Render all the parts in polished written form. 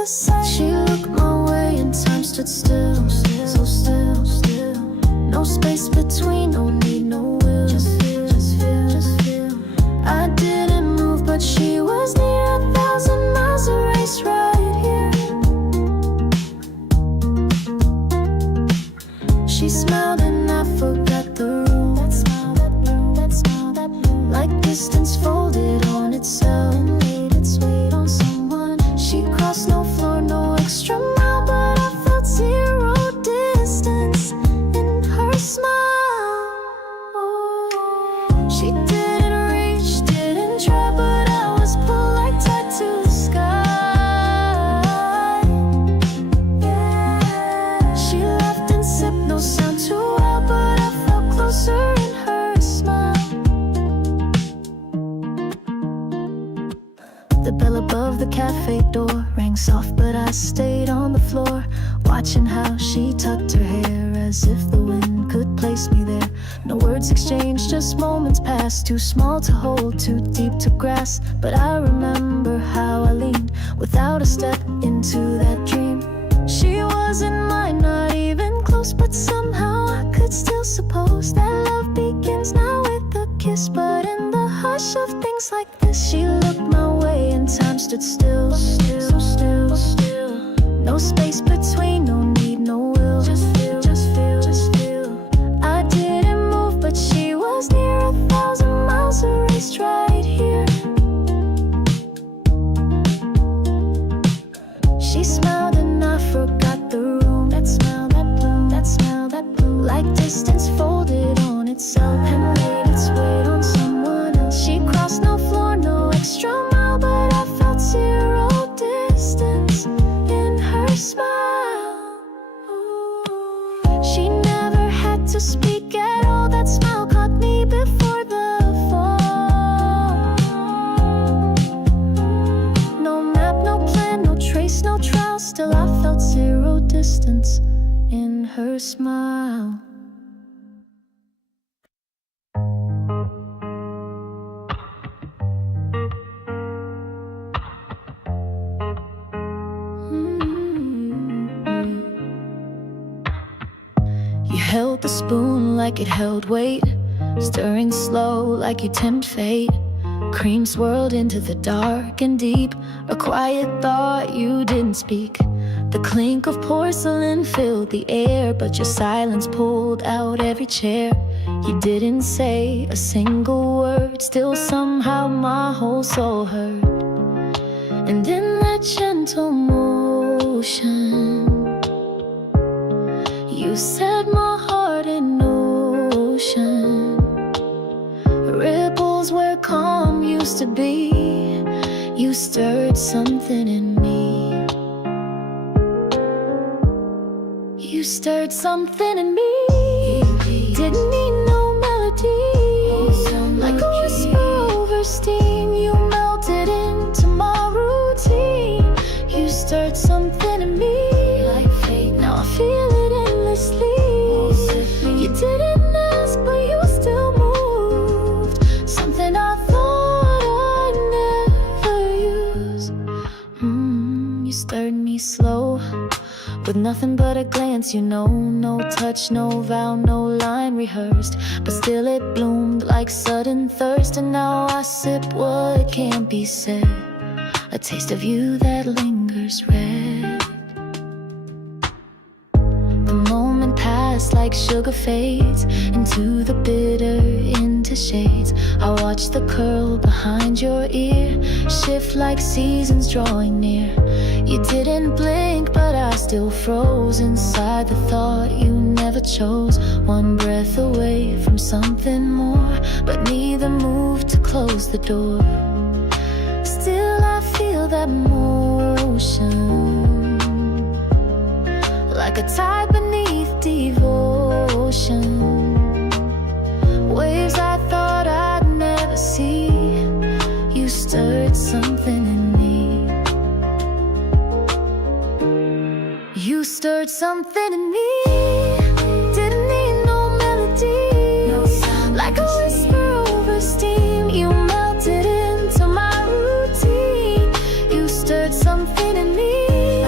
to sight. She looked my way and time stood still, so still, still. No space between, no need, no will. Just feel, just feel, just feel. I didn't move, but she was near 1,000 miles a race right here. She smiled and I forgot the room. That smile, that bloom, that smile, that bloom. Like distance folded on itself and made its weight on someone. She crossed no floor, no extra mile, but I felt zero distance in her smile. She didn't reach, didn't try, but I was pulled like tied to the sky. Yeah. She laughed and sipped, no sound too well, but I felt closer in her smile. The bell above the cafe door rang soft, but I stayed on the floor, watching how she tucked her hair as if the wind could place me there. No words exchanged, just moments passed, too small to hold, too deep to grasp. But I remember how I leaned without a step into that dream. She wasn't mine, not even close, but somehow I could still suppose that love begins now with a kiss. But in the hush of things like this, she looked my way and time stood still, still, still, still. No space between, no need, no will. Just feel, just feel, just feel. I didn't move, but she was near 1,000 miles erased right here. She smiled and I forgot the room. That smile, that bloom, that smile, that bloom. Like distance folded on itself and made its weight on someone else. She crossed no floor, no extra mile, but I felt zero distance in her smile. She never had to speak at all. That smile caught me before the fall. No map, no plan, no trace, no trial. Still I felt zero distance in her smile. You held the spoon like it held weight, stirring slow like you tempt fate. Cream swirled into the dark and deep, a quiet thought you didn't speak. The clink of porcelain filled the air, but your silence pulled out every chair. You didn't say a single word, still somehow my whole soul hurt. And in that gentle motion, you set my heart in motion. Ripples where calm used to be, you stirred something in me. You stirred something in me. Didn't need no melody, like a whisper over steam. You melted into my routine. You stirred something in me, like fate. Now I feel it endlessly. You didn't ask, but you still moved. Something I thought I'd never use. You stirred me slow, with nothing but a glance, you know. No touch, no vow, no line rehearsed, but still it bloomed like sudden thirst. And now I sip what can't be said, a taste of you that lingers red. The moment passed like sugar fades into the bitter, into shades. I watch the curl behind your ear shift like seasons drawing near. You didn't blink, but I still froze inside the thought you never chose. One breath away from something more, but neither moved to close the door. Still I feel that motion, like a tide beneath devotion. Waves I thought I'd never see, you stirred something in me. You stirred something in me. Didn't need no melody, no sound, like a whisper over steam. You melted into my routine. You stirred something in me.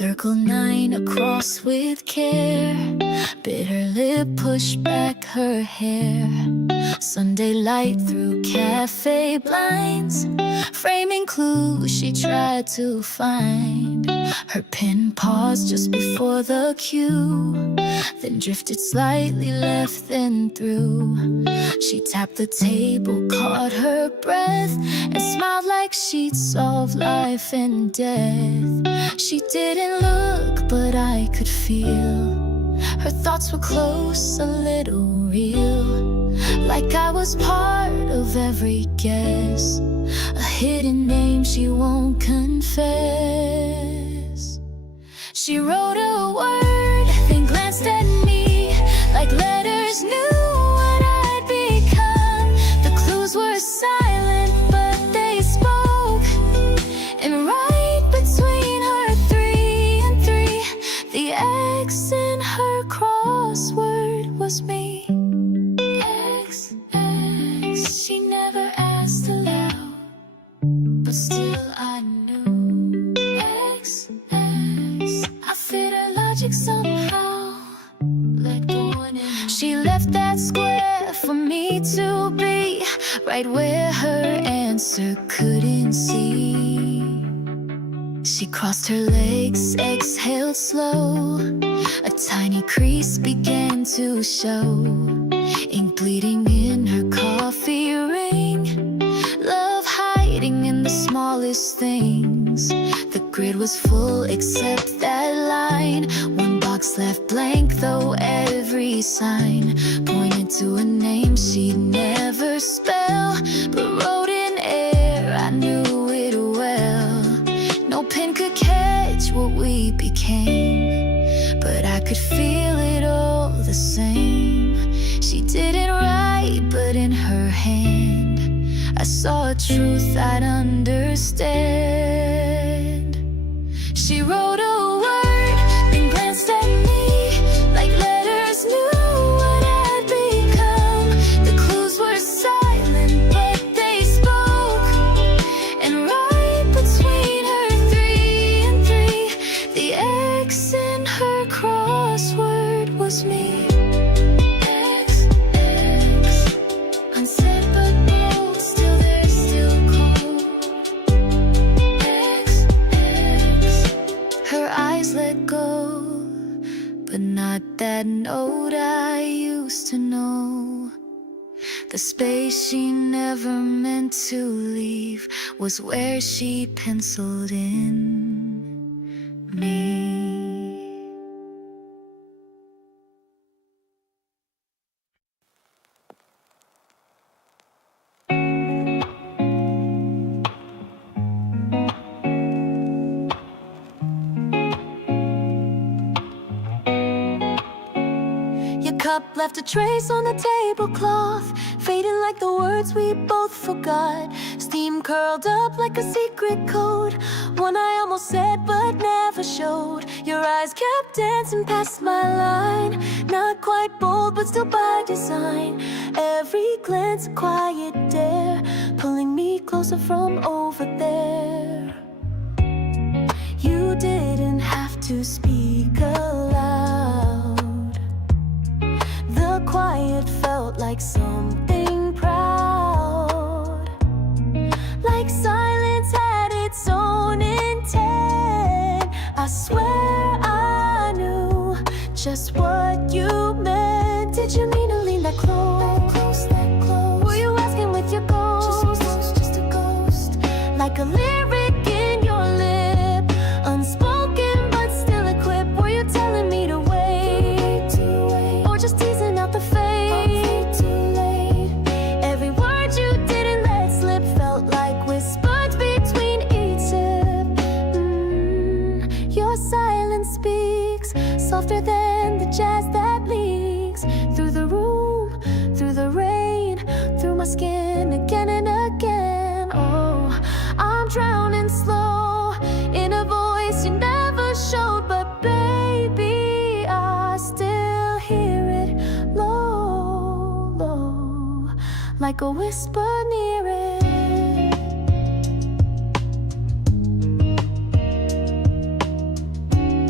Circle 9 across with care. Bit her lip, push back her hair. Sunday light through cafe blinds, framing clues she tried to find. Her pen paused just before the cue, then drifted slightly left then through. She tapped the table, caught her breath, and smiled like she'd solve life and death. She didn't look, but I could feel her thoughts were close, a little real, like I was part of every guess, a hidden name she won't confess. She wrote a word, then glanced at me like letters knew what I'd become. The clues were silent, but they spoke, and right between her 3 and 3, the X in her crossword was me. X, X, she never asked aloud, but still I knew. X, X, I fit her logic somehow, like the one in. She left that square for me to be, right where her answer couldn't see. She crossed her legs, exhaled slow. A tiny crease began to show, ink bleeding in her coffee ring, love hiding in the smallest things. The grid was full except that line, one box left blank though every sign pointed to a name she'd never spell, but wrote in air, I knew it well. No pen could catch what we became, but I could feel it all the same. She didn't write, but in her hand I saw a truth I'd understand. She wrote a word, then glanced at me like letters knew what I'd become. The clues were silent, but they spoke, and right between her 3 and 3, the X in her crossword was me. X, X, unsaid but bold, still there, still cold. X, X, her eyes let go, but not that note I used to know. The space she never meant to leave was where she penciled in me. Your cup left a trace on the tablecloth, fading like the words we both forgot. Steam curled up like a secret code, one I almost said but never showed. Your eyes kept dancing past my line, not quite bold but still by design. Every glance a quiet dare, pulling me closer from over there. You didn't have to speak aloud, the quiet felt like something proud, like silence had its own intent. I swear I knew just what you meant. Did you mean to lean that close, that close? Were you asking with your ghost, just a ghost, like a lyric in your lip, unspoken but still equipped? Were you telling me to wait, or just teasing out the fate? Too late. Every word you didn't let slip felt like whispered between each sip. Your silence speaks softer than the jazz that leaks through the room, through the rain, through my skin again and again. Oh, I'm drowning slow in a voice you never showed, but baby, I still hear it low, low, like a whisper near it.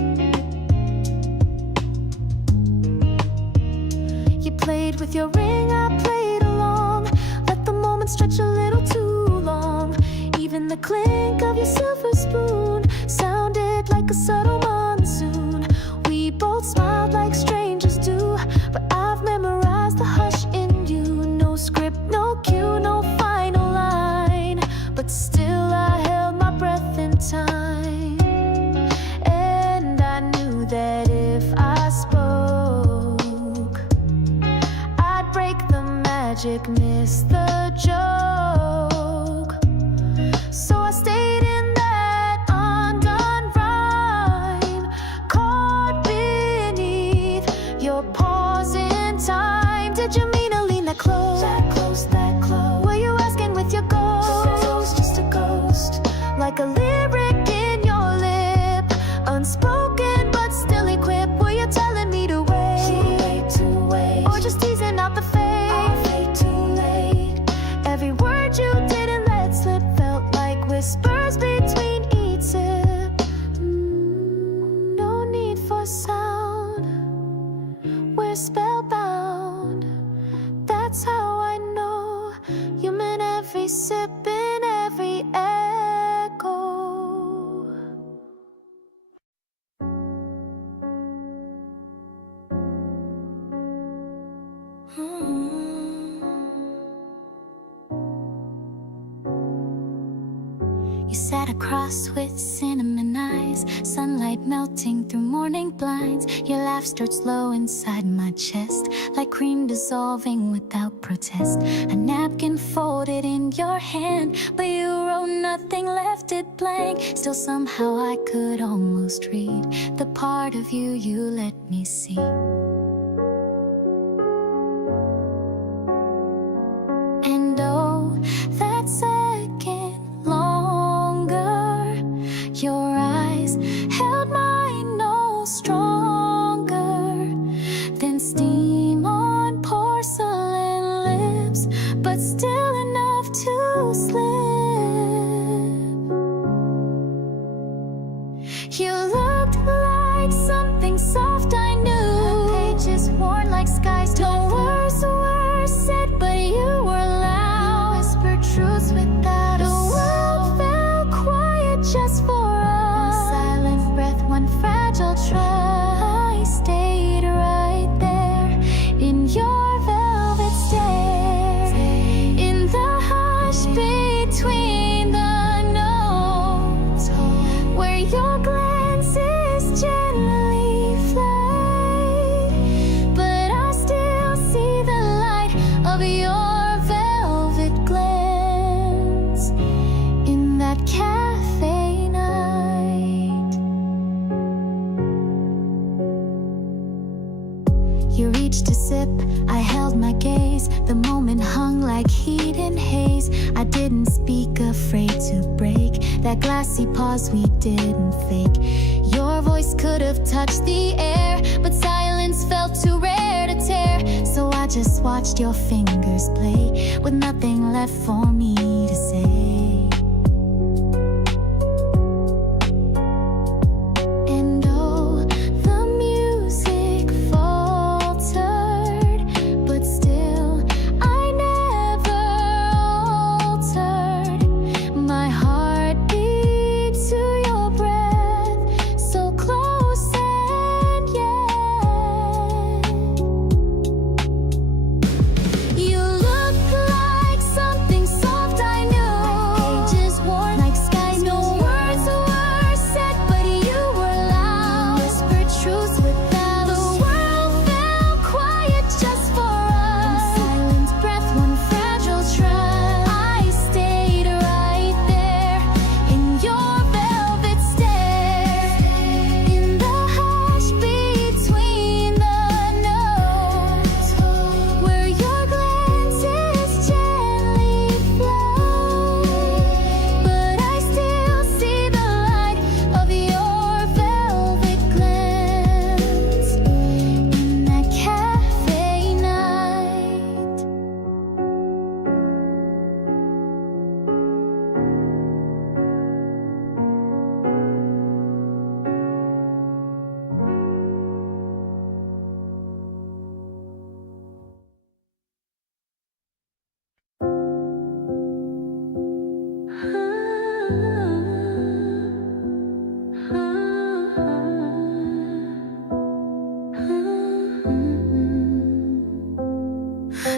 your ring, I played along. Let the moment stretch a little too long. Even the clink of your silver spoon sounded like a subtle monsoon. We both smiled like strangers do, but I've memorized the hush in you. No script, no cue, no final line, but still I held my breath in time. And I knew that if I spoke, I'd break the magic, miss the joke. So I stayed in that undone rhyme, caught beneath your pause in time. Did you mean to lean that close? That close, that close. Were you asking with your ghost? Just a ghost, like a lyric in your lip, unspoken but still equipped. Were you telling me to wait, or just teasing out the fate? Too late. Every word you didn't let slip felt like whispers between each sip. No need for sound, we're spellbound. That's how I know you meant every sip and every echo. You sat across with cinnamon eyes, sunlight melting through morning blinds. Your laugh stirred slow inside my chest, like cream dissolving without protest. A napkin folded in your hand, but you wrote nothing, left it blank. Still somehow I could almost read the part of you you let me see. And oh, that second longer, your eyes held mine no stronger than steam on porcelain lips, but still enough to slip. You looked like something soft I knew, pages worn like skies. No words were said, but you were loud. You whispered truths without a sound. The world fell quiet just for us. One silent breath, one fragile trust. I stayed right there in your velvet stare, in the hush between the notes, where your glances gently fled. But I still see the light of your velvet glance in that cafe night. You reached to sip, I held my gaze. The moment hung like heat and haze. I didn't speak, afraid to break that glassy pause we didn't fake. Your voice could have touched the air, but silence felt too rare to tear. So I just watched your fingers play, with nothing left for me to say. And oh, the music faltered, but still I never altered. My heart beat to your breath, so close and yet. You looked like something soft I knew,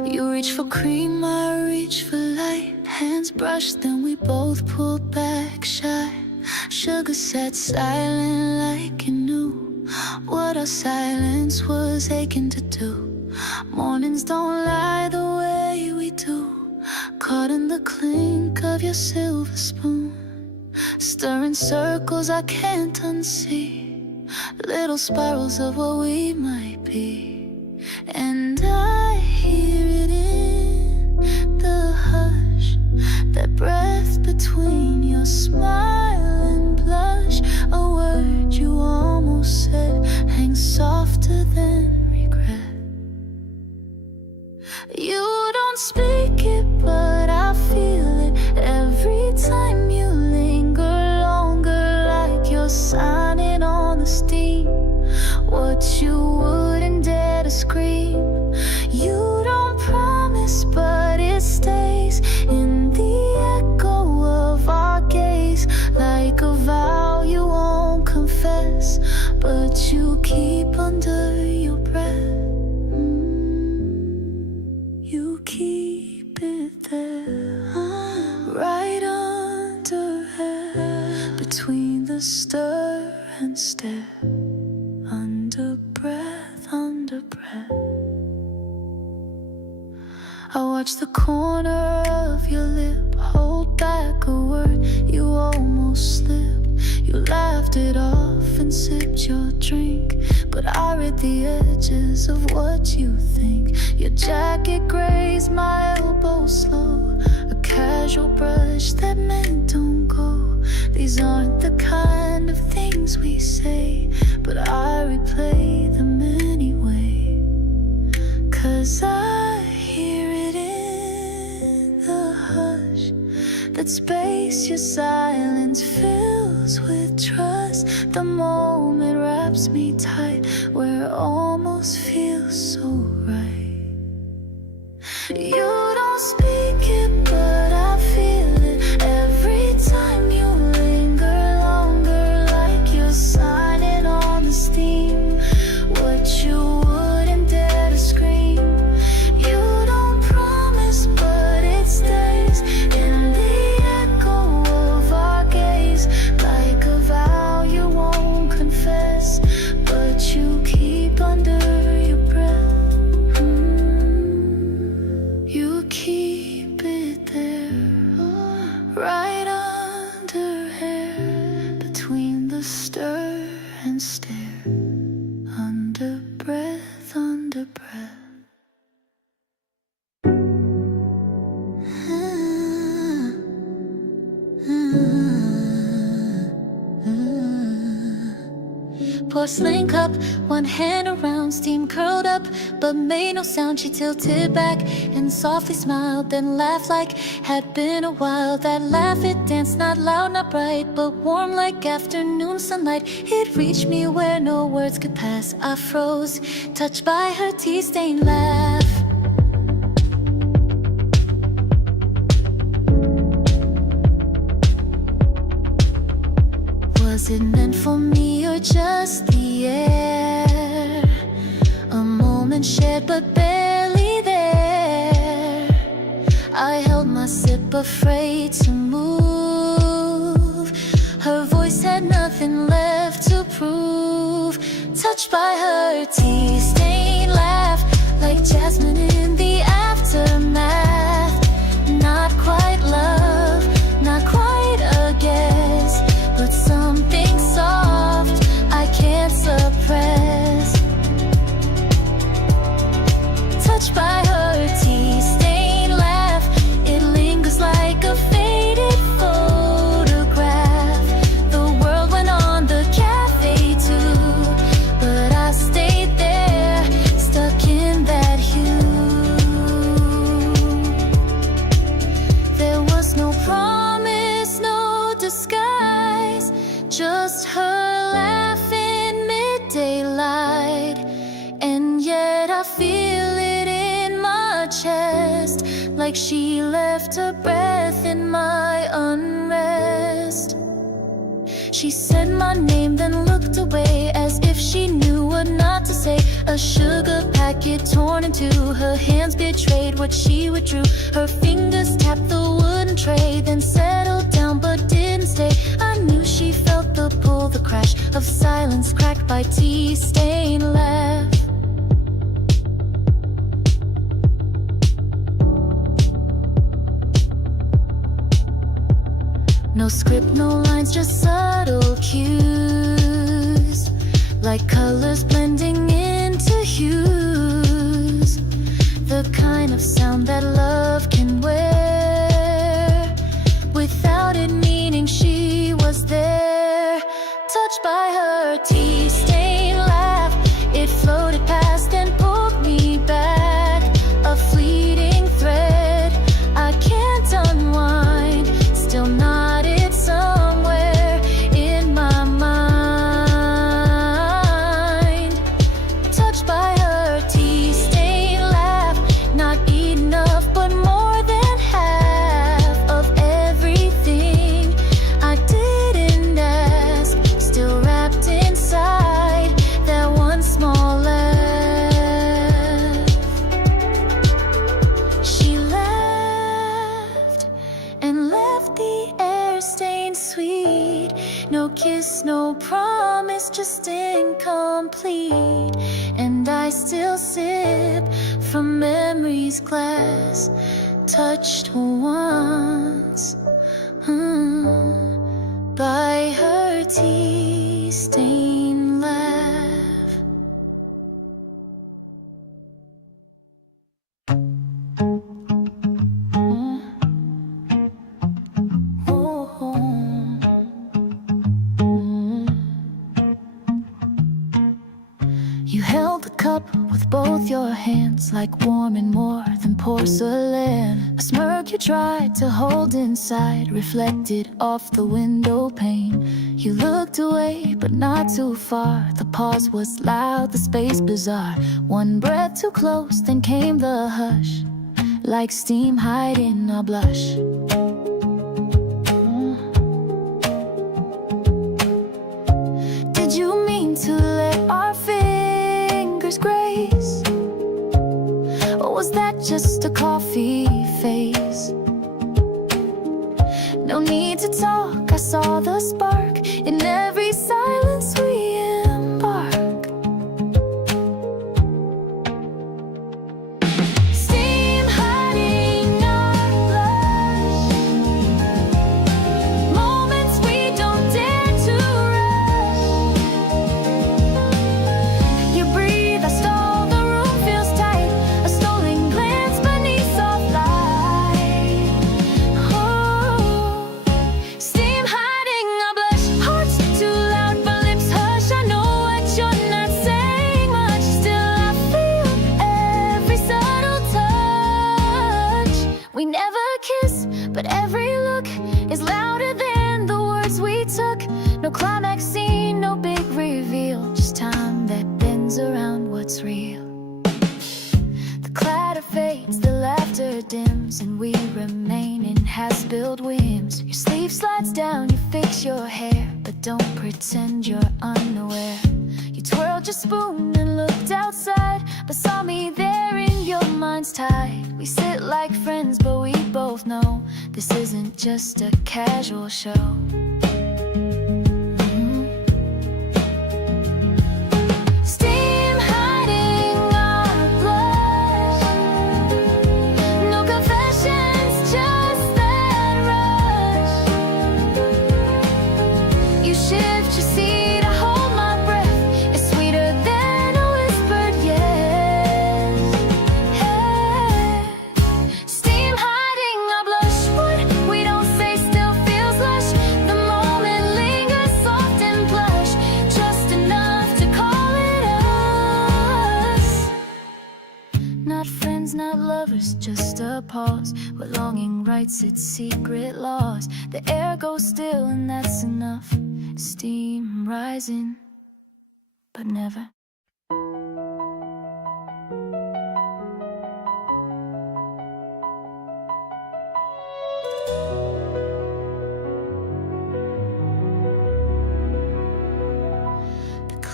You reach for cream, I reach for light. Hands brushed, then we both pulled back shy. Sugar sat silent like you knew what our silence was aching to do. Mornings don't lie the way we do. Caught in the clink of your silver spoon, stirring circles I can't unsee, little spirals of what we might be. And I hear it in the hush, that breath between your smile and blush. A word you almost said hangs softer than regret. You don't speak it, but I feel it every time you linger longer, like you're signing on the steam, what you wouldn't dare to scream. You don't promise, but it stays in the echo of our gaze, like a vow you won't confess, but you keep under your breath. You keep it there, right under her, between the stir and stare, under breath, under breath. I watch the corner of your lip hold back a word you almost slipped. You laughed it off and sipped your drink, but I read the edges of what you think. Your jacket grazed my elbow slow, a casual brush that meant don't go. These aren't the kind of things we say, but I replay them anyway, 'cause I hear it in the hush, that space your silence fills with trust. The moment wraps me tight, where it almost feels so right. You don't speak it, but I feel it every time you linger longer, like you're signing on the steam, what you wouldn't dare to scream. You don't promise, but it stays in the echo of our gaze, like a vow you won't confess, but you keep under your breath. You keep it there, right under hair, between the stir and stare, under breath, under breath. Porcelain cup, one hand around, steam curled up, but made no sound. She tilted back and softly smiled, then laughed like had been a while. That laugh, it danced, not loud, not bright, but warm like afternoon sunlight. It reached me where no words could pass. I froze, touched by her tea-stained laugh. Was it meant for me or just the air? A moment shared but barely there. I held my sip, afraid to move. Her voice had nothing left to prove. Touched by her tea-stained laugh, like jasmine in the aftermath. Not quite love, not quite a guess, but something soft I can't suppress. Touched by her tea-stained laugh, it lingers like a faded photograph. The world went on the cafe too, but I stayed there, stuck in that hue. There was no promise, no disguise, just her laughing mid-daylight. And yet I feel it in my chest, like she left her breath in my unrest. She said my name, then looked away, as if she knew what but not to say. A sugar packet torn in two, her hands betrayed what she withdrew. Her fingers tapped the wooden tray, then settled down but didn't stay. I knew she felt the pull, the crash of silence cracked by tea-stained laugh. No script, no lines, just subtle cues, like colors blending into hues. The kind of sound that love can wear, without it meaning she was there. Touched by her tea-stained laugh, it floated past and pulled me back. A fleeting thread I can't unwind, still knotted somewhere in my mind. Touched by her tea-stained laugh, not enough but more than half of everything I didn't ask, still wrapped inside that one small laugh. She laughed and left the air stained sweet. No kiss, no promise, just incomplete. And I still sip from memory's glass, touched once by her tea-stained laugh. You held the cup with both your hands, like warm and more than porcelain. A smirk you tried to hold inside reflected off the window pane. You looked away, but not too far. The pause was loud, the space bizarre. One breath too close, then came the hush, like steam hiding a blush. Did you mean to let our fingers grace? Or was that just a coffee face? No need to talk, I saw the spark in every silence we embark. Steam hiding our blush, moments we don't dare to rush. You breathe, I stall, the room feels tight. A stolen glance beneath soft light. Oh, steam hiding our blush, hearts too loud but lips hush. I know what you're not saying much, still I feel every subtle touch. We never kiss, but every look is louder than the words we took. No climax scene, no big reveal, just time that bends around what's real. The clatter fades, the laughter dims, and we remain in has-built whims. Your sleeve slides down, you fix your hair, but don't pretend you're unaware. You twirled your spoon and looked outside, but saw me there in your mind's tide. We sit like friends, but we both know this isn't just a casual show. Steam hiding our blush, no confessions, just that rush. You shift your seat, I hold my breath. It's sweeter than a whispered yes. Hey. Steam hiding our blush, what we don't say still feels lush. The moment lingers soft and plush, just enough to call it us. Not friends, not lovers, just a pause where longing writes its secret laws. The air goes still and that's enough. Steam rising, but never. The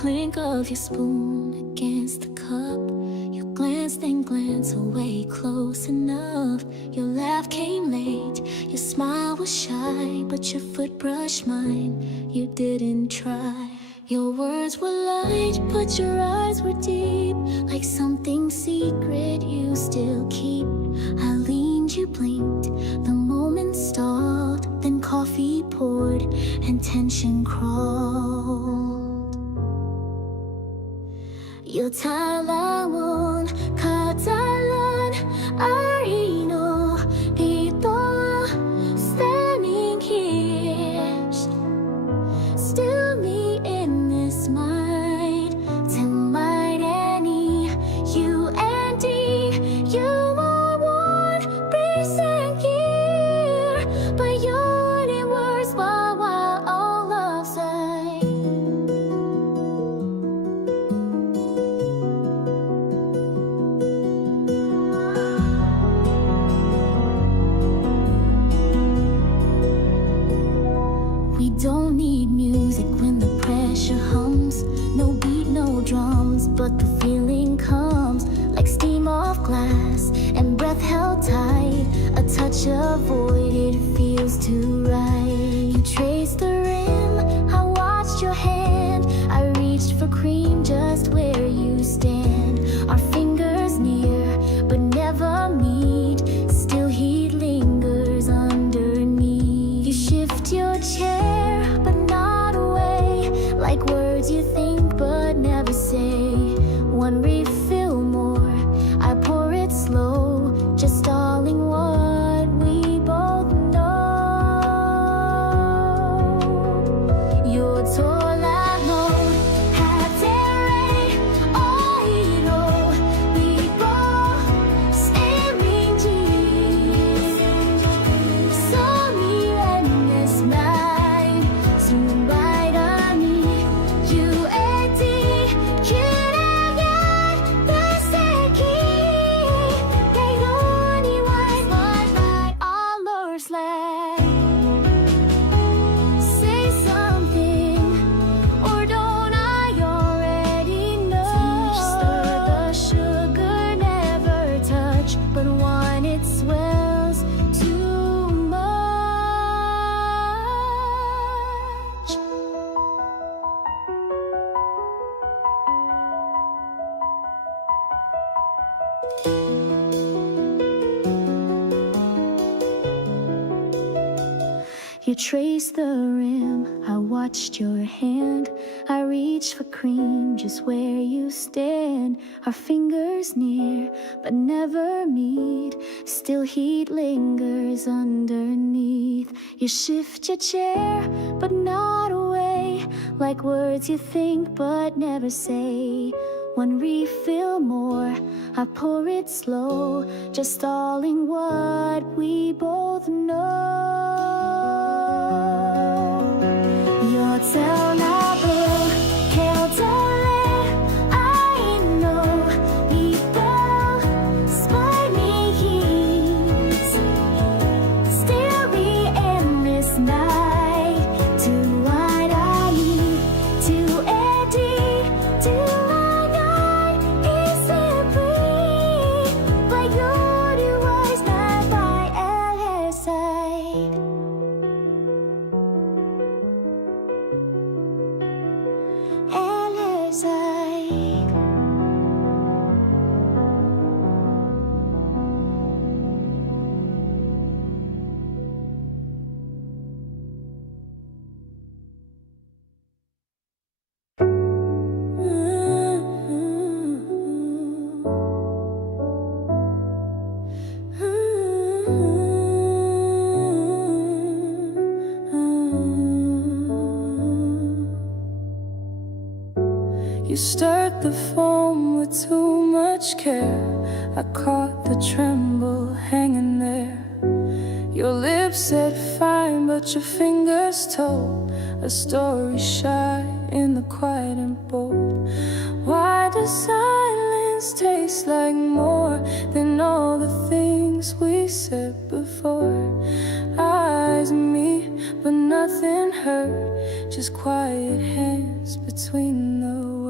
clink of your spoon against the cup. You glance, then glance away close enough. Your laugh came late, your smile was shy, but your foot brushed mine, you didn't try. Your words were light, but your eyes were deep, like something secret you still keep. I leaned, you blinked, the moment stalled, then coffee poured and tension crawled. 요 달라온 커다란 아리노 비도 standing here, still me in this mind. Tonight any you and D, you are 1% here, but you're the words while all outside. We don't need music when the pressure hums. No beat, no drums, but the feeling comes like steam off glass and breath held tight. A touch avoided feels too right. You traced the rim, I watched your hand. I reached for cream just where you stand. Our fingers near, but never meet. Still heat lingers underneath. You shift your chair, but not away, like words you think but never say. One refill more, I pour it slow, just stalling what we both know. Your 돌아놓은 하늘에 어디로 위로 staring saw me in this mind. Tonight I need you and D. 그래야 내 새끼 내 눈이 wide, but my all lures like. Say something, or don't I already know? The sugar never touch, but when it swells too much. You traced the rim, I watched your hand. I reached for cream just where you stand. Our fingers near, but never meet. Still heat lingers underneath. You shift your chair, but not away, like words you think but never say. One refill more, I pour it slow, just stalling what we both know. You're telling 해달래, I know people spite me heat, still be in this night. Do what I need, do Eddie, do I know is it free, but you're the wise man by L's side. L's side. You stirred the foam with too much care. I caught the tremble hanging there. Your lips said fine, but your fingers told a story shy in the quiet and bold. Why does silence taste like more than all the things we said before? Eyes meet, but nothing hurt, just quiet hands between the words.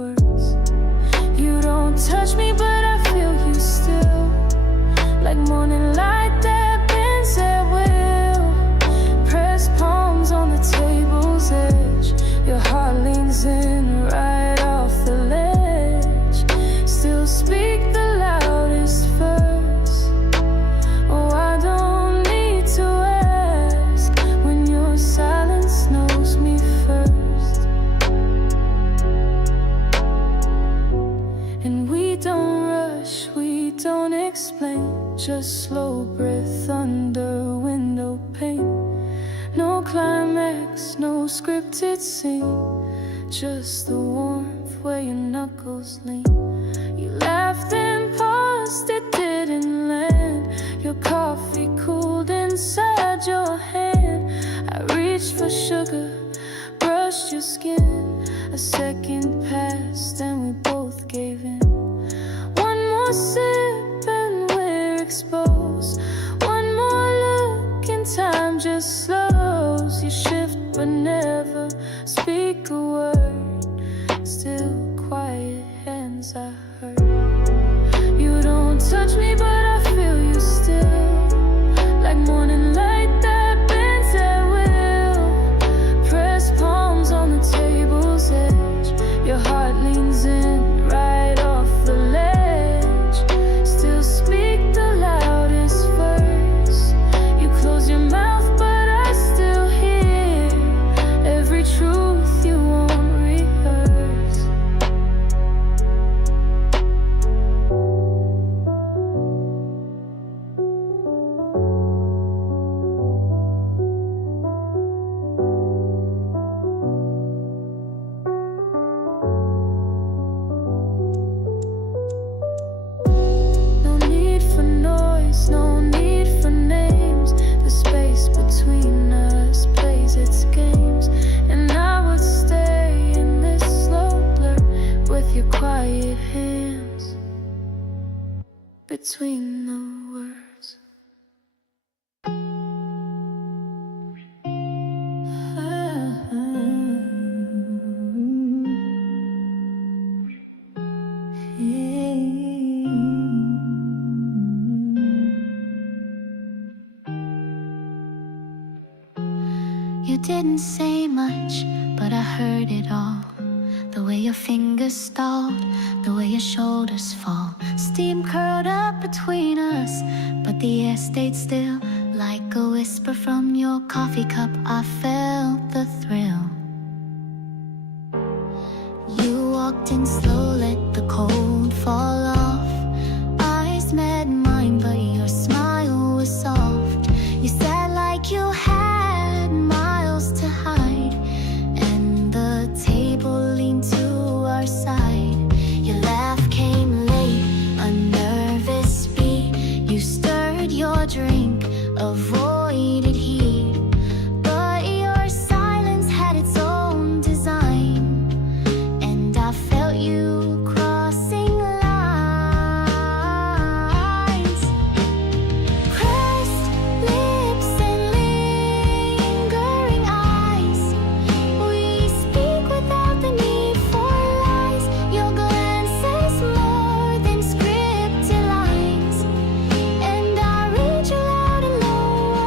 slow breath under window pane. No climax, no scripted scene, just the warmth where your knuckles lean. You laughed and paused, it didn't land. Your coffee cooled inside your hand. I reached for sugar, brushed your skin. A second passed and we both gave in. One more sip and we're exposed. One more look and time just slows. You shift but never speak a word. Still quiet hands I hurt. You don't touch me but I feel you still. Like morning light that bends at will. Press palms on the table's edge. Your heart leans in right off the ledge. Still speak the loudest verse. You close your mouth but I still hear every truth you won't rehearse. No need for noise, no need for names. The space between us plays its games. And I would stay in this slow blur with your quiet hands between the words. You didn't say much, but I heard it all. The way your fingers stalled, the way your shoulders fall. Steam curled up between us, but the air stayed still. Like a whisper from your coffee cup, I felt the thrill. You walked in slow, let the cold fall off. Eyes met mine, but your smile was soft. You sat like you had miles to hide, and the table leaned to our side. Your laugh came late, a nervous beat. You stirred your drink, avoided heat, but your silence had its own design. And I felt you crossing lines. Pressed lips and lingering eyes. We speak without the need for lies. Your glances more than scripted lines. And I read you loud and low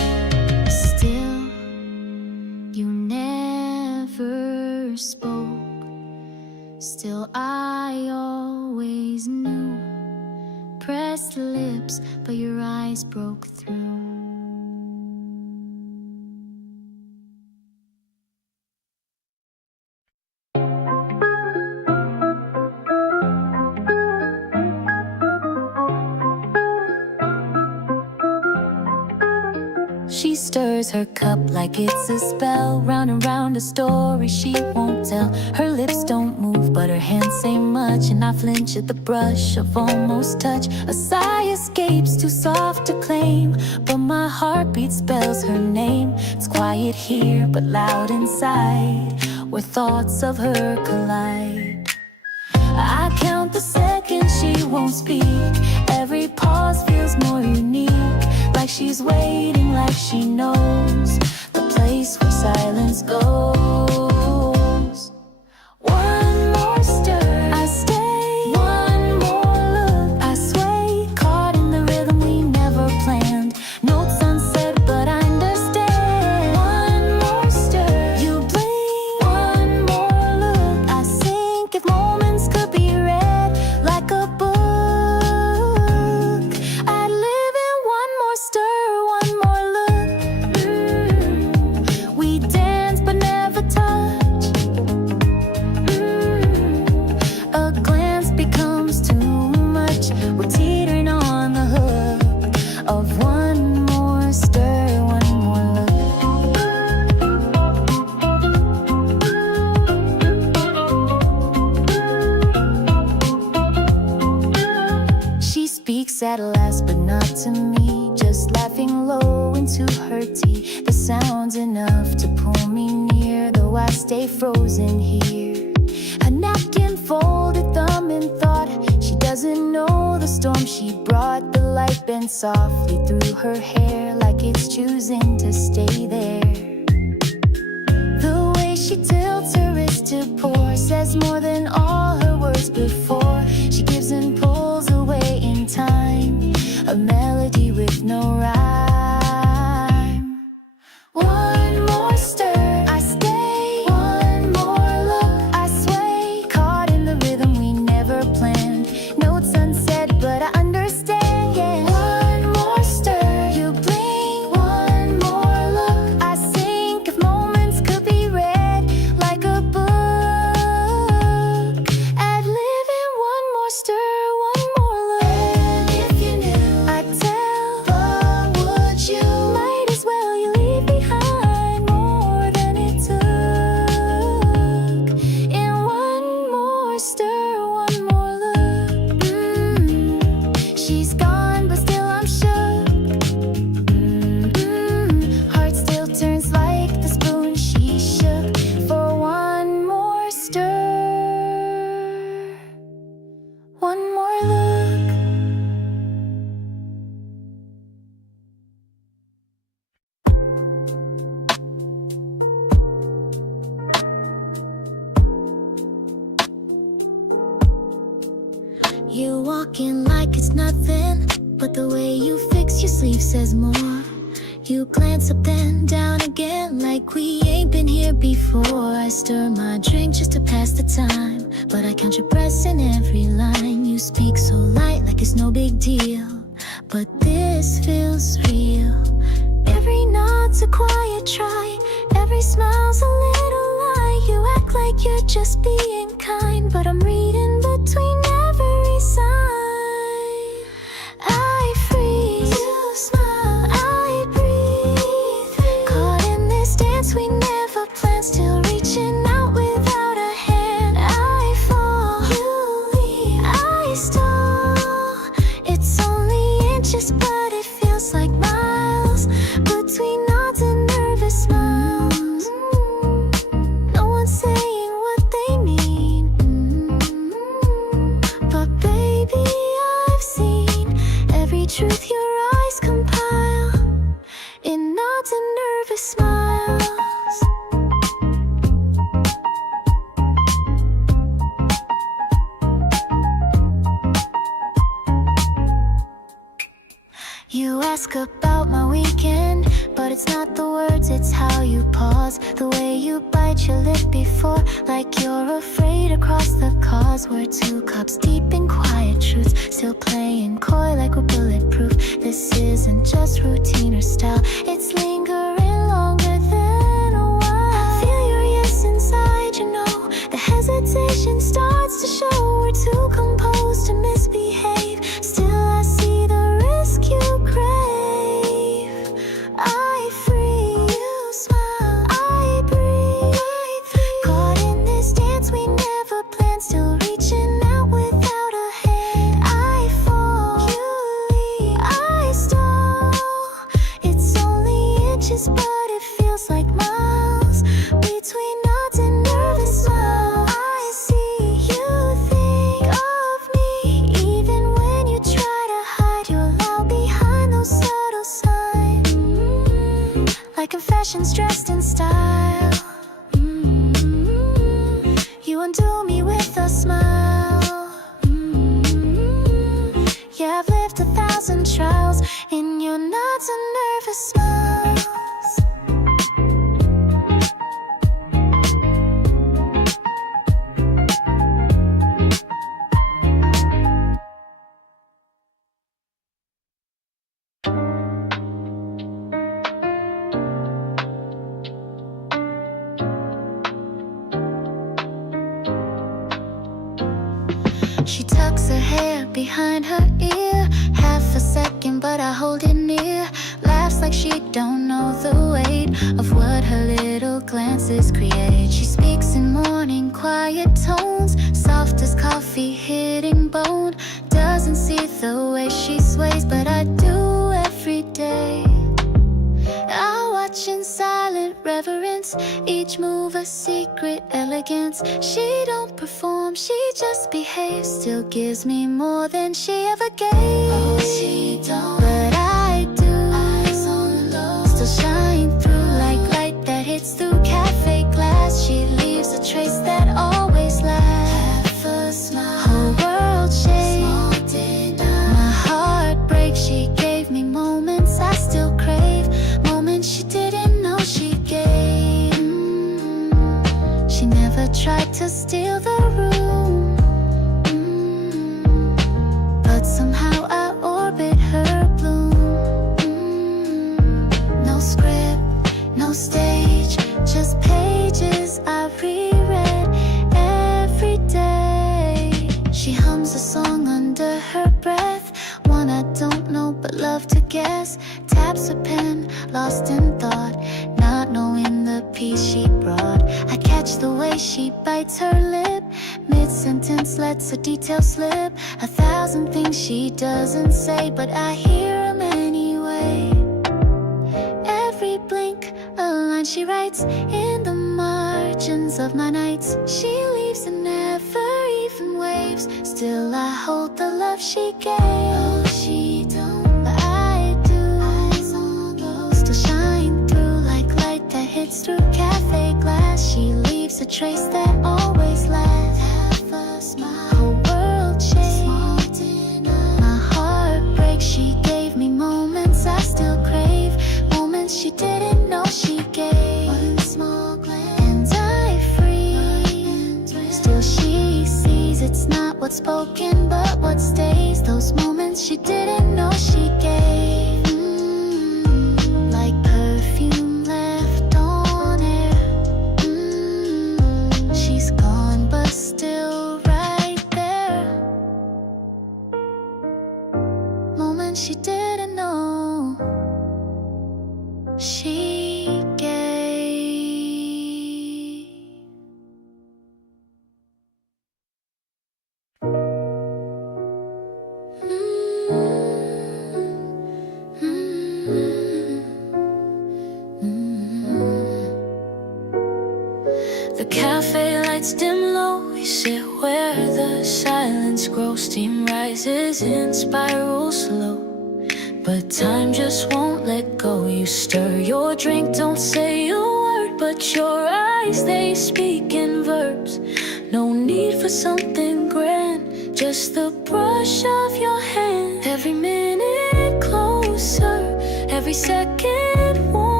Still I always knew. Pressed lips, but your eyes broke through. She stirs her cup like it's a spell. Round and round a story she won't tell. Her lips don't move but her hands say much. And I flinch at the brush of almost touch. A sigh escapes, too soft to claim, but my heartbeat spells her name. It's quiet here but loud inside, where thoughts of her collide. I count the seconds she won't speak. Every pause feels more unique, like she's waiting, like she knows the place where silence goes. One more stir, I stay. One more look, I sway. Caught in the rhythm we never planned. Notes unsaid, but I understand. One more stir, you blink. One more look, I sink. If moments could be read like a book, I'd live in one more stir, one more look. We dance but never touch. A glance becomes too much. We're teetering on the hook of one more stir, one more look. She speaks at last, but not to me. Just laughing low into her tea. The sound's enough to pull me near, though I stay frozen here. A napkin folded, thumb in thought. She doesn't know the storm she brought. The light bends softly through her hair, like it's choosing to stay there. The way she tilts her wrist to pour says more than all her words before. She gives and pulls away in time, a melody with no rhyme. One more stir, I stay. One more look, I sway. Caught in the rhythm we never planned. Notes unsaid, but I understand, yeah. One more stir, you blink. One more look, I sink. If moments could be read like a book, I'd live in one more stir, one more look. And if you knew, I'd tell, but would you? Might as well you leave behind more than it took. In one more stir, one more look. She's gone, but still I'm shook. Heart still turns like the spoon she shook for one more stir, one more look. You walk in like it's nothing, but the way you fix your sleeve says more. You glance up then down again, like we ain't been here before. I stir my drink just to pass the time, but I count your breaths in every line. You speak so light like it's no big deal, but this feels real. Every nod's a quiet try, every smile's a little lie. You act like you're just being kind, but I'm reading between every sign. I freeze, you smile, I breathe. Caught in this dance we never planned, still reaching out without a hand. I fall, you leave, I stall. It's only inches, but it feels like miles between nods and nervous smiles. No one's saying what they mean, but baby, I've seen every truth your eyes compile in nods and nervous smiles. You ask about my weekend, But it's not the words, it's how you pause, the way you bite your lip before, like you're afraid to cross the cause. We're 2 cups deep in quiet truths, still playing coy like we're bulletproof. This isn't just routine or style, it's lingering longer than a while. I feel your yes inside, you know, the hesitation starts to show. We're too composed to misbehave, still I see the risk you crave. I free you, smile, I breathe. Caught in this dance we never planned, still reaching out without a hand. I fall, you leave, I stall. It's only inches, but it feels like miles between nods and nervous smile. I see you think of me, even when you try to hide your loud behind those subtle signs. Like confessions dressed in style. You undo me with a smile. Yeah, I've lived 1,000 trials in your nods and nervous smiles. She tucks her hair behind her ear, half a second but I hold it near. Laughs like she don't know the weight of what her little glances create. She speaks in morning quiet tones, soft as coffee hitting bone. Doesn't see the way she sways, but I do every day. I watch in silent reverence, each move a secret elegance. She don't perform, she just behaves, still gives me more than she ever gave. Oh, she don't, but I do. Eyes on the low, still shine through like light that hits through cafe glass. She leaves a trace that always lasts. Half a smile, whole world shakes. Small denial, my heart breaks. She gave me moments I still crave, moments she didn't know she gave. She never tried to steal the room, but somehow I orbit her bloom. No script, no stage, just pages I reread every day. She hums a song under her breath, one I don't know but love to guess. Taps a pen, lost in thought, not knowing the piece she brought. I catch the way she bites her lip, mid-sentence lets a detail slip. 1,000 things she doesn't say, but I hear them anyway. Every blink, a line she writes in the margins of my nights. She leaves and never even waves, still I hold the love she gave. Oh, she don't, but I do. Eyes on low, still shine through like light that hits through cafe glass. She leaves a trace that always lasts. Half a smile, whole world shakes. Small denial, my heart breaks. She gave me moments I still crave, moments she didn't know she gave. One small glance and I freeze, still she sees it's not what's spoken but what stays. Those moments she didn't know she gave. Like perfume left on air. She's gone but still right there. Moments she didn't know she gave. The cafe lights dim low, we sit where the silence grows. Steam rises in spirals slow, but time just won't let go. You stir your drink, don't say a word, but your eyes, they speak in verbs. No need for something grand, just the brush of your hand. Every minute closer, every second warm.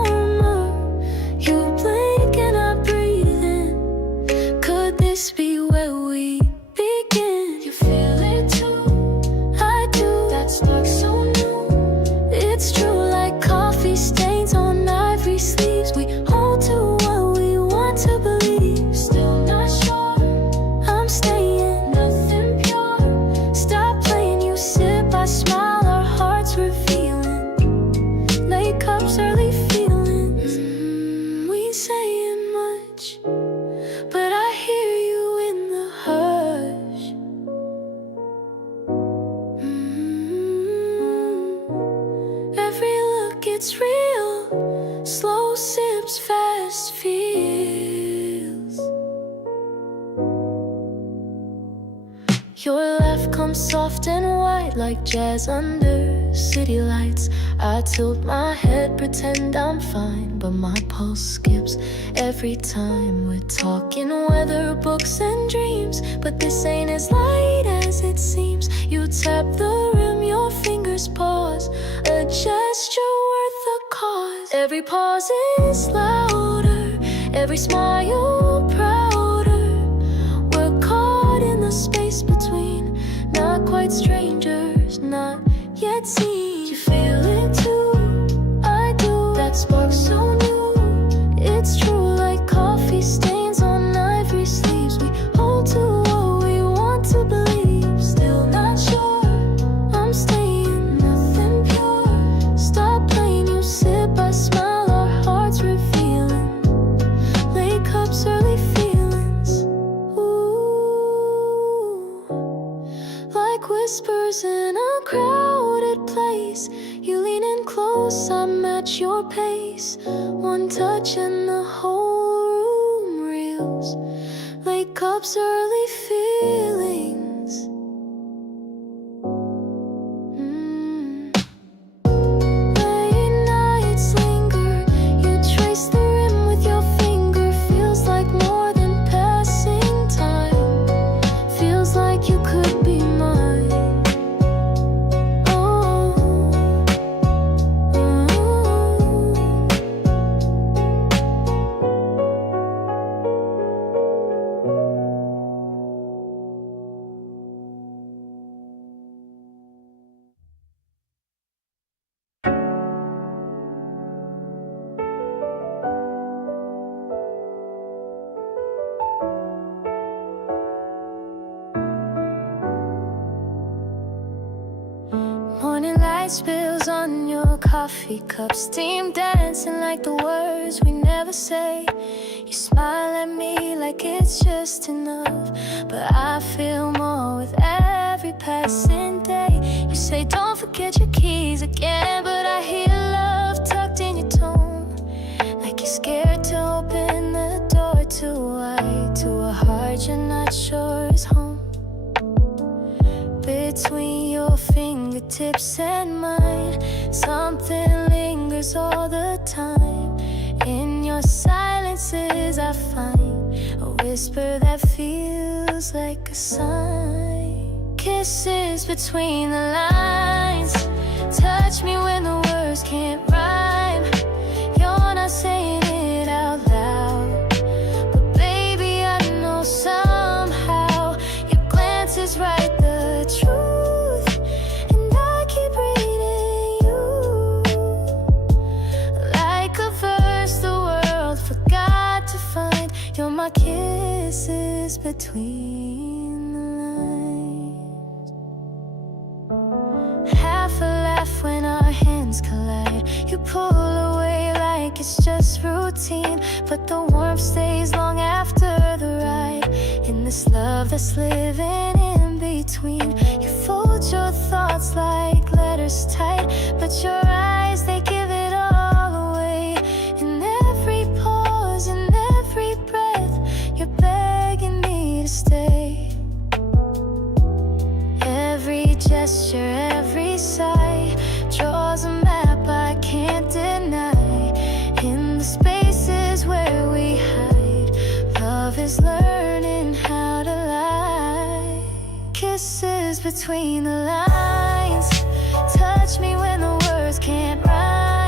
up's early feelings. We ain't saying much, but I hear you in the hush. Every look, it's real. Slow sips, fast feels. Your laugh comes soft and white like jazz under city lights. I tilt my head, pretend I'm fine, but my pulse skips every time. We're talking weather, books and dreams, but this ain't as light as it seems. You tap the rim, your fingers pause, a gesture worth the cause. Every pause is louder, every smile prouder. We're caught in the space between, not quite strangers, not yet seen. You feel it too, I do. That spark so new, it's true. Like coffee stains on ivory sleeves, we hold to what we want to believe. Still not sure, I'm staying, nothing pure. Stop playing, you sip, I smile, our hearts revealing. Late cups, early feelings. Ooh, like whispers in a crowded place. You lean in close, I match your pace. One touch and the whole room reels. Late cups, early feelings. Late nights linger, you trace the rim with your finger. Feels like more than passing time. Feels like you could be mine. Morning light spills on your coffee cup, steam dancing like the words we never say. You smile at me like it's just enough, but I feel more with every passing day. You say don't forget your keys again, but I hear love tucked in your tone, like you're scared to open the door too wide to a heart you're not sure is home. Between your fingertips and mine, something lingers all the time. In your silences I find a whisper that feels like a sign. Kisses between the lines, touch me when the words can't rhyme. You're not saying it out loud, but baby I know somehow your glance is right the truth, and I keep reading you like a verse the world forgot to find. You're my kisses between the lines. Half a laugh when our hands collide. You pull away like it's just routine, but the warmth stays long after the ride. In this love that's living in between, you fold your thoughts like letters tight, but your eyes, they give it all away. In every pause, in every breath, you're begging me to stay. Every gesture, every sigh draws a map I can't deny. In the spaces where we hide, love is learning how to lie. Kisses between the lines, touch me when the words can't rhyme.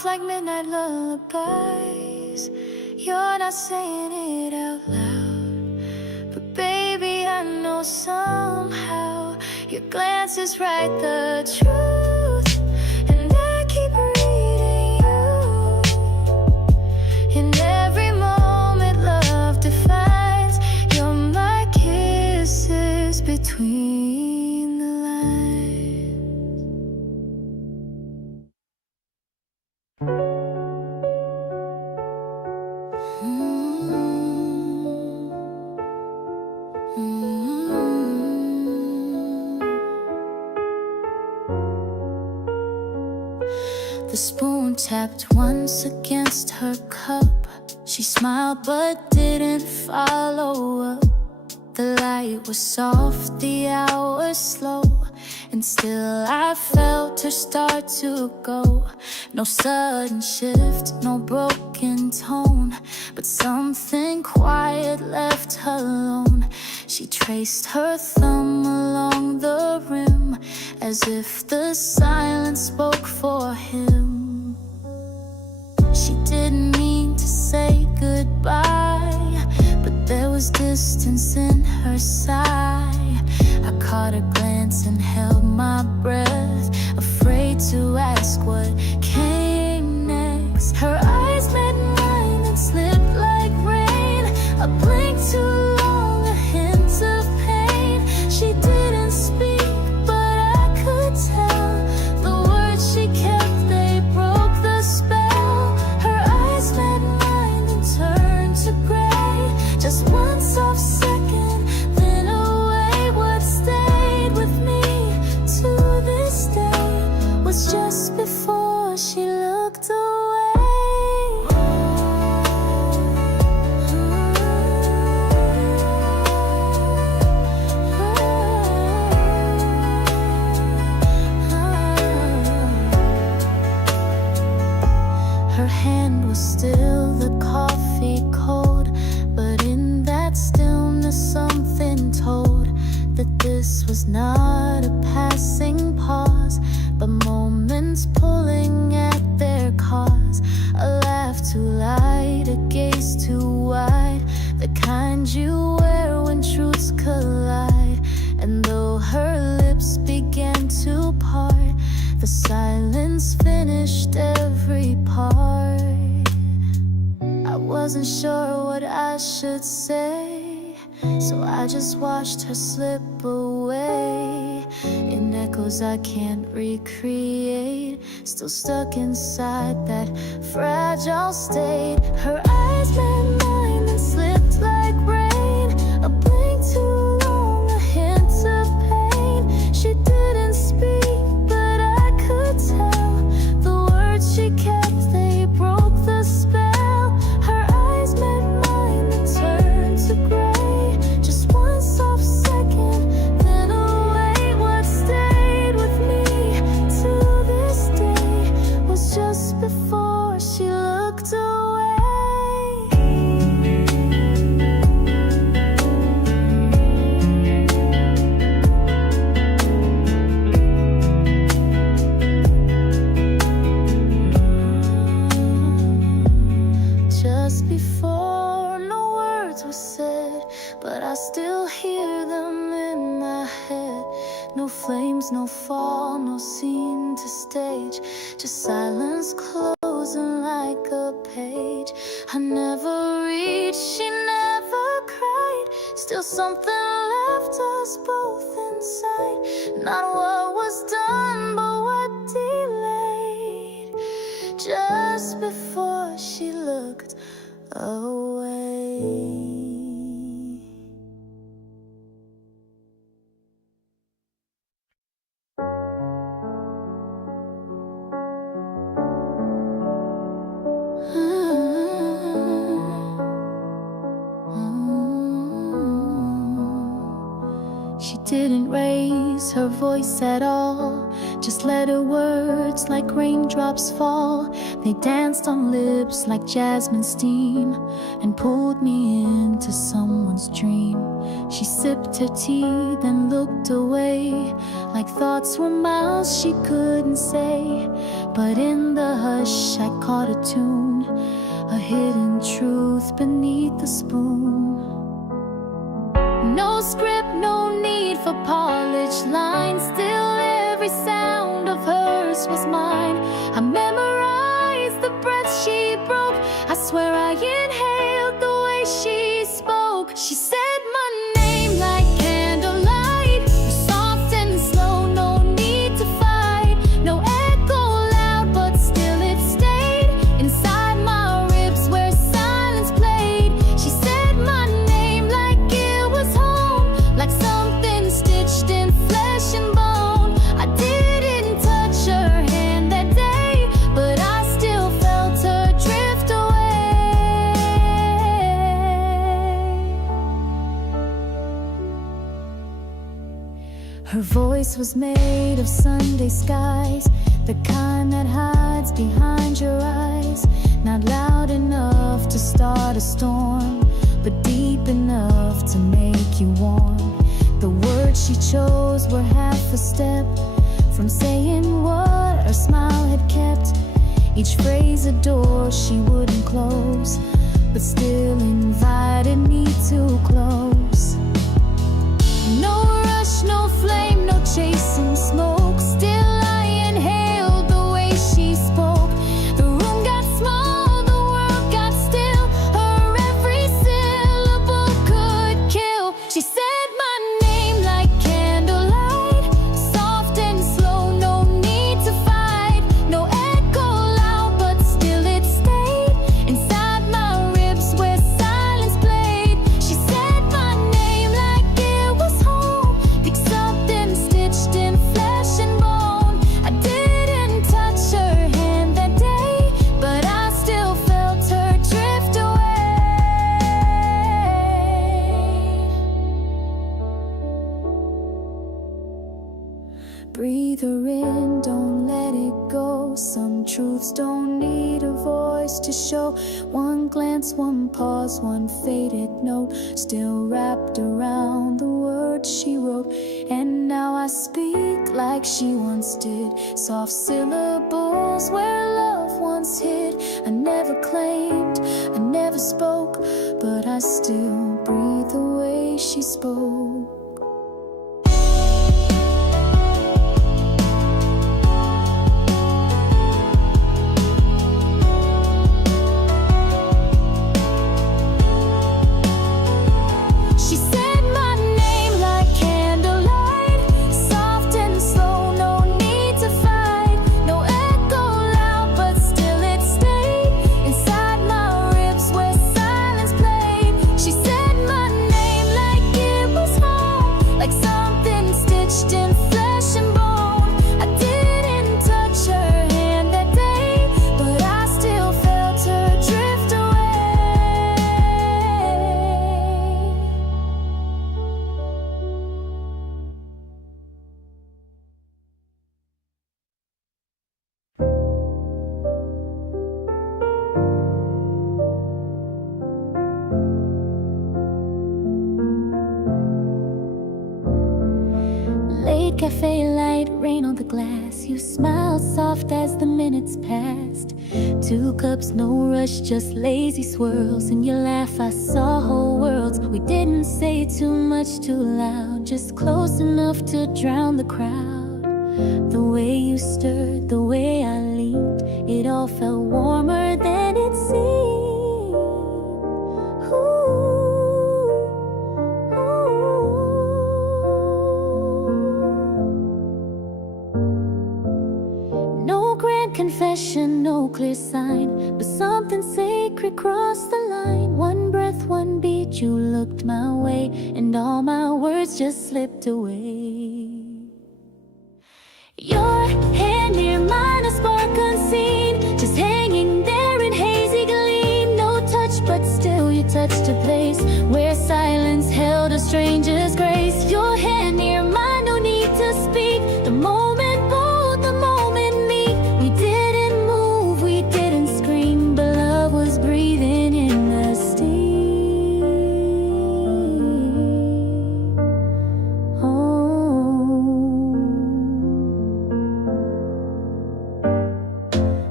off like midnight lullabies. You're not saying it out loud, but baby, I know somehow your glances write the truth. And I keep reading you in every moment love defines. You're my kisses between the lines. The spoon tapped once against her cup. She smiled but didn't follow up. The light was soft, the hours slow, and still I felt her start to go. No sudden shift, no broken tone, but something quiet left her alone. She traced her thumb along the rim, as if the silence spoke for him. She didn't mean to say goodbye, but there was distance in her sigh. I caught a glance and held my breath, afraid to ask what came next. Her eyes met mine and slipped like rain. A blink too long, a hint of pain. She didn't speak, but I could tell. The words she kept, they broke the spell. Her eyes met mine and turned to gray. Just one soft second, then away. What stayed with me to this day was just before she looked away. Her hand was still, the coffee cold, but in that stillness something told that this was not a passing pause, but moments pulling at their cause. A laugh too light, a gaze too wide, the kind you wear when truths collide. And though her lips began to part, the silence finished every part. I wasn't sure what I should say, so I just watched her slip away in echoes I can't recreate, still stuck inside that fragile state. Her eyes met mine and slipped like rain. A blink too long, a hint of pain. She didn't speak, but I could tell. The words she kept, they broke the spell. Her eyes met mine and turned to gray. Just one soft second, then away. What stayed with me to this day was just before she looked away. Just before, no words were said, but I still hear them in my head. No flames, no fall, no scene to stage, just silence closing like a page. I never reached, she never cried, still something left us both inside. Not what was done, but what delayed, just before she looked away. She didn't didn't raise her voice at all, just let her words like raindrops fall. They danced on lips like jasmine steam and pulled me into someone's dream. She sipped her tea, then looked away, like thoughts were miles she couldn't say. But in the hush I caught a tune, a hidden truth beneath the spoon. No script, no need for polished lines, still every sound of hers was mine. I memorized the breath she broke, I swear I inhaled the way she spoke. She said my name like candlelight, soft and slow, no need to fight. No echo loud, but still it stayed inside my ribs where silence played. She said my name like it was home, like something stitched in flesh and bone. I didn't touch her hand that day, but I still felt her drift away. Her voice was made of Sunday skies, the kind that hides behind your eyes. Not loud enough to start a storm, but deep enough to make you warm. The words she chose were half a step from saying what her smile had kept. Each phrase a door she wouldn't close, but still invited me too close. No rush, no flame, no chasing smoke, still I inhaled the way she spoke. The room got small, the world got still, her every syllable could kill. She said my name like candlelight, soft and slow, no need to fight. No echo loud, but still it stayed inside my ribs where silence played. She said my name like it was home, like something stitched in flesh and bone. I didn't touch her hand that day, but I still felt her drift away. Breathe her in, don't let it go. Some truths don't need a voice to show. One glance, one pause, one faded note, still wrapped around the words she wrote. And now I speak like she once did, soft syllables where love once hid. I never claimed, I never spoke, but I still breathe the way she spoke. She said my name like candlelight, soft and slow, no need to fight. No echo loud, but still it stayed inside my ribs where silence played. She said my name like it was home, like something stitched in flesh and bone. I didn't touch her hand that day, but I still felt her drift away. Late cafe light, rain on the glass. You smiled soft as the minutes passed. 2 cups, no rush, just lazy swirls. In your laugh I saw whole worlds. We didn't say too much too loud, just close enough to drown the crowd. The way you stirred, the way I leaned, it all felt warmer than it seemed. Ooh. No grand confession, no clear sign, but something sacred crossed the line. One breath, one beat, you looked my way, and all my words just slipped away. Your hand near mine, a spark unseen, just hanging there in hazy gleam. No touch, but still you touched a place where silence held a stranger's grace. Your hand near mine,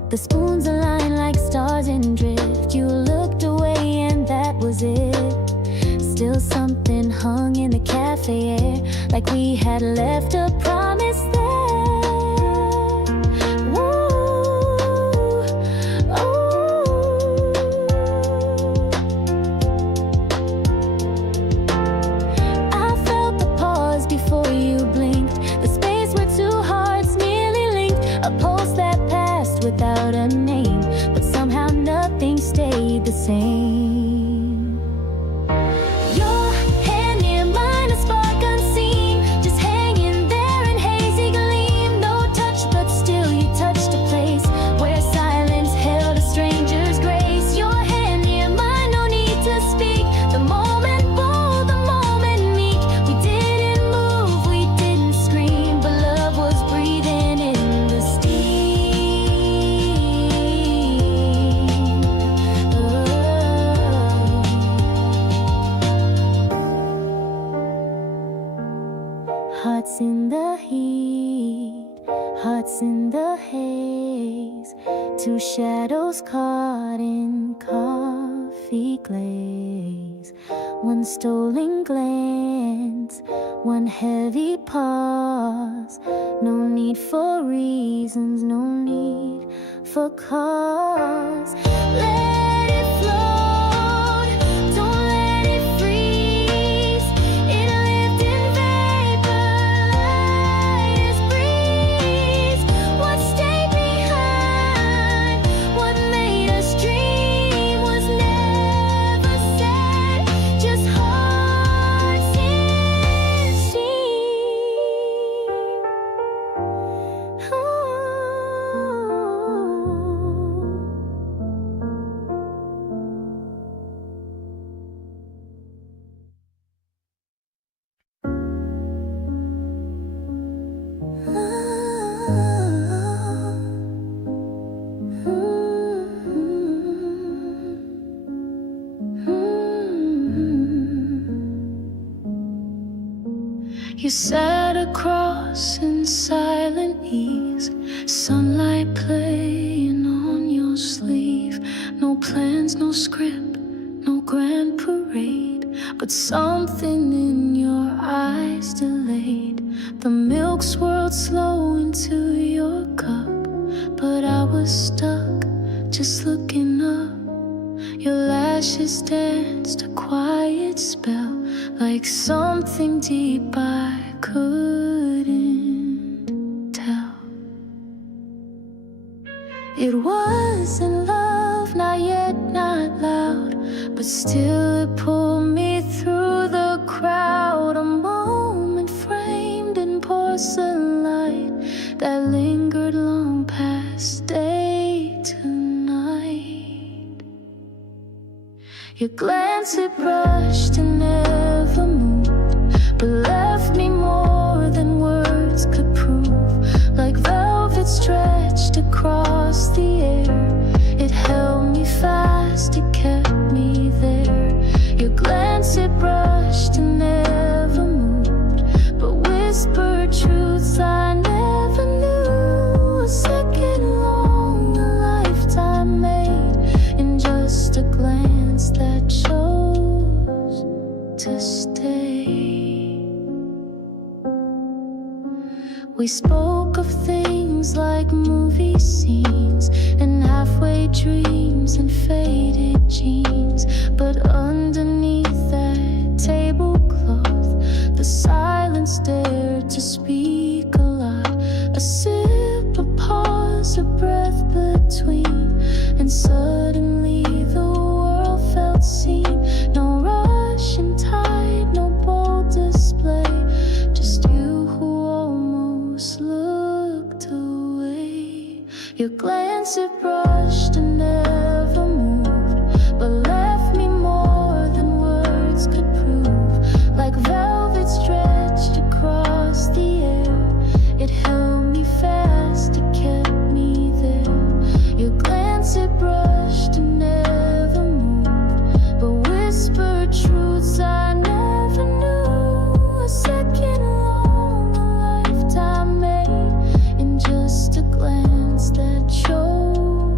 The spoons aligned like stars in drift. You looked away and that was it. Still something hung in the cafe air, like we had left a promise there. Ooh, oh. I felt the pause before you blinked, the space where two hearts nearly linked, a pulse that passed without a name, but somehow nothing stayed the same. Your hand near mine, a spark unseen, just hanging there in hazy gleam. No touch, but still you touched a place where silence held a stranger's grace. Your hand near mine, no need to speak. The moment bold, the moment meek. We didn't move, we didn't scream, but love was breathing in the steam. Hearts in the heat, hearts in the haze, two shadows caught in coffee glaze. One stolen glance, one heavy pause. No need for reasons, no need for cause. Let it float, don't let it freeze. It lived in vapor, light as breeze. What stayed behind, what made us dream was never said. Just hearts in steam. You sat across in silent ease, sunlight playing on your sleeve. No plans, no script, no grand parade, but something in your eyes delayed. The milk swirled slow into your cup, but I was stuck, just looking up. Your lashes danced a quiet spell, like something deep I couldn't tell. It wasn't love, not yet, not loud, but still it pulled me through the crowd. A moment framed in porcelain light that lingered long past day to night. Your glance, it brushed and never moved, but left me more than words could prove. Like velvet stretched across the air, it held me fast, it kept me there. Your glance, it brushed and never moved, but whispered truths I never knew. A second long, a lifetime made in just a glance that chose to stay. We spoke of things like movie scenes and halfway dreams and faded jeans, but underneath that tablecloth, the silence dared to speak a lot. A sip, a pause, a breath between, and suddenly the world felt seen. No rush and tide, no bold display, just you who almost looked away. Your glance, it brushed and never moved, but left me more than words could prove. Like velvet stretched across the air, it held me fast, it kept me there. Your glance, it brushed and never moved, but whispered truths I never knew. A second long, a lifetime made in just a glance that chose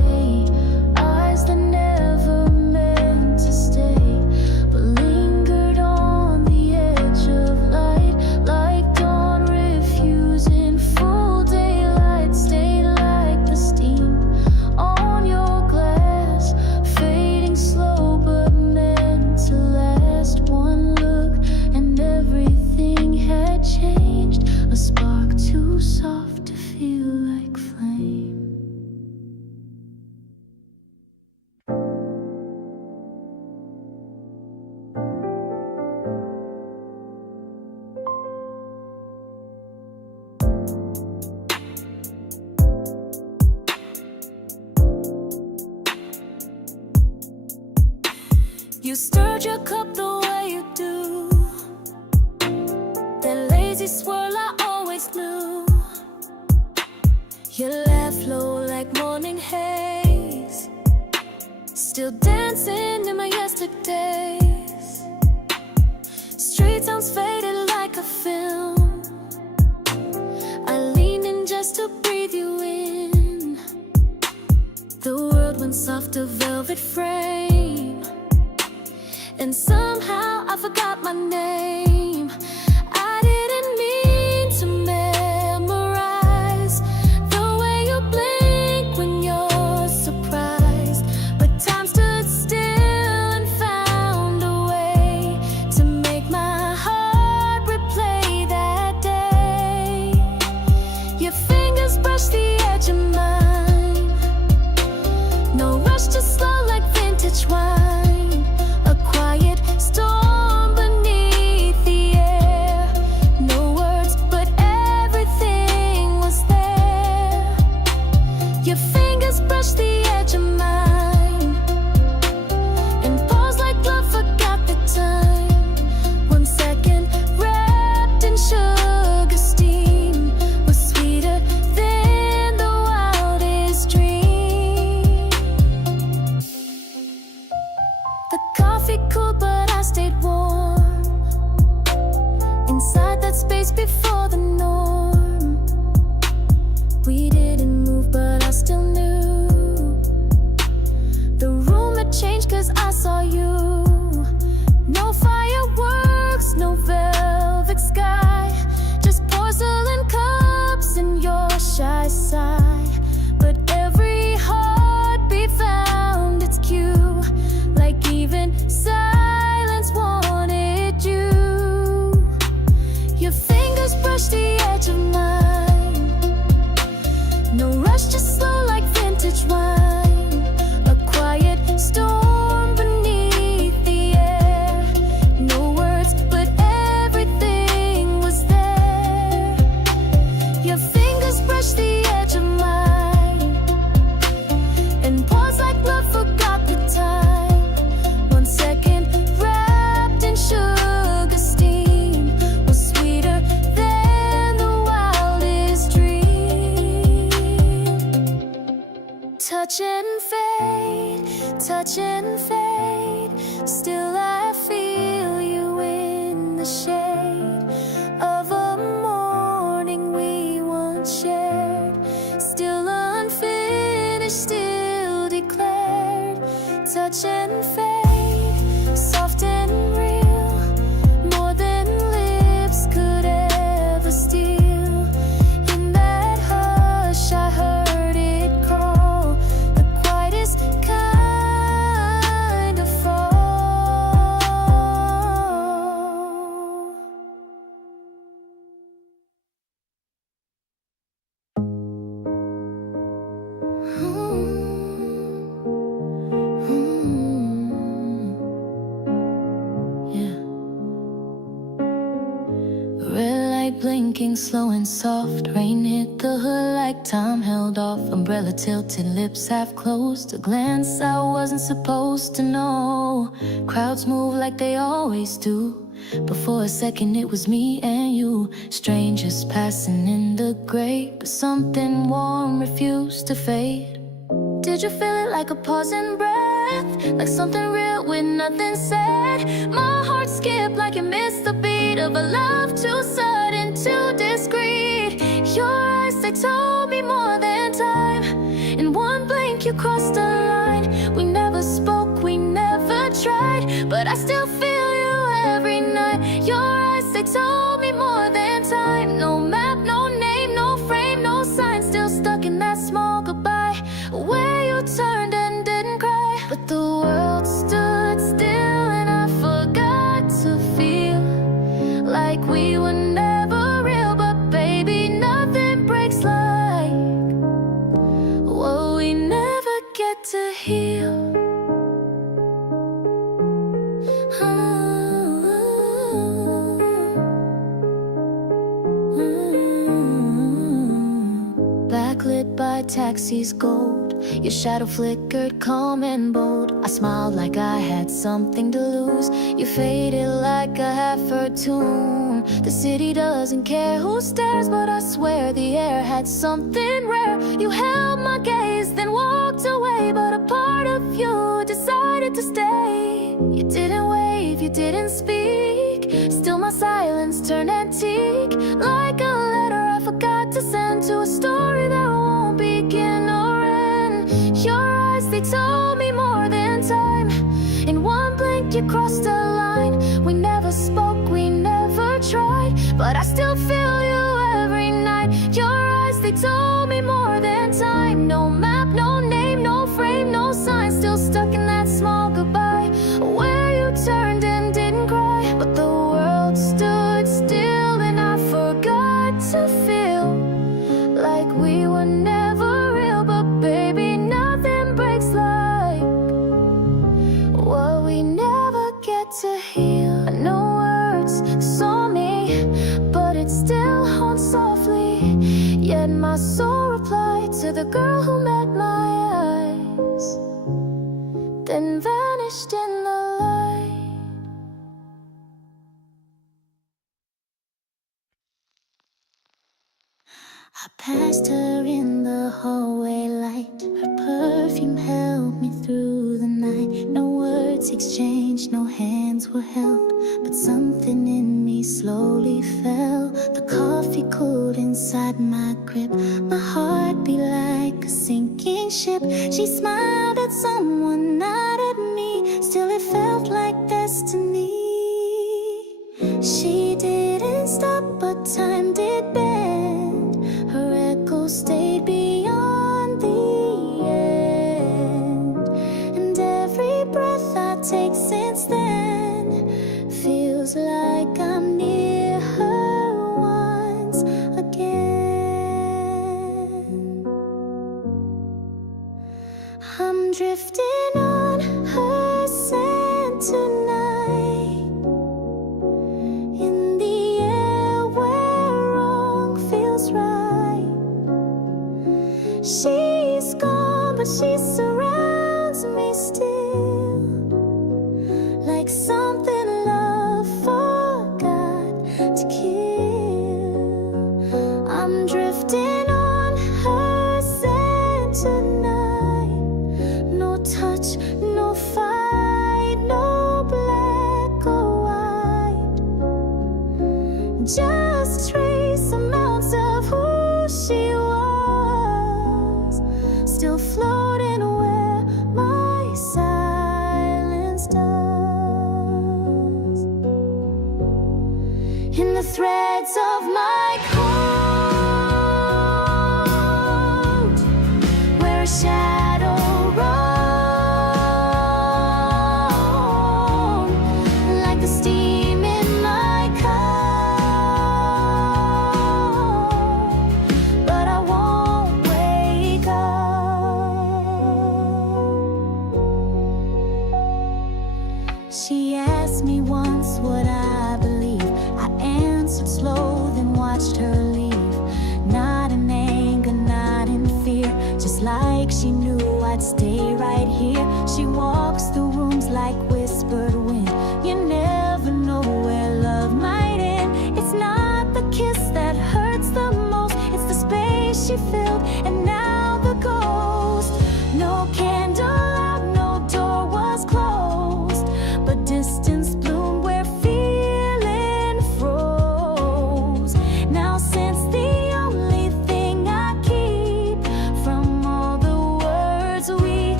You stirred your cup the way you do. That lazy swirl I always knew. You laugh low like morning haze. Still dancing in my yesterdays. Street sounds faded like a film. I leaned in just to breathe you in. The world went soft, a velvet frame. And somehow I forgot my name. I didn't mean to memorize the way you blink when you're surprised. But time stood still and found a way to make my heart replay that day. Your fingers brush the edge of mine. No rush, just slow like vintage wine. A quiet storm beneath the air. No words, but everything was there. Your fingers brush the edge of mine. And pause like love forgot the time. 1 second wrapped in sugar steam was sweeter than the wildest dream. The coffee cooled, but I stayed warm. Inside that space before the norm. We didn't move, but I still knew. The room had changed 'cause I saw you. No fireworks, no velvet sky. Just porcelain cups and your shy sigh. But every heartbeat found its cue. Like even silence wanted you. Your fingers brush the edge of mine. No rush, just slow like vintage wine. A quiet storm beneath the air. No words, but everything was there. Your fingers brush the edge of mine. And pause like love forgot the time. 1 second wrapped in sugar steam was sweeter than the wildest dream. Touch and fade, touch and fade. Still I feel you in the shade of a morning we once shared. Still unfinished, still declared. Touch and fade, soft and real. More than lips could ever steal. In that hush I heard it call. The quietest kind of fall. Yeah. Red light blinking, slow and soft. Rain hit the hood like time held off. Umbrella tilted, lips half closed. A glance I wasn't supposed to know. Crowds move like they always do. But for a second it was me and you. Strangers passing in the gray. But something warm refused to fade. Did you feel it like a pause in breath? Like something real with nothing said? My heart skipped like it missed the beat of a love too sudden, too discreet. Your eyes, they told me more than time. In one blink you crossed the line. We never spoke, we never tried. But I still feel you every night. Your eyes, they told me more than time. No map, no name, no frame, no sign. Still stuck in that small goodbye where you turned and didn't cry. But the world stood still and I forgot to feel like we were never real. But baby, nothing breaks like what we never get to heal. Backlit by taxis, gold Your shadow flickered calm and bold. I smiled like I had something to lose. You faded like a half-heard tune. The city doesn't care who stares, but I swear the air had something rare. You held my gaze, then walked away, but a part of you decided to stay. You didn't wave, you didn't speak. Still my silence turned antique, like a letter I forgot to send to a story that won't begin or end. Your eyes, they told me more than time. In one blink you crossed a line. We never spoke, we never tried, but I still feel you every night. Your eyes, they told me more than time. No map, no name, no frame, no sign. Still stuck in that small goodbye, where you turned and didn't cry, but the world stood still and I forgot to feel like we were never real. But baby, nothing breaks like what we never get to heal. I know words saw me, but it still haunts softly. Yet my soul replied to the girl who met my eyes, then vanished in the light. I passed her in the hallway light. Her perfume held me through the night. No words exchanged, no hands were held, but something in me slowly fell. The coffee cooled inside my grip. My heart beat like a sinking ship. She smiled at someone, not at me. Still it felt like destiny. She didn't stop, but time did bend. Her echo stayed beyond the end. And every breath I take since then feels like I'm near her once again. I'm drifting on her scent tonight, in the air where wrong feels right. She's gone, but she surrounds me still, like something love forgot to kill. I'm drifting on her scent tonight. No touch, no fight, no black or white, just trace amounts of who she was, still floating where my silence does. In the threads of my coat, where a shadow roam, like the steam in my cup, but I won't wake up. She asked me once what I believe. I answered slow, then watched her leave. Not in anger, not in fear, just like she knew I'd stay right here. She walks the rooms like whispered wind. You never know where love might end. It's not the kiss that hurts the most, it's the space she filled, and now the ghost. No candle out, no door was closed, but distance bloomed where feeling froze. Now since the only thing I keep from all the words we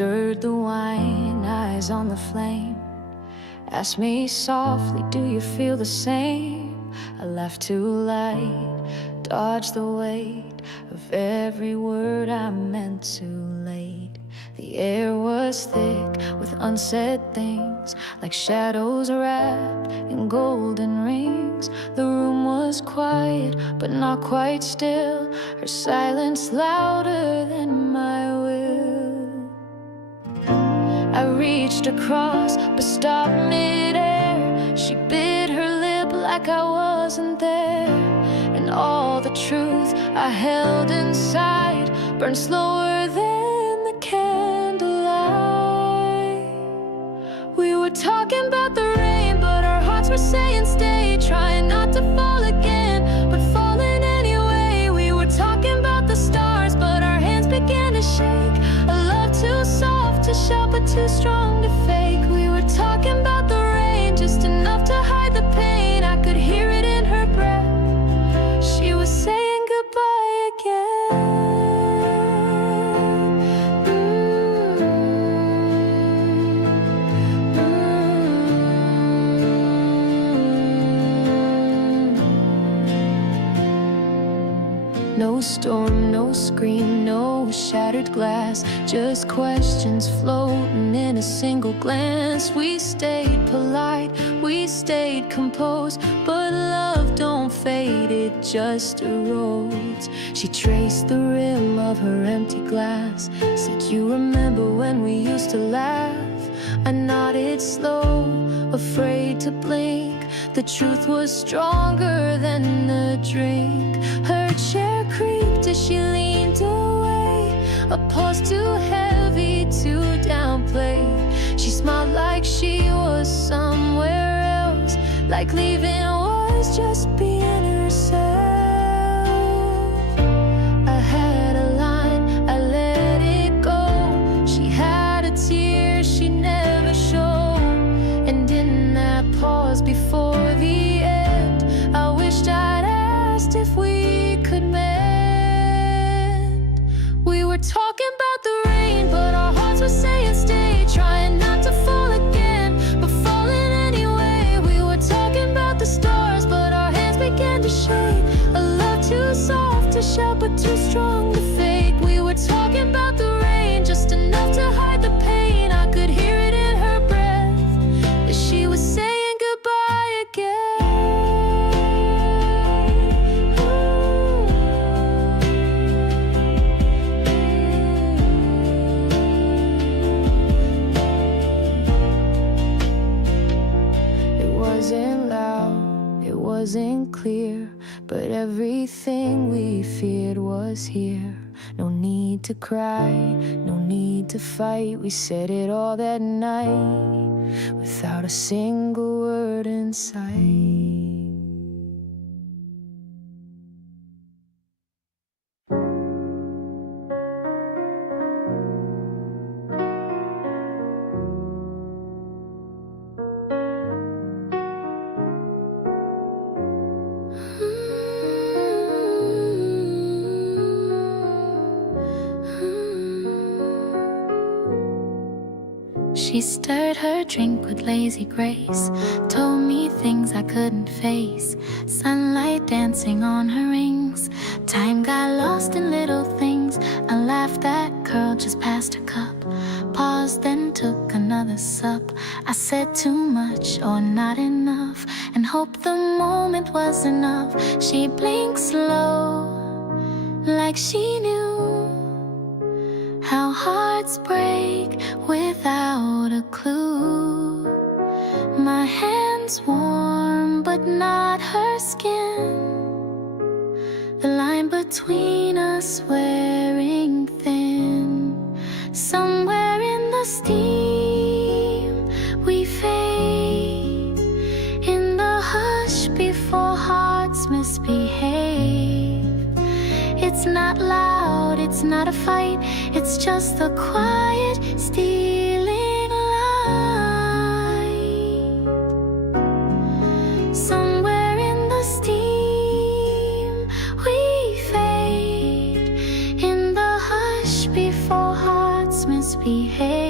stirred the wine, eyes on the flame. Asked me softly, do you feel the same? I laughed too light, dodged the weight of every word I meant too late. The air was thick with unsaid things, like shadows wrapped in golden rings. The room was quiet, but not quite still, her silence louder than my will. I reached across, but stopped mid-air. She bit her lip like I wasn't there, and all the truth I held inside burned slower than the candlelight. We were talking about the rain, but our hearts were saying stay, trying not to fall again, but falling anyway. We were talking about the stars, but our hands began to shake. A love too soft to shout, but too strong to fake. We were talking about the rain, just enough to hide the pain. I could hear it in her breath. She was saying goodbye again. No storm, no scream, no shattered glass, just questions floating in a single glance. We stayed polite, we stayed composed, but love don't fade, it just erodes. She traced the rim of her empty glass, said, you remember when we used to laugh? I nodded slow, afraid to blink. The truth was stronger than the drink. Her chair creaked as she leaned away, a pause too heavy to downplay. She smiled like she was somewhere else, like leaving was just being herself. I had a line, I let it go. She had a tear she never showed, and in that pause before the end, I wished I'd asked if we could mend. We were talking about the rain, but our hearts were saying stay, trying not to fall again, but falling anyway. We were talking about the stars, but our hands began to shake. A love too soft to shout, but too strong to fake. We were talking about the rain, just enough to hide the pain. I could hear it in her breath, that she was saying goodbye again. It wasn't loud, it wasn't clear, but everything we feared was here. No need to cry, no need to fight. We said it all that night, without a single word in sight. She stirred her drink with lazy grace, told me things I couldn't face. Sunlight dancing on her rings, time got lost in little things. I laughed at curl just past her cup, paused then took another sup. I said too much or not enough, and hoped the moment was enough. She blinked slow, like she knew how hearts break without a clue. My hands warm, but not her skin. The line between us wearing thin. Somewhere in the steam we fade, in the hush before hearts misbehave. It's not loud, it's not a fight, it's just the quiet stealing light. Somewhere in the steam we fade, in the hush before hearts misbehave.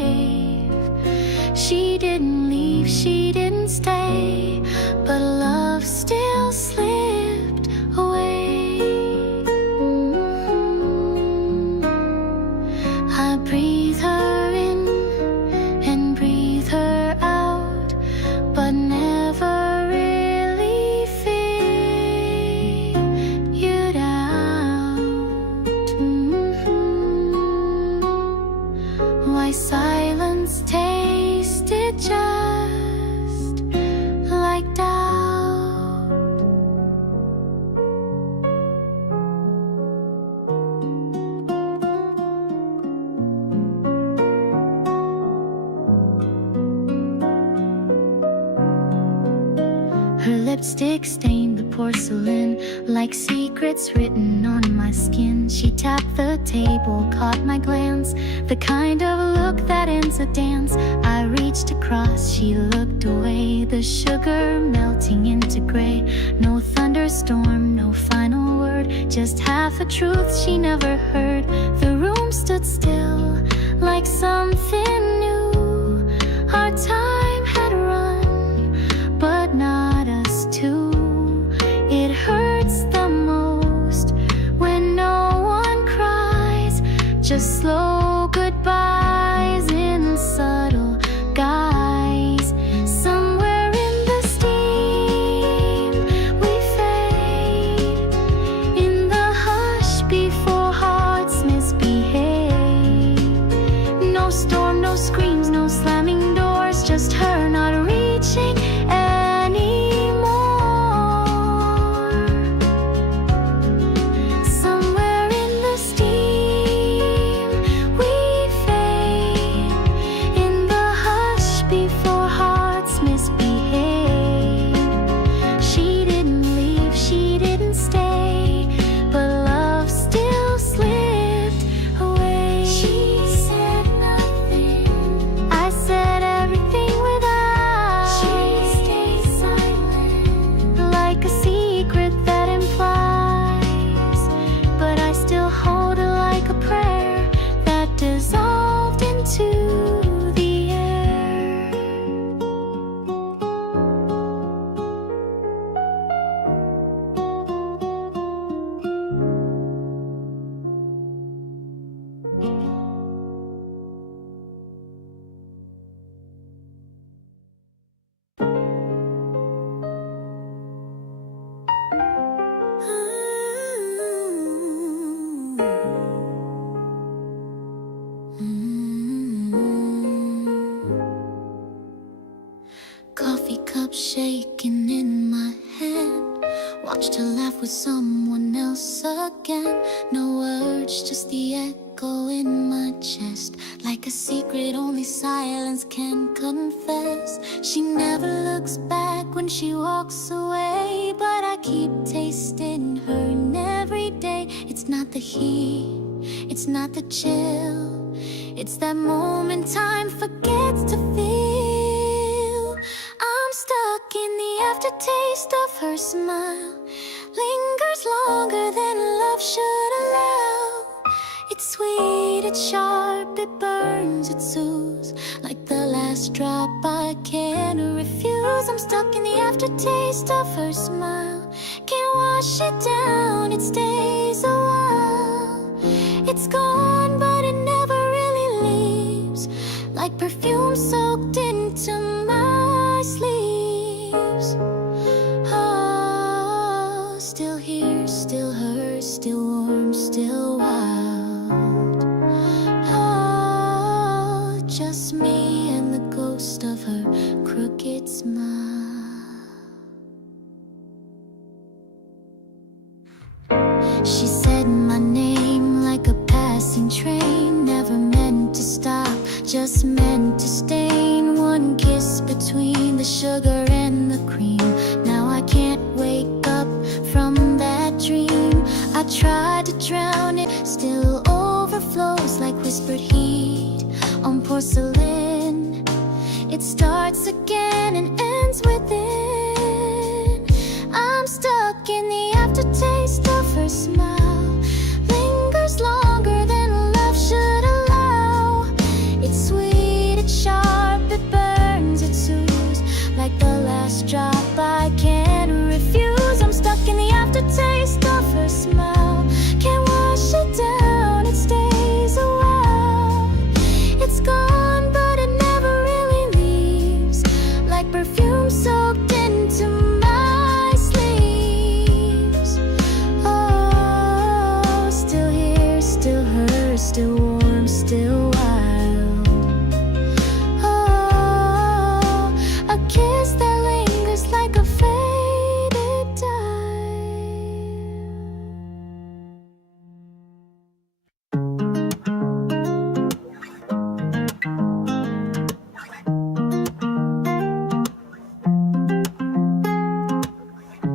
lipstick stained the porcelain like secrets written on my skin. She tapped the table, caught my glance, the kind of look that ends a dance. I reached across, she looked away, the sugar melting into gray. No thunderstorm, no final word, just half a truth she never heard. The room stood still like something new. Our time had run, but not us two. It hurts the most when no one cries, just slow goodbyes in subtle guise. Somewhere in the steam we fade, in the hush before hearts misbehave. No storm, no screams, no slamming doors, just her not reaching anymore. Somewhere in the steam we fade, in the hush before hearts misbehave. She didn't leave, she didn't stay, but love still slipped away. She said nothing, I said everything without. She stayed silent, like a secret that implies, but I still hold it like a prayer that dissolved into the air. Coffee cup shaking in my hand, watched her laugh with someone else again. No words, just the echo in my chest, like a secret only silence can confess. She never looks back when she walks away, but I keep tasting her in every day. It's not the heat, it's not the chill, it's that moment time forgets to feel. I'm stuck in the aftertaste of her smile, lingers longer than love should allow. It's sweet, it's sharp, it burns, it soothes, like the last drop I can't refuse. I'm stuck in the aftertaste of her smile, can't wash it down, it stays a while. It's gone, but it never really leaves, like perfume soaked into my sleeves. Oh, still here, still hers, still warm, still wild. Oh, just me and the ghost of her crooked smile. She said my name like a passing train, never meant to stop, just meant to stain. One kiss between the sugar and the cream, now I can't wake up from that dream. I tried to drown it, still overflows like whispered heat on porcelain. It starts again and ends within. I'm stuck in the aftertaste of her smile, lingers longer than love should allow. It's sweet, it's sharp, it burns, it soothes, like the last drop I can't refuse. I'm stuck in the aftertaste of her smile, can't wash it down, it stays a while. It's gone, but it never really leaves, like perfume soaked into my sleeves. Oh,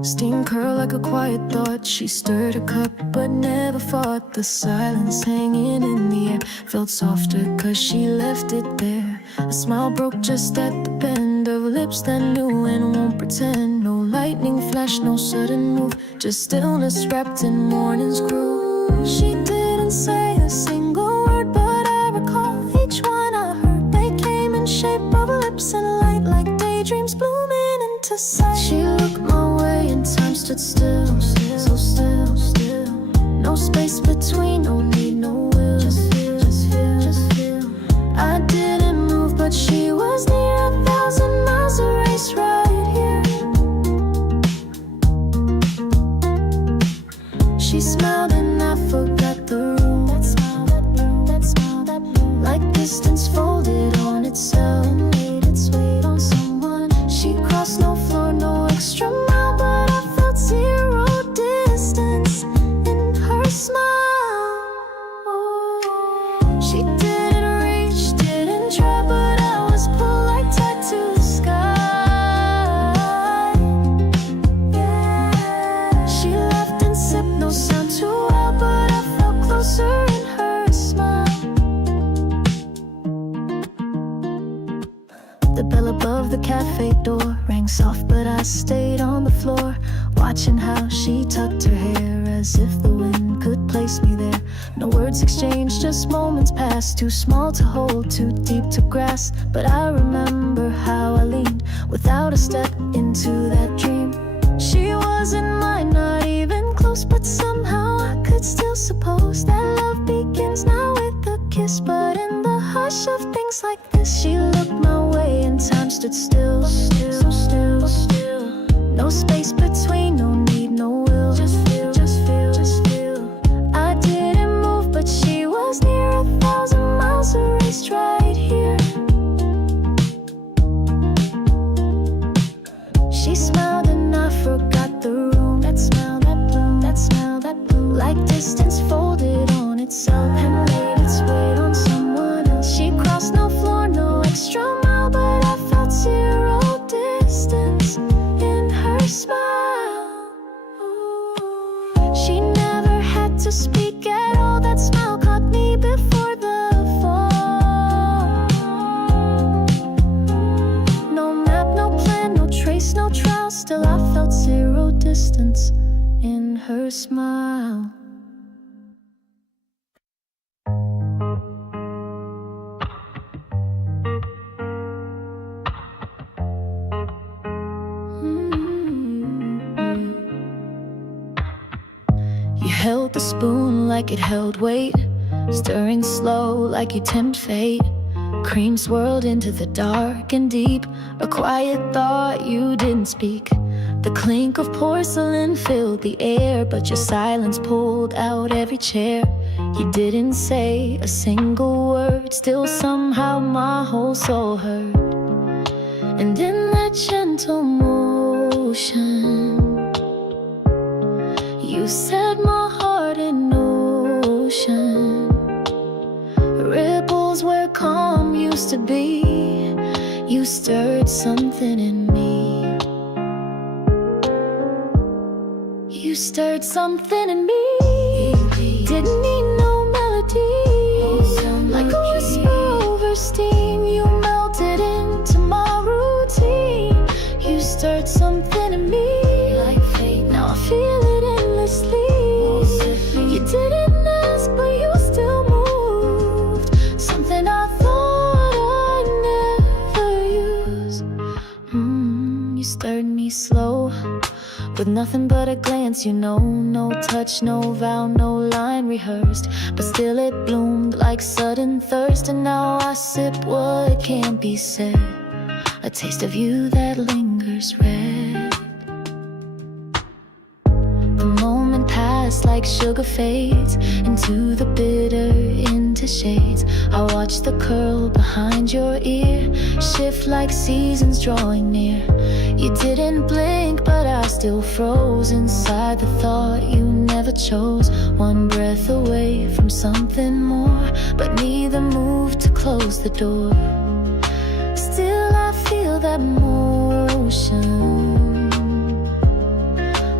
Steam curled like a quiet thought. She stirred her cup but never fought. The silence hanging in the air felt softer cause she left it there. A smile broke just at the bend of lips that knew and won't pretend. No lightning flash, no sudden move, just stillness wrapped in morning's groove. She didn't say a single word, but I recall each one I heard. They came in shape of lips and light, like daydreams blooming into sight. She looked my way and time stood still, so still, still. No space between, no need, no will. Just feel, just feel, just feel. I didn't move, but she was near 1,000 miles, a race right here. She smiled and I forgot the room. That smile, that bloom, that smile, that bloom. Like distance folded on itself and made its weight on someone. She crossed no floor, no extra mile, but I felt zero distance in her smile. She didn't reach, didn't try, but I was pulled like tied to the sky. Yeah. She laughed and sipped, no sound too well, but I felt closer in her smile. The bell above the cafe door rang soft, but I stayed on the floor, watching how she tucked her hair as if the wind could place me there. No words exchanged, just moments passed, too small to hold, too deep to grasp. But I remember how I leaned without a step into that dream. She wasn't mine, not even close, but somehow I could still suppose that love begins now with a kiss. But in the hush of things like this, she looked my way and time stood still, still, still, still. No space between, no need, no will. Just feel, just feel, just feel. I didn't move, but she was near 1,000 miles, erased right here. She smiled and I forgot the room. That smile, that bloom, that smile, that bloom. Like distance folded on itself and made its weight on someone else. She crossed no floor, no extra mile, but I felt zero distance in her smile. She never had to speak at all. That smile caught me before the fall. No map, no plan, no trace, no trial. Still I felt zero distance in her smile. You held the spoon like it held weight, stirring slow like you tempt fate. Cream swirled into the dark and deep, a quiet thought you didn't speak. The clink of porcelain filled the air, but your silence pulled out every chair. You didn't say a single word, still somehow my whole soul heard. And in that gentle motion, you set my heart in motion. Ripples where calm used to be, you stirred something in me. You stirred something in me. Didn't need no melody, like a whisper over steam. You melted into my routine. You stirred something in me, like fate. Now I feel it endlessly. You didn't ask, but you still moved. Something I thought I'd never use. You stirred me slow, with nothing but a glance, you know. No touch, no vow, no line rehearsed, but still it bloomed like sudden thirst. And now I sip what can't be said, a taste of you that lingers red. The moment passed like sugar fades into the bitter, into shades. I watched the curl behind your ear shift like seasons drawing near. You didn't blink, but I still froze inside the thought you never chose. One breath away from something more, but neither moved to close the door. Still I feel that motion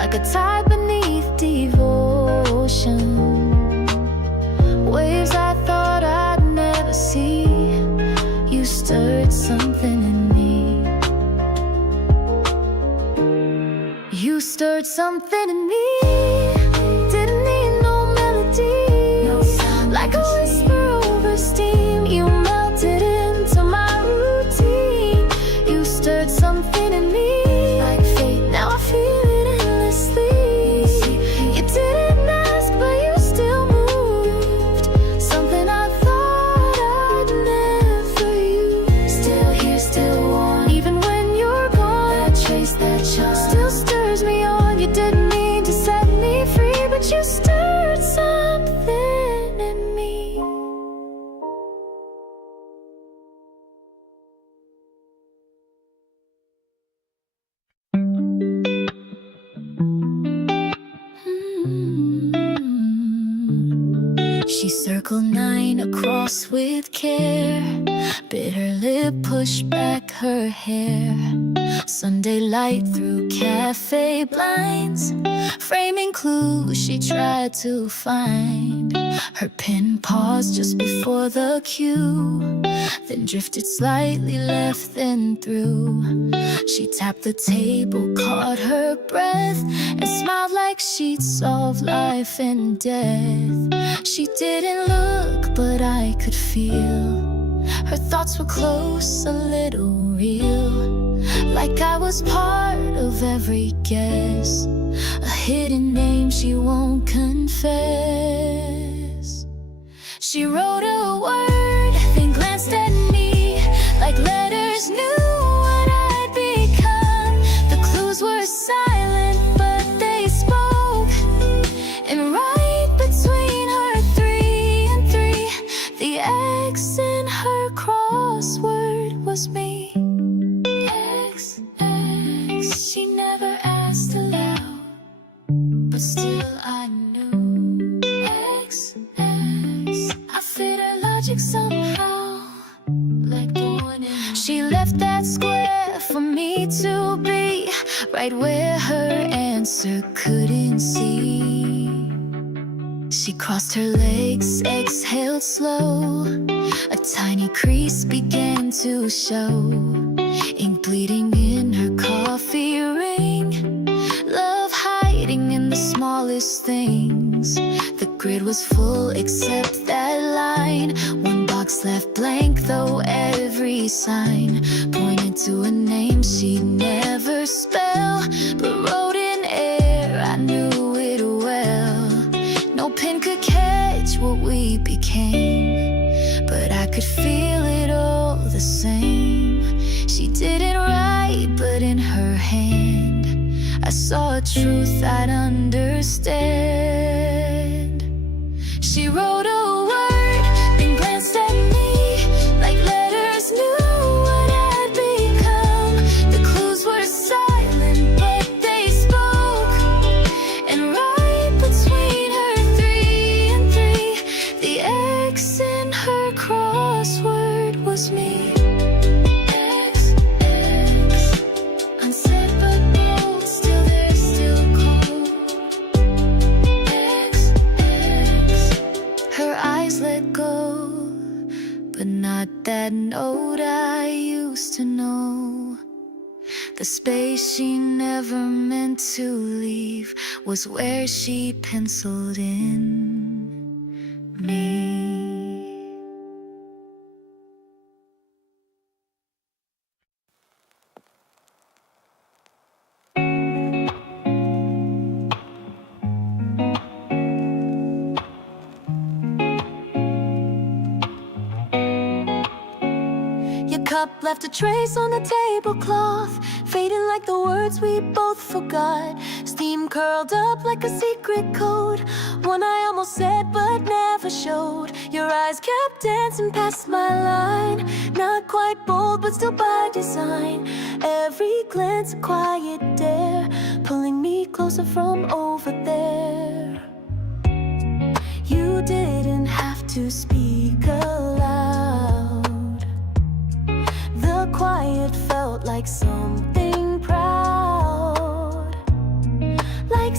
like a tide beneath devotion. Waves I thought I'd never see. You stirred something in me. You stirred something in me. Didn't need no melody, like a whisper over steam. You melted into my routine. You stirred something in me, like fate. Now I feel it endlessly. You didn't ask, but you still moved. Something I thought I'd never use. Still here, still warm, even when you're gone. That trace, that charm still stirs me on. You didn't mean to set me free, but you stirred something in me. She circled 9 across with care. Bit her lip, pushed back her hair. Sunday light through cafe blinds, framing clues she tried to find. Her pen paused just before the cue, then drifted slightly left then through. She tapped the table, caught her breath, and smiled like she'd solve life and death. She didn't look, but I could feel her thoughts were close, a little real, like I was part of every guess, a hidden name she won't confess. She wrote a word, then glanced at me, like letters knew what I'd become. The clues were silent, but they spoke, and right between her 3 and 3, the X in her crossword was me. X, X, she never asked aloud, but still I knew. X, X, I fit her logic somehow, like born in. She left that square for me to be, right where her answer couldn't see. She crossed her legs, exhaled slow. A tiny crease began to show, ink bleeding in her coffee ring, love hiding in the smallest things. The grid was full except that line, one box left blank though every sign pointed to a name she'd never spell, but wrote in air, I knew it well. No pen could catch what we became, but I could feel it all the same. She didn't write, but in her hand I saw a truth I'd understand. She wrote a word, then glanced at me, like letters knew what I'd become. The clues were silent, but they spoke, and right between her 3 and 3, the X in her crossword was me. X, X, unsaid but bold, still there, still cold. X, X, her eyes let go, but not that note I used to know. The space she never meant to leave was where she penciled in me. Your cup left a trace on the tablecloth, fading like the words we both forgot. Steam curled up like a secret code, one I almost said but never showed. Your eyes kept dancing past my line, not quite bold but still by design. Every glance a quiet dare, pulling me closer from over there. You didn't have to speak aloud. The quiet felt like something proud,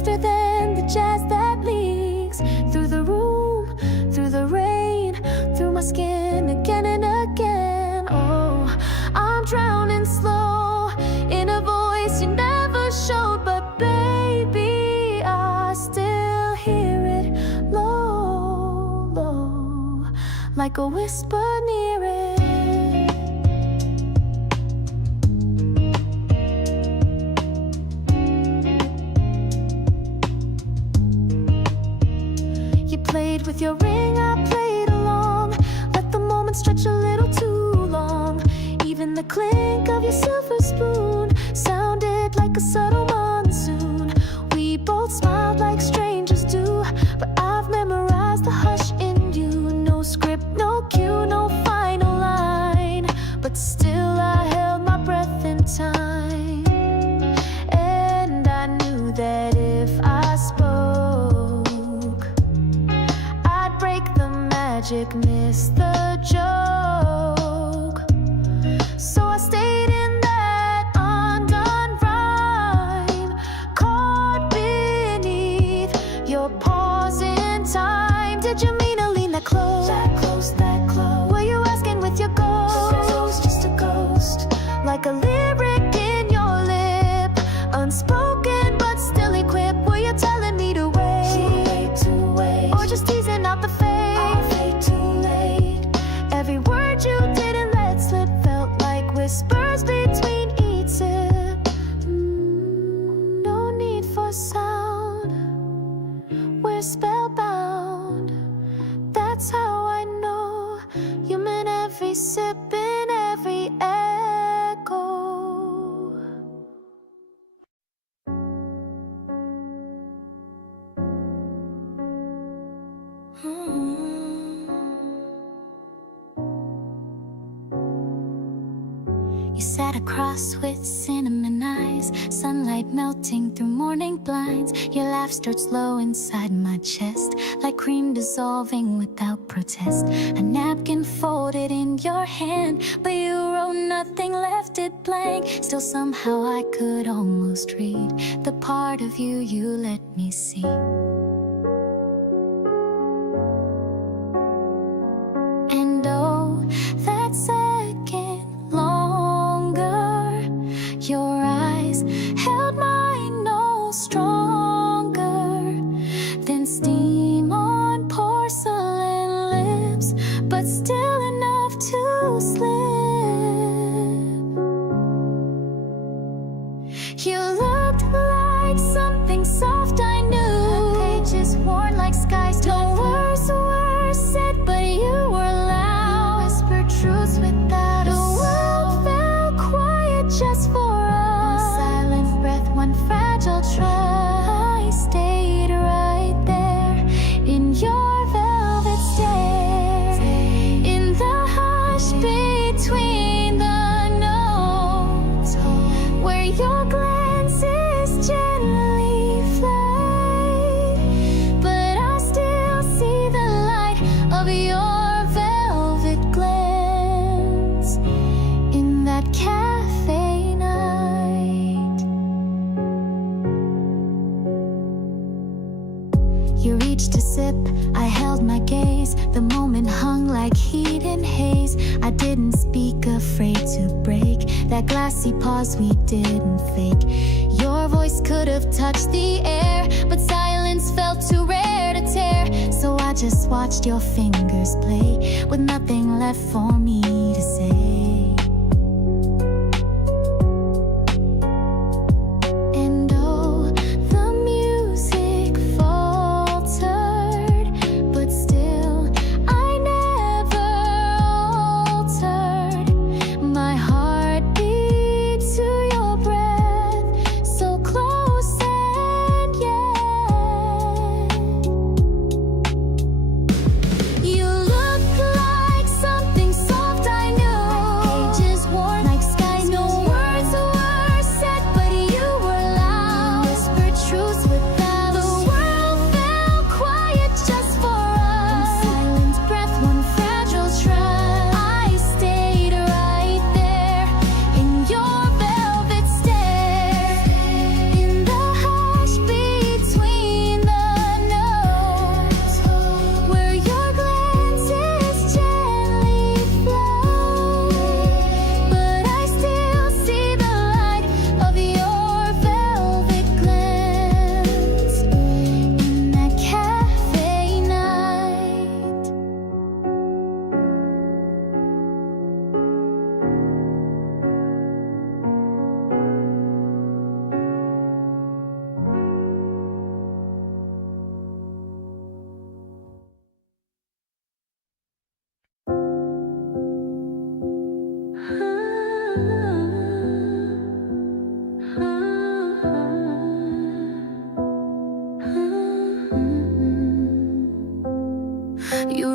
softer than the jazz that leaks through the room, through the rain, through my skin again and again. Oh, I'm drowning slow in a voice you never showed, but baby, I still hear it low, low, like a whisper near it. Played with your ring, I played along. Let the moment stretch a little too long. Even the clink of your silver spoon sounded like a subtle monsoon. We both smiled like strangers do, but I've memorized the hush in you. No script, no cue, no final line, but still I held my breath in time. And I knew that if I spoke, miss the joke. So I stayed in that undone rhyme, caught beneath your pause in time. Did you mean to lean that close? That close, that close. Were you asking with your ghost? Just a ghost, like a lyric in your lip, unspoken but still equipped. Were you telling me to wait, or just teasing out the fate? Every word you didn't let slip felt like whispers between each sip. No need for sound, we're spellbound. That's how I know you meant every sip and every echo. You sat across with cinnamon eyes, sunlight melting through morning blinds. Your laugh starts low inside my chest, like cream dissolving without protest. A napkin folded in your hand, but you wrote nothing, left it blank. Still somehow I could almost read the part of you you let me see. And oh, that second longer, your eyes held mine no stronger than steam on porcelain lips, but still enough to slip. You looked like something soft I knew, pages worn like skies. No words were said, but you were loud. You whispered truths without a sound. The world fell quiet just for us. One silent breath, one fragile trust. I stayed right there in your velvet stare, in the hush between the notes, where your glances gently fly. But I still see the light of your velvet glance in that cafe night. You reached to sip, I held my gaze. The moment hung like heat and haze. I didn't speak, afraid to break that glassy pause we didn't fake. Your voice could have touched the air, but silence felt too rare to tear. So I just watched your fingers play with nothing left for me to say. And oh, the music faltered, but still I never altered. My heart beat to your breath, so close and yet. You look like something soft I knew,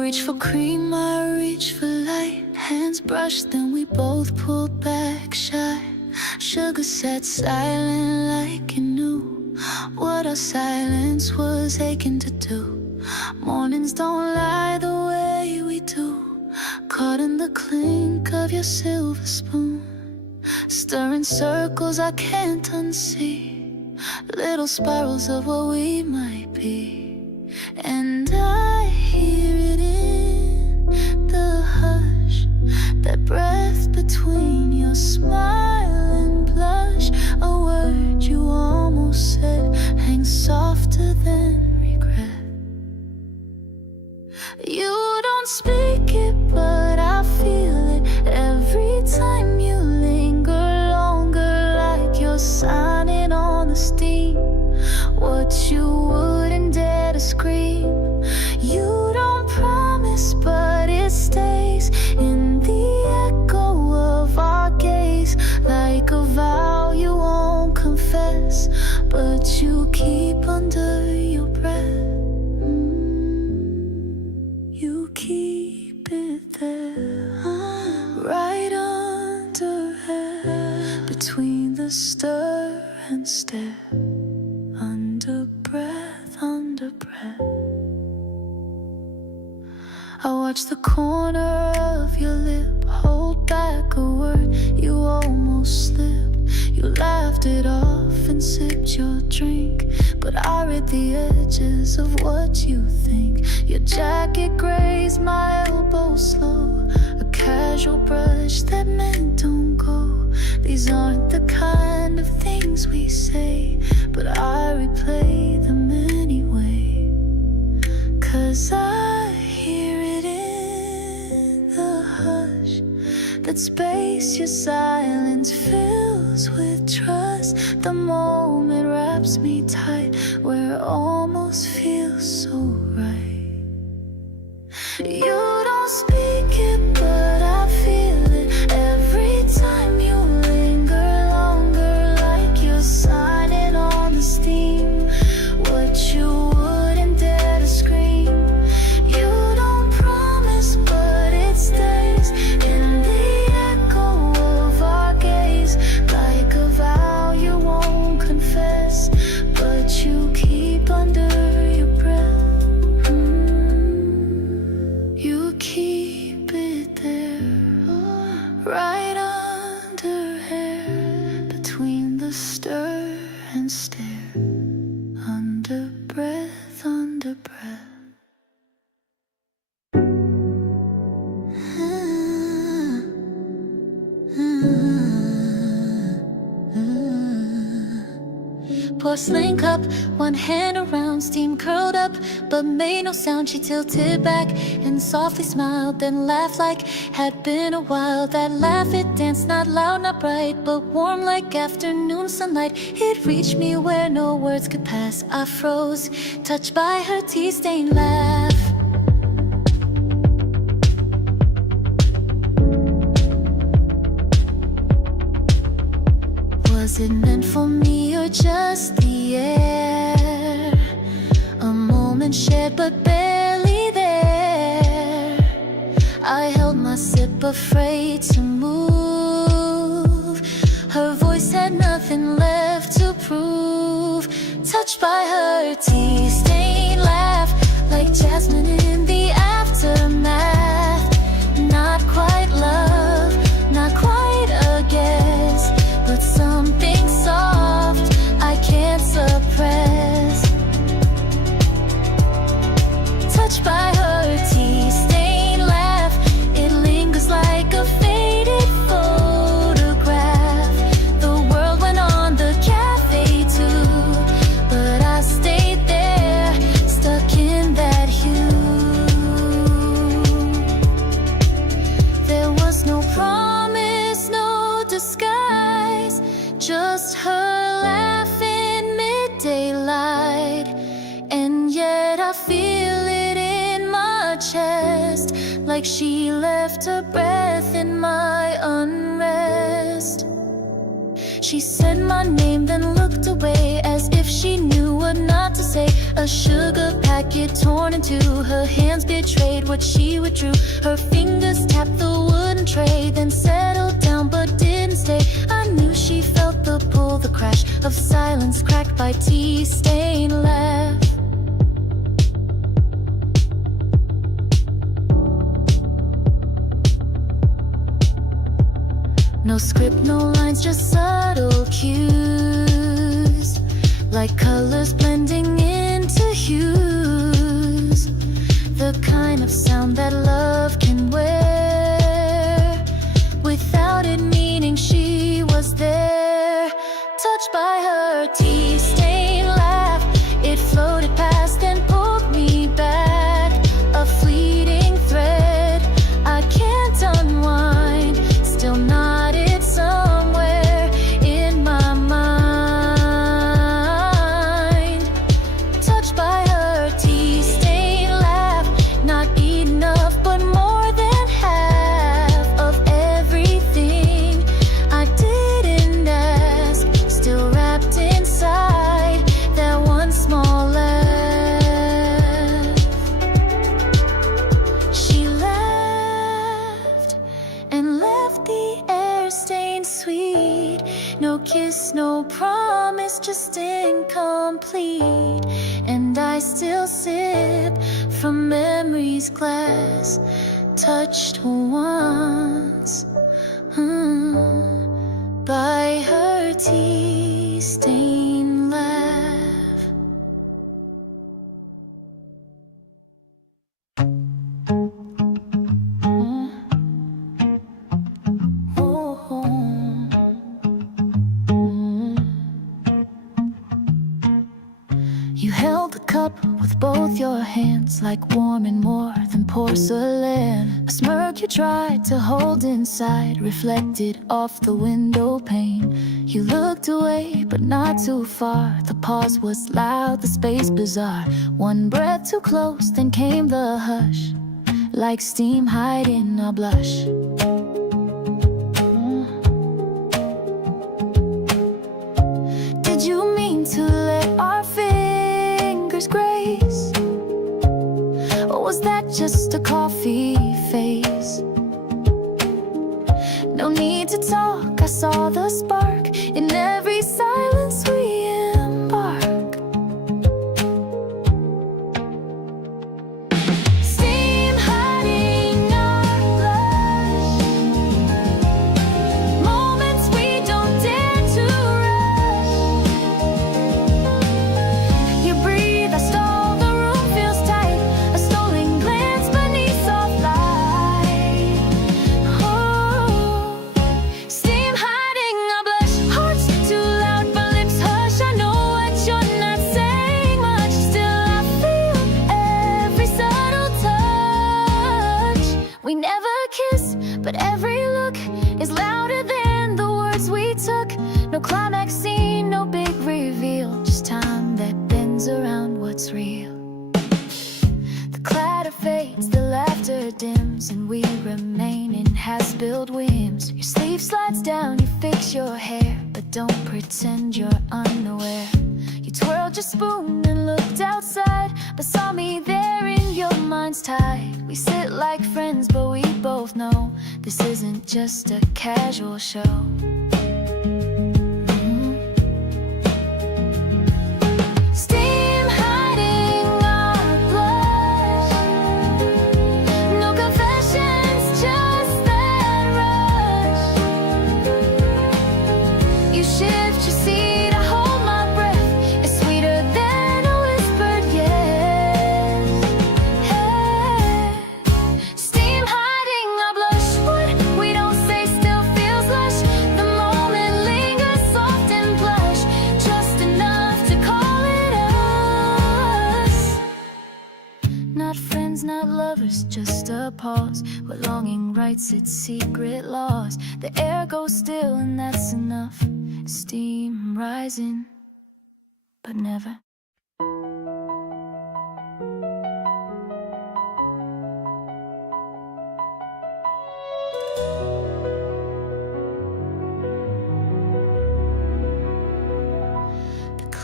reach for cream, I reach for light. Hands brushed, then we both pulled back shy. Sugar sat silent like you knew what our silence was aching to do. Mornings don't lie the way we do. Caught in the clink of your silver spoon, stirring circles I can't unsee, little spirals of what we might be. And I hear it in the hush, that breath between your smile and blush. A word you almost said hangs softer than regret. You don't speak it, but I feel it every time you linger longer, like you're signing on the steam what you wouldn't dare to scream. You don't promise, but it stays in the echo of our gaze, like a vow you won't confess, but you keep under your breath. You keep it there, right under her, between the stir and stare, under breath, under breath. I watch the corner of your lip hold back a word you almost slipped. You laughed it off and sipped your drink, but I read the edges of what you think. Your jacket grazed my elbow slow, a casual brush that meant don't go. These aren't the kind of things we say, but I replay them anyway, 'cause I hear it in the hush, that space your silence fills with trust. The moment wraps me tight, where it almost feels so right. You don't speak it, but I feel it every time you linger longer, like you're signing on the steam what you wouldn't dare to scream. You don't promise, but it stays in the echo of our gaze, like a vow you won't confess, but you keep under your breath. You keep it there, right under hair, between the stir and stare, under breath, under breath. Porcelain cup, one hand around, steam curled up, but made no sound. She tilted back and softly smiled, then laughed like had been a while. That laugh, it danced, not loud, not bright, but warm like afternoon sunlight. It reached me where no words could pass. I froze, touched by her tea-stained laugh. Was it meant for me or just the air? A moment shared but barely there. I held my sip, afraid to move. Her voice had nothing left to prove. Touched by her tea-stained laugh, like jasmine in the aftermath. Not quite love, not quite a guess, but something soft I can't suppress. Touched by her tea-stained laugh, it lingers like a faded photograph. The world went on the cafe too, but I stayed there, stuck in that hue. There was no promise, no disguise, just her laugh in mid-daylight. And yet I feel it in my chest, like she left her breath in my unrest. She said my name, then looked away as if she knew what not to say. A sugar packet torn in two, her hands betrayed what she withdrew. Her fingers tapped the wooden tray, then settled down but didn't stay. I knew she felt the pull, the crash of silence cracked by tea-stained laugh. No script, no lines, just subtle cues, like colors blending into hues. The kind of sound that love can wear without it meaning she was there. Touched by her tea-stained laugh, it floated past and pulled me back. A fleeting thread I can't unwind, still knotted somewhere in my mind. Touched by her tea-stained laugh, not enough but more than half of everything I didn't ask, still wrapped inside that one small laugh. She laughed and left the air stained sweet. No kiss, no promise, just incomplete. And I still sip from memory's glass, touched once by her tea-stained laugh. You held the cup with both your hands, like warm and more than porcelain. A smirk you tried to hold inside, reflected off the window pane. You looked away, but not too far. The pause was loud, the space bizarre. One breath too close, then came the hush, like steam hiding a blush. Did you mean to let our fingers grace? Or was that just a coffee phase? No need to talk, I saw the spark in every silence we embark. Steam hiding our blush, moments we don't dare to rush. You breathe, I stall, the room feels tight. A stolen glance beneath soft light. Oh, steam hiding our blush, hearts too loud but lips hush. I know what you're not saying much, still I feel every subtle touch. We never kiss, but every look is louder than the words we took. No climax scene, no big reveal, just time that bends around what's real. The clatter fades, the laughter dims, and we remain in half-spilled whims. Your sleeve slides down, you fix your hair, but don't pretend you're unaware. You twirled your spoon and looked outside, but saw me there in your mind's tide. We sit like friends, but we both know this isn't just a casual show. Steam hiding our blush, no confessions, just that rush. You shift your seat, I hold my breath. It's sweeter than a whispered yes. Hey. Steam hiding our blush, what we don't say still feels lush. The moment lingers soft and plush, just enough to call it us. Not friends, not lovers, just a pause where longing writes its secret laws. The air goes still and that's enough. Steam rising, but never.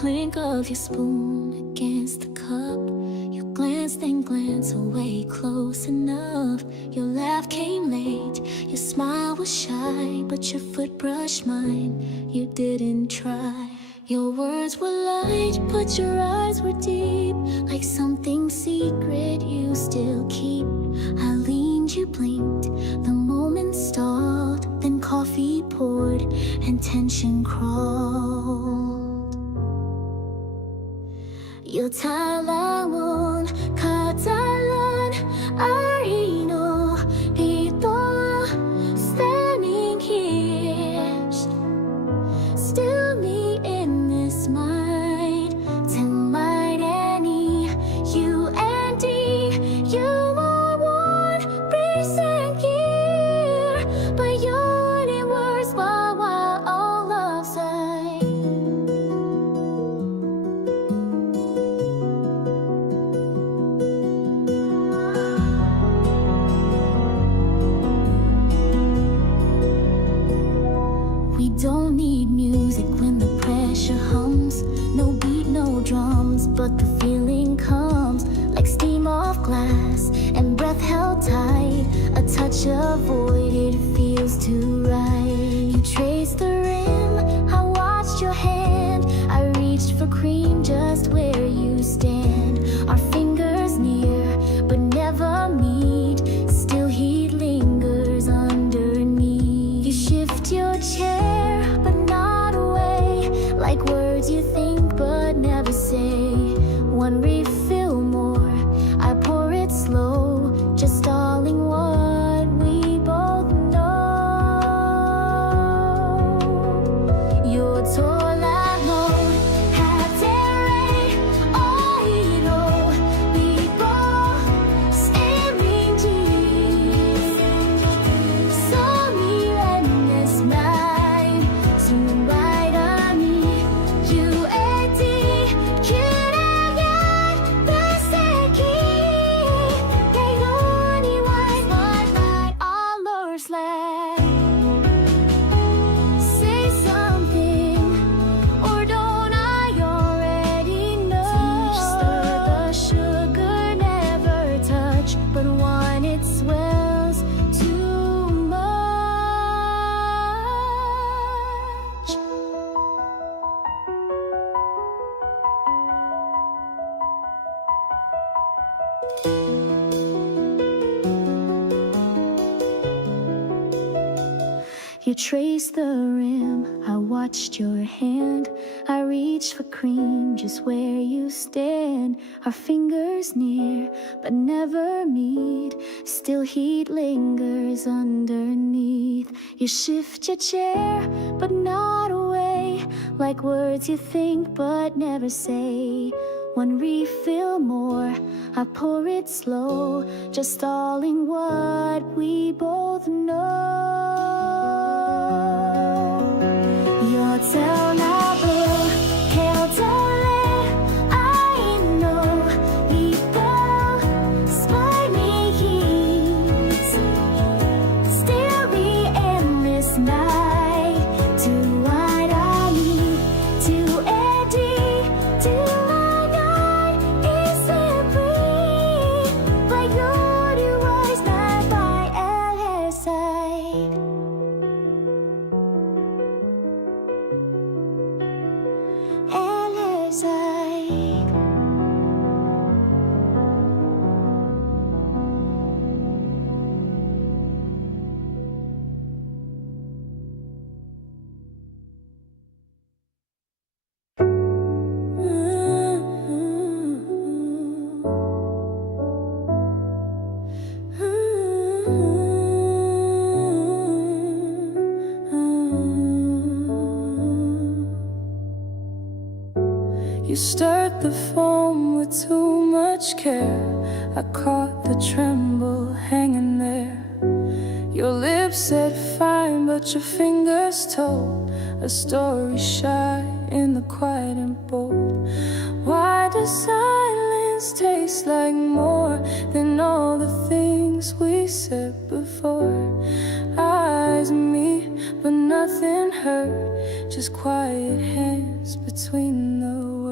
clink of your spoon against the cup. You glance, then glance away close enough. Your laugh came late, your smile was shy, but your foot brushed mine. You didn't try. Your words were light, but your eyes were deep, like something secret you still keep. I leaned, you blinked, the moment stalled, then coffee poured and tension crawled. Your talon, katalon, arino, dito, standing here, still me in this mind, to might any, you and D, you are one recent year, but your name was while all outside. We don't need music when the pressure hums. No beat, no drums, but the feeling comes like steam off glass and breath held tight. A touch avoided feels too right. You traced the rim, I watched your hand. I reached for cream just where you stand. Our fingers near, but never meet. Still heat lingers underneath. You shift your chair, but not away, like words you think but never say. One refill more, I pour it slow, just stalling what we both know. Your tolano, hatere, oiro, bibo, staring deep. Saw me and this night, soon right on me. You and D, 그래야 다시기. 내 눈이 white, but all ours left. Say something, or don't I already know? Stir the sugar, never touch, but when it swells too much. You traced the rim, I watched your hand. I reached for cream just where you stand. Our fingers near, but never meet. Still heat lingers underneath. You shift your chair, but not away, like words you think but never say. One refill more, I pour it slow, just stalling what we both know. Your telnabo, keldole, I know, people, spiny heat, still be in this night, to what I need, to Eddie, to I is it free, like your was not by L.Late's side. L.Late's side. You stirred the foam with too much care. I caught the tremble hanging there. Your lips said fine, but your fingers told a story shy in the quiet and bold. Why does silence taste like more than all the things we said before? Eyes meet, but nothing hurt, just quiet hands between the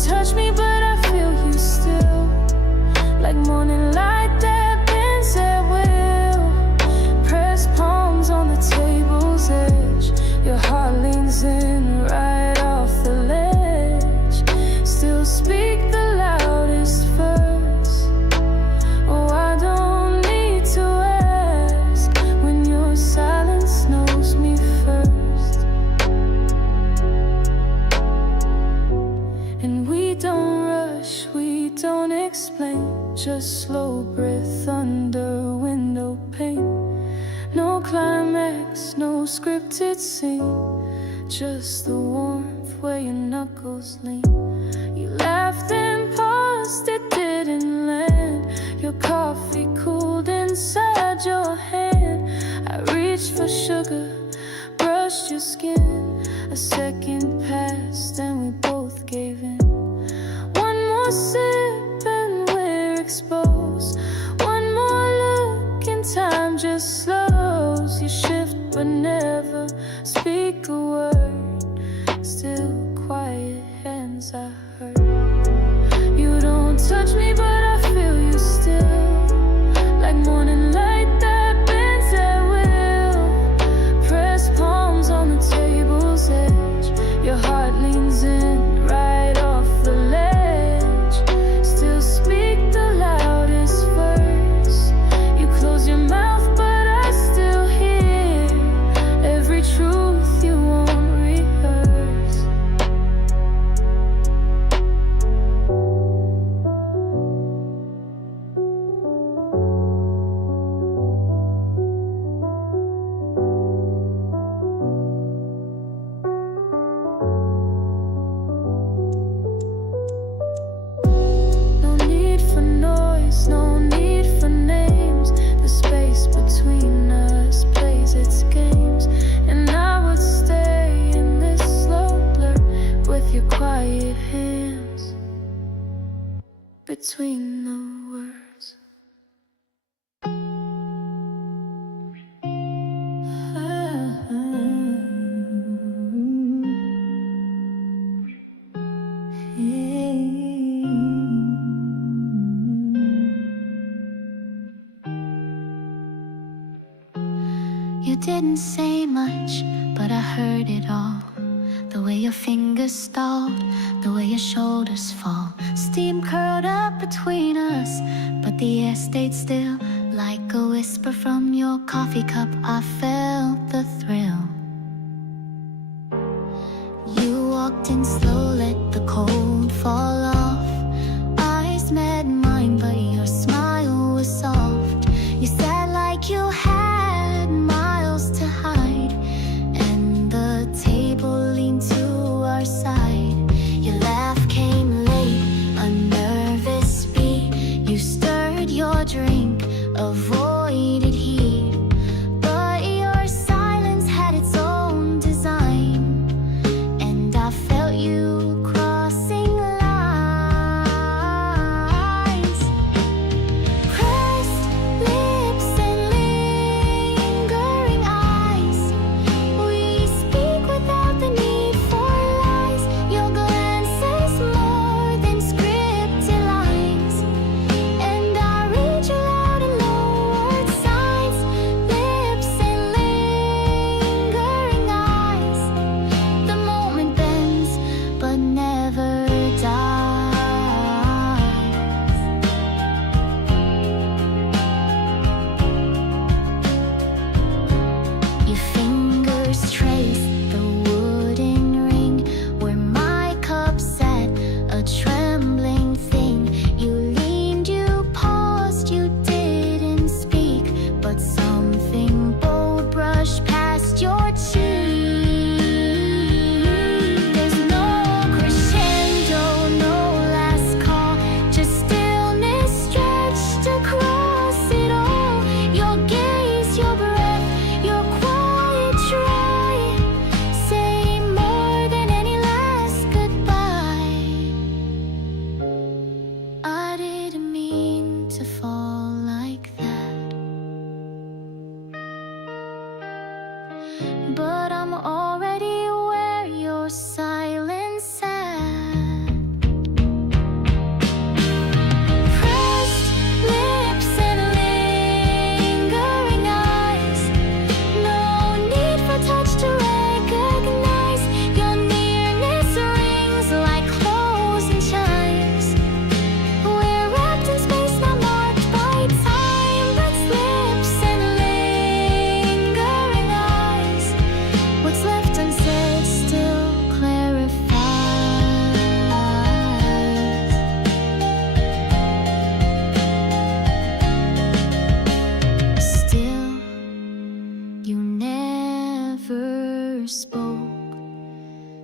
touch me, but I feel you still. Like morning light that bends at will. Press palms on the table's edge. Your heart leans in right off the ledge. Still speak the loudest verse. Oh, I don't need to ask when your silence knows me first. And we don't rush, we don't explain. Just slow breath under window pane. No climax, no scripted scene. Just the warmth where your knuckles lean. You laughed and paused, it didn't land. Your coffee cooled inside your hand. I reached for sugar, brushed your skin. A second passed and we both gave in. One more sip and we're exposed. One more look and time just slows. You shift but never speak a word. Still quiet hands I hurt. You don't touch me but I feel you still. Like morning light that bends at will. Press palms on the table's edge. Your heart leans in right off the ledge. Still speak the loudest verse. You close your mouth but I still hear every truth you won't rehearse. No need for noise, no need for names. The space between us plays its games. And I would stay in this slow blur with your quiet hands between the words. You didn't say much, but I heard it all. The way your fingers stalled, the way your shoulders fall. Steam curled up between us, but the air stayed still. Like a whisper from your coffee cup, I felt the thrill. You walked in slow, let the cold fall off. Eyes met mine, but your smile was soft. You sat like you had miles to hide, and the table leaned to our side. Your laugh came late, a nervous beat. You stirred your drink, avoided heat, but your silence had its own design. And I felt you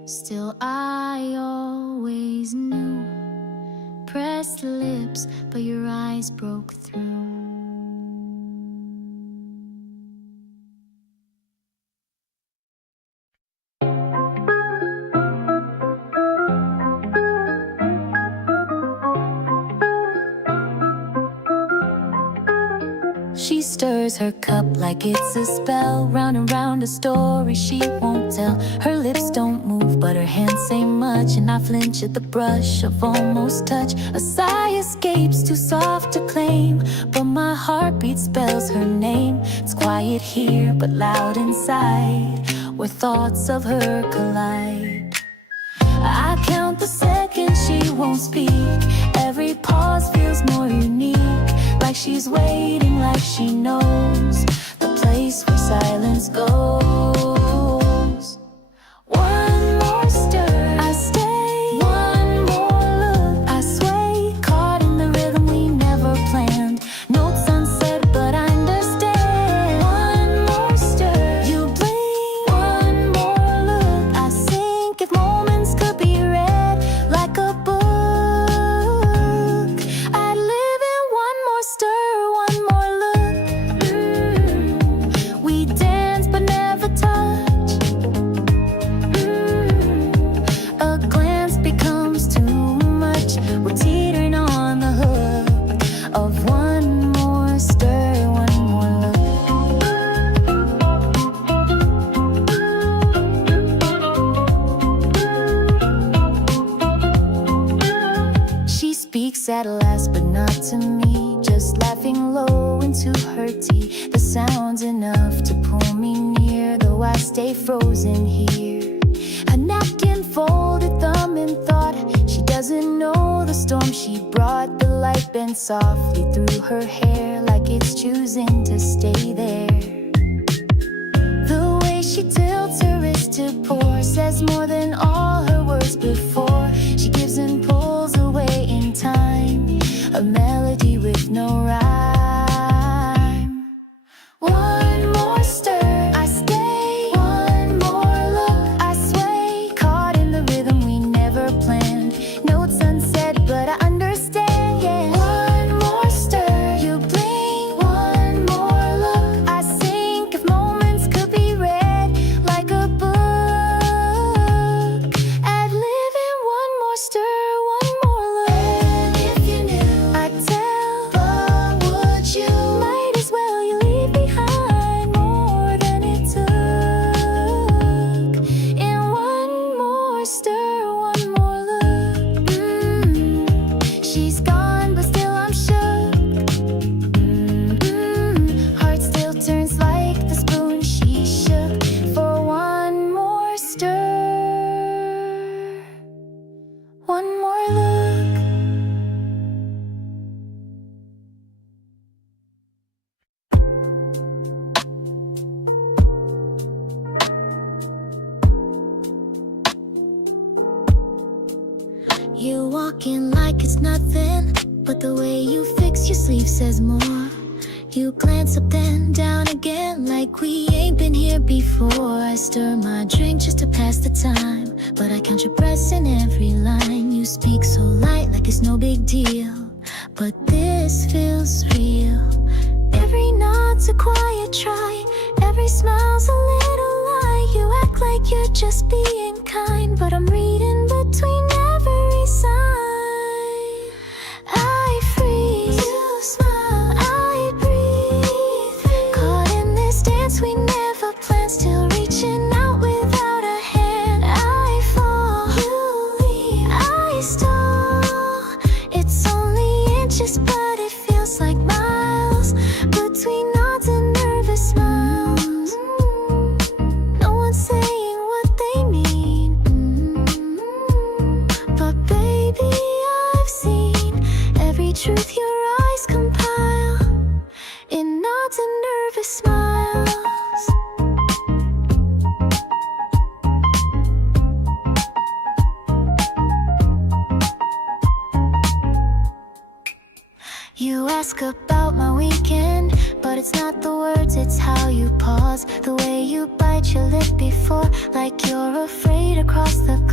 Still I always knew. Pressed lips, but your eyes broke through. She stirs her cup like it's a spell. Round and round a story she won't tell. Her lips don't move but her hands say much. And I flinch at the brush of almost touch. A sigh escapes, too soft to claim, but my heartbeat spells her name. It's quiet here but loud inside, where thoughts of her collide. I count the seconds she won't speak. Every pause feels more unique, like she's waiting, like she knows the place where silence goes. One more stir, I stay. One more look, I sway. Caught in the rhythm we never planned. Notes unsaid, but I understand. One more stir, you blink. One more look, I sink. If moments could be read like a book, I'd live in one more stir, one more look. We dance but never touch. A glance becomes too much. We're teetering on the hook of one more stir, one more look. She speaks at last, but not to me. Just laughing low into her tea. The sound's enough to pull me near, though I stay frozen here. A napkin folded, thumb in thought. She doesn't know the storm she brought. The light bends softly through her hair, like it's choosing to stay there. The way she tilts her wrist to pour says more than all her words before. She gives and pulls away in time, a melody with no rhyme. One more stir, I stay. One more look, I sway. Caught in the rhythm we never planned. Notes unsaid, but I understand, yeah. One more stir, you blink. One more look, I sink. If moments could be read like a book, I'd live in one more stir, one more look. And if you knew, I'd tell, but would you? Might as well you leave behind more than it took. In one more stir, one more look. She's gone, but still I'm shook. Heart still turns like the spoon she shook for one more stir, one more look. You walk in like it's nothing, but the way you fix your sleeve says more. You glance up then down again, like we ain't been here before. I stir my drink just to pass the time, but I count your breaths in every line. You speak so light, like it's no big deal, but this feels real. Every nod's a quiet try, every smile's a little lie. You act like you're just being kind, but I'm reading between every sign. I freeze, you smile, I breathe. Caught in this dance we never planned, still reaching out without a hand. I fall, you leave, I stall. It's only inches, but it feels like miles between nods and nervous smiles. No one's saying what they mean, but baby, I've seen every truth your eyes compile in nods and nervous smiles. You ask about my weekend, but it's not the words, it's how you pause. The way you bite your lip before, like you're afraid to cross the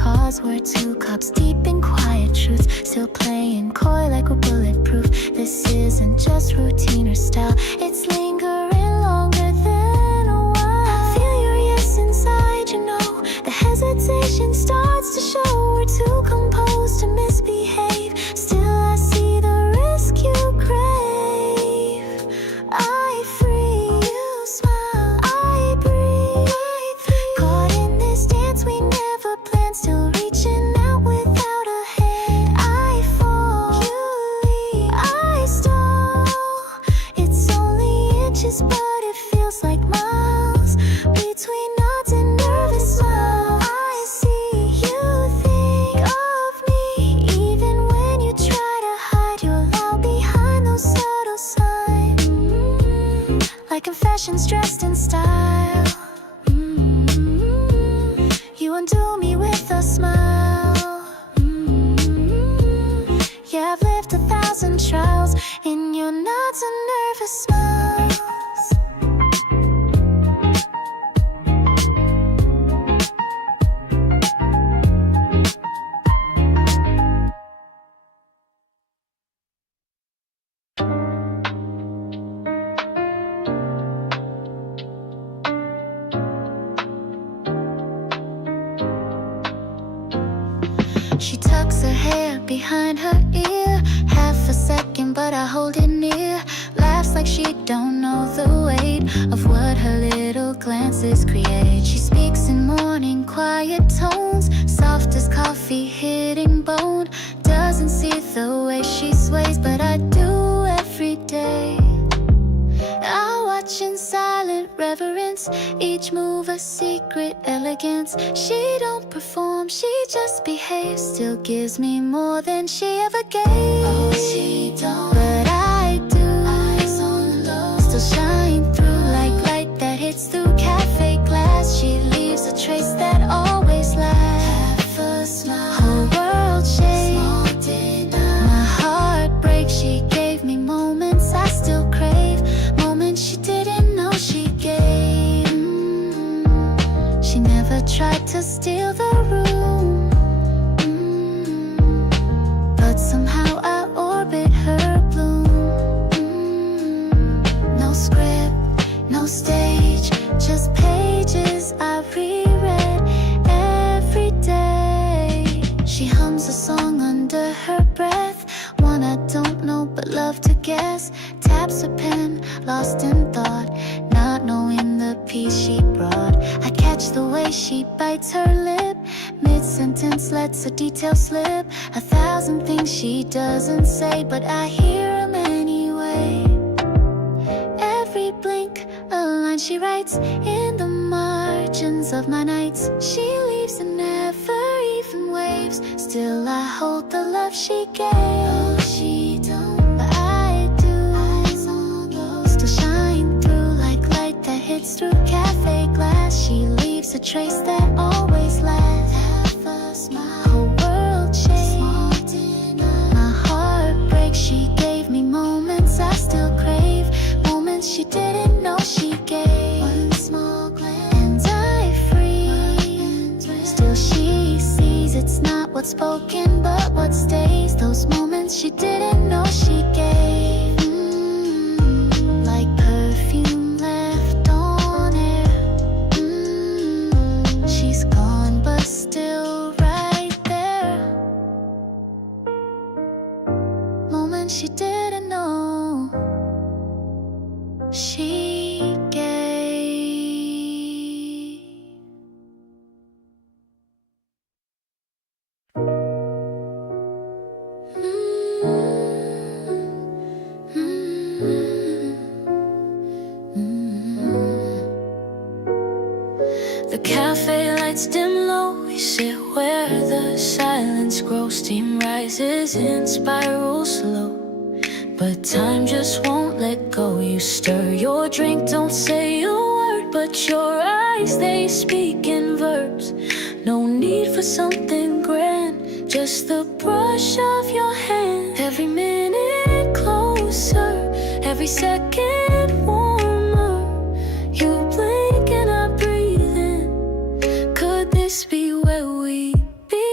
cause we're two cups deep in quiet truth, still playing coy like we're bulletproof. This isn't just routine or style, it's lingering longer than a while. I feel your yes inside, you know. The hesitation starts to show we're too composed to misbehave. Still I see the risk you crave. I free, you smile, I breathe. Caught in this dance we never planned, still reaching out without a hand. I fall, you lead, I stall. It's only inches but it feels like miles between nods and nervous smiles. I see you think of me, even when you try to hide your love behind those subtle signs. Like confessions dressed in style. You undo me with a smile. Yeah, I've lived 1,000 trials in your nods and nervous smiles. She tucks her hair behind her ear, half a second but I hold it near. Laughs like she don't know the weight of what her little glances create. She speaks in morning quiet tones, soft as coffee hitting bone. Doesn't see the way she sways, but I do every day. I watch in silent reverence, each move a secret elegance. She don't perform, she just behaves, still gives me more than she ever gave. Oh, she don't, but I do. Eyes on low, still shine through like light that hits through cafe glass. She leaves a trace that always lasts. Half a smile, whole world shakes. Small denial, my heart breaks. She gave me moments I still crave, moments she didn't know she gave. She never tried to steal the room, but somehow I orbit her bloom. No script, no stage, just pages I reread every day. She hums a song under her breath, one I don't know but love to guess. Taps a pen, lost in thought, not knowing the piece she brought. I catch the way she bites her lip, mid-sentence lets a detail slip. 1,000 things she doesn't say, but I hear them anyway. Every blink, a line she writes in the margins of my nights. She leaves and never even waves, still I hold the love she gave. Oh, she don't, but I do. Eyes on low, still shine through like light that hits through cafe glass. She leaves a trace that always lasts. Half a smile, whole world shakes. Small denial, my heart breaks. She gave me moments I still crave, moments she didn't know she gave. One small glance and I freeze. Still she sees it's not what's spoken but what stays. Those moments she didn't know she gave. Like perfume left on air. She's gone but still right there. Moments she didn't know she gave. The cafe lights dim low, we sit where the silence grows. Steam rises in spirals slow, but time just won't let go. You stir your drink, don't say a word, but your eyes, they speak in verbs. No need for something grand, just the brush of your hand. Every minute closer, every second warmer. You blink and I breathe in. Could this be where we begin?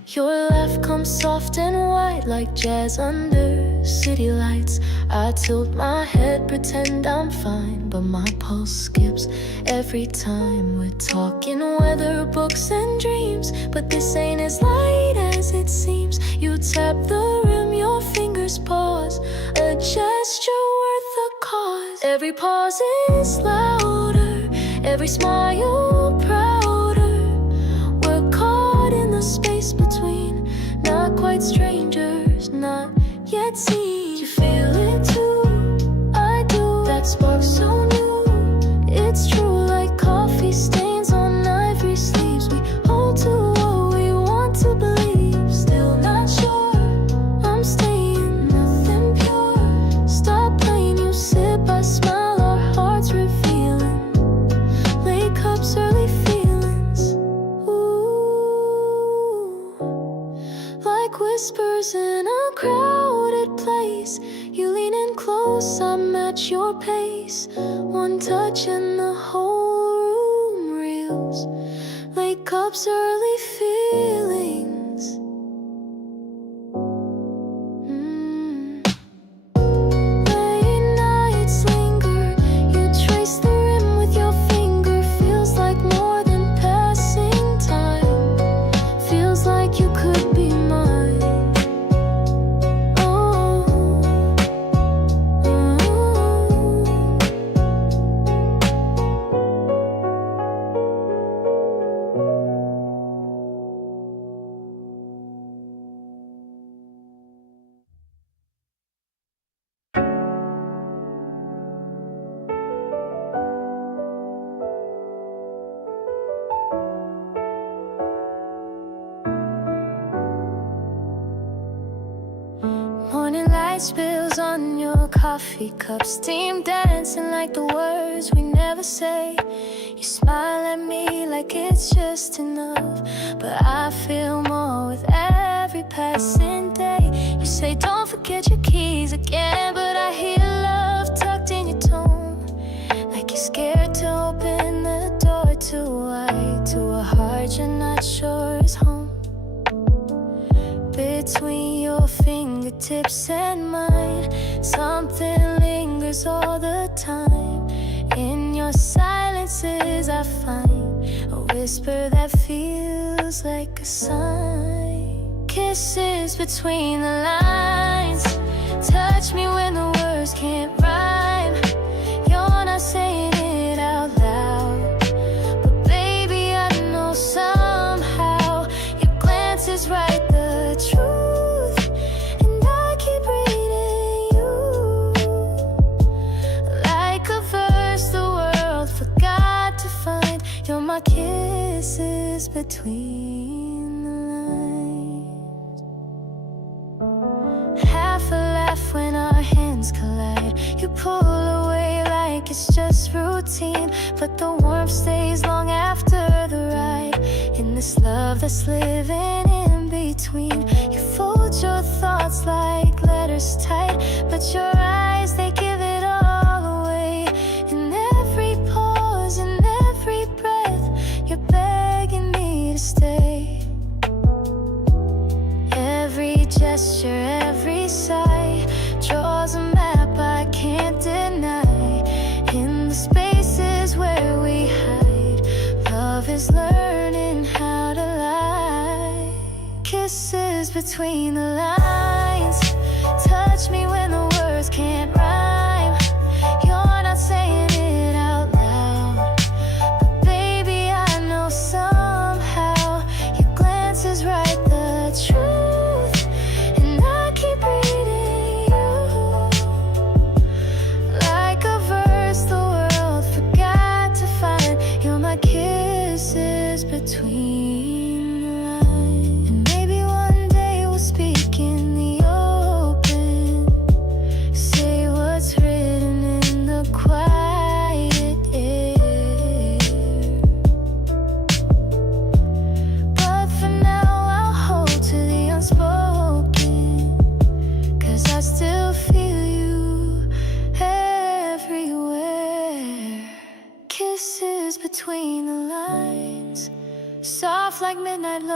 Your laugh comes soft and white like jazz under city lights. I tilt my head, pretend I'm fine, but my pulse skips every time. We're talking weather, books and dreams, but this ain't as light as it seems. You tap the rim, your fingers pause, a gesture worth the cause. Every pause is louder, every smile prouder. We're caught in the space between, not quite strangers, not yet seen. You feel it too, I do. That spark so new, it's true. Like coffee stains on ivory sleeves, we hold to what we want to believe. Still not sure, I'm staying, nothing pure. Stop playing, you sip, I smile, our hearts revealing. Late cups, early feelings, ooh, like whispers in a crowded place. You lean in close, I match your pace. One touch and the whole room reels. Late cups, early feelings. Late nights linger, you trace the rim with your finger. Feels like more than passing time. Feels like you could be mine. Morning light spills on your coffee cup, steam dancing like the words we never say. You smile at me like it's just enough, but I feel more with every passing day. You say don't forget your keys again, but I hear love tucked in your tone, like you're scared to open the door too wide to a heart you're not sure is home. Between your fingertips and mine, something lingers all the time. In your silences I find a whisper that feels like a sign. Kisses between the lines, touch me when the words can't rhyme. You're not saying it out loud, but baby I know somehow your glance is right the truth, and I keep reading you like a verse the world forgot to find. You're my kisses between the lines. Half a laugh when our hands collide. You pull away like it's just routine, but the warmth stays long after the ride. In this love that's living in between, you fold your thoughts like letters tight, but your eyes, they give it all away. In every pause, in every breath, you're begging me to stay. Every gesture, every sigh draws a map I can't deny. In the spaces where we hide, love is learning how to lie. Kisses between the lines, touch me when the words can't rhyme. You're not saying it out loud, but baby I know somehow your glance is right the truth, and I keep reading you like a verse the world forgot to find. You're my kisses between the lines. And maybe one day we'll speak in the open, say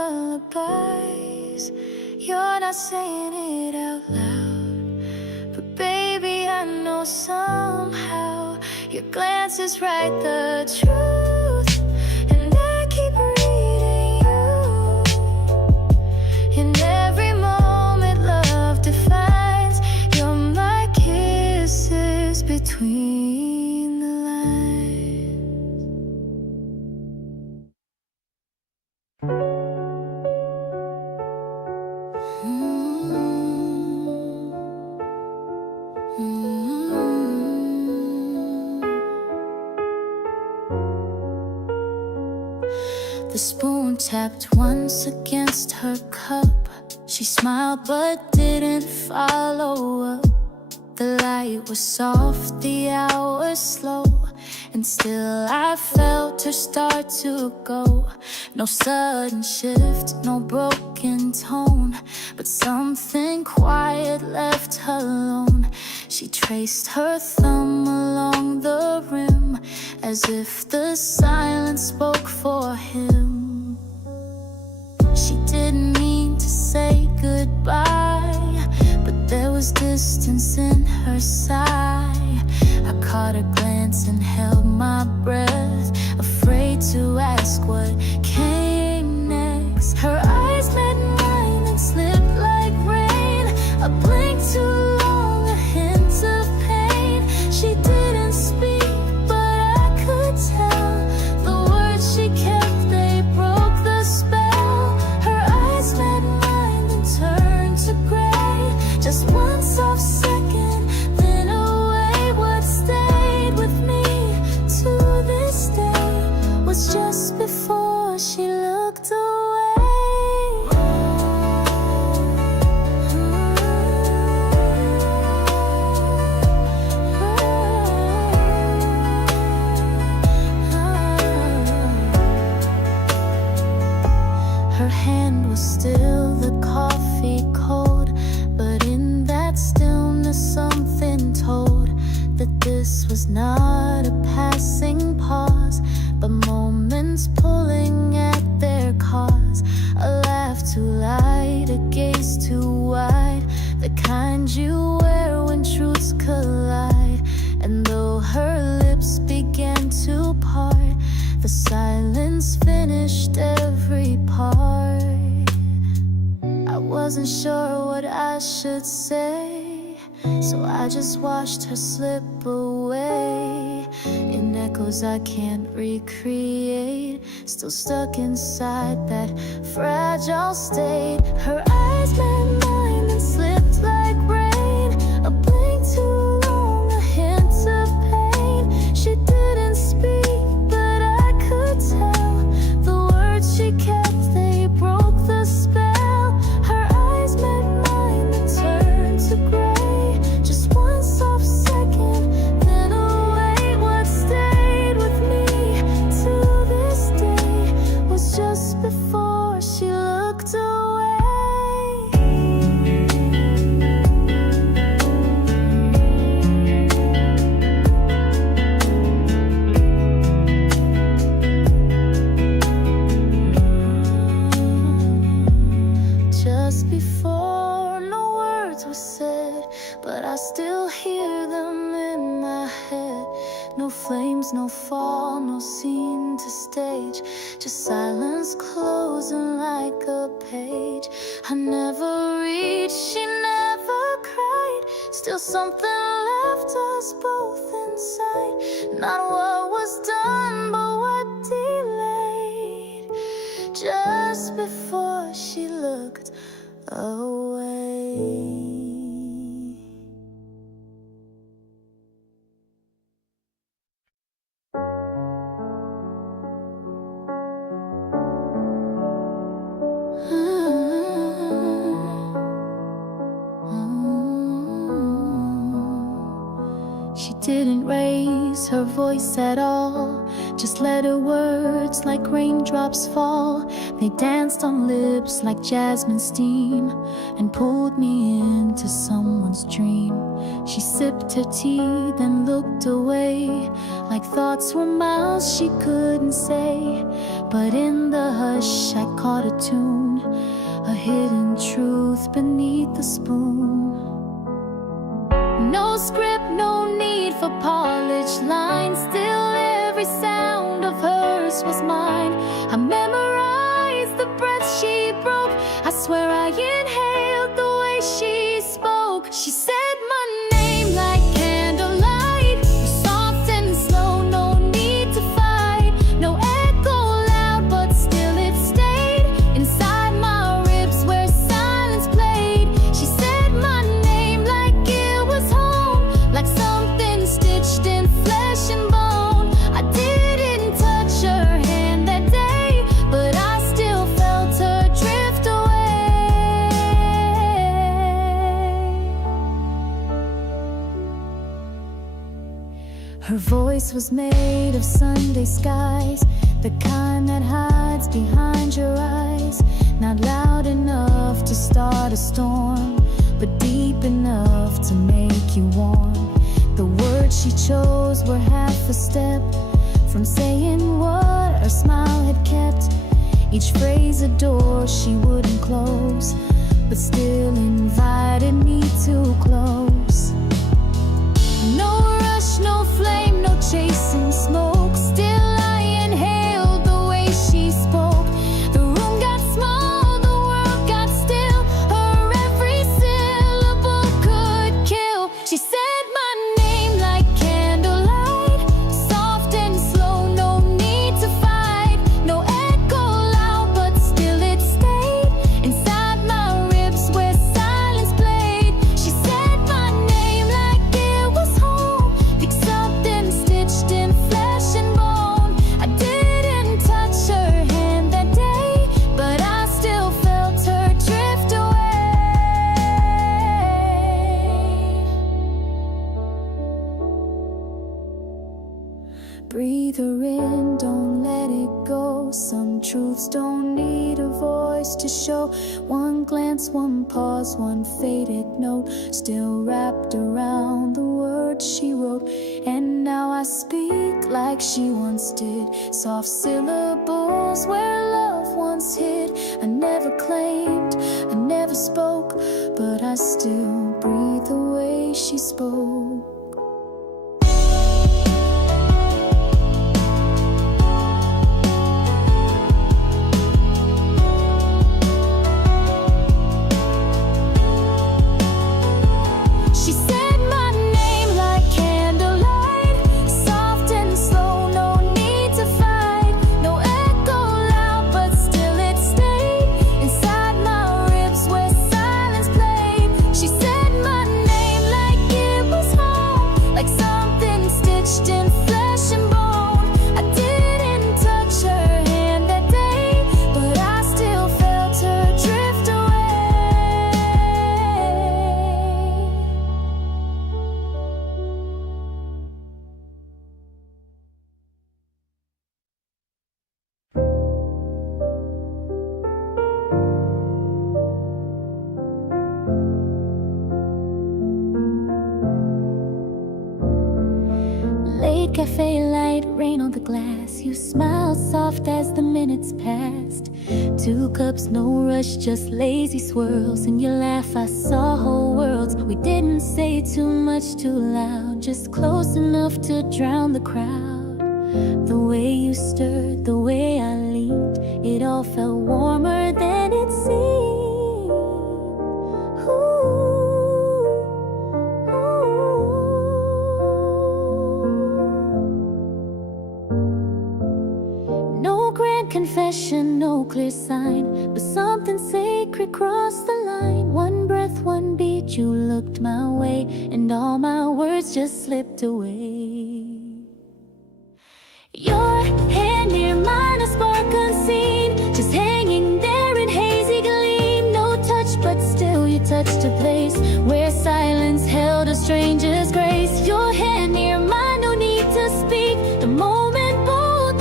lullabies. You're not saying it out loud, but baby, I know somehow your glances write the truth, and I keep reading you. In every moment love defines, you're my kisses between the lines. The spoon tapped once against her cup. She smiled but didn't follow up. The light was soft, the hours slow, and still I felt her start to go. No sudden shift, no broken tone, but something quiet left her alone. She traced her thumb along the rim, as if the silence spoke for him. She didn't mean to say goodbye, but there was distance in her sigh. I caught her glance and held my breath, afraid to ask what came next. Her eyes met mine and slipped like rain, a blink too long, a hint of pain. She didn't speak, but I could tell the words she kept, they broke the spell. Her eyes met mine and turned to gray, just one soft second, then away. What stayed with me to this day was just before she looked away. Her hand was still the coffee cold, but in that stillness something told that this was not a passing pause, but moments pulling at their cause. A laugh too light, a gaze too wide, the kind you wear when truths collide. And though her lips began to part, the silence finished every part. I wasn't sure what I should say, so I just watched her slip away in echoes I can't recreate, still stuck inside that fragile state. Her eyes met mine and slipped like rain, a blink too long, a hint of pain. She didn't speak, but I could tell the words she kept, they broke the spell. Her eyes met mine and turned to gray, just one soft second, then away. What stayed with me to this day was just before she looked away. Just before, no words were said, but I still hear them in my head. No flames, no fall, no scene to stage, just silence closing like a page. I never reached, she never cried, still something left us both inside. Not what was done, but what delayed, just before she looked away. She didn't raise her voice at all, Just let her words like raindrops fall. They danced on lips like jasmine steam and pulled me into someone's dream. She sipped her tea, then looked away, like thoughts were miles she couldn't say. But in the hush I caught a tune, a hidden truth beneath the spoon. No script, no need for polished lines. Still every sound of hers was mine. I memorized the breath she broke. I swear I inhaled the way she spoke. She said my name like candlelight, soft and slow, no need to fight. No echo loud, but still it stayed inside my ribs where silence played. She said my name like it was home, like something stitched in flesh and bone. I didn't touch her hand that day, but I still felt her drift away. Her voice was made of Sunday skies, the kind that hides behind your eyes. Not loud enough to start a storm, but deep enough to make you warm. The words she chose were half a step from saying what her smile had kept. Each phrase a door she wouldn't close, but still invited me too close. No rush, no flame, no chasing smoke. Still I inhaled the way she spoke. The room got small, the world got still. Her every syllable could kill. She said my name like candlelight, soft and slow, no need to fight. No echo loud, but still it stayed inside my ribs where silence played. She said my name like it was home, like something stitched in flesh and bone. I didn't touch her hand that day, but I still felt her drift away. Breathe her in, don't let it go. Some truths don't need a voice to show. One glance, one pause, one faded note, still wrapped around the words she wrote. And now I speak like she once did, soft syllables where love once hid. I never claimed, I never spoke, but I still breathe the way she spoke. She said my name like candlelight, soft and slow, no need to fight. No echo loud, but still it stayed inside my ribs where silence played. She said my name like it was home, like something stitched in flesh and bone. I didn't touch her hand that day, but I still felt her drift away. Late cafe light, rain on the glass. You smile soft as the minutes passed. 2 cups, no rush, just lazy swirls. In your laugh I saw whole worlds. We didn't say too much too loud, just close enough to drown the crowd. The way you stirred, the way I leaned, it all felt warmer than it seemed. Ooh. No grand confession, no clear sign, but something sacred crossed the line. One breath, one beat, you looked my way, and all my words just slipped away. Your hand near mine, a spark unseen, just hanging there in hazy gleam. No touch, but still you touched a place where silence held a stranger's grace. Your hand near mine, no need to speak. The moment pulled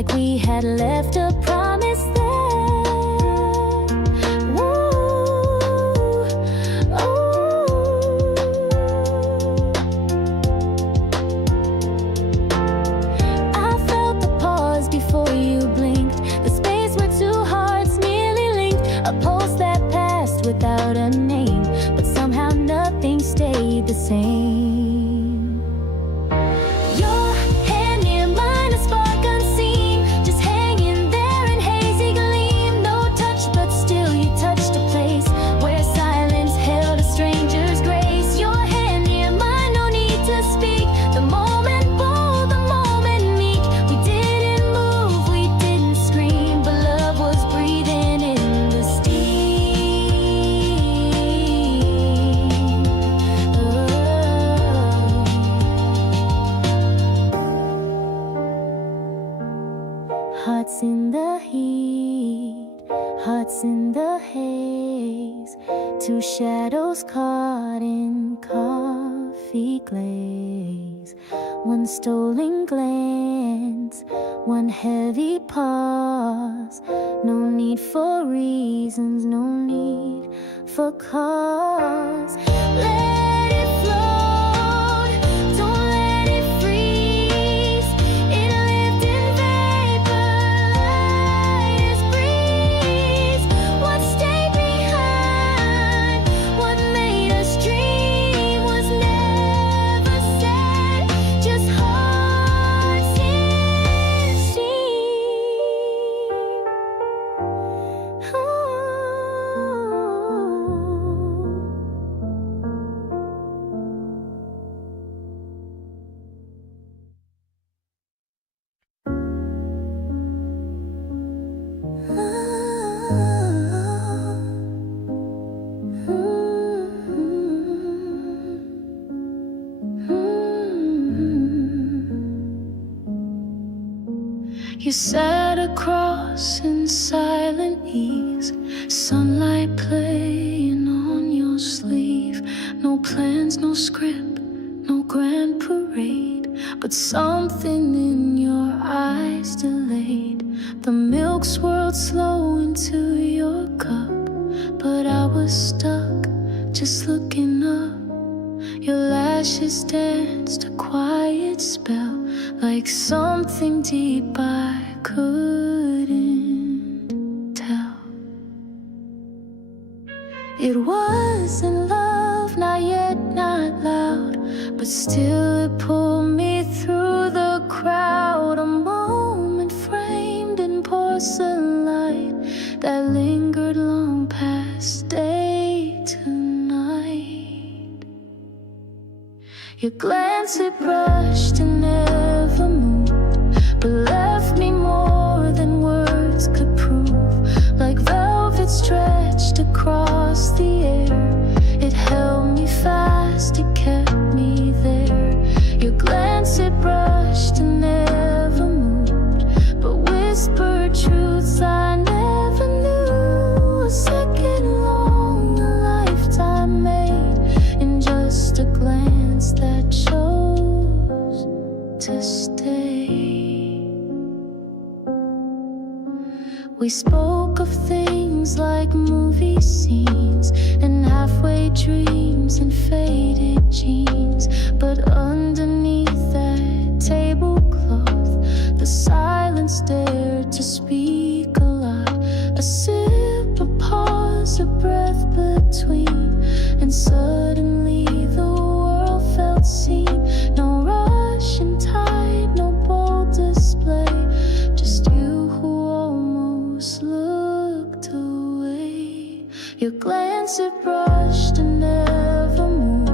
like we had left a promise there. Before you blinked, the space where two hearts nearly linked, a pulse that passed without a name, but somehow nothing stayed the same. Your hand near mine, a spark unseen, just hanging there in hazy gleam. No touch, but still you touched a place where silence held a stranger's grace. Your hand near mine, no need to speak. The moment bold, the moment meek. We didn't move, we didn't scream, but love was breathing in the steam. Hearts in the heat, hearts in the haze, two shadows caught in coffee glaze. One stolen glance, one heavy pause. No need for reasons, no need for cause. Let it float, don't let it freeze. It lived in vapor, light as breeze. What stayed behind, what made us dream was never said. Just hearts in steam. You sat across in silent ease, sunlight playing on your sleeve. No plans, no script, no grand parade, but something in your eyes delayed. The milk swirled slow into your cup, but I was stuck, just looking up. Your lashes danced a quiet spell, like something deep I couldn't tell. It wasn't love, not yet, not loud, but still it pulled me through the crowd. A moment framed in porcelain light that lingered long past day to night. Your glance, it brushed and never moved, but left me more than words could prove. Like velvet stretched across the air, it held me fast, it kept me there. Your glance, it brushed and never moved, but whispered truths I never knew. A second long, a lifetime made in just a glance that chose to stay. We spoke of things like movie scenes and halfway dreams and faded jeans, but underneath that tablecloth, the silence dared to speak a lot. A sip, a pause, a breath between, and suddenly the world felt seen. No rush and tide, no bold display, just you who almost looked away. Your glance, it brushed and never moved,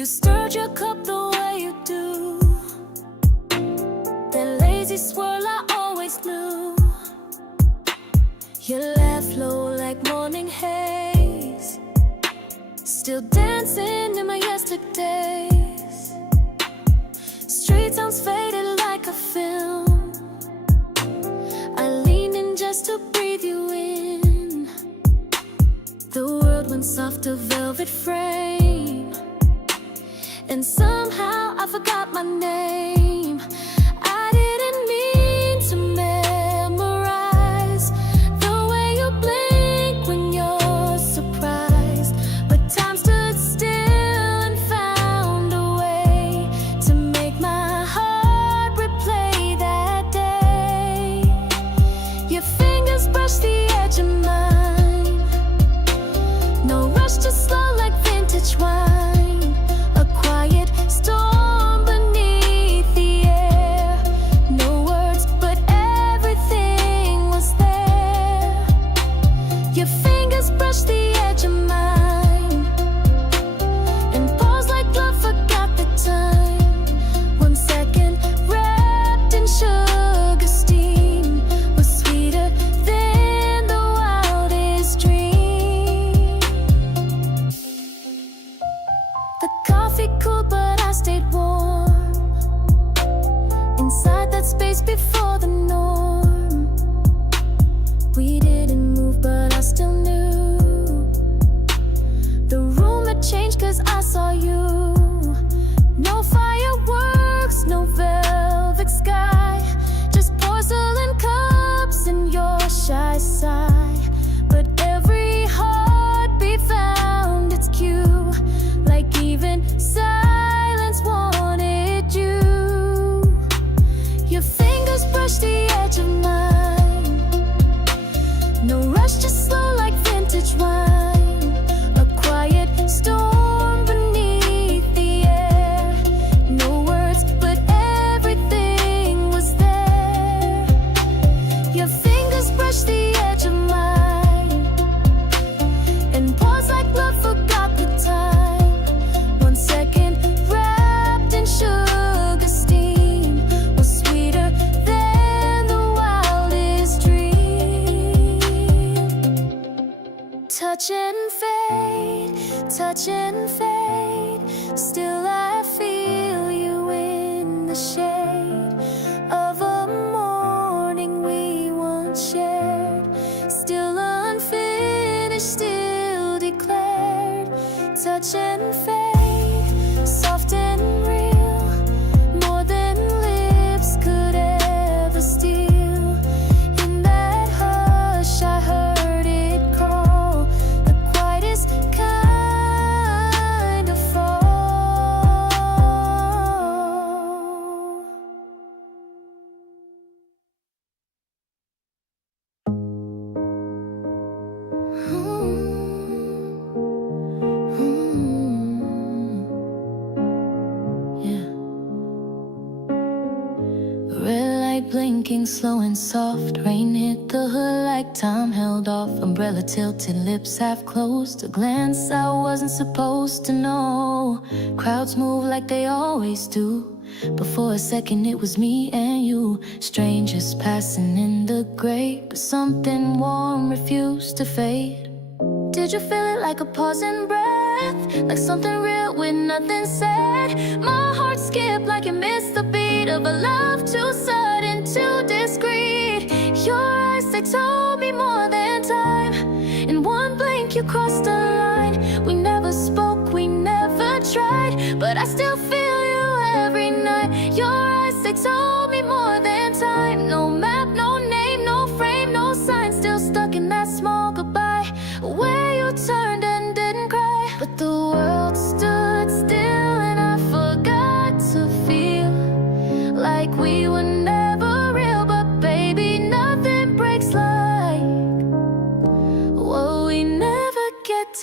You stirred your cup the way you do. That lazy swirl I always knew. You laugh low like morning haze. Still dancing in my yesterdays. Street sounds faded like a film. I leaned in just to breathe you in. The world went soft, a velvet frame. And somehow I forgot my name. I didn't mean to memorize the way you blink when you're surprised. But time stood still and found a way to make my heart replay that day. Your fingers brush the edge of mine. No rush, just slow like vintage wine. A quiet storm beneath the air. No words, but everything was there. Your fingers brush the edge of mine. And pause like love forgot the time. 1 second wrapped in sugar steam was sweeter than the wildest dream. The coffee cooled, but I stayed warm. Inside that space before the norm. We didn't move, but I still knew. The room had changed 'cause I saw you. No fireworks, no velvet sky. Just porcelain cups and your shy sigh. But every heartbeat found its cue. Like even silence wanted you. Your fingers brush the edge of mine. No rush, just slow like vintage wine. A quiet storm beneath the air. No words, but everything was there. Your fingers brush the edge of mine. And pause like love forgot the time. 1 second wrapped in sugar steam was sweeter than the wildest dream. Touch and fade, touch and fade. Still I feel you in the shade of a morning we once shared. Still unfinished, still declared. Touch and fade, soft and real. More than lips could ever steal. In that hush I heard it call. The quietest kind of fall. Yeah. Red light blinking, slow and soft. Rain hit the hood like time held off. Umbrella tilted, lips half closed. A glance I wasn't supposed to know. Crowds move like they always do. But for a second it was me and you. Strangers passing in the gray. But something warm refused to fade. Did you feel it like a pause and breath? Like something real with nothing said? My heart skipped like it missed the beat of a love too sudden, too discreet. Your eyes, they told me more than time. In one blink you crossed the line. We never spoke, we never tried. But I still feel you every night. Your eyes, they told me more than time. No map, no name, no frame, no sign. Still stuck in that small goodbye where you turned and didn't cry. But the world stood still and I forgot to feel like we were never real. But baby, nothing breaks like what we never get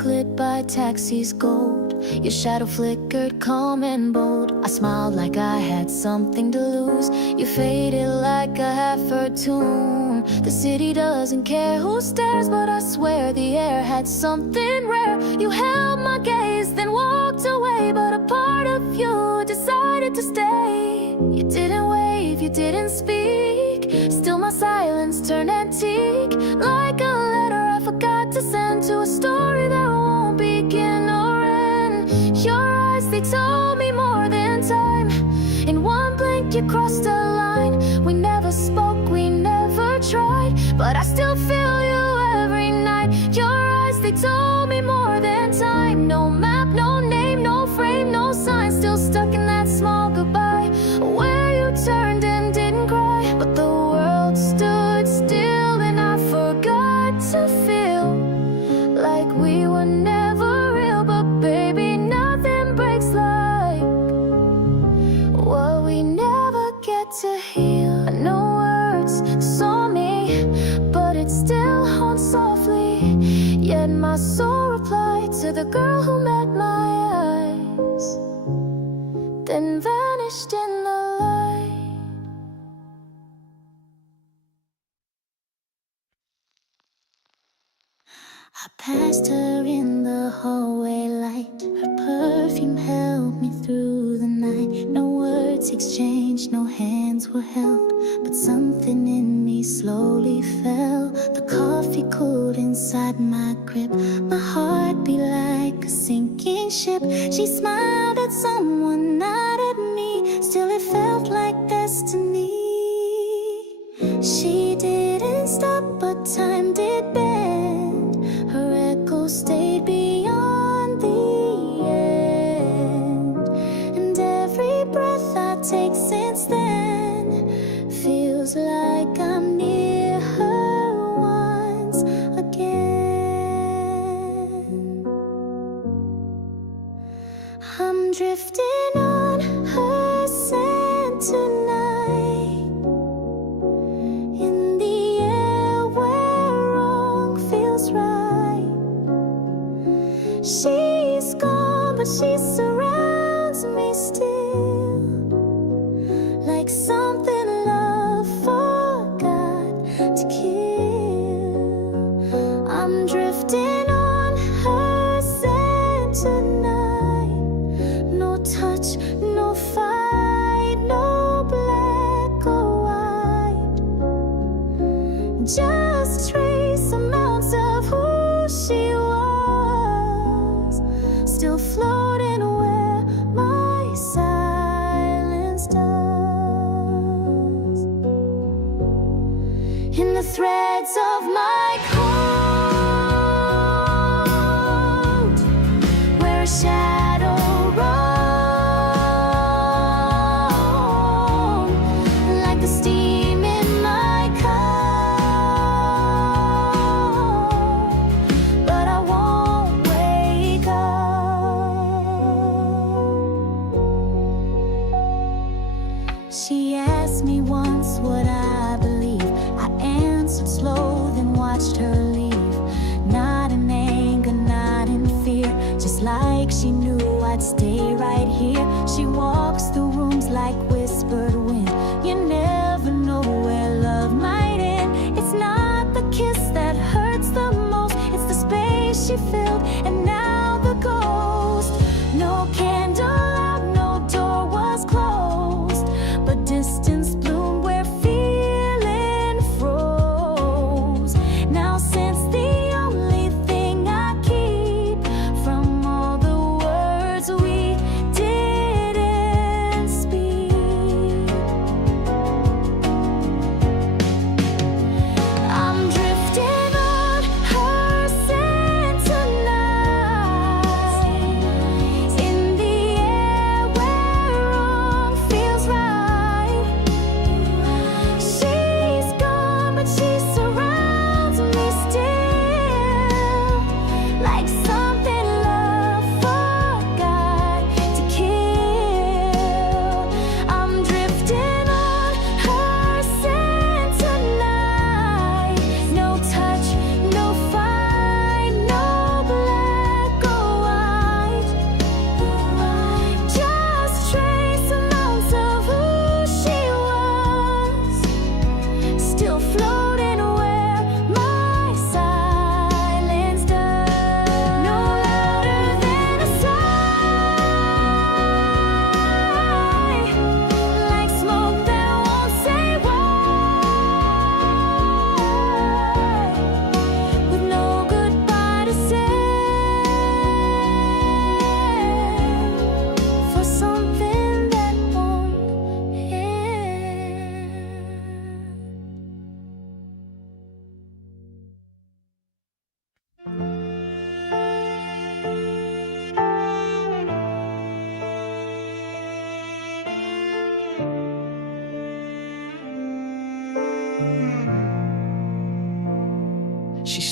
backlit by taxis gold. Your shadow flickered calm and bold. I smiled like I had something to lose. You faded like a half-heard tune. The city doesn't care who stares, but I swear the air had something rare. You held my gaze, then walked away, but a part of you decided to stay. You didn't wave, you didn't speak. Still my silence turned antique, like a letter I forgot to send to a story that won't begin or end. Your eyes, they told me more than time. In one blink you crossed a line. We never spoke, we never tried, but I still feel you every night. Your eyes, they told me more than time. No map, no name, no frame, no sign. Still stuck in that small goodbye, where you turned and didn't cry, but the world stood still and I forgot to feel like we were never real. But baby, nothing breaks like what we never get to heal. I know words saw me, but it still haunts softly. Yet my soul replied to the girl who met my eyes, then vanished in the light. I passed her in the hallway light. Her perfume held me through the night. No words exchanged, no hands were held, but something in me slowly fell. The coffee cooled inside my grip. My heart beat like a sinking ship. She smiled at someone, not at me. Still it felt like destiny. She didn't stop, but time did bend. Her echo stayed beyond the end. And every breath I take since then feels like I'm near her once again. I'm drifting on her scent tonight, in the air where wrong feels right. She's gone, but she surrounds me still, like something love forgot to kill. I'm drifting on her scent tonight. No touch, no fight, no black or white, just trace amounts of who she was, still floating where my silence does. In the threads of my coat, where a shadow roam, like the steam in my cup, but I won't wake up. She asked me once what I believe. I answered slow, then watched her leave. Not in anger, not in fear, just like she knew I'd stay right here. She walks the rooms like whispered wind. You never know where love might end. It's not the kiss that hurts the most, it's the space she filled, and now the ghost. No candle out, no door was closed, but distance bloomed where feeling froze. Now since the only thing I keep from all the words we didn't speak, I'm drifting on her scent tonight.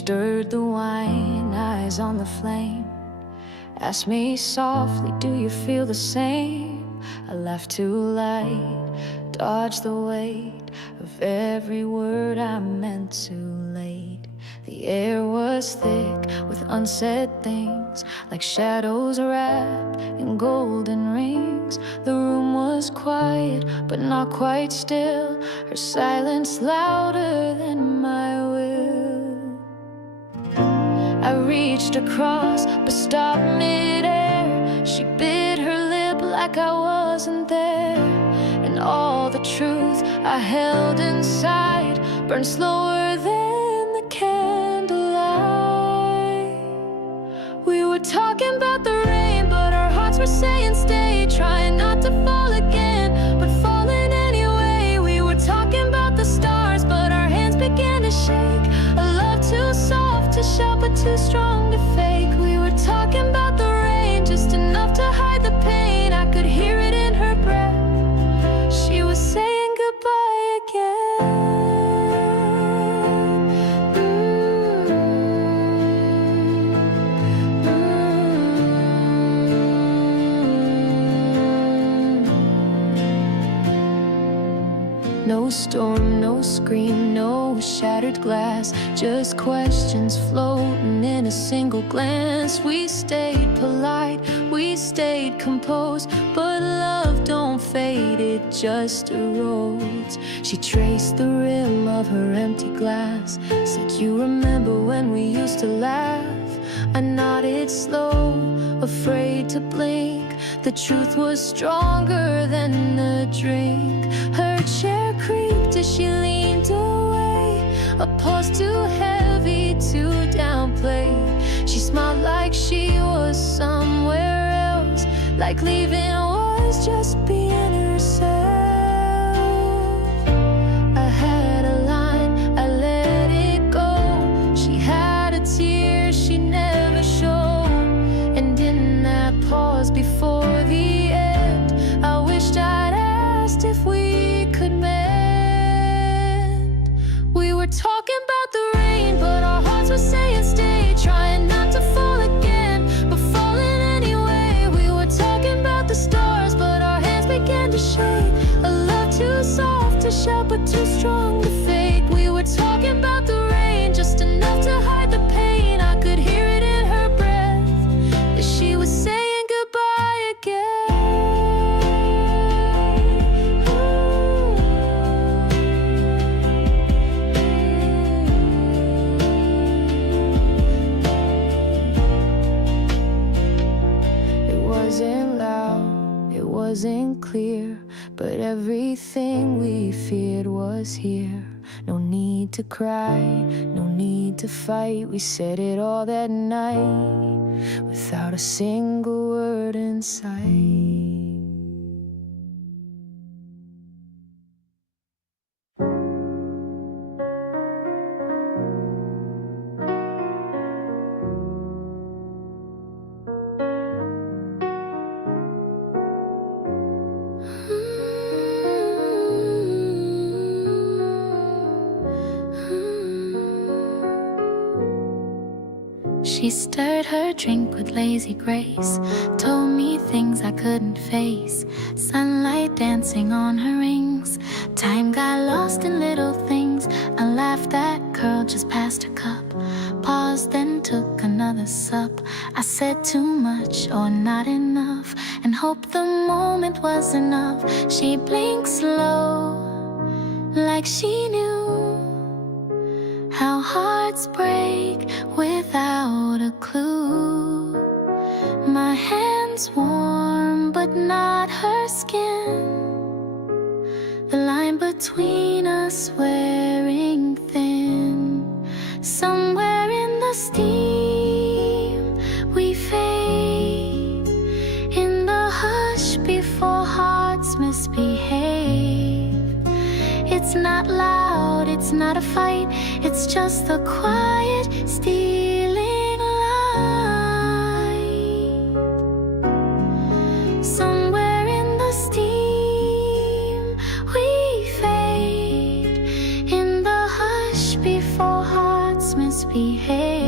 stirred the wine, eyes on the flame. Asked me softly, do you feel the same? I laughed too light, dodged the weight of every word I meant too late. The air was thick with unsaid things, like shadows wrapped in golden rings. The room was quiet, but not quite still, her silence louder than my will. I reached across, but stopped midair. She bit her lip like I wasn't there, and all the truth I held inside burned slower than the candlelight. We were talking about the rain, but our hearts were saying stay, trying not to fall again, but falling anyway. We were talking about the stars, but our hands began to shake. A love too soft to shout, but too strong to fake. We were talking about the rain, just enough to hide the pain. I could hear it in her breath. She was saying goodbye again. No storm, no scream, no shattered glass, just questions floating in a single glance. We stayed polite, we stayed composed, but love don't fade, it just erodes. She traced the rim of her empty glass, said, you remember when we used to laugh? I nodded slow, afraid to blink. The truth was stronger than the drink. Her chair creaked as she leaned away, a pause too heavy to downplay. She smiled like she was somewhere else, like leaving was just being herself. I had a line, I let it go. She had a tear she never showed, and in that pause before the end, I wished I'd asked if we could mend. We were talking about the rain, but our hearts were saying stay, trying not to fall again, but falling anyway. We were talking about the stars, but our hands began to shake. A love too soft to shout, but too strong to fake. We were talking about the rain, just enough to hide the pain. I could hear it in her breath, as she was saying goodbye again. It wasn't loud, it wasn't clear, but everything we feared was here. No need to cry, no need to fight. We said it all that night, without a single word in sight. She stirred her drink with lazy grace, told me things I couldn't face. Sunlight dancing on her rings, time got lost in little things. I laughed at curl just past her cup, paused then took another sup. I said too much or not enough, and hoped the moment was enough. She blinked slow, like she knew how hearts break without a clue. My hands warm, but not her skin. The line between us wearing thin. Somewhere in the steam we fade, in the hush before hearts misbehave. It's not loud, it's not a fight, it's just the quiet stealing light. Somewhere in the steam we fade, in the hush before hearts misbehave.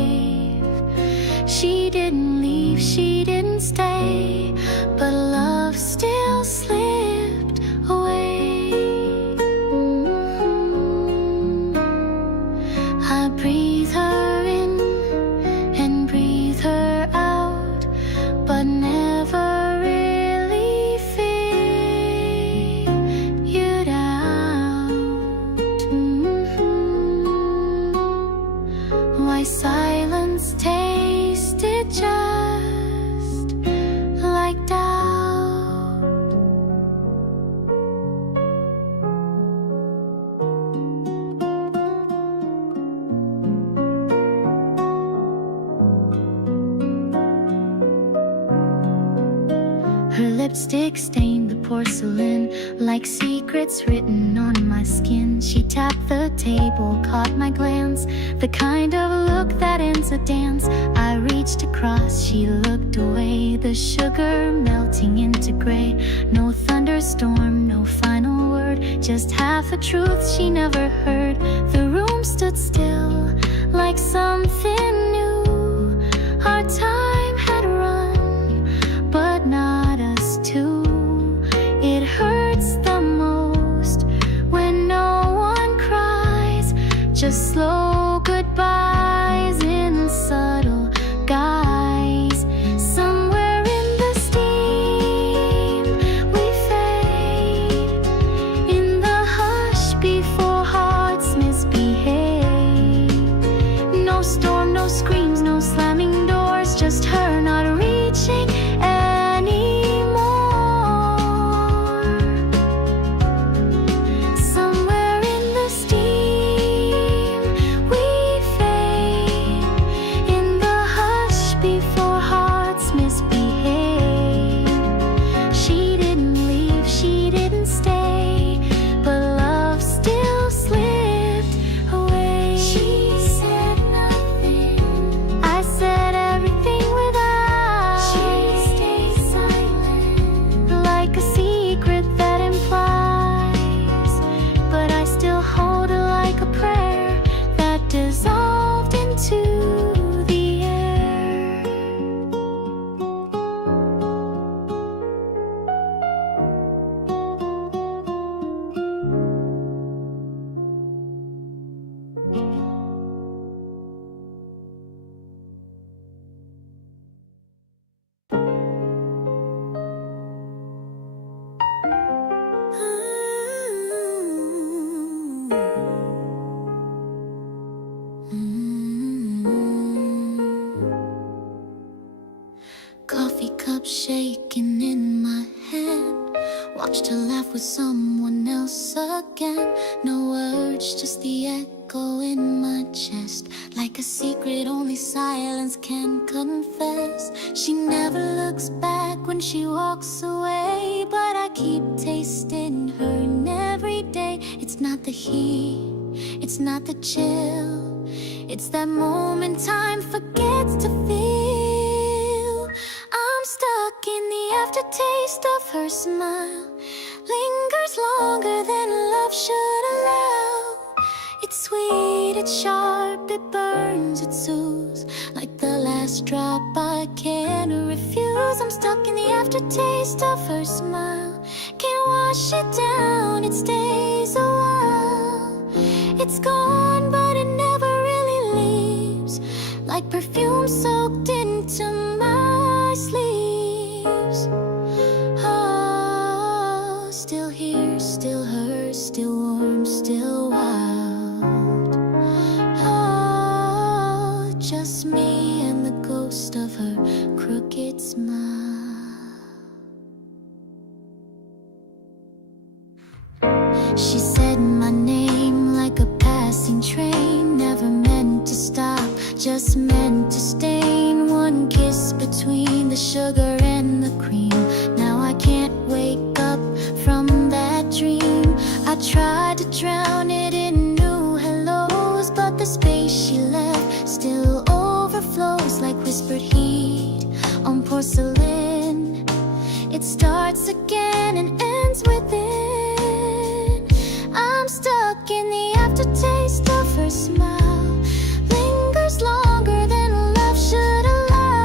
She didn't leave, she didn't stay, but love still slipped away. I breathe her in and breathe her out, but never really figured out why silence tasted just like doubt. Her lipstick stained the porcelain like secrets written on my skin. She tapped the table, caught my glance, the kind of look that ends a dance. I reached across, she looked away, the sugar melting into gray. No thunderstorm, no final word, just half the truth she never heard. The room stood still like something new. Our time had run, but not us two. It hurts the most when no one cries, just slow goodbyes in subtle guise. Somewhere in the steam we fade, in the hush before hearts misbehave. No storm, no screams, no slamming doors, just her not reaching anymore. Somewhere in the steam we fade, in the hush before hearts misbehave. She didn't leave, she didn't stay, but love still slipped away. She said nothing, I said everything without. She stayed silent, like a secret that implies, but I still hold it like a prayer that dissolved into the air. Coffee cup shaking in my hand, watched her laugh with someone else again. No words, just the echo in my chest, like a secret only silence can confess. She never looks back when she walks away, but I keep tasting her in every day. It's not the heat, it's not the chill, it's that moment time forgets to feel. I'm stuck in the aftertaste of her smile, lingers longer than love should allow. It's sweet, it's sharp, it burns, it soothes, like the last drop I can't refuse. I'm stuck in the aftertaste of her smile, can't wash it down, it stays a while. It's gone, but it never really leaves, like perfume soaked into my sleeves. Oh, still here, still hers, still warm, still wild. Oh, just me and the ghost of her crooked smile. She said my name like a passing train, never meant to stop, just meant to stain. One kiss between the sugar and the cream, now I can't wake up from that dream. I tried to drown it in new hellos, but the space she left still overflows like whispered heat on porcelain. It starts again and ends within. I'm stuck in the aftertaste of her smile, lingers longer than love should allow.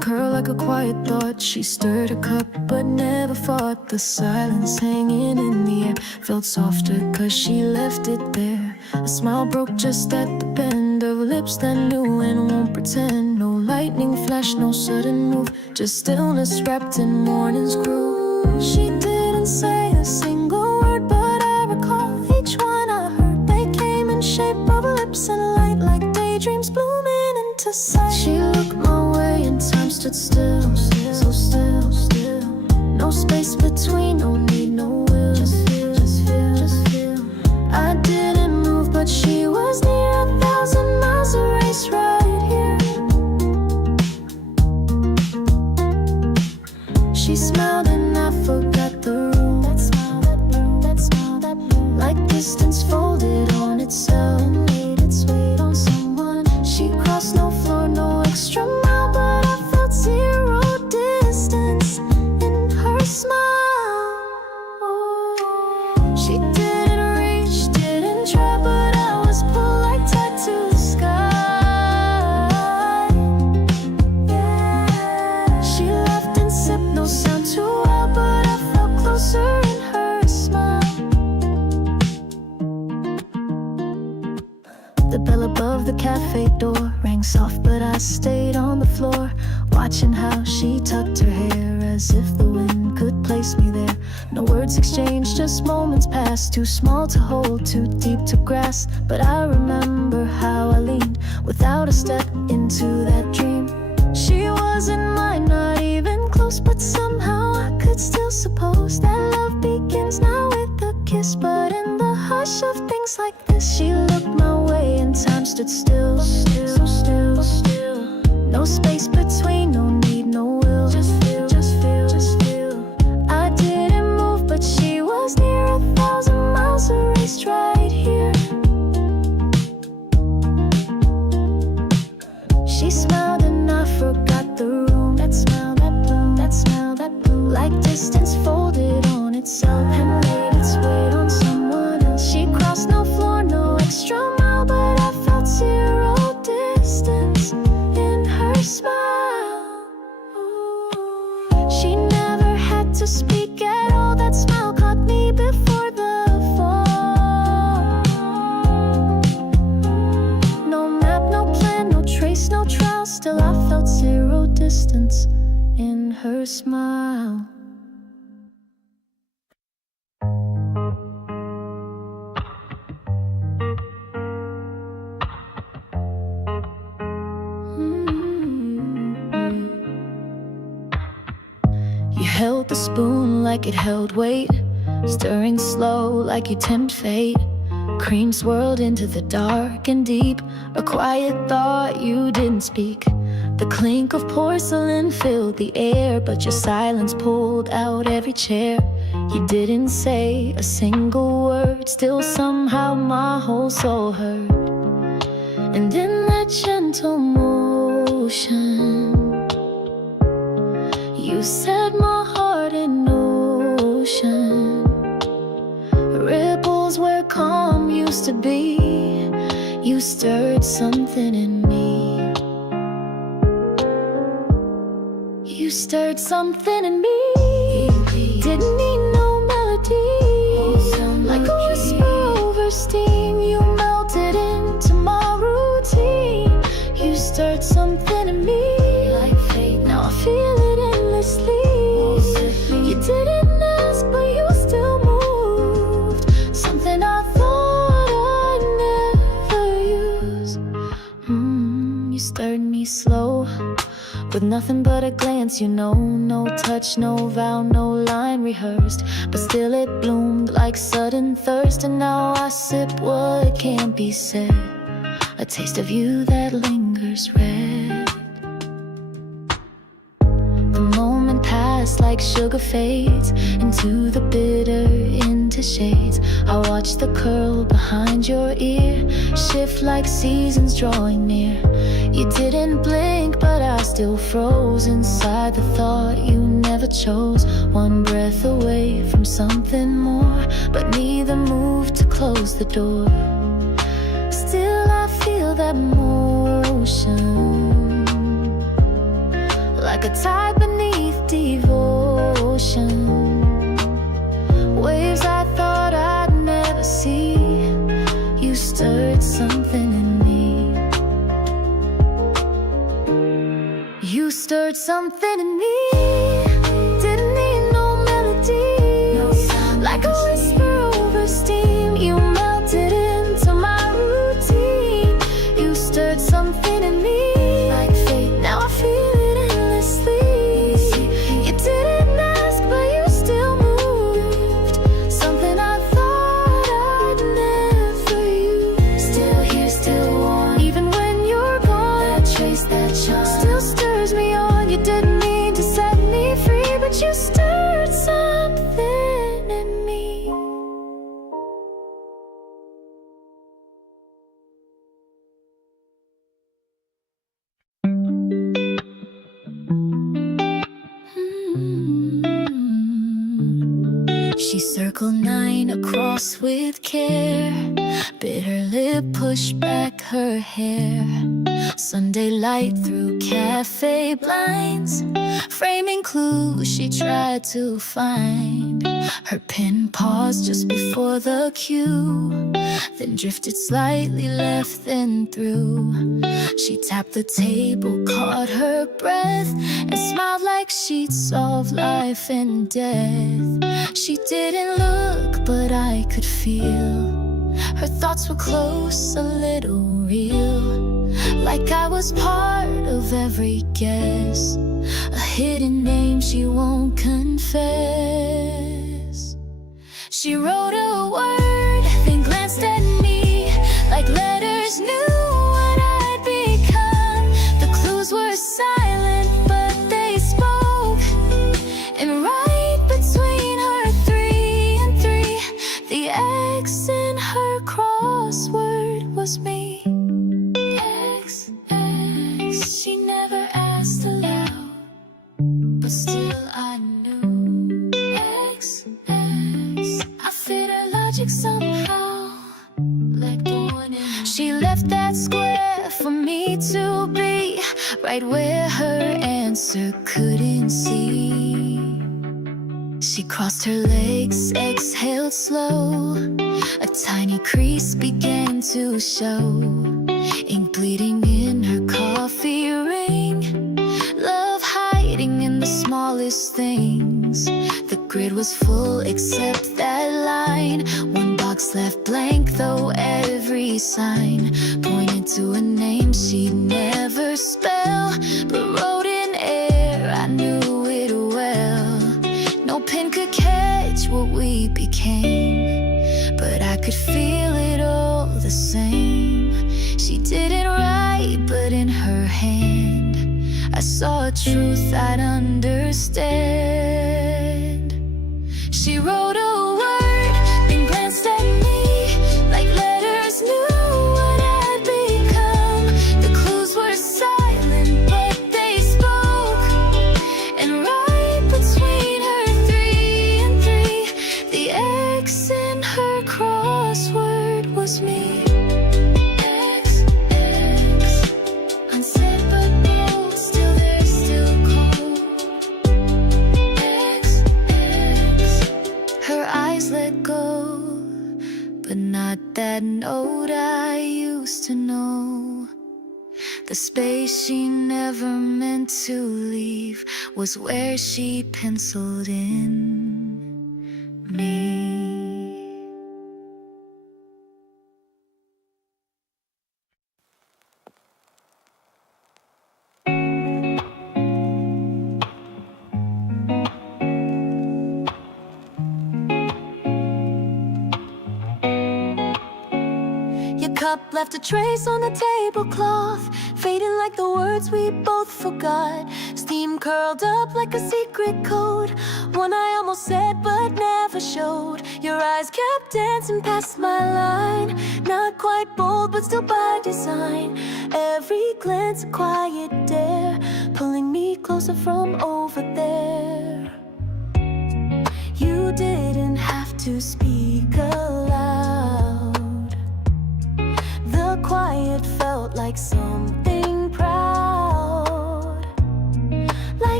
a quiet thought. She stirred her cup but never fought. The silence hanging in the air felt softer cause she left it there. A smile broke just at the bend of lips that knew and won't pretend. No lightning flash, no sudden move, just stillness wrapped in morning's groove. She didn't say a single word, but I recall each one I heard. They came in shape of lips and light like daydreams blooming into sight. She looked my way and time stood still, so still, still. No space between, no need, no will. Just feel, just feel, just feel. I didn't move, but she was near 1,000 miles a race right here. She smiled and I forgot the room. That smile, that room, that smile, that room. Like distance folded on itself and made its weight on someone. She crossed no floor, no extra mile, but I felt zero distance in her smile. She didn't reach, didn't try, but I was pulled like tied to the sky. Yeah. She laughed and sipped, no sound too well, but I felt closer in her smile. The bell above the cafe door rang soft, but I stayed on the floor, watching how she tucked her hair as if the wind could place me there. No words exchanged, just moments passed, too small to hold, too deep to grasp. But I remember how I leaned without a step into that dream. She wasn't mine, not even close, but somehow I could still suppose that love begins now with a kiss. But in the hush of things like this, she looked my way and time stood still, still, still, still. No space between, no need, no will. Just feel, just feel, just feel. I didn't move, but she was near 1,000 miles erased right here. She smiled and I forgot the room. That smile, that bloom, that smile, that blue. Like distance folded on itself and made its weight on someone else. She crossed no floor, no extra mile, but I felt zero distance in her smile. She never had to speak at all. That smile caught me before the fall. No map, no plan, no trace, no trial. Still I felt zero distance in her smile. You held the spoon like it held weight, stirring slow like you tempt fate. Cream swirled into the dark and deep, a quiet thought you didn't speak. The clink of porcelain filled the air, but your silence pulled out every chair. You didn't say a single word, still somehow my whole soul heard. And in that gentle motion, you set my heart in motion. Ripples where calm used to be, you stirred something in me. You stirred something in me. Didn't need no melody, like a whisper over steam. You melted into my routine. You stirred something in me, like fate. Now I feel it endlessly. You didn't ask, but you still moved. Something I thought I'd never use. You stirred me slow, with nothing but a glance, you know. No touch, no vow, no line rehearsed, but still it bloomed like sudden thirst. And now I sip what can't be said, a taste of you that lingers red. The moment passed like sugar fades into the bitter, into shades. I watched the curl behind your ear shift like seasons drawing near. You didn't blink, but I still froze inside the thought you never chose. One breath away from something more, but neither moved to close the door. Still I feel that motion, like a tide beneath devotion. Waves I thought I'd never see. You stirred something in me. You stirred something in me. Didn't need no melody, no sound, like a whisper over steam. You melted into my routine. You stirred something in me, like fate. Now I feel it endlessly. You didn't ask, but you still moved. Something I thought I'd never use. Still here, still warm, even when you're gone. That trace, that charm, still stirs me on. You didn't mean to set me free, but you stirred something in me. She circled 9 across with care. Bit her lip, pushed back her hair. Sunday light through cafe blinds, framing clues she tried to find. Her pen paused just before the cue, then drifted slightly left then through. She tapped the table, caught her breath, and smiled like she'd solved life and death. She didn't look, but I could feel her thoughts were close, a little real, like I was part of every guess, a hidden name she won't confess. She wrote a word, then glanced at me, like letters knew what I'd become. The clues were silent, but they spoke, and right between her 3 and 3, the X in her crossword was me. X, X, she never asked aloud, but still I knew. X, X, I fit her logic somehow, like the one in. She left that square for me to be, right where her answer couldn't see. She crossed her legs, exhaled slow. A tiny crease began to show, ink bleeding in her coffee ring, love hiding in the smallest things. The grid was full except that line, one box left blank though every sign pointed to a name she'd never spell, but wrote in air, I knew it well. No pen could catch what we became, but I could feel it all the same. She didn't write, but in her hand I saw a truth I'd understand. She wrote a word, then glanced at me, like letters knew what I'd become. The clues were silent, but they spoke, and right between her 3 and 3, the X in her crossword was me. X, X, unsaid but bold, still there, still cold. X, X, her eyes let go, but not that note I used to know. The space she never meant to leave was where she penciled in me. Your cup left a trace on the tablecloth, fading like the words we both forgot. Steam curled up like a secret code, one I almost said but never showed. Your eyes kept dancing past my line, not quite bold but still by design. Every glance a quiet dare, pulling me closer from over there. You didn't have to speak aloud. The quiet felt like something proud,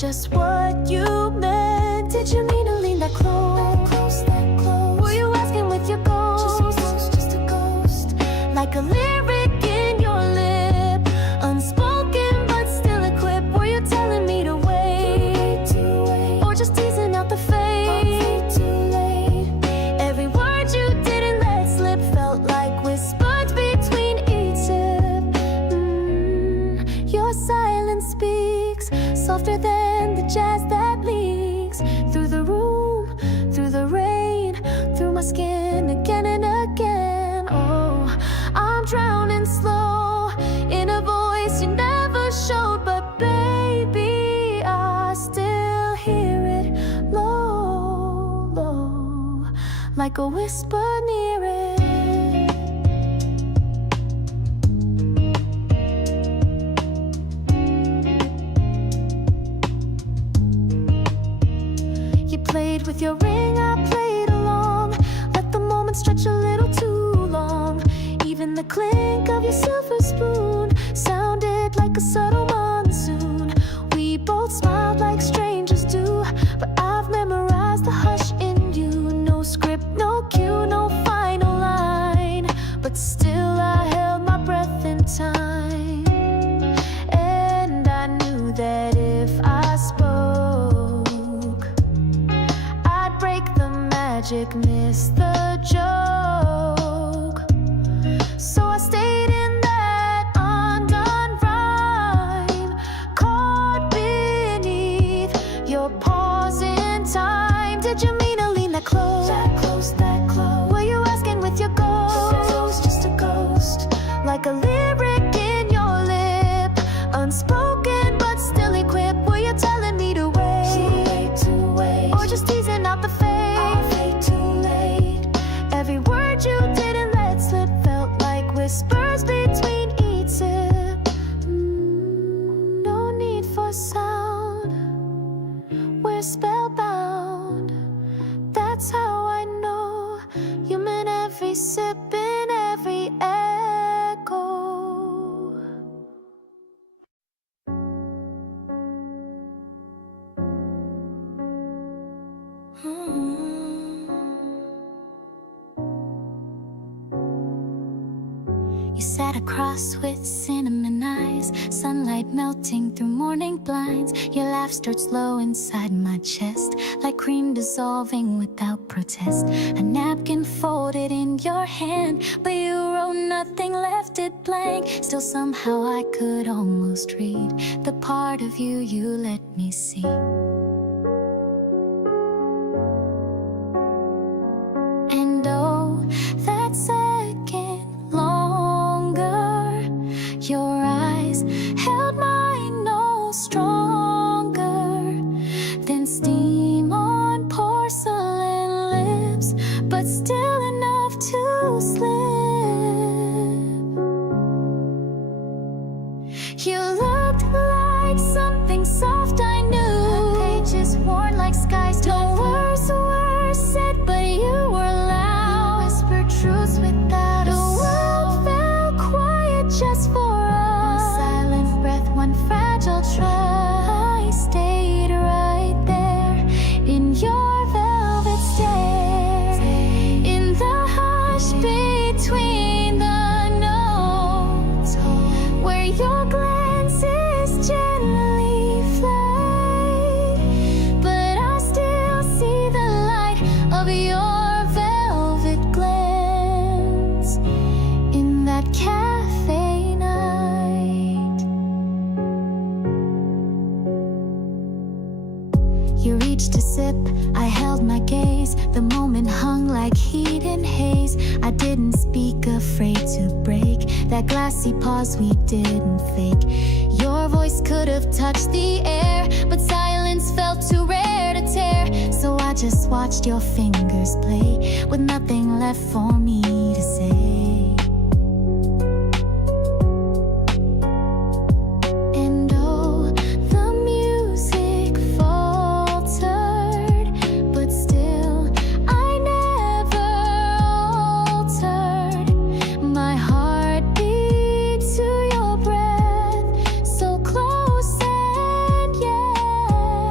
just what you meant? Did you mean to lean that close, that close? Were you asking with your ghost? Just a ghost, like a lyric in your lip, unspoken but still equipped. Were you telling me to wait, or just teasing out the fade? Too late. Every word you didn't let slip felt like whispers between each sip. Your silence speaks softer than the jazz that leaks through the room, through the rain, through my skin again and again. Oh, I'm drowning slow in a voice you never showed, but baby, I still hear it low, low, like a whisper near it. You played with your ring, I played along. Let the moment stretch a little too long. Even the clink of your silver spoon sounded like a subtle monsoon. We both smiled like strangers do, but I've memorized the hush in you. No script, no cue, no final line, but still I held my breath in time. And I knew that if I spoke, I'd break the magic, miss the joke. So I stayed in that undone rhyme, caught beneath your pause in time. Did you mean to lean that close? That close, that close. Were you asking with your ghost? Just a ghost, like a lyric in your lip, unspoken but still equipped. Were you telling me to wait, or just teasing out the fade? Too late. Every word you didn't let slip felt like whispers between each sip. No need for sound, we're spellbound. That's how I know you meant every sip and every echo. You sat across with cinnamon eyes, sunlight melting through morning blinds. Your laugh stirred slow inside my chest, like cream dissolving without protest. A napkin folded in your hand, but you wrote nothing, left it blank. Still somehow I could almost read the part of you you let me see. And oh, that second longer, your eyes held mine no stronger than steam on porcelain lips, but still enough to slip. You looked like something soft I knew, pages worn like skies. No words were said, but you were loud. You whispered truths without a sound. The world fell quiet just for us. One silent breath, one fragile trust. I stayed right there in your velvet stare, in the hush between the notes, where your glances gently fled. But I still see the light of your velvet glance in that cafe night. You reached to sip, I held my gaze. The moment hung like heat and haze. I didn't speak, afraid to break that glassy pause we didn't fake. Your voice could have touched the air, but silence felt too rare to tear. So I just watched your fingers play with nothing left for me to say. And oh, the music faltered, but still I never altered. My heart beat to your breath, so close and yet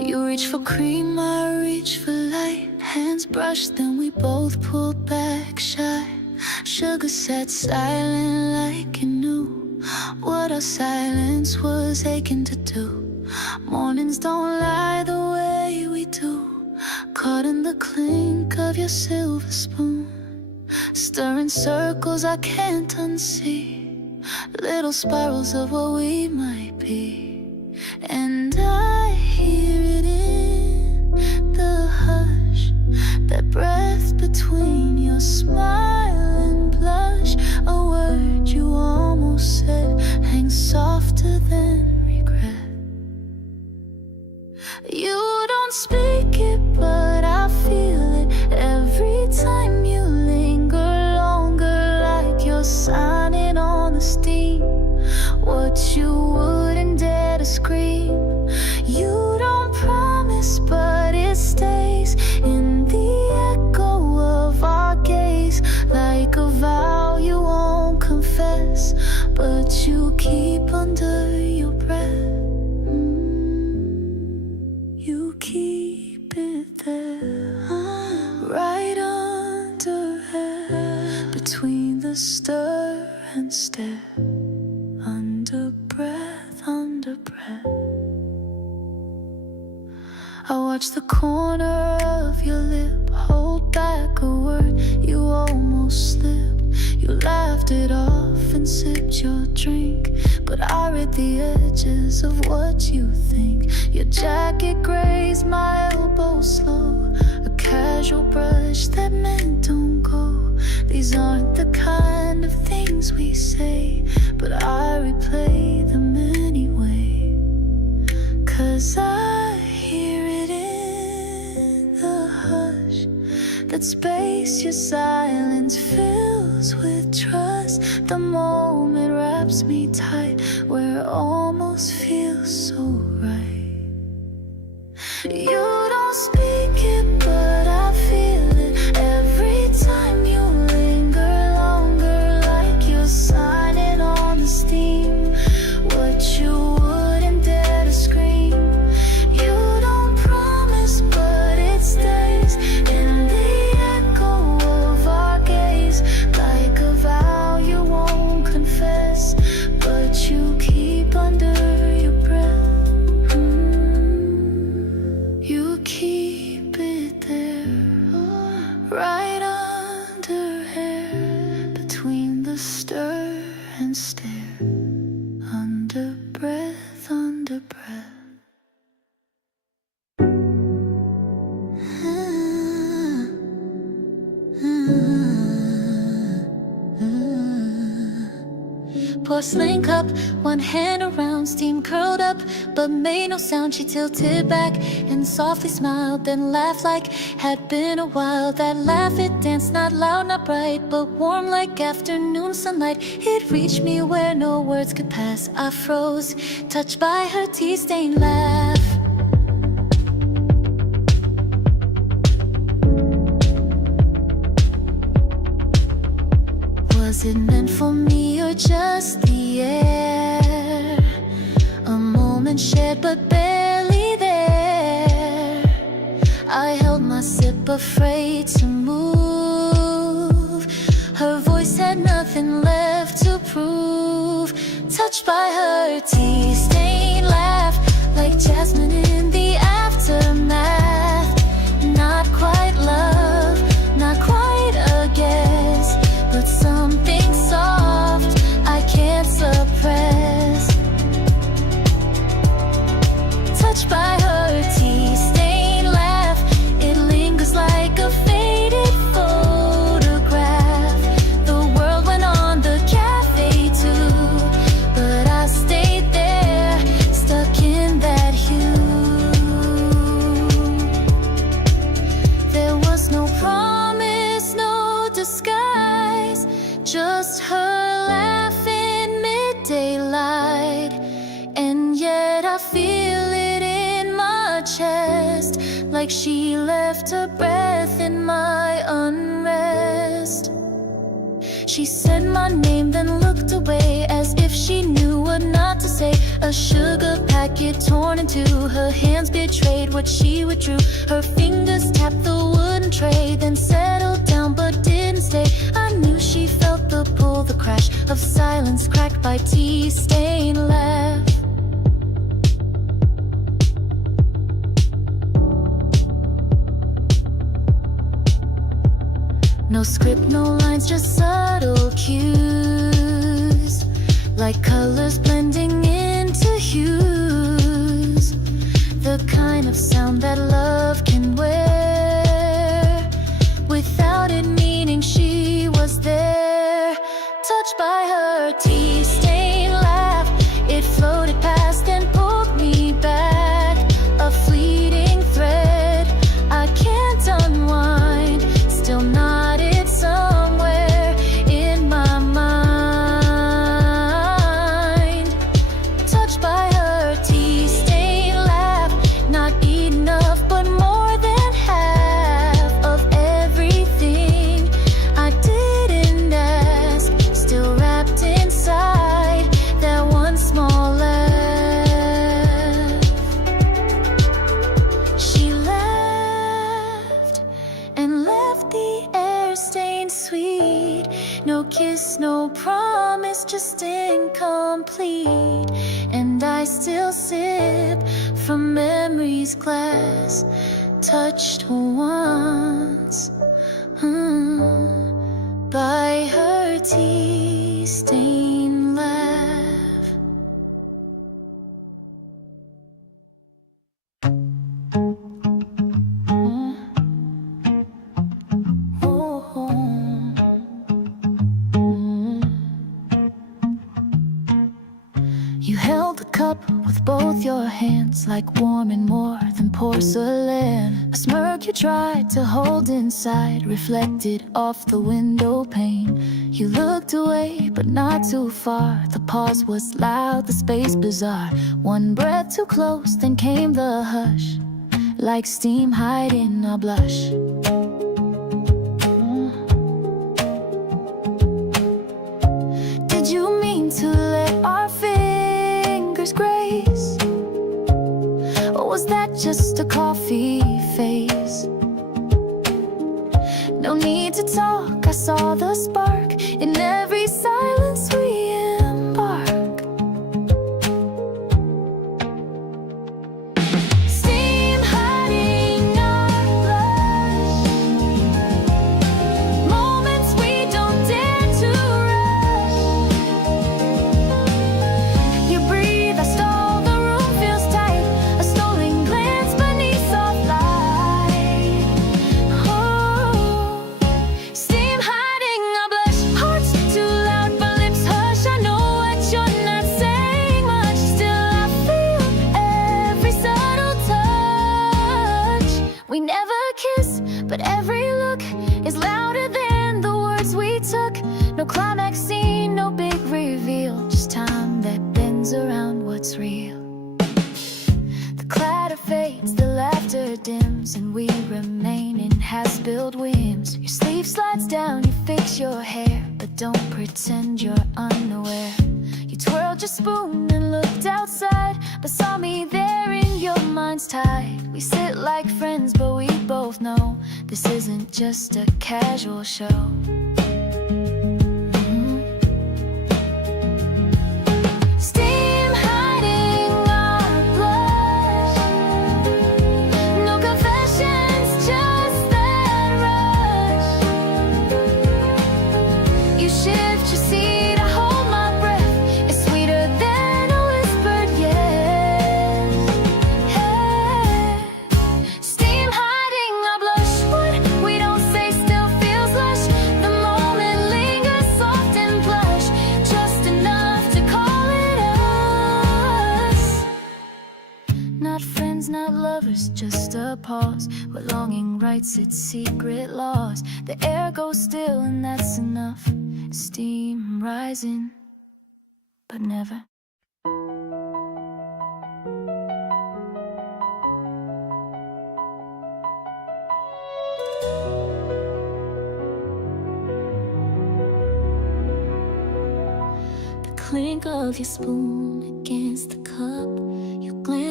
You reach for cream, I reach for light. Hands brushed, then we both pulled back shy. Sugar sat silent like you knew what our silence was aching to do. Mornings don't lie the way we do. Caught in the clink of your silver spoon, stirring circles I can't unsee, little spirals of what we might be. And I hear it in the hush, that breath between your smile and blush. A word you almost said hangs softer than regret. You don't speak it, but I feel it every time you linger longer, like you're signing on the steam what you wouldn't dare to scream. You don't promise, but it stays in the echo of our gaze, like a vow you won't confess, but you keep under your breath. You keep it there, right under her, between the stir and stare, under breath, under breath. I watch the corner of your lip hold back a word you almost slipped. You laughed it off and sipped your drink, but I read the edges of what you think. Your jacket grazed my elbow slow, a casual brush that meant don't go. These aren't the kind of things we say, but I replay them anyway, 'cause I hear it in the hush, that space your silence fills with trust. The moment wraps me tight, where it almost feels so right. You don't speak it, but I feel it every time you linger longer, like you're signing on the steam what you wouldn't dare to scream. You don't promise, but it stays in the echo of our gaze, like a vow you won't confess, but you keep under your breath. You keep it there, right under hair, between the stir and stare, under breath, under breath. Porcelain cup, one hand around, steam curled up, but made no sound. She tilted back and softly smiled, then laughed like had been a while. That laugh, it danced, not loud, not bright, but warm like afternoon sunlight. It reached me where no words could pass. I froze, touched by her tea-stained laugh. Was it meant for me or just the air? A moment shared but barely there. I held my sip, afraid to move. Her voice had nothing left to prove. Touched by her tea-stained laugh, like jasmine in the aftermath. Not quite love, not quite a guess, but something soft I can't suppress. Touched by her tea-stained laugh, it lingers like a faded photograph. The world went on the cafe too, but I stayed there, stuck in that hue. There was no promise, no disguise, just her laugh in mid-daylight. And yet I feel it in my chest, like she left her breath in my unrest. She said my name, then looked away, as if she knew what not to say. A sugar pack jacket torn in two. Her hands betrayed what she withdrew. Her fingers tapped the wooden tray, then settled down but didn't stay. I knew she felt the pull, the crash of silence cracked by tea-stained laugh. No script, no lines, just subtle cues, like colors blending into hues. The kind of sound that love can wear without it meaning she was there. Touched by her tea-stained laugh, it floated past and pulled me back. A fleeting thread I can't unwind, still knotted somewhere in my mind. Touched by her tea-stained laugh, not enough but more than half of everything I didn't ask, still wrapped inside that one small laugh. She laughed and left the air stained sweet. No kiss, no promise, just incomplete. And I still sip from memory's glass, touched once by her tea-stained laugh. You held the cup with both your hands, like warm and more than porcelain. A smirk you tried to hold inside, reflected off the window pane. You looked away, but not too far. The pause was loud, the space bizarre. One breath too close, then came the hush, like steam hiding a blush. Did you mean to let our fingers grace? Or was that just a coffee phase? No need to talk, I saw the spark in every silence we embark. Steam hiding our blush, moments we don't dare to rush. You breathe, I stall, the room feels tight. A stolen glance beneath soft light. Oh, steam hiding our blush, hearts too loud but lips hush. I know what you're not saying much, still I feel every subtle touch. We never kiss, but every look is louder than the words we took. No climax scene, no big reveal, just time that bends around what's real. The clatter fades, the laughter dims, and we remain in half-spilled whims. Your sleeve slides down, you fix your hair, but don't pretend you're unaware. You twirled your spoon and looked outside, but saw me there in your mind's tide. We sit like friends, but we both know this isn't just a casual show. Steam hiding our blush, no confessions, just that rush. You shift your seat, I hold my breath. It's sweeter than a whispered yes. Steam hiding our blush, what we don't say still feels lush. The moment lingers soft and plush, just enough to call it us. Not friends, not lovers, just a pause where longing writes its secret laws. The air goes still and that's enough. Steam rising, but never. The clink of your spoon against the cup. You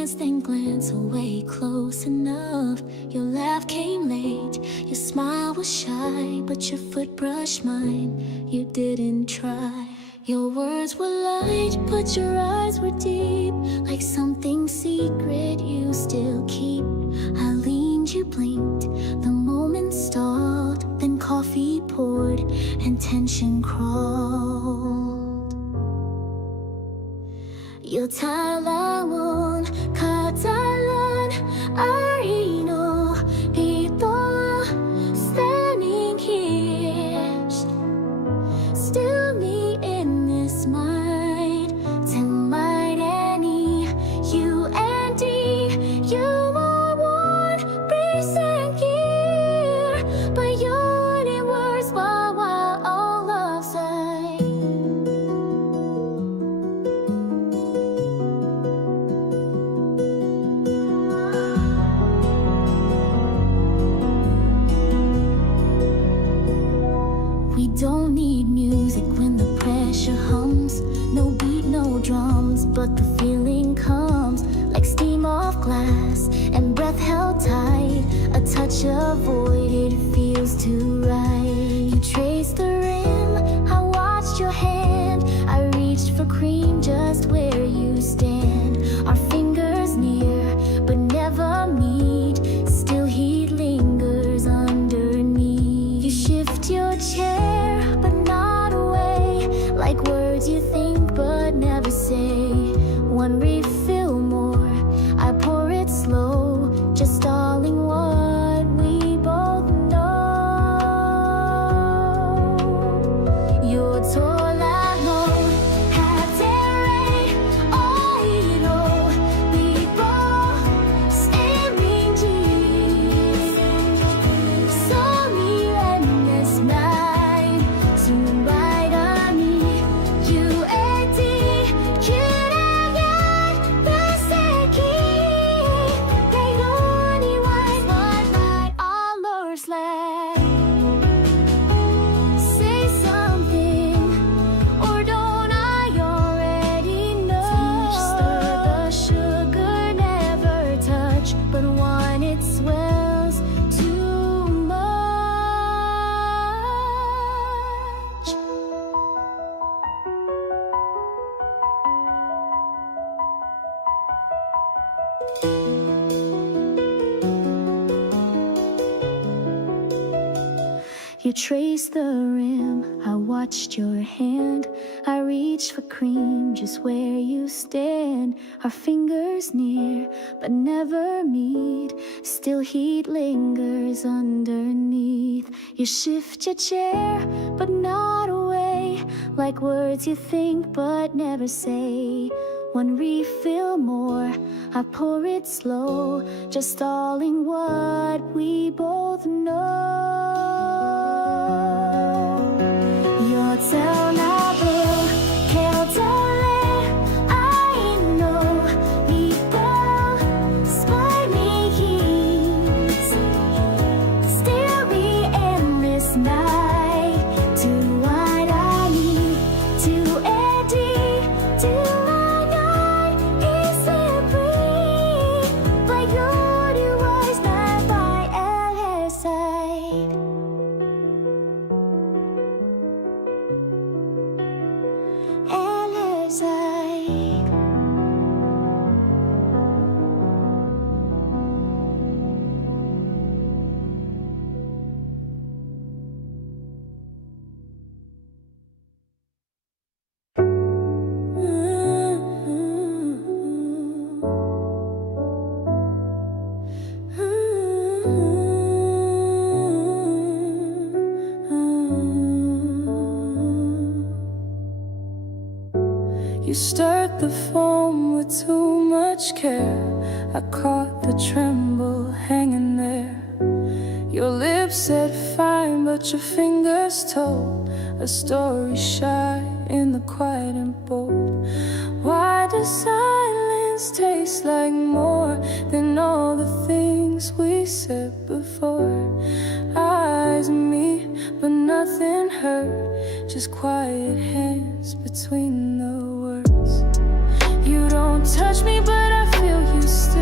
glance, then glance away close enough. Your laugh came late, your smile was shy, but your foot brushed mine, you didn't try. Your words were light, but your eyes were deep, like something secret you still keep. I leaned, you blinked, the moment stalled, then coffee poured and tension crawled. Your talawon, katalan, arino, people standing here, still me in this mind, to my any, you and D, you are one recent gear, but your name was while all love side. We don't need music when the pressure hums. No beat, no drums, but the feeling comes like steam off glass and breath held tight. A touch avoided feels too right. You traced the rim, I watched your hand. I reached for cream just where you stand. Our fingers near, but never meet. Still heat lingers underneath. You shift your chair, but not away, like words you think but never say. One refill more, I pour it slow, just stalling what we both know. Your tolano, hatere, oiro, people staring jeans. Saw me and this night, soon right on me, you and D, say something, or don't I already know? The sugar never touch, but when it swells too much. You traced the rim, I watched your hand. I reached for cream just where you stand. Our fingers near, but never meet. Still heat lingers underneath. You shift your chair, but not away, like words you think but never say. One refill more, I pour it slow, just stalling what we both know. Your telnabo, keldole, I know, people spy me heat, still be in this night, to what I need, to Eddie, to You stirred the foam with too much care. I caught the tremble hanging there. Your lips said fine, but your fingers told a story shy in the quiet and bold. Why does silence taste like more than all the things we said before? Eyes meet, but nothing hurt, just quiet hands between the words. You don't touch me, but I feel you still.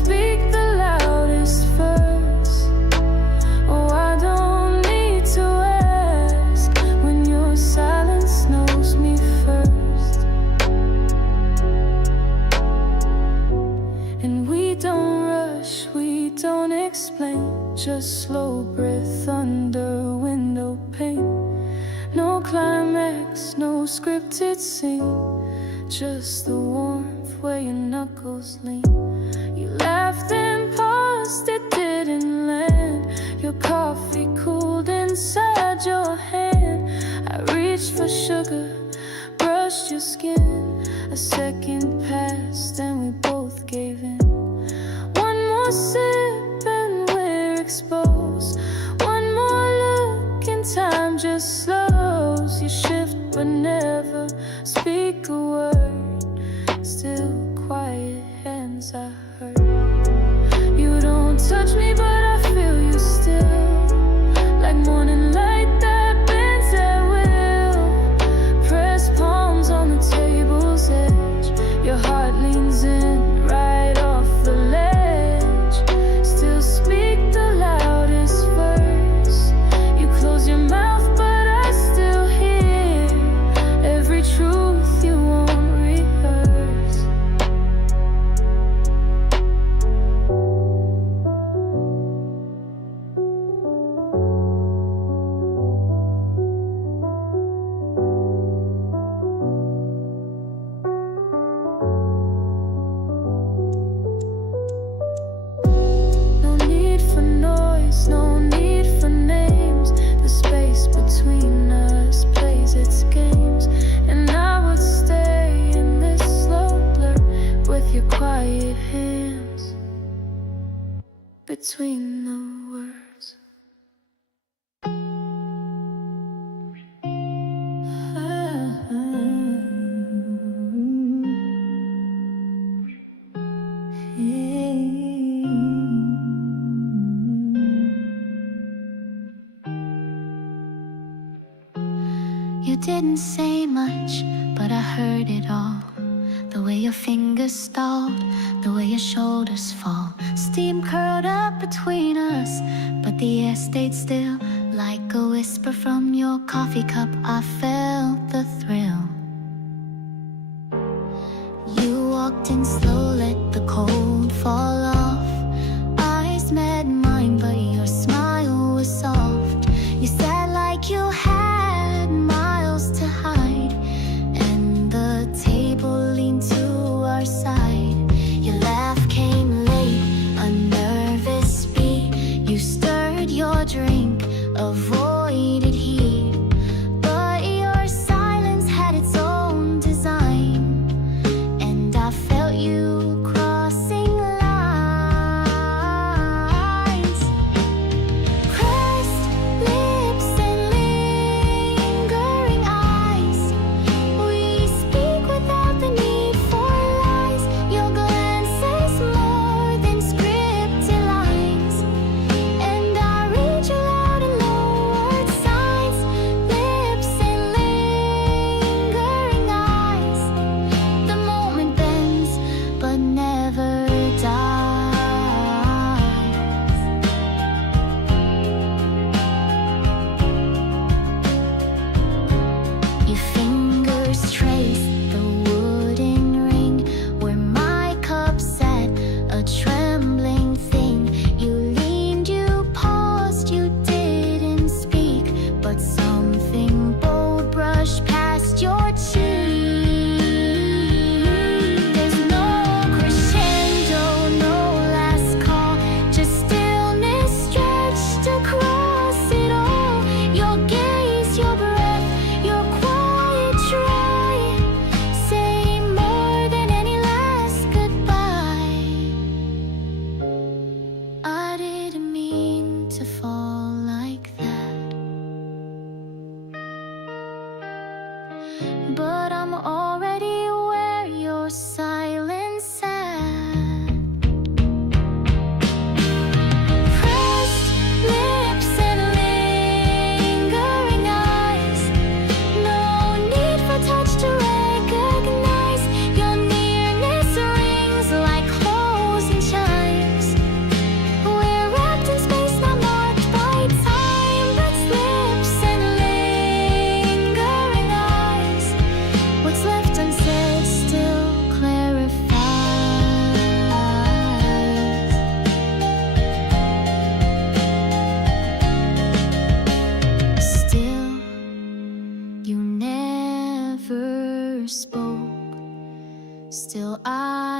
speak the loudest first. Oh, I don't need to ask when your silence knows me first. And we don't rush, we don't explain, just slow breath under window pane. No climax, no scripted scene, just the warmth where your knuckles lean. You laughed and paused, it didn't land. Your coffee cooled inside your hand. I reached for sugar, brushed your skin. A second passed and we both gave in. One more sip and we're exposed. One more look and time just slows. You shift but never speak a word. Still quiet hands I hurt. You don't touch me but I feel you still. Like morning light that bends at will. Press palms on the table's edge. Your heart leans in right off the ledge. Still speak the loudest verse. You close your mouth but I still hear every truth you won't rehearse. No need for noise, no need for names. The space between us plays its games. And I would stay in this slow blur with your quiet hands between the words. You didn't say much, but I heard it all. The way your fingers stalled, the way your shoulders fall. Steam curled up between us, but the air stayed still. Like a whisper from your coffee cup, I felt the thrill. You walked in slow, let the cold fall off. Eyes met mine, but your smile was soft. You sat like you had miles to hide, and the table leaned to our side. Your laugh came late, a nervous beat. You stirred your drink, avoided heat, but your silence had its own design. And I felt you crossing lines. Pressed lips and lingering eyes. We speak without the need for lies. Your glances more than scripted lines. And I read you loud and lowered signs. Lips and lingering eyes. The moment bends but never dies. Your fingers trace the wooden ring where my cup sat, a trembling thing. You leaned, you paused, you didn't speak, but something bold brushed past your cheek. There's no crescendo, no last call, just stillness stretched across it all. Your gaze, your breath, your quiet try, say more than any last goodbye. I didn't mean to fall like that, but I'm already where your silence sat. Pressed lips and lingering eyes. No need for touch to recognize. Your nearness rings like closing chimes.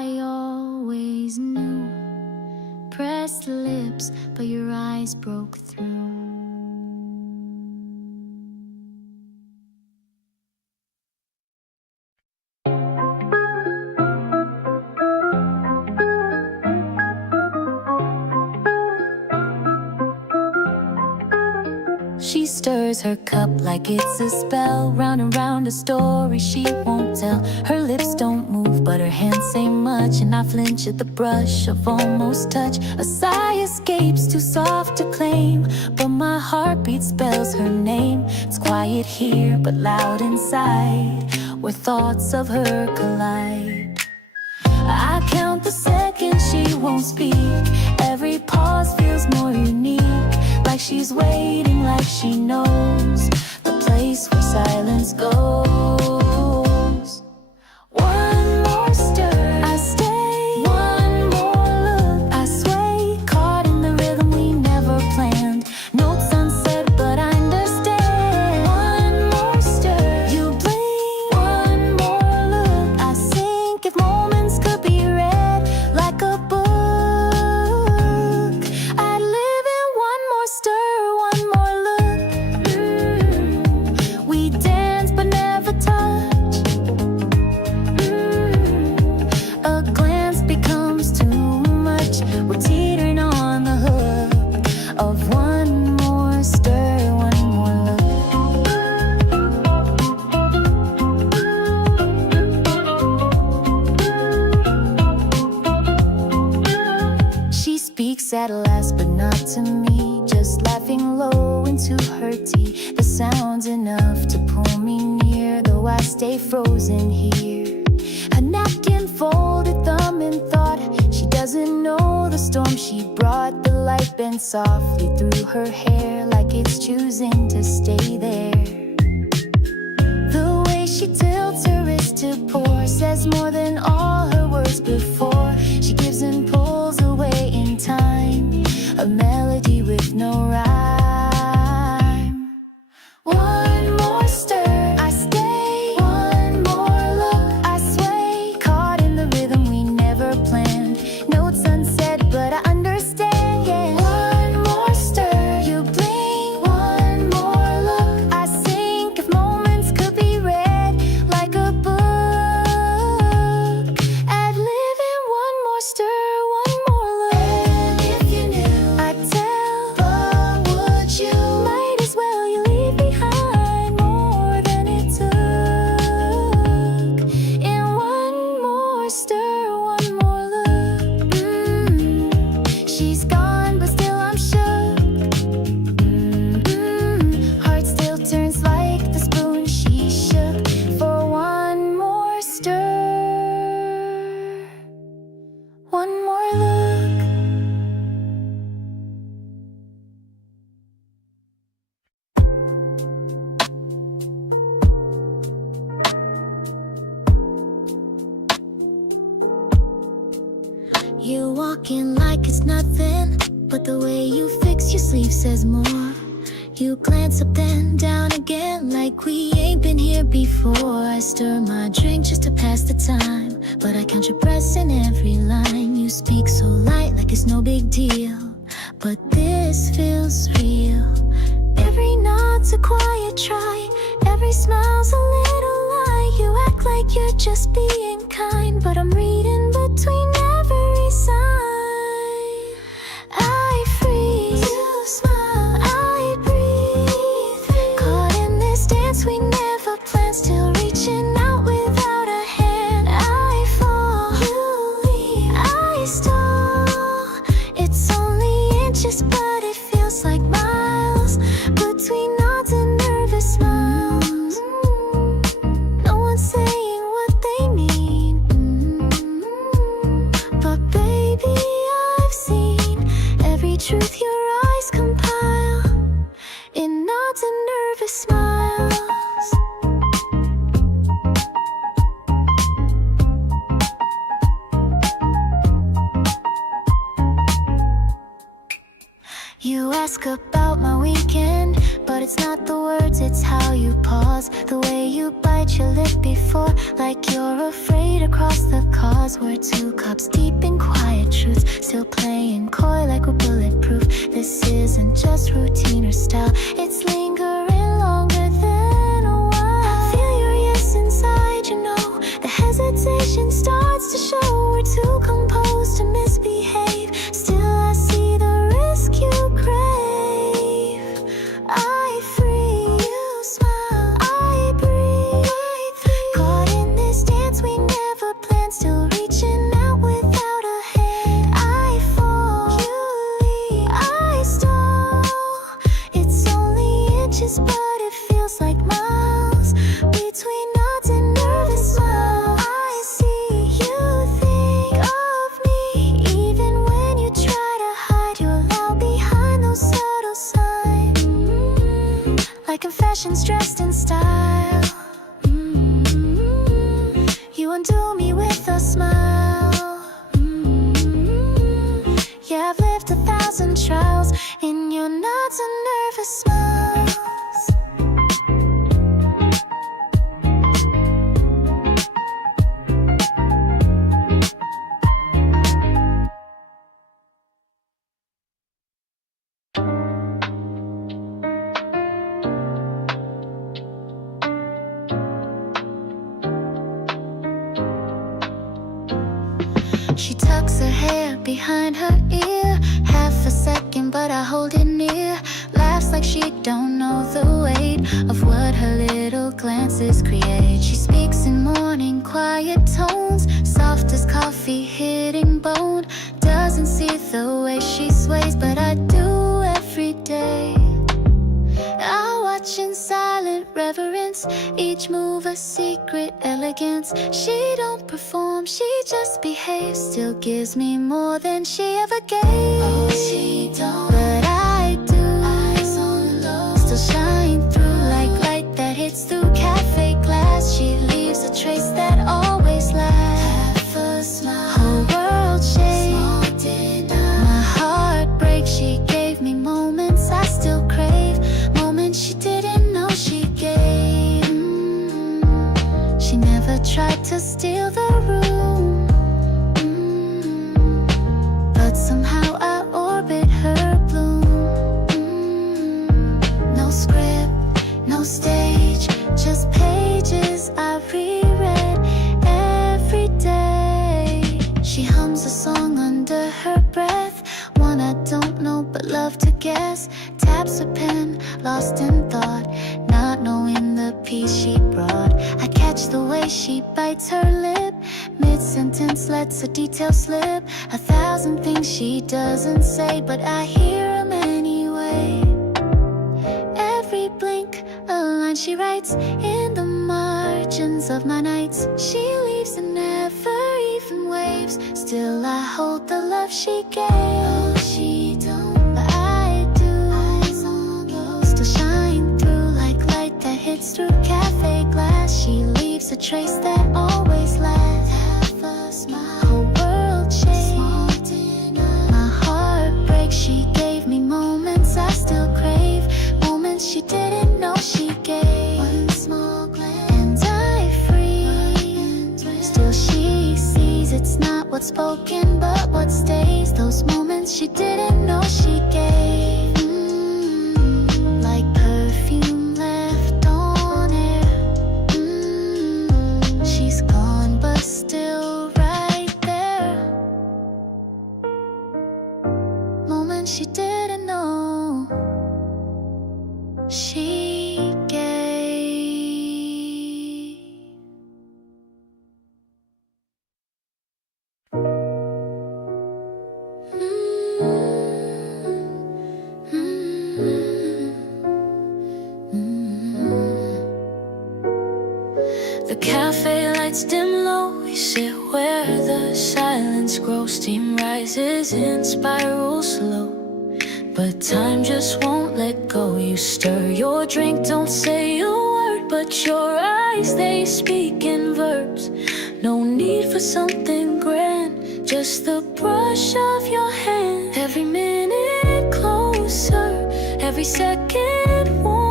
I always knew. Pressed lips, but your eyes broke through. She stirs her cup like it's a spell. Round and round a story she won't tell. Her lips don't move but her hands say much, and I flinch at the brush of almost touch. A sigh escapes, too soft to claim, but my heartbeat spells her name. It's quiet here but loud inside, where thoughts of her collide. I count the seconds she won't speak. Every pause feels more unique, like she's waiting, like she knows the place where silence goes. One more stir, I stay. One more look, I sway. Caught in the rhythm we never planned. Notes unsaid, but I understand. One more stir, you blink. One more look, I sink. If moments could be read like a book, I'd live in one more stir, one more look. We dance but never touch. A glance becomes too much. We're teetering on the hook of one more stir, one more look. She speaks at last, but not to me. Just laughing low into her tea. The sound's enough to pull me near, though I stay frozen here. A napkin folded, thumb in thought. She doesn't know the storm she brought. The light bends softly through her hair, like it's choosing to stay there. The way she tilts her wrist to pour says more than all her words before. She gives and pulls away in time, a melody with no rhyme. One more stir, I stay. One more look, I sway. Caught in the rhythm we never planned. Notes unsaid, but I understand, yeah. One more stir, you blink. One more look, I sink. If moments could be read like a book, I'd live in one more stir, one more look. And if you knew, I'd tell, but would you? Might as well you leave behind more than it took. In one more stir, one more look. She's gone, but still I'm shook. Heart still turns like the spoon she shook for one more stir, one more look. You walk in like it's nothing, but the way you fix your sleeve says more. You glance up then down again, like we ain't been here before. I stir my drink just to pass the time, but I count your breaths in every line. You speak so light, like it's no big deal, but this feels real. Every nod's a quiet try, every smile's a little lie. You act like you're just being kind, but I'm reading between every sign. I freeze, you smile, I breathe. Caught in this dance we never planned, still reaching out without a hand. I fall, you leave, I stall. It's only inches, but it feels like miles between nods and nervous smiles. No one's saying what they mean, but baby, I've seen every truth your eyes compile in nods and nervous smiles. You ask about my weekend, But it's not the words, it's how you pause, the way you bite your lip before, like you're afraid to cross the cause. We're 2 cups deep in quiet truth, still playing coy like we're bulletproof. This isn't just routine or style, it's lingering longer than a while. I feel your yes inside, you know, the hesitation starts to show. We're too composed to misbehave, still I see the risk you crave. I free, you smile, I breathe, caught in this dance we never planned, still reaching out without a hand. I fall, you lead, I stall, it's only inches but it feels like miles, between nods and nervous smiles. I see you think of me, even when you try to hide your loud behind those subtle signs. Like confessions dressed in style. You undo me with a smile. Yeah, I've lived 1,000 trials in your nods and nervous smiles. She tucks her hair behind her ear, half a second but I hold it near, laughs like she don't know the weight of what her little glances create. She speaks in morning quiet tones, soft as coffee hitting bone, doesn't see the way she sways but I do every day. I watch in silent reverence, each move a secret elegance. She don't perform, she just behaves, still gives me more than she ever gave. Oh, she don't, but I do. Eyes on low, still shine through like light that hits through Café glass. She leaves a trace that always lasts. Half a smile, whole world shakes. Small denial, my heart breaks. She gave me moments I still crave, moments she didn't know she gave. She never tried to steal the room, but somehow I orbit her bloom. No script, no stage, just pages I reread every day. She hums a song under her breath, one I don't know but love to guess. Taps a pen, lost in thought, not knowing the piece she brought. I catch the way she bites her lip, mid-sentence lets a detail slip. 1,000 things she doesn't say, but I hear them anyway. Every blink, a line she writes in the margins of my nights. She leaves and never even waves, still I hold the love she gave. Oh, she don't, but I do. Eyes on low, still shine through like light that hits through Café glass. She leaves a trace that always lasts. Half a smile, whole world shakes. Small denial, my heart breaks. She gave me moments I still crave, moments she didn't know she gave. One small glance and I freeze, still she sees it's not what's spoken but what stays. Those moments she didn't know she gave. Like perfume left on air. She's gone but still right there. Moments she didn't know she gave. The cafe lights dim low, we sit where the silence grows. Steam rises in spirals slow, but time just won't let go. You stir your drink, don't say a word, but your eyes, they speak in verbs. No need for something grand, just the brush of your hand. Every minute closer, every second warmer.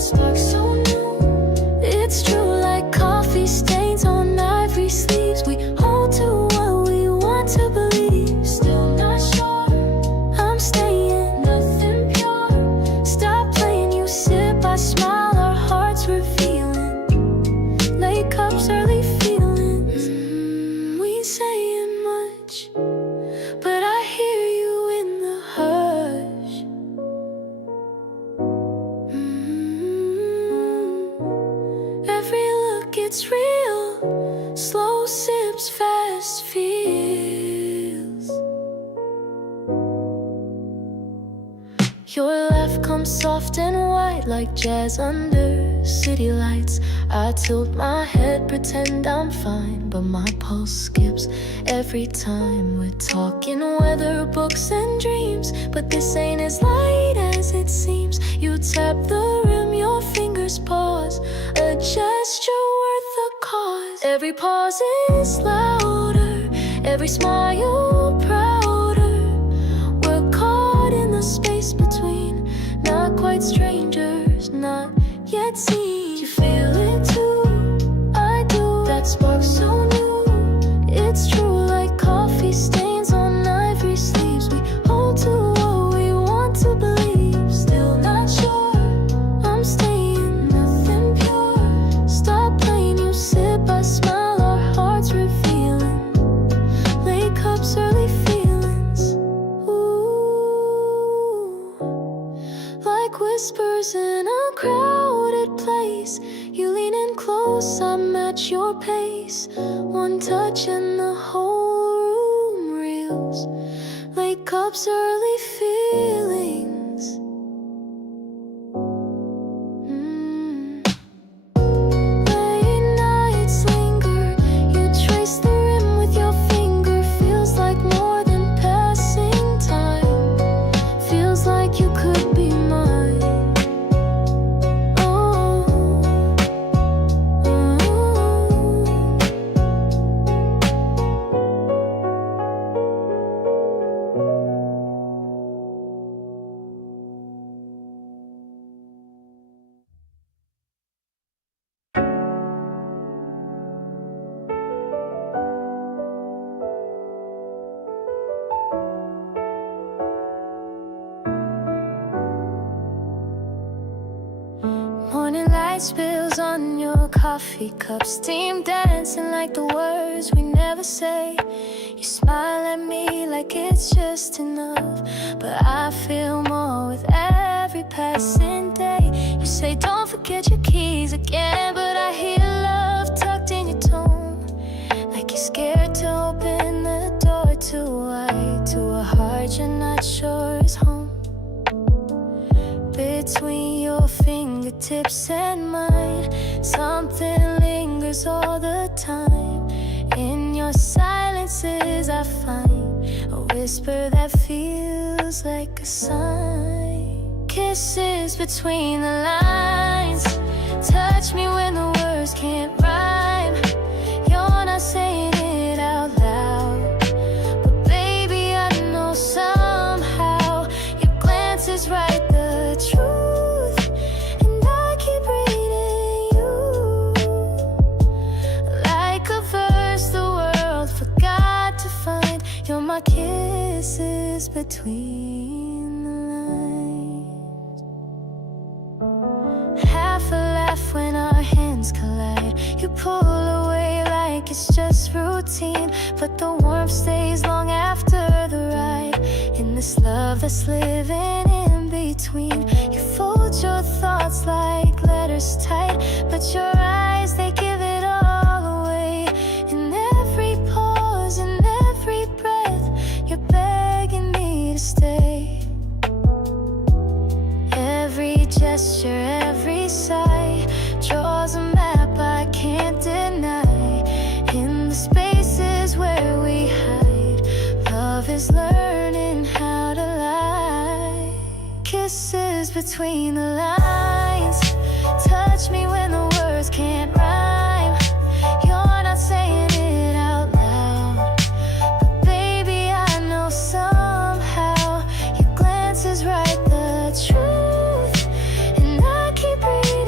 that spark so new. It's true like coffee stains on ivory sleeves. We hold to what we want to believe. Still not sure, I'm staying, nothing pure. Stop playing, you sip, I smile, our hearts revealing. Late cups, early feelings. We ain't saying much, but I hear you in the hush. Every look, it's real. Slow sips, fast feels. Your laugh comes soft and white like jazz under city lights. I tilt my head, pretend I'm fine, but my pulse skips every time. We're talking weather, books and dreams, but this ain't as light as it seems. You tap the rim, your fingers pause, a gesture worth the cause. Every pause is louder, every smile prouder. We're caught in the space between, not quite strangers, not yet seen. You feel it too, I do. That spark so new. It's true like coffee stains on ivory sleeves. We hold to what we want to believe. Still not sure, I'm staying, nothing pure. Stop playing, you sip, I smile, our hearts revealing. Late cups, early feelings. Ooh, like whispers in a crowded place. You lean in close, I match your pace. One touch and the whole room reels. Late cups, early feelings. Late nights linger. You trace the rim with your finger. Feels like more than passing time. Feels like you could be mine. Morning light spills on your coffee cup. Steam dancing like the words we never say. You smile at me like it's just enough, but I feel more with every passing day. You say don't forget your keys again, but I hear love tucked in your tone. Like you're scared to open the door too wide to a heart you're not sure is home. Between your fingertips and mine, something lingers all the time. In your silences I find a whisper that feels like a sign. Kisses between the lines, touch me when the words can't rhyme. You're not saying it out loud, but baby I know somehow your glance is right the truth, and I keep reading you like a verse the world forgot to find. You're my kisses between the lines. Half a laugh when our hands collide. You pull away like it's just routine, but the warmth stays long after the ride. In this love that's living in between, you fold your thoughts like letters tight, but your eyes, they give it all away. In every pause, in every breath, you're begging me to stay. Every gesture, every sigh draws a map I can't deny. In the spaces where we hide, love is learning how to lie. Kisses between the lines, touch me when the words can't rhyme. You're not saying it out loud, but baby I know somehow your glance is right the truth, and I keep reading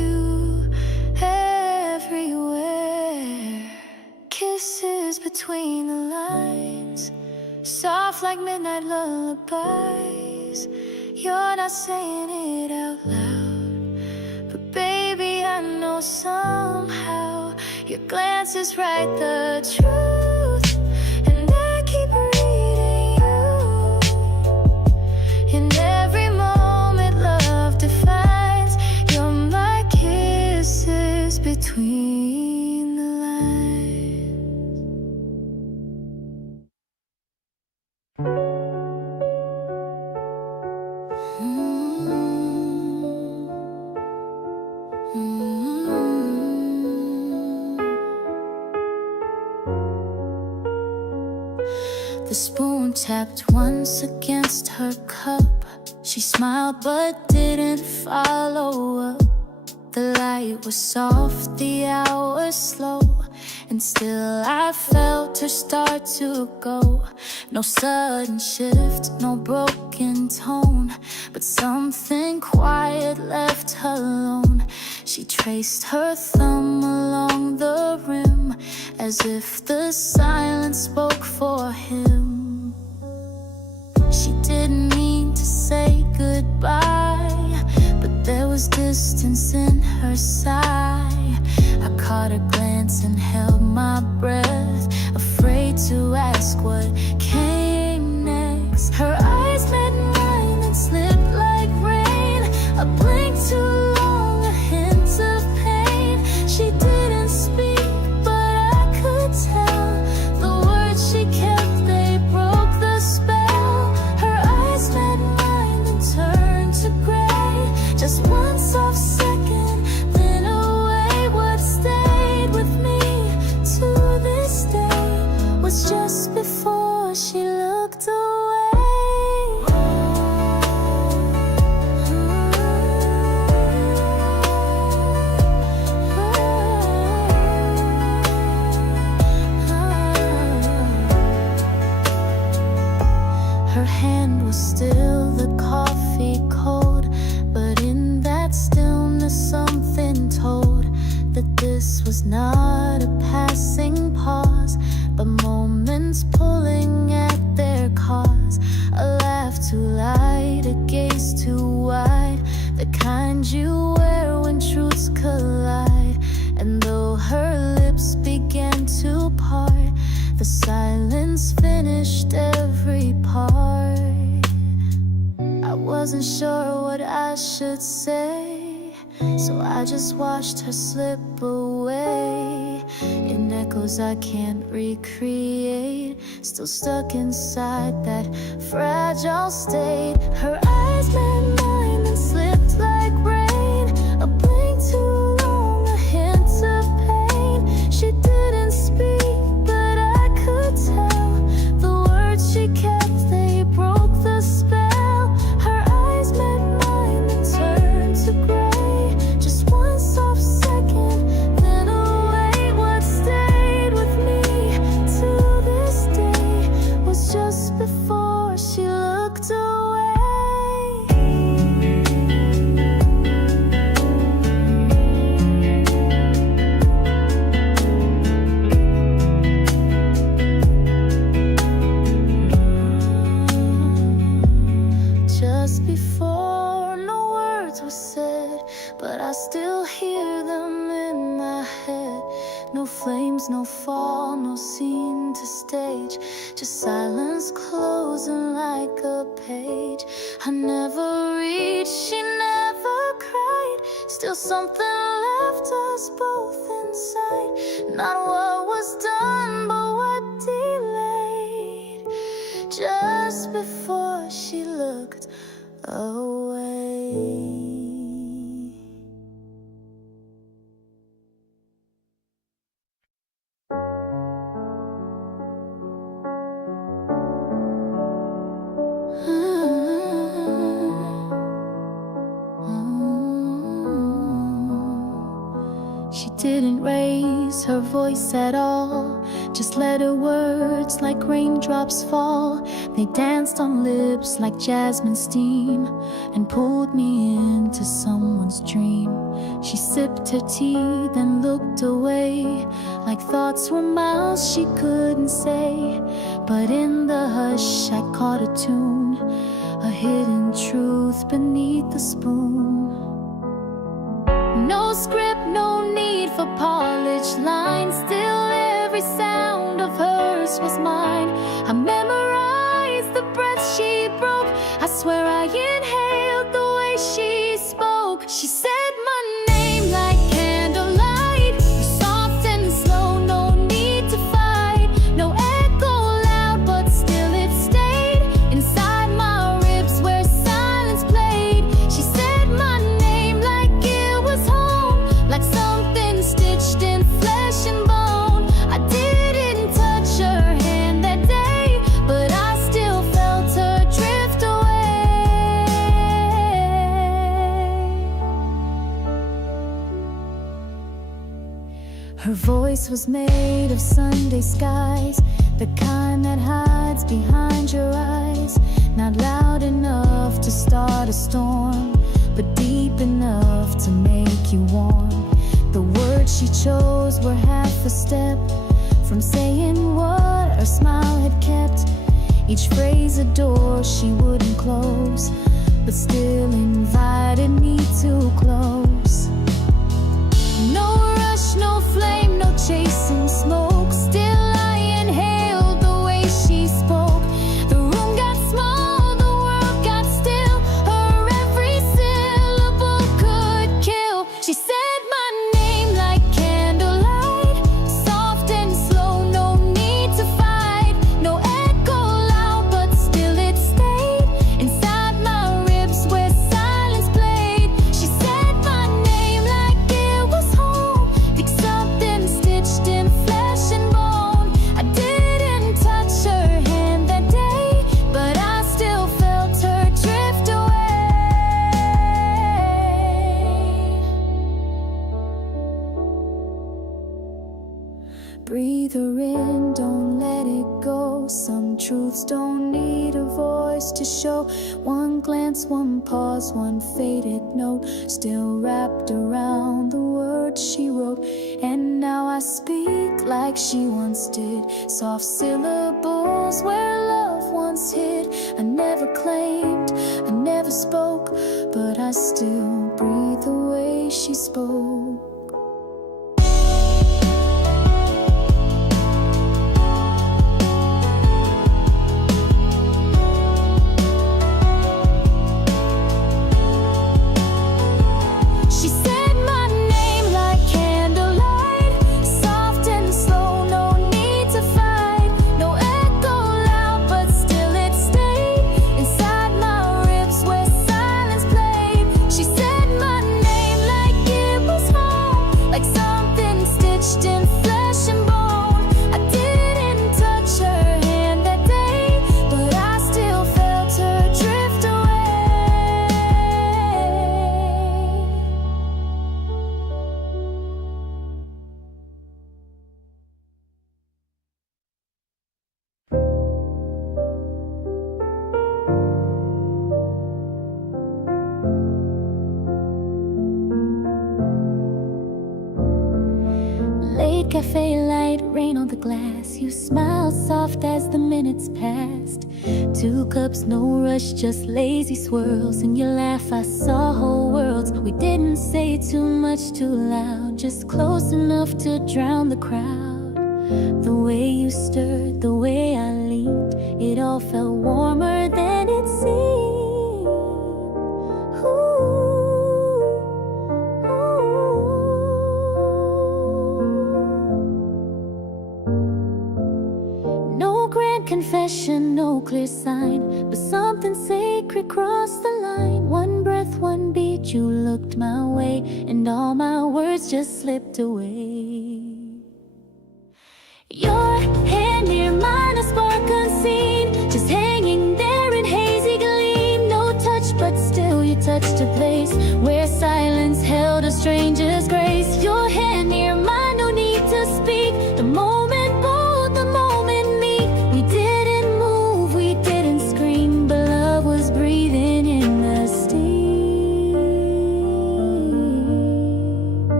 like midnight lullabies. You're not saying it out loud, but baby, I know somehow your glances write the truth. And I keep reading you. In every moment love defines, you're my kisses between the lines. The spoon tapped once against her cup. She smiled but didn't follow up. The light was soft, the hours slow, and still I felt her start to go. No sudden shift, no broken tone, but something quiet left her alone. She traced her thumb along the rim, as if the silence spoke for him. She didn't mean to say goodbye, but there was distance in her sigh. I caught her glance and held my breath, afraid to ask what came next. Her eyes met mine and slipped like rain, a blink too long, a hint of pain. She didn't speak, but I could tell the words she kept, they broke the spell. Her eyes met mine and turned to gray, just one soft second, then away. What stayed with me to this day was just before she looked away. Her hand was still the coffee cold, but in that stillness something told that this was not a passing pause, but moments pulling at their cause. A laugh too light, a gaze too wide, the kind you wear when truths collide. And though her lips began to part, the silence finished every part. I wasn't sure what I should say, so I just watched her slip away in echoes I can't recreate, still stuck inside that fragile state. Her eyes met mine and slipped like rain, a blink too long, a hint of pain. She didn't speak, but I could tell the words she kept, they broke the spell. Her eyes met mine and turned to gray, just one soft second, then away. What stayed with me to this day was just before she looked away. Just before, no words were said, but I still hear them in my head. No flames, no fall, no scene to stage, just silence closing like a page. I never reached, she never cried, still something left us both inside. Not what was done, but what delayed, just before she looked away. She didn't raise her voice at all, just let her words like raindrops fall. They danced on lips like jasmine steam and pulled me into someone's dream. She sipped her tea, then looked away, like thoughts were miles she couldn't say. But in the hush I caught a tune, a hidden truth beneath the spoon. No script, no need for polished lines, still every sound of hers was mine. I memorized the breath she broke, I swear I inhaled the way she spoke. She said my name like candlelight, soft and slow, no need to fight. No echo loud, but still it stayed inside my ribs where silence played. She said my name like it was home, like something stitched in flesh and bone. I didn't touch her hand that day, but I still felt her drift away. Her voice was made of Sunday skies, the kind that hides behind your eyes. Not loud enough to start a storm, but deep enough to make you warm. The words she chose were half a step from saying what her smile had kept. Each phrase a door she wouldn't close, but still invited me too close. No rush, no flame, no chasing smoke, still I inhaled the way she spoke. The room got small, the world got still, her every syllable could kill. She said my name like candlelight, soft and slow, no need to fight. No echo loud, but still it stayed inside my ribs where silence played. She said my name like it was home, like something stitched in flesh and bone. I didn't touch her hand that day, but I still felt her drift away. Breathe her in, don't let it go. Some truths don't need a voice to show. One glance, one pause, one faded note, still wrapped around the words she wrote. And now I speak like she once did, soft syllables where love once hid. I never claimed, I never spoke, but I still breathe the way she spoke. She said my name like candlelight, soft and slow, no need to fight. No echo loud, but still it stayed inside my ribs where silence played. She said my name like it was home, like something stitched in flesh and bone. I didn't touch her hand that day, but I still felt her drift away. Late cafe light, rain on the glass. You smile soft as the minutes passed. 2 cups, no rush, just lazy swirls. In your laugh I saw whole worlds. We didn't say too much too loud, just close enough to drown the crowd. The way you stirred, the way I leaned, it all felt warmer than it seemed. Ooh. No grand confession, no clear sign, but something sacred crossed the line. One breath, one beat, you looked my way, and all my words just slipped away. Your hand near mine, a spark unseen, just hanging there in hazy gleam. No touch, but still you touched a place where silence held a stranger's grace. Your hand near mine, no need to speak. The moment bold, the moment meet. We didn't move, we didn't scream, but love was breathing in the steam.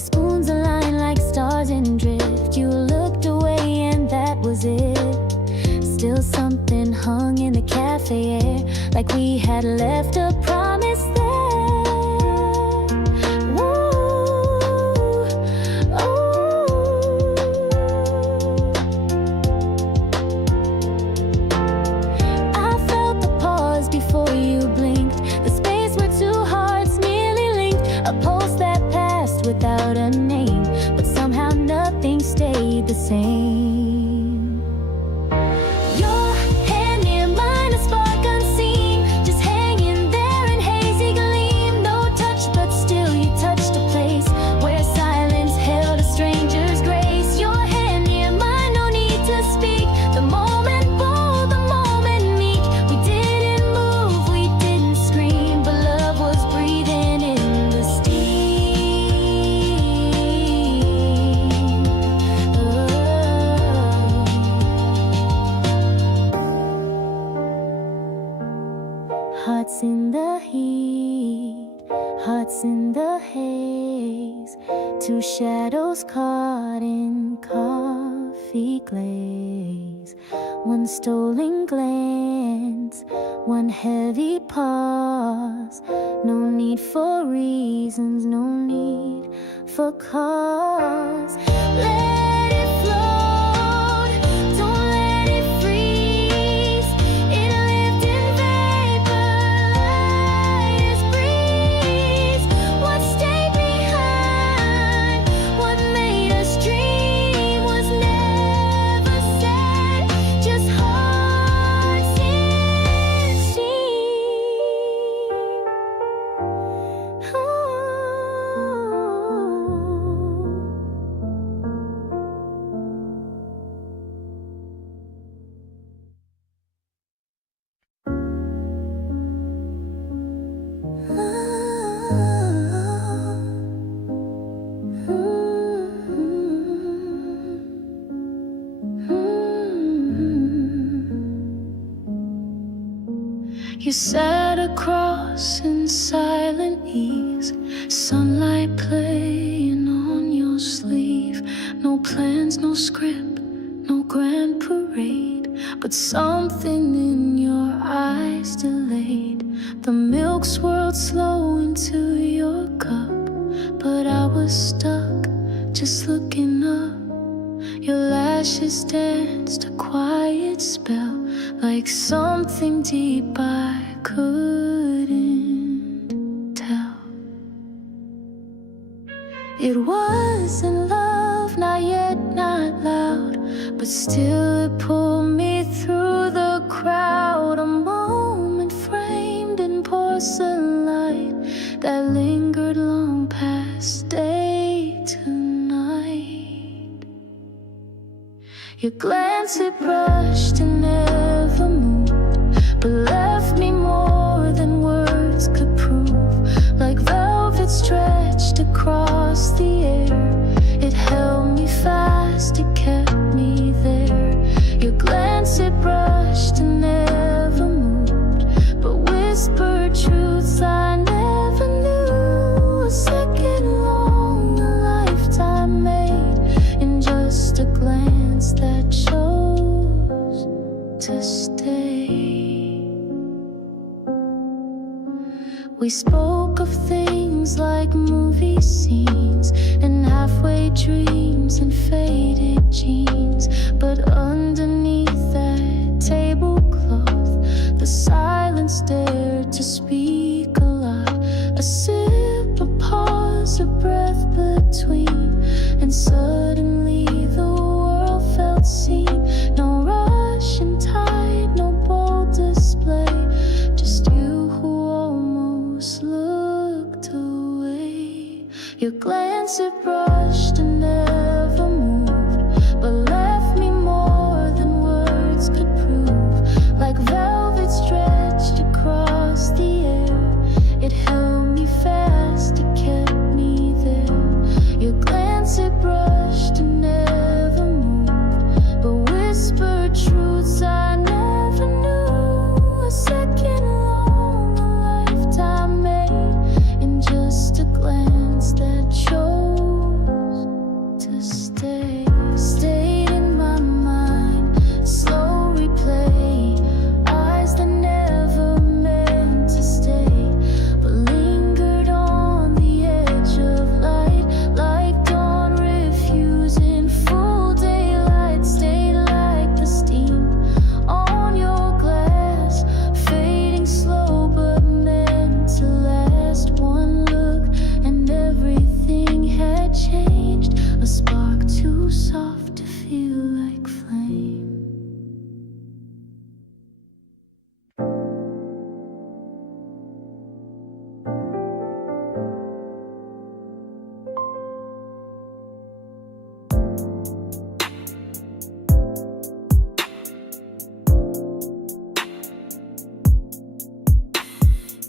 spoons aligned like stars in drift. You looked away and that was it. Still something hung in the cafe air, like we had left a promise there. Ooh, oh. I felt the pause before you blinked, the space where two hearts nearly linked, a pulse that passed without a name, but somehow nothing stayed the same. Hearts in the heat, hearts in the haze, two shadows caught in coffee glaze. One stolen glance, one heavy pause. No need for reasons, no need for cause. Let it float, don't let it freeze. It lived in vapor, light as breeze. What stayed behind, what made us dream was never said, just hearts in steam. You sat across in silent ease, sunlight playing on your sleeve. No plans, no script, no grand parade, but something in your eyes delayed. The milk swirled slow into your cup, but I was stuck just looking up. Your lashes danced a quiet spell, like something deep I couldn't tell. It wasn't love, not yet, not loud, but still it pulled me through the crowd. A moment framed in porcelain light that lingered long past day to night. Your glance, it brushed and never moved, but left me more than words could prove. Like velvet stretched across the air, it held me fast, it kept me there. Your glance, it brushed and never moved, but whispered truths I never knew. A second long, a lifetime made in just a glance that chose to stay. We spoke of things like movie scenes and halfway dreams and faded jeans, but underneath that tablecloth, the silence dared to speak a lot. A sip, a pause, a breath between, and suddenly the world felt seen. No rush and tide, no bold display, just you who almost looked away. Your glance, it brushed and never moved, but left me more than words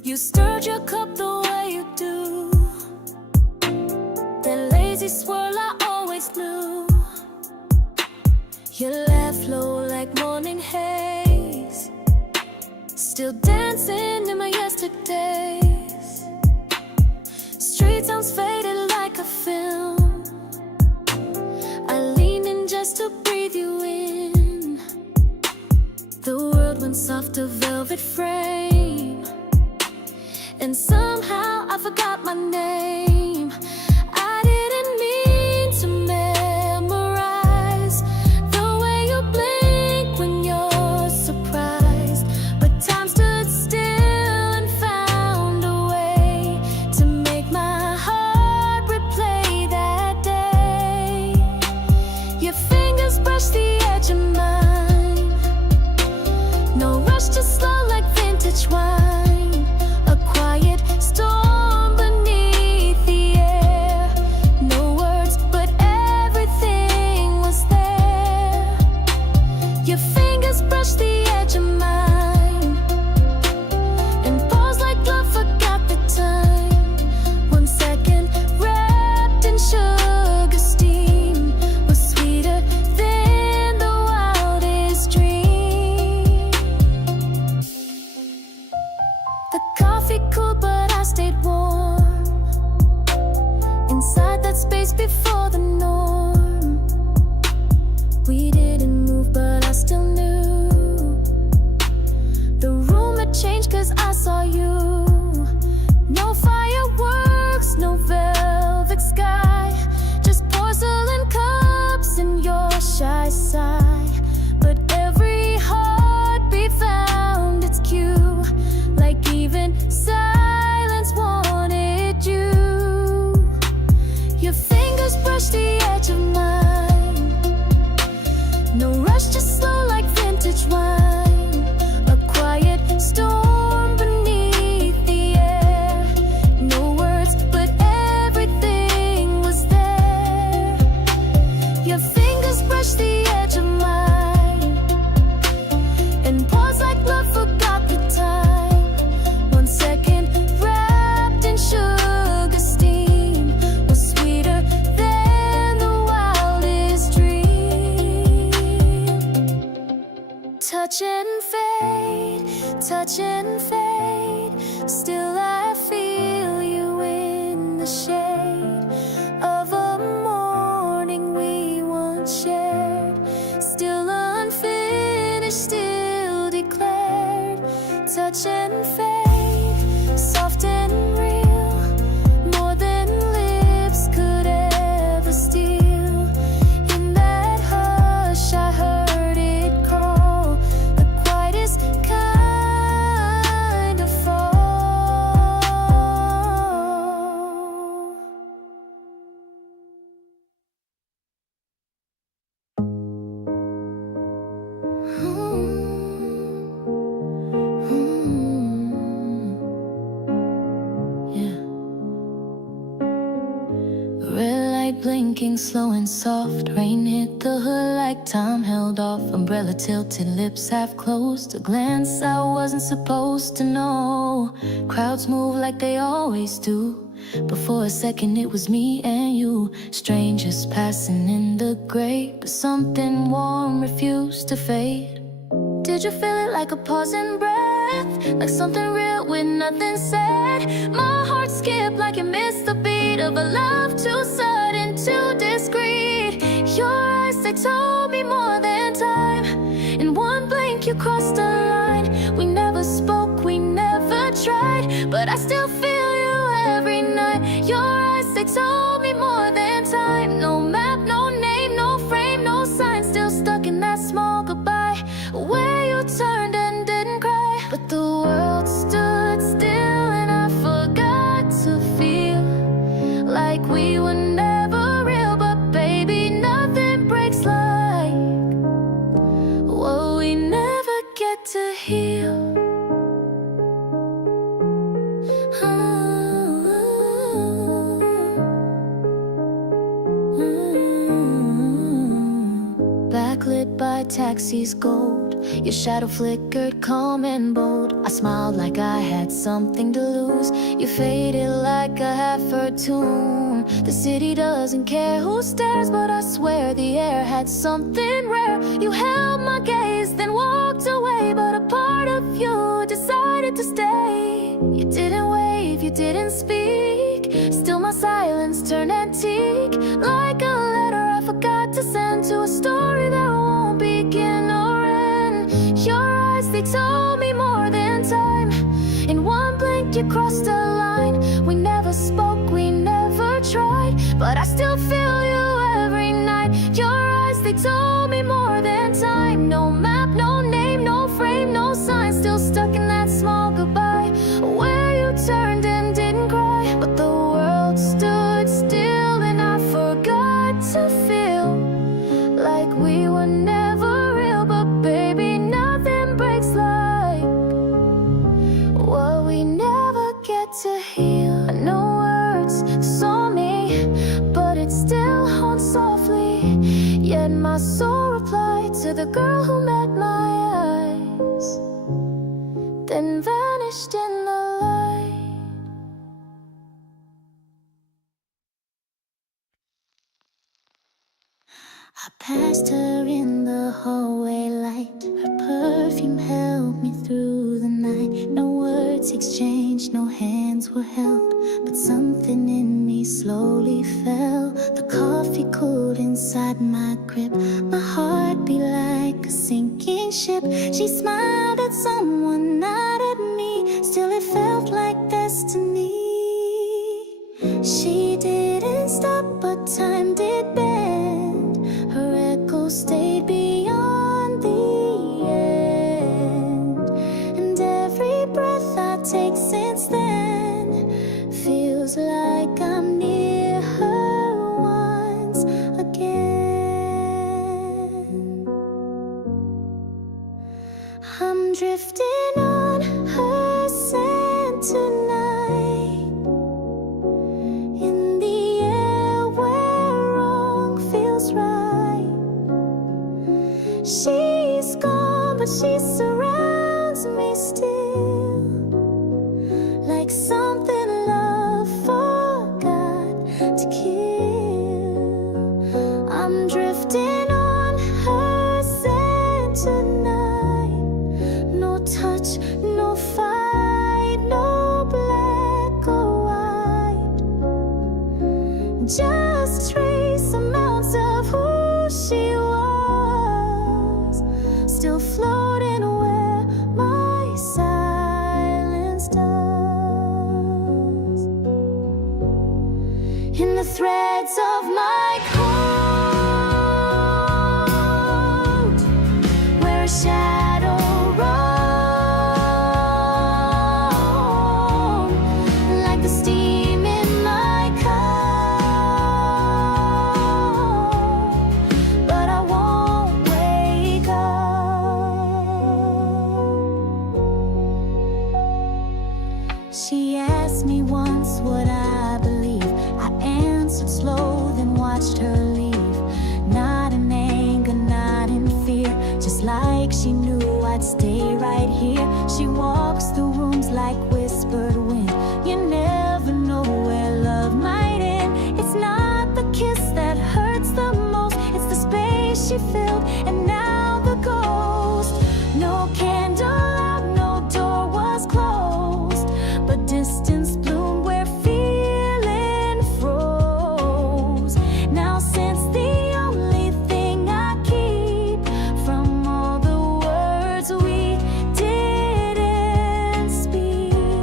You stirred your cup the way you do. That lazy swirl I always knew. You laugh low like morning haze. Still dancing in my yesterdays. Street sounds faded like a film. I lean in just to breathe you in. The world went soft, a velvet frame. And somehow I forgot my name. I didn't mean to memorize the way you blink when you're surprised. But time stood still and found a way to make my heart replay that day. Your fingers brush the edge of mine. No rush, just slow like vintage wine. A quiet storm beneath the air. No words, but everything was there. Your fingers brush the edge of mine. And pause like love forgot the time. 1 second wrapped in sugar steam was sweeter than the wildest dream. The coffee cooled, but I stayed warm. Inside that space before the norm. We didn't move, but I still knew. The room had changed 'cause I saw you. No fireworks, no velvet sky. Just porcelain cups and your shy sigh. But every heartbeat found its cue. Like even silence wanted you. Your fingers brush the edge of mine. No rush, just slow like vintage wine. A quiet storm beneath the air. No words, but everything was there. Your fingers brush the edge of mine. And pause like love forgot the time. 1 second wrapped in sugar steam was sweeter than the wildest dream. Touch and fade, touch and fade. Still I feel you in the shade of a morning we once shared. Still unfinished, still declared. Touch and fade, soft and real. More than lips could ever steal. In that hush I heard it call. The quietest kind of fall. Yeah. Red light blinking, slow and soft. Rain hit the hood like time held off. Umbrella tilted, lips half closed. A glance I wasn't supposed to know. Crowds move like they always do. But for a second it was me and you. Strangers passing in the gray. But something warm refused to fade. Did you feel it like a pause in breath? Like something real with nothing said? My heart skipped like it missed the beat of a love too sudden, too discreet. Your eyes, they told me more than time. In one blink you crossed the line. We never spoke, we never tried. But I still feel you every night. Your eyes, they told me more than time. No map, no name, no frame, no sign. Still stuck in that small goodbye where you turned and didn't cry. But the world stood still and I forgot to feel like we were never real. But baby, nothing breaks like what we never get to heal. Backlit by taxis gold, Your shadow flickered calm and bold. I smiled like I had something to lose. You faded like a half-heard tune. The city doesn't care who stares, but I swear the air had something rare. You held my gaze, then walked away, but a part of you decided to stay. You didn't wave, you didn't speak. Still my silence turned antique, like a letter I forgot to send to a story that won't begin or end. Your eyes, they told me more than time. In one blink you crossed a line. We never spoke, we never tried, but I still feel you every night. Your eyes, they told me more than time. No map, no name, no frame, no sign. Still stuck in that small goodbye, where you turned and didn't cry, but the world stood still and I forgot to feel like we were never real. But baby, nothing breaks like what we never get to heal. I know words saw me, but it still haunts softly. Yet my soul replied to the girl who met my eyes, then vanished in the light. I passed her in the hallway light. Her perfume held me through the night. No words exchanged, no hands were held, but something in me slowly fell. The coffee cooled inside my grip. My heart beat like a sinking ship. She smiled at someone, not at me. Still it felt like destiny. She didn't stop, but time did bend. Her echo stayed beyond the end. And every breath I take since then feels like I'm near her once again. I'm drifting on her scent tonight, in the air where wrong feels right. She's gone, but she surrounds me still, like something love forgot to kill. I'm drifting on her scent tonight. No touch, no fight, no black or white, just trace amounts of who she was, still floating where my silence does. In the threads of my coat, where a shadow roam, like the steam in my cup, but I won't wake up. She asked me once what I believe. I answered slow, then watched her leave. Not in anger, not in fear, just like she knew I'd stay right here. She walks the rooms like whispered wind. You never know where love might end. It's not the kiss that hurts the most, it's the space she filled, and now the ghost. No candle out, no door was closed, but distance bloomed where feeling froze. Now since the only thing I keep from all the words we didn't speak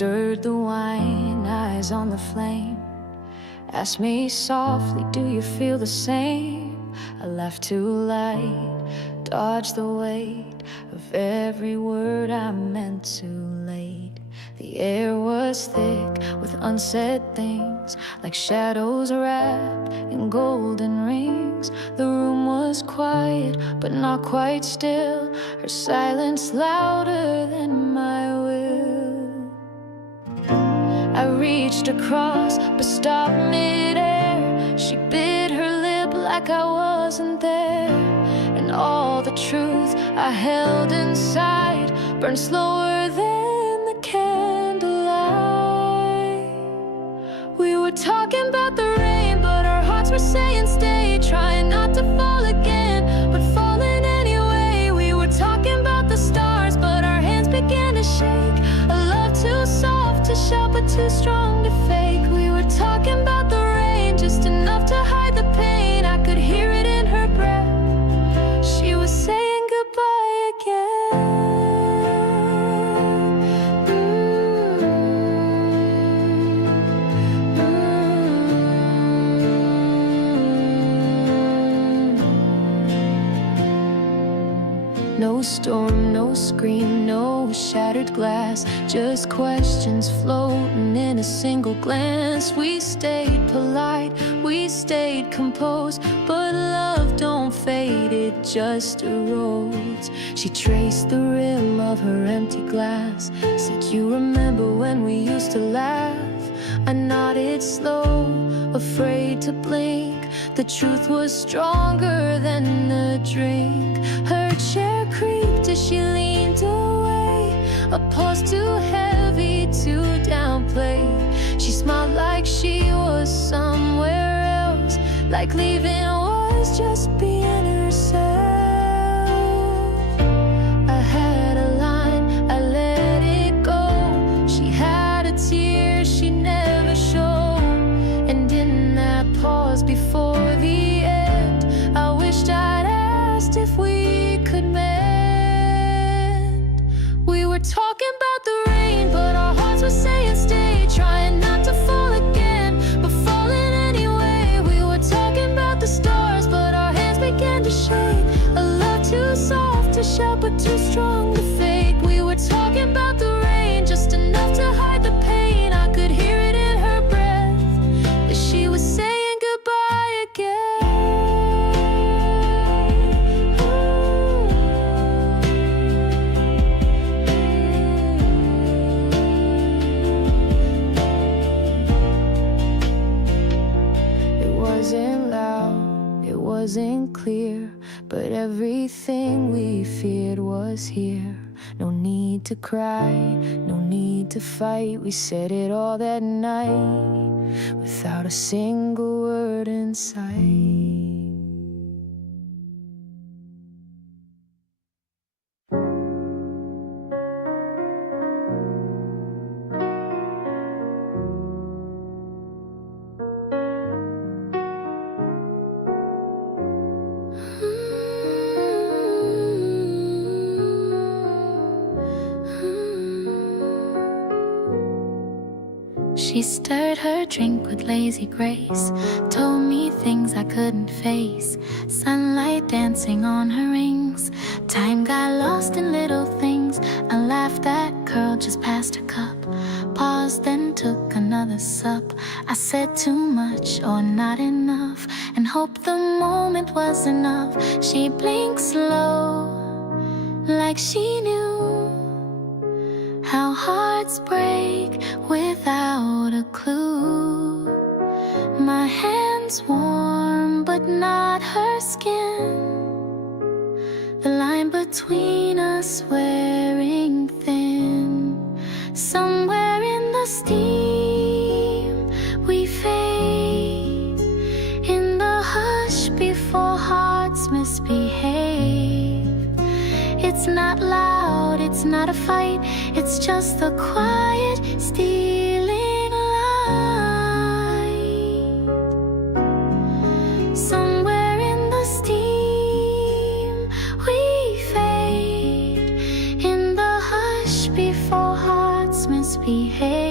stirred the wine, eyes on the flame. Asked me softly, do you feel the same? I laughed too light, dodged the weight of every word I meant too late. The air was thick with unsaid things, like shadows wrapped in golden rings. The room was quiet, but not quite still, her silence louder than my will. I reached across, but stopped midair. She bit her lip like I wasn't there, and all the truth I held inside burned slower than the candlelight. We were talking about the rain, but our hearts were saying stay, trying not to fall again, but falling anyway. We were talking about the stars, but our hands began to shake. A love too soft to shout, but too strong to fake. We were talking about the rain, just enough to hide the pain. I could hear it in her breath. She was saying goodbye again. No storm, no scream, no shattered glass, just questions floating in a single glance. We stayed polite, we stayed composed, but love don't fade, it just erodes. She traced the rim of her empty glass, said, you remember when we used to laugh? I nodded slow, afraid to blink. The truth was stronger than the drink. Her chair creaked as she leaned away, a pause too heavy to downplay. She smiled like she was somewhere else, like leaving was just being herself. I had a line, I let it go. She had a tear she never showed, and in that pause before the end, I wished I'd asked if we could mend. We were talking about the rain, but our hearts were saying stay, trying not to fall again, but falling anyway. We were talking about the stars, but our hands began to shake. A love too soft to shout, but too strong to fake. We were talking about the rain, just enough to hide the pain. I could hear it in her breath, that she was saying goodbye again. It wasn't loud, it wasn't clear, but everything we feared was here. No need to cry, no need to fight. We said it all that night, without a single word in sight. She stirred her drink with lazy grace, told me things I couldn't face. Sunlight dancing on her rings, time got lost in little things. I laughed at curl just past her cup, paused then took another sup. I said too much or not enough, and hoped the moment was enough. She blinked slow, like she knew how hearts break without a clue. My hands warm, but not her skin. The line between us wearing thin. Somewhere in the steam we fade, in the hush before hearts misbehave. It's not loud, it's not a fight, it's just the quiet, stealing light. Somewhere in the steam we fade, in the hush before hearts misbehave.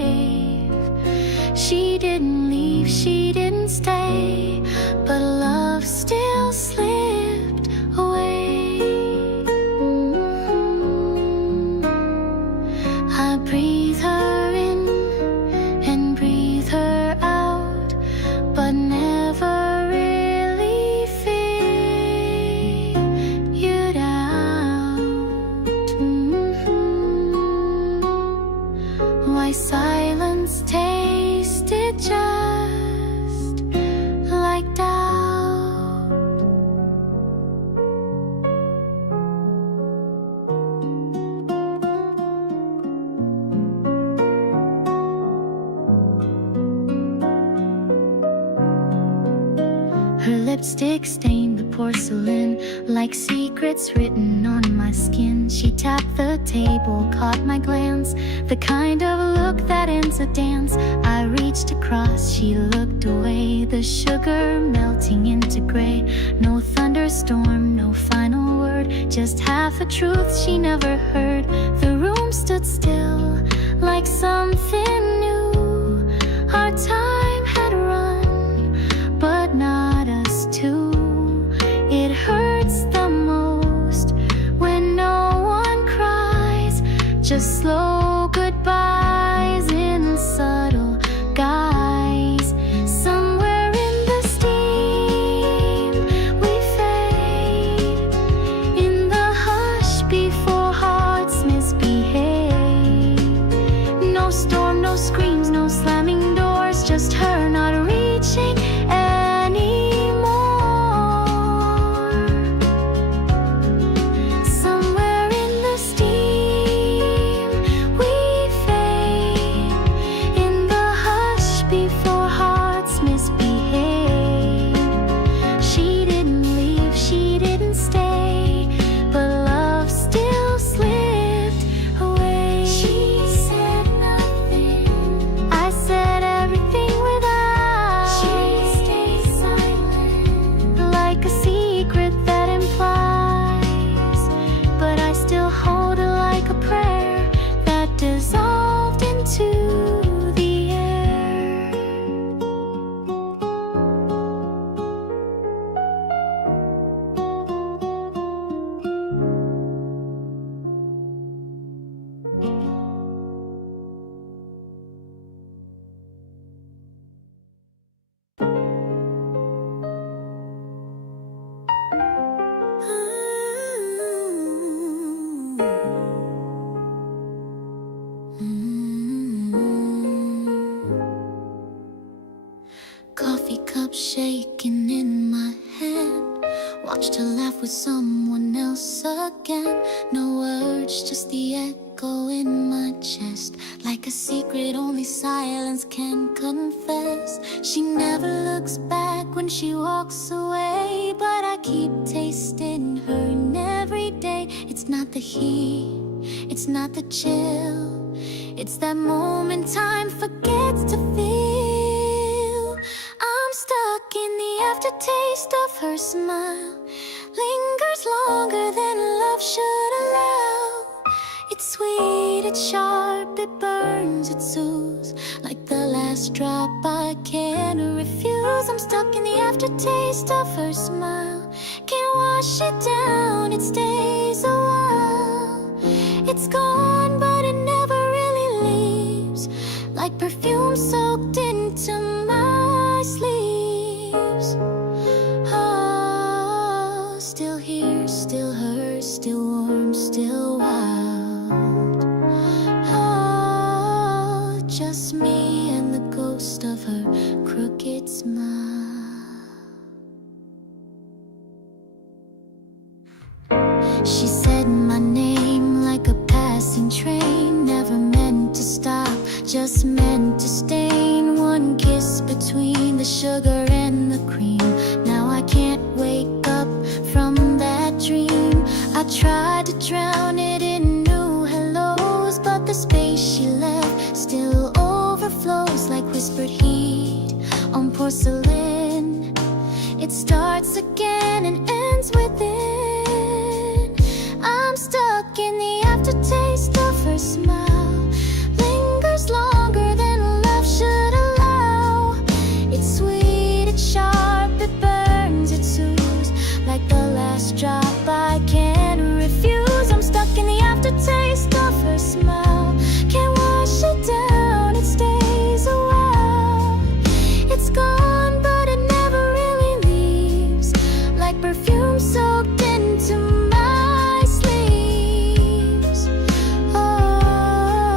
lipstick stained the porcelain like secrets written on my skin. She tapped the table, caught my glance, the kind of look that ends a dance. I reached across, she looked away, the sugar melting into gray. No thunderstorm, no final word, just half the truth she never heard. The room stood still like something new. Our time had run, but not us two. It hurts the most when no one cries, just slow goodbyes in subtle guise. Somewhere in the steam we fade, in the hush before hearts misbehave. No storm, no screams, no slamming doors, just her not reaching anymore. Somewhere in the steam we fade, in the hush before hearts misbehave. She didn't leave, she didn't stay, but love still slipped away. She said nothing, I said everything without. She stayed silent, like a secret that implies, but I still hold it like a prayer that dissolved into the air. Coffee cup shaking in my hand, watched her laugh with someone else again. No words, just the echo in my chest, like a secret only silence can confess. She never looks back when she walks away, but I keep tasting her in every day. It's not the heat, it's not the chill, it's that moment time forgets to feel. I'm stuck in the aftertaste of her smile, lingers longer than love should allow. It's sweet, it's sharp, it burns, it soothes, like the last drop I can't refuse. I'm stuck in the aftertaste of her smile, can't wash it down, it stays a while. It's gone, but it never really leaves, like perfume soaked into my sleeves. Oh, still here, still hers, still warm, still wild. Oh, just me and the ghost of her crooked smile. She said my name like a passing train, never meant to stop, just meant to stain. One kiss between the sugar and the cream, now I can't wake up from that dream. I tried to drown it in new hellos, but the space she left still overflows like whispered heat on porcelain. It starts again and ends within. I'm stuck in the aftertaste of her smile, lingers longer than love should allow. It's sweet, it's sharp, it burns, it soothes, like the last drop I can't refuse. I'm stuck in the aftertaste of her smile, can't wash it down, it stays a while. It's gone, but it never really leaves, like perfume soaked into my sleeves. Oh,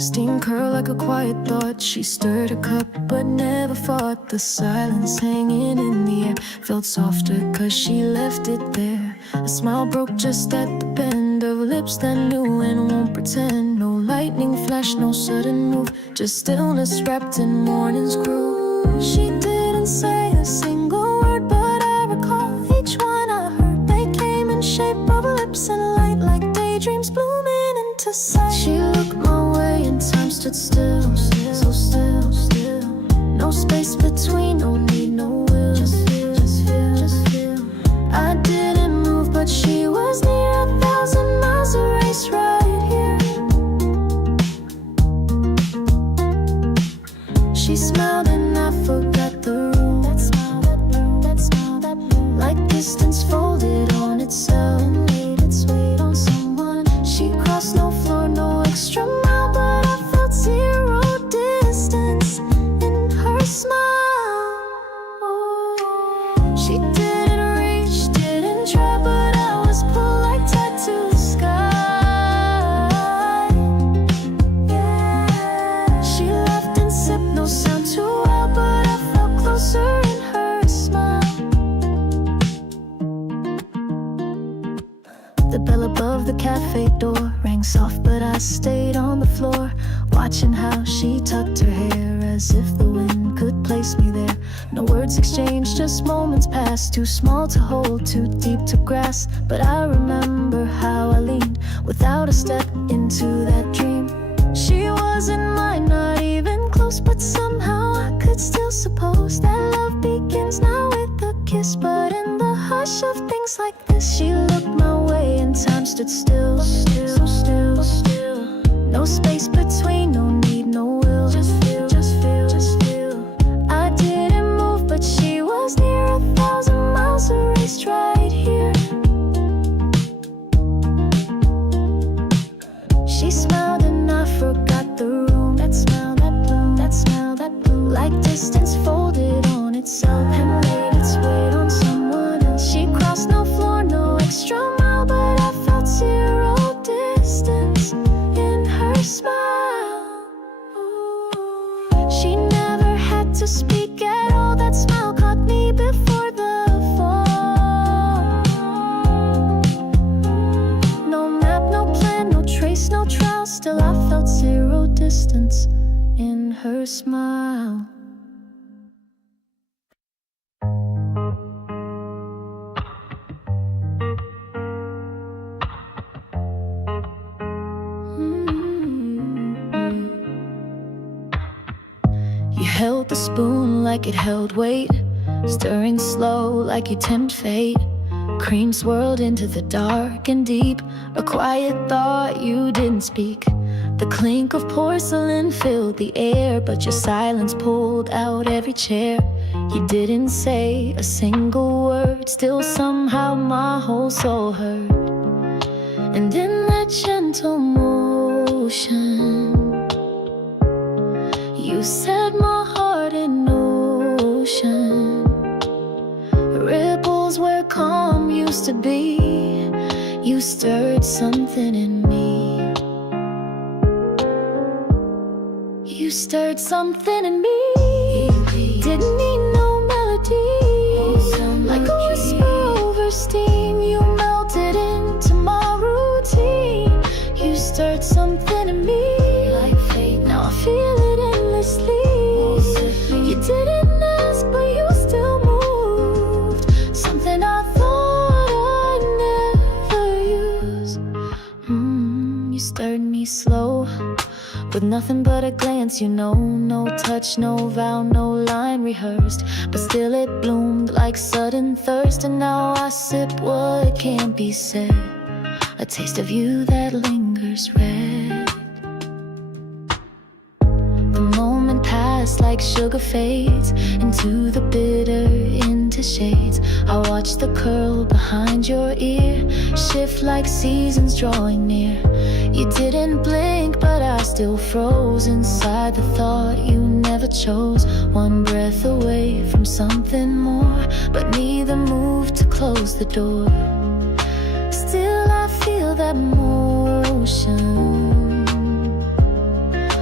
Steam curled like a quiet thought. She stirred her cup but never fought. The silence hanging in the air felt softer cause she left it there. A smile broke just at the bend of lips that knew and won't pretend. No lightning flash, no sudden move, just stillness wrapped in morning's groove. She didn't say a single word, but I recall each one I heard. They came in shape of lips and light like daydreams blooming into sight. She looked my way and time stood still, so still, still. No space between, no need, no will. Just feel, just feel, just feel. I didn't move, but she was near 1,000 miles a race right here. She smiled and I forgot the room. That smile, that bloom, that smile, that bloom. Like distance folded on itself and made its weight on someone. She crossed no floor, no extra mile, but I felt zero distance in her smile. She didn't reach, didn't try, but I was pulled like tied to the sky. Yeah. She laughed and sipped, no sound too well, but I felt closer in her smile. The bell above the cafe door rang soft, but I stayed on the floor, watching how she tucked her hair as if the wind could place me there. No words exchanged, just moments passed, too small to hold, too deep to grasp. But I remember how I leaned without a step into that dream. She wasn't mine, not even close, but somehow I could still suppose that love begins now with a kiss. But in the hush of things like this, she looked my way and time stood still, still, still, still. No space between, no need, no will. Just feel, just feel, just feel. I didn't move, but she was near 1,000 miles erased right here. She smiled and I forgot the room. That smile, that bloom, that smile, that bloom. Like distance folded on itself and made its weight on someone else. She crossed no floor, no extra mile, but I felt zero distance in her smile. She never had to speak at all. That smile caught me before the fall. No map, no plan, no trace, no trial. Still I felt zero distance in her smile. You held the spoon like it held weight, stirring slow like you tempt fate. Cream swirled into the dark and deep, a quiet thought you didn't speak. The clink of porcelain filled the air, but your silence pulled out every chair. You didn't say a single word, still somehow my whole soul heard. And in that gentle motion, you set my heart in motion. Ripples where calm used to be, you stirred something in me. You stirred something in me. Didn't need no melody. Like a whisper over steam, you melted into my routine. You stirred something in me. Like fate, now I feel it endlessly. You didn't ask, but you still moved. Something I thought I'd never use. You stirred me slow, with nothing but a glance, you know. No touch, no vow, no line rehearsed, but still it bloomed like sudden thirst. And now I sip what can't be said, a taste of you that lingers red. The moment passed like sugar fades into the bitter, into shades. I watched the curl behind your ear shift like seasons drawing near. You didn't blink, but I still froze inside the thought you never chose. One breath away from something more, but neither moved to close the door. Still I feel that motion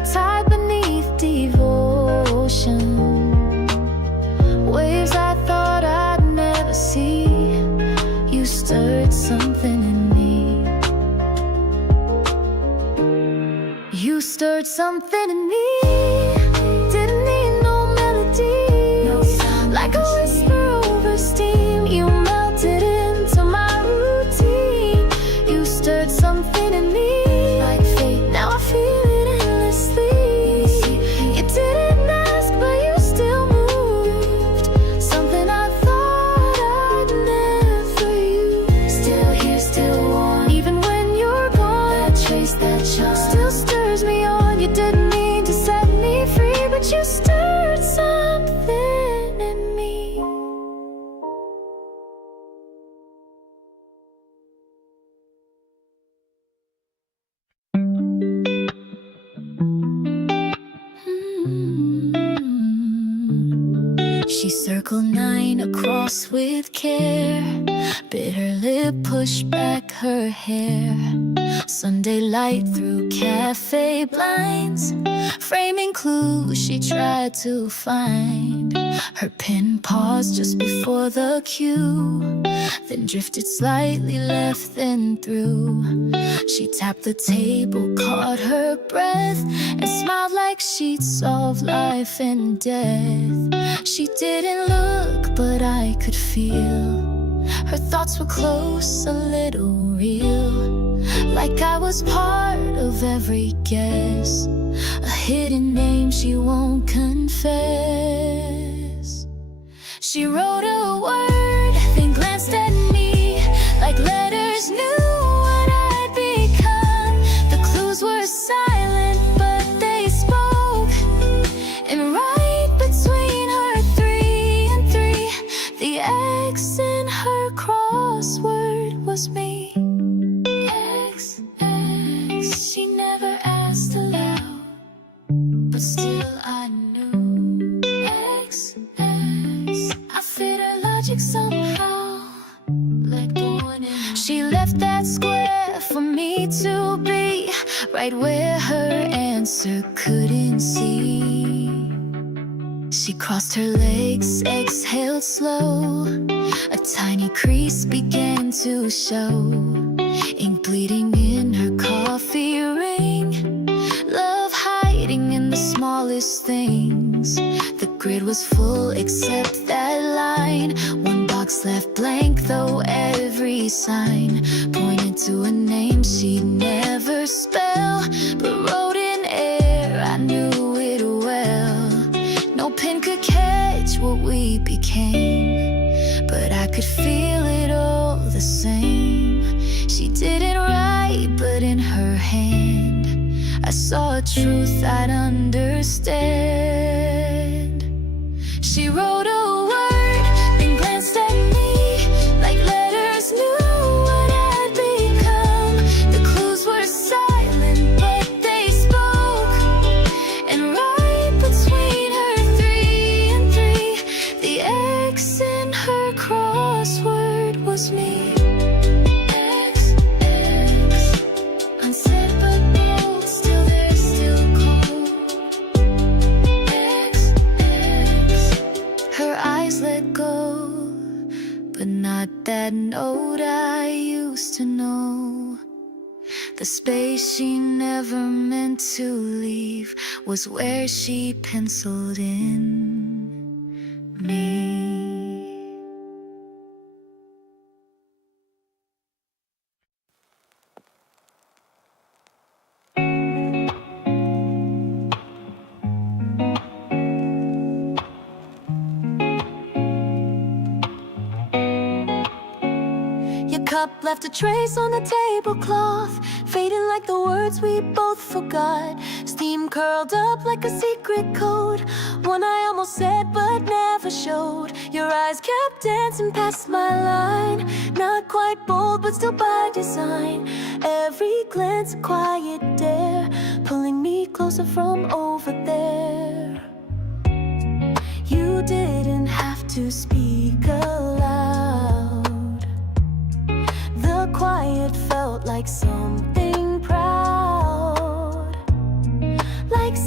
the tide beneath devotion. Waves I thought I'd never see. You stirred something in me. You stirred something in me. Didn't need no melody, no sound, like a whisper over steam. You melted into my routine. You stirred something in me, like fate. Now I feel it endlessly. You didn't ask, but you still moved. Something I thought I'd never use. Still here, still warm, even when you're gone. That trace, that charm, still stirs me on. You didn't mean to set me free, but you stirred something in me. She circled 9 across with care. Bit her lip, pushed back her hair. Sunday light through cafe blinds, framing clues she tried to find. Her pen paused just before the cue, then drifted slightly left then through. She tapped the table, caught her breath, and smiled like she'd solved life and death. She didn't look, but I could feel her thoughts were close, a little real, like I was part of every guess, a hidden name she won't confess. She wrote a word, then glanced at me, like letters knew what I'd become. The clues were silent, but they spoke, and right between her 3 and 3, the X in her crossword was me. X, X, she never asked aloud, but still I knew. X, X, I fit her logic somehow, like born in. She left that square for me to be, right where her answer couldn't see. She crossed her legs, exhaled slow. A tiny crease began to show, ink bleeding in her coffee ring, love hiding in the smallest things. The grid was full except that line, one box left blank though every sign pointed to a name she'd never spell, but wrote in air, I knew it well. No pen could catch what we became, but I could feel it all the same. She didn't write, but in her hand I saw a truth I'd understand. She wrote a word, then glanced at me, like letters knew what I'd become. The clues were silent, but they spoke, and right between her 3 and 3, the X in her crossword was me. X, X, unsaid but bold, still there, still cold. X, X, her eyes let go, but not that note I used to know. The space she never meant to leave was where she penciled in me. Your cup left a trace on the tablecloth, fading like the words we both forgot. Steam curled up like a secret code, one I almost said but never showed. Your eyes kept dancing past my line, not quite bold but still by design. Every glance a quiet dare, pulling me closer from over there. You didn't have to speak aloud. The quiet felt like something proud, like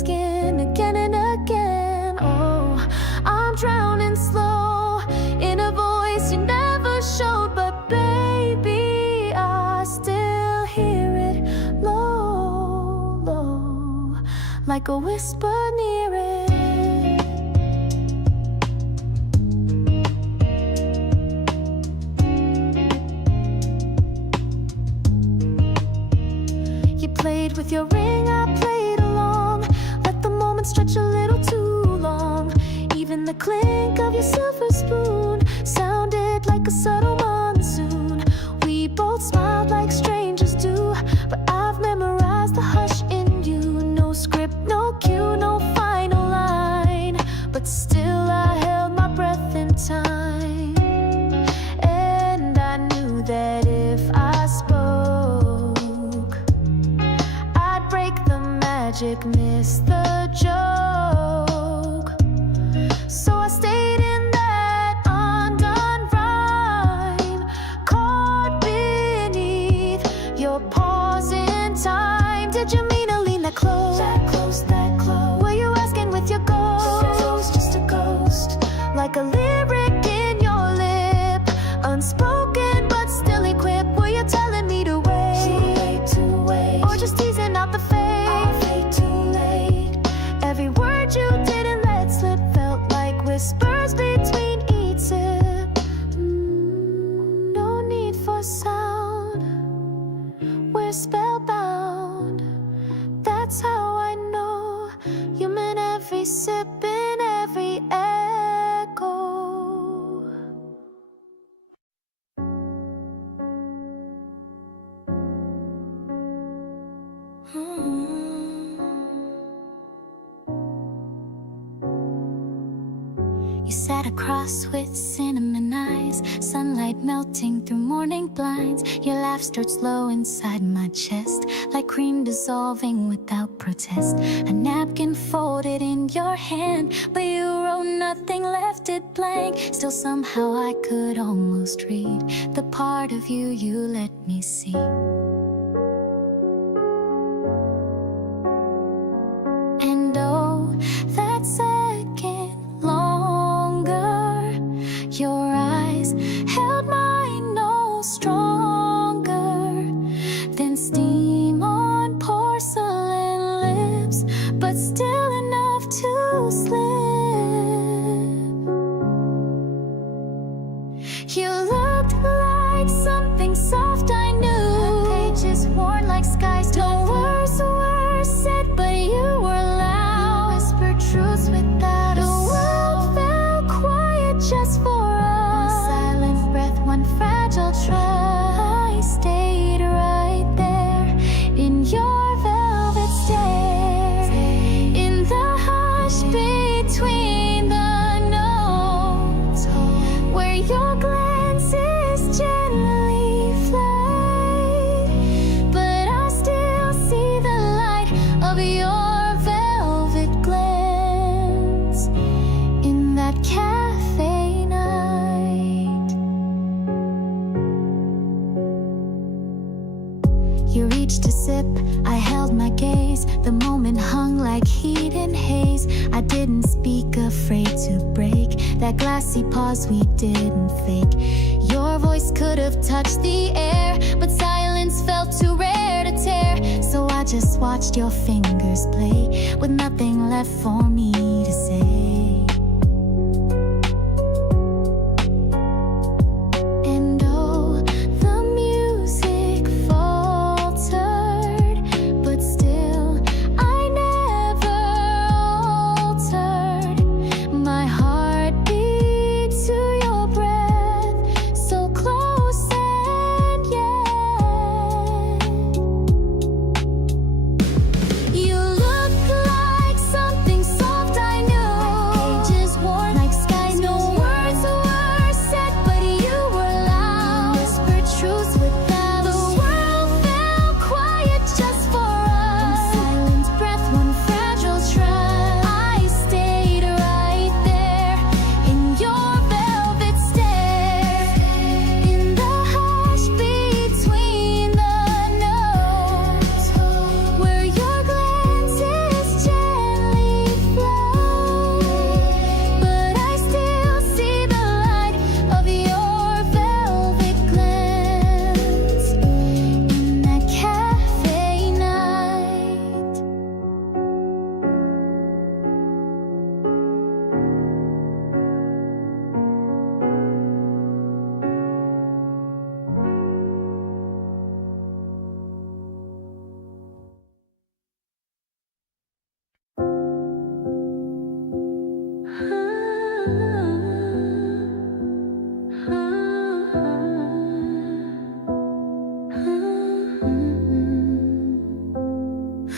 skin again and again. Oh, I'm drowning slow in a voice you never showed, but baby, I still hear it low, low, like a whisper near it. You played with your ring, I played along. Let the moment stretch a little too long. Even the clink of your silver spoon sounded like a subtle monsoon. We both smiled like strangers do, but I've memorized the hush in you. No script, no cue, no final line, but still I held my breath in time. And I knew that if I spoke, I'd break the magic, miss the joke. So I stayed in that undone rhyme, caught beneath your pause in time. Did you mean to lean that close? That close, that close. Were you asking with your ghost? Just a ghost, like a lyric in your lip, unspoken but still equipped. Were you telling me to wait, or just teasing out the fate? I'll fade too late. Every word you didn't let slip felt like whispers between each sip. No need for sound, we're spellbound. That's how I know you meant every sip and every echo. You sat across with cinnamon eyes, sunlight melting through morning blinds. Your laugh stirred slow inside my chest, like cream dissolving without protest. A napkin folded in your hand, but you wrote nothing, left it blank. Still somehow I could almost read the part of you you let me see. And oh, that second longer, your eyes held mine no stronger than steam on porcelain lips, but still enough to slip. You looked like something soft I knew, pages worn like skies. No words were said, but you were loud. You whispered truths without a sound. The world fell quiet just for us. One silent breath, one fragile trust. I stayed right there in your velvet stare, in the hush between the notes, where your glances gently fled. But I still see the light of your velvet glance in that cafe night. You reached to sip, I held my gaze. The moment hung like heat and haze. I didn't speak, afraid to break that glassy pause we didn't fake. Your voice could have touched the air, but silence felt too rare to tear. So I just watched your fingers play, with nothing left for me to say. And oh, the music faltered, but still I never altered. My heart beat to your breath, so close and yet. You look like something soft I knew,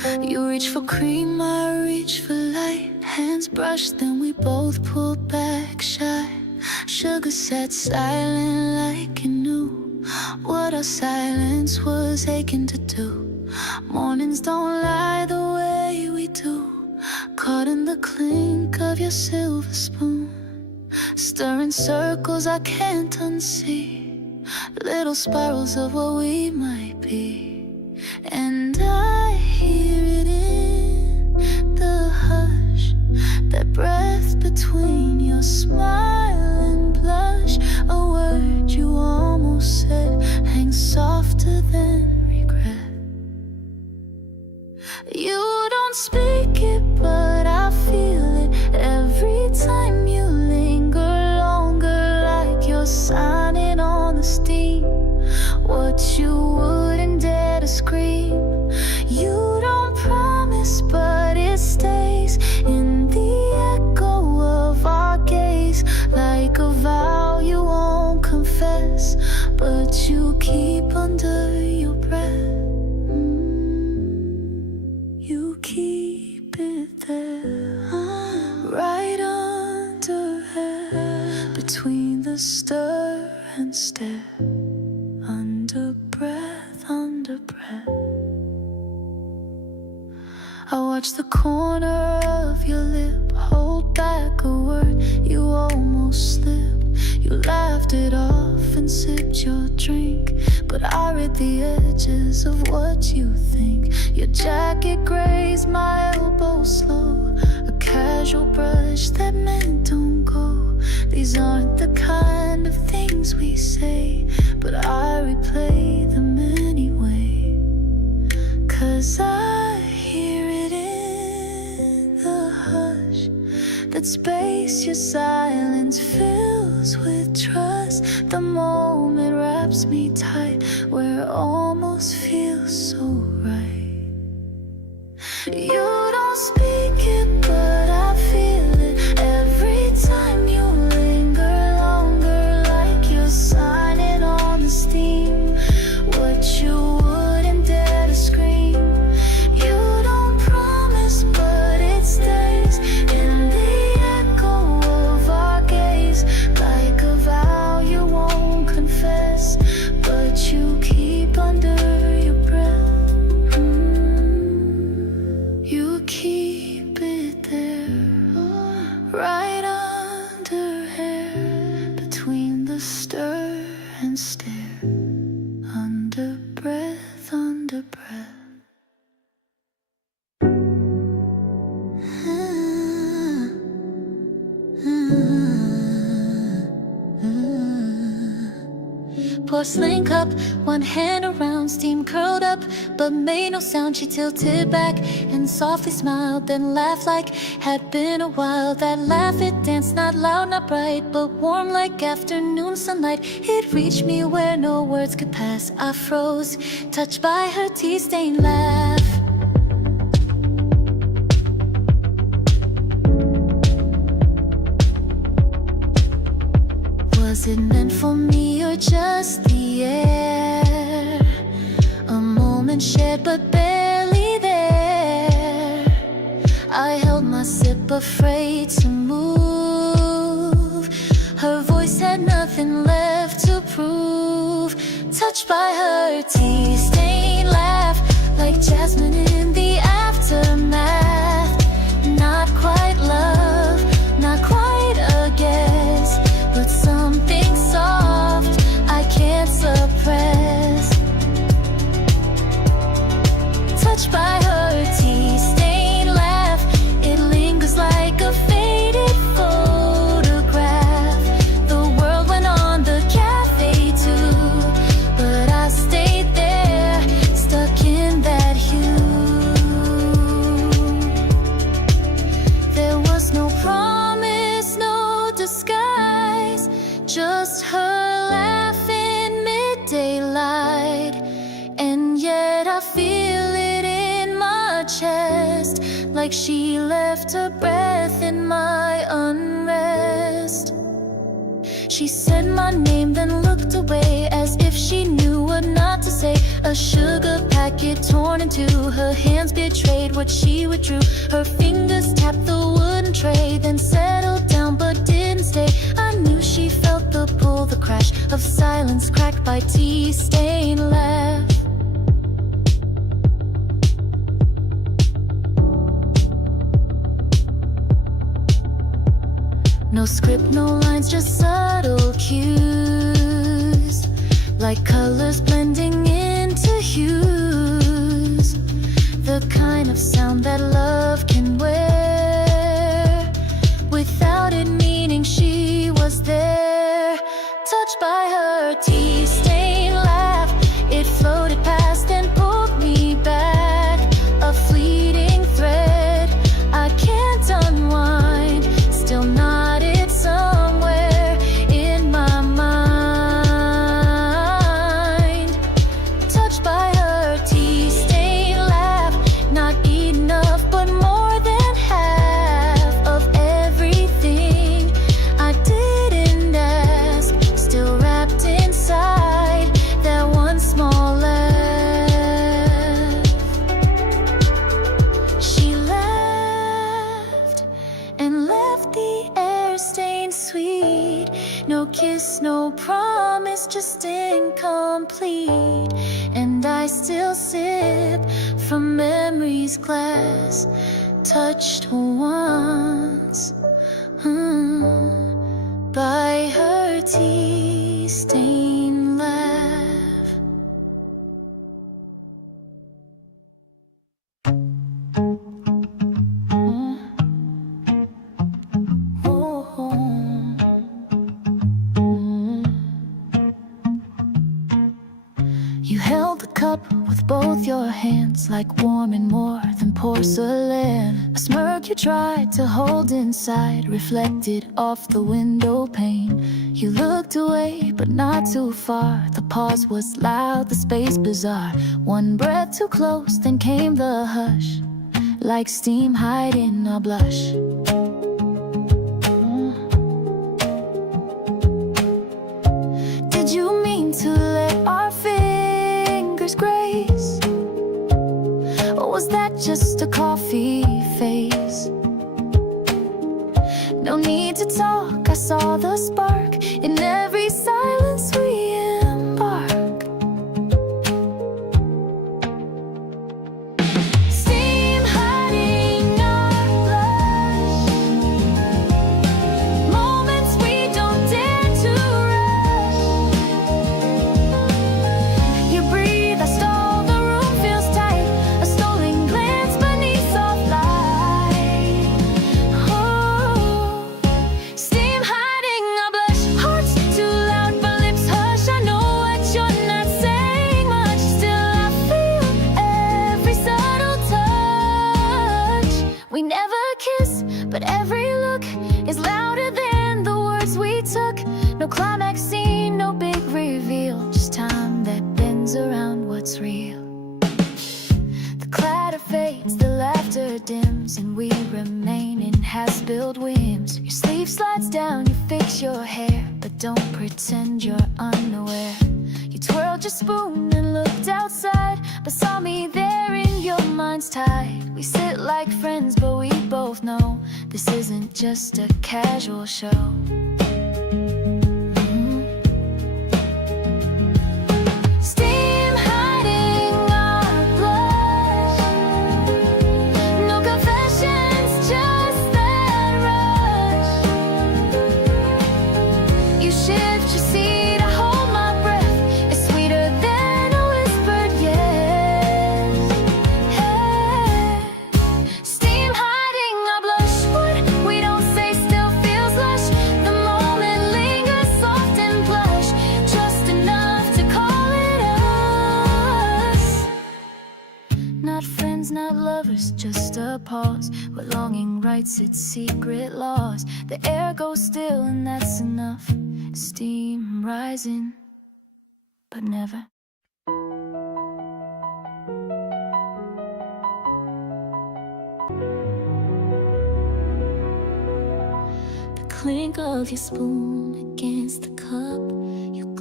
You reach for cream, I reach for light. Hands brushed, then we both pull back shy. Sugar sat silent like you knew what our silence was aching to do. Mornings don't lie the way we do. Caught in the clink of your silver spoon, stirring circles I can't unsee, little spirals of what we might be. And I hear it in the hush, that breath between your smile and blush. A word you almost said hangs softer than regret. You don't speak it, but I feel it every time you linger longer, like you're signing on the steam what you wouldn't dare to scream. You don't promise, but it stays in the echo of our gaze, like a vow you won't confess, but you keep under your breath. You keep it there, right under her, between the stir and stare, under breath, under breath. I watch the corner of your lip hold back a word you almost slipped. You laughed it off and sipped your drink, but I read the edges of what you think. Your jacket grazed my elbow slow, a casual brush that meant don't go. These aren't the kind of things we say, but I replay them anyway, 'cause I hear it in the hush, that space your silence fills with trust. The moment wraps me tight, where it almost feels so right. You don't speak it, but I feel it every time you linger longer, like you're signing on the steam what you wouldn't dare to scream. You don't promise, but it stays in the echo of our gaze, like a vow you won't confess, but you keep under your breath. You keep it there, right under hair, between the stir and stare, under breath, under breath. Porcelain cup, one hand around, steam curled up, but made no sound. She tilted back and softly smiled, then laughed like had been a while. That laugh, it danced, not loud, not bright, but warm like afternoon sunlight. It reached me where no words could pass. I froze, touched by her tea-stained laugh. Was it meant for me or just the air? A moment shared but barely there. I held my sip, afraid to move. Her voice had nothing left to prove. Touched by her tea-stained laugh, like jasmine in the aftermath. Not quite love, not quite a guess, but something soft I can't suppress. Touched by her tea-stained laugh, it lingers like a faded photograph. The world went on the cafe too, but I stayed there, stuck in that hue. There was no promise, no disguise, just her laugh in mid-daylight. And yet I feel it in my chest, like she left her breath in my unrest. She said my name, then looked away, as if she knew what not to say. A sugar packet torn in two. Her hands betrayed what she withdrew. Her fingers tapped the wooden tray, then settled down but didn't stay. I knew she felt the pull, the crash of silence cracked by tea-stained laugh. No script, no lines, just subtle cues, like colors blending into hues. The kind of sound that love can wear without it meaning she was there. Touched by her tea-stained laugh, it floated past and pulled me back. A fleeting thread I can't unwind, still knotted somewhere in my mind. Touched by her tea-stained laugh, not enough but more than half of everything I didn't ask, still wrapped inside that one small laugh. She laughed and left the air stained sweet. No kiss, no promise, just incomplete. And I still sip from memory's glass, touched once by her tea-stained laugh. You held the cup with both your hands, like warm and more than porcelain. A smirk you tried to hold inside, reflected off the window pane. You looked away, but not too far. The pause was loud, the space bizarre. One breath too close, then came the hush, like steam hiding a blush. Did you mean to let our fingers grace? Or was that just a coffee phase? No need to talk, I saw the spark in every silence we embark. Steam hiding our blush, moments we don't dare to rush. You breathe, I stall, the room feels tight. A stolen glance beneath soft light. Oh, steam hiding our blush, hearts too loud but lips hush. I know what you're not saying much, still I feel every subtle touch. We never kiss, but every look is louder than the words we took. No climax scene, no big reveal, just time that bends around what's real. The clatter fades, the laughter dims, and we remain in half-spilled whims. Your sleeve slides down, you fix your hair, but don't pretend you're unaware. You twirled your spoon and looked outside, but saw me there in your mind's tide. We sit like friends, but we both know this isn't just a casual show. Steam hiding our blush, no confessions, just that rush. You shift your seat, I hold my breath. It's sweeter than a whispered yes. Hey. Steam hiding our blush, what we don't say still feels lush. The moment lingers soft and plush, just enough to call it us. Not friends, not lovers, just a pause where longing writes its secret laws. The air goes still and that's enough. Steam rising, but never. The clink of your spoon against the cup, you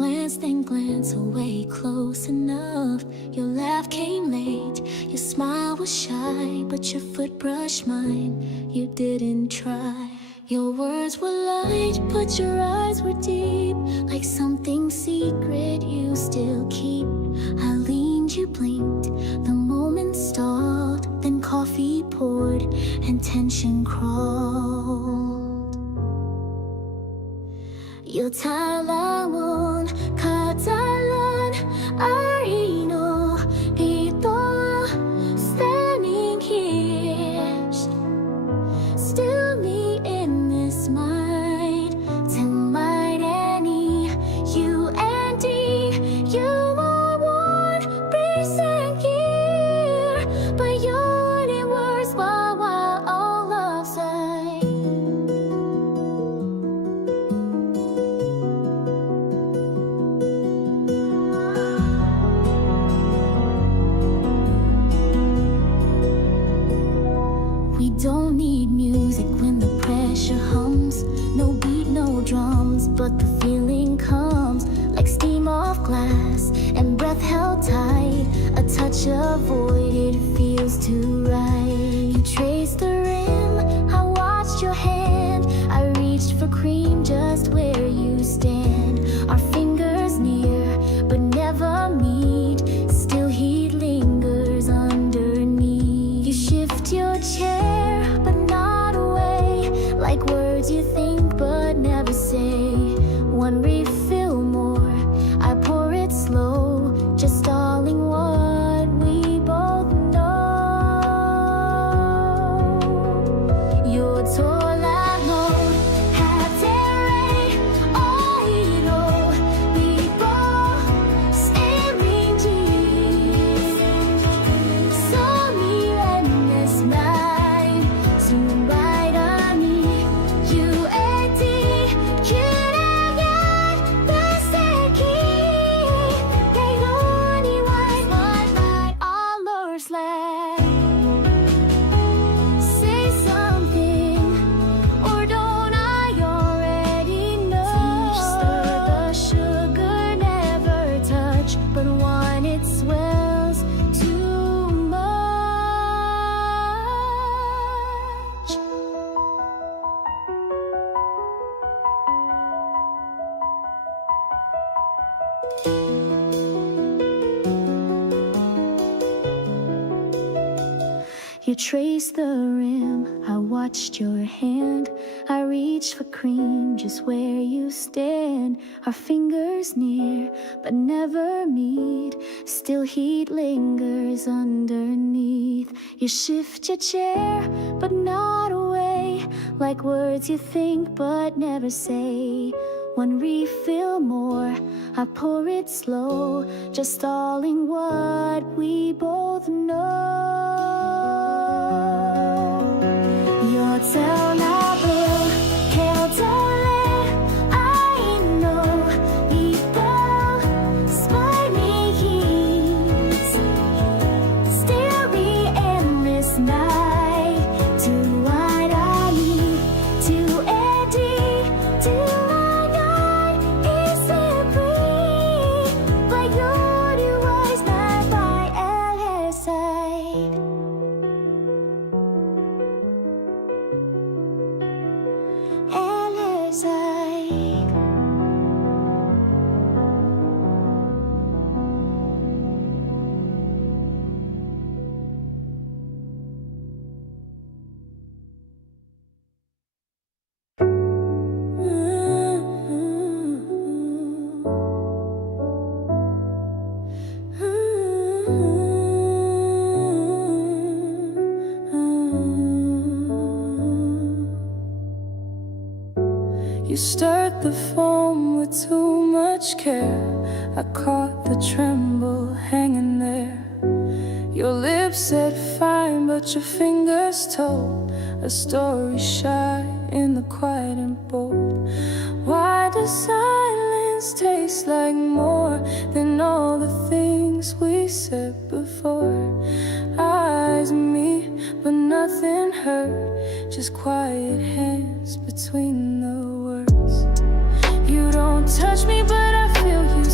glance, then glance away close enough. Your laugh came late, your smile was shy, but your foot brushed mine, you didn't try. Your words were light, but your eyes were deep, like something secret you still keep. I leaned, you blinked, the moment stalled, then coffee poured and tension crawled. 有太浪漫，卡在了爱の人 standing here, still me in this mind, tonight any you and D, you are 1% here, but your only words while all love side. We don't need music when the pressure hums. No beat, no drums, but the feeling comes like steam off glass and breath held tight. A touch avoided feels too right. You traced the rim, I watched your hand. I reached for cream just where you stand. Our fingers near, but never meet. Still heat lingers underneath. You shift your chair, but not away, like words you think but never say. One refill more, I pour it slow, just stalling what we both know. You're tall, I know, had it, I know, people staring deep. Saw me and this night, soon right on me, you and D, couldn't get past the key. They only wise, but not all ours left. Say something, or don't I already know? Stir the sugar, never touch, but when it swells too much. You traced the rim, I watched your hand. I reached for cream just where you stand. Our fingers near, but never meet. Still heat lingers underneath. You shift your chair, but not away, like words you think but never say. One refill more, I pour it slow, just stalling what we both know. Your town I blew, held I know, people spite me heat, still be in this night. Do what I need, do Eddie, do I not, is it free? But you're the wise man by L's side. L's side. You stirred the foam with too much care. I caught the tremble hanging there. Your lips said fine, but your fingers told a story shy in the quiet and bold. Why does silence taste like more than all the things we said before? Eyes meet, but nothing hurt, just quiet hands between the words. You don't touch me, but I feel you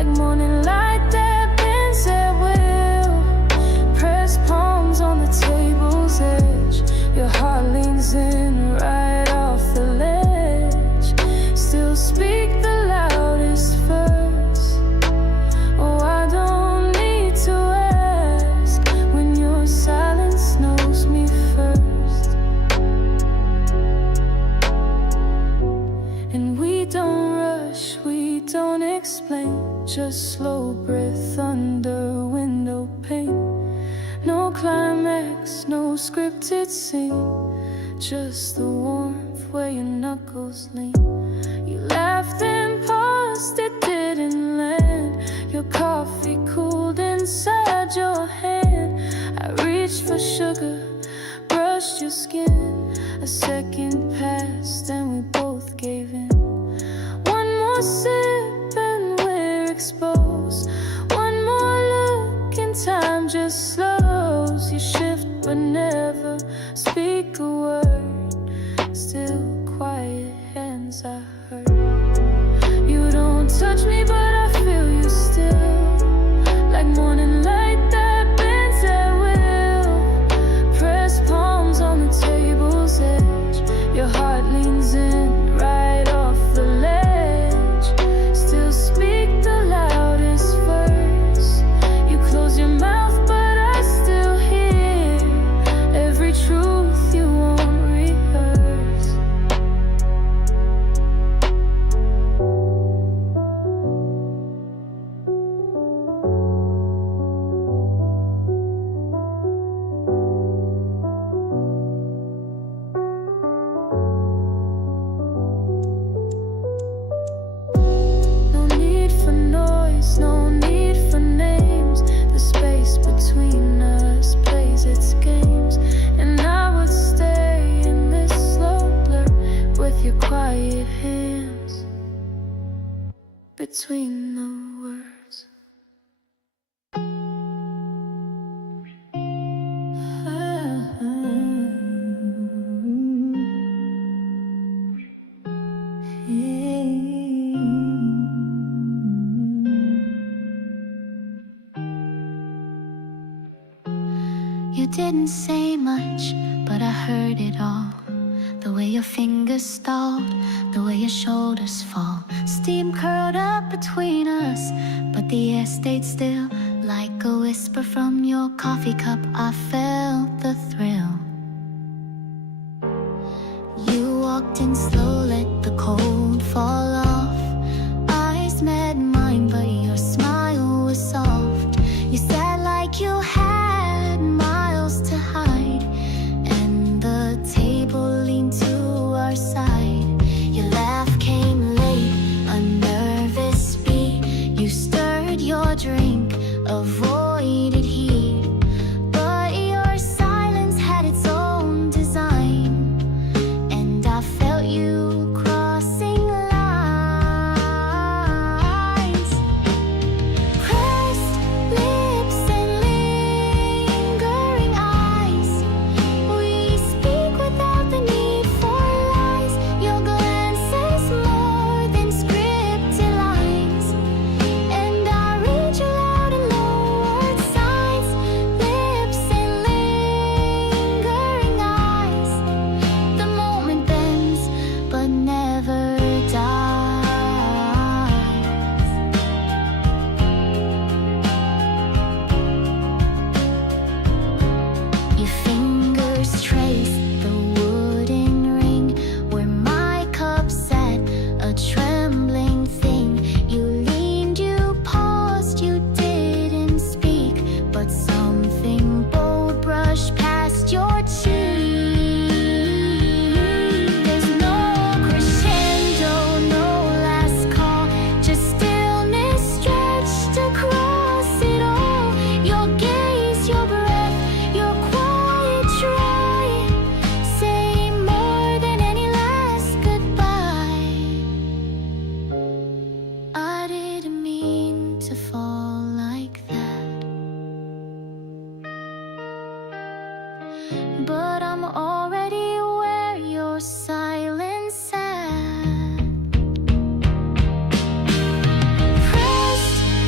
like morning light that bends at will. Press palms on the table's edge. Your heart leans in right off the ledge. Still speak the loudest first. Oh, I don't need to ask when your silence knows me first. And we don't rush, we don't explain. Just slow breath under window pane. No climax, no scripted scene. Just the warmth where your knuckles lean. You laughed and paused, it didn't land. Your coffee cooled inside your hand. I reached for sugar, brushed your skin. A second passed and we both gave in. One more sip and we're exposed. One more look and time just slows. You shift but never speak a word. Still quiet hands I hurt. You don't touch me but I feel you still. Like morning light that bends at will. Press palms on the table's edge. Your heart leans in right off the ledge. Still speak the loudest verse. You close your mouth but I still hear every truth you won't rehearse. No need for noise, no need for names. The space between us plays its games. And I would stay in this slow blur with your quiet hands between the words. You didn't say much, but I heard it all. The way your fingers stalled, the way your shoulders fall. Steam curled up between us, but the air stayed still. Like a whisper from your coffee cup, I felt the thrill. You walked in slow, let the cold fall off. Eyes met mine, but your smile was soft. You sat like you had miles to hide, and the table leaned to our side. Your laugh came late, a nervous beat. You stirred your drink, avoided heat, but your silence had its own design. And I felt you crossing lines. Pressed lips and lingering eyes. We speak without the need for lies. Your glances more than scripted lines. And I read you loud and lowered signs. Lips and lingering eyes. The moment bends but never dies. Your fingers trace the wooden ring where my cup sat, a trembling thing. You leaned, you paused, you didn't speak, but something bold brushed past your cheek. There's no crescendo, no last call, just stillness stretched across it all. Your gaze, your breath, your quiet try, say more than any last goodbye. I didn't mean to fall like that, but I'm already where your silence sat. Pressed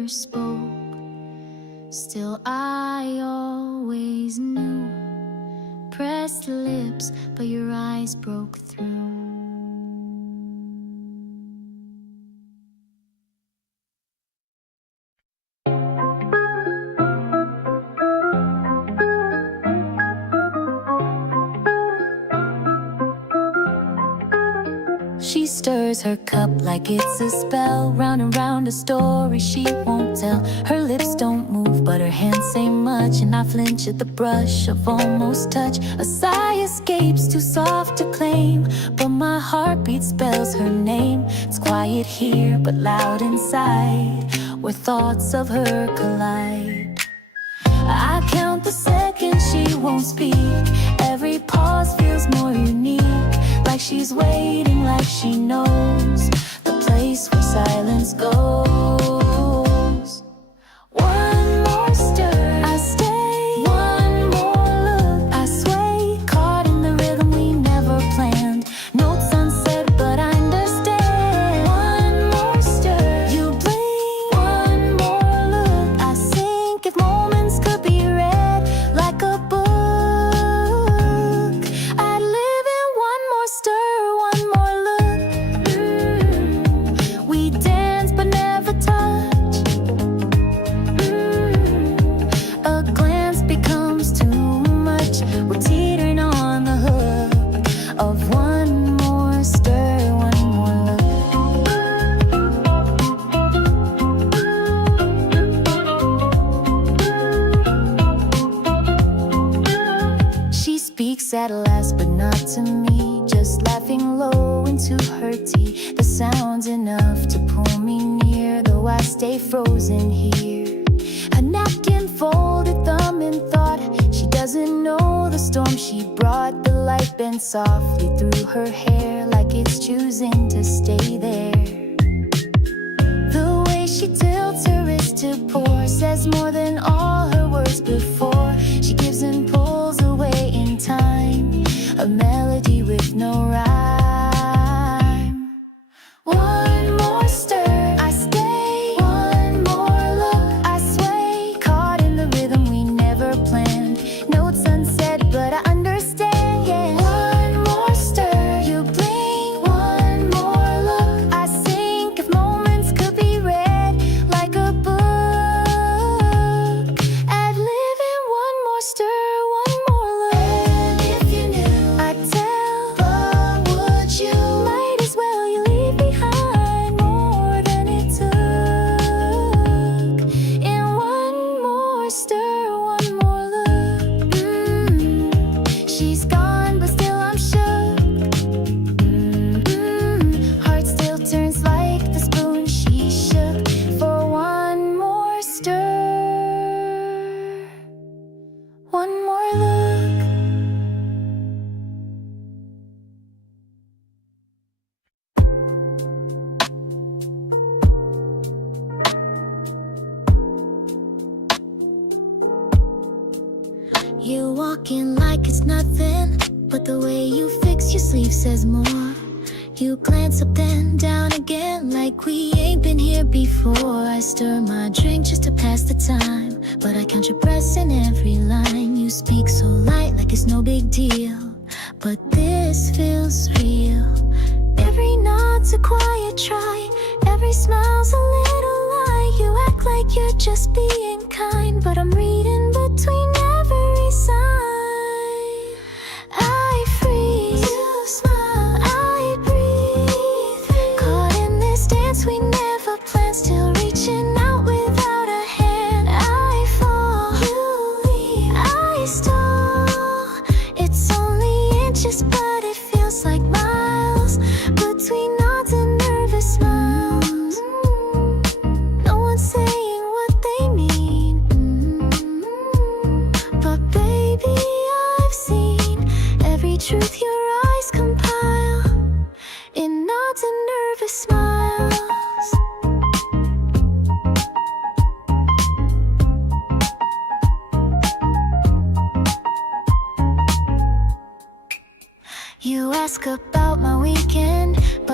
never spoke. Still I always knew. Pressed lips, but your eyes broke through. She stirs her cup like it's a spell. Round and round a story she won't tell. Her lips don't move but her hands say much. And I flinch at the brush of almost touch. A sigh escapes, too soft to claim, but my heartbeat spells her name. It's quiet here but loud inside, where thoughts of her collide. I count the seconds she won't speak. Every pause feels more unique, like she's waiting, like she knows the place where silence goes. One more stir, I stay. One more look, I sway. Caught in the rhythm we never planned. Notes unsaid, but I understand. One more stir, you blink. One more look, I sink. If moments could be read like a book, I'd live in one more stir, one more look. We dance but never touch. A glance becomes too much. We're teetering on the hook of one more stir, one more look. She speaks at last, but not to me. Just laughing low into her tea. The sound's enough to pull me near, though I stay frozen here. A napkin folded, thumb in thought. She doesn't know the storm she brought. The light bends softly through her hair, like it's choosing to stay there. The way she tilts her wrist to pour says more than all her words before. She gives and pulls away in time, a melody with no rhyme. One more stir, I stay. One more look, I sway. Caught in the rhythm we never planned. Notes unsaid, but I understand, yeah. One more stir, you blink. One more look, I sink. If moments could be read like a book, I'd live in one more stir, one more look. And if you knew, I'd tell, but would you? Might as well you leave behind more than it took. In one more stir, one more look. She's gone, but still I'm shook. Heart still turns like the spoon she shook for one more stir, one more look. You walk in like it's nothing, but the way you fix your sleeve says more. You glance up then down again, like we ain't been here before. I stir my drink just to pass the time, but I count your breaths in every line. You speak so light, like it's no big deal, but this feels real. Every nod's a quiet try, every smile's a little lie. You act like you're just being kind, but I'm reading between every sign. I freeze, you smile, I breathe. Caught in this dance we never planned, still reaching out without a hand. I fall, you leave, I stall. It's only inches, but it feels like miles between nods and nervous smiles.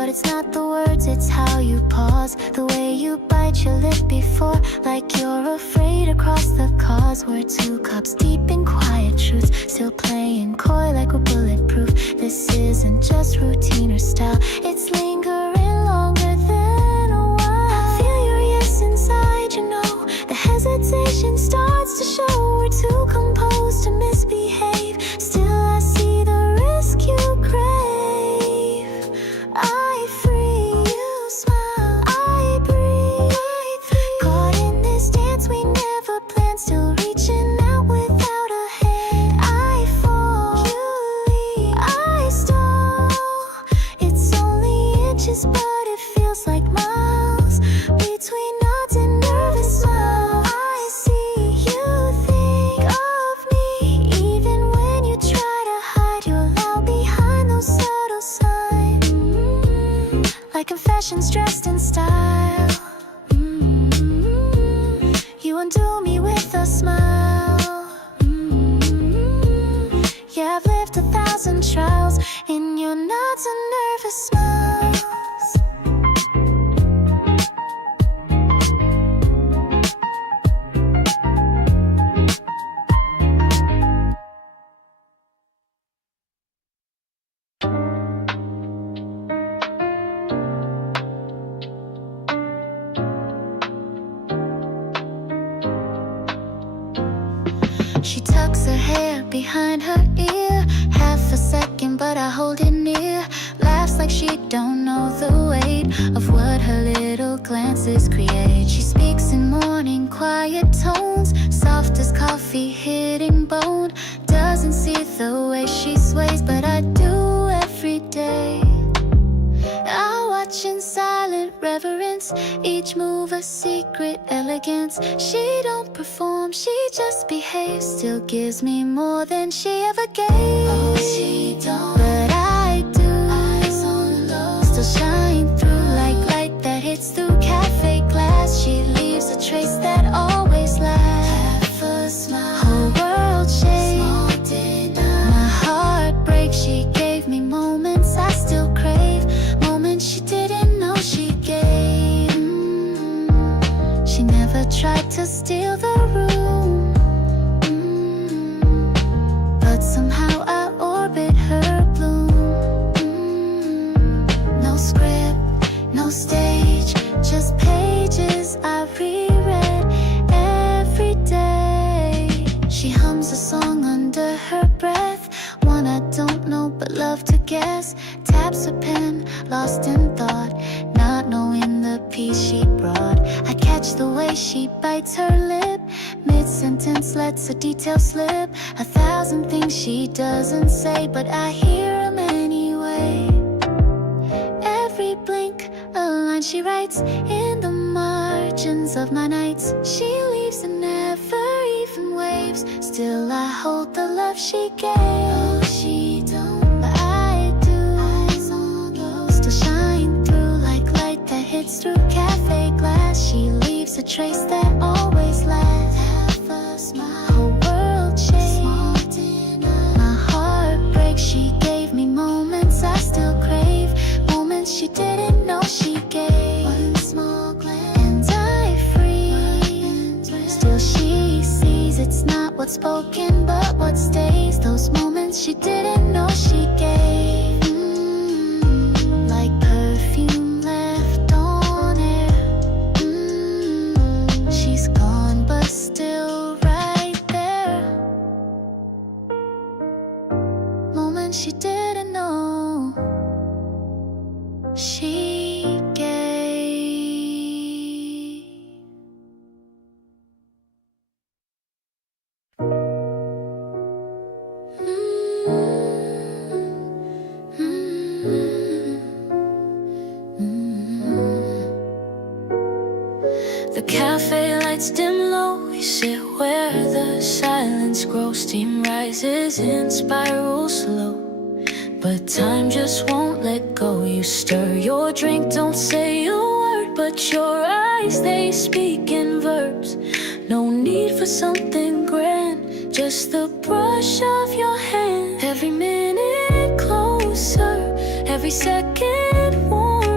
But it's not the words, it's how you pause, the way you bite your lip before, like you're afraid across the cause. We're 2 cups deep in quiet truths, still playing coy like we're bulletproof. This isn't just routine or style, it's lingering longer than a while. I feel your yes inside, you know, the hesitation starts to show. We're too composed to misbehave, still I see the risk you crave. I free, you smile, I breathe, caught in this dance we never planned, still reaching out without a hand. I fall, you leave, I stall. It's only inches, but it feels like miles between nods and nervous smiles. I see you think of me, even when you try to hide, you're loud behind those subtle signs. Like confessions dressed in style. You undo me with a smile. Yeah, I've lived 1,000 trials in your nods and nervous smiles. She tucks her hair behind her ear, half a second but I hold it near. Laughs like she don't know the weight of what her little glances create. She speaks in morning quiet tones, soft as coffee hitting bone. Doesn't see the way she sways, but I do every day. I watch in silent reverence, each move a secret elegance. She don't perform, she just behaves, still gives me more than she ever gave. Oh, she don't, but I do. Eyes on low, still shine through like light that hits through cafe glass. She leaves a trace that always lasts. Half a smile, whole world shakes. Small denial, my heart breaks. She gave me moments I still crave, moments she didn't know she gave. She never tried to steal the room, but somehow I orbit her bloom. No script, no stage, just pages I reread every day. She hums a song under her breath, one I don't know but love to guess. Taps a pen, lost in thought, not knowing the piece she brought. I catch the way she bites her lip, mid-sentence lets a detail slip. 1,000 things she doesn't say, but I hear them anyway. Every blink, a line she writes in the margins of my nights. She leaves and never even waves, still I hold the love she gave. Oh, she don't, but I do. Eyes on low, still shine through like light that hits through cafe glass. She leaves a trace that always lasts. Half a smile, whole world shakes. Small denial, my heart breaks. She gave me moments I still crave, moments she didn't know she gave. One small glance and I freeze, still she sees it's not what's spoken but what stays. Those moments she didn't know she gave. Like perfume left on air. She's gone but still right there. Moments she didn't know she gave. The cafe lights dim low, we sit where the silence grows. Steam rises in spirals slow, but time just won't let go. You stir your drink, don't say a word, but your eyes, they speak in verbs. No need for something grand, just the brush of your hand. Every minute closer, every second warmer.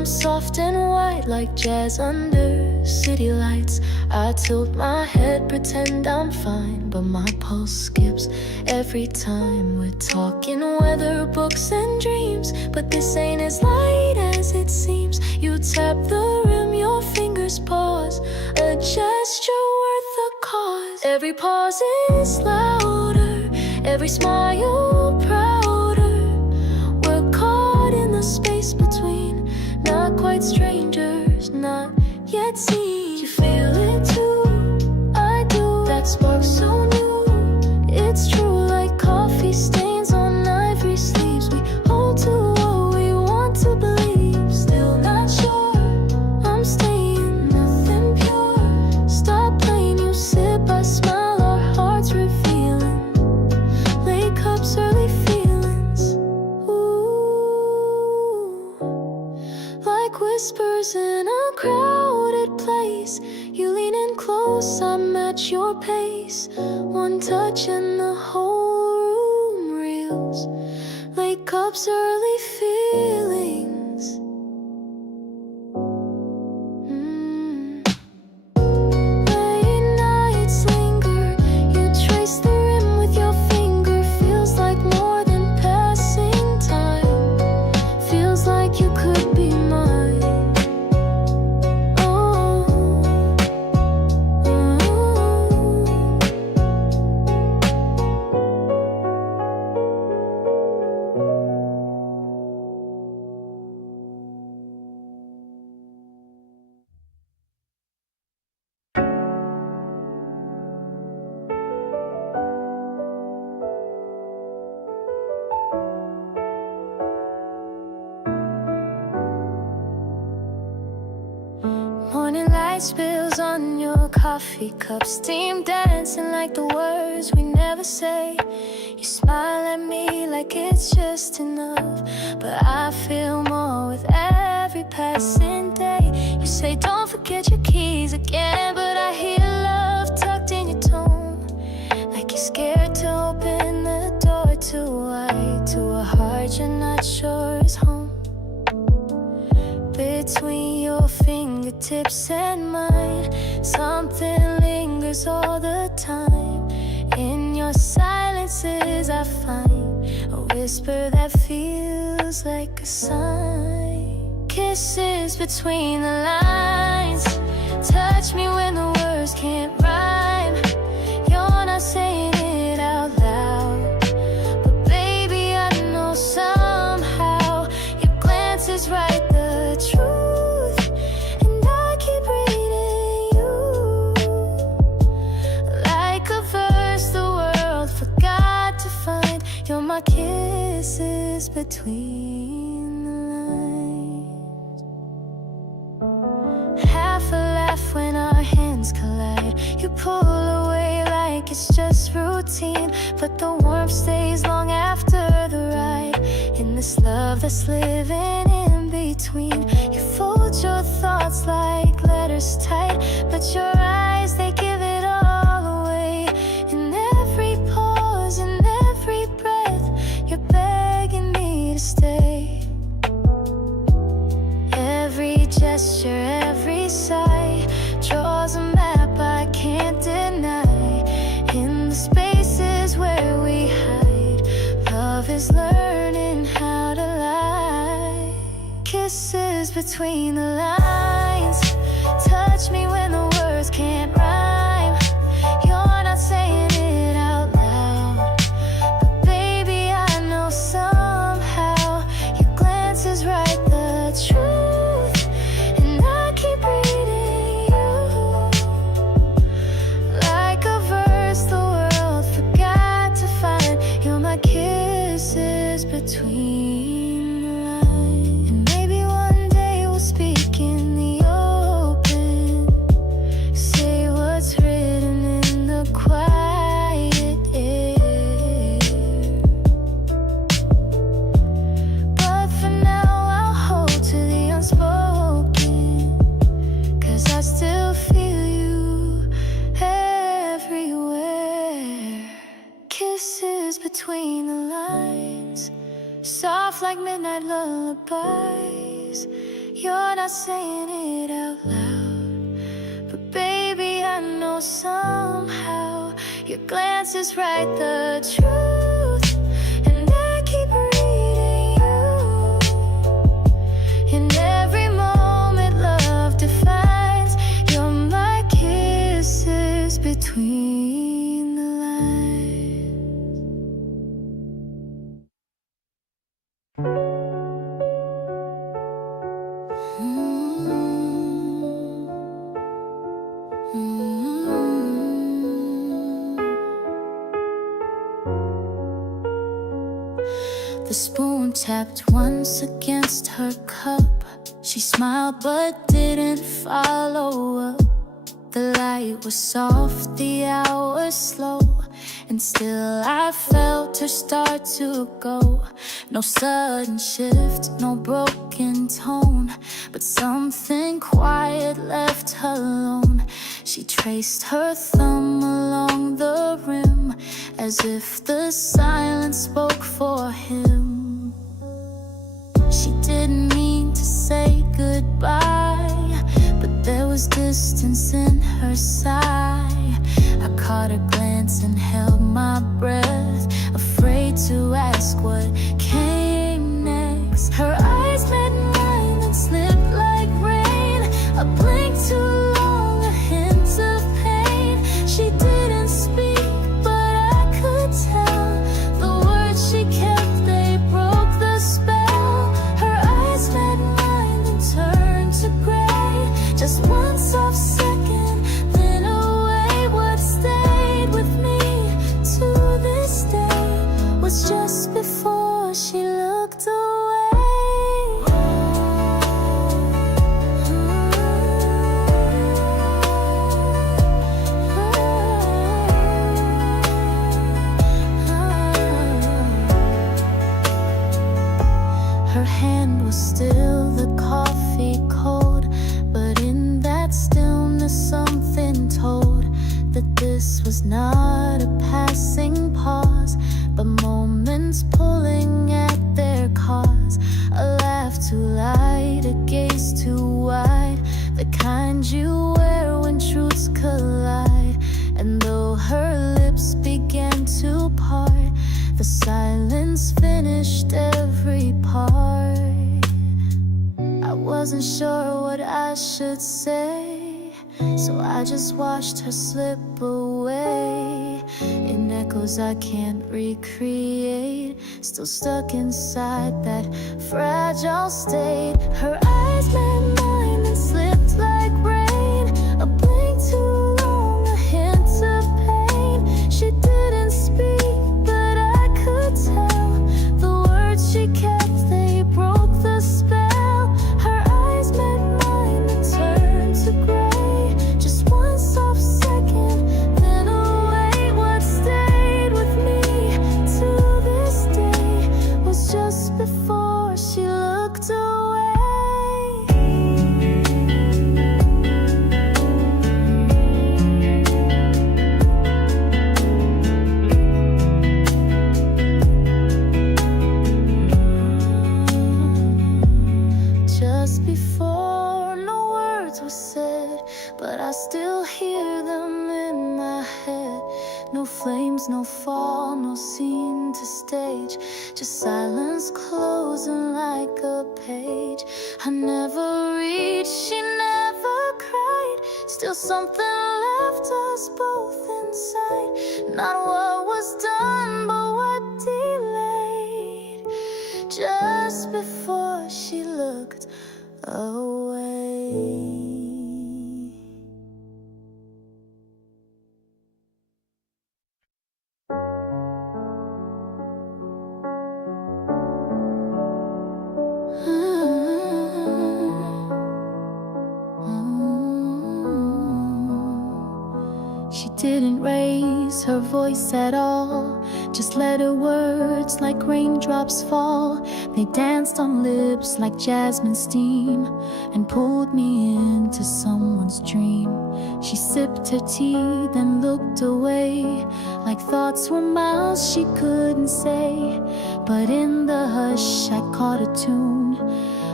I'm soft and white like jazz under city lights. I tilt my head, pretend I'm fine, but my pulse skips every time. We're talking weather, books and dreams, but this ain't as light as it seems. You tap the rim, your fingers pause, a gesture worth the cause. Every pause is louder, every smile prouder. We're caught in the space between, not quite strangers, not yet seen. You feel it too, I do. That spark so new, it's true. Like coffee stains on ivory sleeves, we hold to what we want to believe. Still not sure, I'm staying, nothing pure. Stop playing, you sip, I smile, our hearts revealing. Late cups, early feelings, ooh, like whispers in a crowded place. You lean in close, I match your pace. One touch and the whole room reels. Late cups, early feelings. Late nights linger, you trace the rim with your finger. Feels like more than passing time. Feels like you could be mine. Morning light spills on your coffee cup, steam dancing like the words we never say. You smile at me like it's just enough, but I feel more with every passing day. You say don't forget your keys again, but I hear love tucked in your tone, like you're scared to open the door too wide to a heart you're not sure is home. Between your fingertips and mine, something lingers all the time. In your silences I find a whisper that feels like a sign. Kisses between the lines, touch me when the words can't rhyme. You're not saying it out loud, but baby I know somehow your glances write the truth, and I keep reading you like a verse the world forgot to find. You're my kisses between the lines. Half a laugh when our hands collide. You pull away like it's just routine, but the warmth stays long after the ride. In this love that's living in between, you fold your thoughts like letters tight, but your eyes, they give it all away. In every pause, in every breath, you're begging me to stay. Every gesture, every sigh draws a map I can't deny. In the spaces where we hide, love is learning how to lie. Kisses between the lines, touch me when the words can't rhyme. You're not saying it out loud, but baby I know somehow your glances write the truth, and I keep reading you like a verse the world forgot to find. You're my kisses between the lines. And maybe one day we'll speak in the open, say what's written in the quiet air. But for now I'll hold to the unspoken, 'cause I still feel you everywhere. Kisses between the lines, soft like midnight lullabies. You're not saying it out loud, but baby, I know somehow your glances write the truth, and I keep reading you. In every moment love defines, you're my kisses between the lines. The spoon tapped once against her cup. She smiled but didn't follow up. The light was soft, the hours slow, and still I felt her start to go. No sudden shift, no broken tone, but something quiet left her alone. She traced her thumb along the rim, as if the silence spoke for him. She didn't mean to say goodbye, but there was distance in her sigh. I caught her glance and held my breath, afraid to ask what came next. Her eyes met mine and slipped like rain, a blink too long, a hint of pain. She didn't speak, but I could tell the words she kept, they broke the spell. Her eyes met mine and turned to gray, just one soft second, then away. What stayed with me to this day was just before she looked away. Her hand was still, the coffee cold, but in that stillness something told that this was not a passing pause, but moments pulling at their cause. A laugh too light, a gaze too wide, the kind you wear when truths collide. And though her lips began to part, the silence finished every part. I wasn't sure what I should say, so I just watched her slip away in echoes I can't recreate, still stuck inside that fragile state. Her eyes met mine and slipped like rain, a blink too long, a hint of pain. She didn't speak, but I could tell the words she kept, they broke the spell. Her eyes met mine and turned to gray, just one soft second, then away. What stayed with me to this day was just before she looked away. Just before, no words were said, but I still hear them in my head. No flames, no fall, no scene to stage, just silence closing like a page. I never reached, she never cried, still something left us both inside. Not what was done, but what delayed, just before she looked away. She didn't raise her voice at all, just let her words like raindrops fall. They danced on lips like jasmine steam and pulled me into someone's dream. She sipped her tea, then looked away, like thoughts were miles she couldn't say. But in the hush I caught a tune,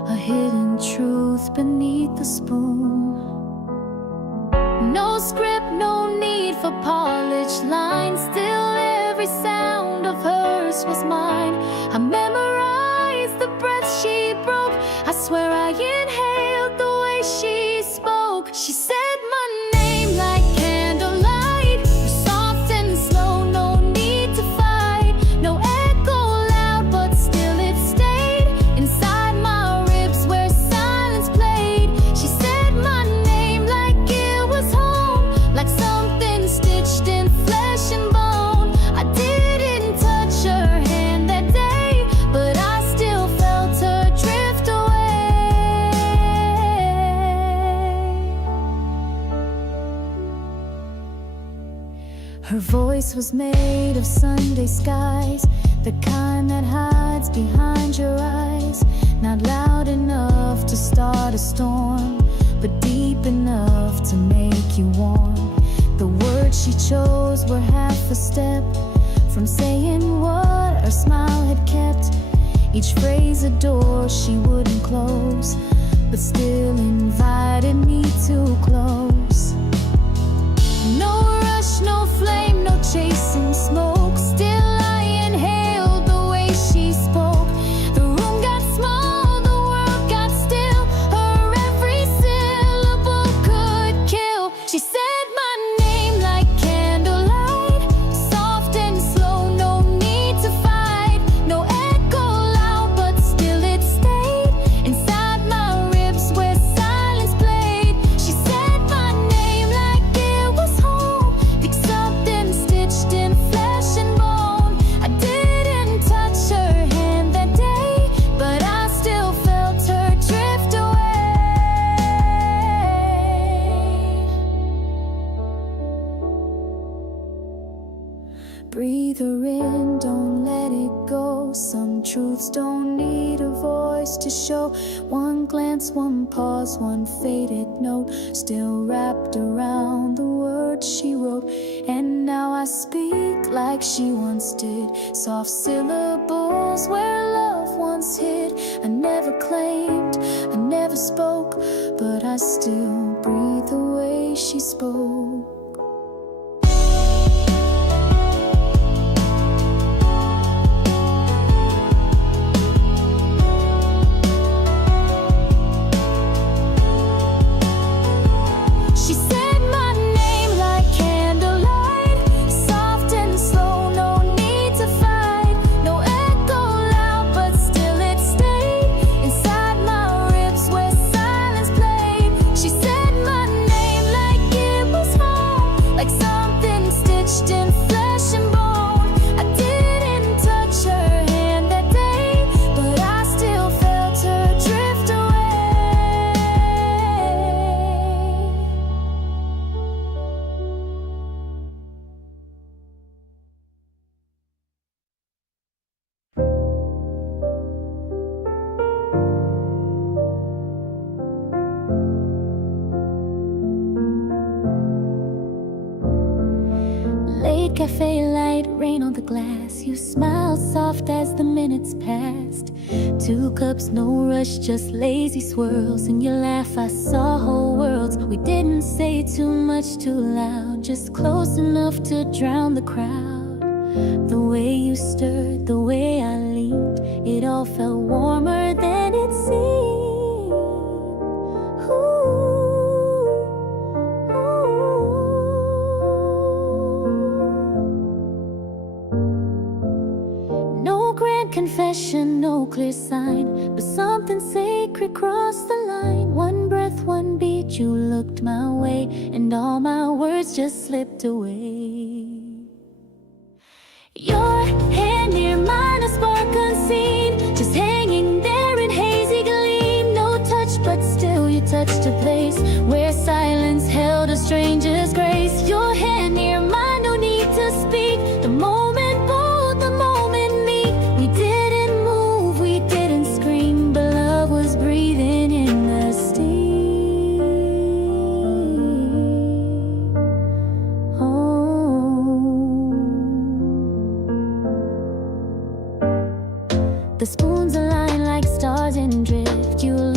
a hidden truth beneath the spoon. No script, no need for polished lines. Still every sound of hers was mine. I memorized the breath she broke. I swear I inhaled the way she spoke. She said my name like candlelight, soft and slow, no need to fight. No echo loud, but still it stayed inside my ribs where silence played. She said my name like it was home, like something stitched in flesh and bone. I didn't touch her hand that day, but I still felt her drift away. Her voice was made of Sunday skies, the kind that hides behind your eyes. Not loud enough to start a storm, but deep enough to make you warm. The words she chose were half a step from saying what her smile had kept. Each phrase a door she wouldn't close, but still invited me too close. No rush, no flame, no chasing smoke. Still I inhaled the way she spoke. The room got small, the world got still. Her every syllable could kill. She said my name like candlelight, soft and slow, no need to fight. No echo loud, but still it stayed inside my ribs where silence played. She said my name like it was home, like something stitched in flesh and bone. I didn't touch her hand that day, but I still felt her drift away. Breathe her in, don't let it go. Some truths don't need a voice to show. One glance, one pause, one faded note, still wrapped around the words she wrote. And now I speak like she once did, soft syllables where love once hid. I never claimed, I never spoke, but I still breathe the way she spoke. She said my name like candlelight, soft and slow, no need to fight. No echo loud, but still it stayed inside my ribs where silence played. She said my name like it was home, like something stitched in flesh and bone. I didn't touch her hand that day, but I still felt her drift away. Late cafe light, rain on the glass. You smile soft as the minutes passed. 2 cups, no rush, just lazy swirls. In your laugh I saw whole worlds. We didn't say too much too loud, just close enough to drown the crowd. The way you stirred, the way I leaned, it all felt warmer than it seemed. No grand confession, no clear sign, but something sacred crossed the line. One breath, one beat, you looked my way, and all my words just slipped away. Your hand near mine, a spark unseen, just hanging there in hazy gleam. No touch, but still you touched a place where silence held a stranger's grace. Your hand near mine, no need to speak. The moment bold, the moment meet. We didn't move, we didn't scream, but love was breathing in the steam. Oh. The spoons align like stars in drift. You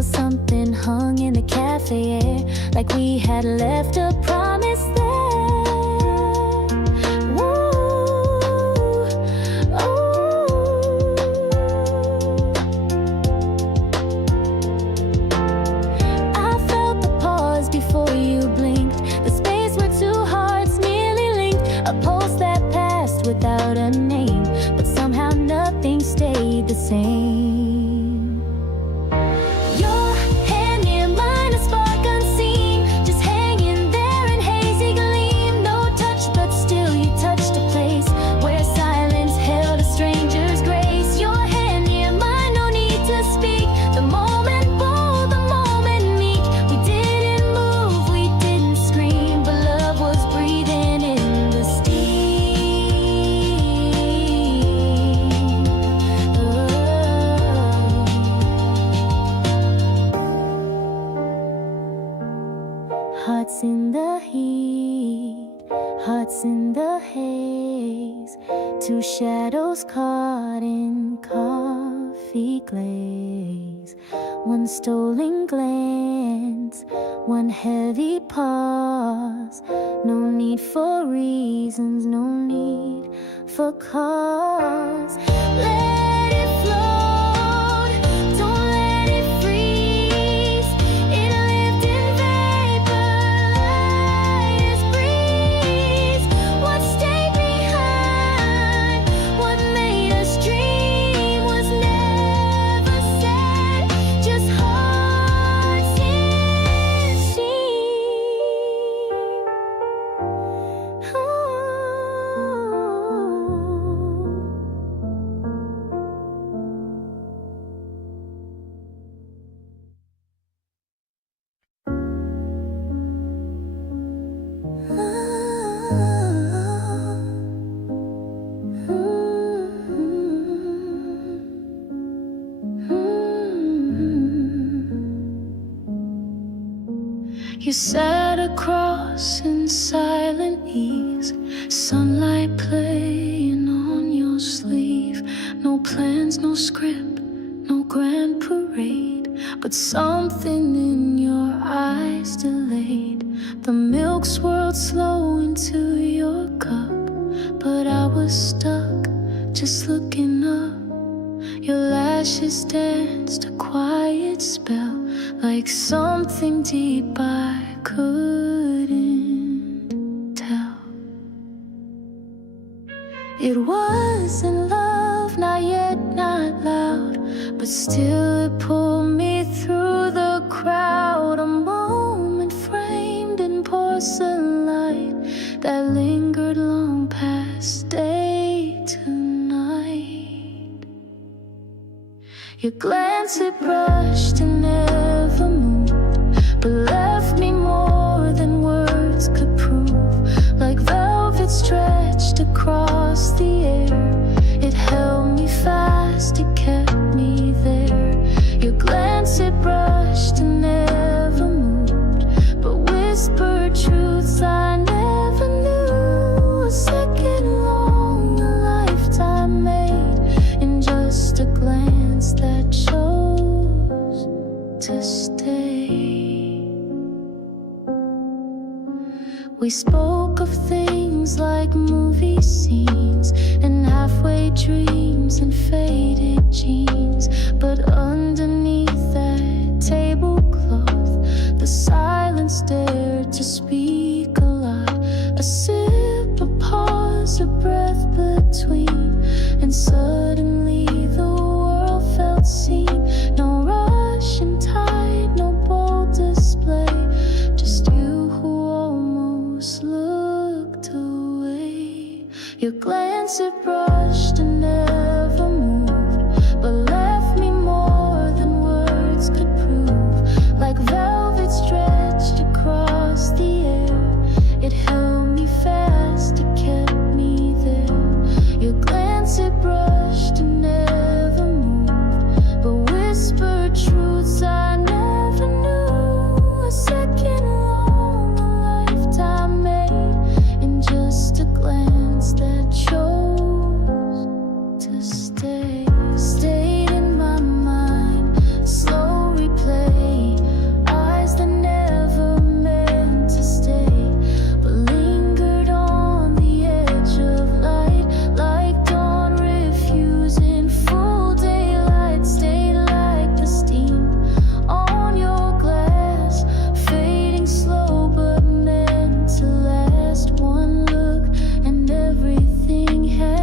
till something hung in the cafe air, like we had left a promise there. Before you blinked, the space where two hearts nearly linked, a pulse that passed without a name, but somehow nothing stayed the same. Your hand near mine, a spark unseen, just hanging there in hazy gleam. No touch, but still you touched a place where silence held a stranger's grace. Your hand near mine, no need to speak. The moment bold, the moment meek. We didn't move, we didn't scream, but love was breathing in the steam. Hearts in the heat, hearts in the haze, two shadows caught in coffee glaze. One stolen glance, one heavy pause. No need for reasons, no need for cause. Let it float, don't let it freeze. It lived in vapor, light as breeze. What stayed behind, what made us dream was never said, just hearts in steam. You sat across in silent ease, sunlight playing on your sleeve. No plans, no script, no grand parade, but something in your eyes delayed. The milk swirled slow into your cup, but I was stuck, just looking up. Your lashes danced a quiet spell, like something deep I couldn't tell. It wasn't love, not yet, not loud, but still it pulled me through the crowd. A moment framed in porcelain light that lingered long past day to night. Your glance, it brushed and never moved, but left me more than words could prove. Like velvet stretched across the air, it held me fast, it kept me there. Your glance, it brushed and never moved, but whispered truths I never knew. A second long, a lifetime made in just a glance that chose to stay. We spoke of things like movie scenes and halfway dreams and faded jeans, but underneath that tablecloth, the silence dared to speak a lot. A sip, a pause, a breath between, and suddenly the world felt seen. No rush and tide, no bold display, just you who almost looked away. Your glance, it brushed and never moved, but left me more than words could prove. Like velvet stretched across the air, it held me fast, it kept me there. Your glance, it brushed and never moved, but whispered truths I never knew. A second long, a lifetime made in just a glance that chose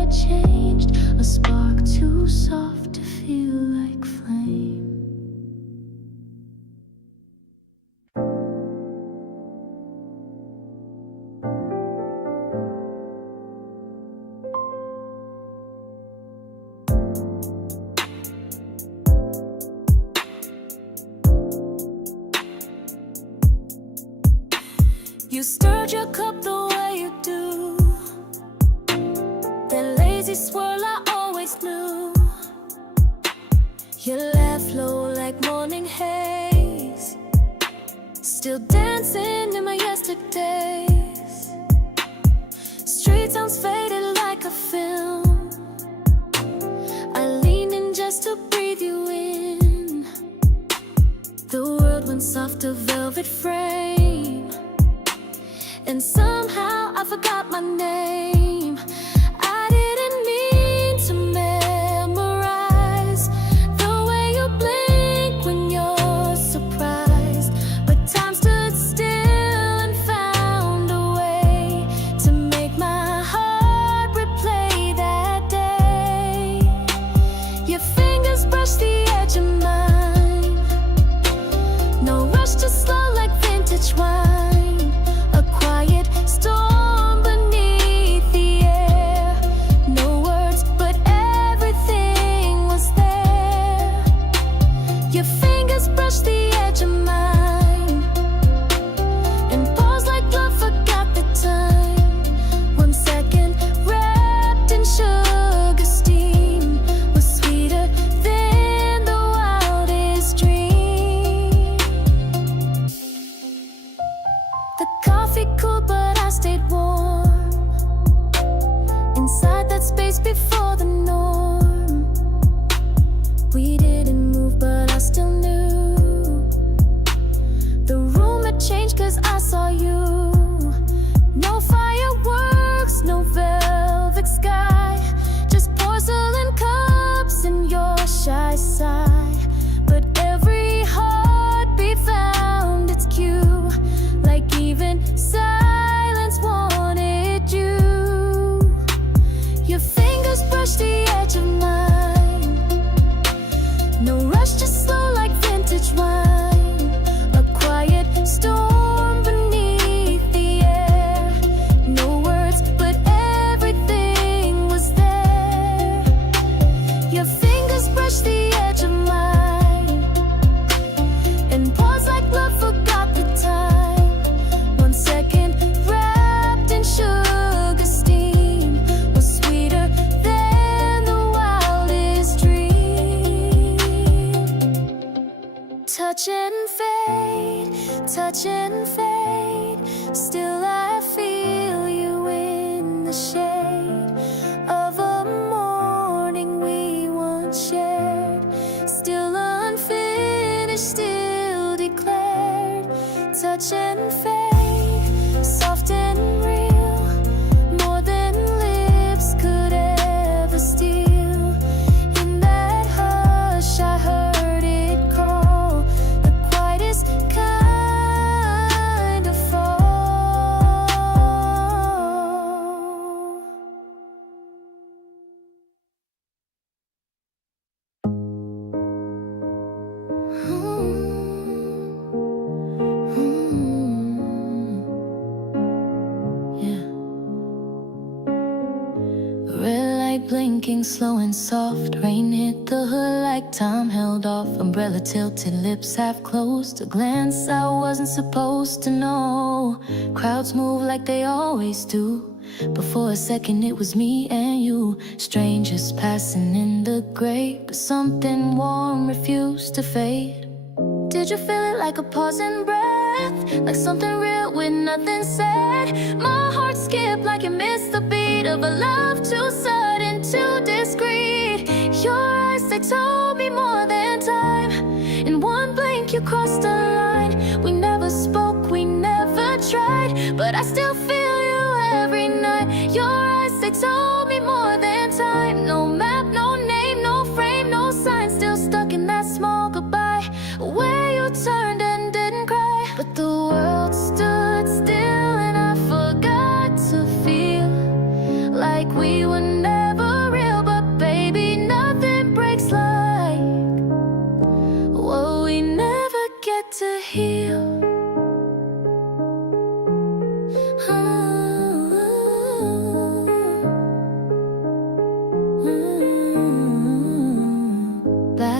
had changed, a spark too soft to feel like flame. You stirred your cup the way you do, that lazy swirl I always knew. You laugh low like morning haze, still dancing in my yesterdays. Street sounds faded like a film. I leaned in just to breathe you in. The world went soft, a velvet frame, and somehow I forgot my name. I didn't mean to memorize the way you blink when you're surprised, but time stood still and found a way to make my heart replay that day. Your fingers brush the edge of mine, no rush to slow like vintage wine. A quiet storm beneath the air, no words but everything was there. Your fingers brush the edge of mine, and pause like love forgot the time. 1 second wrapped in sugar steam was sweeter than the wildest dream. The coffee cooled, but I stayed warm inside that space before the norm. We didn't move, but I still knew the room had changed, 'cause I saw you. No fireworks, no velvet sky, just porcelain cups and your shy sigh. But every heartbeat found its cue, like even silence wanted you. Your fingers brush the edge of mine, no rush, just slow like vintage wine. A quiet storm beneath the air, no words but everything was there. Your fingers brush the edge of mine, and pause like love forgot the time. 1 second wrapped in sugar steam was sweeter than the wildest dream. Touch and fade, touch and fade, still I feel you in the shade of a morning we once shared. Still unfinished, still declared. Touch and fade, soft and real, more than lips could ever steal. In that hush I heard it call, the quietest kind of fall. Yeah. Red light blinking, slow and soft. Rain hit the hood like time held off. Umbrella tilted, lips half closed. A glance I wasn't supposed to know. Crowds move like they always do, but for a second it was me and you. Strangers passing in the gray, but something warm refused to fade. Did you feel it like a pause in breath, like something real with nothing said? My heart skipped like it missed the beat of a love too sudden, too discreet. Your eyes, they told me more than time. In one blink you crossed the line. We never spoke, we never tried, but I still feel you every night. Your eyes, they told me more than time. No map, no name, no frame, no sign. Still stuck in that small goodbye, where you turned and didn't cry. But the world stood still and I forgot to feel like we were never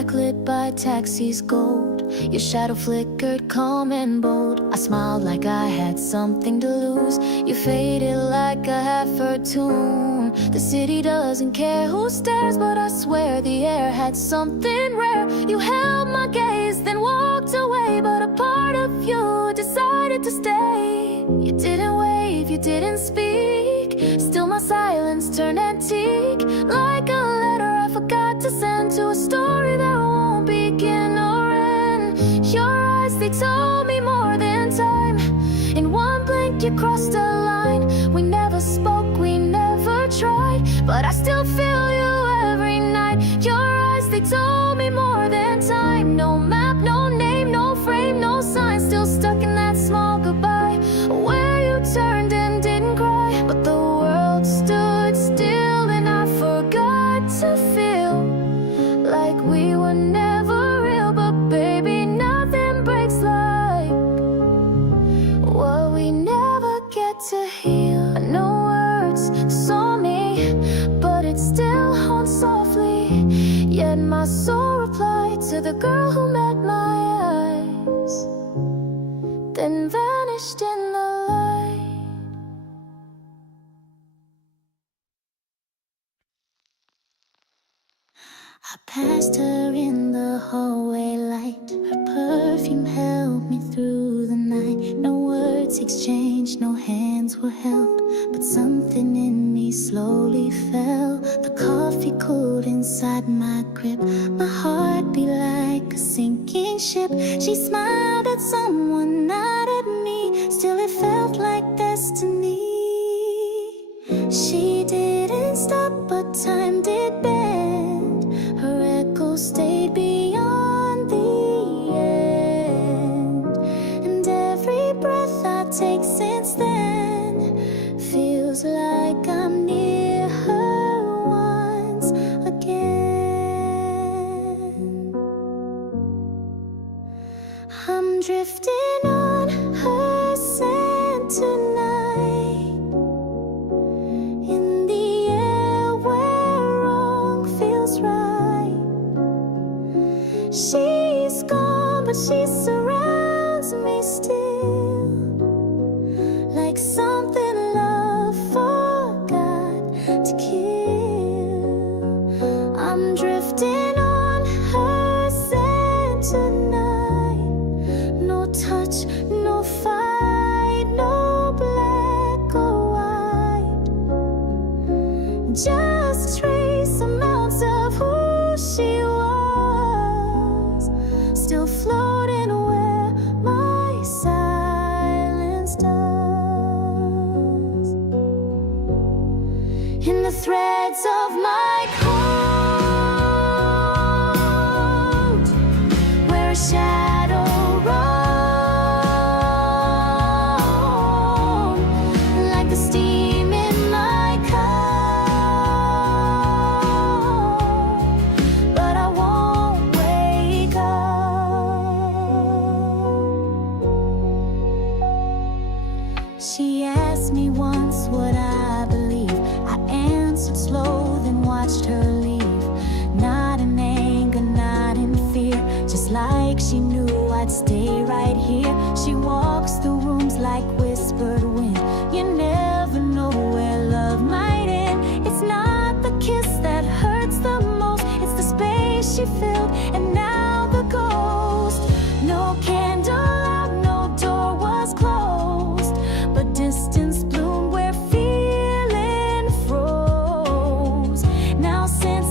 backlit by taxis gold. Your shadow flickered calm and bold. I smiled like I had something to lose. You faded like a half-heard tune. The city doesn't care who stares, but I swear the air had something rare. You held my gaze, then walked away, but a part of you decided to stay. You didn't wave, you didn't speak. Still my silence turned antique, like a letter I forgot to send to a story that won't begin or end. Your eyes, they told me more than time. In one blink you crossed a line. We never spoke, we never tried, but I still feel you every night. Your eyes, they told me more than time. No map, no name, no frame, no sign. Still stuck in that small goodbye, where you turned and didn't cry, but the world stood still and I forgot to feel like we were never real. But baby, nothing breaks like what we never get to heal. I know words saw me, but it still haunts softly. Yet my soul replied to the girl who met my eyes, then vanished in the light. I passed her in the hallway light. Her perfume held me through the night. No words exchanged, no hands were held, but something in me slowly fell. The coffee cooled inside my grip. My heart beat like a sinking ship. She smiled at someone, not at me. Still it felt like destiny. She didn't stop, but time did bend. Her echo stayed beyond the end. And every breath I take since then feels like I'm near her once again. I'm drifting on her scent tonight, in the air where wrong feels right. She's gone, but she surrounds me still, like something love forgot to kill. I'm drifting on her scent tonight. No touch, no fight, no black or white, just trace amounts of who she was, still floating where my silence does. In the threads of my coat, where a shadow roam, like the steam in my cup, but I won't wake up. She asked me once what I believe. I answered slow, then watched her leave. Not in anger, not in fear, just like she knew I'd stay right here. She walks the rooms like whispered wind. You never know where love might end. It's not the kiss that hurts the most, it's the space she filled, and now the ghost. No candle out, no door was closed, but distance bloomed where feeling froze. Now since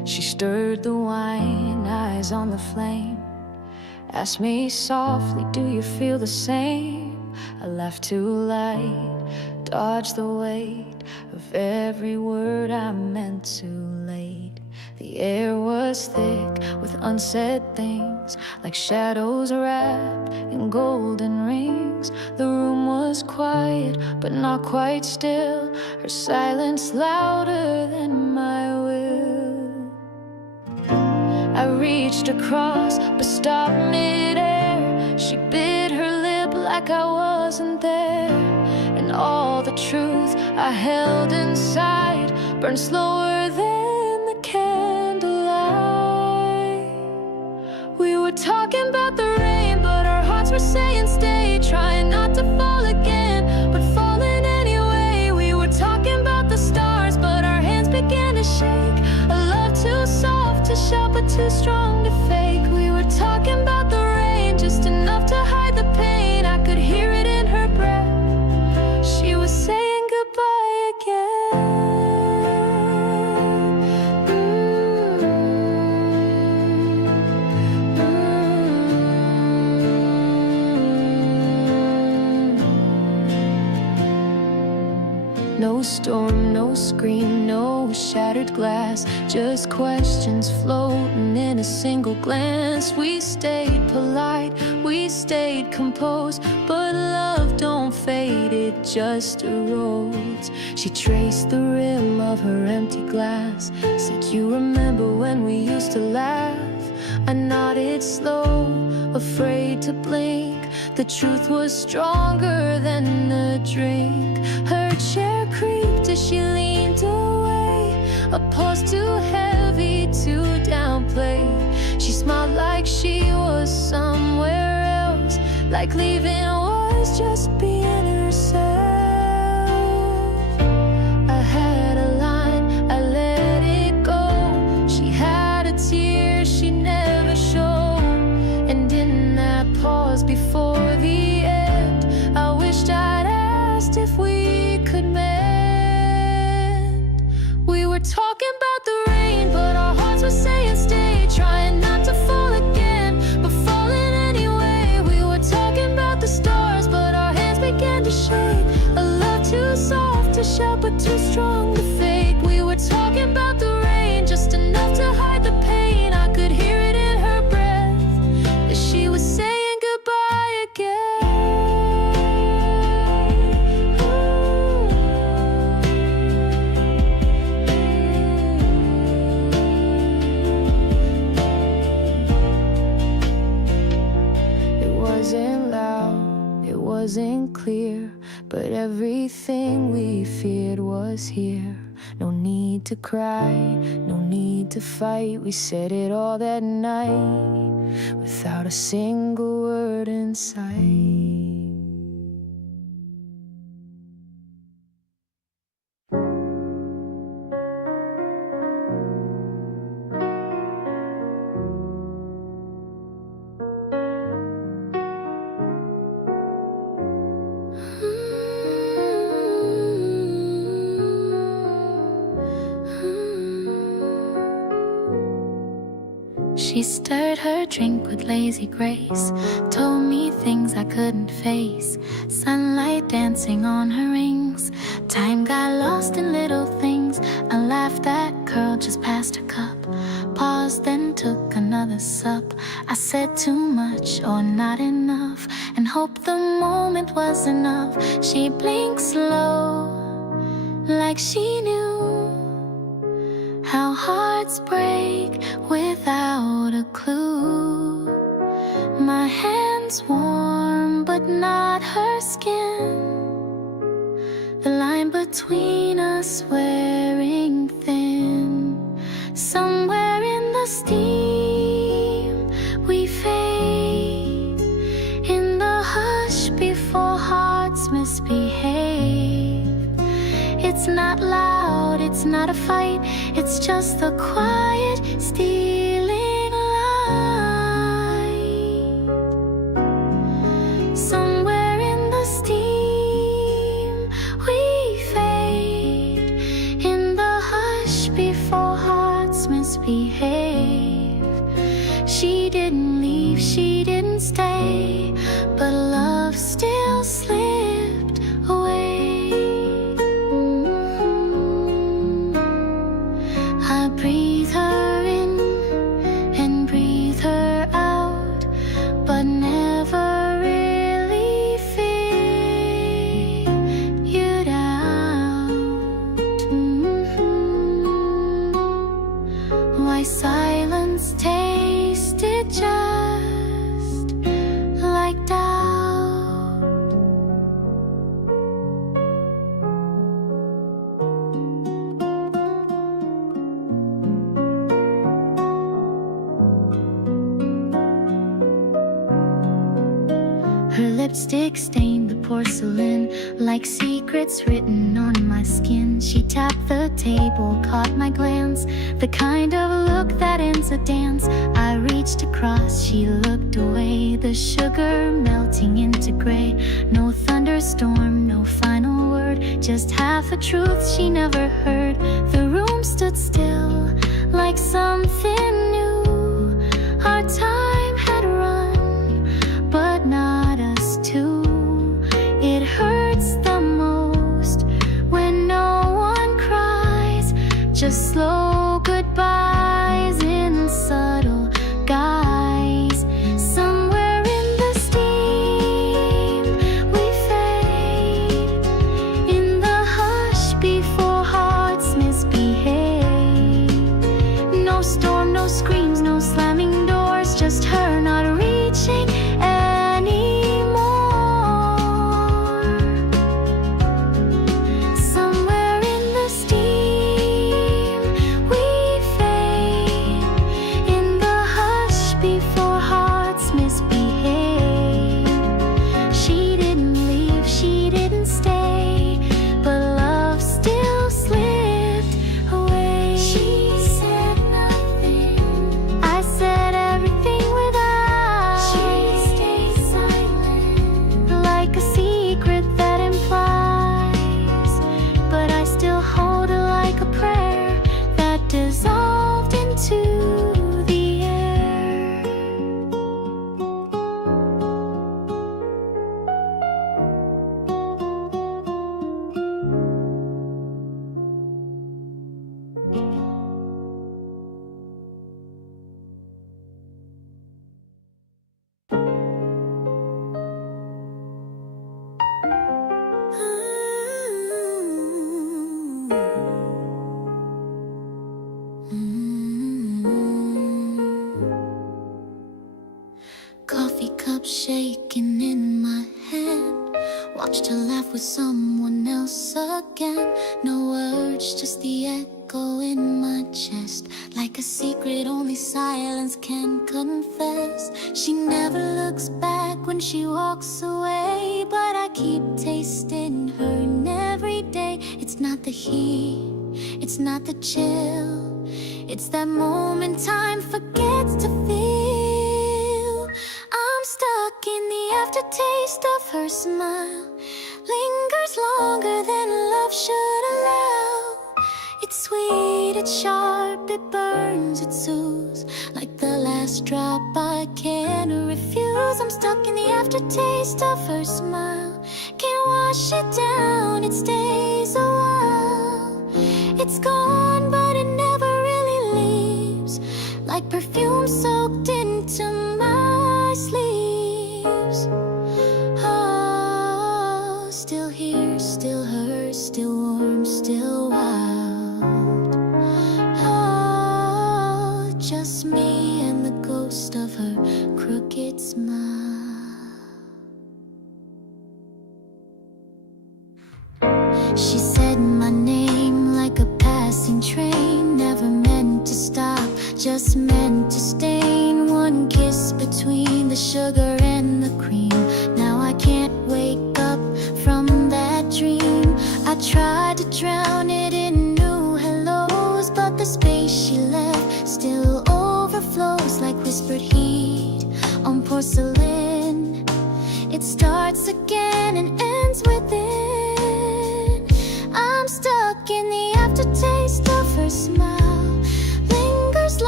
She stirred the wine, eyes on the flame. Asked me softly, do you feel the same? I laughed too light, dodged the weight of every word I meant too late. The air was thick with unsaid things, like shadows wrapped in golden rings. The room was quiet, but not quite still, her silence louder than my will. I reached across, but stopped midair. She bit her lip like I wasn't there, and all the truth I held inside burned slower than the candlelight. We were talking about the rain, but our hearts were saying stay, trying not to fall again, but falling anyway. We were talking about the stars, but our hands began to shake. A love too soft to shout, but too strong to fake. We were talking about the rain, just enough to hide the pain. I could hear it in her breath. She was saying goodbye again. No storm, no scream, no shattered glass, just questions floating in a single glance. We stayed polite, we stayed composed, but love don't fade, it just erodes. She traced the rim of her empty glass, said, you remember when we used to laugh? I nodded slow, afraid to blink. The truth was stronger than the drink. Her chair creaked as she leaned away, a pause too heavy to downplay. She smiled like she was somewhere else, like leaving was just being herself. I had a line, I let it go. She had a tear she never showed, and in that pause before the end, I wished I'd asked if we could mend. We were talking about the rain, but our hearts were saying stay, trying not to fall again, but falling anyway. We were talking about the stars, but our hands began to shake. A love too soft to shout, but too strong to fake. We were talking about the rain, just enough to hide the pain. I could hear it in her breath, as she was saying goodbye again. It wasn't loud, it wasn't clear, but everything we feared was here. No need to cry, no need to fight. We said it all that night, without a single word in sight. She stirred her drink with lazy grace, told me things I couldn't face. Sunlight dancing on her rings, time got lost in little things. A laugh that curled just past her cup, paused then took another sup. I said too much or not enough, and hoped the moment was enough. She blinked slow, like she knew how hearts break without a clue. My hands warm, but not her skin. The line between us wearing thin. Somewhere in the steam we fade, in the hush before hearts misbehave. It's not loud, it's not a fight, it's just the quiet stealing light. Somewhere in the steam we fade, in the hush before hearts misbehave. misbehave. She didn't leave, she didn't stay, but love still slipped away. I breathe her in and breathe her out, but never really figured out why silence tasted just like doubt. Her lipstick stained the porcelain like secrets written on my skin. She tapped the table, caught my glance, the kind of look that ends a dance. I reached across, she looked away, the sugar melting into gray. No thunderstorm, no final word, just half the truth she never heard. The room stood still like something new. Our time had run, but not us two. It hurts the most when no one cries, just slow goodbyes in subtle guise. Somewhere in the steam we fade, in the hush before hearts misbehave. No storm, no screams, no slamming doors, just her not reaching anymore. Somewhere in the steam we fade, in the hush before hearts misbehave. She didn't leave, she didn't stay, but love still slipped away. She said nothing, I said everything without. She stayed silent, like a secret that implies, but I still hold it like a prayer that dissolved into the air. Coffee cup shaking in my hand, watched her laugh with someone else again. No words, just the echo in my chest, like a secret only silence can confess. She never looks back when she walks away, but I keep tasting her in every day. It's not the heat, it's not the chill, it's that moment time forgets to feel. I'm stuck in the aftertaste of her smile, lingers longer than love should allow. It's sweet, it's sharp, it burns, it soothes, like the last drop I can't refuse. I'm stuck in the aftertaste of her smile, can't wash it down, it stays a while. It's gone, but it never really leaves, like perfume soaked into my sleeves. Oh, still here, still hers, still warm, still wild. Oh, just me and the ghost of her crooked smile. She said my name like a passing train, never meant to stop, just meant to stain. One kiss between the sugar and the cream, now I can't wake up from that dream. I tried to drown it in new hellos, but the space she left still overflows like whispered heat on porcelain. It starts again and ends within. I'm stuck in the aftertaste of her smile, lingers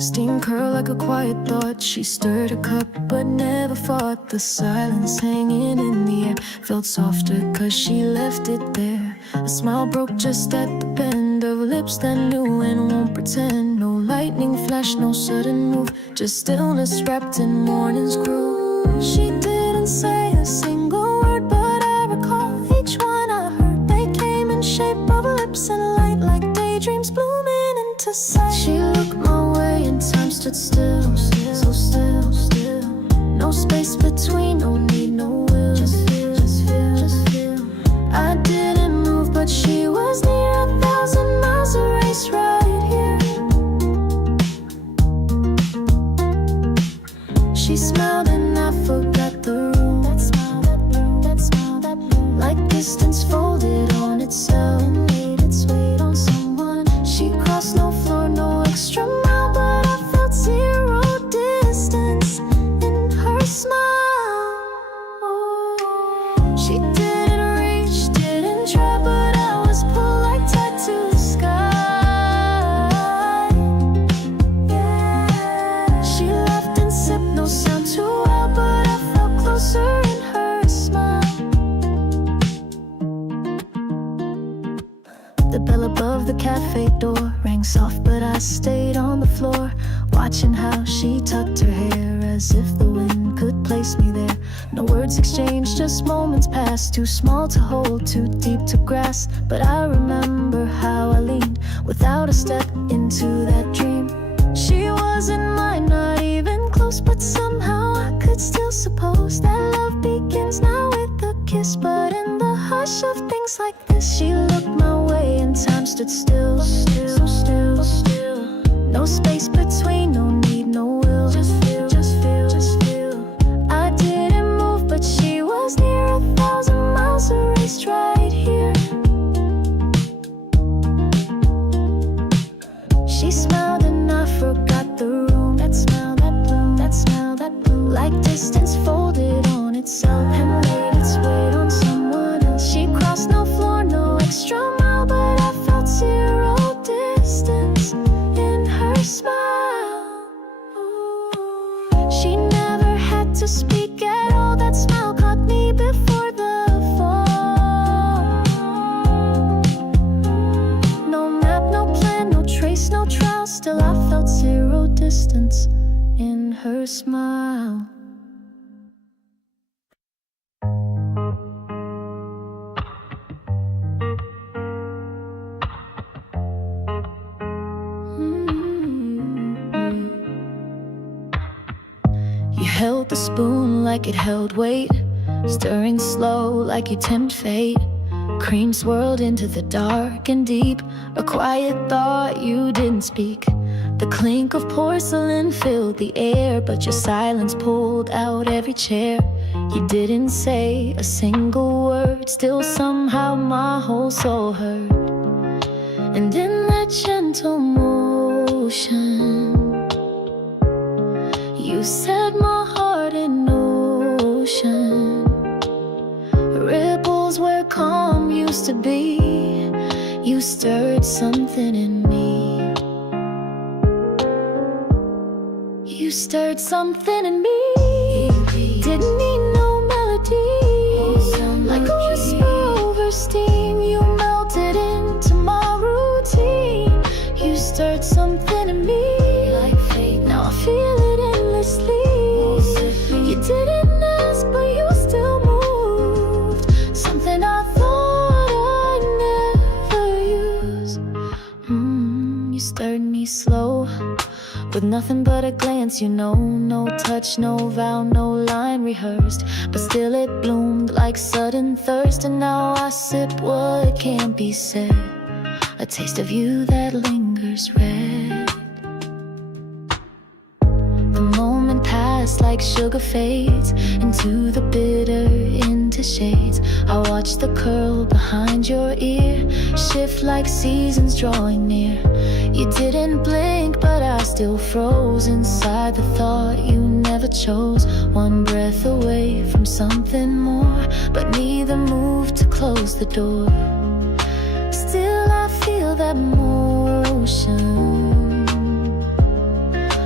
Steam curled like a quiet thought. She stirred a cup but never fought. The silence hanging in the air felt softer cause she left it there. A smile broke just at the bend of lips that knew and won't pretend. No lightning flash, no sudden move, just stillness wrapped in morning's groove. She didn't say a single word, but I recall each one I heard. They came in shape of lips and light like daydreams blooming into sight. She looked my way and time stood still, so still, still. No space between, no need, no will. Just feel, just feel, just feel. I didn't move, but she was near 1,000 miles a race right here. She smiled and I forgot the room. That smile, that bloom, that smile, that bloom. Like distance folded on itself and made its weight on someone. She crossed no floor, no extra mile, but I felt zero distance in her smile. Oh, she didn't reach, didn't try, but I was pulled like tied to the sky. Yeah, she laughed and sipped, no sound too well, but I felt closer in her smile. The bell above the cafe door rang soft, but I stayed on the floor, watching how she tucked her hair as if the wind could place me there. No words exchanged, just moments passed, too small to hold, too deep to grasp. But I remember how I leaned without a step into that dream. She wasn't mine, not even close, but somehow I could still suppose that love begins now with a kiss. But in the hush of things like this, she looked my way and time stood still, still, still, still. No space between, no need, no will. Just feel, just feel, just feel. I didn't move, but she was near 1,000 miles erased right here. She smiled and I forgot the room. That smile, that bloom, that smile, that bloom. Like distance folded on itself and made its weight on someone else. She crossed no floor, no extra mile, but I felt zero distance in her smile. Ooh. She never had to speak at all. That smile caught me before the fall. No map, no plan, no trace, no trial. Still I felt zero distance in her smile. You held the spoon like it held weight, stirring slow like you tempt fate. Cream swirled into the dark and deep, a quiet thought you didn't speak. The clink of porcelain filled the air, but your silence pulled out every chair. You didn't say a single word, still somehow my whole soul hurt. And in that gentle motion, you set my heart in motion. Ripples where calm used to be, you stirred something in me. You stirred something in me. Didn't need no melody. Like a whisper over steam, you melted into my routine. You stirred something in me. Like fate, now I feel it endlessly. You didn't ask, but you still moved. Something I thought I'd never use. You stirred me slow, with nothing but a glance, you know. No touch, no vow, no line rehearsed, but still it bloomed like sudden thirst. And now I sip what can't be said, a taste of you that lingers red. The moment passed like sugar fades into the bitter, into shades. I watch the curl behind your ear shift like seasons drawing near. You didn't blink, but I still froze inside the thought you never chose. One breath away from something more, but neither moved to close the door. Still I feel that motion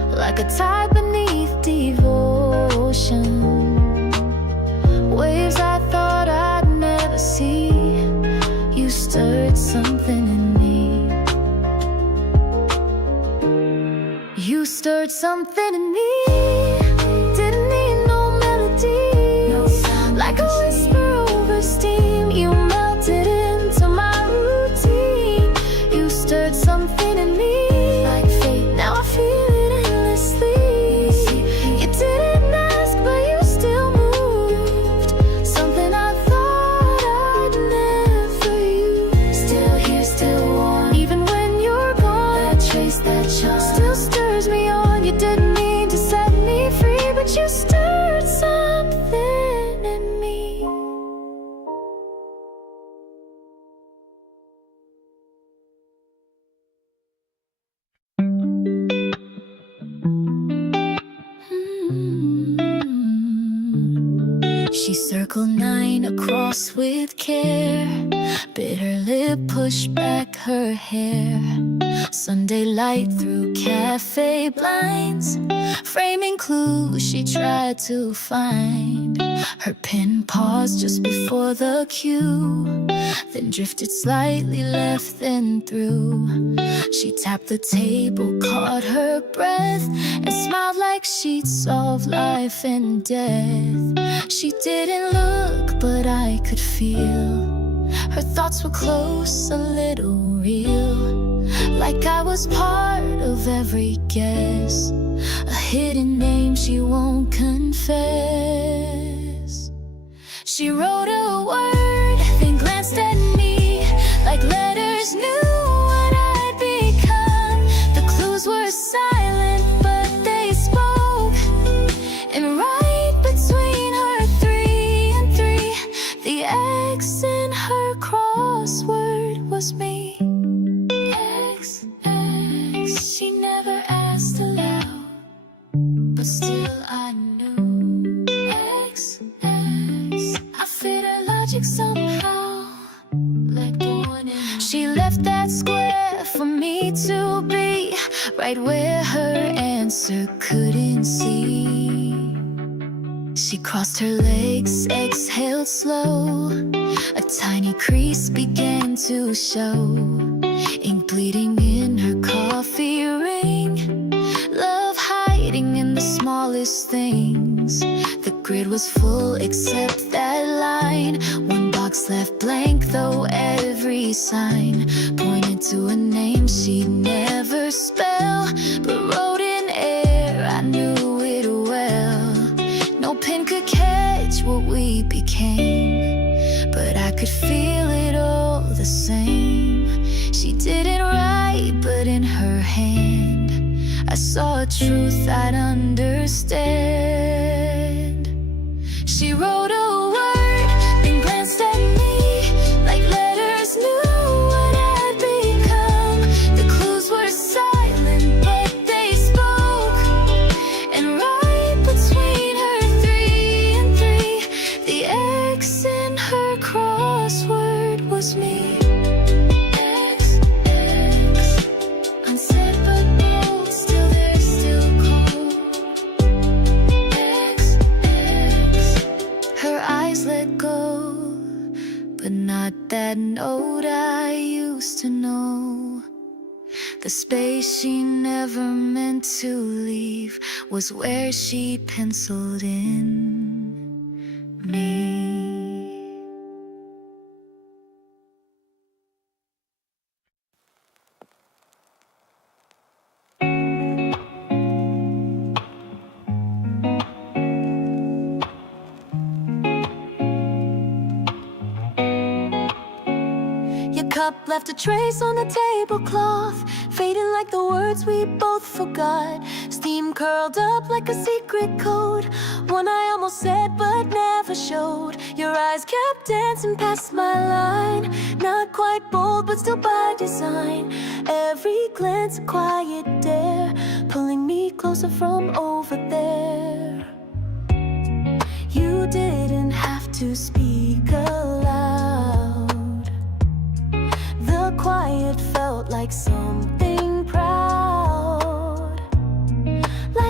like a tide beneath devotion. Waves I thought I'd never see. You stirred something in me. You stirred something in me. Didn't need no melody, no sound, like a whisper over steam. You melted into my routine. You stirred something in me, like fate. Now I feel it endlessly. You didn't ask, but you still moved. Something I thought I'd never use. Still here, still warm, even when you're gone. That trace, that charm, still stirs me on. You didn't mean to set me free, but you stirred something in me. She circled 9 across with care. Bit her lip, pushed back her hair. Sunday light through cafe blinds, framing clues she tried to find. Her pen paused just before the cue, then drifted slightly left then through. She tapped the table, caught her breath, and smiled like she'd solved life and death. She didn't look, but I could feel her thoughts were close, a little real, like I was part of every guess, a hidden name she won't confess. She wrote a word, then glanced at me, like letters knew what I'd become. The clues were silent, but they spoke, and right between her 3 and 3, the X in her crossword was me. X, X, she never asked aloud, but still I knew. X, X, I fit her logic somehow, like the one in. She left that square for me to be, right where her answer couldn't see. She crossed her legs, exhaled slow. A tiny crease began to show, ink bleeding in her coffee ring, love hiding in the smallest things. The grid was full except that line, one box left blank though every sign pointed to a name she'd never spell, but wrote in air, I knew it well. No pen could catch what we became, but I could feel it all the same. She didn't write, but in her hand I saw a truth I'd understand. She wrote a word, then glanced at me, like letters knew what I'd become. The clues were silent, but they spoke, and right between her 3 and 3, the X in her crossword was me. X, X, unsaid but bold, still there, still cold. X, X, her eyes let go, but not that note I used to know. The space she never meant to leave was where she penciled in me. Your cup left a trace on the tablecloth, fading like the words we both forgot. Steam curled up like a secret code, one I almost said but never showed. Your eyes kept dancing past my line, not quite bold but still by design. Every glance a quiet dare, pulling me closer from over there. You didn't have to speak aloud, the quiet felt like something proud,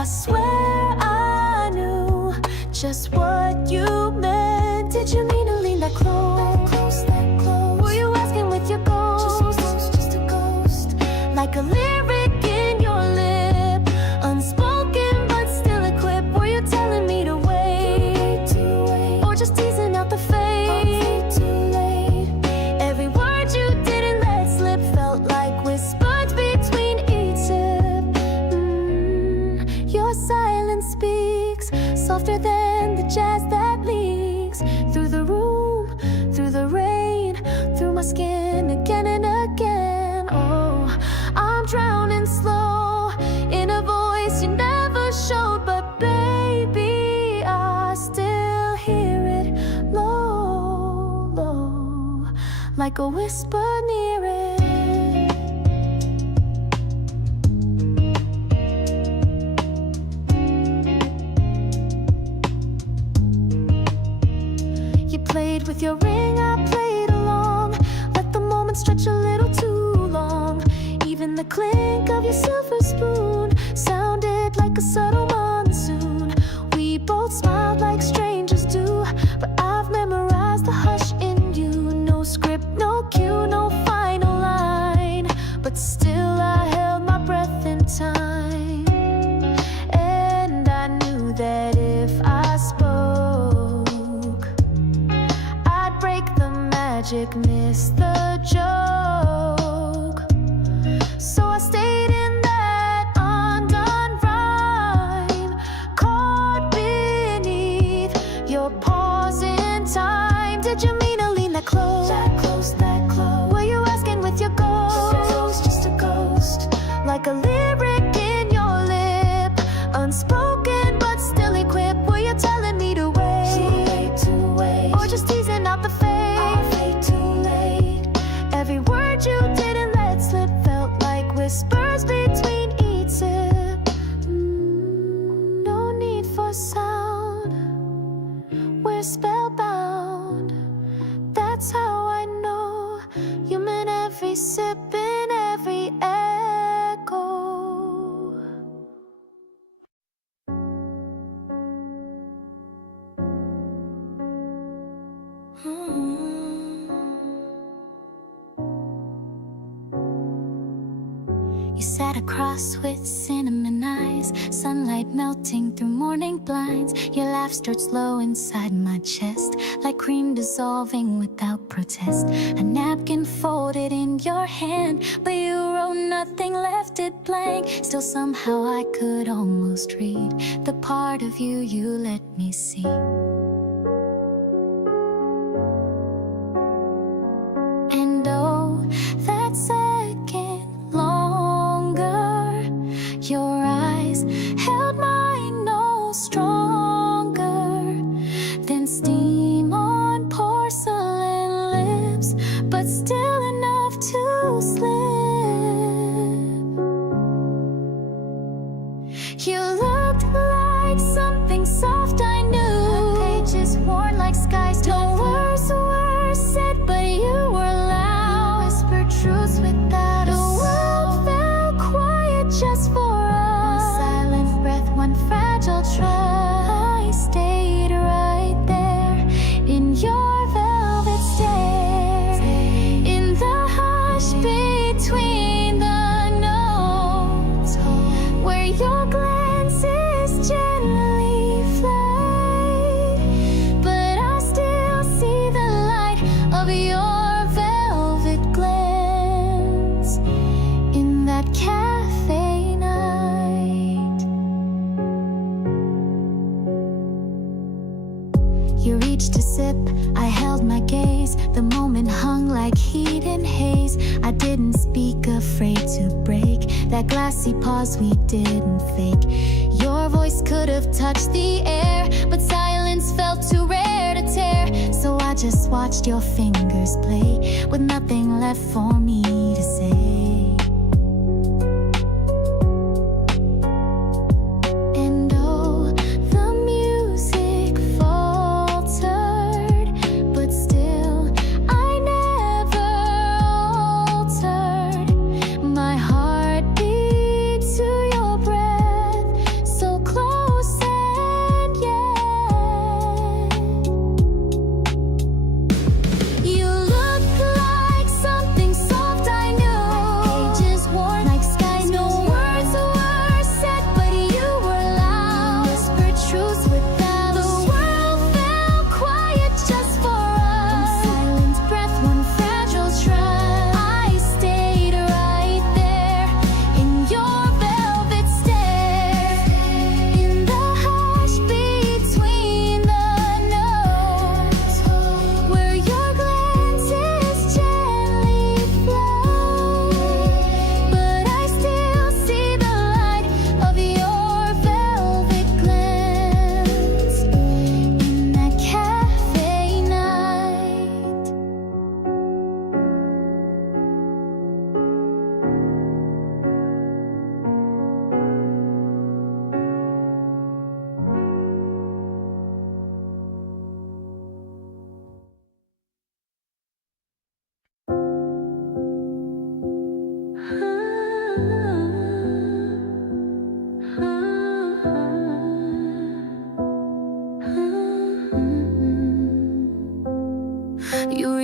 I swear I knew just what you meant. Did you mean to lean that close, that close? Were you asking with your ghost? Just a ghost, like a lyric in your lip, unspoken but still a clip. Were you telling me to wait, or just teasing out the fade? Too late. Every word you didn't let slip felt like whispers between each sip. Your silence speaks softer than the jazz that leaks through the room, through the rain, through my skin again and again. Oh, I'm drowning slow in a voice you never showed, but baby, I still hear it low, low, like a whisper near it. You played with your ring, I played along. Let the moment stretch a little too long. Even the clink of your silver spoon sounded like a subtle monsoon. We both smiled like strangers do, but I've memorized the hush in you. No script, no cue, no final line, but still I held my breath in time. And I knew that if I spoke, I'd break the magic, miss the joke. So I stayed in that undone rhyme, caught beneath your pause in time. Did you mean to lean that close? That close, that close. Were you asking with your ghost? Just a ghost, like a lyric in your lip, unspoken but still equipped. Were you telling me to wait, or just teasing out the fade? Too late. Every word you didn't let slip felt like whispers between each sip. No need for sound, we're spellbound. That's how I know you meant every sip and every echo. You sat across with cinnamon eyes, sunlight melting through morning blinds. Your laugh stirred slow inside my chest, like cream dissolving without protest. A napkin folded in your hand, but you wrote nothing, left it blank. Still somehow I could almost read the part of you you let me see. And oh, that second longer, your eyes held mine no stronger than steam on porcelain lips, but still enough to slip. You looked like something soft I knew, pages worn like skies. No words were said, but you were loud, whispered truths without a sound. The world fell quiet just for us, one silent breath, one fragile trust. I stayed right there in your velvet stare, in the hush between the notes, where your glances gently fade. But I still see the light of your velvet glance in that cafe night. You reached to sip, I held my gaze. The moment hung like heat and haze. I didn't speak, afraid to break that glassy pause we didn't fake. Your voice could have touched the air, but silence felt too rare to tear. So I just watched your fingers play, with nothing left for me to say. And oh, the music faltered, but still I never altered. My heart beat to your breath, so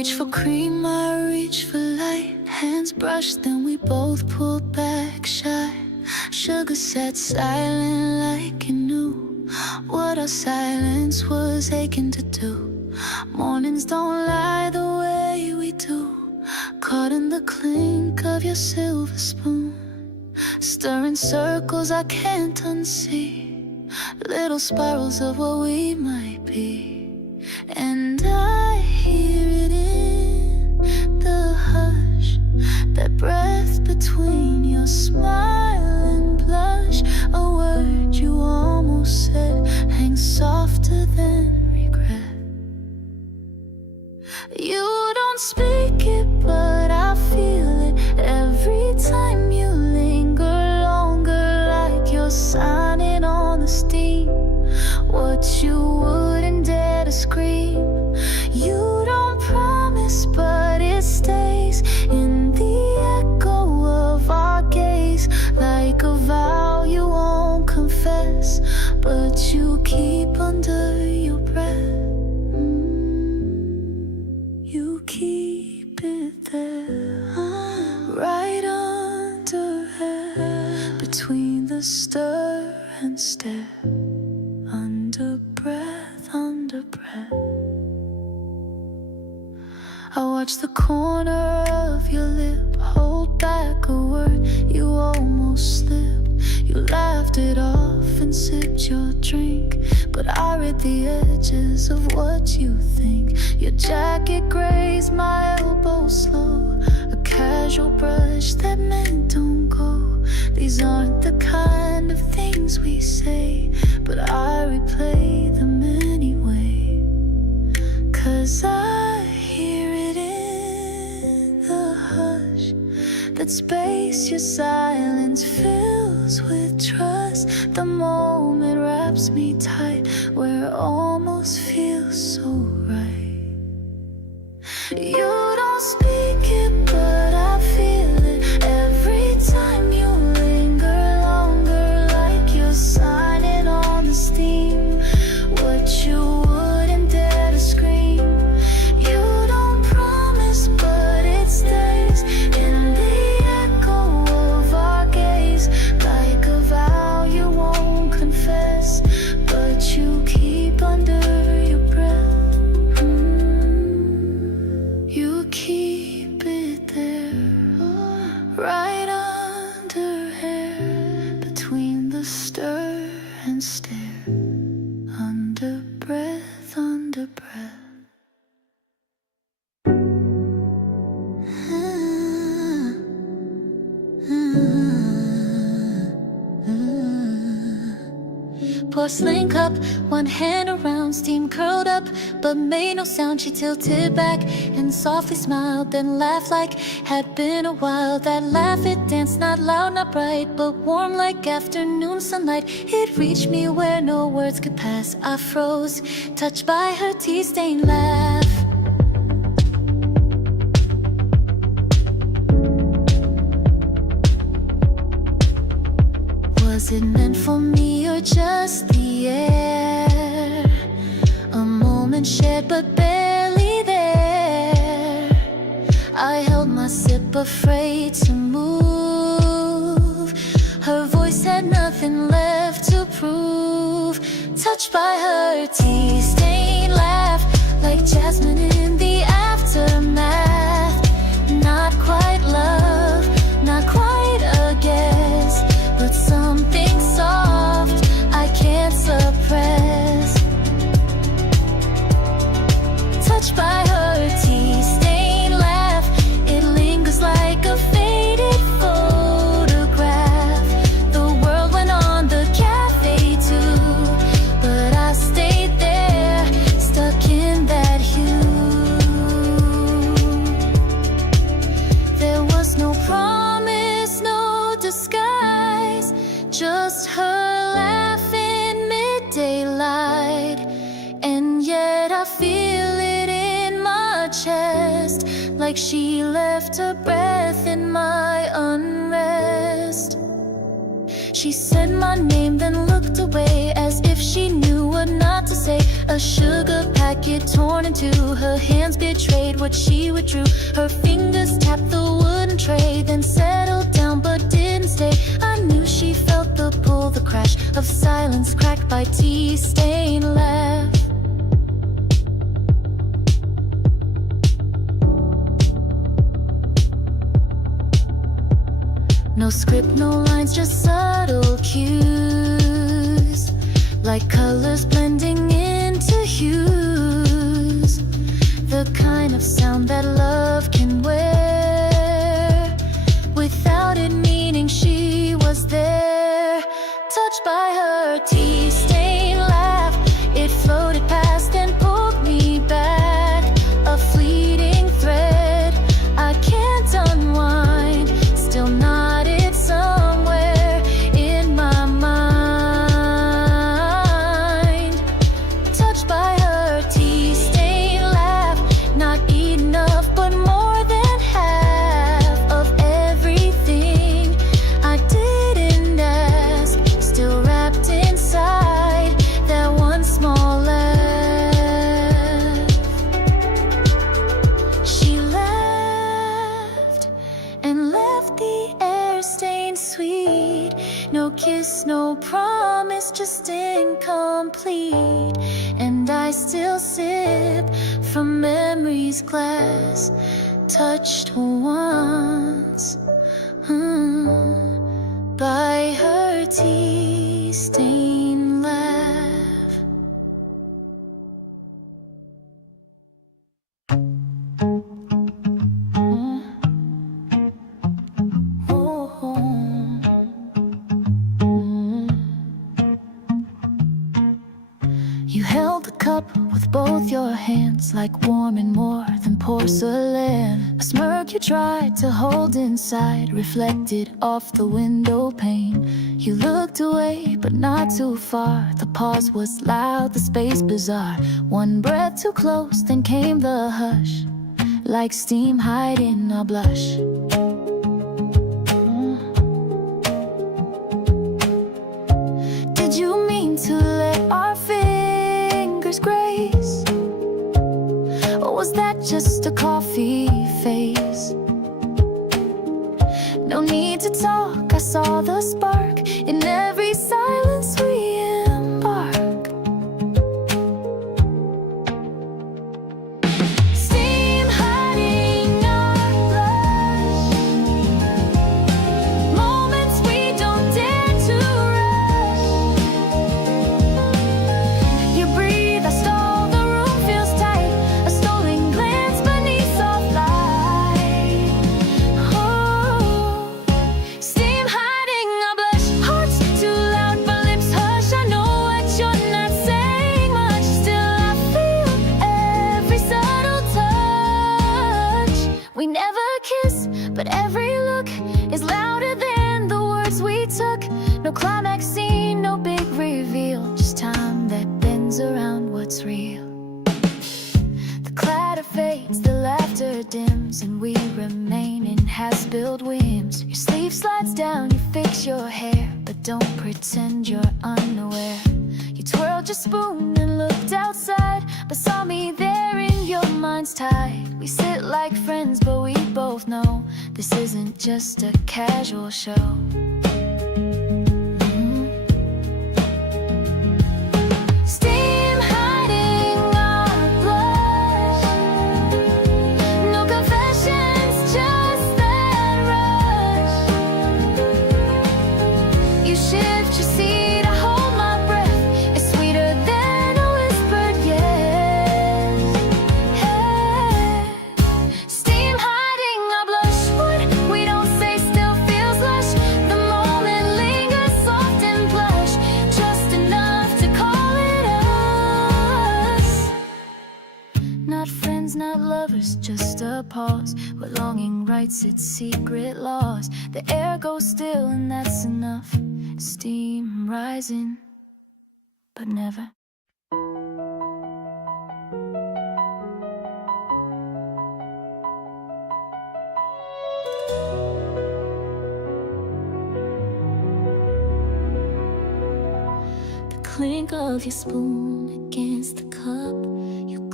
reach for cream, I reach for light. Hands brushed, then we both pulled back shy. Sugar sat silent like he knew what our silence was aching to do. Mornings don't lie the way we do. Caught in the clink of your silver spoon, stirring circles I can't unsee, little spirals of what we might be. And I hear it in the hush, that breath between your smile and blush. A word you almost said hangs softer than regret. You don't speak it, but I feel it every time you linger longer, like you're signing on the steam what you wouldn't dare to scream. You don't promise, but it stays in the echo of our gaze, like a vow you won't confess, but you keep under your breath. You keep it there, right under her, between the stir and stare, under breath, under breath. I watch the corner of your lip hold back a word you almost slipped. You laughed it off and sipped your drink, but I read the edges of what you think. Your jacket grazed my elbow slow, a casual brush that meant don't go. These aren't the kind of things we say, but I replay them anyway, 'cause I hear it in the hush, that space your silence fills with trust. The moment wraps me tight, where it almost feels so right. You don't speak it, but I feel it every time you linger longer, like you're signing on the steam what you wouldn't dare to scream. You don't promise, but it stays in the echo of our gaze, like a vow you won't confess, but you keep under your breath. You keep it there, right under hair, between the stir and stare, under breath, under breath. Porcelain cup, one hand around, steam curled up, but made no sound. She tilted back and softly smiled, then laughed like had been a while. That laugh, it danced, not loud, not bright, but warm like afternoon sunlight. It reached me where no words could pass. I froze, touched by her tea-stained laugh. Was it meant for me or just the air? A moment shared but barely there. I held my sip, afraid to move. Her voice had nothing left to prove. Touched by her tea-stained laugh, like jasmine in the aftermath. Not quite love, not quite a guess, but something soft I can't suppress. Touched by her tea-stained laugh, it lingers like a faded photograph. The world went on the cafe too, but I stayed there, stuck in that hue. There was no promise, no disguise, just her laugh in mid-daylight. And yet I feel it in my chest, like she left her breath in my unrest. She said my name, then looked away, as if she knew what not to say. A sugar packet torn torn in two. Her hands betrayed what she withdrew. Her fingers tapped the wooden tray, then settled down but didn't stay. I knew she felt the pull, the crash of silence cracked by tea-stained laugh. No script, no lines, just subtle cues, like colors blending into hues. The kind of sound that love can wear, without it meaning she was there. Touched by her tea-stained laugh, it floated past and pulled me back. A fleeting thread I can't unwind, still knotted somewhere in my mind. Touched by her tea-stained laugh, not enough but more than half of everything I didn't ask, still wrapped inside that one small laugh. She laughed and left the air stained sweet. No kiss, no promise, just incomplete. And I still sip from memory's glass, touched once by her tea-stained laugh. You held the cup with both your hands, like warm and more than porcelain. A smirk you tried to hold inside, reflected off the window pane. You looked away, but not too far. The pause was loud, the space bizarre. One breath too close, then came the hush, like steam hiding a blush. Did you mean to let our fingers grace? Or was that just a coffee phase? No need to talk, I saw the spark in every silence we embark. Steam hiding our blush, moments we don't dare to rush. You breathe, I stall, the room feels tight. A stolen glance beneath soft light. Oh, steam hiding our blush, hearts too loud but lips hush. I know what you're not saying much, still I feel every subtle touch. We never kiss, but every look is louder than the words we took. No climax scene, no big reveal, just time that bends around what's real. The clatter fades, the laughter dims, and we remain in half-spilled whims. Your sleeve slides down, you fix your hair, but don't pretend you're unaware. You twirled your spoon and looked outside, but saw me there in your mind's tide. We sit like friends, but we both know this isn't just a casual show. Steam hiding our blush, no confessions, just that rush. You shift your seat, I hold my breath. It's sweeter than a whispered yes. Hey. Steam hiding our blush, what we don't say still feels lush. The moment lingers soft and plush, just enough to call it us. Not friends, not lovers, just a pause where longing writes its secret laws. The air goes still and that's enough. Steam rising, but never. The clink of your spoon against the cup, you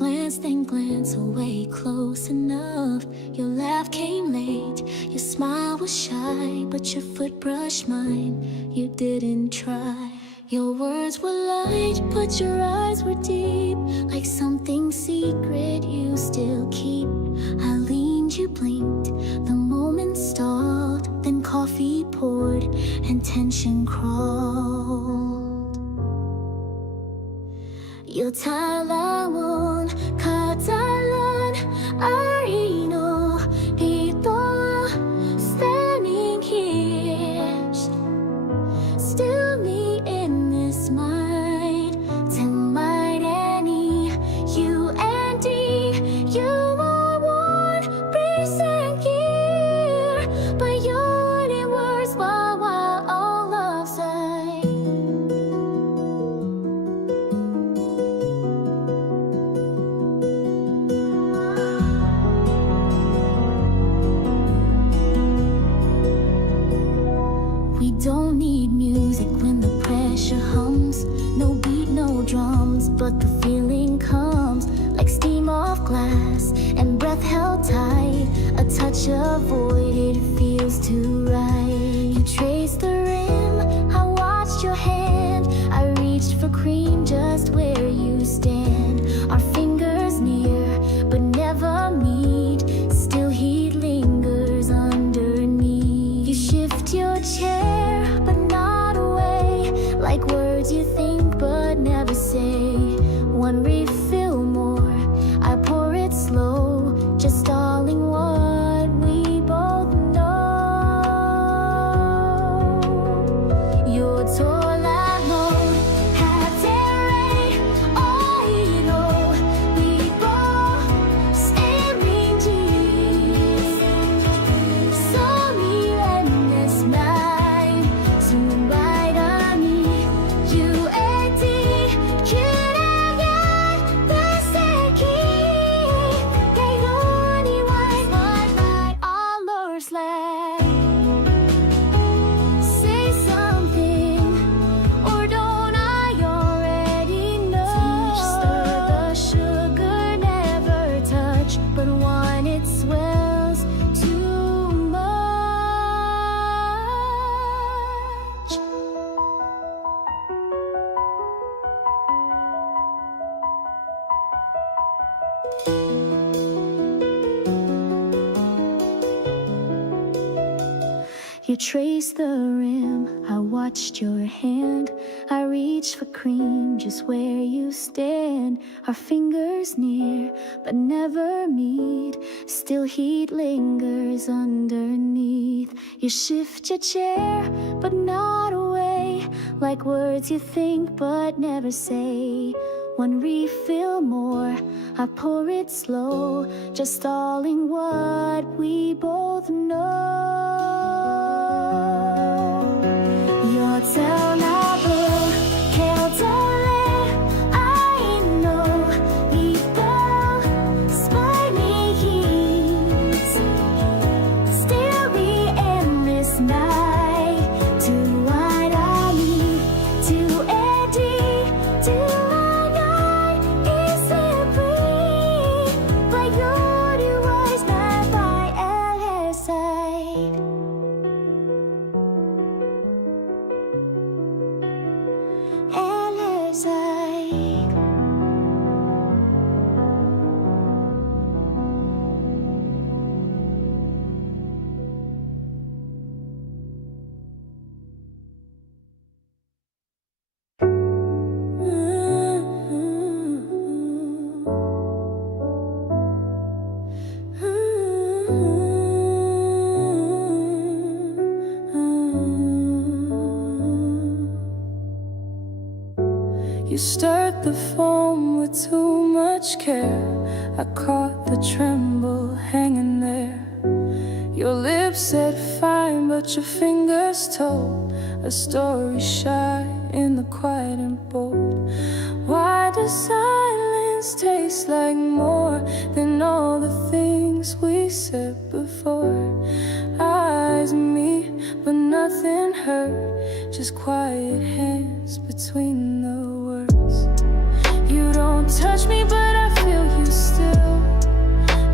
glance, then glance away close enough. Your laugh came late, your smile was shy, but your foot brushed mine, you didn't try. Your words were light, but your eyes were deep, like something secret you still keep. I leaned, you blinked, the moment stalled, then coffee poured and tension crawled. Your talawon, katalan, arino, ito, standing here, still me in this mind, to mind any, you and D, you are one recent gear, but you're in words while all love side. We don't need music when the pressure hums. No beat, no drums, but the feeling comes like steam off glass and breath held tight. A touch avoided feels too right. You traced the rim, I watched your hand. I reached for cream just where you stand. Our fingers near, but never meet. Still heat lingers underneath. You shift your chair, but not away, like words you think but never say. One refill more, I pour it slow, just stalling what we both know. Your tolano, hatere, oiro, we both staring deep. So me and this night, soon right on me, you and D, say something, or don't I already know? Stir the sugar, never touch, but when it swells too much. You traced the rim, I watched your hand. I reached for cream just where you stand. Our fingers near, but never meet. Still heat lingers underneath. You shift your chair, but not away, like words you think but never say. One refill more, I pour it slow, just stalling what we both know. Your telnabo, keldele, I know, people, spite me heat, still be in this night, to what I need, to Eddie, to You stirred the foam with too much care. I caught the tremble hanging there. Your lips said fine, but your fingers told a story shy in the quiet and bold. Why does silence taste like more than all the things we said before? Eyes meet, but nothing hurt, just quiet hands between the words. You don't touch me, but I feel you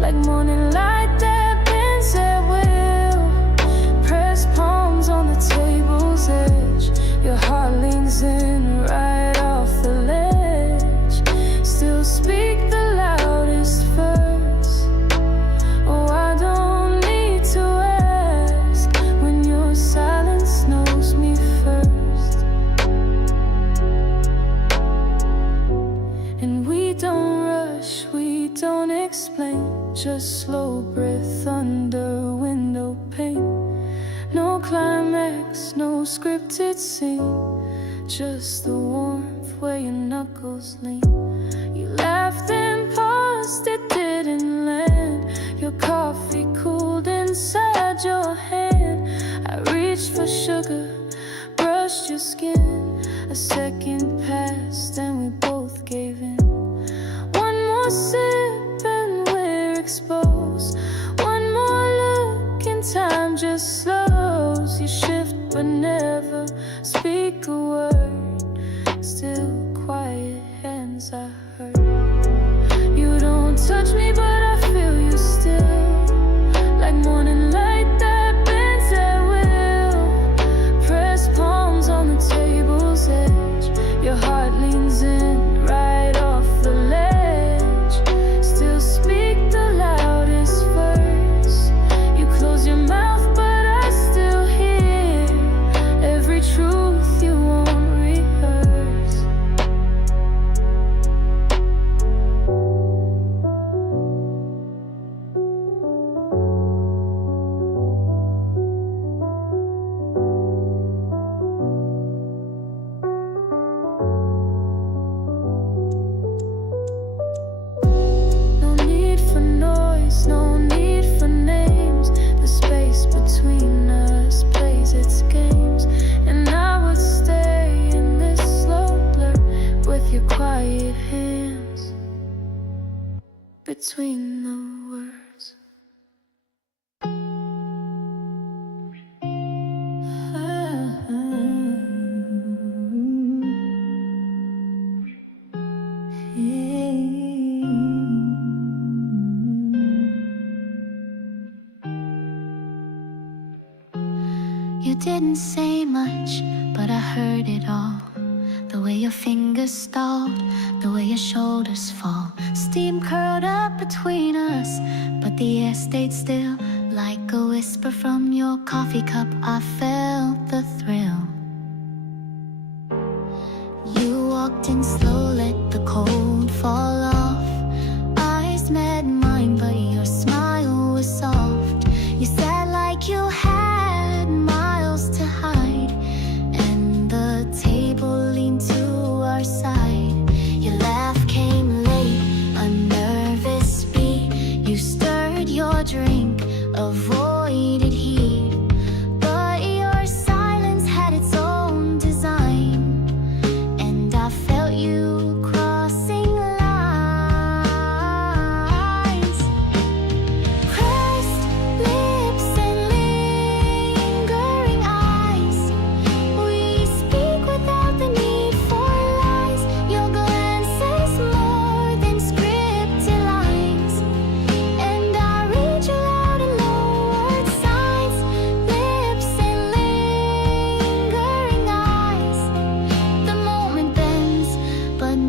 like morning light that bends at will. Press palms on the table's edge. Your heart leans in right off the ledge. Still speak the loudest verse. Oh, I don't need to ask when your silence knows me first. And we don't rush, we don't explain. Just slow breath under window pane. No climax, no scripted scene. Just the warmth where your knuckles lean. You laughed and paused, it didn't land. Your coffee cooled inside your hand. I reached for sugar, brushed your skin. A second passed and we both gave in. One more sip and we're exposed. One more look and time just slows. You shift but never speak a word. Still quiet hands I hurt. You don't touch me but I feel you still. Like morning light that bends at will. Press palms on the table's edge. Your heart leans in right off the ledge. Still speak the loudest verse. You close your mouth but I still hear every truth you won't rehearse. No need for noise, no need for names. The space between us plays its games. And I would stay in this slow blur with your quiet hands between the words. You didn't say much, but I heard it all. The way your fingers stalled, the way your shoulders fall. Steam curled up between us, but the air stayed still. Like a whisper from your coffee cup, I felt the thrill. You walked in slow, let the cold fall off. Eyes met mine, but your smile was soft. You sat like you had miles to hide, and the table leaned to our side. Your laugh came late, a nervous beat. You stirred your drink, avoided heat, but your silence had its own design. And I felt you crossing lines. Pressed lips and lingering eyes. We speak without the need for lies. Your glances more than scripted lines. And I read you loud and lowered signs. Lips and lingering eyes. The moment bends, but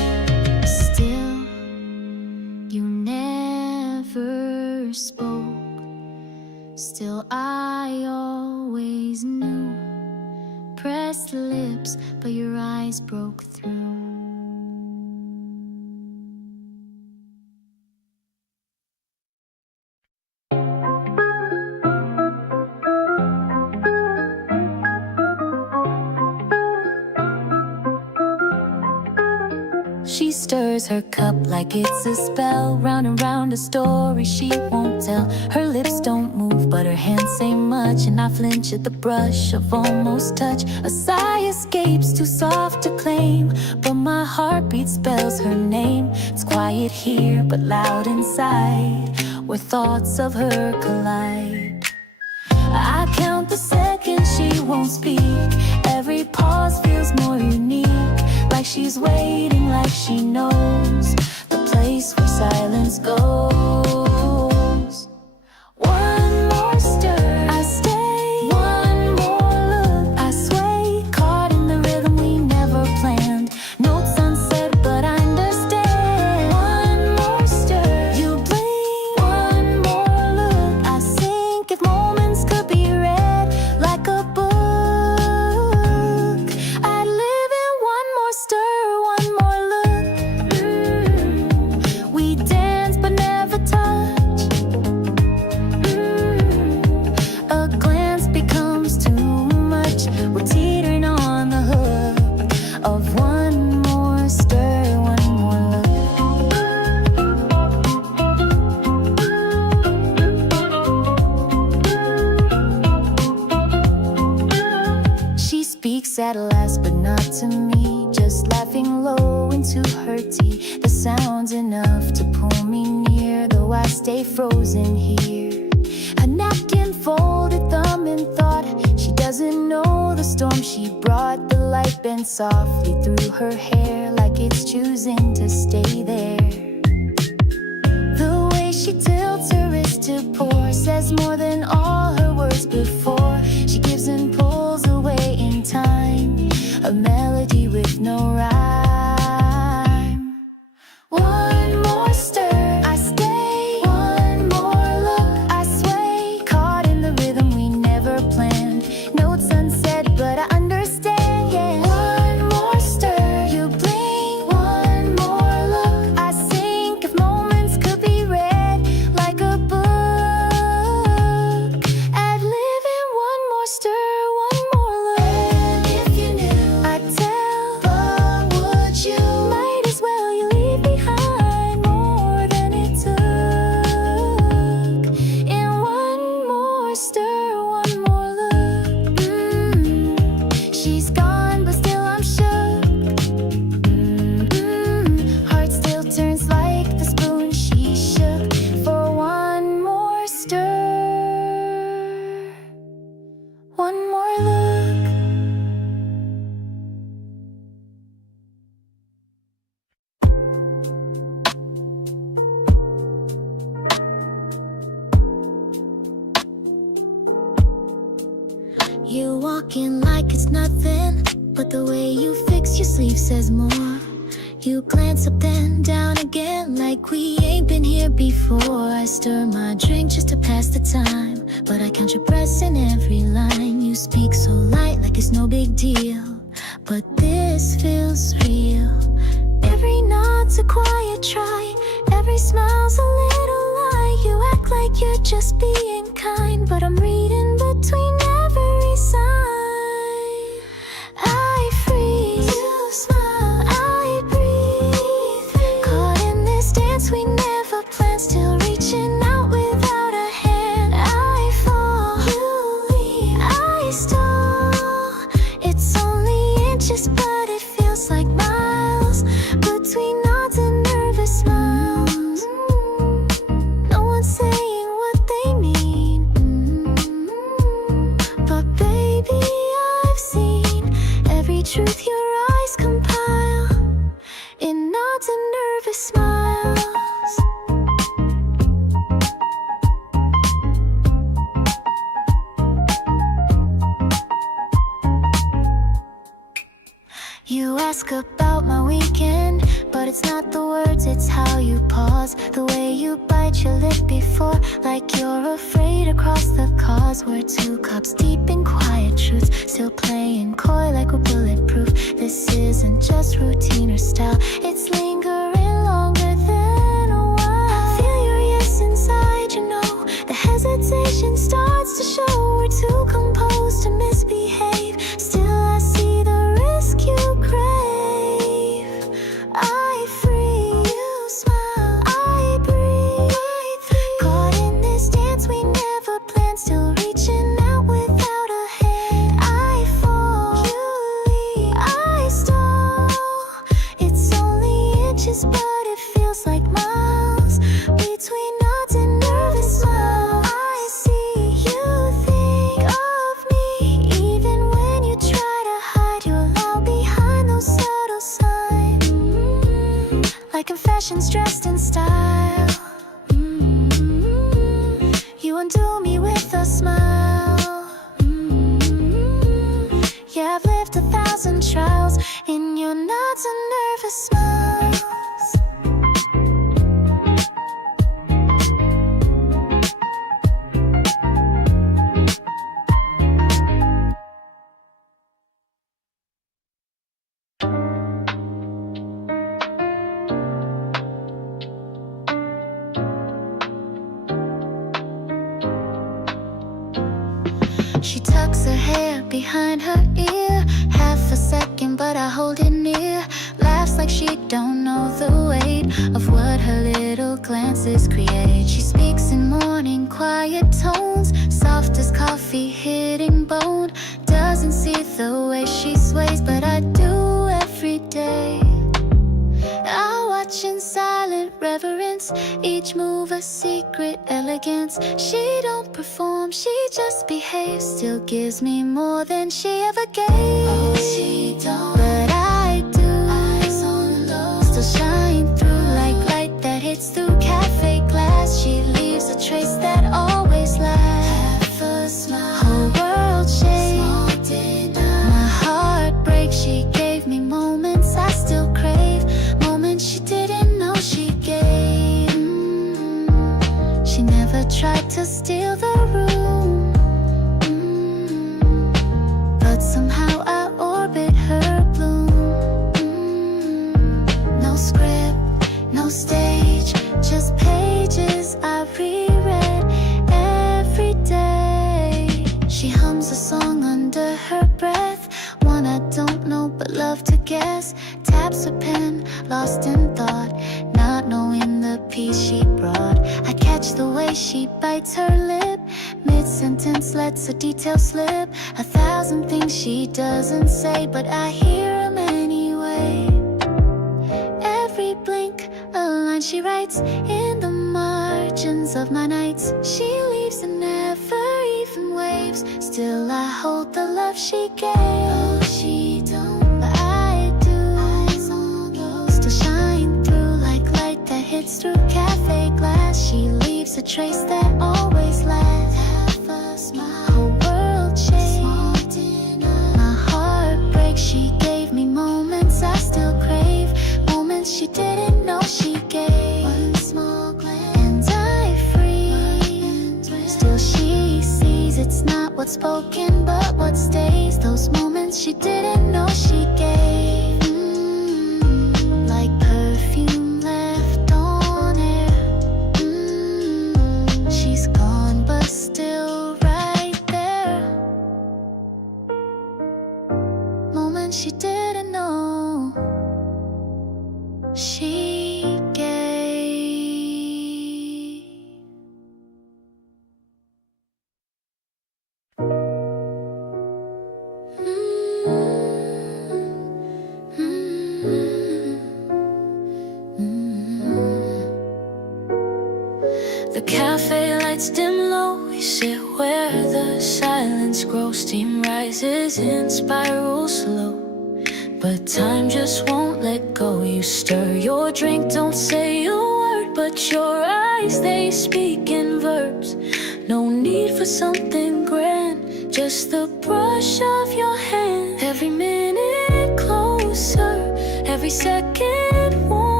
Still I always knew. Pressed lips, but your eyes broke through. She stirs her cup like it's a spell. Round and round a story she won't tell. Her lips don't move but her hands say much, and I flinch at the brush of almost touch. A sigh escapes, too soft to claim, but my heartbeat spells her name. It's quiet here but loud inside, where thoughts of her collide. I count the seconds she won't speak. Every pause feels more unique, like she's waiting, like she knows the place where silence goes. One more stir, I stay. One more look, I sway. Caught in the rhythm we never planned. Notes unsaid, but I understand. One more stir, you blink. One more look, I sink. If moments could be read like a book, I'd live in one more stir, one more look. We dance but never touch. A glance becomes too much. We're teetering on the hook of one more stir, one more look. She speaks at last, but not to me. Just laughing low into her tea. The sound's enough to pull me near, though I stay frozen here. A napkin folded, thumb in thought. She doesn't know the storm she brought. The light bends softly through her hair, like it's choosing to stay there. The way she tilts her wrist to pour says more than all her words before. She gives and pulls away in time, a melody with no rhyme. One more stir, I stay. One more look, I sway. Caught in the rhythm we never planned. Notes unsaid, but I understand, yeah. One more stir, you blink. One more look, I sink. If moments could be read like a book, I'd live in one more stir, one more look. If you knew, I'd tell, but would you? Might as well you leave behind more than it took. In one more stir, one more look. She's gone, but still I'm shook. Heart still turns like the spoon she shook for one more stir, one more look. You walk in like it's nothing, but the way you fix your sleeve says more. You glance up then down again, like we ain't been here before. I stir my drink just to pass the time, but I count your breaths in every line. You speak so light, like it's no big deal, but this feels real. Every nod's a quiet try, every smile's a little lie. You act like you're just being kind, but I'm reading between every sign. I freeze, you smile, I breathe. Caught in this dance we never planned, still reaching out without a hand. I fall, you leave, I stall. It's only inches, but it feels like miles between nods and nervous smiles. No one's saying what they mean, but baby, I've seen every truth your eyes compile in nods and nervous smiles. You ask about my weekend, But it's not the words, it's how you pause, the way you bite your lip before, like you're afraid across the cause. We're 2 cups deep in quiet truths, still playing coy like we're bulletproof. This isn't just routine or style, it's lingering longer than a while. I feel your yes inside, you know, the hesitation starts to show. We're too composed to misbehave, still I see the risk you crave. I free you, smile, I breathe, caught in this dance we never planned, still reaching out without a hand. I fall, you leave, I stall. It's only inches, but it feels like miles between nods and nervous smile. I see you think of me, even when you try to hide your love behind those subtle signs. Like confessions dressed in style. You undo me with a smile. Yeah, I've lived 1,000 trials in your nods and nervous smiles. She tucks her hair behind her ear, half a second but I hold it near. Laughs like she don't know the weight of what her little glances create. She speaks in morning quiet tones, soft as coffee hitting bone. Doesn't see the way she sways, but I do every day. I watch in silent reverence, each move a secret elegance. She don't perform, she just behaves, still gives me more than she ever gave. Oh, she don't, but I do. Eyes on the low, still shine through like light that hits through cafe glass. She leaves a trace that always lasts. Half a smile, whole world shakes. My heart breaks, she gave me moments I still crave, moments she didn't know she gave. She never tried to steal the room, but somehow I orbit her bloom. No script, no stage, just pages I reread every day. She hums a song under her breath, one I don't know but love to guess. Taps a pen, lost in thought, not knowing the piece she brought. I catch the way she bites her lip, mid-sentence lets a detail slip. 1,000 things she doesn't say, but I hear them anyway. Every blink, a line she writes in the margins of my nights. She leaves and never even waves, still I hold the love she gave. Oh, she don't, but I do. Eyes on low, still shine through like light that hits through cafe glass. She leaves a trace that always lasts. Half a smile, whole world shakes. My heart breaks, she gave me moments I still crave, moments she didn't know she gave. One small glance and I freeze, still she sees it's not what's spoken but what stays. Those moments she didn't know she gave. Like perfume left on air. She's gone but still right there. Moments she didn't know she gave. The cafe lights dim low, we sit where the silence grows. Steam rises in spirals slow, but time just won't let go. You stir your drink, don't say a word, but your eyes, they speak in verbs. No need for something grand, just the brush of your hand. Every minute closer, every second warm.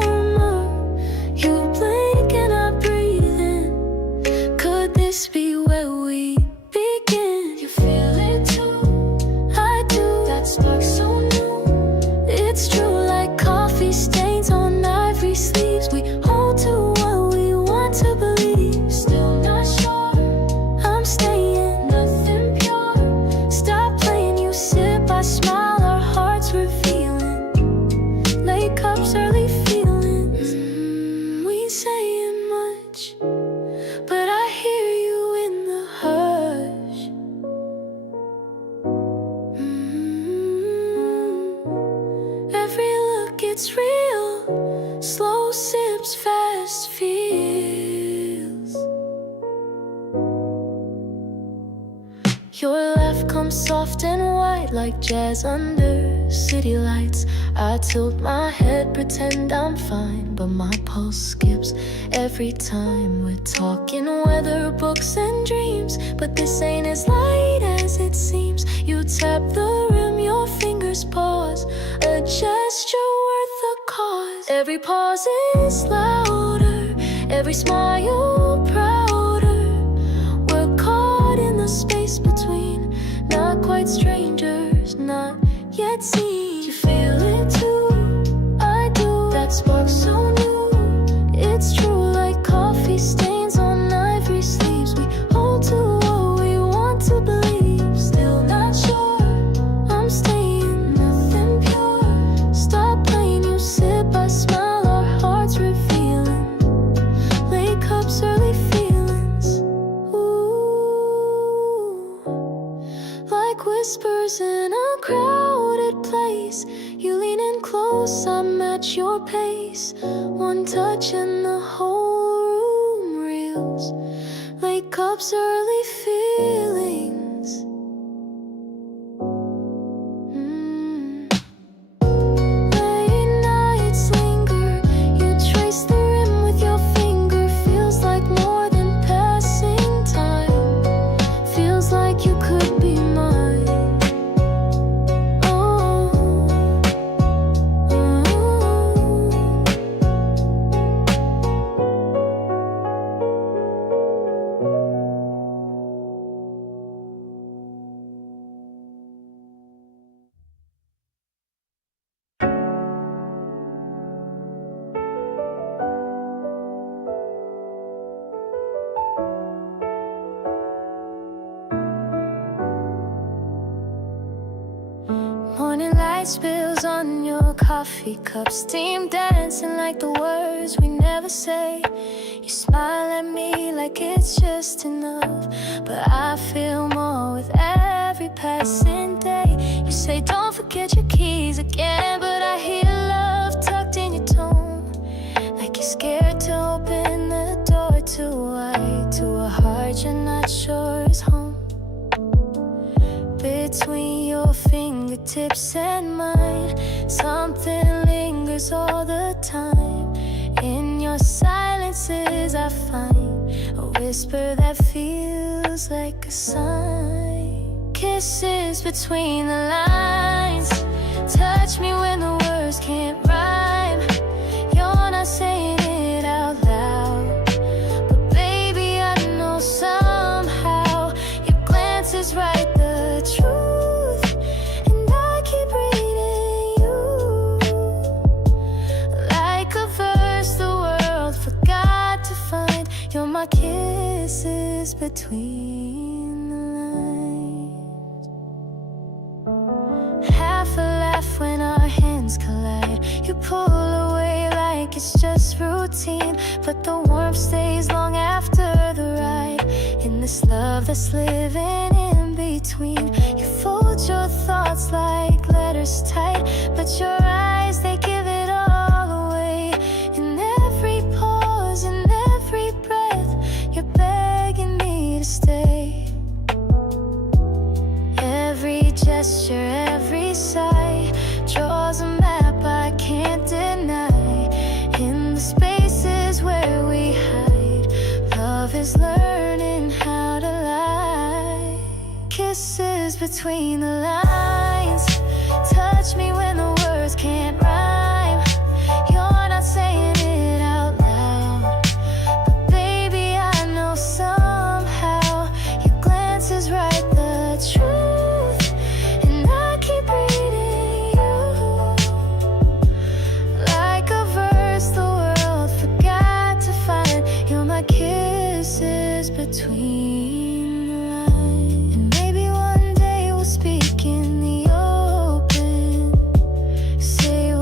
it's real. Slow sips, fast feels. Your laugh comes soft and white like jazz under city lights. I tilt my head, pretend I'm fine, but my pulse skips every time. We're talking weather, books and dreams, but this ain't as light as it seems. You tap the rim, your fingers pause, a gesture worth the cause. Every pause is louder, every smile prouder. We're caught in the space between, not quite strangers, not yet seen. You feel it too, I do. That spark so new, it's true. Like coffee stains on ivory sleeves, we hold to what we want to believe. Still not sure, I'm staying, nothing pure. Stop playing, you sip, I smile, our hearts revealing. Late cups, early feelings. Ooh, like whispers in a crowded place. You lean in close, I match your pace. One touch and the whole room reels. Late cups, early feelings. Late nights linger, you trace the rim with your finger. Feels like more than passing time. Feels like you could be mine. Morning light spills on your coffee cup, steam dancing like the words we never say. You smile at me like it's just enough, but I feel more with every passing day. You say don't forget your keys again, but I hear love tucked in your tone, like you're scared to open the door too wide to a heart you're not sure is home. Between your fingertips and mine, something lingers all the time. In your silences I find a whisper that feels like a sign. Kisses between the lines, touch me when the words can't rhyme. You're not saying it out loud, but baby I know somehow your glances write the truth, and I keep reading you like a verse the world forgot to find. You're my kisses between the lines. Half a laugh when our hands collide. You pull away like it's just routine, but the warmth stays long after the ride. In this love that's living in between, you fold your thoughts like letters tight, but your eyes, they give it all away. In every pause, in every breath, you're begging me to stay. Every gesture, every sigh draws a map I can't deny. In the spaces where we hide, love is learning how to lie. Kisses between the lines, touch me when the words can't rhyme. You're not saying it out loud, but baby I know somehow your glances write the truth, and I keep reading you like a verse the world forgot to find. You're my kisses between the lines. And maybe one day we'll speak in the open, say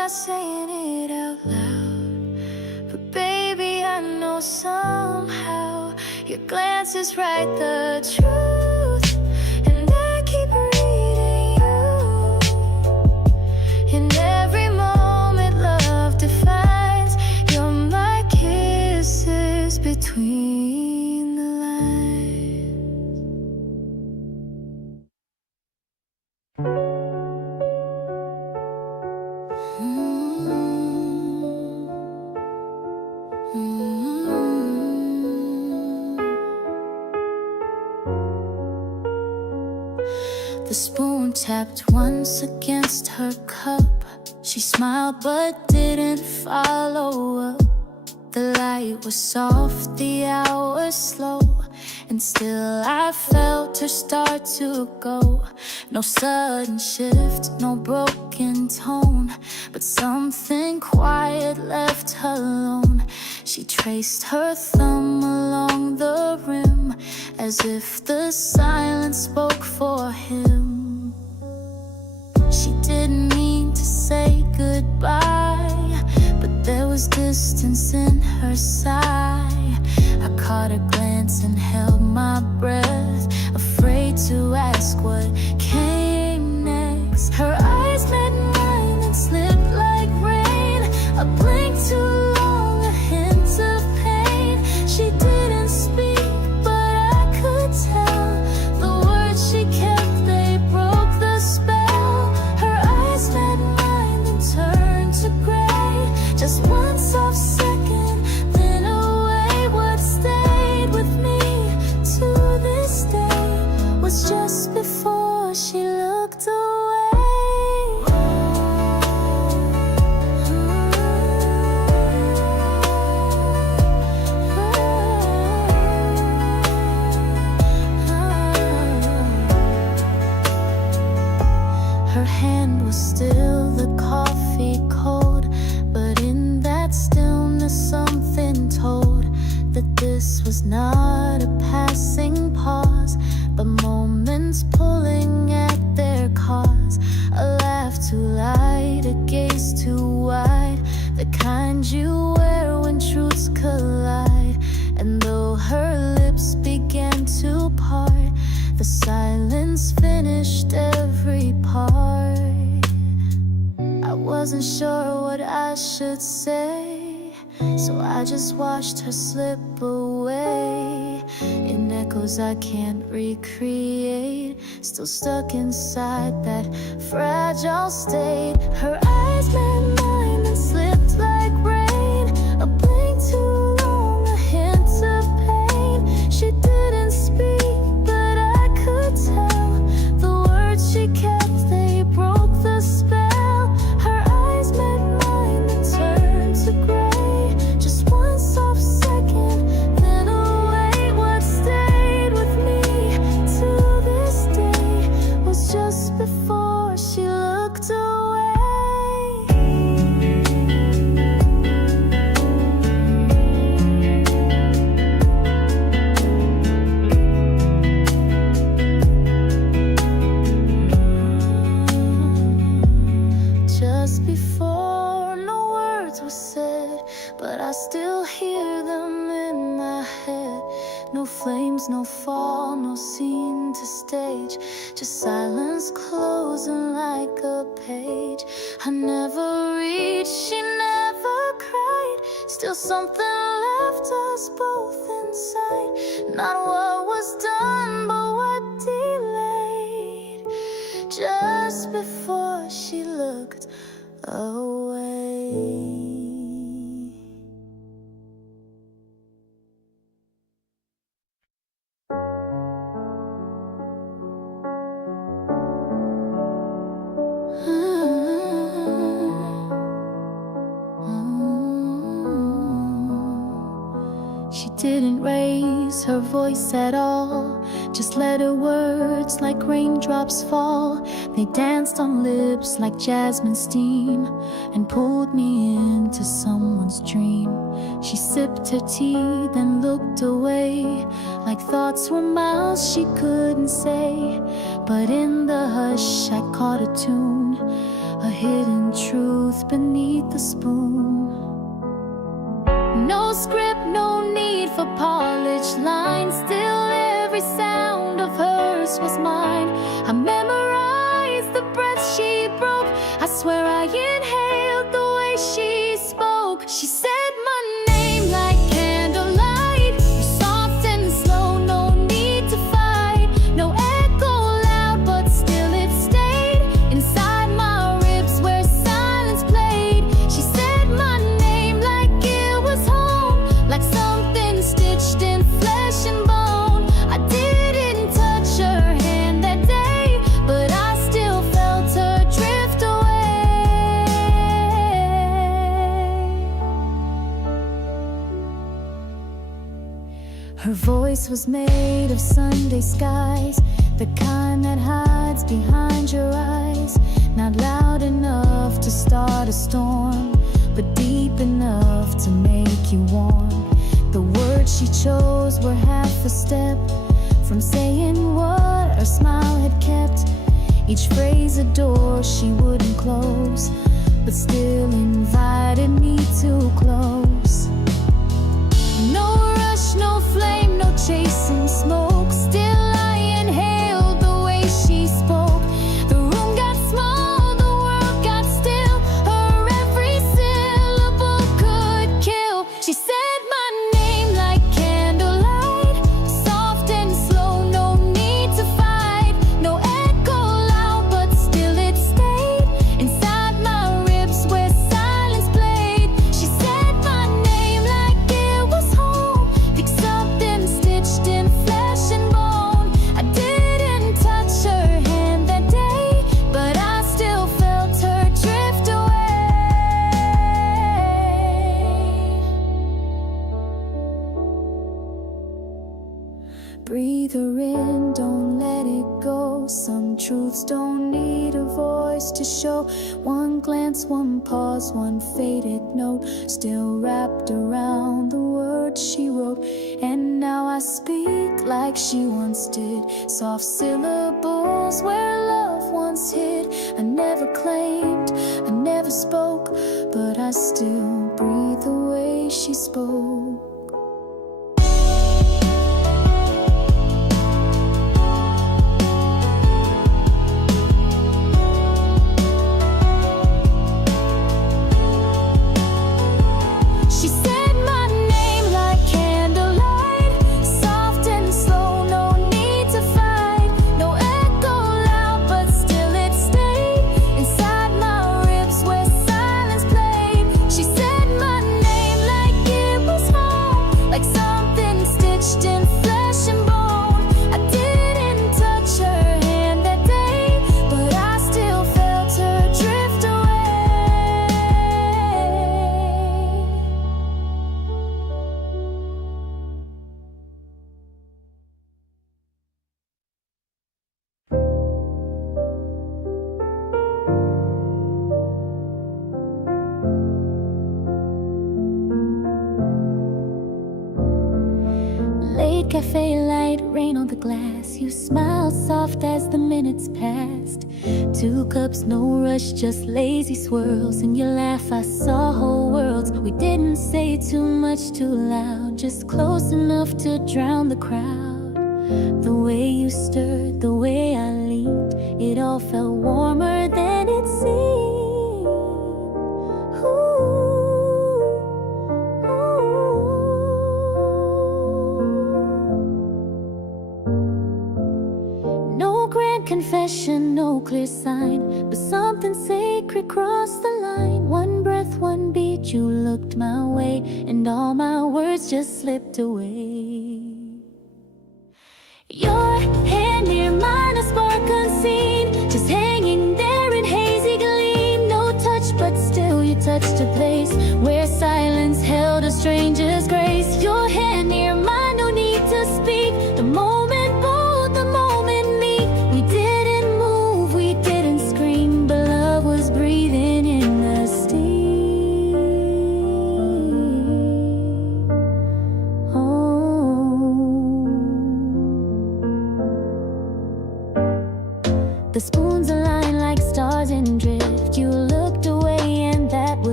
not saying it out loud, but baby, I know somehow your glances write the truth, and I keep reading you. In every moment love defines, you're my kisses between the lines. The spoon tapped once against her cup. She smiled but didn't follow up. The light was soft, the hours slow, and still I felt her start to go. No sudden shift, no broken tone, but something quiet left her alone. She traced her thumb along the rim, as if the silence spoke for him. She didn't mean to say goodbye, but there was distance in her sigh. I caught a glance and held my breath, afraid to ask what came next. Her eyes met mine and slipped like rain, a blink too long, a hint of pain. She didn't speak, but I could tell the words she kept, they broke the spell. Her eyes met mine and turned to gray, just one soft second, then away. What stayed with me to this day was just before she looked away. Her hand was still, the coffee cold, but in that stillness something told that this was not a passing pause, but moments pulling at their cause. A laugh too light, a gaze too wide, the kind you wear when truths collide. And though her lips began to part, the silence finished every part. I wasn't sure what I should say, so I just watched her slip away in echoes I can't recreate, still stuck inside that fragile state. Her eyes met mine and slipped like rain, a blink too long, a hint of pain. She didn't speak, but I could tell the words she kept, they broke the spell. Her eyes met mine and turned to gray, just one soft second, then away. What stayed with me to this day was just before she looked away. Just before, no words were said, but I still hear them in my head. No flames, no fall, no scene to stage, just silence closing like a page. I never reached, she never cried, still something left us both inside. Not what was done, but what delayed, just before she looked away. She didn't raise her voice at all, just let her words like raindrops fall. They danced on lips like jasmine steam and pulled me into someone's dream. She sipped her tea, then looked away, like thoughts were miles she couldn't say. But in the hush I caught a tune, a hidden truth truth beneath the spoon. No script, no need for polished lines. Still every sound of hers was mine. I memorized the breath she broke. I swear I inhaled the way she spoke. She said my name like candlelight. You're soft and slow, no need to fight. No echo loud, but still it stayed inside my ribs where silence played. She said my name like it was home, like something stitched in flesh and bone. I didn't touch her hand that day, but I still felt her drift away. Her voice was made of Sunday skies, the kind that hides behind your eyes. Not loud enough to start a storm, but deep enough to make you warm. The words she chose were half a step from saying what her smile had kept. Each phrase a door she wouldn't close, but still invited me too close. No rush, no flame, no chasing smoke. Still I inhaled the way she spoke. The room got small, the world got still. Her every syllable could kill. She said my name like candlelight, soft and slow, no need to fight. No echo loud, but still it stayed inside my ribs where silence played. She said my name like it was home, like something stitched in flesh and bone. I didn't touch her hand that day, but I still felt her drift away. Breathe her in, don't let it go. Some truths don't need a voice to show. One glance, one pause, one faded note, still wrapped around the words she wrote. And now I speak like she once did, soft syllables where love once hid. I never claimed, I never spoke, but I still breathe the way she spoke. She said my name like candlelight, soft and slow, no need to fight. No echo loud, but still it stayed inside my ribs where silence played. She said my name like it was home, like something stitched in flesh and bone. I didn't touch her hand that day, but I still felt her drift away. Late cafe light, rain on the glass. You smiled soft as the minutes passed. 2 cups, no rush, just lazy swirls. In your laugh I saw whole worlds. We didn't say too much too loud, just close enough to drown the crowd. The way you stirred, the way I leaned, it all felt warmer than it seemed. No grand confession, no clear sign, but something sacred crossed the line. One breath, one beat, you looked my way, and all my words just slipped away. Your hand near mine, a spark unseen, just hanging there in hazy gleam. No touch, but still you touched a place where silence held a stranger's grace. Your hand near mine, no need to speak. The moment bold, the moment meet. We didn't move, we didn't scream, but love was breathing in the steam. Oh. The spoons align like stars in drift. You looked away and that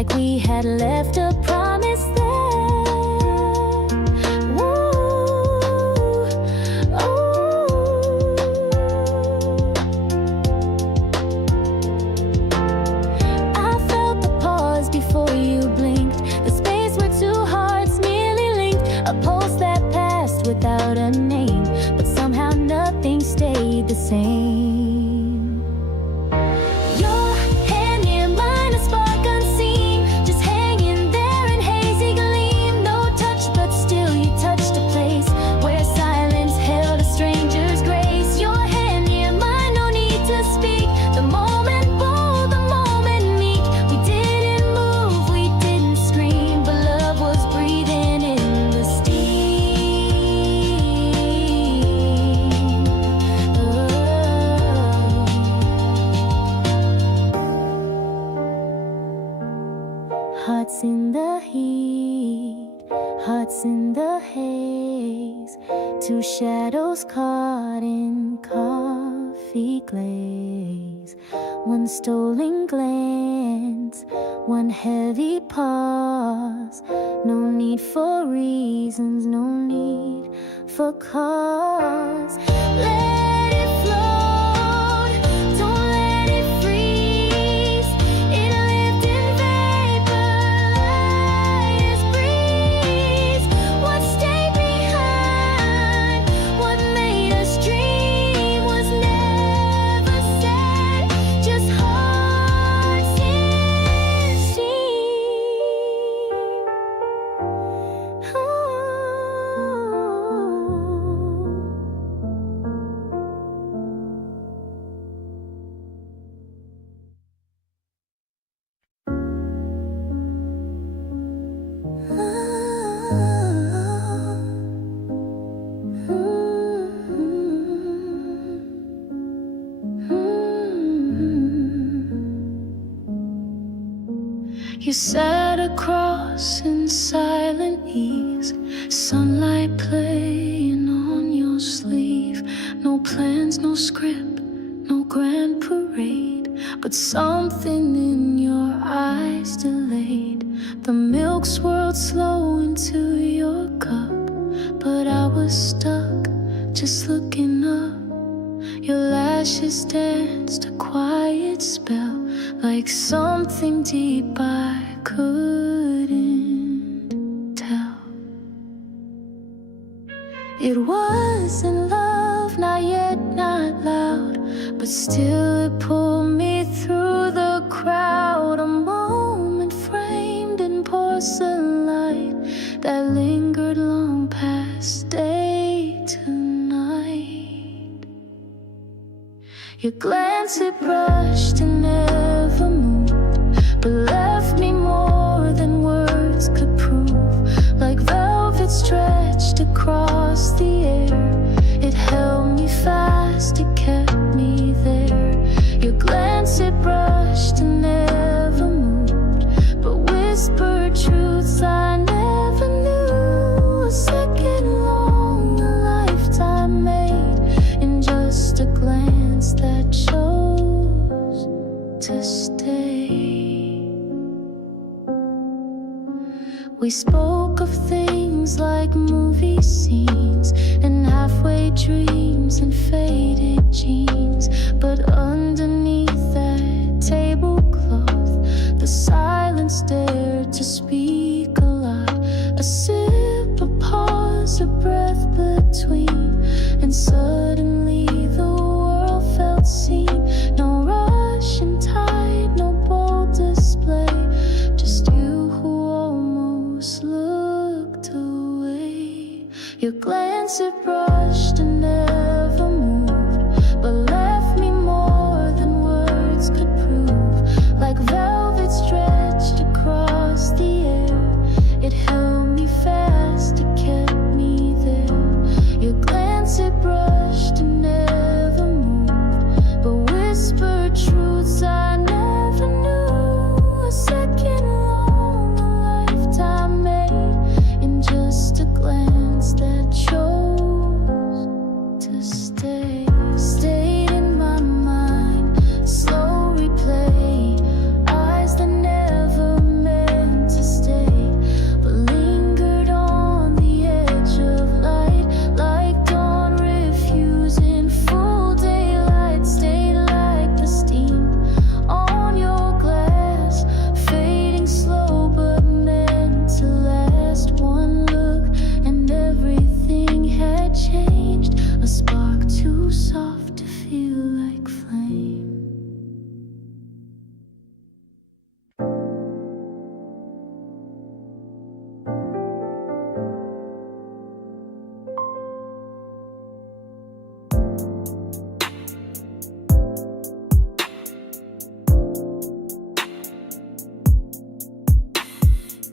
like we had left a promise there. Ooh, oh. I felt the pause before you blinked, the space where two hearts merely linked, a pulse that passed without a name, but somehow nothing stayed the same. Your hand near mine, a spark unseen, just hanging there in hazy gleam. No touch, but still you touched a place where silence held a stranger's grace. Your hand near mine, no need to speak. The moment bold, the moment meek. We didn't move, we didn't scream, but love was breathing in the steam. Oh. Hearts in the heat, hearts in the haze, two shadows caught in coffee glaze. One stolen glance, one heavy pause. No need for reasons, no need for cause. Let it float, don't let it freeze. It lived in vapor, light as breeze. What stayed behind, what made us dream was never said, just hearts in steam. Oh. You sat across in silent ease, sunlight playing on your sleeve. No plans, no script, no grand parade, but something in your eyes delayed. The milk swirled slow into your cup, but I was stuck, just looking up. Your lashes danced a quiet spell, like something deep I couldn't tell. It wasn't love, not yet, not loud, but still it pulled me through the crowd. A moment framed in porcelain light that lingered long past day to night. Your glance, it brushed and never moved, but left me more than words could prove. Like velvet stretched across the air, it held me fast, it kept me there. Your glance, it brushed and never moved, but whispered truths I never knew. A second long, a lifetime made in just a glance that chose to stay. We spoke of things like movie scenes and halfway dreams and faded jeans, but underneath that tablecloth, the silence dared to speak a lot. A sip, a pause, a breath between, and suddenly the world felt seen. No rush and tide, no bold display, just you who almost looked away. Your glance, it brushed and never moved, but left me more than words could prove. Like velvet stretched across the air, it held me fast, it kept me there. Your glance, it brushed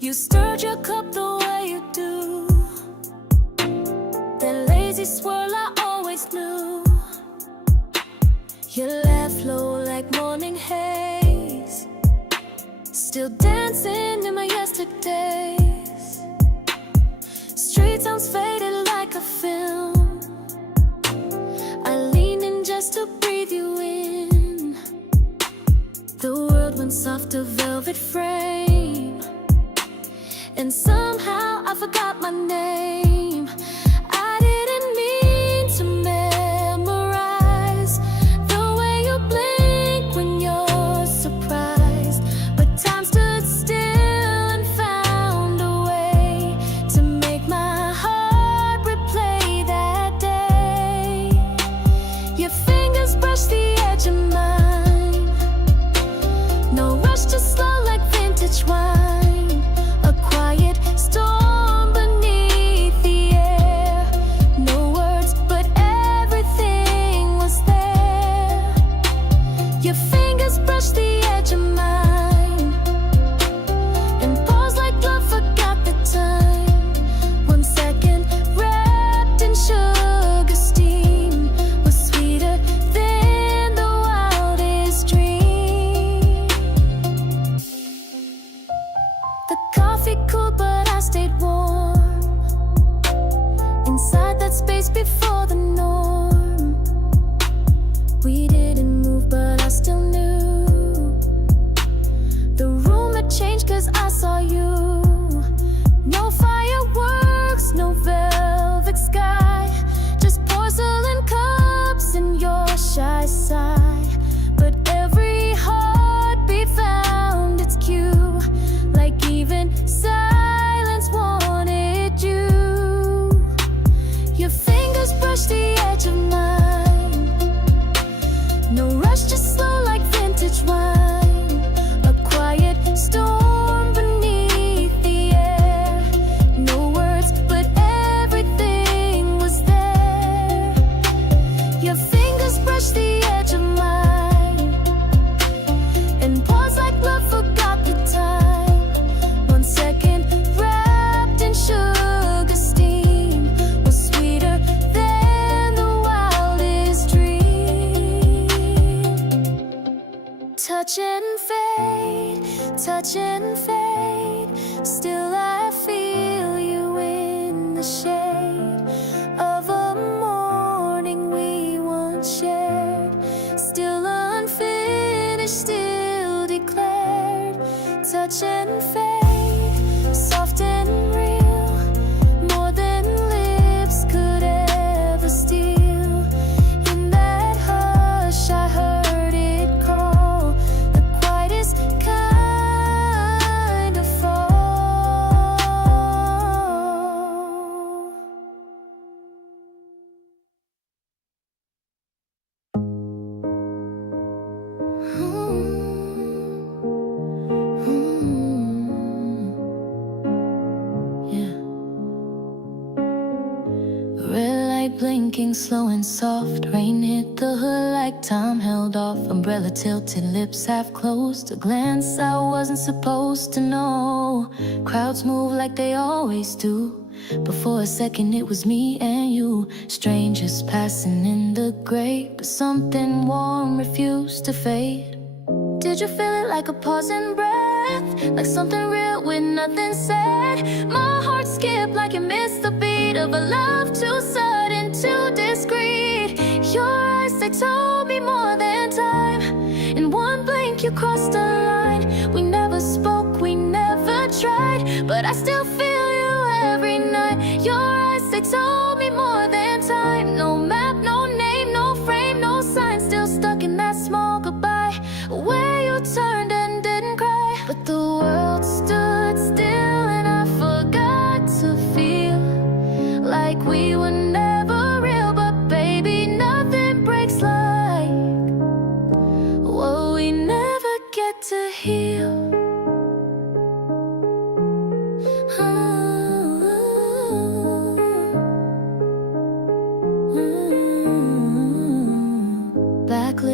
You stirred your cup the way you do. That lazy swirl I always knew. Your laugh low like morning haze. Still dancing in my yesterdays. Street sounds faded like a film. I leaned in just to breathe you in. The world went soft, a velvet frame. And somehow I forgot my name. I didn't mean to memorize the way you blink when you're surprised. But time stood still and found a way to make my heart replay that day. Your fingers brushed the edge of mine. No rush, just slow like vintage wine. A quiet storm beneath the air. No words, but everything was there. Your fingers brushed the edge of mine. And paused like love forgot the time. 1 second wrapped in sugar steam was sweeter than the wildest dream. The coffee cooled, but I stayed warm. Inside that space before the norm. We didn't move, but I still knew. The room had changed 'cause I saw you. No fireworks, no velvet sky. Just porcelain cups and your shy sigh. But every heartbeat found its cue. Like even silence wanted you. Your fingers brushed the edge of mine. No rush, just slow like vintage wine. A quiet storm beneath the air. No words, but everything was there. Your fingers brushed the edge of mine. And paused like love forgot the time. 1 second wrapped in sugar steam was sweeter than the wildest dream. Touch and fade, touch and fade. Still I feel you in the shade of a morning we once shared. Still unfinished, still declared. Touch and fade, soft and real. More than lips could ever steal. In that hush I heard it call. The quietest kind of fall. Yeah. Red light blinking, slow and soft. Rain hit the hood like time held off. Umbrella tilted, lips half closed. A glance I wasn't supposed to know. Crowds move like they always do. But for a second it was me and you. Strangers passing in the gray. But something warm refused to fade. Did you feel it like a pause in breath? Like something real with nothing said? My heart skipped like you missed the beat of a love too sudden, too discreet. Your eyes, they told me more than time. In one blink you crossed the line. We never spoke, we never tried. But I still feel you every night. Your eyes, they told me more than time. No map, no name, no frame, no sign. Still stuck in that small goodbye where you turned and didn't cry. But the world stood still and I forgot to feel like we were never real. But baby, nothing breaks like what we never get to heal.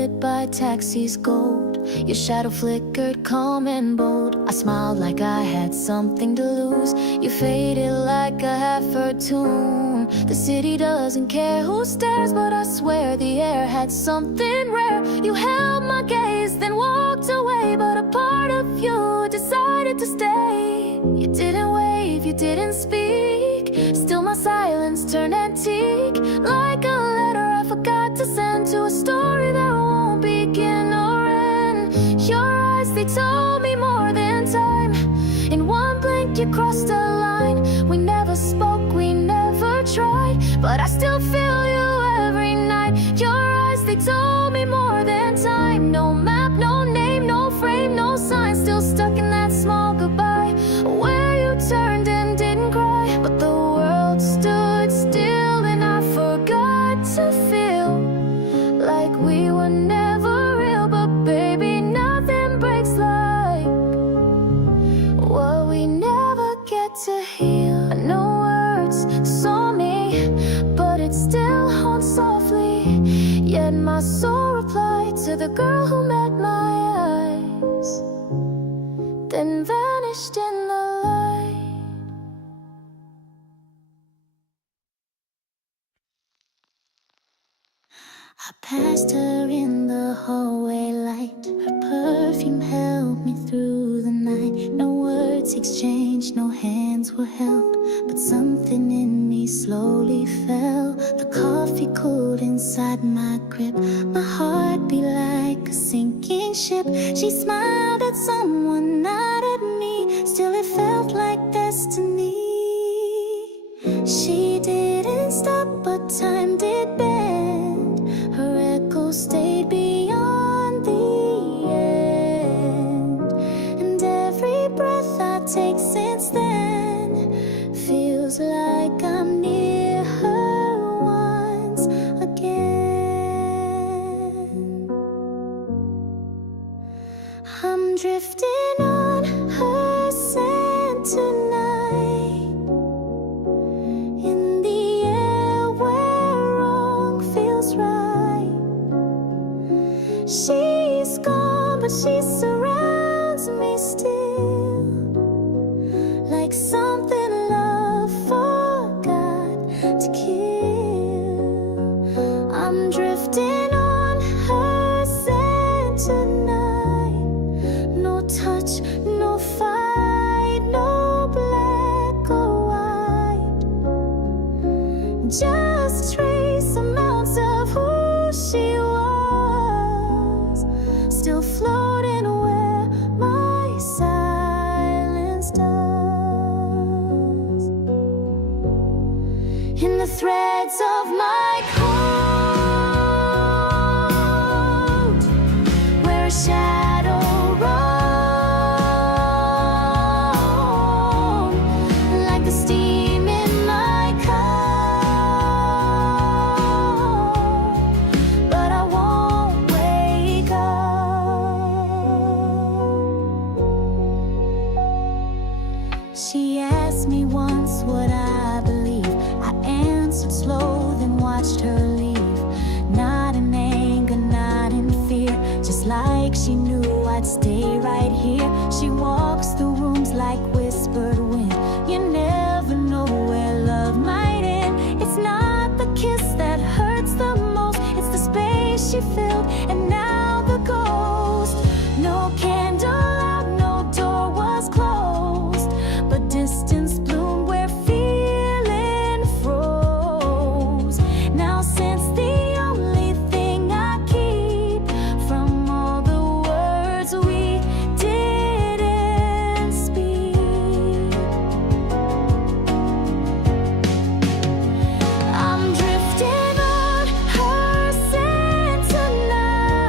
lit by taxis gold. Your shadow flickered calm and bold. I smiled like I had something to lose. You faded like a half-heard tune. The city doesn't care who stares, but I swear the air had something rare. You held my gaze, then walked away, but a part of you decided to stay. You didn't wave, you didn't speak. Still my silence turned antique, like a letter I forgot to send to a story that won't begin or end. Your eyes, they told me more than time. In one blink you crossed a line. We never spoke, we never tried, but I still feel you every night. Your eyes, they told me more than time. No map, no name, no frame, no sign. Still stuck in that small goodbye, where you turned and didn't cry, but the world stood still and I forgot to feel like we were never real. But baby, nothing breaks like what we never get to heal. I know words saw me, but it still haunts softly. Yet my soul replied to the girl who met my eyes, then vanished in the light. I passed her in the hallway light. Her perfume held me through the night. No words exchanged, no hands were held, but something in me slowly fell. The coffee cooled inside my grip. My heart beat like a sinking ship. She smiled at someone, not at me. Still it felt like destiny. She didn't stop, but time did bend. Her echo stayed beyond the end. And every breath I take since then feels like I'm near her once again. I'm drifting on her scent tonight, in the air where wrong feels right. She's gone, but she surrounds me still, like something love forgot to kill. I'm drifting on her scent tonight. No touch, no fight, no black or white, just trace amounts of who she was, still floating where my silence does. In the threads of my coat, where a shadow roam, like the steam in my cup, but I won't wake up. She asked me once what I believe. I answered slow, then watched her leave. Not in anger, not in fear, just like she knew I'd stay right here. She walks the rooms like whispered wind. You never know where love might end. It's not the kiss that hurts the most, it's the space she filled, and now the ghost. No candle out, no door was closed, but distance bloomed where feeling froze. Now since the only thing I keep from all the words we didn't speak, I'm drifting on her scent tonight.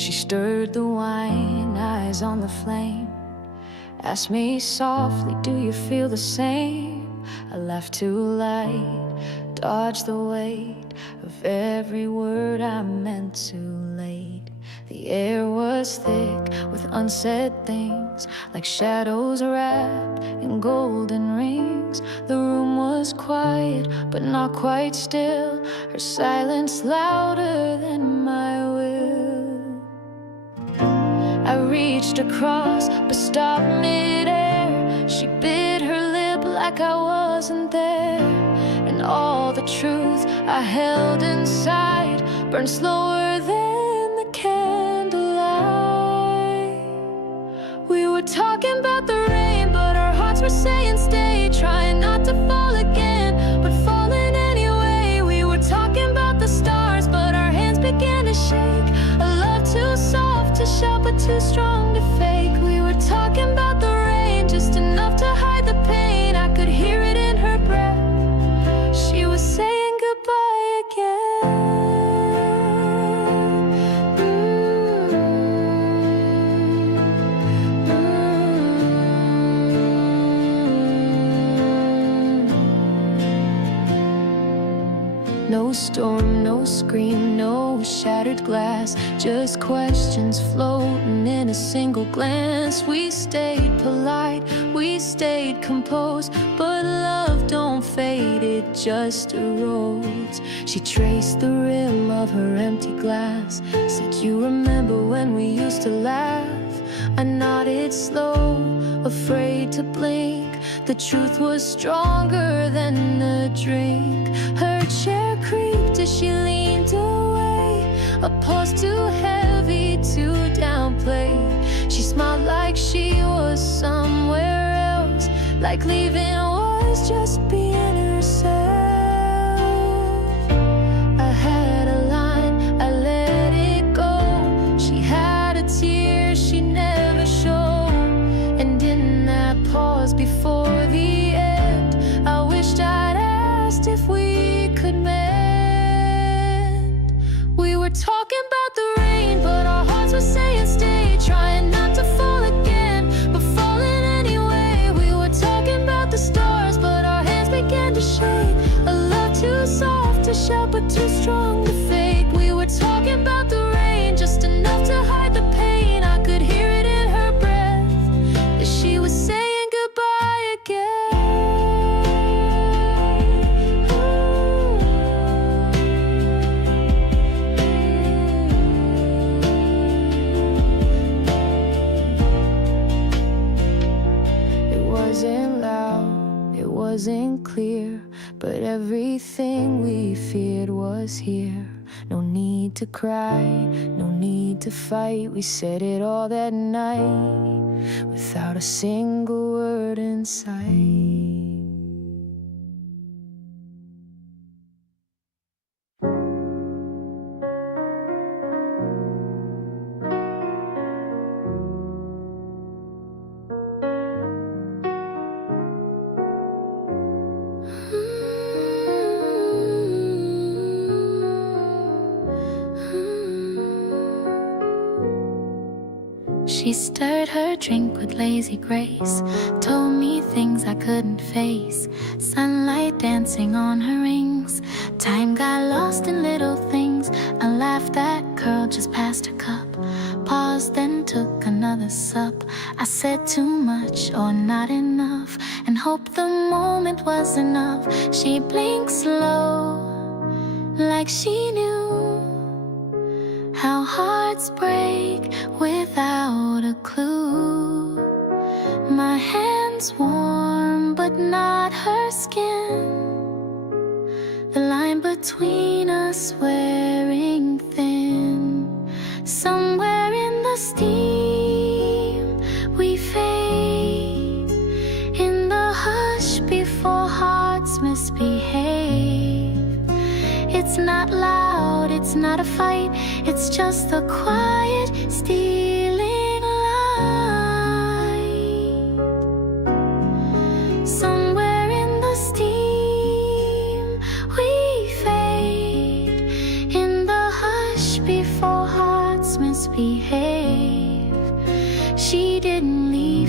She stirred the wine, eyes on the flame. Asked me softly, do you feel the same? I laughed too light, dodged the weight of every word I meant too late. The air was thick with unsaid things, like shadows wrapped in golden rings. The room was quiet, but not quite still, her silence louder than my will. I reached across, but stopped midair. She bit her lip like I wasn't there, and all the truth I held inside burned slower than the candlelight. We were talking about the rain, but our hearts were saying stay, trying not to fall again, but falling anyway. We were talking about the stars, but our hands began to shake. A love too soft to shout, but too strong to fake. We were talking about the rain, just enough to hide the pain. I could hear it in her breath. She was saying goodbye again. No storm, no scream, no shattered glass, just questions floating in a single glance. We stayed polite, we stayed composed, but love don't fade, it just erodes. She traced the rim of her empty glass, said, you remember when we used to laugh? I nodded slow, afraid to blink. The truth was stronger than the drink. Her chair creaked as she leaned away, a pause too heavy to downplay. She smiled like she was somewhere else, like leaving was just being herself. I had a line, I let it go. She had a tear she never showed, and in that pause before the end, I wished I'd asked if we could mend. We were talking about the rain, but our hearts were saying stay, trying not to fall again, but falling anyway. We were talking about the stars, but our hands began to shake. A love too soft to shout, but too strong to fake. We were talking about the rain, just enough to hide the pain. I could hear it in her breath, as she was saying goodbye again. It wasn't loud, it wasn't clear, but everything we feared was here. No need to cry, no need to fight. We said it all that night, without a single word in sight. She stirred her drink with lazy grace, told me things I couldn't face. Sunlight dancing on her rings, time got lost in little things. I laughed at curl just past her cup, paused then took another sup. I said too much or not enough, and hoped the moment was enough. She blinked slow, like she knew how hearts break without a clue. My hands warm, but not her skin. The line between us wearing thin. Somewhere in the steam we fade, in the hush before hearts misbehave. It's not loud, it's not a fight, it's just the quiet stealing light. Somewhere in the steam we fade, in the hush before hearts misbehave.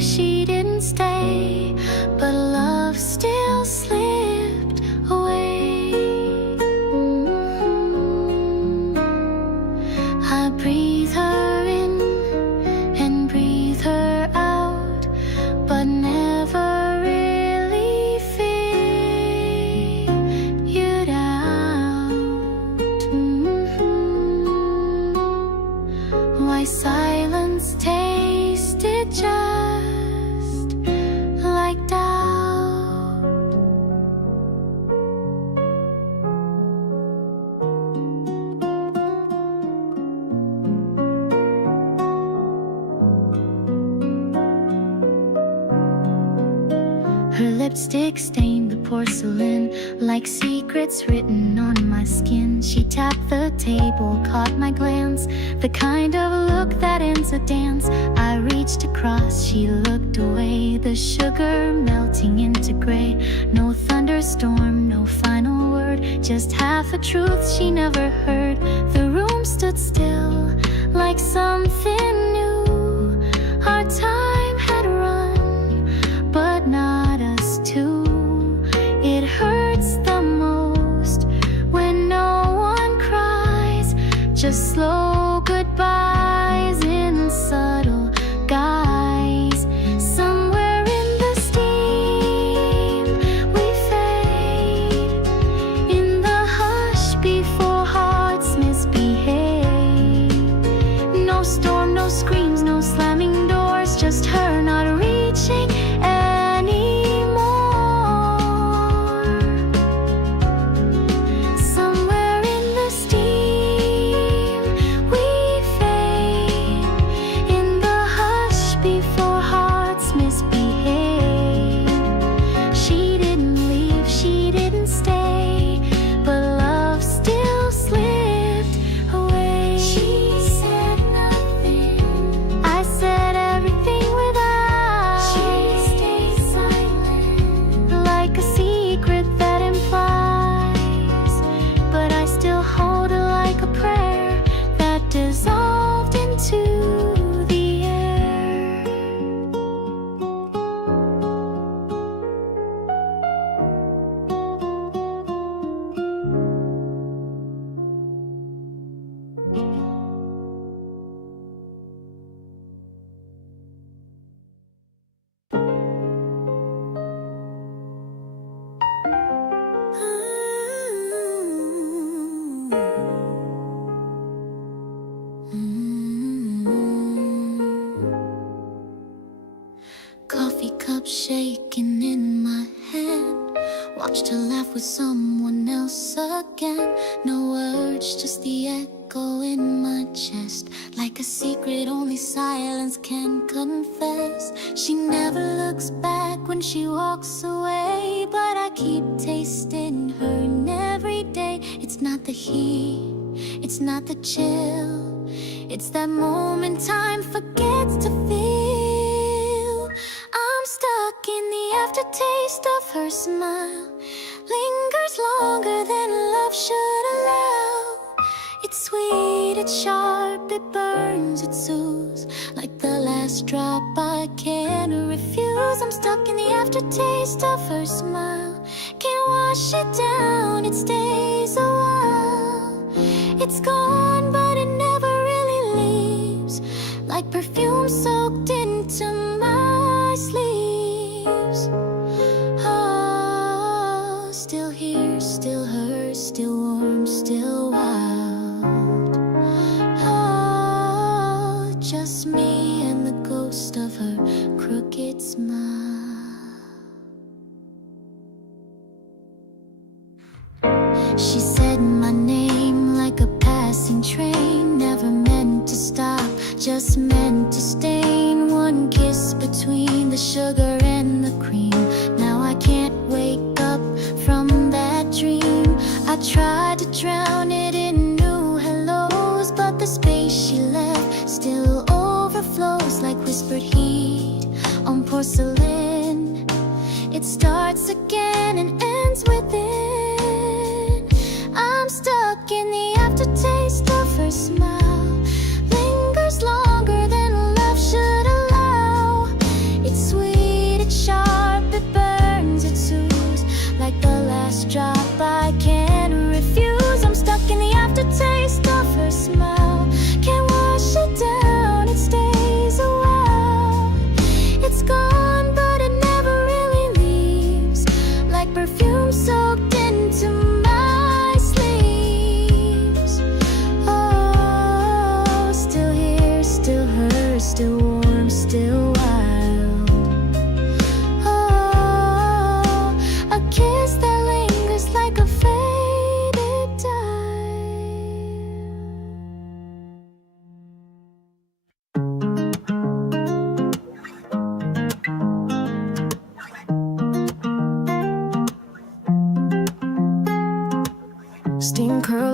she didn't stay, but love still slipped away. I breathe her in and breathe her out, but never really figured out why silence tasted just like doubt. Her lipstick stained the porcelain like secrets written on my skin. She tapped the table, caught my glance, the kind of look that ends a dance. I reached across, she looked away, the sugar melting into gray. No thunderstorm, no final word, just half the truth she never heard. The room stood still like something new. Our time had run, but not us two. It hurts the most when no one cries, just slow goodbyes in subtle guise. Somewhere in the steam we fade, in the hush before hearts misbehave. No storm, no screams, no slamming doors, just her not reaching anymore. Somewhere in the steam we fade, in the hush before hearts misbehave. She didn't leave, she didn't stay, but love still slipped away. She said nothing, I said everything without. She stayed silent, like a secret that implies, but I still hold it like a prayer that dissolved into the air. Coffee cup shaking in my hand, watched her laugh with someone else again. No words, just the echo in my chest, like a secret only silence can confess. She never looks back when she walks away, but I keep tasting her in every day. It's not the heat, it's not the chill, it's that moment time forgets to feel. I'm stuck in the aftertaste of her smile, lingers longer than love should allow. It's sweet, it's sharp, it burns, it soothes, like the last drop I can't refuse. I'm stuck in the aftertaste of her smile, can't wash it down, it stays a while. It's gone, but it never really leaves, like perfume soaked into my sleeves. Oh, still here, still hers, still warm, still wild. Oh, just me and the ghost of her crooked smile. She said my name like a passing train, never meant to stop, just meant to stain. One kiss between the sugar and the cream, now I can't wake up from that dream. I tried to drown it in new hellos, but the space she left still overflows like whispered heat on porcelain. It starts again and ends within. I'm stuck in the aftertaste of her smile, lingers longer than love should allow. It's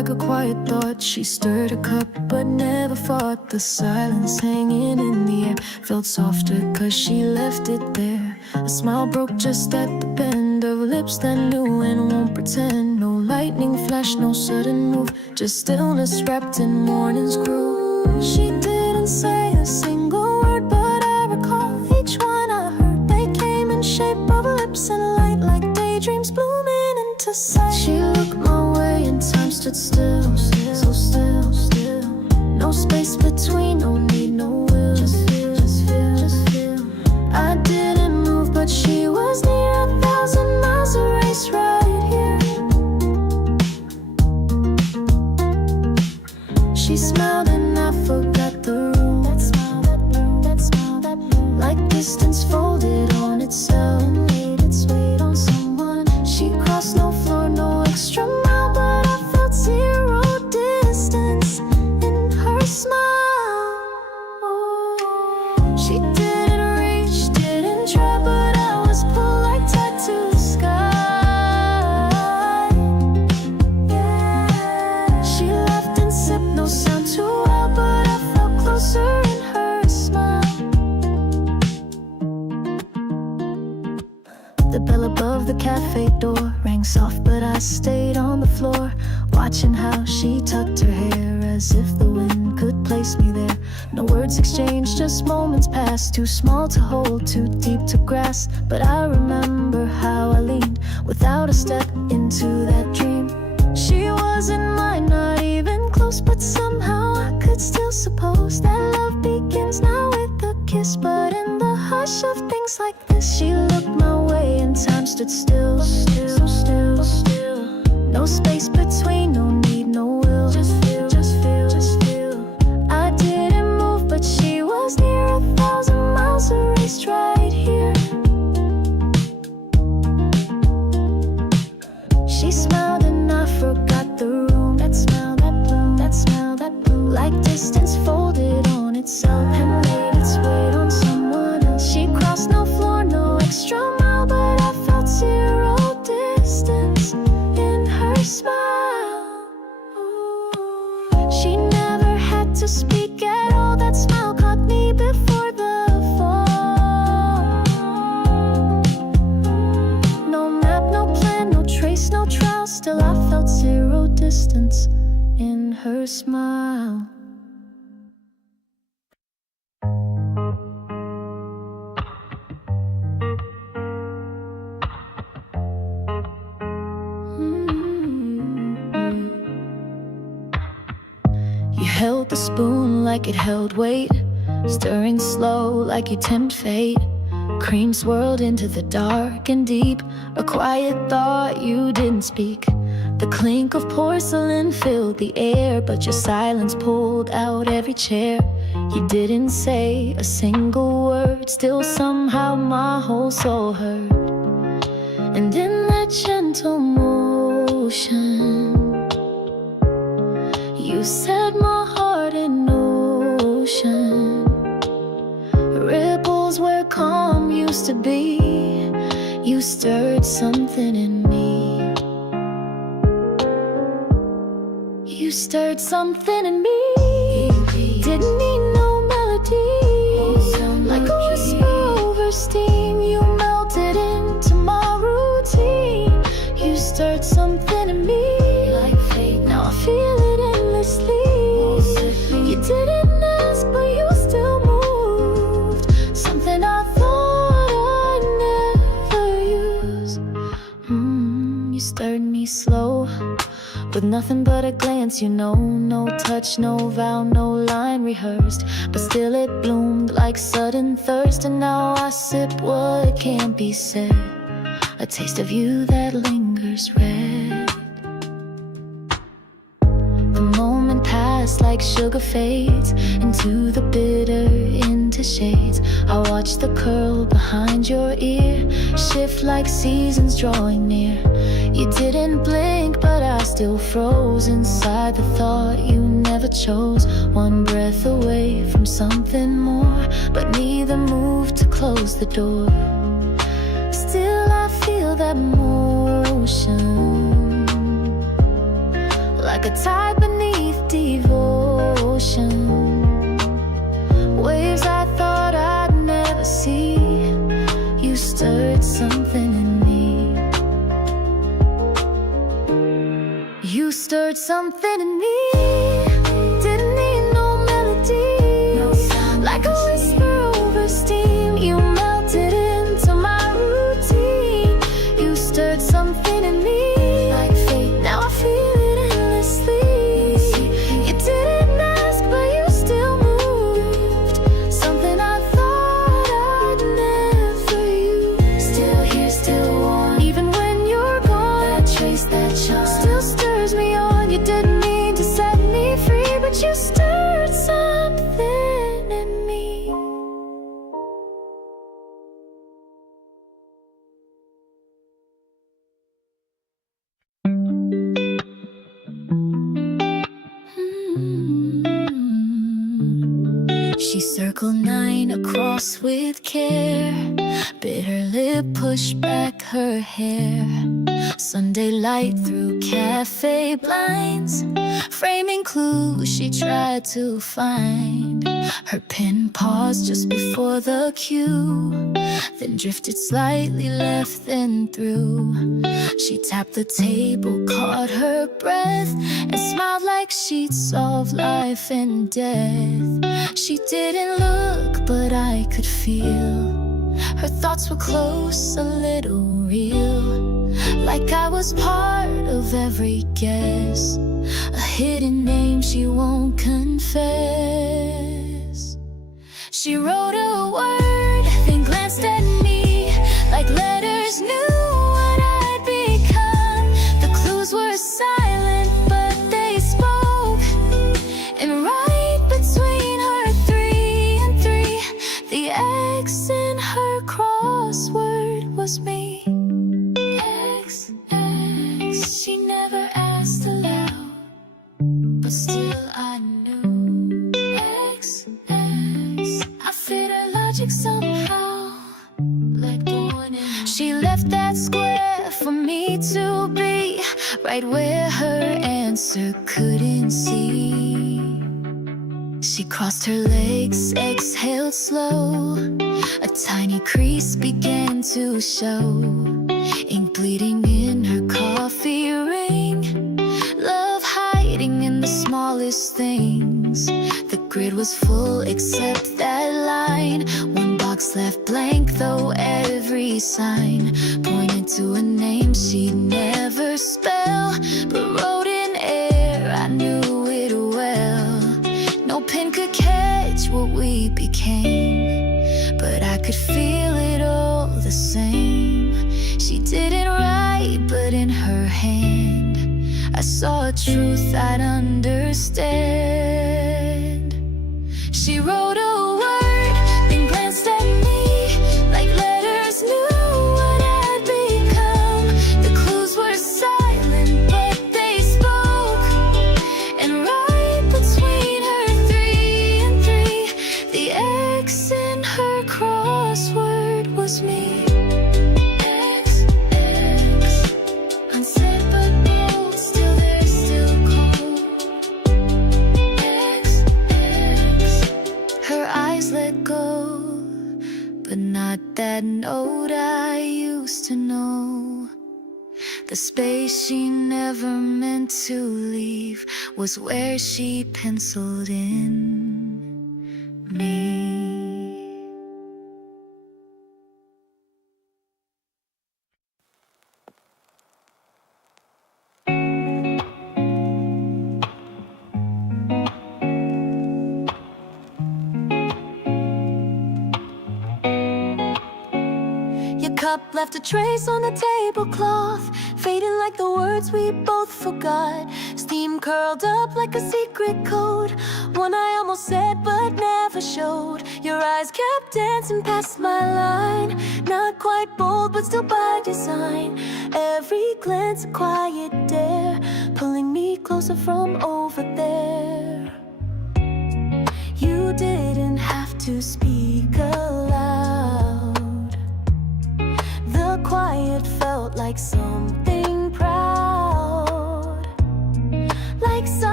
like a quiet thought. She stirred a cup but never fought. The silence hanging in the air felt softer cause she left it there. A smile broke just at the bend of lips that knew and won't pretend. No lightning flash, no sudden move, just stillness wrapped in morning's groove. She didn't say a single word, but I recall each one I heard. They came in shape of lips and light like daydreams blooming into sight. She looked my way and time stood still, so still, still. No space between, no need, no will. Just feel, just feel, just feel. I didn't move, but she was near 1,000 miles a race right here. She smiled and I forgot the room. That smile, that bloom, that smile, that bloom. Like distance folded on itself and made its weight on someone. She crossed no floor, no extra mile, but I felt zero distance in her smile. She didn't reach, didn't try, but I was pulled like tied to the sky. Yeah. She laughed and sipped, no sound too well, but I felt closer in her smile. The bell above the cafe door rang soft, but I stayed on the floor, watching how she tucked her hair as if the wind could place me there. No words exchanged, just moments passed, too small to hold, too deep to grasp. But I remember how I leaned without a step into that dream. She wasn't mine, not even close, but somehow I could still suppose that love begins now with a kiss. But in the hush of things like this, she looked my way and time stood still, still, still, still. No space between, no need, no will. Just feel, just feel, just feel. I didn't move, but she was near 1,000 miles erased right here. She smiled and I forgot the room. That smile, that bloom, that smile, that bloom. Like distance folded on itself and made its weight on someone else. She crossed no floor, no extra mile, but I felt zero distance in her smile. She never had to speak at all. That smile caught me before the fall. No map, no plan, no trace, no trial. Still I felt zero distance in her smile. You held the spoon like it held weight, stirring slow like you tempt fate. Cream swirled into the dark and deep, a quiet thought you didn't speak. The clink of porcelain filled the air, but your silence pulled out every chair. You didn't say a single word, still somehow my whole soul hurt. And in that gentle motion, you set my heart in ocean. Ripples where calm used to be, you stirred something in me. You stirred something in me. Didn't need no melody. Like a whisper over steam, you melted into my routine. You stirred something in me. Like fate, now I feel it endlessly. You didn't ask, but you still moved. Something I thought I'd never use. You stirred me slow, with nothing but a glance, you know. No touch, no vow, no line rehearsed, but still it bloomed like sudden thirst. And now I sip what can't be said, a taste of you that lingers red. The moment passed like sugar fades into the bitter, into shades. I watch the curl behind your ear shift like seasons drawing near. You didn't blink, but I still froze inside the thought you never chose. One breath away from something more, but neither moved to close the door. Still I feel that motion, like like a tide beneath devotion. Waves I thought I'd never see. You stirred something in me. You stirred something in me. Didn't need no melody, no sound, like a whisper over steam. You melted into my routine. You stirred something in me, like fate. Now I feel it endlessly. You didn't ask, but you still moved. Something I thought I'd never use. Still here, still warm, even when you're gone. That trace, that charm still stirs me on. You didn't mean to set me free, but you stirred something in me. She circled 9 across with care. Bit her lip, pushed back her hair. Sunday light through cafe blinds, framing clues she tried to find. Her pen paused just before the cue, then drifted slightly left then through. She tapped the table, caught her breath, and smiled like she'd solve life and death. She didn't look, but I could feel her thoughts were close, a little real, like I was part of every guess, a hidden name she won't confess. She wrote a word, then glanced at me, like letters knew what I'd become. The clues were silent, but they spoke, and right between her 3 and 3, the X in her crossword was me. X, X, she never asked aloud, but still I knew. X, X, I fit her logic somehow, like the one in. She left that square for me to be, right where her answer couldn't see. She crossed her legs, exhaled slow. A tiny crease began to show, ink bleeding in her coffee ring, love hiding in the smallest things. The grid was full except that line, one box left blank though every sign pointed to a name she'd never spell, but wrote in air, I knew it well. No pen could catch what we became, but I could feel it all the same. She didn't write, but in her hand I saw a truth I'd understand. She wrote a word, then glanced at me, like letters knew what I'd become. The clues were silent, but they spoke, and right between her 3 and 3, the X in her crossword was me. X, X, unsaid but bold, still there, still cold. X, X, her eyes let go, but not that note I used to know. The space she never meant to leave was where she penciled in me. Your cup left a trace on the tablecloth, fading like the words we both forgot. Steam curled up like a secret code, one I almost said but never showed. Your eyes kept dancing past my line, not quite bold but still by design. Every glance a quiet dare, pulling me closer from over there. You didn't have to speak aloud, the quiet felt like something proud, like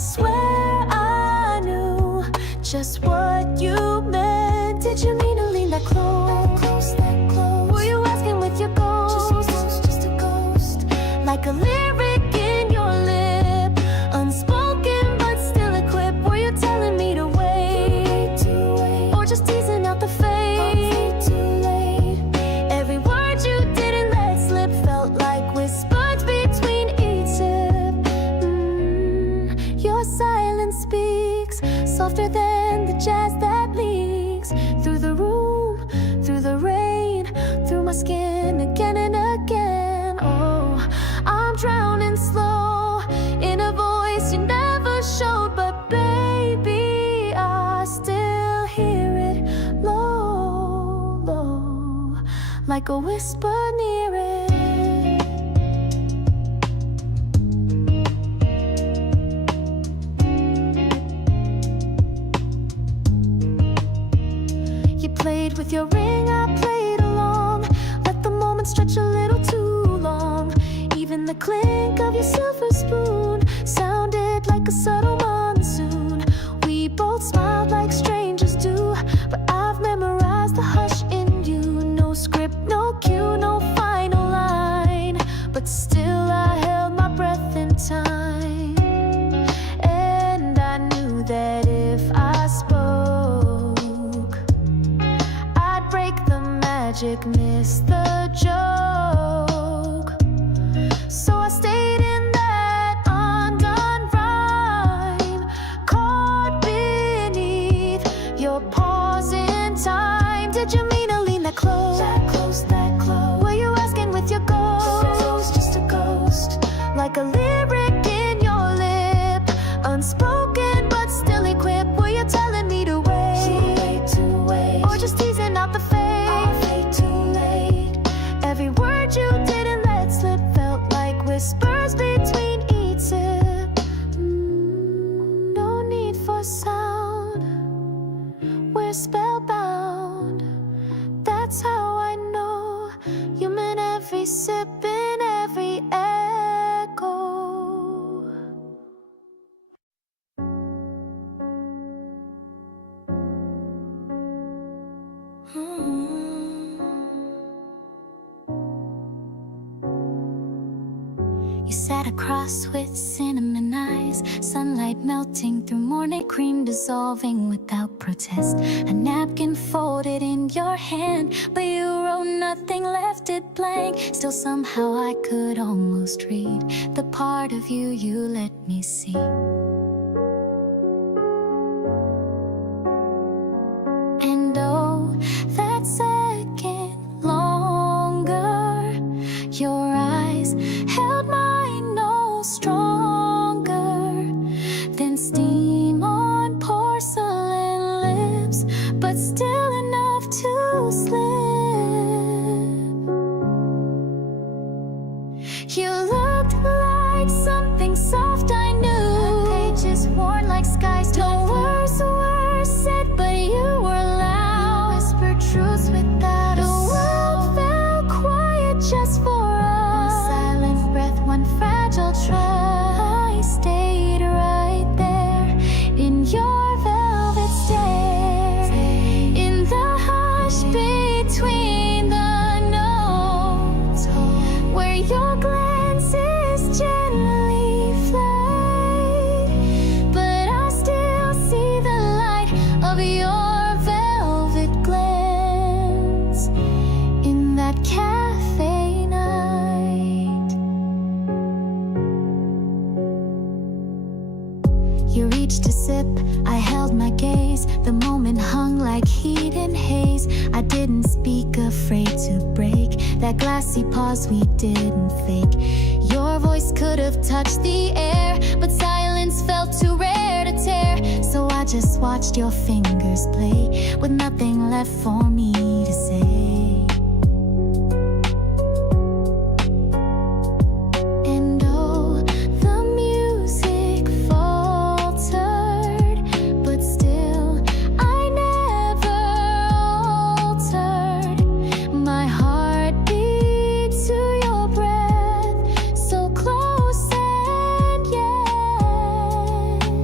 swear I knew just what you meant. Did you mean to lean that close, that close? Were you asking with your ghost? Just a ghost, like a lyric in your lip, unspoken but still equipped. Were you telling me to wait, or just teasing out the fate? Too late. Every word you didn't let slip felt like whispers between each sip. Your silence speaks softer than the jazz that leaks through the room, through the rain, through my skin again and again. Oh, I'm drowning slow in a voice you never showed, but baby, I still hear it low, low, like a whisper near it. You played with your ring, I played along. Let the moment stretch a little too long. Even the clink of your silver spoon sounded like a subtle monsoon. We both smiled like strangers do, but I've memorized the hush in you. No script, no cue, no final line, but still I held my breath in time. And I knew that if I spoke, I'd break the magic, miss the joke. So I stayed in that undone rhyme, caught beneath your pause in time. Did you mean to lean that close? That close, that close. Were you asking with your ghost? Just a ghost, like a lyric in your lip, unspoken but still equipped. Were you telling me to wait, or just teasing out the fate? Too late. Every word you didn't let slip felt like whispers between each sip. No need for sound, we're spellbound. That's how I know you meant every sip and every echo. You sat across with cinnamon eyes, sunlight melting through morning cream dissolving without protest. A napkin folded in your hand, but you wrote nothing, left it blank. Still somehow I could almost read the part of you you let me see. And oh, that second longer, your eyes held mine no stronger than steam on porcelain lips, but still enough to slip. You looked like something soft I knew, pages worn like skies. No words were said, but you were loud. You whispered truths without a sound. The world fell quiet just for us. One silent breath, one fragile trust. I stayed right there in your velvet stare, in the hush between the notes, where your glances gently fled. But I still see the light of your velvet glance in that cafe night. You reached to sip, I held my gaze. The moment hung like heat and haze. I didn't speak, afraid to break that glassy pause we didn't fake. Your voice could have touched the air, but silence felt too rare to tear. So I just watched your fingers play with nothing left for me to say. And oh, the music faltered, but still I never altered. My heart beat to your breath, so close and yet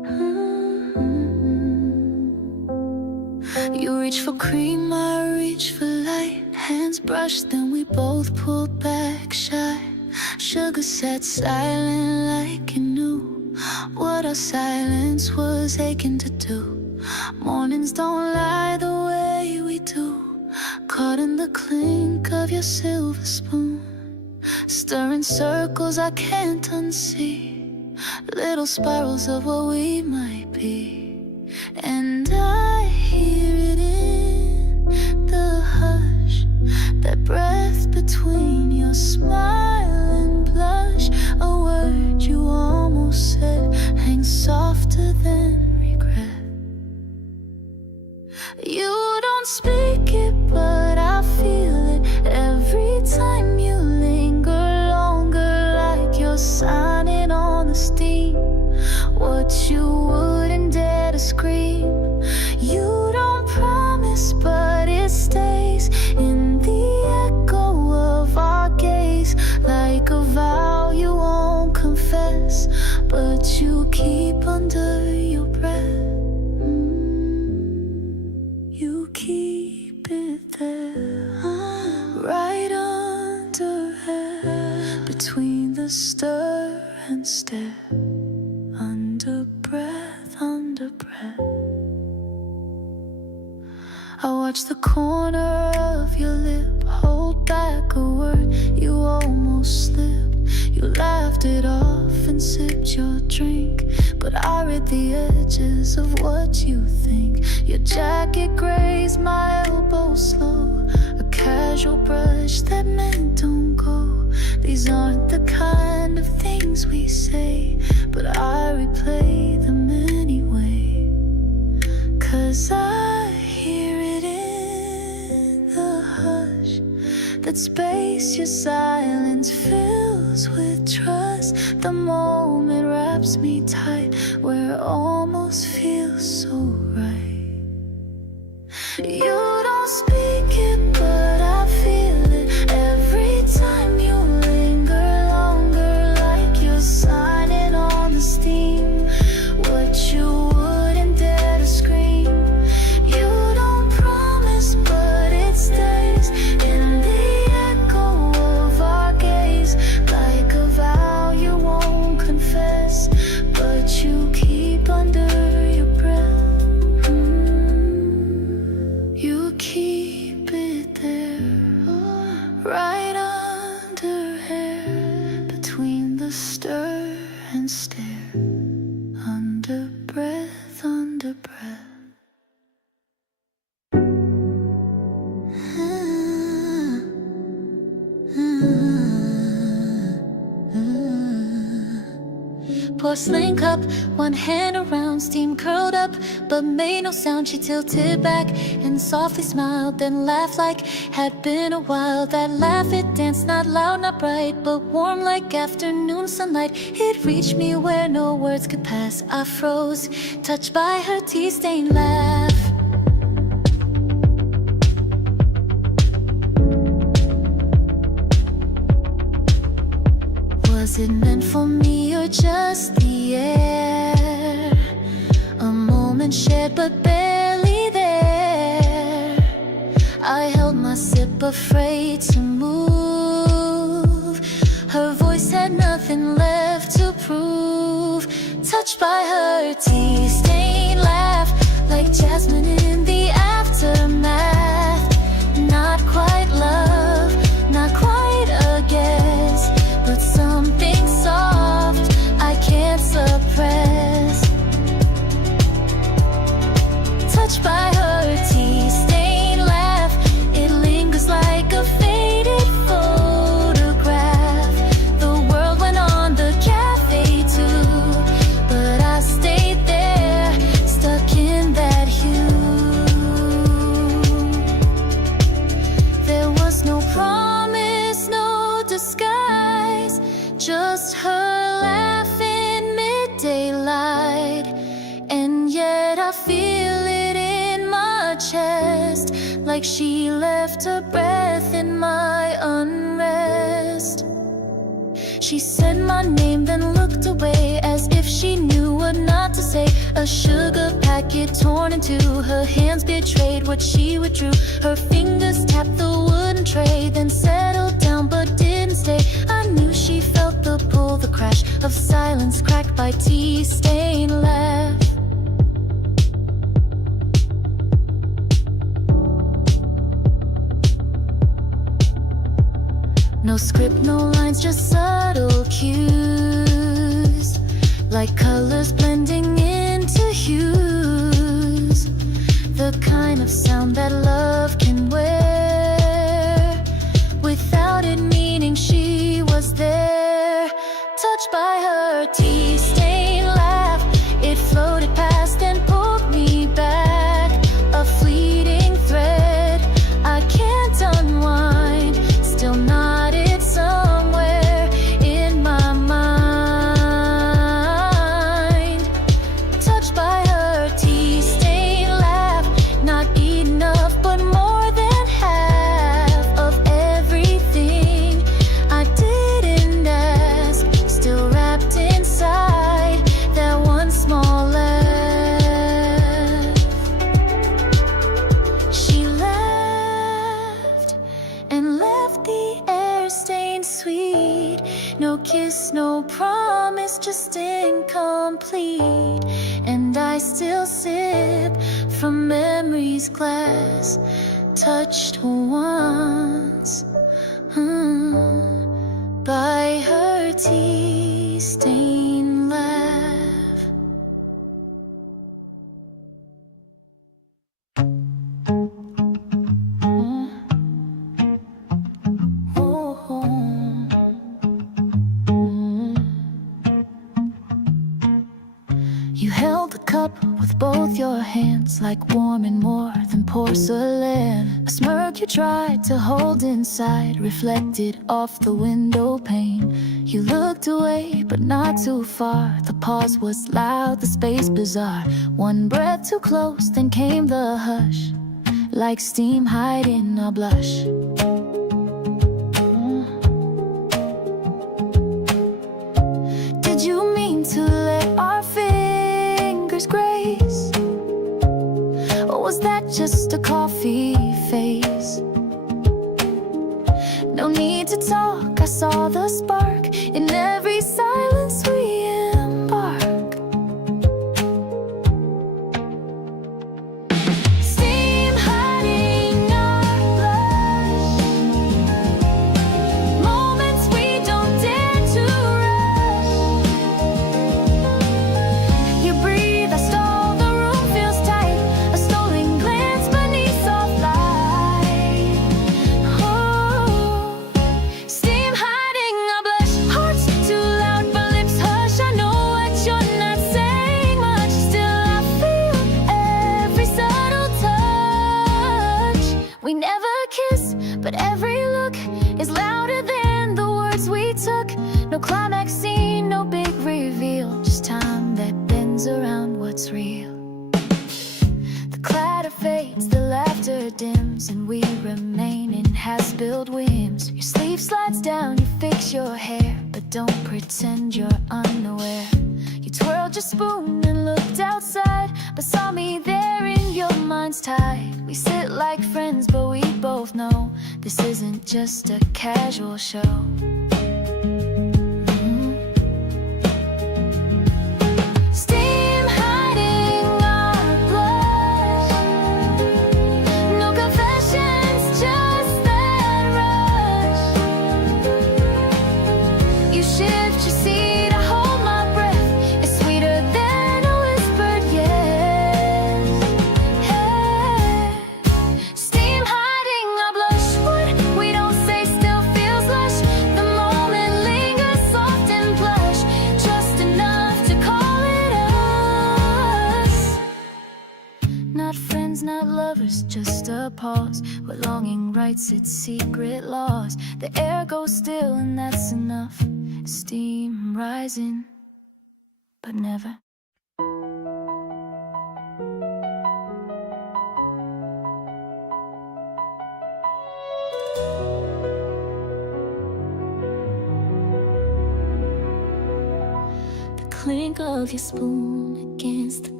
cream, I reach for light. Hands brushed, then we both pulled back shy. Sugar sat silent like you knew what our silence was aching to do. Mornings don't lie the way we do. Caught in the clink of your silver spoon, stirring circles I can't unsee, little spirals of what we might be. And I hear it in the hush, that breath between your smile and blush. A word you almost said hangs softer than regret. You don't speak it, but I feel it every time you linger longer, like you're signing on the steam what you wouldn't dare to scream. You don't promise, but it stays in the echo of our gaze, like a vow you won't confess, but you keep under your breath. You keep it there, right under her, between the stir and stare, under breath, under breath. I watch the corner of your lip hold back a word you almost slipped. You laughed it off and sipped your drink, but I read the edges of what you think. Your jacket grazed my elbow slow, a casual brush that meant don't go. These aren't the kind of things we say, but I replay them anyway, 'cause I hear it in the hush, that space your silence fills with trust. The moment wraps me tight, where it almost feels so right. You don't speak it, but I feel it every time you linger longer, like you're signing on the steam what you wouldn't dare to scream. You don't promise, but it stays in the echo of our gaze, like a vow you won't confess, but you keep under your breath. You keep it there, right under hair, between the stir and stare, under breath, under breath. Porcelain cup, one hand around, steam curled up, but made no sound. She tilted back and softly smiled, then laughed like had been a while. That laugh, it danced, not loud, not bright, but warm like afternoon sunlight. It reached me where no words could pass. I froze, touched by her tea-stained laugh. Was it meant for me or just the air? A moment shared but barely there. I held my sip, afraid to move. Her voice had nothing left to prove. Touched by her tea-stained laugh, like jasmine in the aftermath. Not quite love, not quite a guess, but something soft I can't suppress. Touched by her tea-stained laugh, it lingers like a faded photograph. The world went on the cafe too, but I stayed there, stuck in that hue. There was no promise, no disguise, just her laugh in mid-daylight. And yet I feel it in my chest, like she left her breath in my unrest. She said my name, then looked away, as if she knew what not to say. A sugar packet torn in two. Her hands betrayed what she withdrew. Her fingers tapped the wooden tray, then settled down but didn't stay. I knew she felt the pull, the crash of silence cracked by tea-stained laugh. No script, no lines, just subtle cues, like colors blending into hues. The kind of sound that love can wear without it meaning she was there. Touched by her tea-stained laugh, it floated past and pulled me back. A fleeting thread I can't unwind, still knotted somewhere in my mind. Touched by her tea-stained laugh, not enough but more than half of everything I didn't ask, still wrapped inside that one small laugh. She laughed and left the air stained sweet. No kiss, no promise, just incomplete. And I still sip from memory's glass, touched once by her tea-stained laugh. You held the cup with both your hands, like warm and more than porcelain. A smirk you tried to hold inside, reflected off the window pane. You looked away, but not too far. The pause was loud, the space bizarre. One breath too close, then came the hush, like steam hiding a blush. Did you mean to let our fingers grace? Or was that just a coffee face? No need to talk, I saw the spark in every silence we embark. Steam hiding our blush, moments we don't dare to rush. You breathe, I stall, the room feels tight. A stolen glance beneath soft light. Oh, steam hiding our blush, hearts too loud but lips hush. I know what you're not saying much, still I feel every subtle touch. We never kiss, but every look is louder than the words we took. No climax scene, no big reveal, just time that bends around what's real. The clatter fades, the laughter dims, and we remain in half-spilled whims. Your sleeve slides down, you fix your hair, but don't pretend you're unaware. You twirled your spoon and looked outside, but saw me there in your mind's tide. We sit like friends, but we both know this isn't just a casual show. Steam hiding our blush, no confessions, just that rush. You shift your seat, I hold my breath. It's sweeter than a whispered yes. Hey. Steam hiding our blush, what we don't say still feels lush. The moment lingers soft and plush, just enough to call it us. Not friends, not lovers, just a pause where longing writes its secret laws. The air goes still and that's enough. Steam rising, but never. The clink of your spoon against the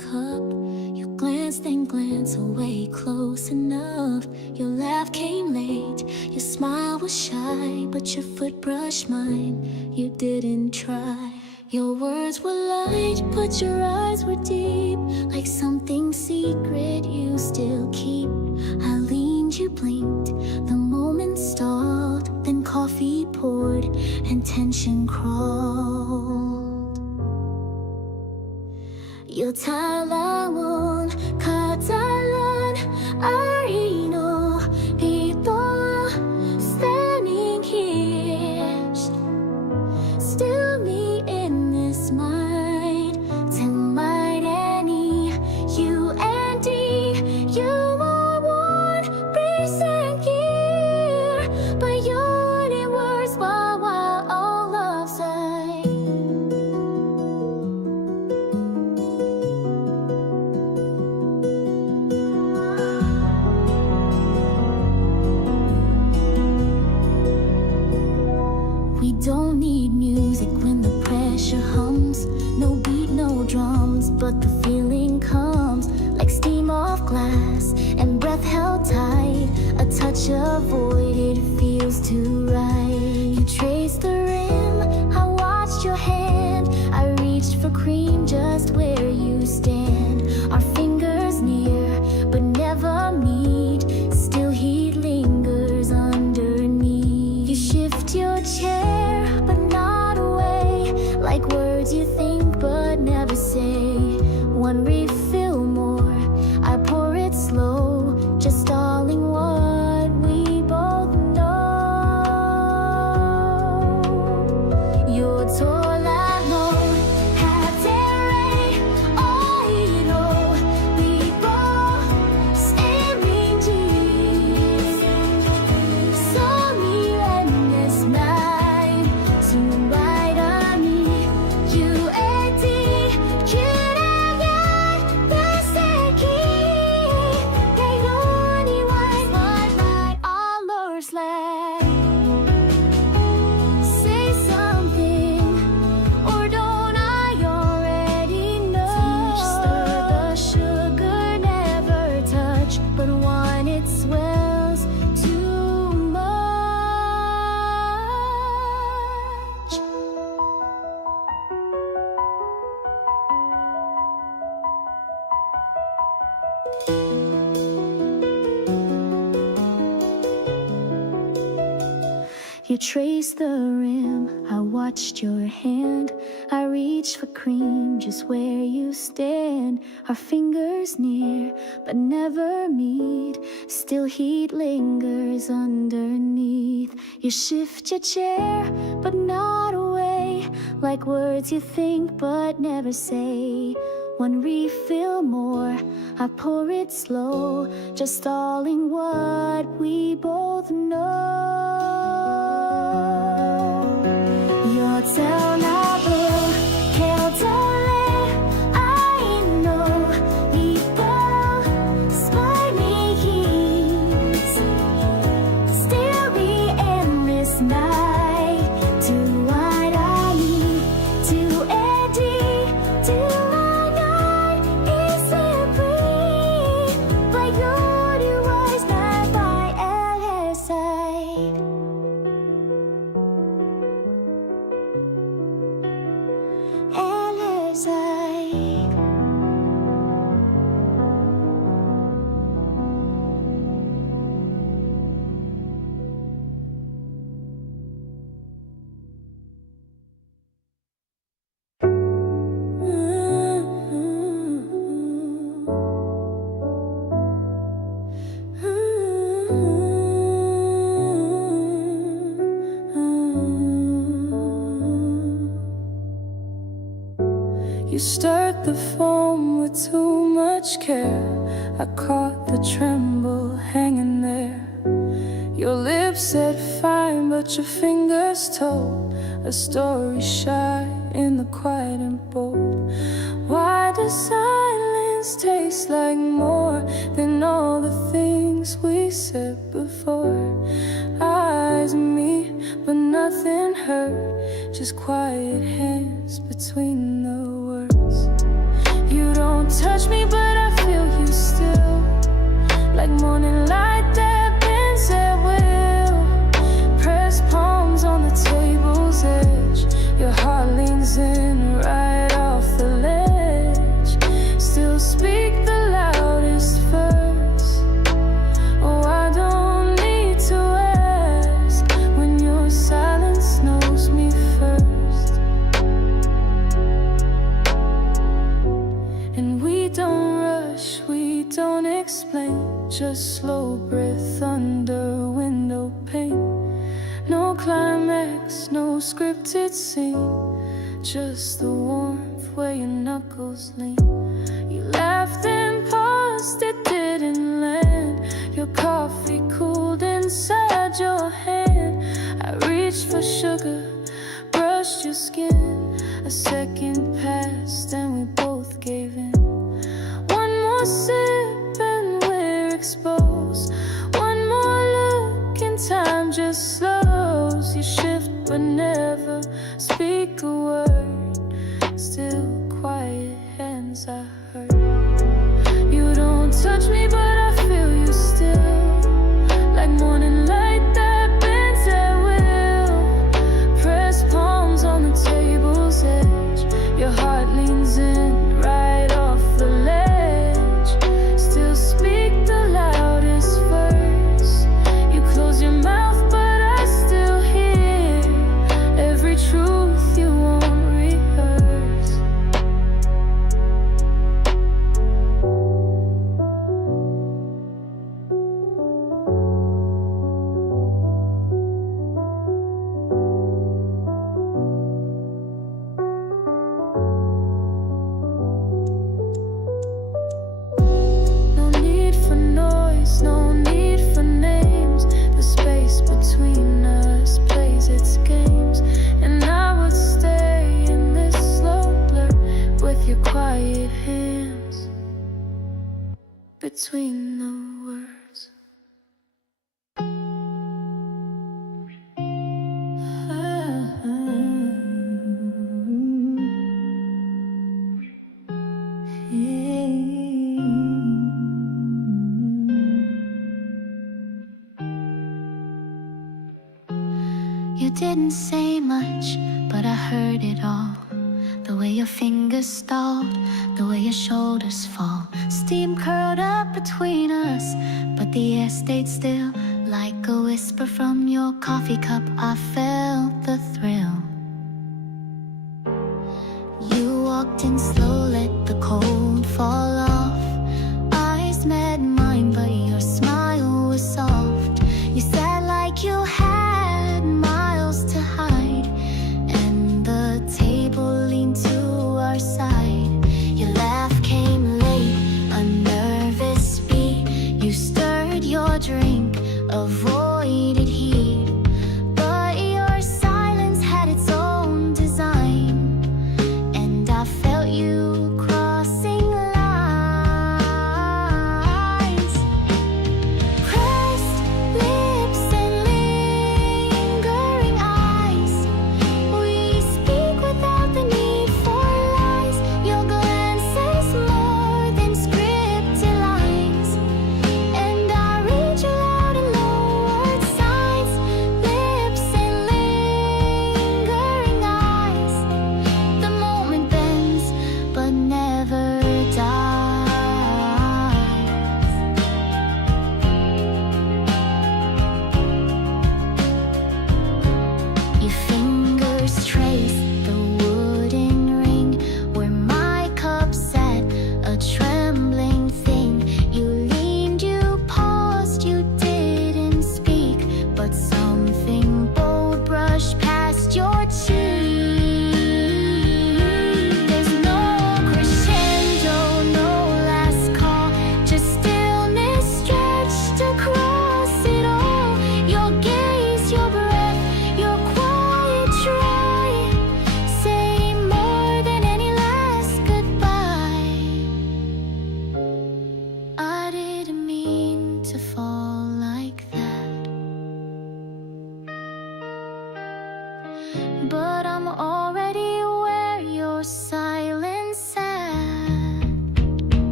cup. You glance, then glance away close enough. Your laugh came late, your smile was shy, but your foot brushed mine, you didn't try. Your words were light, but your eyes were deep, like something secret you still keep. I leaned, you blinked, the moment stalled, then coffee poured and tension crawled. 有太浪漫，可太冷。I know people standing here, still me in this mind. Tonight, any you and D, you are 1% here, but your words while all love side. We don't need music when the pressure hums. No beat, no drums, but the feeling comes like steam off glass and breath held tight. A touch avoided feels too right. You traced the rim, I watched your hand. I reached for cream just where you stand. Our fingers near, but never meet. Still heat lingers underneath. You shift your chair, but not away. Like words you think but never say. One refill more, I pour it slow, just stalling what we both know. You're tall, I know, had terrain, I know, we both staring deep. Saw me and this night, soon right on me, you and D, 그래야 낯설기. 내 눈이 white all over slag. Say something, or don't I already know? Stir the sugar, never touch, but when it swells too much. You traced the rim, I watched your hand. I reached for cream just where you stand. Our fingers near, but never meet. Still heat lingers underneath. You shift your chair, but not away. Like words you think but never say. One refill more, I pour it slow, just stalling what we both know. Your telephone, I know people spite me heat. Still be in this night. Do what I need, do Eddie, do I not easily. But your was not by L.Late's side. L.Late's side. You stirred the foam with too much care. I caught the tremble hanging there. Your lips said fine, but your fingers told a story shy in the quiet and bold. Why does silence taste like more than all the things we said before? Eyes meet, but nothing hurt. Just quiet hands between the words. You don't touch me, but I feel you still. Like morning light that bends at will. Press palms on the table's edge. Your heart leans in right off the ledge. Still speak the loudest verse. Oh, I don't need to ask when your silence knows me first. And we don't rush, we don't explain. Just slow breath under window pane. No climax, no scripted scene. Just the warmth where your knuckles lean. You laughed and paused, it didn't land. Your coffee cooled inside your hand. I reached for sugar, brushed your skin. A second passed and we both gave in. One more sip and we're exposed. One more look and time just slows. You shift but never speak a word. Still quiet hands I hurt. You don't touch me but I feel you still. Like morning light that bends at will. Press palms on the table's edge. Your heart leans in right off the ledge. Still speak the loudest verse. You close your mouth but I still hear every truth you won't rehearse. No need for noise, no need for names. The space between us plays its games. And I would stay in this slow blur with your quiet hands between the words. You didn't say much, but I heard it all. The way your fingers stalled, the way your shoulders fall. Steam curled up between us, but the air stayed still. Like a whisper from your coffee cup, I felt the thrill. You walked in slow, let the cold fall off. Eyes met mine, but your smile was soft. You sat like you had miles to hide, and the table leaned to our side. Your laugh came late, a nervous beat. You stirred your drink, avoided heat, but your silence had its own design. And I felt you crossing lines. Pressed lips and lingering eyes. We speak without the need for lies. Your glances more than scripted lines. And I read you loud and lowered signs. Lips and lingering eyes. The moment bends but never dies. Your fingers trace the wooden ring where my cup sat, a trembling thing. You leaned, you paused, you didn't speak, but something bold brushed past your cheek. There's no crescendo, no last call, just stillness stretched across it all. Your gaze, your breath, your quiet try, say more than any last goodbye. I didn't mean to fall like that, but I'm already where your silence sat.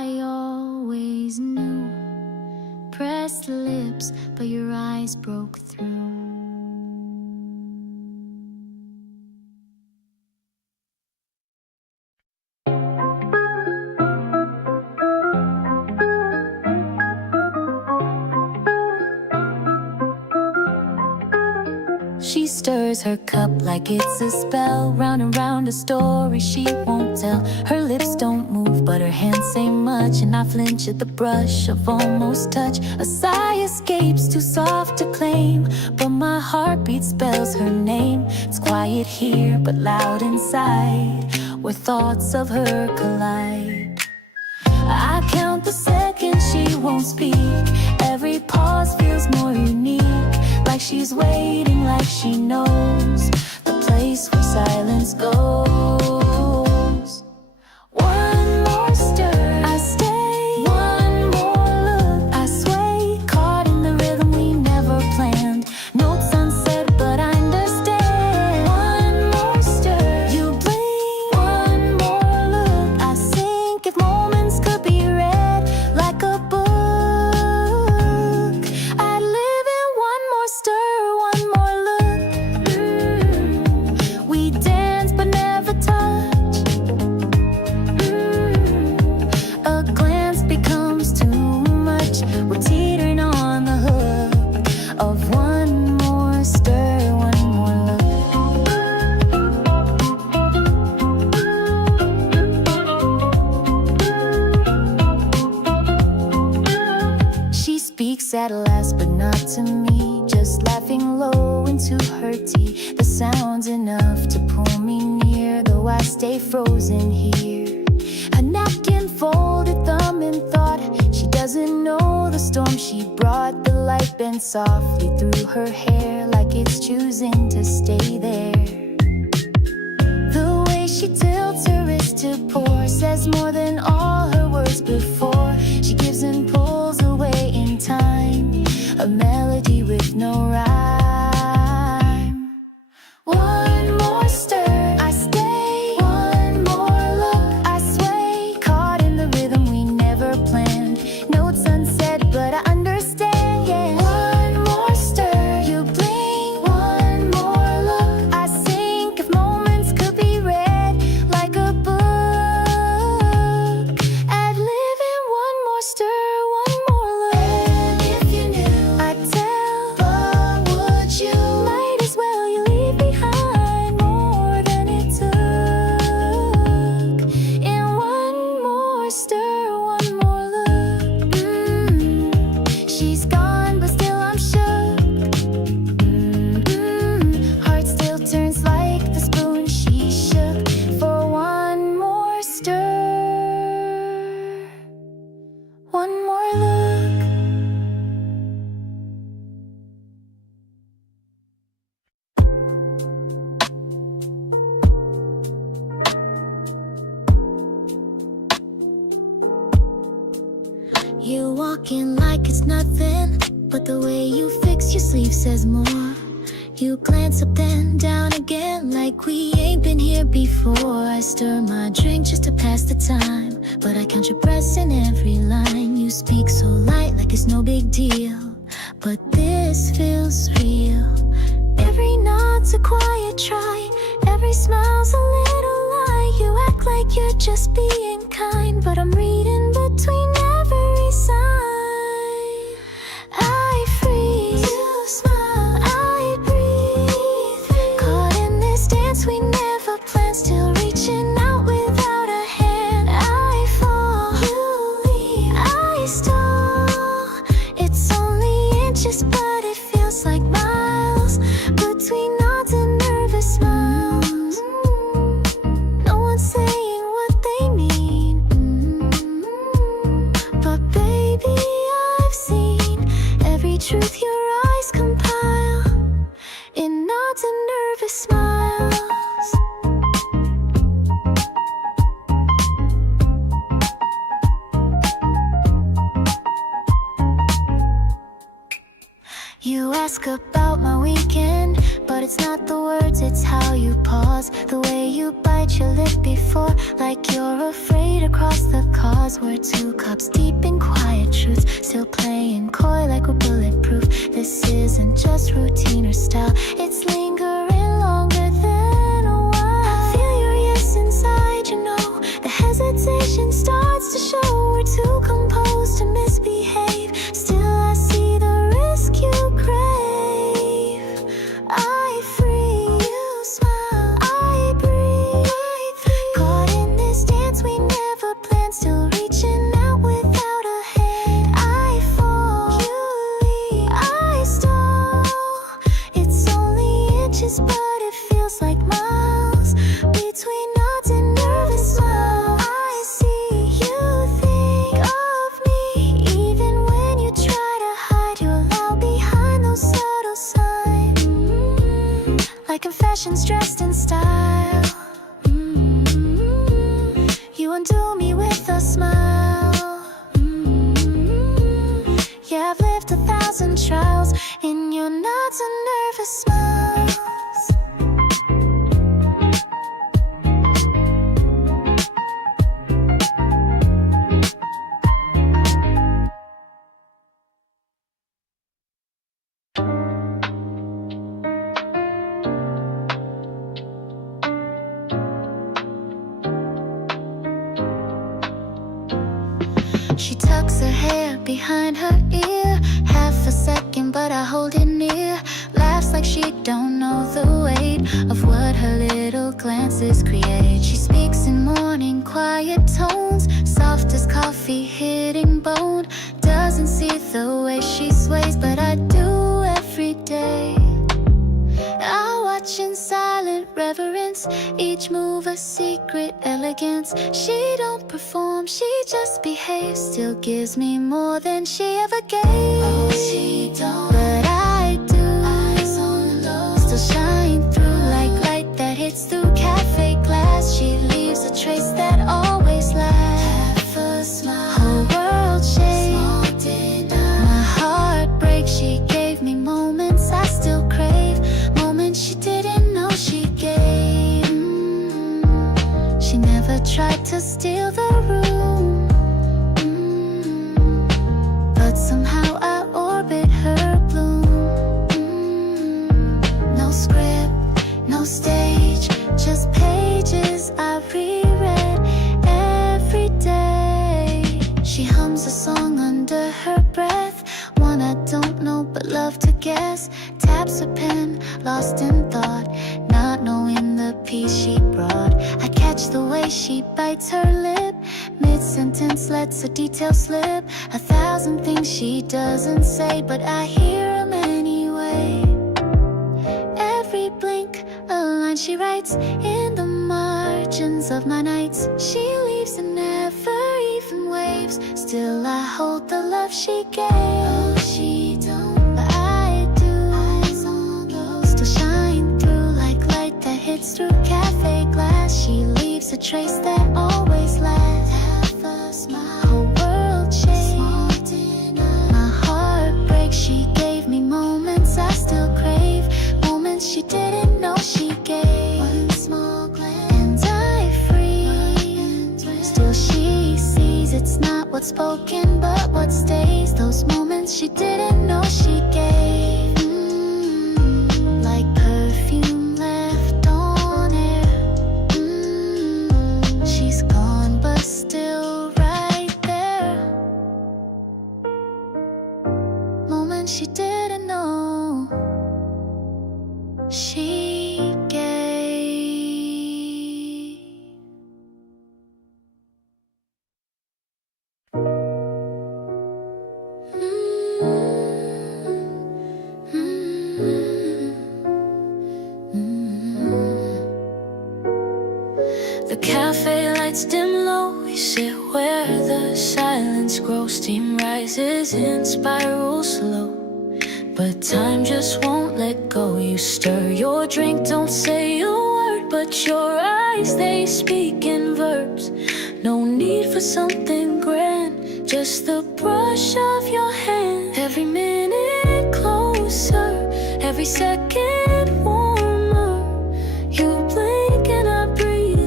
I always knew. Pressed lips, but your eyes broke through. She stirs her cup like it's a spell. Round and round a story she won't tell. Her lips don't move but her hands say much, and I flinch at the brush of almost touch. A sigh escapes, too soft to claim, but my heartbeat spells her name. It's quiet here but loud inside, where thoughts of her collide. I count the seconds she won't speak. Every pause feels more unique, like she's waiting, like she knows the place where silence goes. One more stir, I stay. One more look, I sway. Caught in the rhythm we never planned. Notes unsaid, but I understand. One more stir, you blink. One more look, I sink. If moments could be read like a book, I'd live in one more stir, one more look. We dance but never touch. A glance becomes too much. We're teetering on the hook of one more stir, one more look. She speaks at last, but not to me. Just laughing low into her tea. The sound's enough to pull me near, though I stay frozen here. A napkin folded, thumb in thought. She doesn't know the storm she brought. The light bends softly through her hair, like it's choosing to stay there. The way she tilts her wrist to pour says more than all her words before. She gives and pulls away in time, a melody with no rhyme. One more stir, I stay. One more look, I sway. Caught in the rhythm we never planned. Notes unsaid, but I understand, yeah. One more stir, you blink. One more look, I sink. If moments could be read like a book, I'd live in one more stir, one more look. And if you knew, I'd tell, but would you? Might as well, you leave behind more than it took. In one more stir, one more look. She's gone, but still I'm shook. Heart still turns like the spoon she shook for one more stir, one more look. You walk in like it's nothing, but the way you fix your sleeve says more. You glance up then down again, like we ain't been here before. I stir my drink just to pass the time, but I count your breaths in every line. You speak so light, like it's no big deal, but this feels real. Every nod's a quiet try, every smile's a little lie. You act like you're just being kind, but I'm reading between every sign. I freeze, you smile, I breathe. Caught in this dance we never planned, still reaching out without a hand. I fall, you leave, I stall. It's only inches, but it feels like miles between nods and nervous smiles. No one's saying what they mean, but baby, I've seen every truth your eyes compile in nods and nervous smiles. You ask about my weekend, but it's not the words, it's how you pause. The way you you bite your lip before, like you're afraid across the cause. We're 2 cups deep in quiet truth, still playing coy like we're bulletproof. This isn't just routine or style, it's lingering longer than a while. I feel your yes inside, you know. The hesitation starts to show. We're too composed to misbehave, still I see the risk you crave. I free you, smile, I breathe. Caught in this dance we never planned, still reaching out without a hand. I fall, you lead, I stall. It's only inches, but it feels like miles between nods and nervous smile. I see you think of me, even when you try to hide your love behind those subtle signs. Like confessions dressed in style. You undo me with a smile. Yeah, I've lived 1,000 trials in your nods and nervous smiles. She tucks her hair behind her ear, half a second but I hold it near. Laughs like she don't know the weight of what her little glances create. She speaks in morning quiet tones, soft as coffee hitting bone. Doesn't see the way she sways, but I do every day. I watch in silent reverence, each move a secret elegance. She don't perform, she just behaves, still gives me more than she ever gave. Oh, she don't, but I do. Eyes on low, still shine through like light that hits through cafe glass. She leaves a trace that always lasts. Half a smile, whole world shakes. Small denial, my heart breaks. She gave me moments I still crave, moments she didn't know she gave. She never tried to steal the room, but somehow I orbit her bloom. No script, no stage, just pages I reread every day. She hums a song under her breath, one I don't know but love to guess. Taps a pen, lost in thought, not knowing the piece she brought. I catch the way she bites her lip, mid-sentence lets a detail slip. 1,000 things she doesn't say, but I hear them anyway. Every blink, a line she writes in the margins of my nights. She leaves and never even waves, still I hold the love she gave. Oh, she don't, but I do. Eyes on low, still shine through like light that hits through cafe glass. She leaves a trace that always lasts. Half a smile, whole world shakes. Small denial, my heart breaks. She gave me moments I still crave, moments she didn't know she gave. One small glance and I freeze, still she sees it's not what's spoken but what stays. Those moments she didn't know she gave. Like perfume left on air. She's gone but still right there. Moments she didn't know she gave. The cafe lights dim low, we sit where the silence grows. Steam rises in spirals slow, but time just won't let go. You stir your drink, don't say a word, but your eyes, they speak in verbs. No need for something grand, just the brush of your hand. Every minute closer, every second warmer. You blink and I breathe.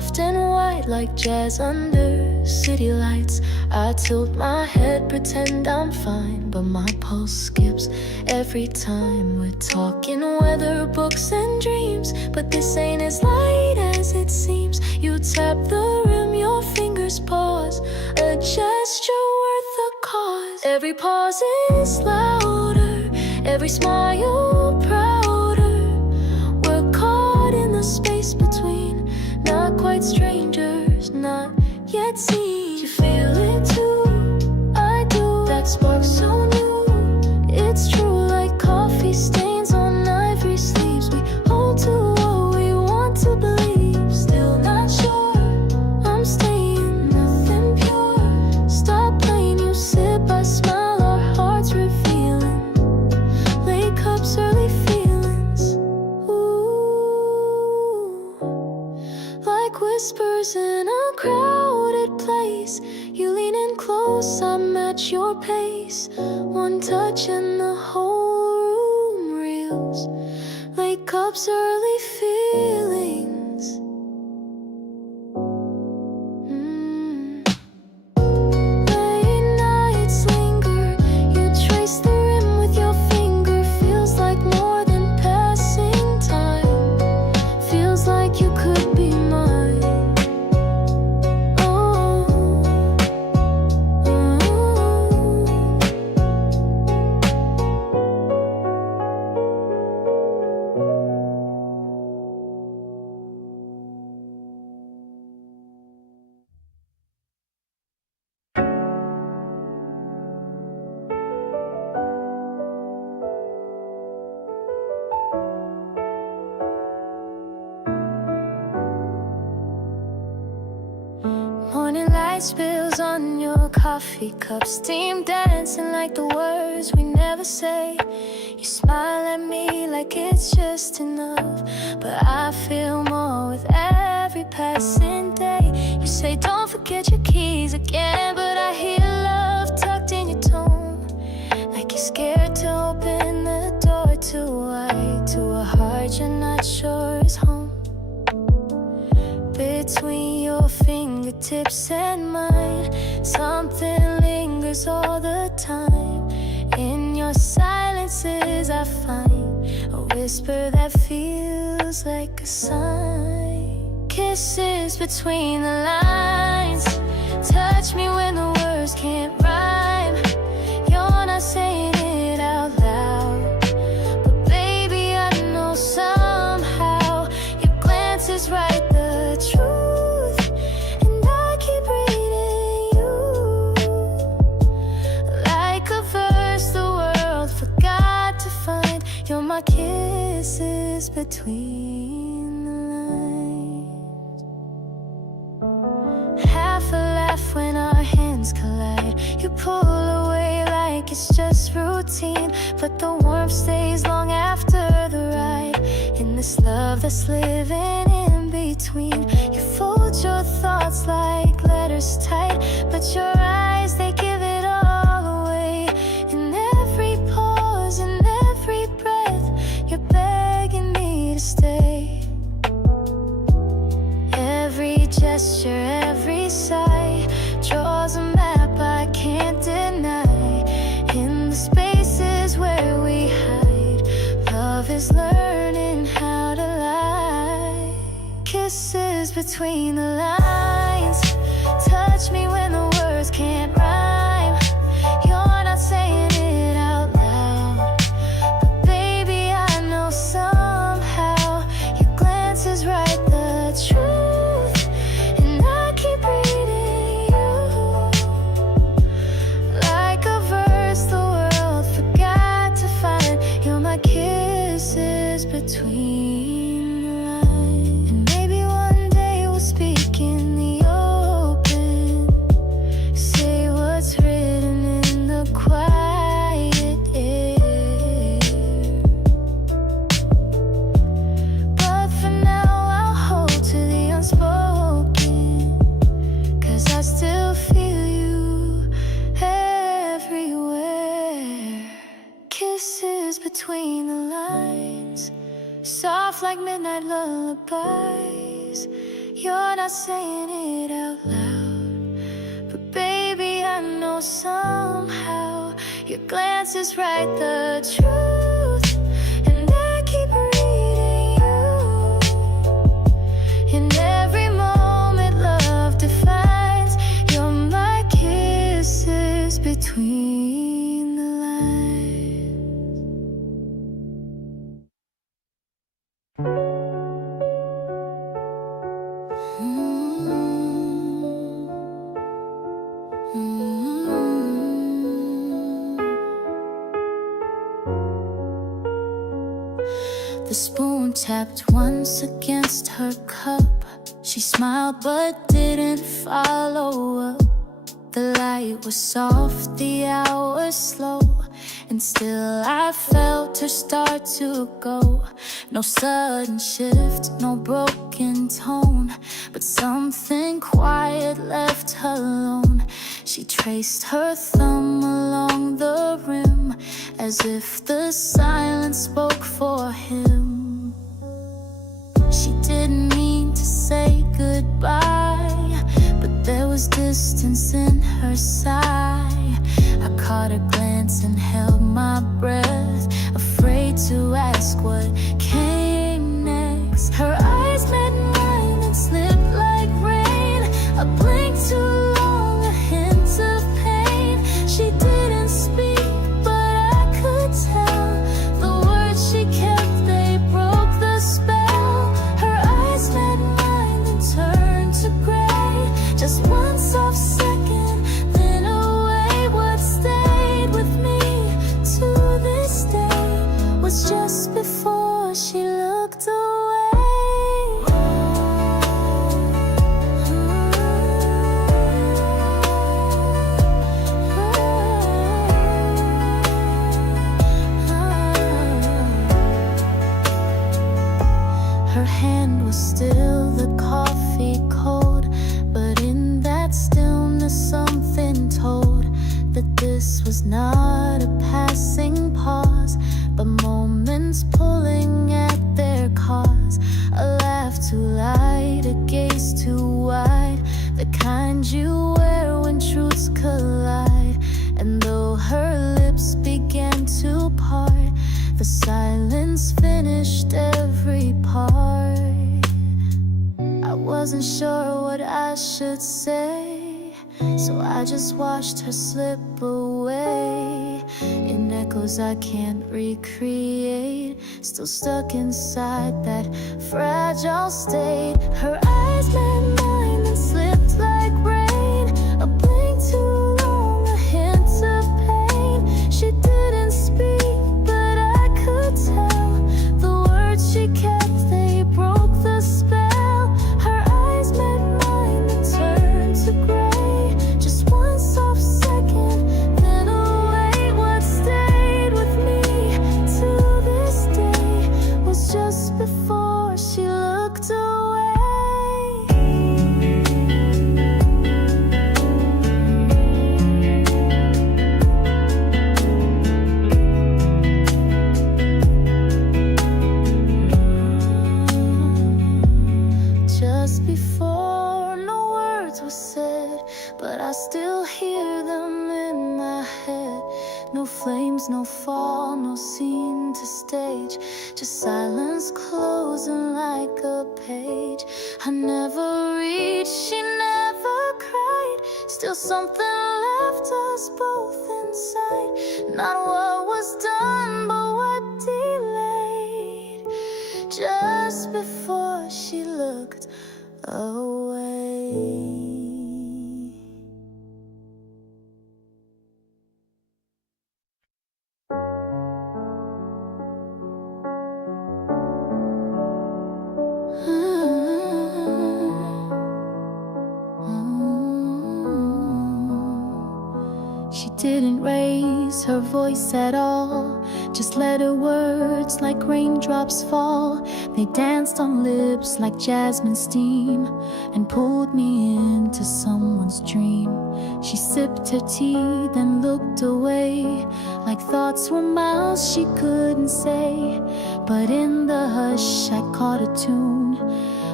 soft and white like jazz under city lights. I tilt my head, pretend I'm fine, but my pulse skips every time. We're talking weather, books and dreams, but this ain't as light as it seems. You tap the rim, your fingers pause, a gesture worth the cause. Every pause is louder, every smile prouder. We're caught in the space between, not quite strangers, not yet seen. You feel it too, I do. That spark so new, it's true. Like coffee stains on ivory sleeves, we hold to what we want to believe. Still not sure, I'm staying, nothing pure. Stop playing, you sip, I smile, our hearts revealing. Late cups, early feelings. Ooh, like whispers in a crowded place. You lean in close, I match your pace. One touch and the whole room reels. Late cups, early feelings. Late nights linger, you trace the rim with your finger. Feels like more than passing time. Feels like you could be mine. Oh, morning light spills on your coffee cup, steam dancing like the words we never say. You smile at me like it's just enough, but I feel more with every passing day. You say don't forget your keys again, but I hear love tucked in your tone, like you're scared to open the door too wide to a heart you're not sure is home. Between your fingertips and mine, something lingers all the time. In your silences I find a whisper that feels like a sign. Kisses between the lines, touch me when the words can't rhyme. You're not saying it out loud, but baby I know somehow your glances write the truth, and I keep reading you like a verse the world forgot to find. You're my kisses between the lines. Half a laugh when our hands collide. You pull away like it's just routine, but the warmth stays long after the ride. In this love that's living in between, you fold your thoughts like letters tight, but your eyes, they give it all away. In every pause, in every breath, you're begging me to stay. Every gesture, every sigh draws a map I can't deny. In the spaces where we hide, love is learning how to lie. Kisses between the lines, touch me when the words can't rhyme. You're not saying it out loud, but baby I know somehow your glances write the truth, and I keep reading you like a verse the world forgot to find. You're my kisses between the lines. And maybe one day we'll speak in the open, say what's written in the quiet air. But for now I'll hold to the unspoken, 'cause I still feel you everywhere. Kisses between the lines, soft like midnight lullabies. You're not saying it out loud, but baby, I know somehow your glances write the truth, and I keep reading you. In every moment love defines, you're my kisses between the lines. The spoon tapped once against her cup. She smiled but didn't follow up. The light was soft, the hours slow, and still I felt her start to go. No sudden shift, no broken tone, but something quiet left her alone. She traced her thumb along the rim, as if the silence spoke for him. She didn't mean to say goodbye, but there was distance in her sigh. I caught her glance and held my breath, afraid to ask what came next. Her eyes met mine and slipped like rain. A blink too long, a hint of pain. She didn't speak, but I could tell. The words she kept, they broke the spell. Her eyes met mine and turned to gray. Just one soft second, then away. What stayed with me to this day was just before she looked away. Her hand was still the coffee cold, but in that stillness something told that this was not a passing pause, but moments pulling at their cause. A laugh too light, a gaze too wide, the kind you wear when truths collide. And though her lips began to part, the silence finished every part. I wasn't sure what I should say, so I just watched her slip away in echoes I can't recreate, still stuck inside that fragile state. Her eyes met mine and slipped like rain. A blink too long, a hint of pain. She didn't speak, but I could tell. The words she kept, they broke the spell. Her eyes met mine and turned to gray. Just one soft second, then away. What stayed with me to this day was just before she looked away. Just before, no words were said, but I still hear them in my head. No flames, no fall, no scene to stage, just silence closing like a page. I never reached, she never cried, still something left us both inside. Not what was done, but what delayed, just before she looked away. She didn't raise her voice at all, just let her words like raindrops fall. They danced on lips like jasmine steam and pulled me into someone's dream. She sipped her tea, then looked away, like thoughts were miles she couldn't say. But in the hush I caught a tune,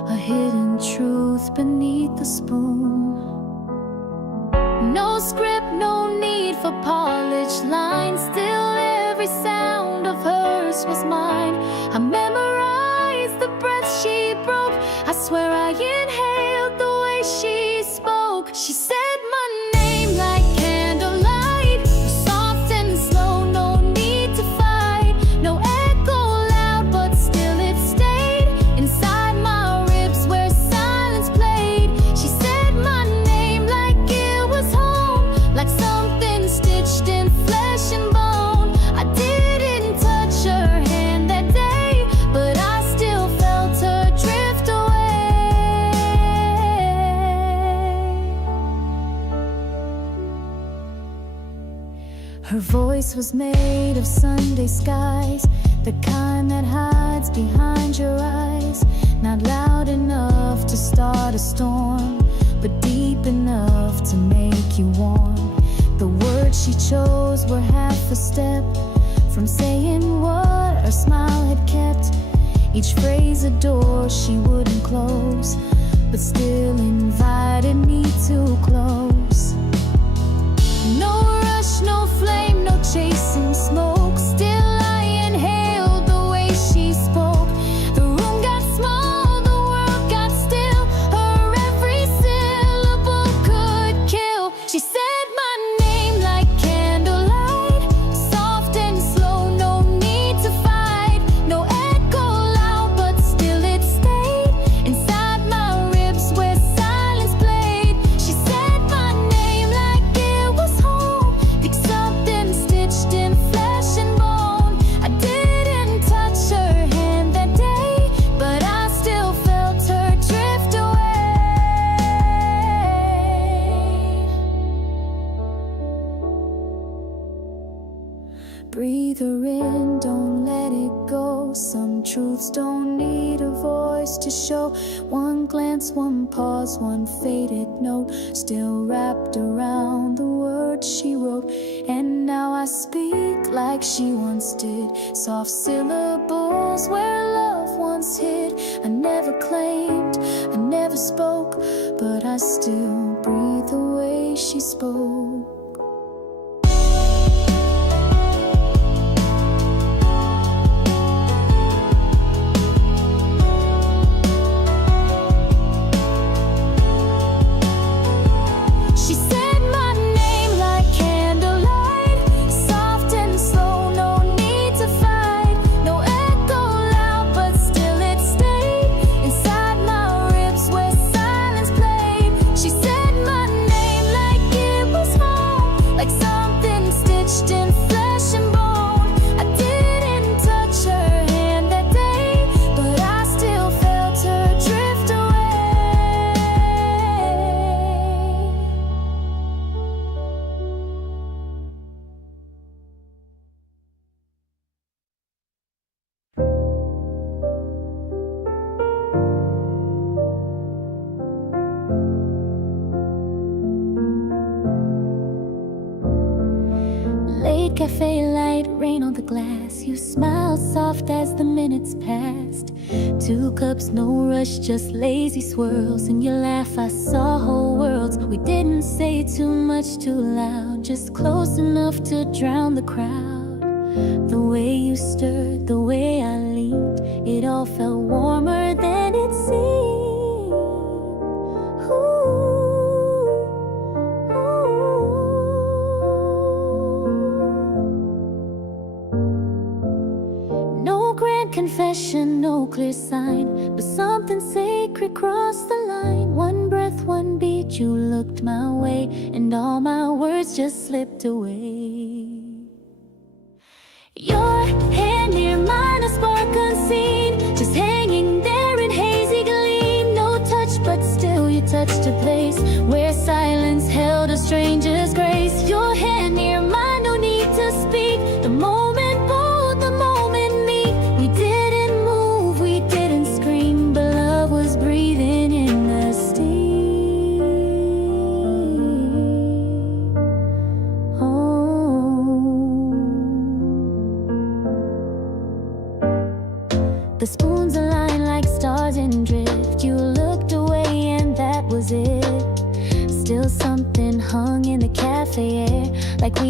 a hidden truth beneath the spoon. No script, no need for polished lines. Still every sound of hers was mine. I memorized the breath she broke. I swear I inhaled the way she spoke. She said my name like candlelight, soft and slow, no need to fight. No echo loud, but still it stayed inside my ribs where silence played. She said my name like it was home, like something stitched in flesh and bone. I didn't touch her hand that day, but I still felt her drift away. Her voice was made of Sunday skies, the kind that hides behind your eyes. Not loud enough to start a storm, but deep enough to make you warm. The words she chose were half a step from saying what her smile had kept. Each phrase a door she wouldn't close, but still invited me too close. No rush, no flame, no chasing smoke. Still I inhaled the way she spoke. The room got small, the world got still. Her every syllable could kill. She said my name like candlelight, soft and slow, no need to fight. No echo loud, but still it stayed inside my ribs where silence played. She said my name like it was home, like something stitched in flesh and bone. I didn't touch her hand that day, but I still felt her drift away. Breathe her in, don't let it go. Some truths don't need a voice to show. One glance, one pause, one faded note, still wrapped around the words she wrote. And now I speak like she once did, soft syllables where love once hid. I never claimed, I never spoke, but I still breathe the way she spoke. She said my name like candlelight, soft and slow, no need to fight. No echo loud, but still it stayed inside my ribs where silence played. She said my name like it was home, like something stitched in flesh and bone. I didn't touch her hand that day, but I still felt her drift away. Late cafe light, rain on the glass. You smile soft as the minutes passed. 2 cups, no rush, just lazy swirls. In your laugh I saw whole worlds. We didn't say too much too loud, just close enough to drown the crowd. The way you stirred, the way I leaned, it all felt warmer than it seemed. No grand confession, no clear sign, but something sacred crossed the line. One breath, one beat, you looked my way, and all my words just slipped away. Your hand near mine, a spark unseen, just hanging there in hazy gleam. No touch, but still you touched a place where silence held a stranger's grace. Your hand near mine, no need to speak. The moment bold, the moment meet. We didn't move, we didn't scream, but love was breathing in the steam. Oh. The spoons align like stars in drift. You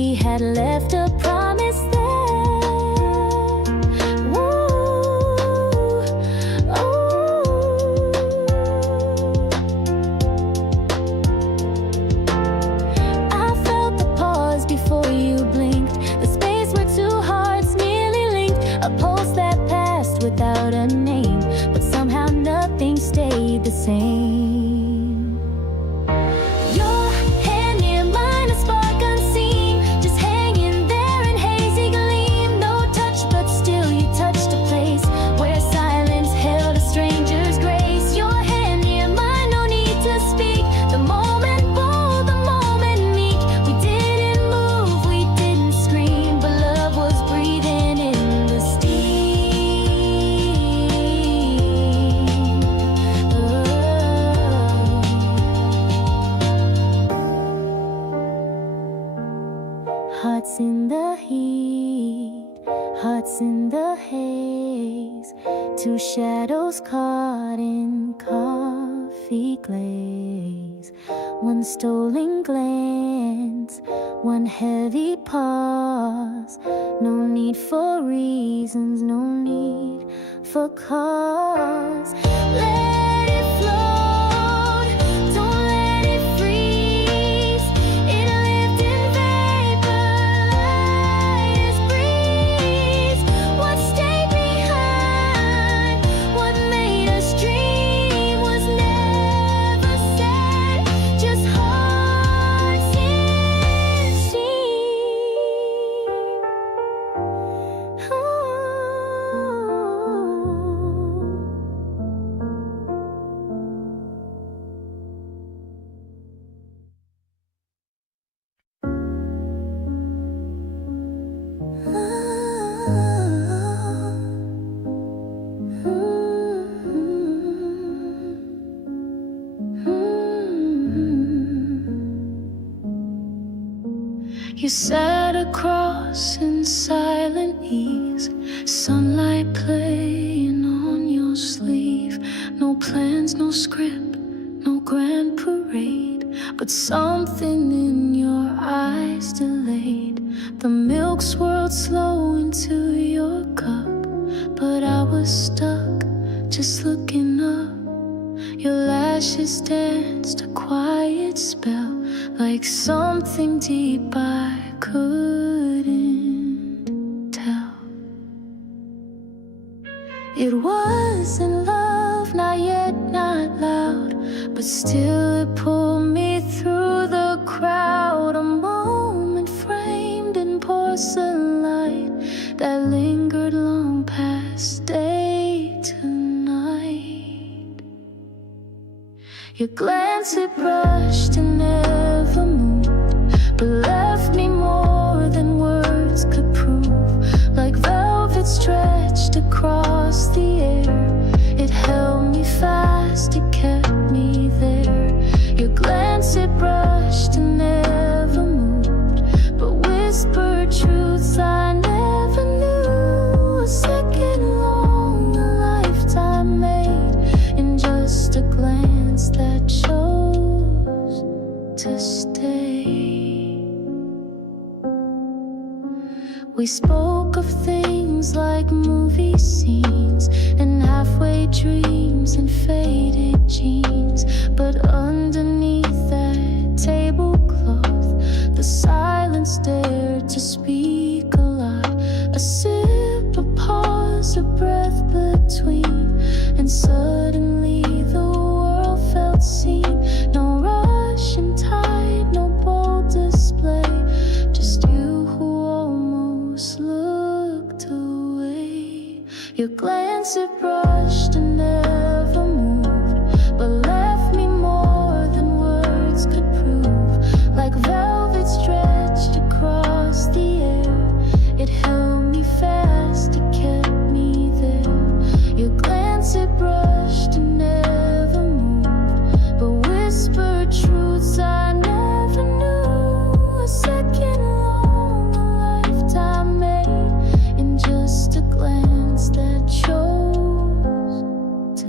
we had left a promise there. Ooh, oh. I felt the pause before you blinked, the space where two hearts nearly linked, a pulse that passed without a name, but somehow nothing stayed the same. Hearts in the heat, hearts in the haze, two shadows caught in coffee glaze, one stolen glance, one heavy pause, no need for reasons, no need for cause. Let it float, don't let it freeze. It lived in vapor, light as breeze. What stayed behind, what made us dream was never said, just hearts in steam. Oh. You sat across in silent ease, sunlight playing on your sleeve. No plans, no script, no grand parade, but something in your eyes delayed. The milk swirled slow into your cup, but I was stuck, just looking up. Your lashes danced a quiet spell, like something deep I couldn't tell. It wasn't love, not yet, not loud, but still it pulled me through the crowd. A moment framed in porcelain light that lingered long past day to night. Your glance, it brushed and never moved, but left me more than words could prove. Like velvet stretched across the air, it held me fast, it kept me there. Your glance, it brushed and never moved, but whispered truths I never knew. A second long, a lifetime made in just a glance that chose to stay. We spoke of things like movie scenes and halfway dreams and faded jeans, but underneath that tablecloth, the silence dared to speak a lot. A sip, a pause, a breath between, and suddenly the world felt seen. No rush and tide, no bold display, just you who almost looked away. Your glance, it brushed and never moved, but left me more than words could prove. Like velvet stretched across the air, it held me fast, it kept me there. Your glance, it brushed and never moved, but whispered truths I never knew. A second long, a lifetime made in just a glance that chose to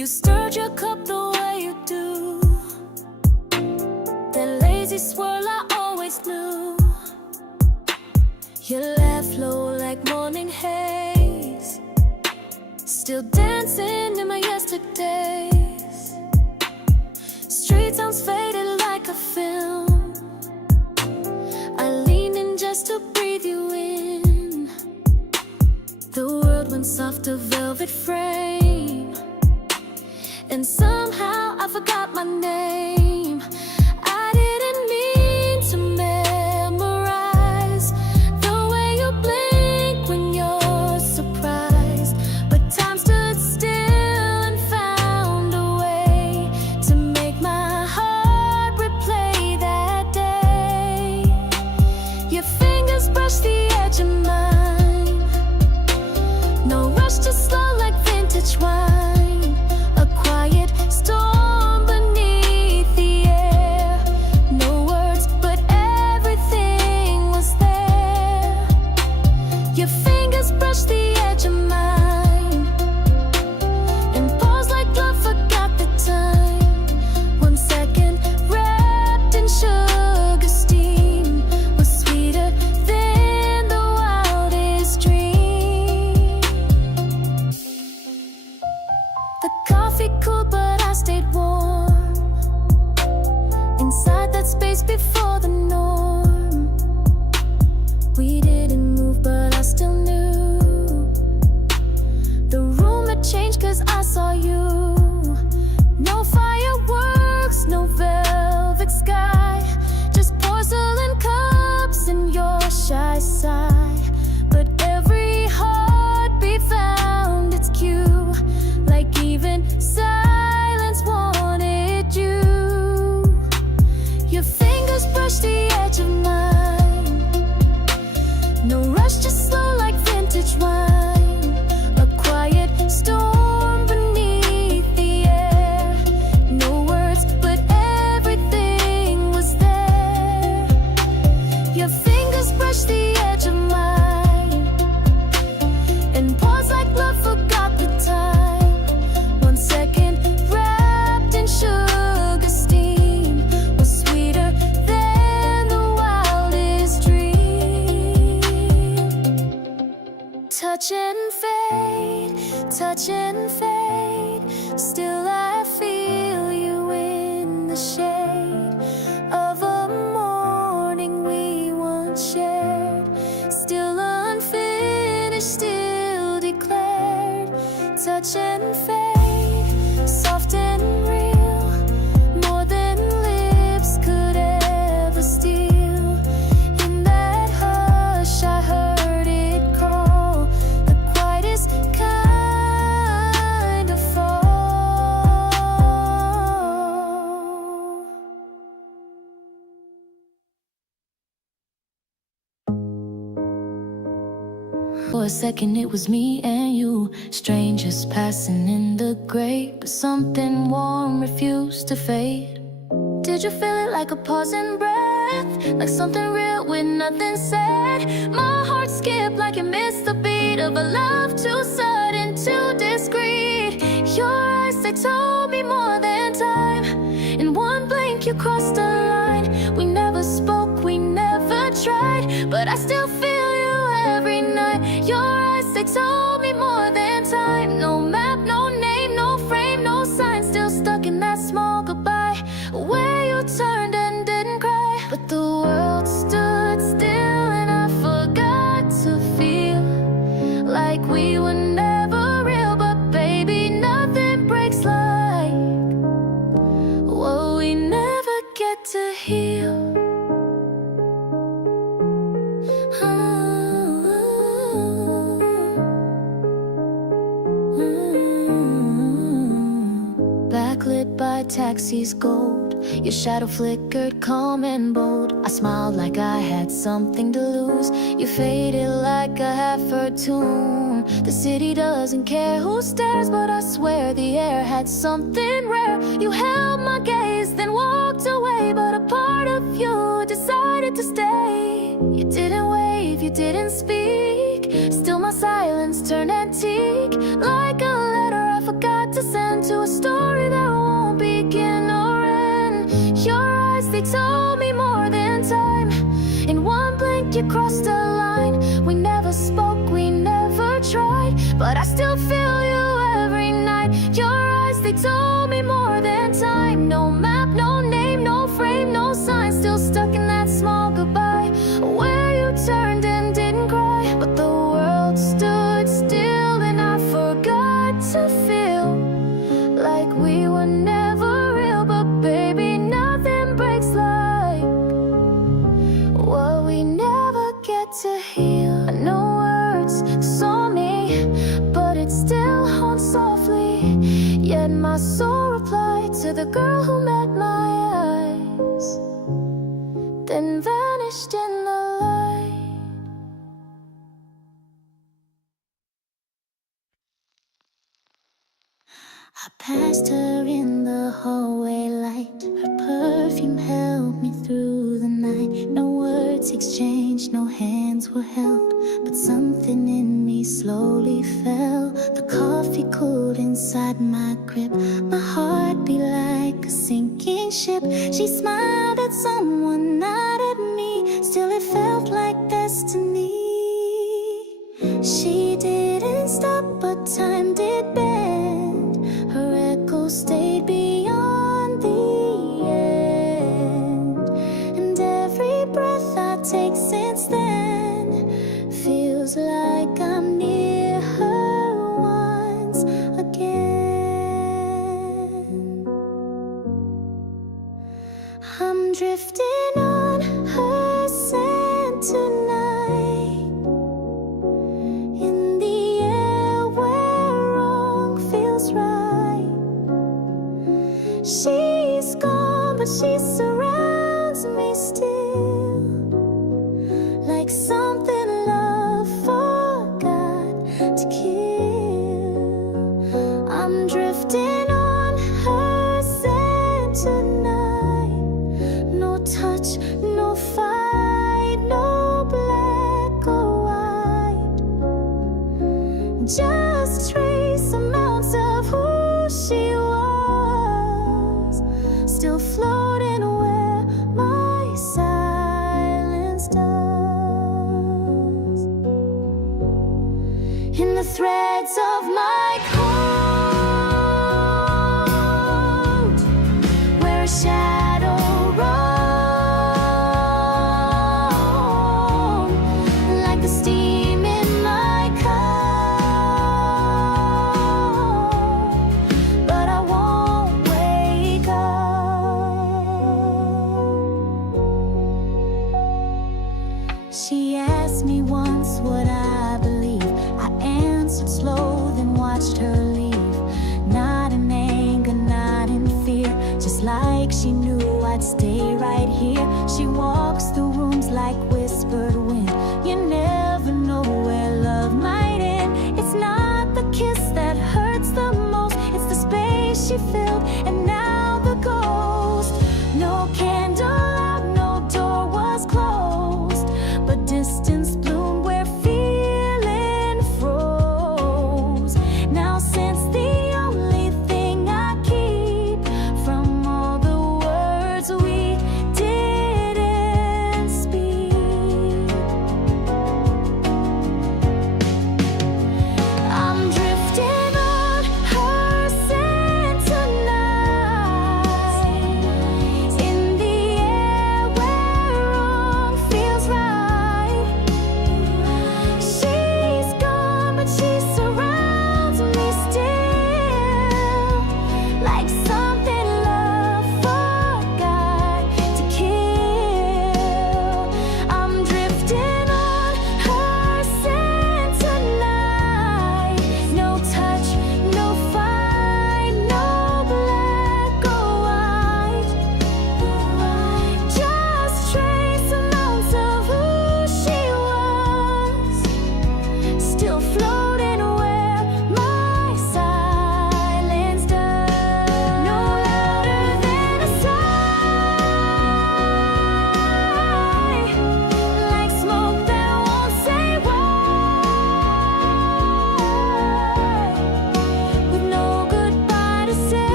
You stirred your cup the way you do. That lazy swirl I always knew. Your laugh low like morning haze. Still dancing in my yesterdays. Street sounds faded like a film. I leaned in just to breathe you in. The world went soft, a velvet frame. And somehow I forgot my name. I didn't mean to memorize the way you blink when you're surprised. But time stood still and found a way to make my heart replay that day. Your fingers brush the edge of mine. No rush, just slow like vintage wine. A quiet storm beneath the air. No words, but everything was there. Your fingers brush the edge of mine. And pause like love forgot the time. 1 second wrapped in sugar steam was sweeter than the wildest dream. The coffee cooled, but I stayed warm. Inside that space before the norm. We didn't move, but I still knew. The room had changed 'cause I saw you. No fireworks, no velvet sky. Just porcelain cups and your shy sigh. But every heartbeat found its cue. Like even silence wanted you. Your fingers brush the edge of mine. No rush, just slow like vintage wine. A quiet storm beneath the air. No words, but everything was there. Your fingers brush the edge of mine. And pause like love forgot the time. 1 second wrapped in sugar steam was sweeter than the wildest dream. Touch and fade, touch and fade. Still I feel you in the shade of a morning we once shared. Still unfinished, still declared. Touch and fade, soft and real. More than lips could ever steal. In that hush I heard it call. The quietest kind of fall. For a second it was me and you, strangers passing in the gray. But something warm refused to fade. Did you feel it like a pause in breath? Like something real with nothing said? My heart skipped like it missed the beat of a love too sudden, too discreet. Your eyes, they told me more than time. In one blink you crossed the line. We never spoke, we never tried, but I still feel you every night. Your eyes, they told me more than time. No map, no name, no frame, no sign. Still stuck in that small goodbye where you turned and didn't cry. But the world stood still and I forgot to feel like we were never real. But baby, nothing breaks like what we never get to heal. Backlit by taxis gold, your shadow flickered calm and bold. I smiled like I had something to lose. You faded like a half-heard tune. The city doesn't care who stares, but I swear the air had something rare. You held my gaze, then walked away, but a part of you decided to stay. You didn't wave, you didn't speak. Still my silence turned antique. Like a letter I forgot to descend to a story that won't begin or end. Your eyes, they told me more than time. In one blink you crossed a line. We never spoke, we never tried, but I still feel you every night. Your eyes, they told me more than time. No map, no name, no frame, no sign. Still stuck in that small goodbye where you turned and didn't cry. But the world stood still and I forgot to feel like we were never real. But baby, nothing breaks like what we never get to heal. I know words saw me, but it still haunts softly. Yet my soul replied to the girl who met my eyes, then vanished in the light. I passed her in the hallway light. Her perfume held me through the night. No words exchanged, no hands were held, but something in me slowly fell. The coffee cooled inside my grip. My heart beat like a sinking ship. She smiled at someone, not at me. Still it felt like destiny. She didn't stop, but time did bend. Her echo stayed beyond the end. And every breath I take since then feels like I'm near her once again. I'm drifting on her scent tonight, in the air where wrong feels right. She's gone, but she surrounds me still, like something love forgot to kill. I'm drifting on her scent tonight. No touch, no fight, no black or white, just trace amounts of who she was, still floating where my silence does. In the threads of my coat, where a shadow roam, like the steam in my cup, but I won't wake up. She asked me once what I believe. I answered slow, then watched her leave. Not in anger, not in fear, just like she knew I'd stay right here. She walks through rooms like whispered wind. You never know where love might end. It's not the kiss that hurts the most, it's the space she filled, and now the ghost. No candle out, no door was closed, but distance bloomed where feeling froze. Now since the only thing I keep from all the words we didn't speak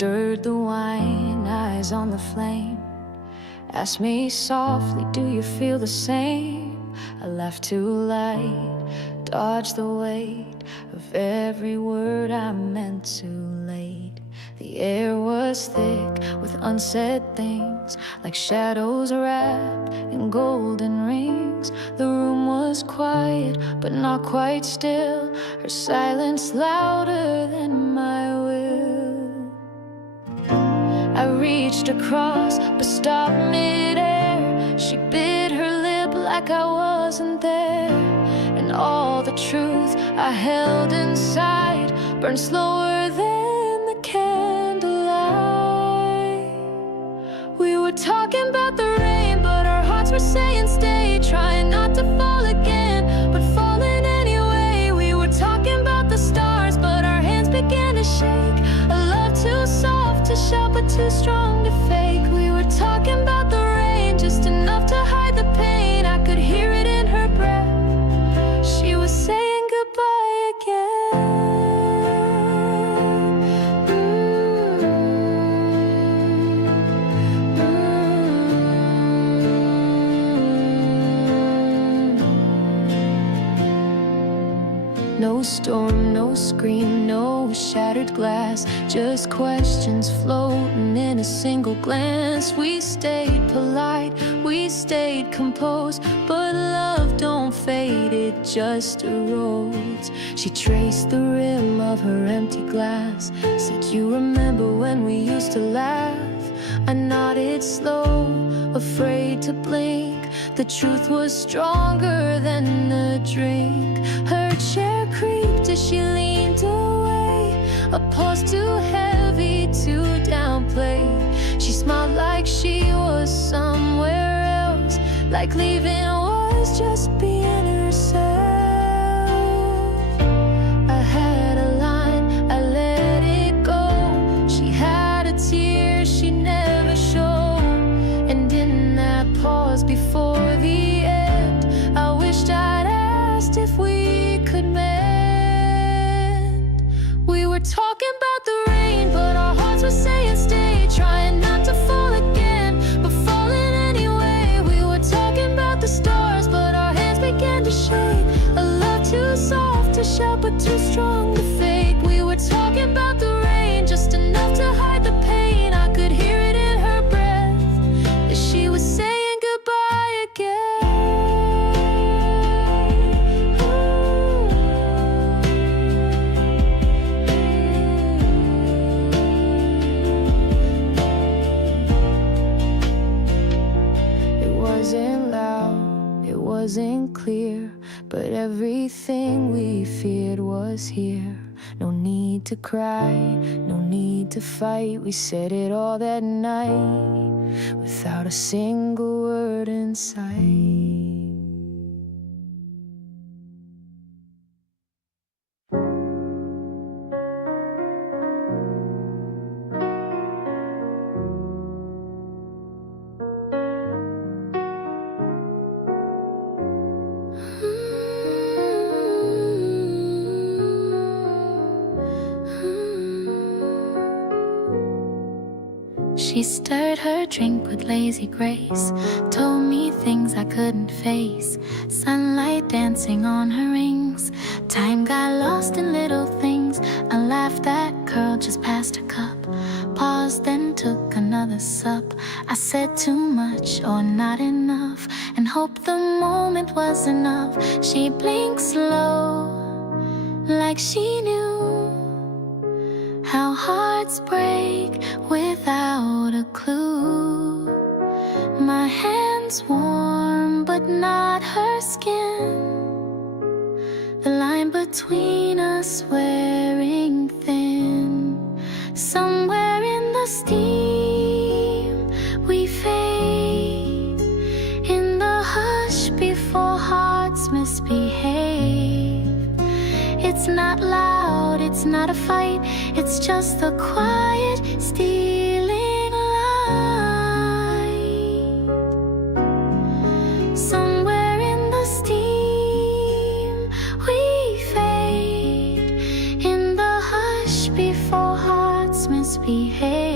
stirred the wine, eyes on the flame. Asked me softly, do you feel the same? I laughed too light, dodged the weight of every word I meant too late. The air was thick with unsaid things, like shadows wrapped in golden rings. The room was quiet, but not quite still, her silence louder than my will. I reached across, but stopped midair. She bit her lip like I wasn't there, and all the truth I held inside burned slower than the candlelight. We were talking about the rain, but our hearts were saying stay, trying not to fall again, but falling anyway. We were talking about the stars, but our hands began to shake. A love too soft to shout, but too strong to fake. We were talking about the rain, just enough to hide the pain. I could hear it in her breath. She was saying goodbye again. No storm, no scream, no shattered glass, just questions floating in a single glance. We stayed polite, we stayed composed, but love don't fade, it just erodes. She traced the rim of her empty glass, said, you remember when we used to laugh? I nodded slow, afraid to blink. The truth was stronger than the drink. Her chair creaked as she leaned away, a pause too heavy to downplay. She smiled like she was somewhere else, like leaving was just being herself. I had a line, I let it go. She had a tear she never showed, and in that pause before the end, I wished I'd asked if we could mend. We were talking about the rain, but our hearts were saying stay, trying not to fall again, but falling anyway. We were talking about the stars, but our hands began to shake. A love too soft to shout, but too strong to fake. We were talking about the rain, just enough to hide the pain. I could hear it in her breath as she was saying goodbye again. It wasn't loud, it wasn't clear, but everything we feared was here. No need to cry, no need to fight. We said it all that night, without a single word in sight. She stirred her drink with lazy grace, told me things I couldn't face. Sunlight dancing on her rings, time got lost in little things. I laughed at curl just past her cup, paused then took another sup. I said too much or not enough, and hoped the moment was enough. She blinked slow, like she knew how hearts break without a clue. My hands warm, but not her skin. The line between us wearing thin. Somewhere in the steam we fade, in the hush before hearts misbehave. It's not loud, it's not a fight, it's just the quiet stealing light. Somewhere in the steam we fade, in the hush before hearts misbehave.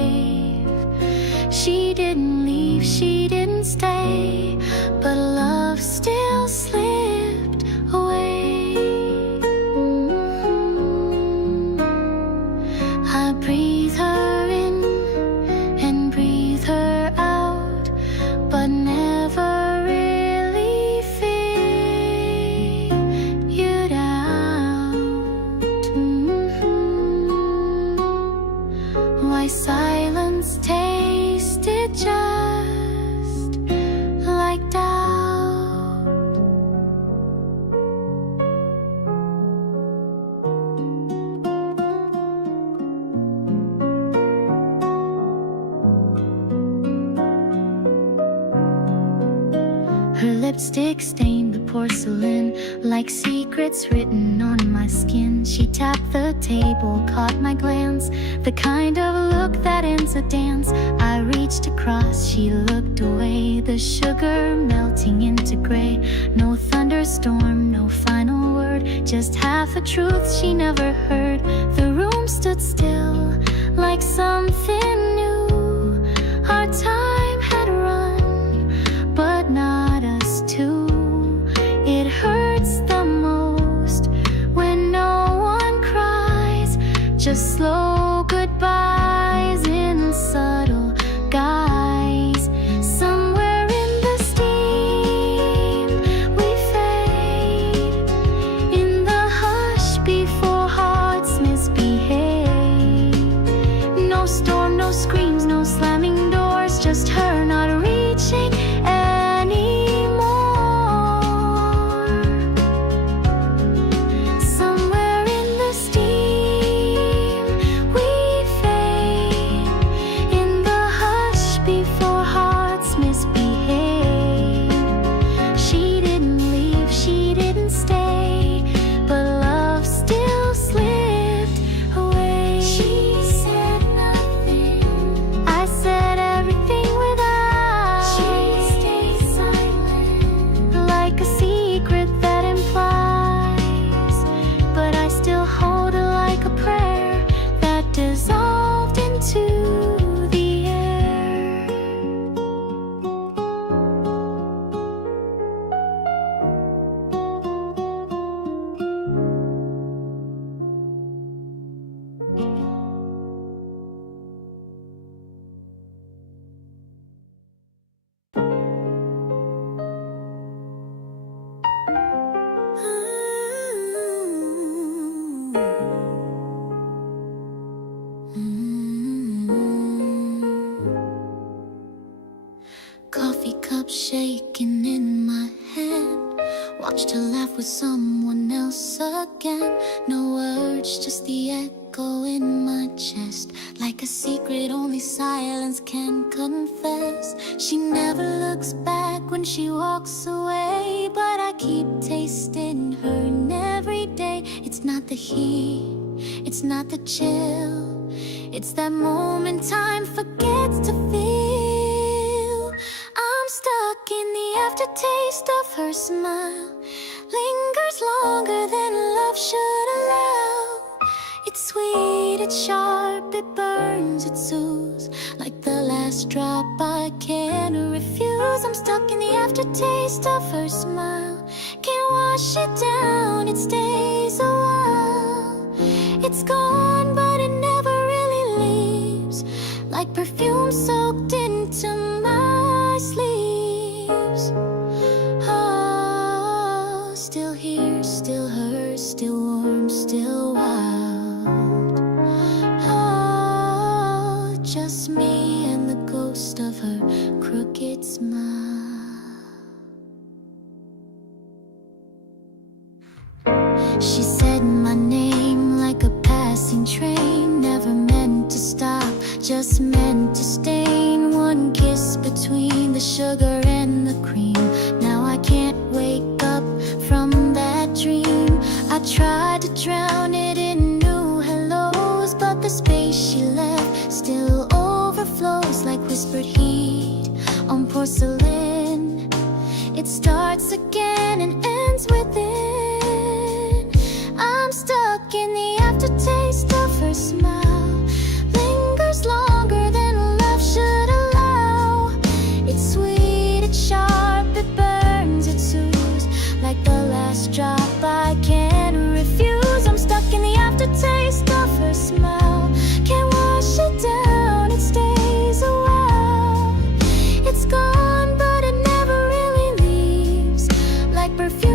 Her lipstick stained the porcelain like secrets written on my skin. She tapped the table, caught my glance, the kind of look that ends a dance. I reached across, she looked away, the sugar melting into gray. No thunderstorm, no final word, just half the truth she never heard. The room stood still like something new. Our time had run, but not us two. It hurts the most when no one cries, just slow goodbyes in subtle guise. Somewhere in the steam we fade, in the hush before hearts misbehave. No storm, no screams, no slamming doors, just her not reaching anymore. Somewhere in the steam we fade, in the hush before hearts misbehave. She didn't leave, she didn't stay, but love still slipped away. She said nothing, I said everything with eyes. She stayed silent, like a secret that implies, but I still hold it like a prayer that dissolved into the air. Coffee cup shaking in my hand, watched her laugh with someone else again. No words, just the echo in my chest, like a secret only silence can confess. She never looks back when she walks away, but I keep tasting her in every day. It's not the heat, it's not the chill, it's that moment time forgets to feel. I'm stuck in the aftertaste of her smile, lingers longer than love should allow. It's sweet, it's sharp, it burns, it soothes, like the last drop I can't refuse. I'm stuck in the aftertaste of her smile, can't wash it down, it stays a while. It's gone, but it never really leaves, like perfume soaked into my sleeves. Oh, still here, still hers, still warm, still wild. Oh, just me and the ghost of her crooked smile. She said my name like a passing train, never meant to stop, just meant to stain. One kiss between the sugar and the cream, now I can't wake up from that dream. I tried to drown it in new hellos, but the space she left still overflows like whispered heat on porcelain. It starts again and ends within. I'm stuck in the aftertaste of her smile, lingers longer than love should allow. It's sweet, it's sharp, it burns, it soothes, like the last drop I can't refuse. I'm stuck in the aftertaste of her smile, can't wash it down, it stays a while. It's gone, but it never really leaves, like perfume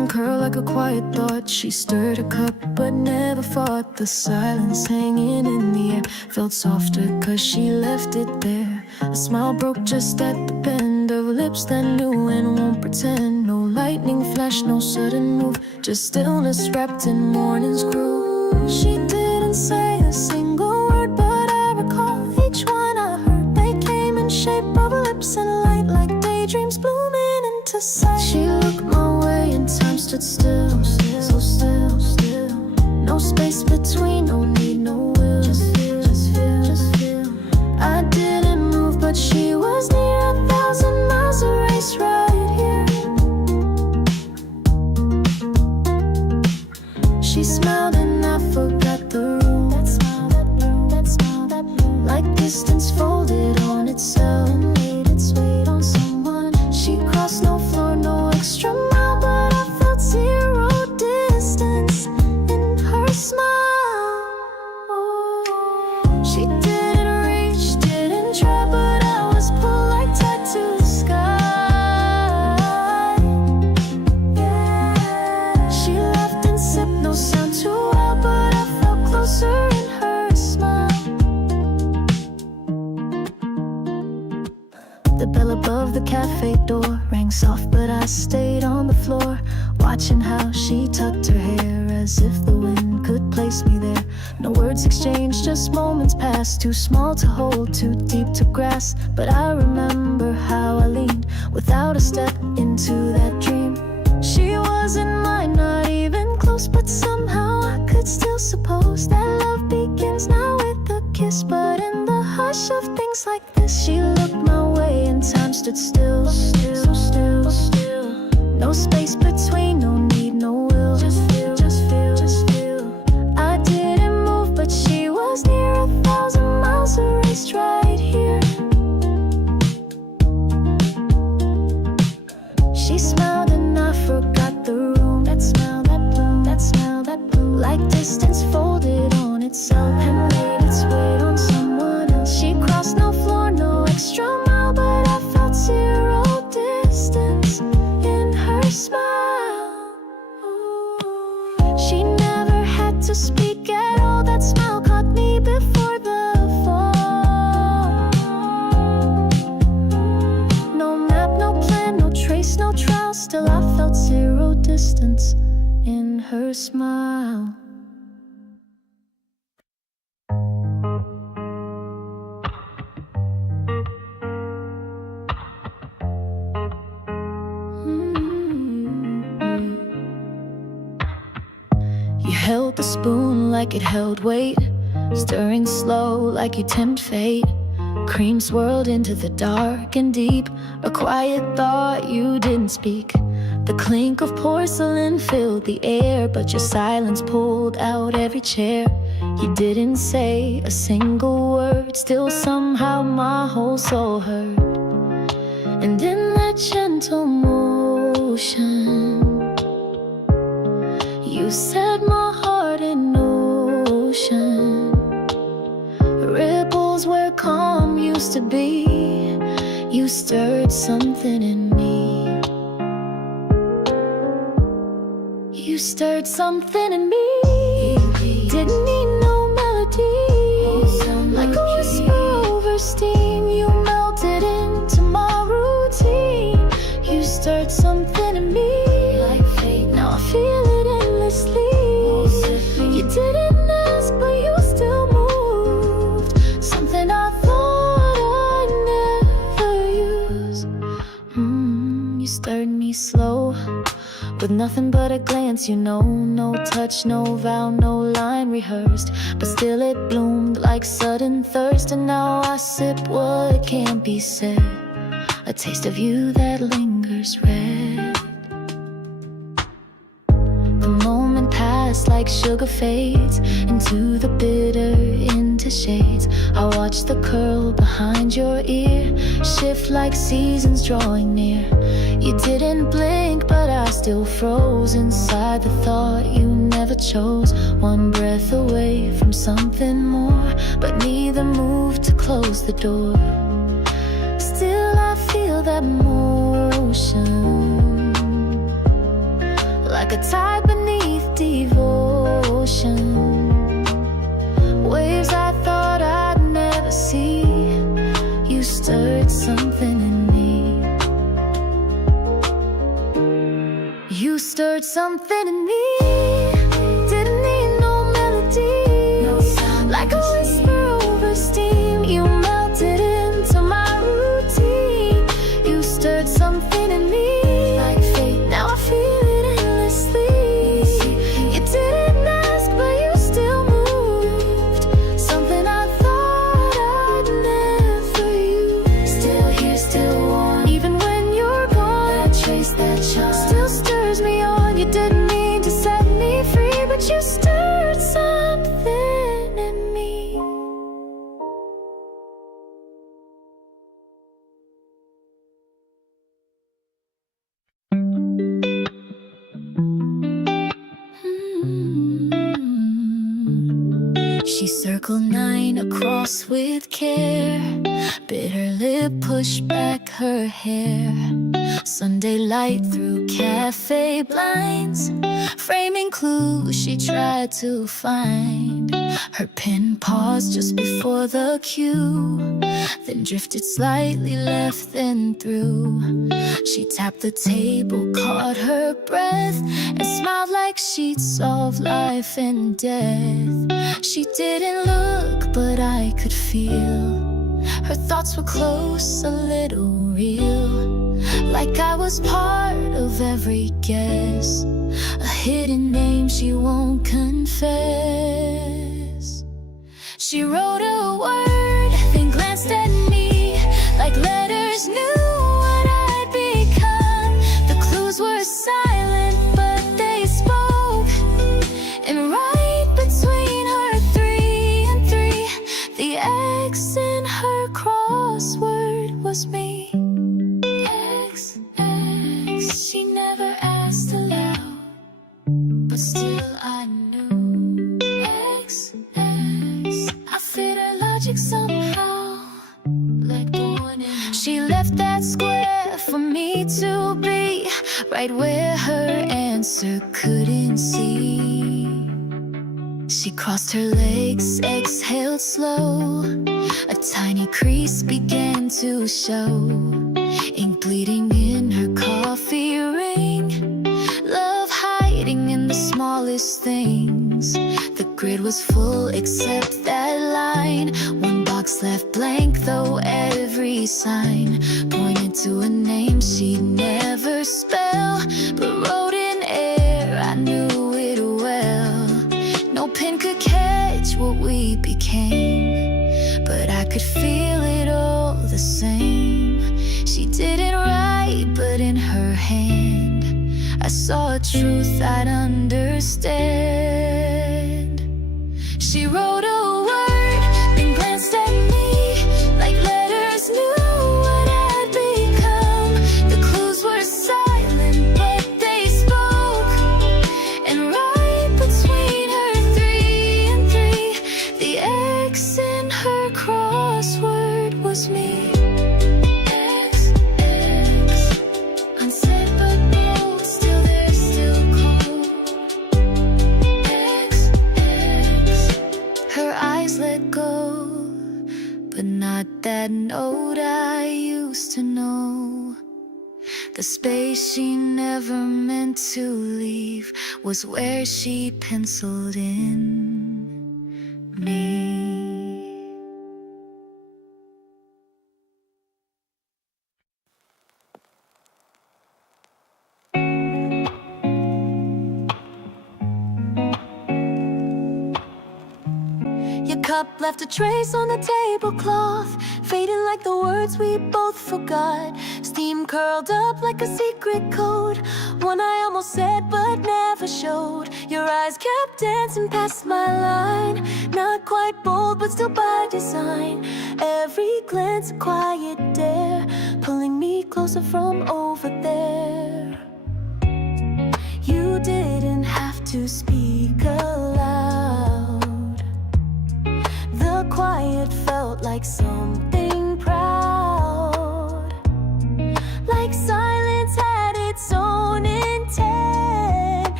a quiet thought. She stirred a cup but never fought. The silence hanging in the air felt softer cause she left it there. A smile broke just at the bend of lips that knew and won't pretend. No lightning flash, no sudden move, just stillness wrapped in morning's groove. She didn't say a single word, but I recall each one I heard. They came in shape of lips and light like daydreams blooming into sight. She looked my way and time stood still, so still, still. No space between, no need, no will. Just feel, just feel, just feel. I didn't move, but she was near 1,000 miles a race right here. She smiled and I forgot the room. That smile, that bloom, that smile, that bloom. Like distance folded on itself and made its weight on someone. She crossed no floor, no extra mile, but I felt zero distance in her smile. She didn't reach, didn't try, but I was pulled like tied to the sky. Yeah. She laughed and sipped, no sound too well, but I felt closer in her smile. The bell above the cafe door rang soft, but I stayed on the floor, watching how she tucked her hair as if the wind could place me there. No words exchanged, just moments passed, too small to hold, too deep to grasp. But I remember how I leaned without a step into that dream. She wasn't mine, not even close, but somehow I could still suppose that love begins now with a kiss. But in the hush of things like this, she looked my way and time stood still, still, still, still. No space between, no need, no will. Just feel, just feel, just feel. I didn't move, but she was near 1,000 miles erased right here. She smiled and I forgot the room. That smile, that bloom, that smile, that bloom. Like distance folded on itself and made its weight on someone else. She crossed no floor, no extra mile, but I felt zero distance in her smile. She never had to speak at all. That smile caught me before the fall. No map, no plan, no trace, no trial. Still I felt zero distance in her smile. You held the spoon like it held weight, stirring slow like you tempt fate. Cream swirled into the dark and deep, a quiet thought you didn't speak. The clink of porcelain filled the air, but your silence pulled out every chair. You didn't say a single word, still somehow my whole soul hurt. And in that gentle motion, you set my heart in motion. Ripples where calm used to be, you stirred something in me. You stirred something in me. Didn't need no melody. Like a whisper over steam, you melted into my routine. You stirred something in me. Like fate, now I feel it endlessly. You didn't ask, but you still moved. Something I thought I'd never use. You stirred me slow, with nothing but a glance, you know. No touch, no vow, no line rehearsed, but still it bloomed like sudden thirst. And now I sip what can't be said, a taste of you that lingers red. The moment passed like sugar fades into the bitter, into shades. I watch the curl behind your ear shift like seasons drawing near. You didn't blink, but I still froze inside the thought you never chose. One breath away from something more, but neither moved to close the door. Still I feel that motion, like a tide beneath devotion. Waves I thought I'd never see. You stirred something in me. You stirred something in me. Didn't need no melody, no sound, like a whisper over steam. You melted into my routine. You stirred something in me, like fate. Now I feel it endlessly. You didn't ask, but you still moved. Something I thought I'd never use. Still here, still warm, even when you're gone. That trace, that charm still stirs me on. You didn't mean to set me free, but you stirred something in me. She circled 9 across with care. Bit her lip, pushed back her hair. Sunday light through cafe blinds, framing clues she tried to find. Her pen paused just before the cue, then drifted slightly left then through. She tapped the table, caught her breath, and smiled like she'd solved life and death. She didn't look, but I could feel her thoughts were close, a little real, like I was part of every guess, a hidden name she won't confess. She wrote a word, then glanced at me, like letters knew what I'd become. The clues were silent, but they spoke, and right between her 3 and 3, the X in her crossword was me. X, X, she never asked aloud, but still I knew. X, X, I fit her logic somehow, like born in. She left that square for me to be, right where her answer couldn't see. She crossed her legs, exhaled slow. A tiny crease began to show, ink bleeding in her coffee ring, love hiding in the smallest things. The grid was full except that line, one box left blank though every sign pointed to a name she'd never spell, but wrote in air, I knew it well. No pen could catch what we became, but I could feel it all the same. She didn't write, but in her hand I saw a truth I'd understand. She wrote a word, then glanced at me, like letters knew what I'd become. The clues were silent, but they spoke, and right between her 3 and 3, the X in her crossword was me. X, X, unsaid but bold, still there, still cold. X, X, her eyes let go, but not that note I used to know. The space she never meant to leave was where she penciled in me. Your cup left a trace on the tablecloth, fading like the words we both forgot. Steam curled up like a secret code, one I almost said but never showed. Your eyes kept dancing past my line, not quite bold but still by design. Every glance a quiet dare, pulling me closer from over there. You didn't have to speak aloud. The quiet felt like something proud, like silence had its own intent.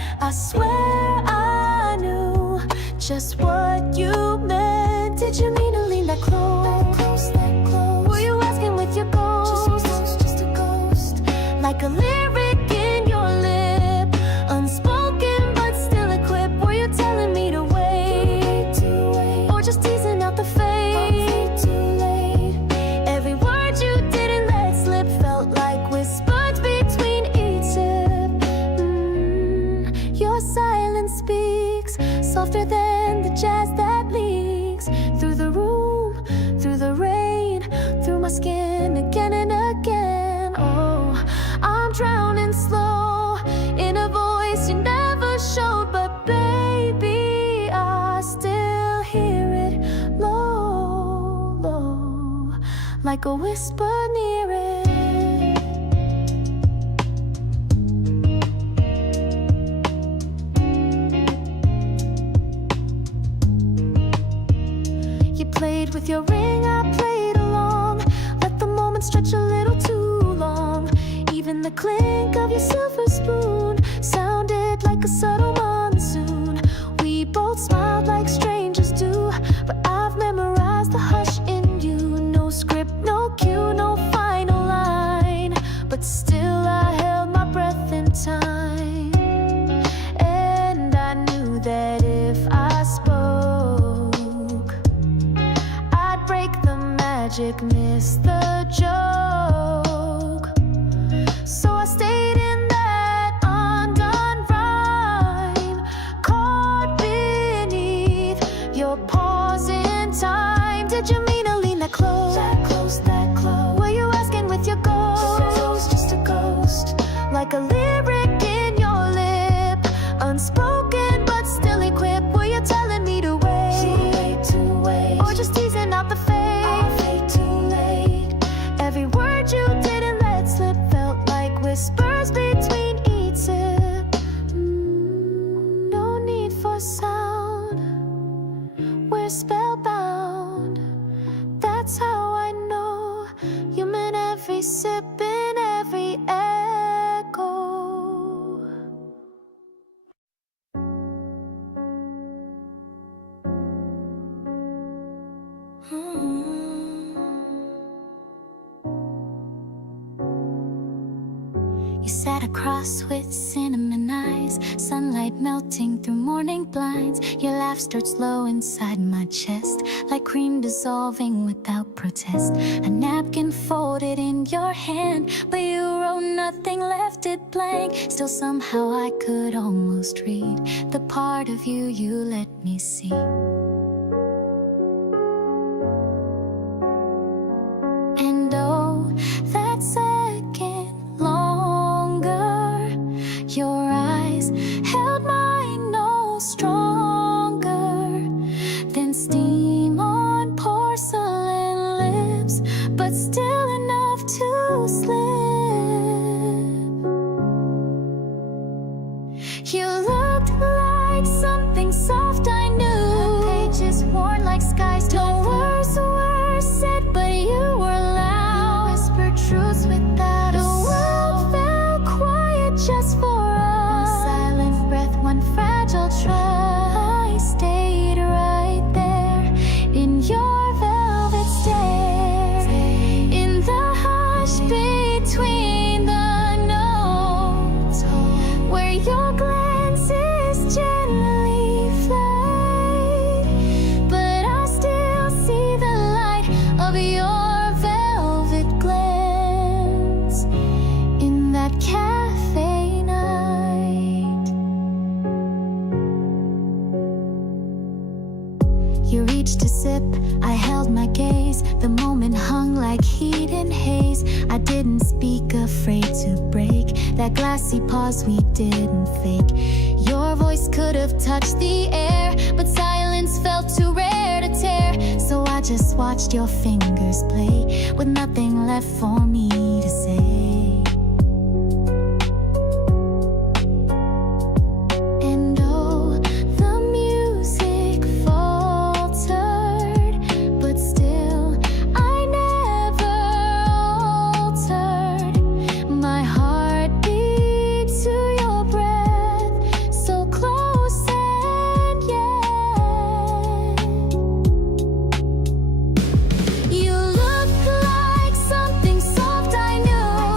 my skin again and again. Oh, I'm drowning slow in a voice you never showed, but baby, I still hear it low, low, like a whisper near it. You played with your ring, I played along. Let the moment stretch a little too long. Even the clink of your silver spoon sounded like a subtle monsoon. We both smiled like strangers do, but I've memorized the hush in you. No script, no cue, no final line, but still I held my breath in time. And I knew that if I spoke, I'd break the magic, miss the joke. So I stayed in that undone rhyme, caught beneath your pause in time. Did you mean to lean that close? That close, that close. Were you asking with your ghost? Just a ghost, like a lyric in your lip, unspoken but still equipped. Were you telling me to wait, or just teasing out the fade? I'll fade too late. Every word you didn't let slip felt like whispers between each sip. No need for sound, we're spellbound. That's how I know you meant every sip and every echo. You sat across with cinnamon eyes, sunlight melting through morning blinds. Your laugh stirred slow inside my chest, like cream dissolving without protest. A napkin folded in your hand, but you wrote nothing, left it blank. Still somehow I could almost read the part of you you let me see. And oh, that second longer, your eyes held mine no stronger than steam on porcelain lips, but still enough to slip. You looked like something soft I knew, pages worn like skies. No words were said, but you were loud. You whispered truths without a sound. The world fell quiet just for us. One silent breath, one fragile trust. I stayed right there in your velvet stare, in the hush between the notes, where your glances gently fade. But I still see the light of your velvet glance in that cafe night. You reached to sip, I held my gaze. The moment hung like heat and haze. I didn't speak, afraid to break that glassy pause we didn't fake. Your voice could have touched the air, but silence felt too rare to tear. So I just watched your fingers play, with nothing left for me to say. And oh, the music faltered, but still I never altered. My heart beat to your breath, so close and yet. You look like something soft I knew,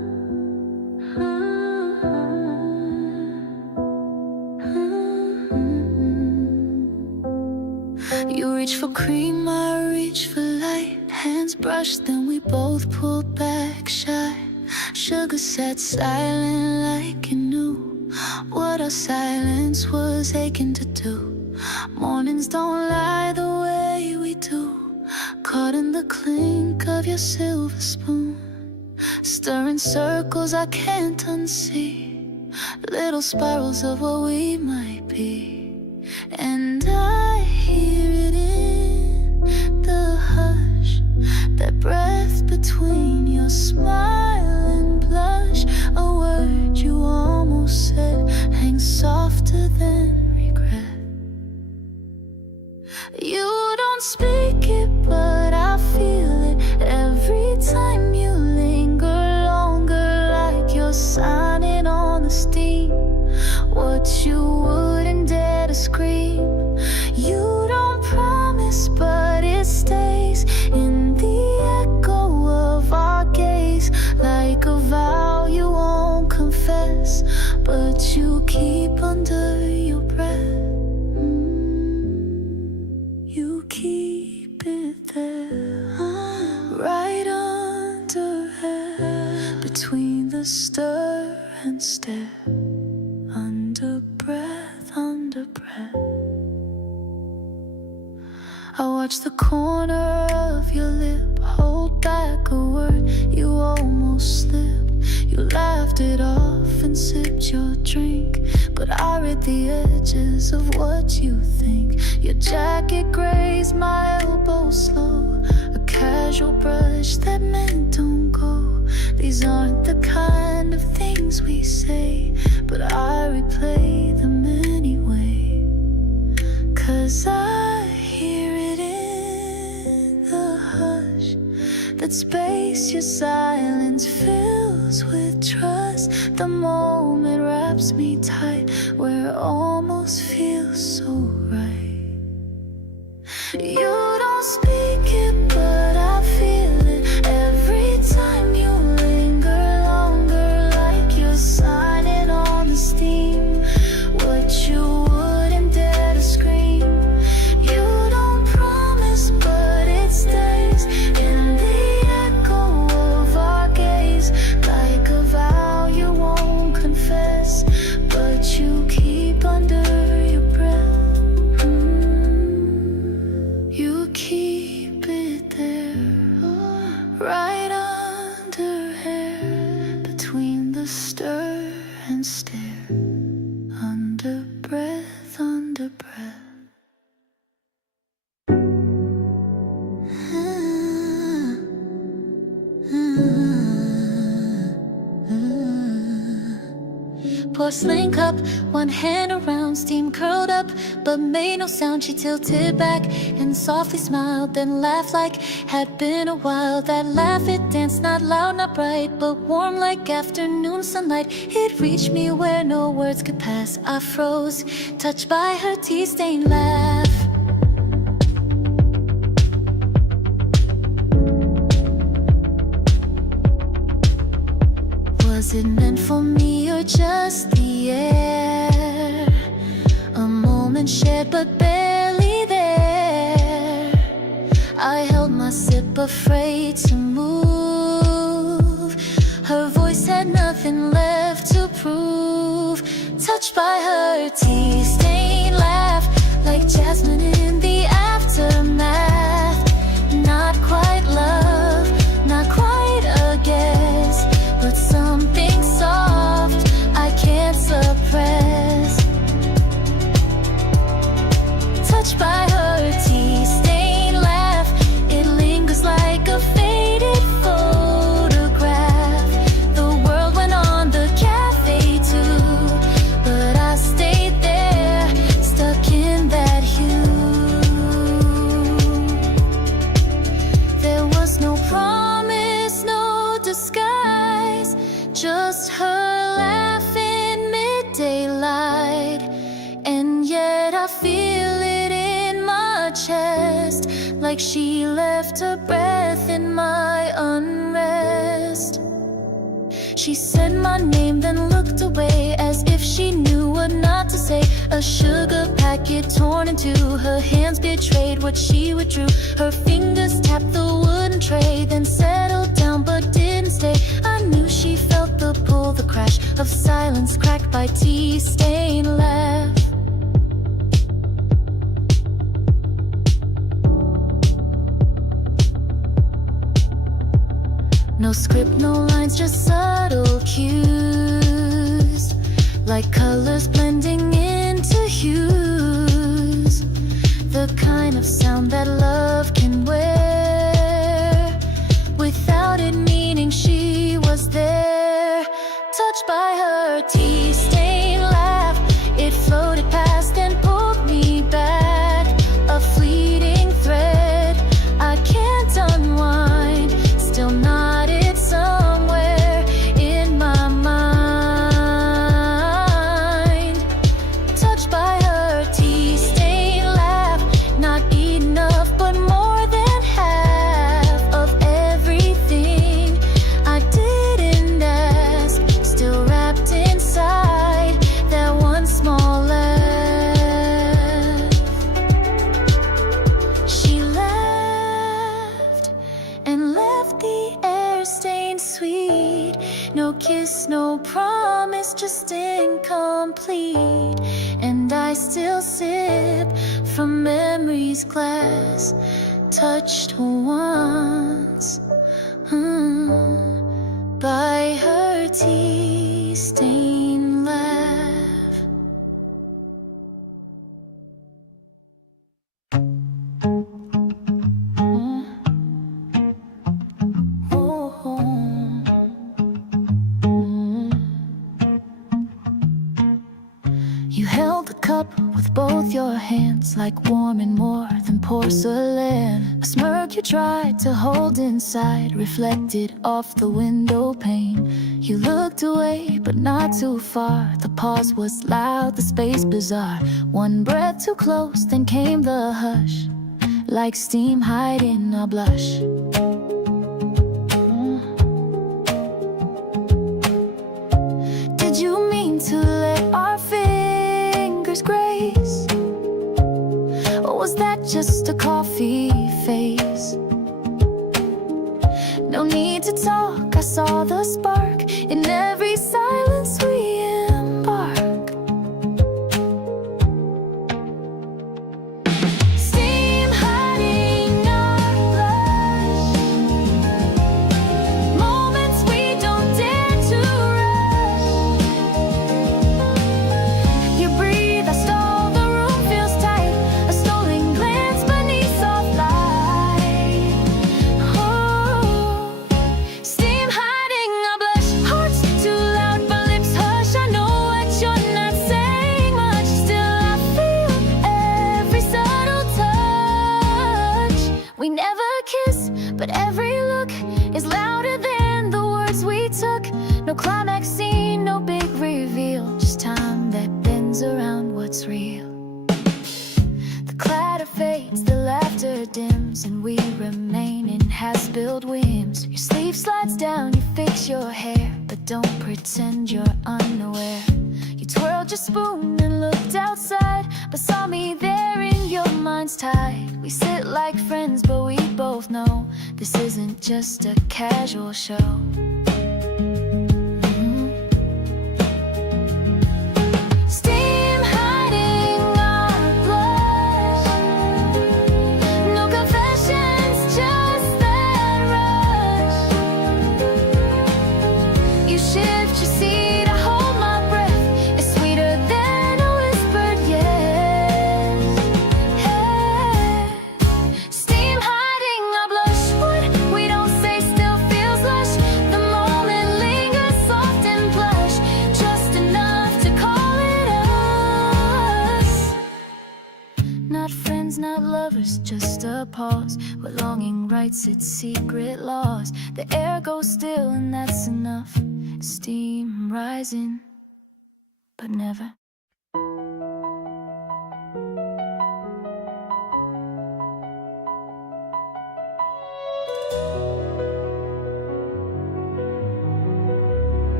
reach for cream, I reach for light. Hands brushed, then we both pulled back shy. Sugar sat silent like you knew what our silence was aching to do. Mornings don't lie the way we do. Caught in the clink of your silver spoon, stirring circles I can't unsee, little spirals of what we might be. And I hear it in the hush, that breath between your smile and blush. A word you almost said hangs softer than regret. You don't speak it, but I feel it every time you linger longer, like you're signing on the steam what you wouldn't dare to scream. You don't promise, but it stays in the echo of our gaze, like a vow you won't confess, but you keep under your breath. You keep it there, right under her, between the stir and stare, under breath, under breath. I watch the corner of your lip hold back a word you almost slipped. You laughed it off and sipped your drink, but I read the edges of what you think. Your jacket grazed my elbow slow, a casual brush that meant don't go. These aren't the kind of things we say, but I replay them anyway, 'cause I hear it in the hush, that space your silence fills with trust. The moment wraps me tight, where it almost feels so right. You don't speak it, but I feel it every time you linger longer, like you're signing on the steam what you wouldn't dare to scream. You don't promise, but it stays in the echo of our gaze, like a vow you won't confess, but you keep under your breath. You keep it there, right under hair, between the stir and stare, under breath, under breath. Porcelain cup, one hand around, steam curled up, but made no sound. She tilted back and softly smiled, then laughed like had been a while. That laugh, it danced, not loud, not bright, but warm like afternoon sunlight. It reached me where no words could pass. I froze, touched by her tea-stained laugh. Was it meant for me or just the air? A moment shared but barely there. I held my sip, afraid to move. Her voice had nothing left to prove. Touched by her tea-stained laugh, like jasmine in the aftermath. Not quite love, not quite a guess, but something soft I can't suppress. Touched by her tea-stained laugh, it lingers like a faded photograph. The world went on the cafe too, but I stayed there, stuck in that hue. There was no promise, no disguise, just her laugh in mid-daylight. And yet I feel it in my chest, like she left her breath in my unrest. She said my name, then looked away as if she knew what not to say. A sugar packet torn in two, her hands betrayed what she withdrew. Her fingers tapped the wooden tray, then settled down but didn't stay. I knew she felt the pull, the crash of silence cracked by tea-stained laugh. No script, no lines, just subtle cues, like colors blending into hues. The kind of sound that love can wear, without it meaning she was there. Touched by her tea-stained laugh, it floated past and pulled me back. A fleeting thread I can't unwind, still not somewhere in my mind. Touched by her tea-stained laugh, not enough but more than half of everything I didn't ask, still wrapped inside that one small laugh. She laughed and left the air stained sweet. No kiss, no promise, just incomplete. And I still sip from memory's glass, touched once by her tea-stained laugh. You held the cup with both your hands, like warm and more than porcelain. A smirk you tried to hold inside, reflected off the window pane. You looked away, but not too far. The pause was loud, the space bizarre. One breath too close, then came the hush, like steam hiding a blush. Did you mean to let our fingers grace? Or was that just a coffee phase? No need to talk, I saw the spark in every silence we embark. Steam hiding our blush, moments we don't dare to rush. You breathe, I stall, the room feels tight. A stolen glance beneath soft light. Oh, steam hiding our blush, hearts too loud but lips hush. I know what you're not saying much, still I feel every subtle touch. We never kiss, but every look is louder than the words we took. No climax scene, no big reveal, just time that bends around what's real. The clatter fades, the laughter dims, and we remain in half-spilled whims. Your sleeve slides down, you fix your hair, but don't pretend you're unaware. You twirled your spoon and looked outside, but saw me there in your mind's tide. We sit like friends, but we both know this isn't just a casual show. Steam hiding our blush, no confessions, just that rush. You shift your seat, I hold my breath. It's sweeter than a whispered yes. Steam hiding our blush, what we don't say still feels lush. The moment lingers soft and plush, just enough to call it us. Not friends, not lovers, just a pause where longing writes its secret laws. The air goes still and that's enough. Steam rising, but never.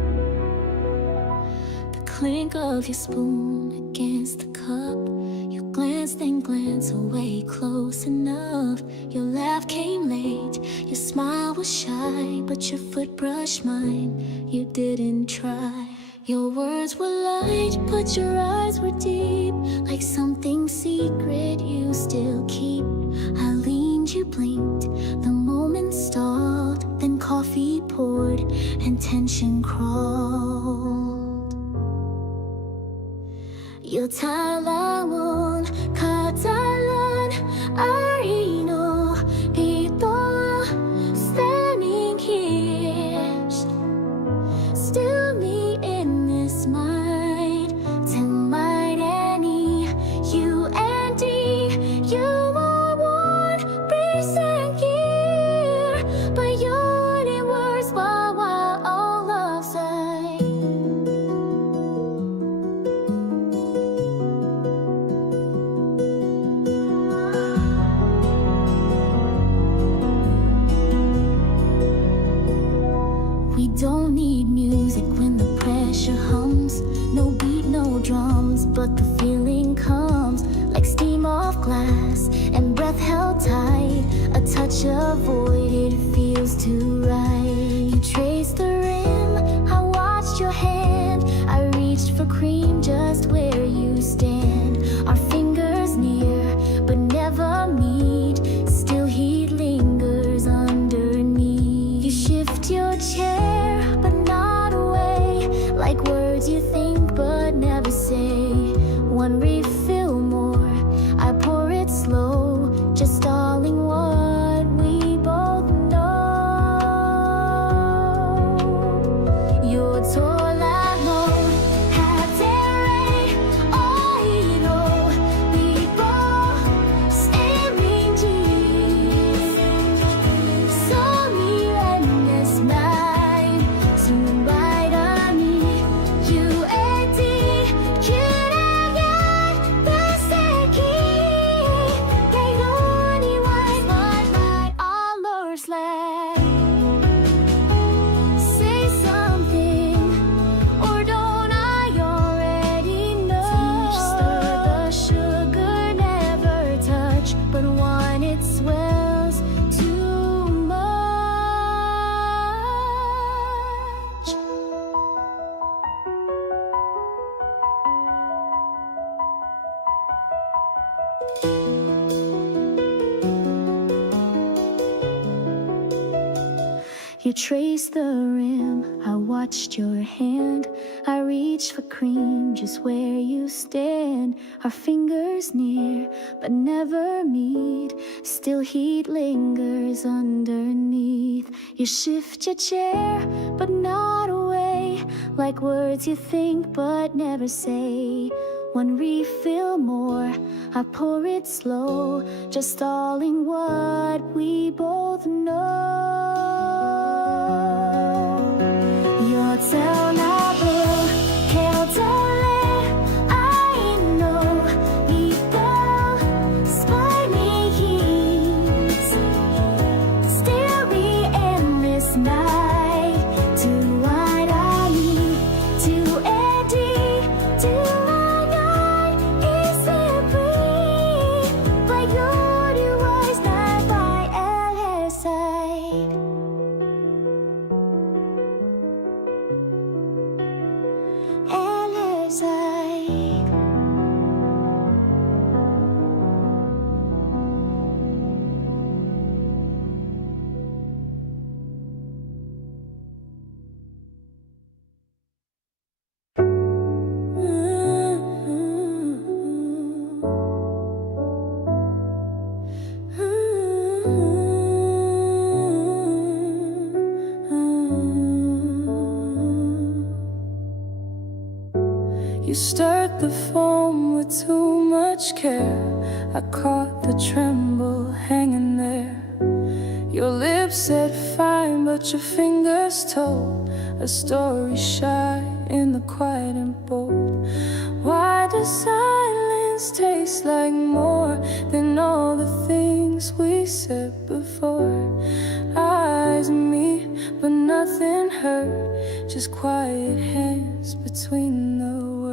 clink of your spoon against the cup. You glance, then glance away close enough. Your laugh came late, your smile was shy, but your foot brushed mine, you didn't try. Your words were light, but your eyes were deep, like something secret you still keep. I leaned, you blinked, the moment stalled, then coffee poured and tension crawled. 有太浪漫，卡在了爱の人 standing here, still me in this mind, tonight any you and D, you are 1% here, but your words while all outside. We don't need music when the pressure hums. No beat, no drums, but the feeling comes like steam off glass and breath held tight. A touch avoided feels too right. You traced the rim, I watched your hand. I reached for cream just where you stand. Our fingers near, but never meet. Still heat lingers underneath. You shift your chair, but not away, like words you think but never say. One refill more, I pour it slow, just stalling what we both know. You're tall and low, had it I know, people staring deep. Saw me and this night, zoom right on me. You and D, 그래야 낯설기. They only want my all or slack. Say something, or don't I already know? The sugar never touch, but when it swells too much. You traced the rim, I watched your hand. I reached for cream just where you stand. Our fingers near, but never meet. Still heat lingers underneath. You shift your chair, but not away, like words you think but never say. One refill more, I pour it slow, just stalling what we both know. You're terrible, held I know, people spy me heat, still be in this night. Do what I need, do Eddie, do I not, is it free? But your was not by L's side. L's side. You stirred the foam with too much care. I caught the tremble hanging there. Your lips said fine, but your fingers told a story shy in the quiet and bold. Why does silence taste like more than all the things we said before? Eyes meet, but nothing hurt, just quiet hands between the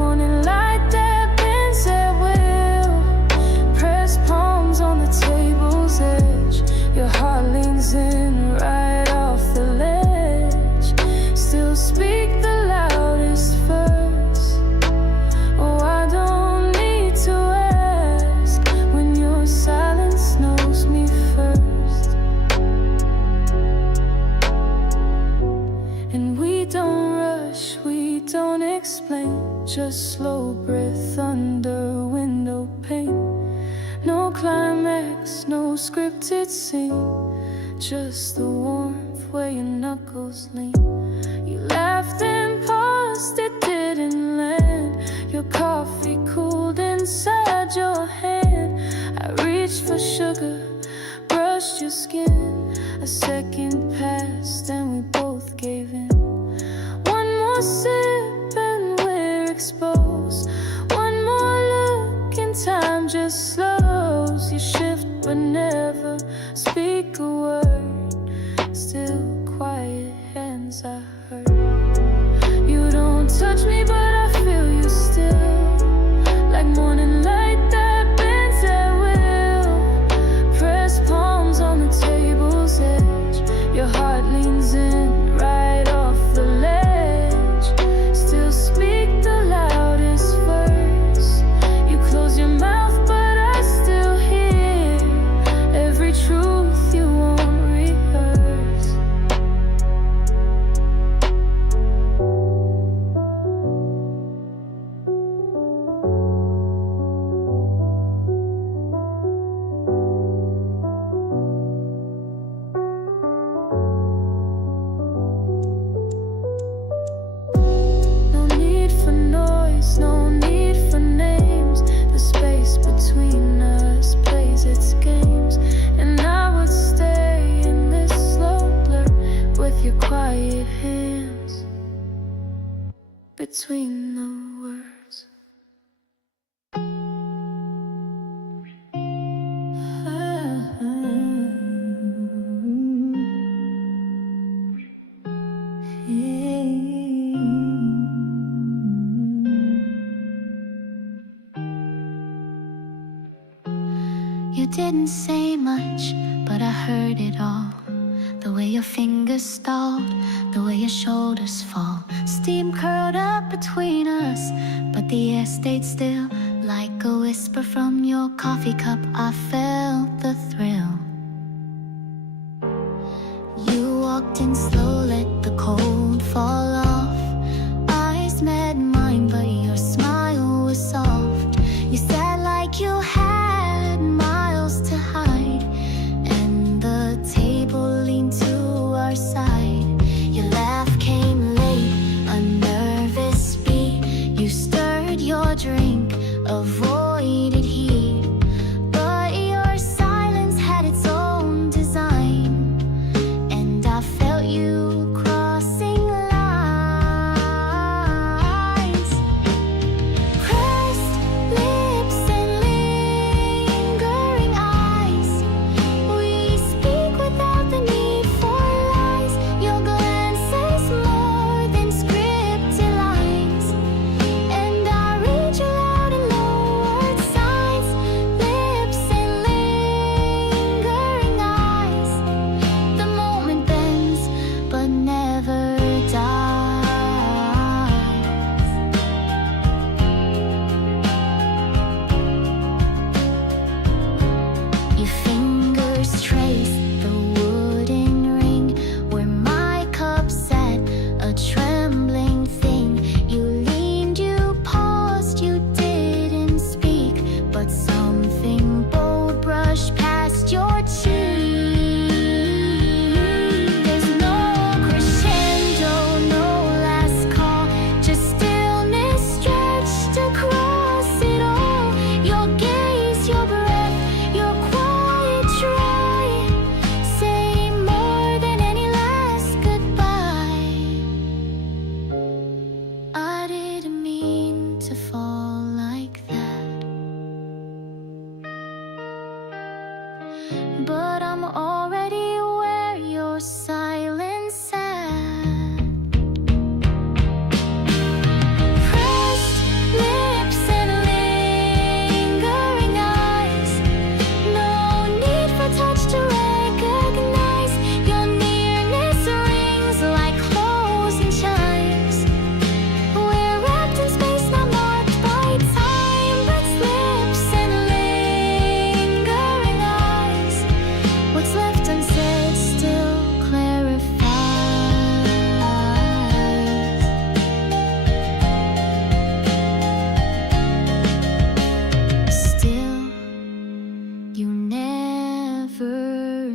morning light that bends at will. Press palms on the table's edge. Your heart leans in right off the ledge. Still speak the loudest first. Oh, I don't need to ask when your silence knows me first. And we don't rush, we don't explain. Just slow breath under window pane. No climax, no scripted scene. Just the warmth where your knuckles lean. You laughed and paused, it didn't land. Your coffee cooled inside your hand. I reached for sugar, brushed your skin. A second passed and we both gave in. One more sip and we're exposed. One more look and time just slows. You shift but never speak a word. Still quiet hands I hurt. You don't touch me but I feel you still. Like morning light that bends at will. Press palms on the table's edge. Your heart leans in right off the ledge. Still speak the loudest verse. You close your mouth but I still hear every truth you won't rehearse. No need for noise, no need for names. The space between us plays its games. And I would stay in this slow blur with your quiet hands between the words. You didn't say much, but I heard it all. The way your fingers stalled, the way your shoulders fall. Steam curled up between us, but the air stayed still. Like a whisper from your coffee cup, I felt the thrill. You walked in slow, let the cold fall off. Eyes met mine, but your smile was soft. You sat like you had miles to hide, and the table leaned to our side. Your laugh came late, a nervous beat. You stirred your drink, avoided heat, but your silence had its own design. And I felt you crossing lines. Pressed lips and lingering eyes. We speak without the need for lies. Your glances more than scripted lines. And I read you loud and lowered signs. Lips and lingering eyes. The moment bends but never dies. Your fingers trace the wooden ring where my cup sat, a trembling thing. You leaned, you paused, you didn't speak, but something bold brushed past your cheek. There's no crescendo, no last call, just stillness stretched across it all. Your gaze, your breath, your quiet try, say more than any last goodbye. I didn't mean to fall like that, but I'm already where your silence sat. Pressed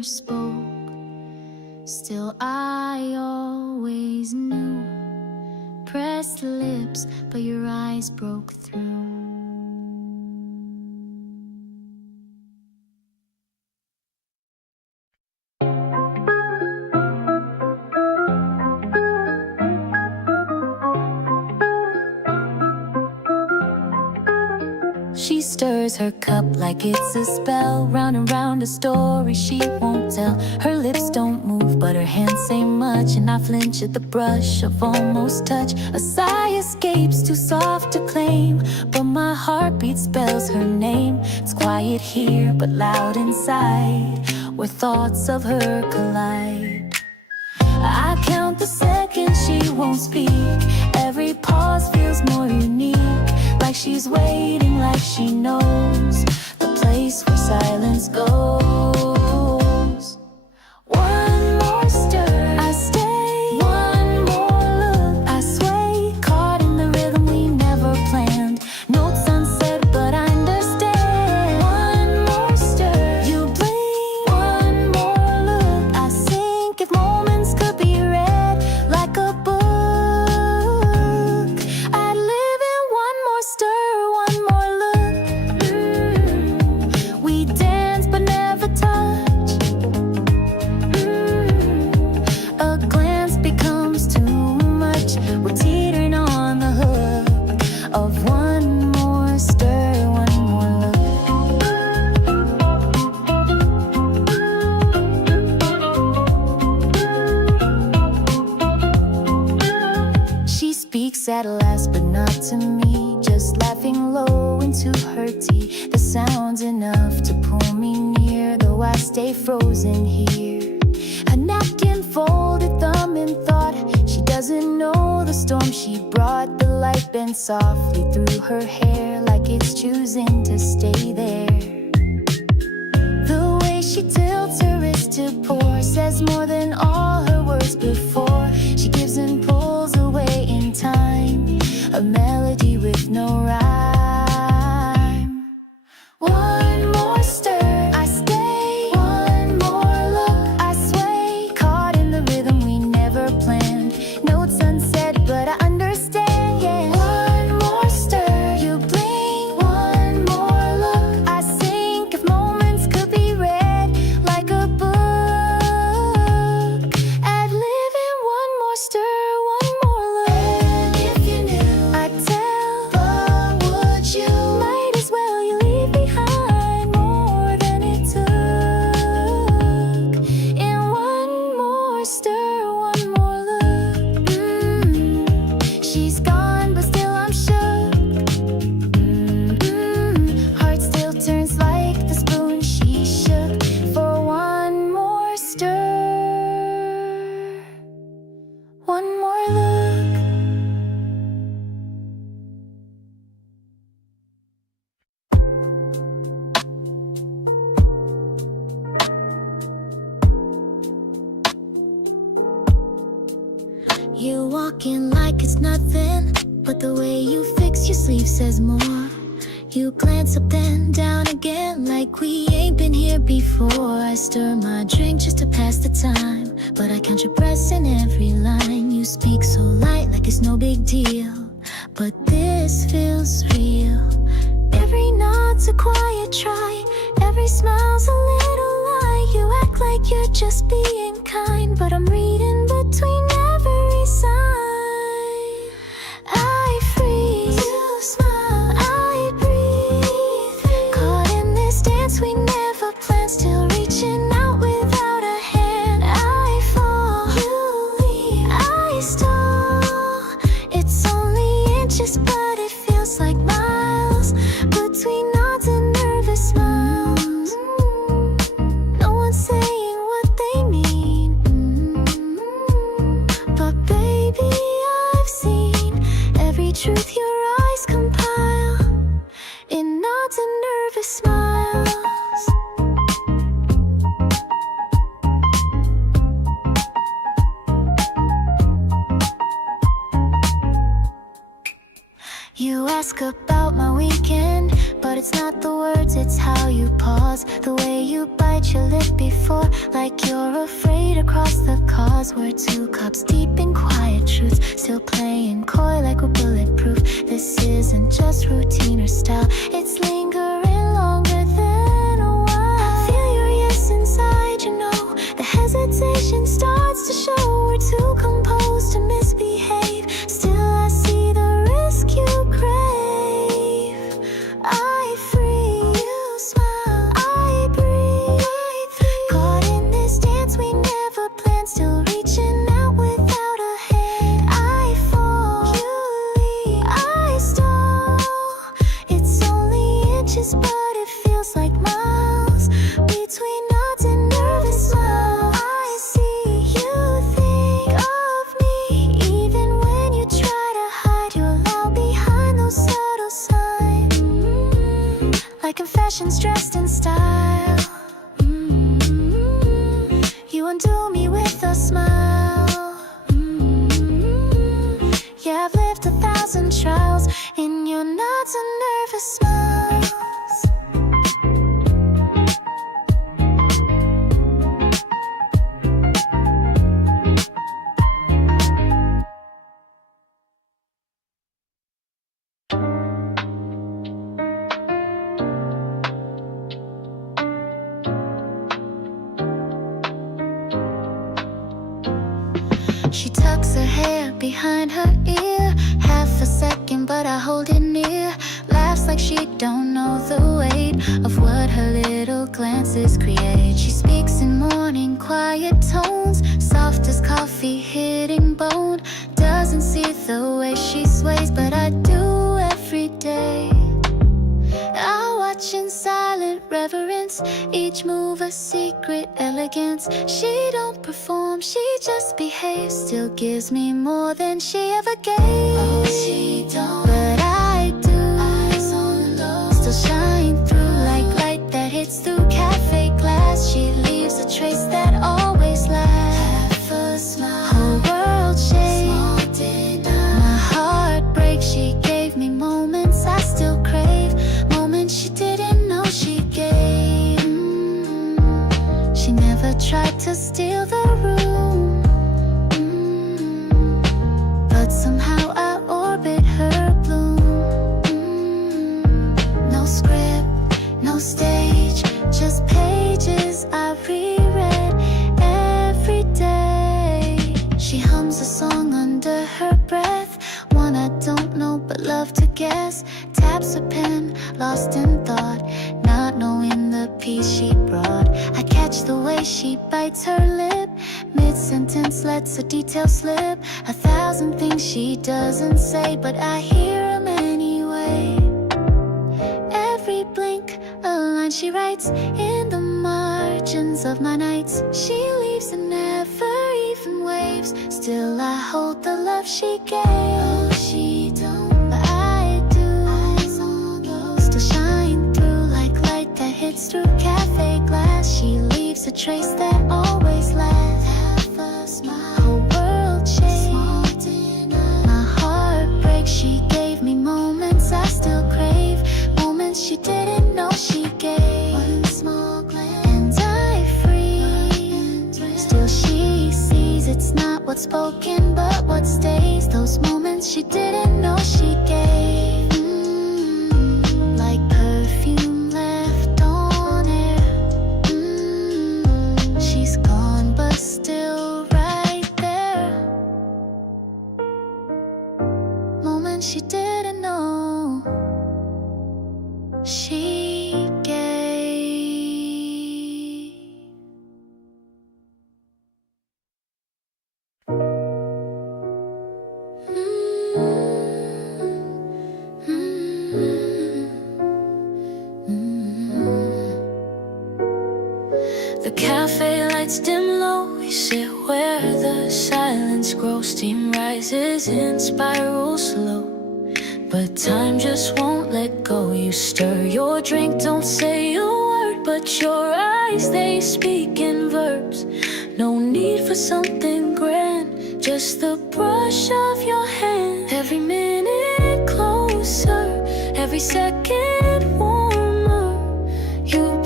spoke. Still I always knew. Pressed lips, but your eyes broke through. She stirs her cup like it's a spell. Round and round a story she won't tell. Her lips don't move but her hands say much. And I flinch at the brush of almost touch. A sigh escapes, too soft to claim, but my heartbeat spells her name. It's quiet here but loud inside, where thoughts of her collide. I count the seconds she won't speak. Every pause feels more unique, like she's waiting, like she knows the place where silence goes. One more stir, I stay. One more look, I sway. Caught in the rhythm we never planned. Notes unsaid, but I understand. One more stir, you blink. One more look, I sink. If moments could be read like a book, I'd live in one more stir, one more look. We dance but never touch. A glance becomes too much. We're teetering on the hook of one more stir, one more look. She speaks at last, but not to me. Just laughing low into her tea. The sound's enough to pull me near, though I stay frozen here. A napkin folded, thumb in thought. She doesn't know the storm she brought. The light bends softly through her hair, like it's choosing to stay there. The way she tilts her wrist to pour says more than all her words before. She gives and pulls away in time, a melody with no rhyme. One more stir, I stay. One more look, I sway. Caught in the rhythm we never planned. Notes unsaid, but I understand, yeah. One more stir, you blink. One more look, I sink. If moments could be read like a book, I'd live in one more stir, one more look. And if you knew, I'd tell, but would you? Might as well you leave behind more than it took. In one more stir, one more look. She's gone, but still I'm shook. Heart still turns like the spoon she shook for one more stir, one more look. You walk in like it's nothing, but the way you fix your sleeve says more. You glance up then down again, like we ain't been here before. I stir my drink just to pass the time, but I count your breaths in every line. You speak so light, like it's no big deal, but this feels real. Every nod's a quiet try, every smile's a little lie. You act like you're just being kind, but I'm reading between every sign. I freeze, you smile, I breathe. Caught in this dance we never planned, still reaching out without a hand. I fall, you leave, I stall. It's only inches, but it feels like miles between nods and nervous smiles. No one's saying what they mean, but baby, I've seen every truth your eyes compile in nods and nervous smiles. You ask about my weekend, but it's not the words, it's how you pause, the way you bite your lip before, like you're afraid across the cause. We're 2 cups deep in quiet truths, still playing coy like we're bulletproof. This isn't just routine or style, it's lingering longer than a while. I feel your yes inside, you know, the hesitation starts to show. We're too composed to misbehave, still I see the risk you crave. I free you, smile, I breathe, caught in this dance we never planned, still reaching out without a hand. I fall, you lead, I stall. It's only inches, but it feels like miles between nods and nervous smiles. I see you think of me, even when you try to hide your loud behind those subtle signs. Like confessions dressed in style. You undo me with a smile. Yeah, I've lived 1,000 trials in your nods and nervous smiles. She tucks her hair behind her ear, half a second but I hold it near. Laughs like she don't know the weight of what her little glances create. She speaks in morning quiet tones, soft as coffee hitting bone. Doesn't see the way she sways, but I do every day. I watch in silent reverence, each move a secret elegance. She don't perform, she just behaves, still gives me more than she ever gave. Oh, she don't, but I do. Eyes on low, still shine through like light that hits through Café glass. She leaves a trace that always lasts. Half a smile, whole world shakes. Small denial, my heart breaks. She gave me moments I still crave, moments she didn't know she gave. She never tried to steal the room, but somehow I orbit her bloom. No script, no stage, just pages I reread every day. She hums a song under her breath, one I don't know but love to guess. Taps a pen, lost in thought, not knowing the piece she brought. I catch the way she bites her lip, mid-sentence lets a detail slip. 1,000 things she doesn't say, but I hear them anyway. Every blink, a line she writes in the margins of my nights. She leaves and never even waves, still I hold the love she gave. Oh, she don't, but I do. Eyes on low, still shine through like light that hits through Café glass. She leaves a trace that always lasts. Half a smile, whole world shakes. Small denial, my heart breaks. She gave me moments I still crave, moments she didn't know she gave. One small glance and I freeze, still she sees it's not what's spoken but what stays. Those moments she didn't know she gave. Like perfume left on air. She's gone but still right there. Moments she didn't know she gave. The cafe lights dim low, we sit where the silence grows. Steam rises in spirals slow, but time just won't let go. You stir your drink, don't say a word, but your eyes, they speak in verbs. No need for something grand, just the brush of your hand. Every minute closer, every second warmer. You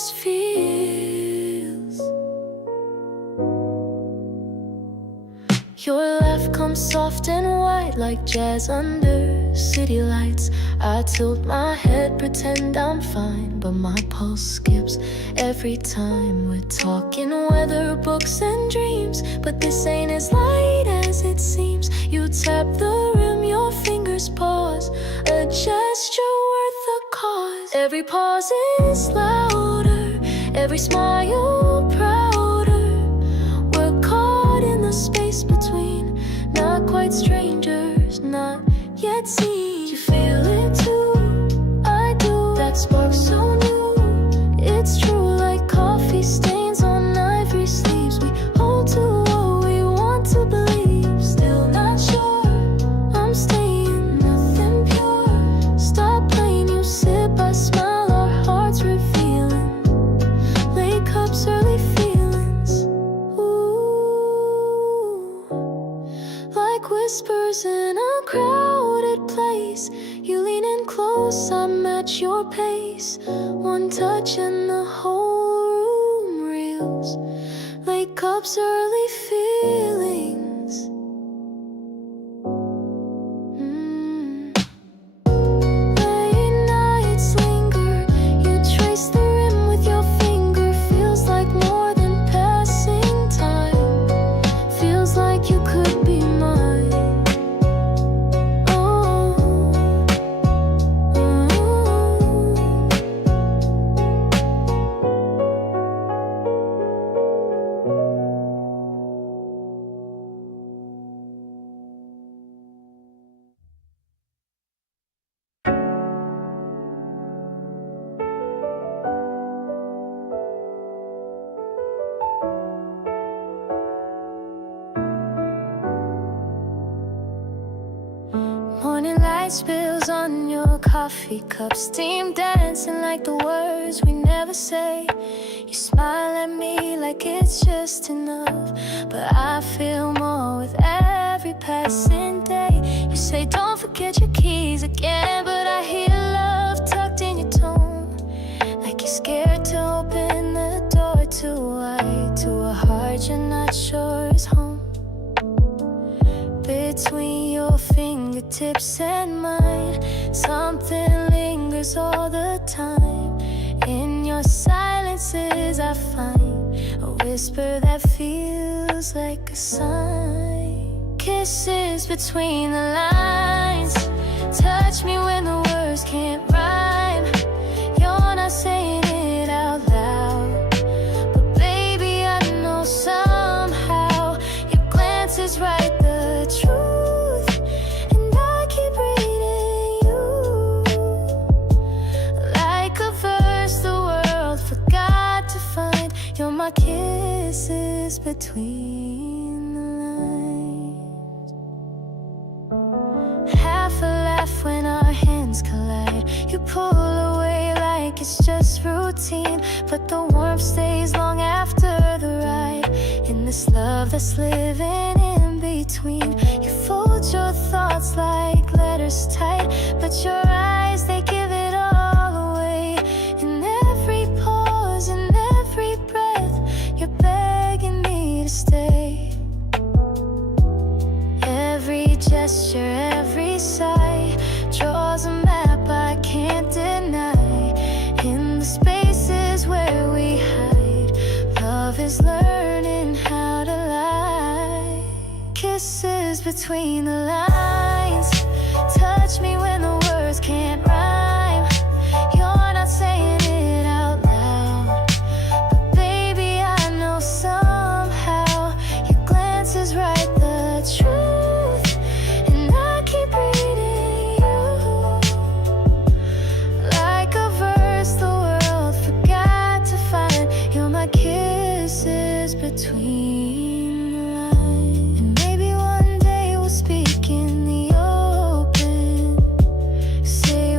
just feels. Your laugh comes soft and white like jazz under city lights. I tilt my head, pretend I'm fine, but my pulse skips every time. We're talking weather, books and dreams, but this ain't as light as it seems. You tap the rim, your fingers pause, a gesture worth the cause. Every pause is louder, every smile prouder. We're caught in the space between, not quite strangers, not yet seen. You feel it too, I do. That spark so new, it's true, like coffee stains on ivory sleeves. We hold to what we want to believe. Still not sure, I'm staying, nothing pure. Stop playing, you sip, I smile, our hearts revealing. Late cups, early feelings. Ooh, like whispers in a crowded place. You lean in close, I match your pace. One touch and the whole room reels. Late cups, early feelings. Late nights linger. You trace the rim with your finger. Feels like more than passing time. Feels like you could be mine. Morning light spills on your coffee cup. Steam dancing like the words we never say. You smile at me like it's just enough, but I feel more with every passing day. You say don't forget your keys again, but I hear love tucked in your tone. Like you're scared to open the door too wide to a heart you're not sure is home. Between your fingertips and mine, something lingers all the time. In your silences I find a whisper that feels like a sign. Kisses between the lines, touch me when the words can't rhyme. You're not saying it out loud, but baby I know somehow your glance is right the truth, and I keep reading you like a verse the world forgot to find. You're my kisses between the lines. Half a laugh when our hands collide. You pull away like it's just routine, but the warmth stays long after the ride. In this love that's living in between, you fold your thoughts like letters tight, but your eyes, they give it all away. In every pause, in every breath, you're begging me to stay. Every gesture, every sigh draws a map I can't deny. In the spaces where we hide, love is learning how to lie. Kisses between the lines, touch me when the words can't rhyme. You're not saying it out loud, but baby I know somehow your glance is right the truth, and I keep reading you like a verse the world forgot to find. You're my kisses between the lines. And maybe one day we'll speak in the open, say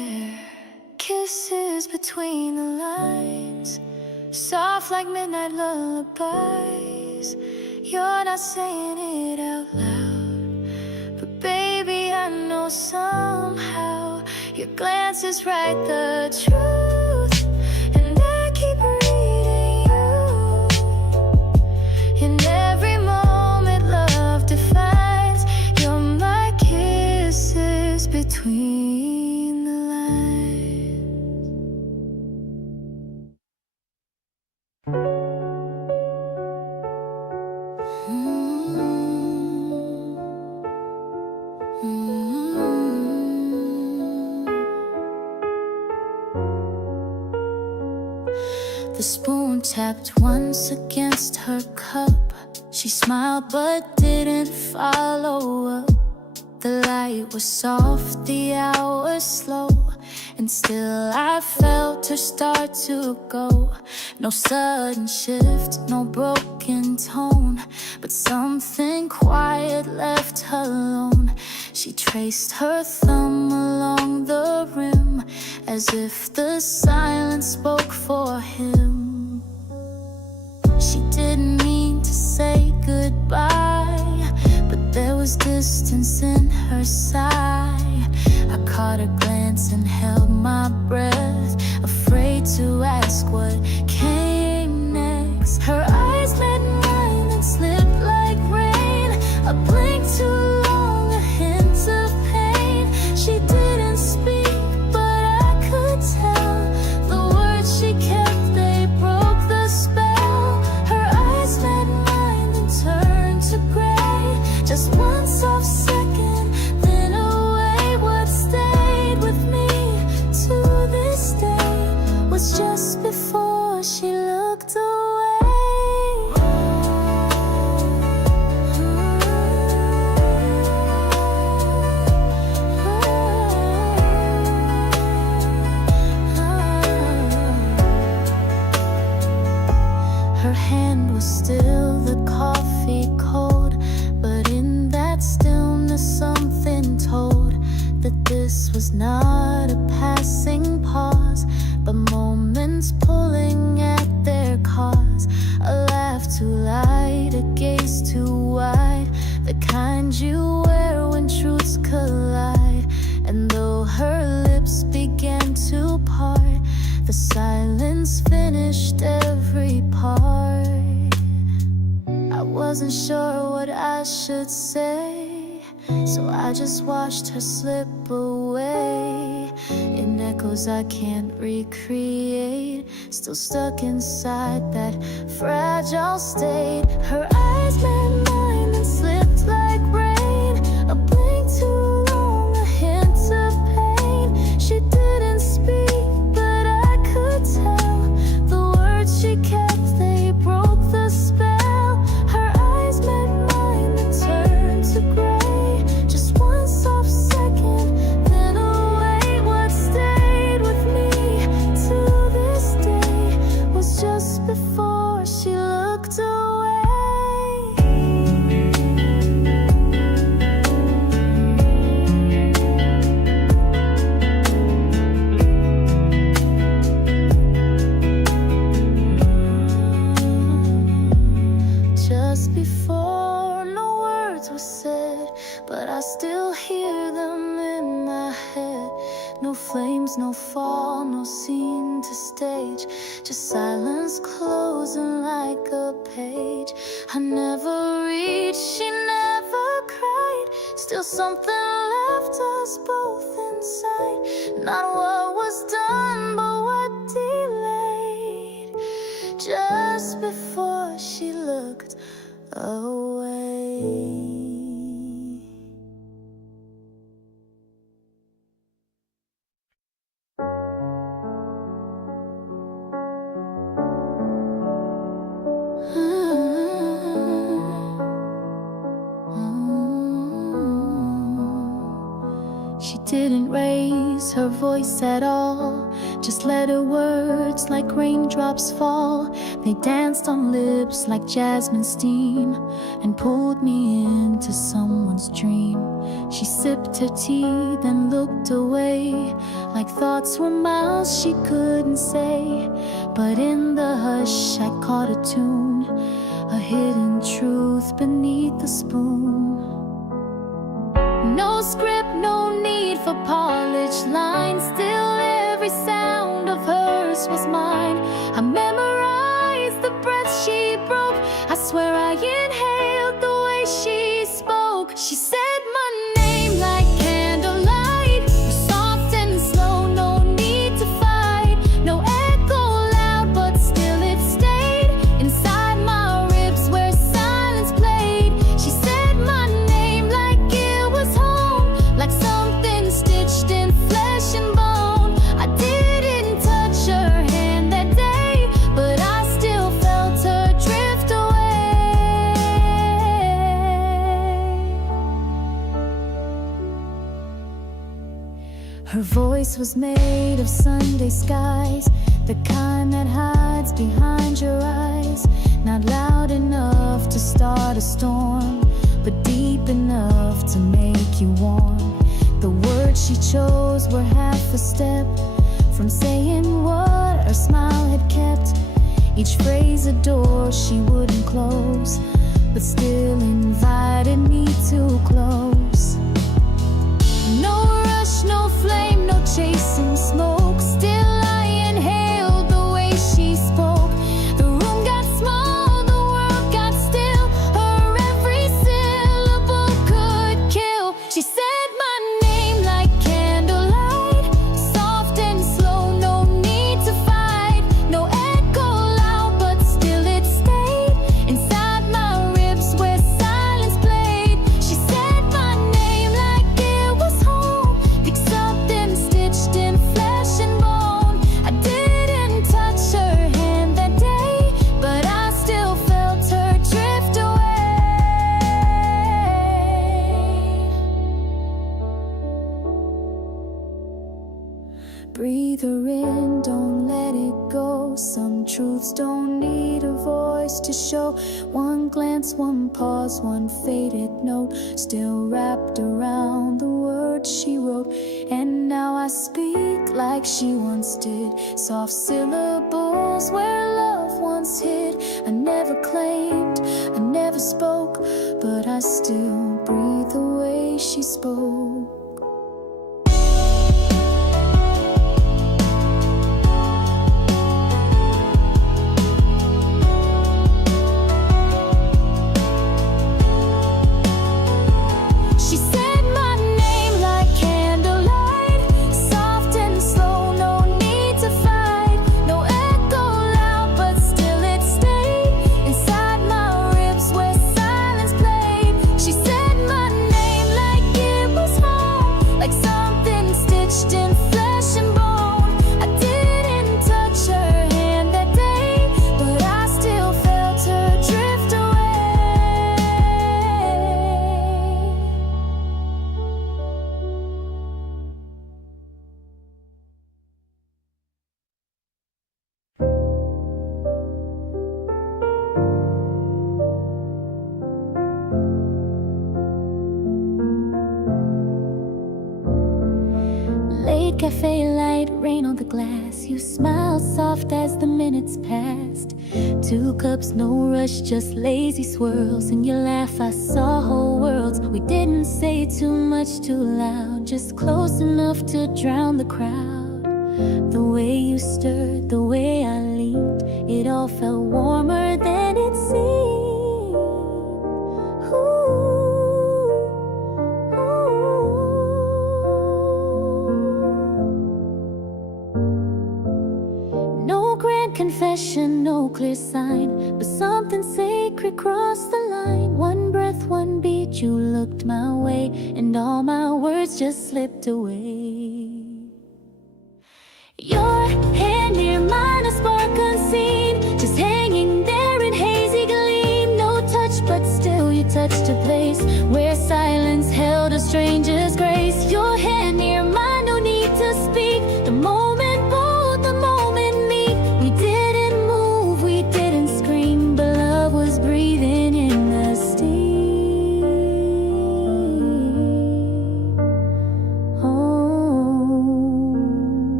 between the lines, soft like midnight lullabies. You're not saying it out loud, but baby, I know somehow your glances write the truth. And I keep reading you in every moment love defines. You're my kisses between the lines. The spoon tapped once against her cup. She smiled but didn't follow up. The light was soft, the hours slow, and still I felt her start to go. No sudden shift, no broken tone, but something quiet left her alone. She traced her thumb along the rim, as if the silence spoke for him. She didn't mean to say goodbye, but there was distance in her sigh. I caught her glance and held my breath, afraid to ask what came next. Her eyes met mine and slipped like rain, a blink too long, a hint of pain. She didn't speak, but I could tell the words she kept, they broke the spell. Her eyes met mine and turned to gray, just one soft second, then away. What stayed with me to this day was just before she looked away. Her hand was still, the coffee cold, but in that stillness something told that this was not a passing pause, but moments pulling at their cause. A laugh too light, a gaze too wide, the kind you wear when truths collide. And though her lips began to part, the silence finished every part. I wasn't sure what I should say, so I just watched her slip away in echoes I can't recreate, still stuck inside that fragile state. Her eyes met mine and slipped like rain, a blink too long, a hint of pain. She didn't speak, but I could tell the words she kept, they broke the spell. Her eyes met mine and turned to gray, just one soft second, then away. What stayed with me to this day was just before she looked away. Just before, no words were said, but I still hear them in my head. No flames, no fall, no scene to stage, just silence closing like a page. I never reached, she never cried, still something left us both inside. Not what was done, but what delayed, just before she looked away. She didn't raise her voice at all, just let her words like raindrops fall. They danced on lips like jasmine steam and pulled me into someone's dream. She sipped her tea, then looked away, like thoughts were miles she couldn't say, but in the hush I caught a tune, a hidden truth beneath the spoon. No script, no need for polished lines, still every sound of hers was mine. I memorized the breath she broke, I swear I inhaled the way she spoke. She said my name like candlelight, soft and slow, no need to fight. No echo loud, but still it stayed inside my ribs where silence played. She said my name like it was home, like something stitched in flesh and bone. I didn't touch her hand that day, but I still felt her drift away. Her voice was made of Sunday skies, the kind that hides behind your eyes. Not loud enough to start a storm, but deep enough to make you warm. The words she chose were half a step from saying what her smile had kept. Each phrase a door she wouldn't close, but still invited me too close. No rush, no flame, no chasing smoke, still I inhaled the way she spoke. The room got small, the world got still, her every syllable could kill. She said my name like candlelight, soft and slow, no need to fight. No echo loud, but still it stayed inside my ribs where silence played. She said my name like it was home, like something stitched in flesh and bone. I didn't touch her hand that day, but I still felt her drift away. Breathe her in, don't let it go. Some truths don't need a voice to show. One glance, one pause, one faded note, still wrapped around the words she wrote. And now I speak like she once did, soft syllables where love once hid. I never claimed, I never spoke, but I still breathe the way she spoke. She said my name like candlelight, soft and slow, no need to fight. No echo loud, but still it stayed inside my ribs where silence played. She said my name like it was home, like something stitched in flesh and bone. I didn't touch her hand that day, but I still felt her drift away. Late cafe light, rain on the glass. You smile soft as the minutes passed. 2 cups, no rush, just lazy swirls. In your laugh I saw whole worlds. We didn't say too much too loud, just close enough to drown the crowd. The way you stirred, the way I leaned, it all felt warmer than it seemed. No grand confession, no clear sign, but something sacred crossed the line. One breath, one beat, you looked my way, and all my words just slipped away. Your hand near mine, a spark unseen, just hanging there in hazy gleam. No touch, but still you touched a place where silence held a stranger's grace. Your hand near mine, no need to speak. The moment bold, the moment meet. We didn't move, we didn't scream, but love was breathing in the steam. Oh.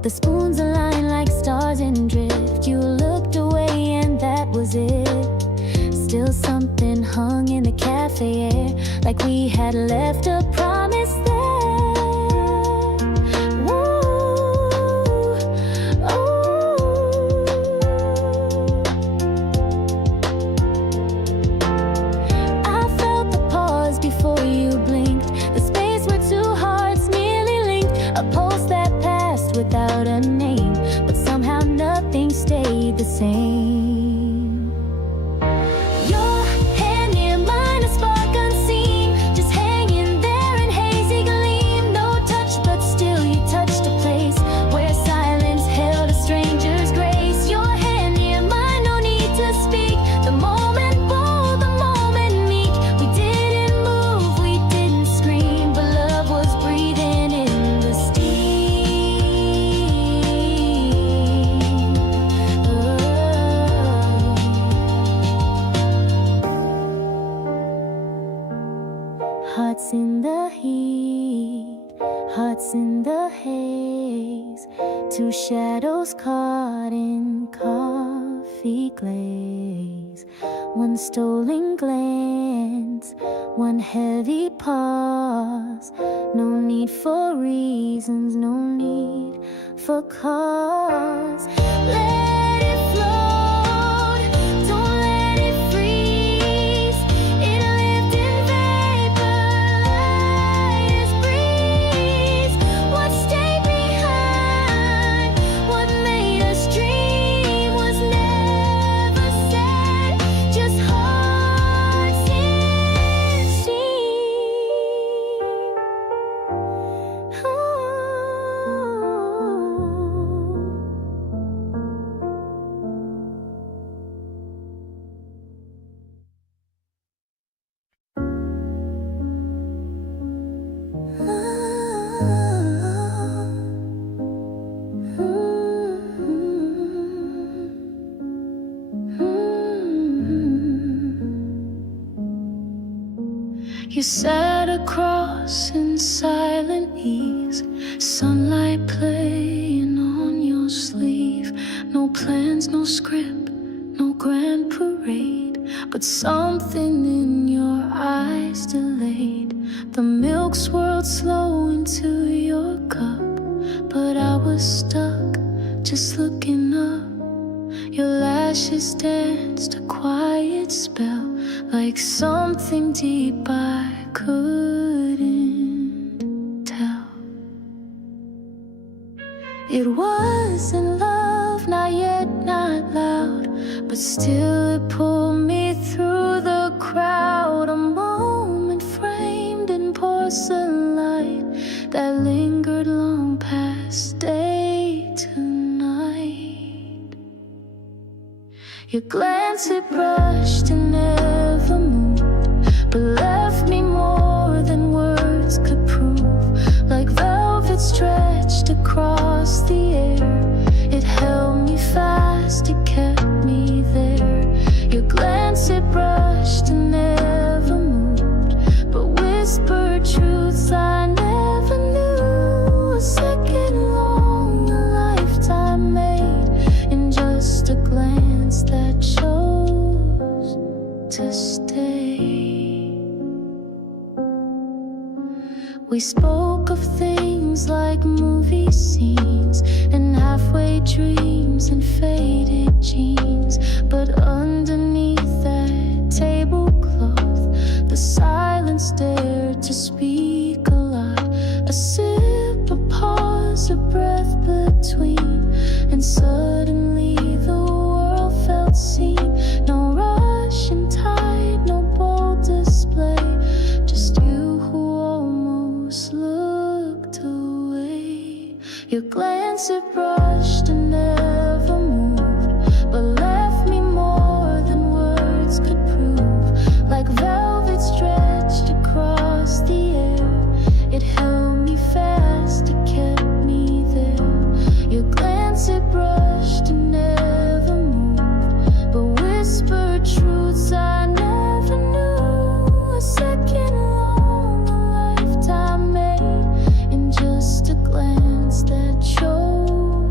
The spoons aligned like stars in drift. You looked away and that was it. Still something hung in the cafe air, like we had left a promise there. Ooh, oh. I felt the pause before you blinked, the space where two hearts merely linked, a pulse that passed without a name, but somehow nothing stayed the same. Hearts in the heat, hearts in the haze, two shadows caught in coffee glaze. One stolen glance, one heavy pause. No need for reasons, no need for cause. Let it float, don't let it freeze. It lived in vapor, light as breeze. What stayed behind, what made us dream was never said. Just hearts in steam. Oh. You sat across in silent ease, sunlight playing on your sleeve. No plans, no script, no grand parade, but something in your eyes delayed. The milk swirled slow into your cup, but I was stuck, just looking up. Your lashes danced a quiet spell, like something deep I couldn't tell. It wasn't love, not yet, not loud, but still it pulled me through the crowd. A moment framed in porcelain light that lingered long past day to night. Your glance, it brushed and never moved, but left me more than words could prove. Like velvet stretched across the air, it held me fast, it kept me there. Your glance, it brushed and never moved, but whispered truths I never knew. A second long, a lifetime made in just a glance that chose to stay. We spoke of things like movie scenes and halfway dreams and faded jeans, but underneath that tablecloth, the silence dared to speak a lot. A sip, a pause, a breath between, and suddenly the world felt seen. No rush and tide, no bold display, just you who almost looked away. Your glance, it brushed and never moved, but left me more than words could prove. Like velvet stretched across the air, it held me fast, it kept me there. Your glance, it brushed and never moved, but whispered truths I never knew. A second long, a lifetime made in just a glance that chose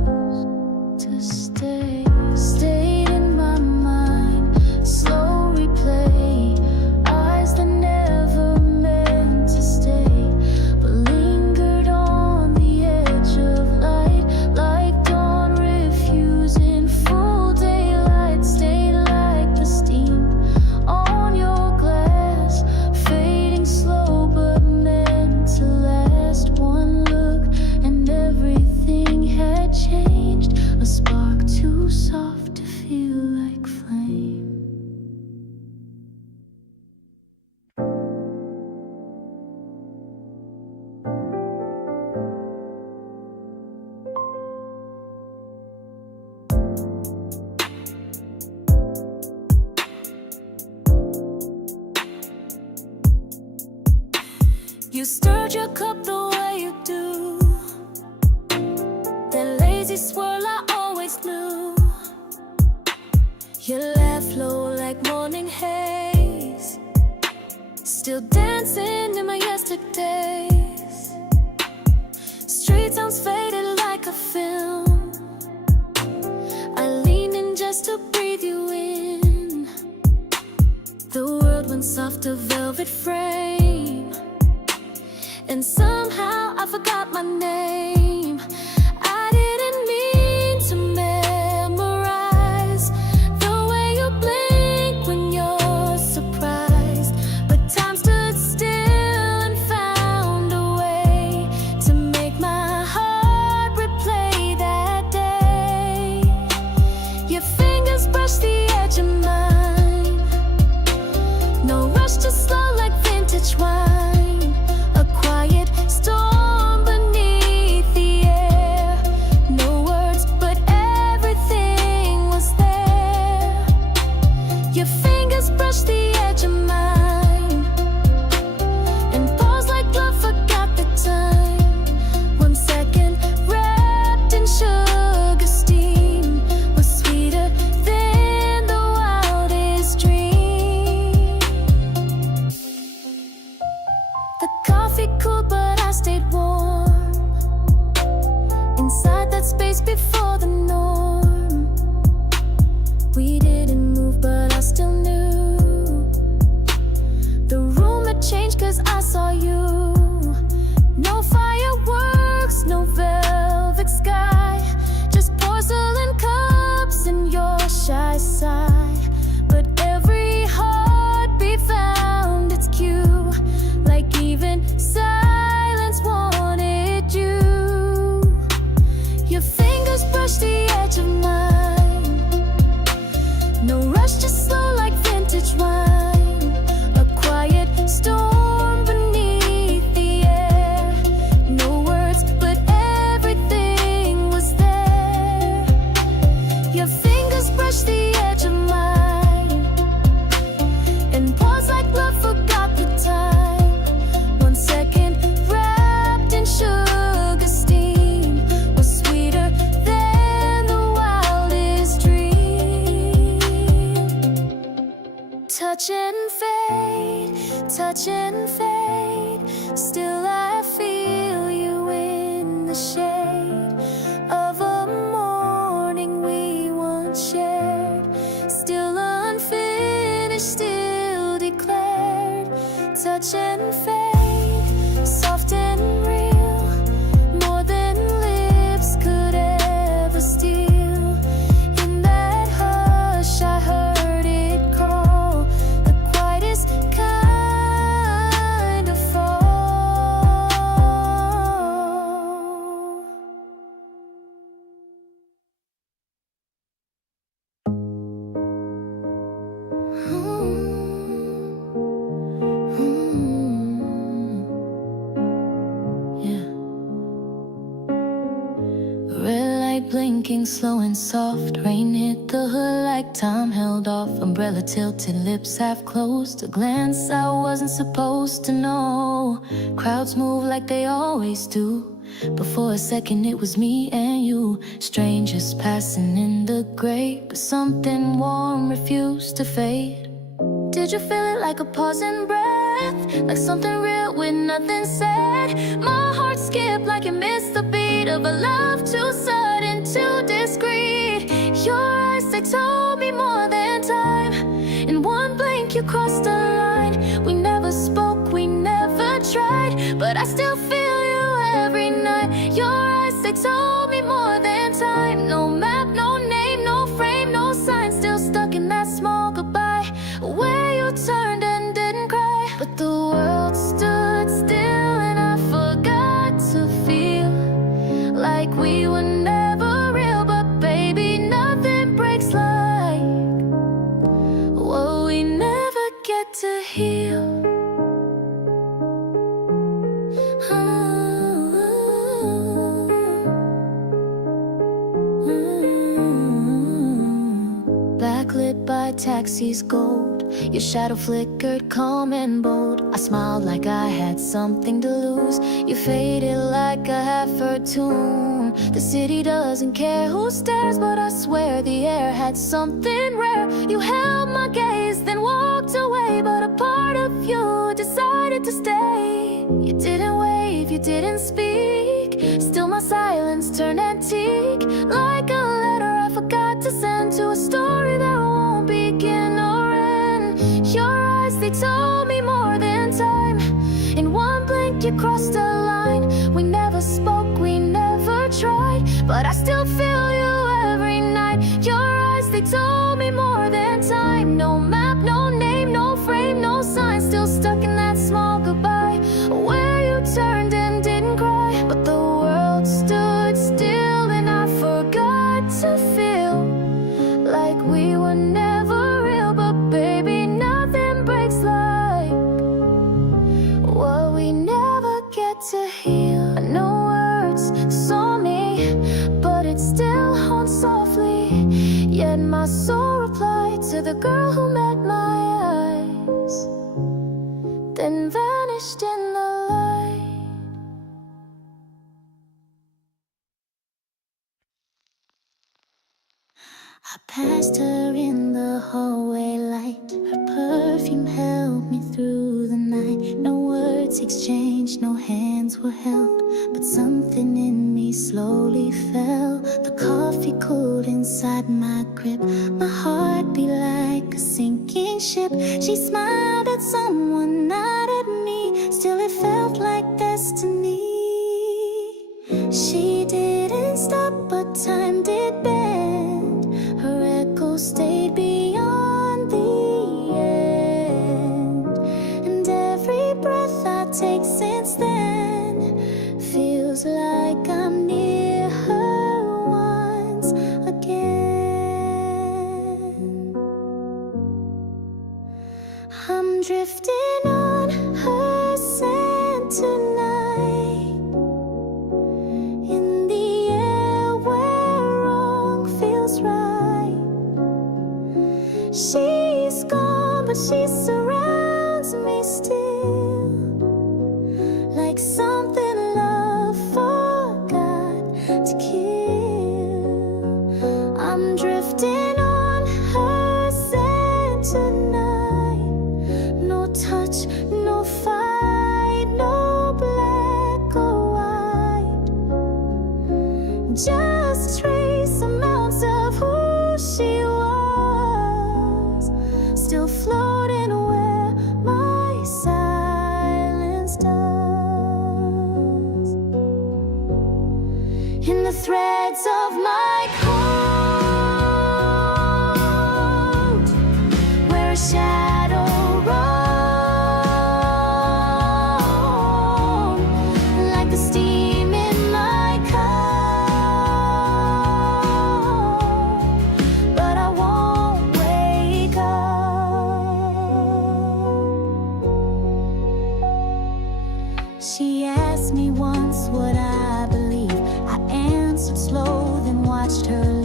You stirred your cup the way you do. That lazy swirl I always knew. Your laugh low like morning haze. Still dancing in my yesterdays. Street sounds faded like a film. I lean in just to breathe you in. The world went soft, a velvet frame. And somehow I forgot my name. I didn't mean to memorize the way you blink when you're surprised. But time stood still and found a way to make my heart replay that day. Your fingers brush the edge of mine. No rush, just slow like vintage wine. A quiet storm beneath the air. No words, but everything was there. Your fingers brush the edge of mine. And pause like love forgot the time. 1 second wrapped in sugar steam was sweeter than the wildest dream. The coffee cooled, but I stayed warm. Inside that space before the norm. We didn't move, but I still knew. The room had changed 'cause I saw you. No fireworks, no velvet sky. Just porcelain cups and your shy sigh. But every heartbeat found its cue. Like even silence wanted you. Your fingers brush the edge of mine. No rush, just slow like vintage wine. A quiet storm beneath the air. No words, but everything was there. Your fingers brush the edge of mine. And pause like love forgot the time. 1 second wrapped in sugar steam was sweeter than the wildest dream. Touch and fade, touch and fade. Still I feel you in the shade of a morning we once shared. Still unfinished, still declared. Touch and fade, soft and real. More than lips could ever steal. In that hush I heard it call. The quietest kind of fall. Yeah. Red light blinking, slow and soft. Rain hit the hood like time held off. Umbrella tilted, lips half closed. A glance I wasn't supposed to know. Crowds move like they always do. But for a second it was me and you. Strangers passing in the gray. But something warm refused to fade. Did you feel it like a pause and breath? Like something real with nothing said? My heart skipped like it missed the beat of a love too sudden, too discreet. Your eyes, they told me more than time. In one blink you crossed the line. We never spoke, we never tried. But I still feel you every night. Your eyes, they told me more than time. No map, no name, no frame, no sign. Still stuck in that small goodbye where you turned and didn't cry. But the world stood still and I forgot to feel like we were never real. But baby, nothing breaks like what we never get to heal. Backlit by taxis, gold Your shadow flickered calm and bold. I smiled like I had something to lose. You faded like a half-heard tune. The city doesn't care who stares, but I swear the air had something rare. You held my gaze, then walked away, but a part of you decided to stay. You didn't wave, you didn't speak. Still my silence turned antique, like a letter I forgot to send to a story that won't begin or end. Your eyes, they told me more than time. In one blink you crossed a line. We never spoke, we never tried, but I still feel you every night. Your eyes, they told me more than time. No map, no name, no frame, no sign. Still stuck in that small goodbye, where you turned and didn't cry, but the world stood still and I forgot to feel like we were never real. But baby, nothing breaks like what we never get to heal. I know words saw me, but it still haunts softly. Yet my soul replied to the girl who met my eyes, then vanished in the light. I passed her in the hallway light. Her perfume held me through the night. No words exchanged, no hands were held, but something in me slowly fell. The coffee cooled inside my grip. My heart beat like a sinking ship. She smiled at someone, not at me. Still it felt like destiny. She didn't stop, but time did bend. Her echo stayed beyond the end. And every breath I take since then feels like I'm near her once again. I'm drifting on her scent tonight, in the air where wrong feels right. She's gone, but she surrounds me still, like something love forgot to kill. I'm drifting on her scent tonight. No touch, no fight, no black or white, just trace amounts of who she was, still floating where my silence does. In the threads of my coat, where a shadow roam, like the steam in my cup, but I won't wake up. She asked me once what I believe. I answered slow, then watched her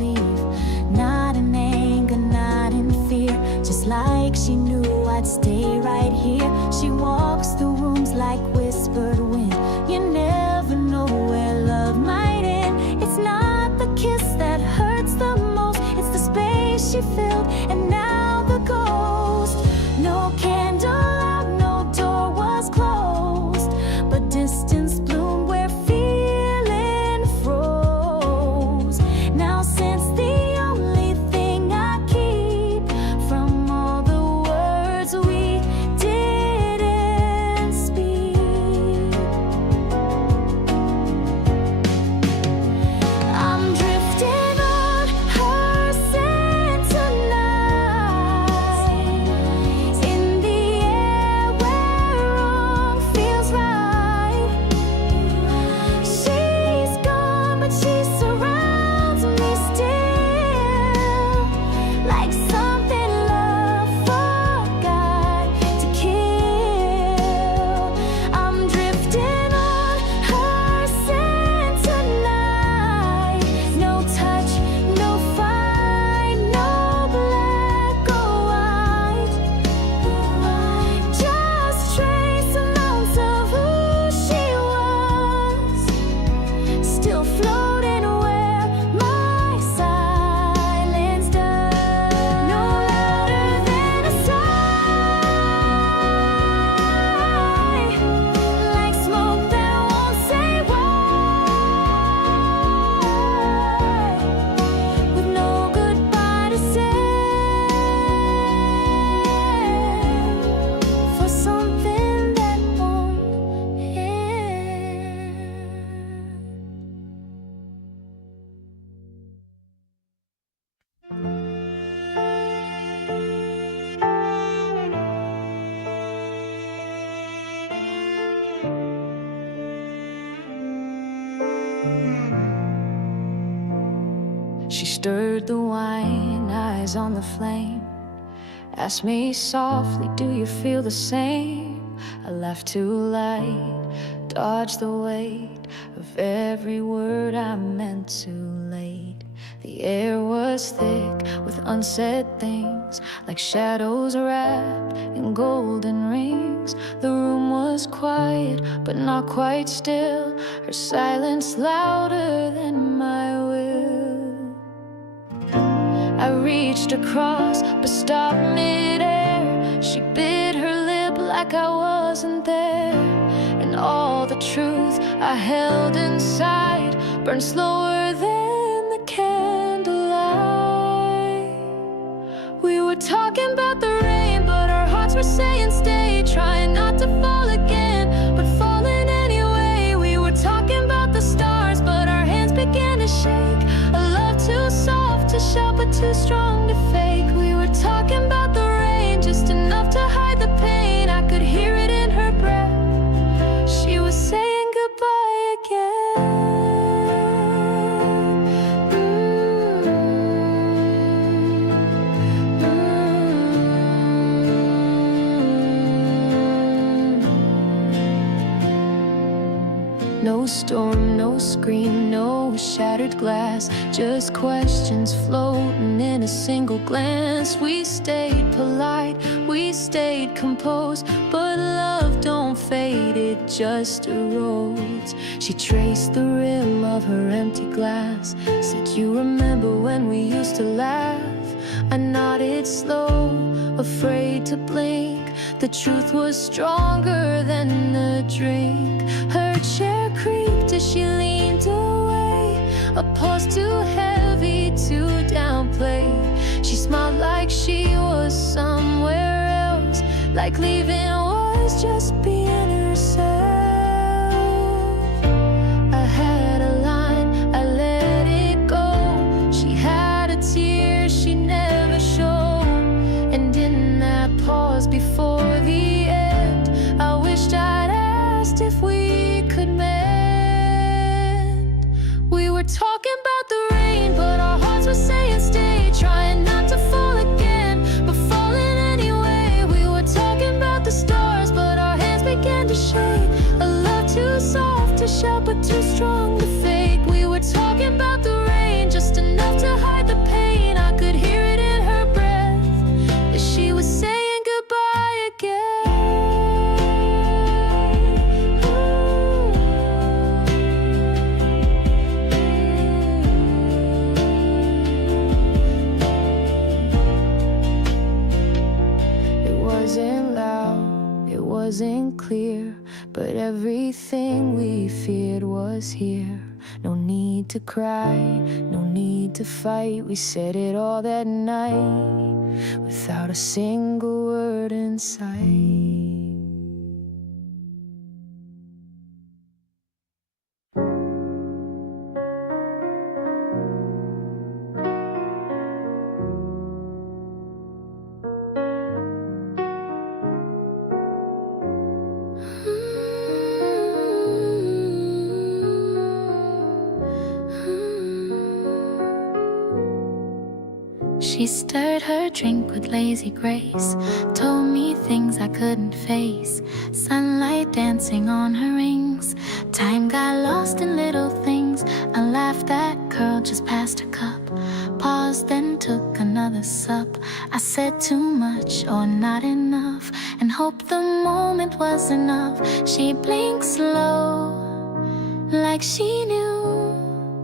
floating where my silence does, no louder than a sigh, like smoke that won't say why, with no goodbye to say, for something that won't end. She stirred the wine, eyes on the flame, asked me softly, do you feel the same? I laughed too light, dodged the weight of every word I meant too late. The air was thick with unsaid things, like shadows wrapped in golden rings. The room was quiet, but not quite still, her silence louder than my will. I reached across, but stopped midair. She bit her lip like I wasn't there, and all the truth I held inside burned slower than the candlelight. We were talking about the rain, but our hearts were saying stay, trying not to fall again, but falling anyway. We were talking about the stars, but our hands began to shake. A love too soft to shout, but too strong to fake. We were talking about the rain, just enough to hide the pain. I could hear it in her breath. She was saying goodbye again. No storm, no scream, no shattered glass, just questions floating in a single glance. We stayed polite, we stayed composed, but love don't fade, it just erodes. She traced the rim of her empty glass, said, you remember when we used to laugh? I nodded slow, afraid to blink. The truth was stronger than the drink. Her chair creaked as she leaned away, a pause too heavy to downplay. She smiled like she was somewhere else, like leaving was just being herself. I had a line, I let it go. She had a tear she never showed, and in that pause before the end, I wished I'd asked if we could mend. We were talking about the rain, but our hearts were saying stay, trying not to fall again, but falling anyway. We were talking about the stars, but our hands began to shake. A love too soft to shout, but too strong to fake. We were talking about the rain, just enough to hide the pain. I could hear it in her breath, as she was saying goodbye again. It wasn't loud, it wasn't clear, but everything we feared was here. No need to cry, no need to fight. We said it all that night, without a single word in sight. She stirred her drink with lazy grace, told me things I couldn't face. Sunlight dancing on her rings, time got lost in little things. A laugh that curled just past her cup, paused then took another sup. I said too much or not enough, and hoped the moment was enough. She blinked slow, like she knew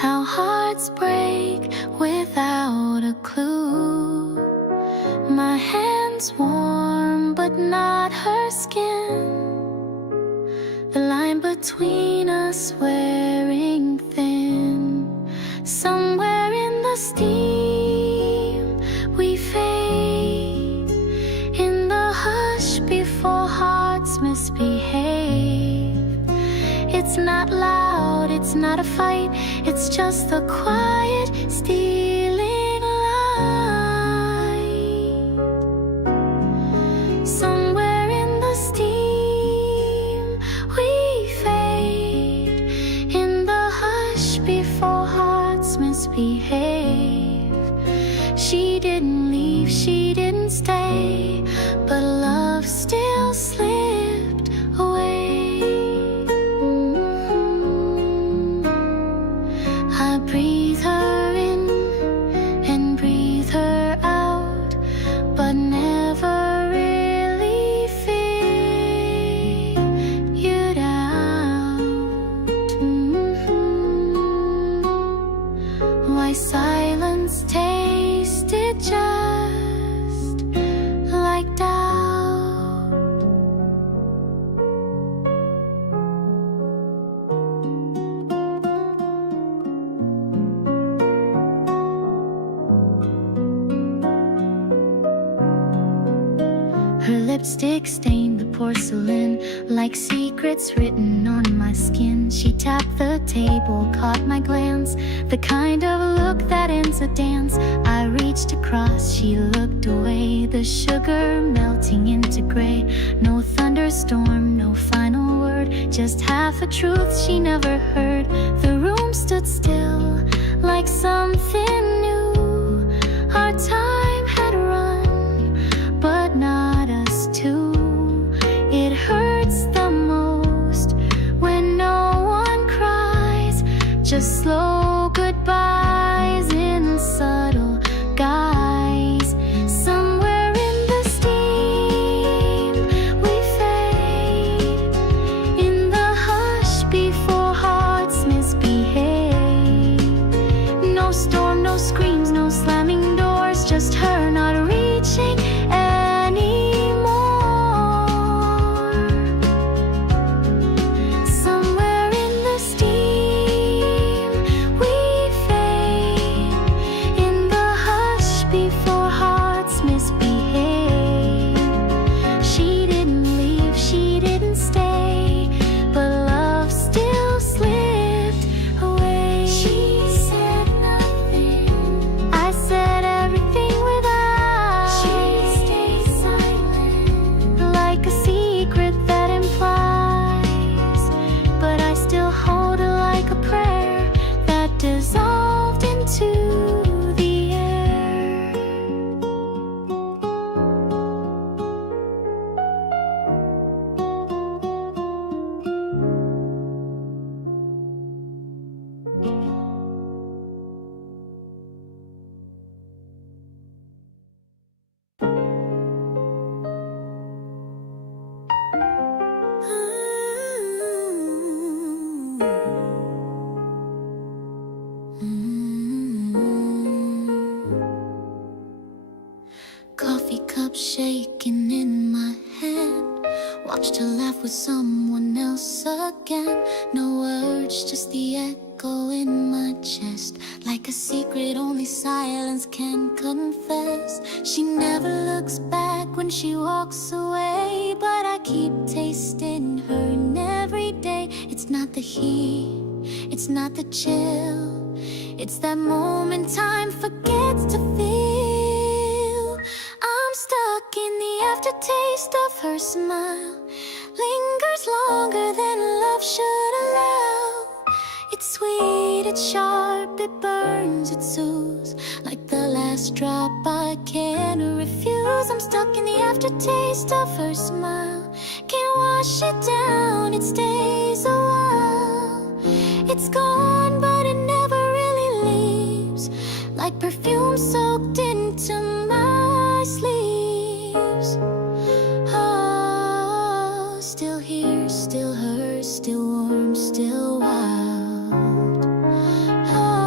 how hearts break without a clue. My hands warm but not her skin. The line between us wearing thin. Somewhere in the steam we fade, in the hush before hearts misbehave. It's not loud, it's not a fight, it's just the quiet stealing light. Somewhere in the steam we fade, in the hush before hearts misbehave. She didn't leave, she didn't stay, but love still slipped away. I breathe her in and breathe her out, but never really figured out why silence tasted just like doubt. Her lipstick stained the porcelain like secrets written on my skin. She tapped the table, caught my glance, the kind of look that ends a dance. I reached across, she looked away, the sugar melting into gray. No thunderstorm, no final word, just half a truth she never heard. The room stood still like something new. Our time had run, but not us two. It hurts the most when no one cries, just slow goodbyes in subtle guise. Somewhere in the steam we fade, in the hush before hearts misbehave. No storm, no screams, no slamming doors, just her not reaching anymore. Somewhere in the steam we fade, in the hush before hearts misbehave. She didn't leave, she didn't stay, but love still slipped away. She said nothing, I said everything without. She stayed silent, like a secret that implies, but I still hold it like a prayer that dissolved into the air. Coffee cup shaking in my hand, watched her laugh with someone else again. No words, just the echo in my chest, like a secret only silence can confess. She never looks back when she walks away, but I keep tasting her in every day. It's not the heat, it's not the chill, it's that moment time forgets to feel. I'm stuck in the aftertaste of her smile, lingers longer than love should allow. It's sweet, it's sharp, it burns, it soothes, like the last drop I can't refuse. I'm stuck in the aftertaste of her smile, can't wash it down, it stays a while. It's gone, but it never really leaves, like perfume soaked into my sleeves. Oh, still here, still hers, still warm, still wild. Oh,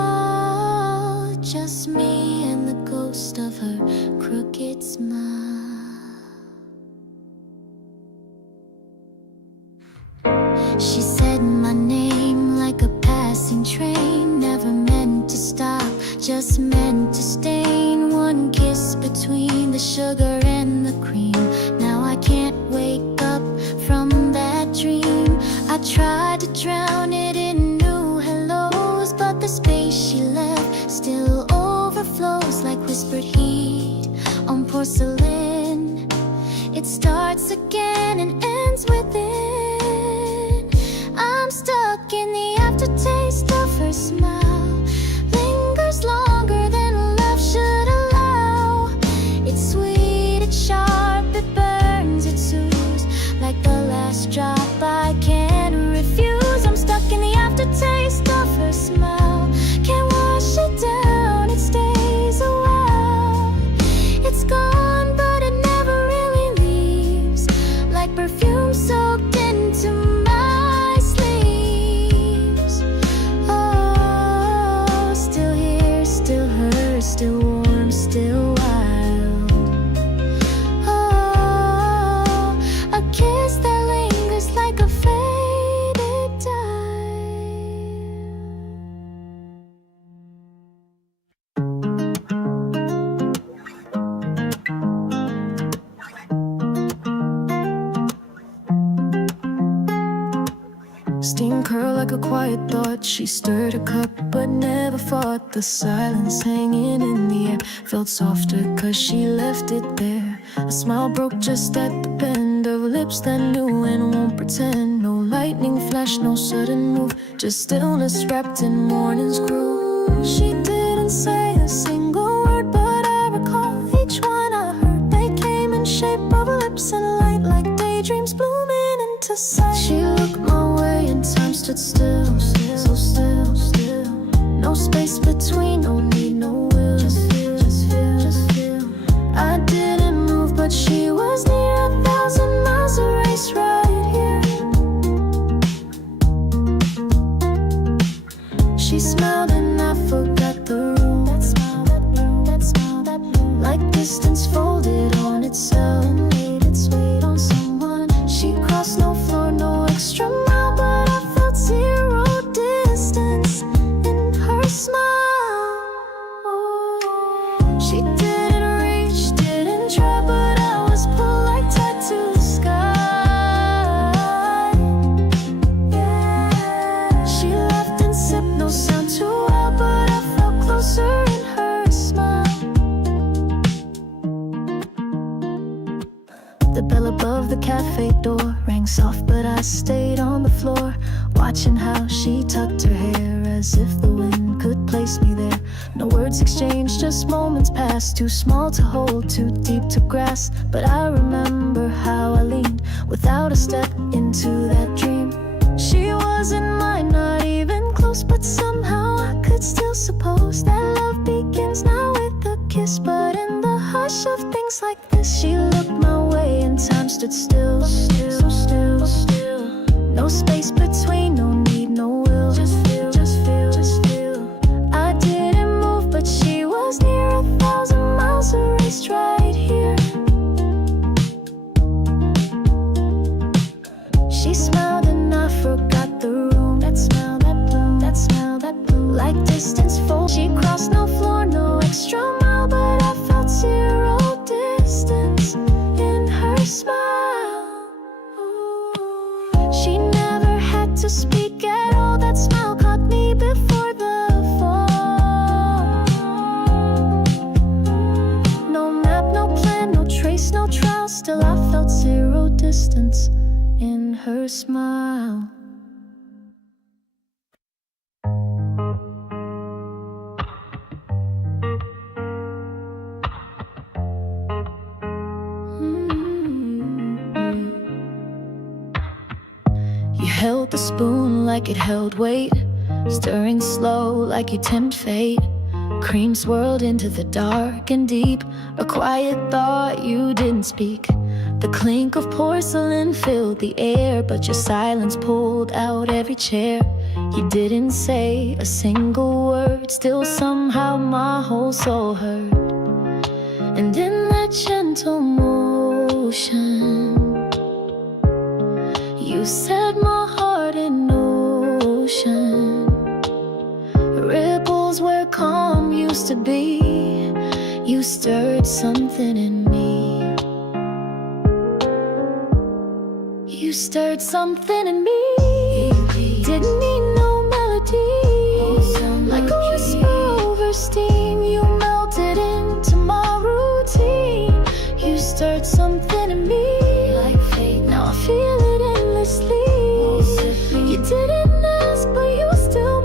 aftertaste of her smile lingers longer than love should allow. It's sweet, it's sharp, it burns, it soothes like the last drop I can't refuse. I'm stuck in the aftertaste of her smile. Can't wash it down, it stays a while. It's gone, but it never really leaves, like perfume soaked into my sleeves. Oh, still here, still hers, still warm, still wild. Oh, a kiss that lingers like a faded dye. Steam curled like a quiet thought. She stirred a cup but never fought. The silence hanging in the air felt softer cause she left it there. A smile broke just at the bend of lips that knew and won't pretend. No lightning flash, no sudden move, just stillness wrapped in morning's groove. She didn't say a single word, but I recall each one I heard. They came in shape of lips and light like daydreams blooming into sight. She looked my way and time stood still, so still, still. No space between, no need, no will. Just feel, just feel, just feel. I didn't move, but she was near 1,000 miles, a race right here. She smiled and I forgot the room. That smile, that room, that smile, that room. Like distance folded on itself and made its weight on someone. She crossed no floor, no extra mile, but I felt zero distance in her smile. Oh, she didn't reach, didn't try, but I was pulled like tied to the sky. Yeah. She laughed and sipped, no sound too well, but I felt closer in her smile. The bell above the cafe door rang soft, but I stayed on the floor, watching how she tucked her hair as if the wind could place me there. No words exchanged, just moments passed, too small to hold, too deep to grasp. But I remember how I leaned without a step into that dream. She wasn't mine, not even close, but somehow I could still suppose that love begins now with a kiss. But in the hush of things like this, she looked my way and time stood still, still, still, still. No space between, no need, no will. Just feel, just feel, just feel. I didn't move, but she was near 1,000 miles, erased right here. She smiled and I forgot the room. That smile, that bloom, that smile, that blue. Like distance fold, she crossed no floor, no extra mile, but I felt zero distance in her smile. Ooh. She never had to speak at all. That smile caught me before the fall. No map, no plan, no trace, no trial. Still I felt zero distance in her smile. You held the spoon like it held weight, stirring slow like you tempt fate. Cream swirled into the dark and deep, a quiet thought you didn't speak. The clink of porcelain filled the air, but your silence pulled out every chair. You didn't say a single word, still somehow my whole soul heard. And in that gentle motion, you set my heart in motion. Ripples where calm used to be, you stirred something in me. You stirred something in me. Didn't need no melody, like a whisper over steam. You melted into my routine. You stirred something in me, like fate. Now I feel it endlessly. You didn't ask, but you still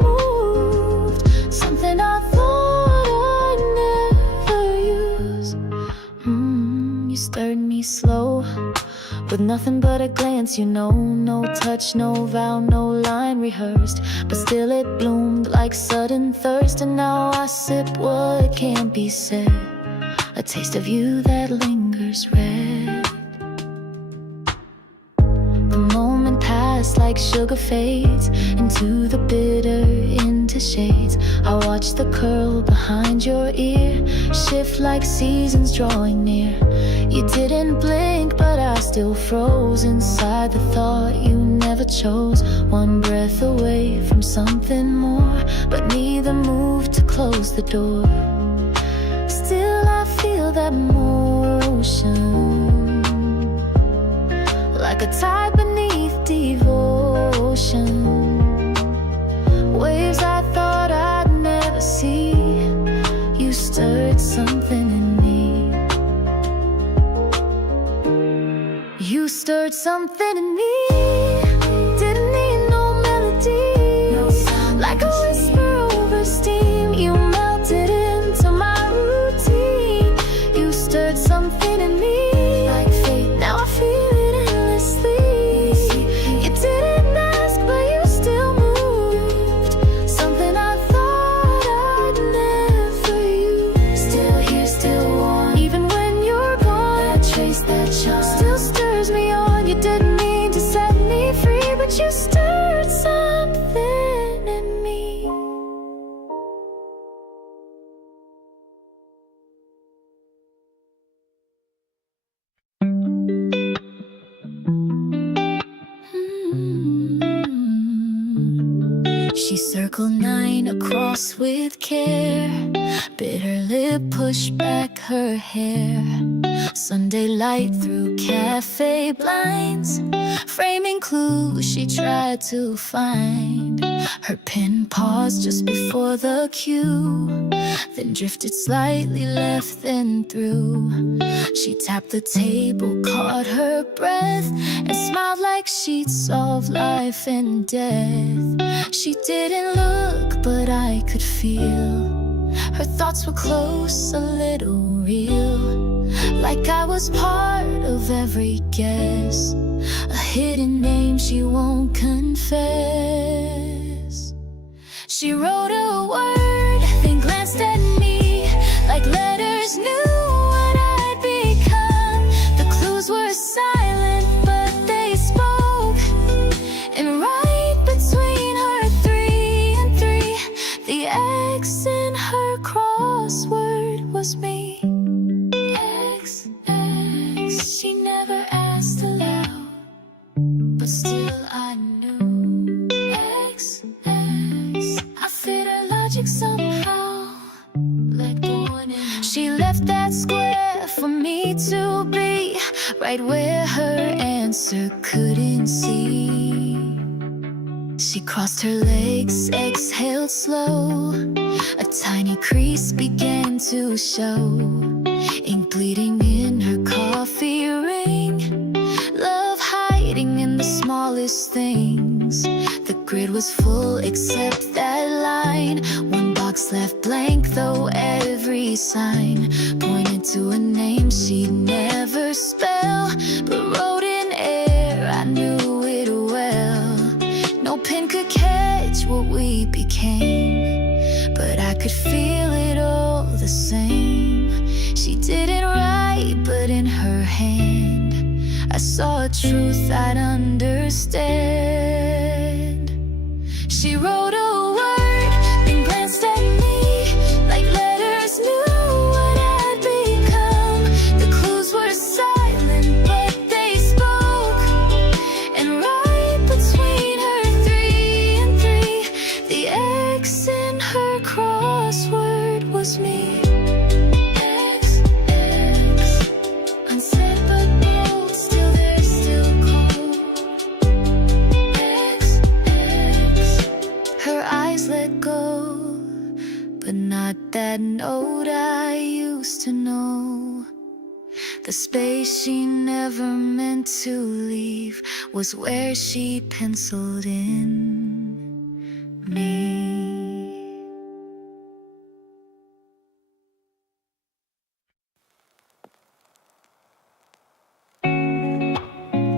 With nothing but a glance, you know, no touch, no vow, no line rehearsed. But still it bloomed like sudden thirst, and now I sip what can't be said. A taste of you that lingers red. The moment passed like sugar fades into the bitter, into shades. I watch the curl behind your ear shift like seasons drawing near. You didn't blink, but I still froze inside the thought you never chose. One breath away from something more, but neither moved to close the door. Still I feel that motion, like a tide beneath devotion. Waves I thought I'd never see. You stirred something in me. You stirred something in me. Didn't need no melody, no sound, like a whisper over steam. You melted into my routine. You stirred something in me, like fate. Now I feel it endlessly. You didn't ask, but you still moved. Something I thought I'd never use. Still here, still warm, even when you're gone. That trace, that charm still stirs me on. You didn't mean to set me free, but you stirred something in me. She circled 9 across with care, bit her lip, pushed back her hair. Sunday light through cafe blinds, framing clues she tried to find. Her pen paused just before the cue, then drifted slightly left then through. She tapped the table, caught her breath, and smiled like she'd solve life and death. She didn't look, but I could feel her thoughts were close, a little real, like I was part of every guess, a hidden name she won't confess. She wrote a word, then glanced at me like letters knew what I'd become. The clues were silent, but they spoke, and right between her 3 and 3, the X in her crossword was me. X, X, she never asked aloud, but still I knew. X, X, I fit her logic somehow, like born in. She left that square for me to be right where her answer couldn't see. She crossed her legs, exhaled slow. A tiny crease began to show, ink bleeding in her coffee ring, love hiding in the smallest things. The grid was full except that line, one box left blank though every sign pointed to a name she'd never spell, but wrote in air, I knew it well. No pen could catch what we became, but I could feel it all the same. She didn't write, but in her hand I saw a truth I'd understand. She wrote a word, then glanced at me like letters knew what I'd become. The clues were silent, but they spoke, and right between her 3 and 3, the X in her crossword was me. X, X, unsaid but bold, still there, still cold. X, X, her eyes let go, but not that note I used to know. The space she never meant to leave was where she penciled in me.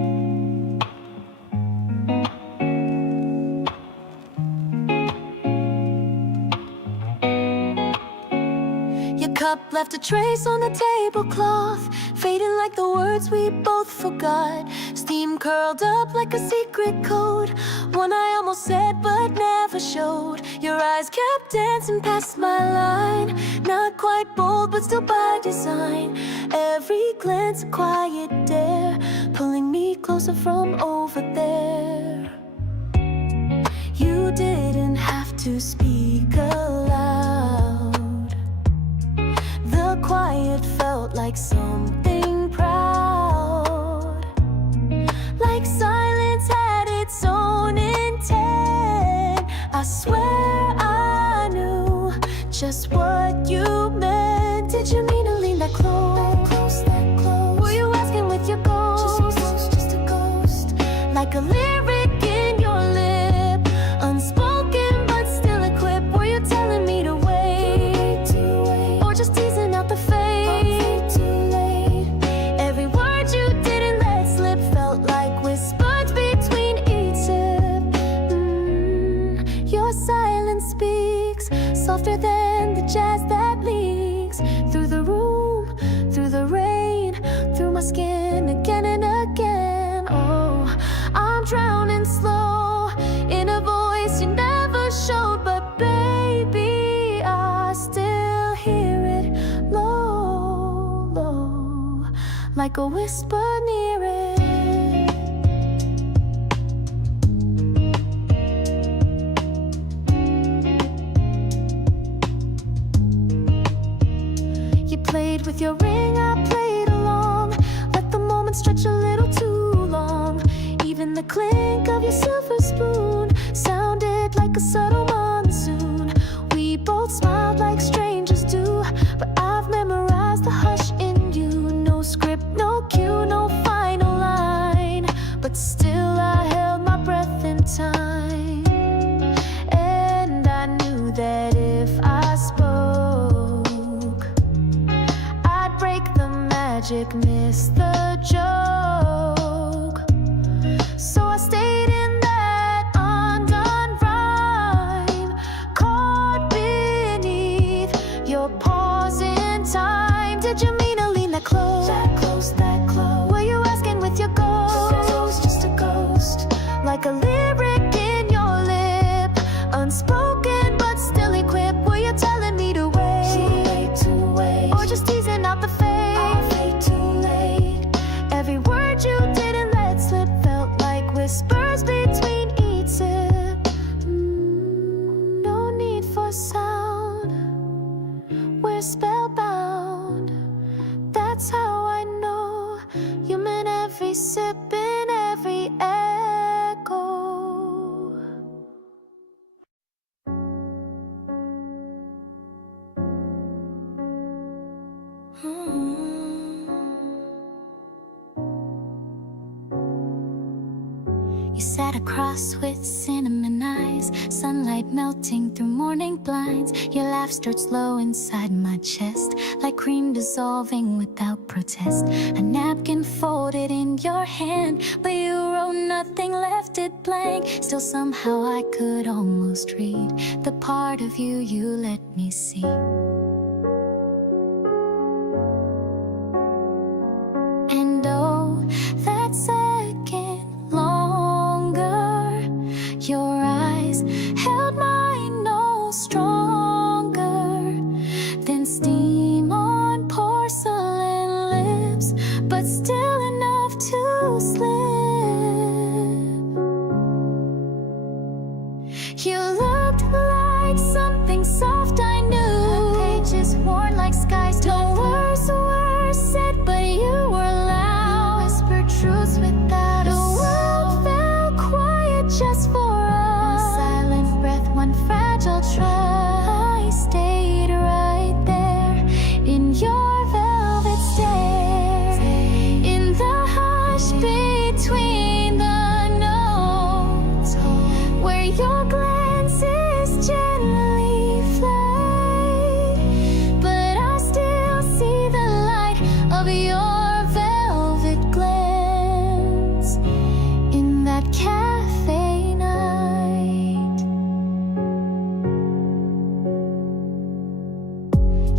cup left a trace on the tablecloth, fading like the words we both forgot. Steam curled up like a secret code, one I almost said but never showed. Your eyes kept dancing past my line, not quite bold but still by design. Every glance a quiet dare, pulling me closer from over there. You didn't have to speak aloud. The quiet felt like something proud, like silence had its own intent. I swear I knew just what you meant. Did you mean to lean that close, that close? Were you asking with your ghost? Just a ghost, like a lyric in your lip, unspoken but still equipped. Were you telling me to wait, or just teasing out the fade? Too late. Every word you didn't let slip felt like whispers between each sip. Your silence speaks softer than the jazz that leaks through the room, through the rain, through my skin again and again. Oh, I'm drowning slow in a voice you never showed, but baby, I still hear it low, low, like a whisper near it. You played with your ring, I played along, let the moment stretch a little too long. Even the clink of your silver spoon sounded like a subtle monsoon. We both smiled like strangers do, but I've memorized the hush in you. No script, no cue, no final line, but still I held my breath in time. And I knew that if I spoke, I'd break the magic, miss the joke. So I stayed in that undone rhyme, caught beneath your pause in time. Did you mean to lean that close? That close, that close. Were you asking with your ghost? Just a ghost, like a lyric in your lip, unspoken but still equipped. Were you telling me to wait, or just teasing out the fade? I'll fade too late. Every word you didn't let slip felt like whispers between each sip. No need for sound, we're spellbound. That's how I know you meant every sip and every echo. You sat across with cinnamon eyes, sunlight melting through morning blinds. Your laugh stirred slow inside my chest, like cream dissolving without protest. A napkin folded in your hand, but you wrote nothing, left it blank. Still somehow I could almost read the part of you you let me see. And oh, that second longer, your eyes held mine no stronger than steam on porcelain lips, but still enough to slip. You looked like something soft I knew, pages worn like skies. No words were said, but you were loud. You whispered truths without a world fell quiet just for us. One silent breath, one fragile trust. I stayed right there in your velvet stare, in the hush between the notes, where your glances gently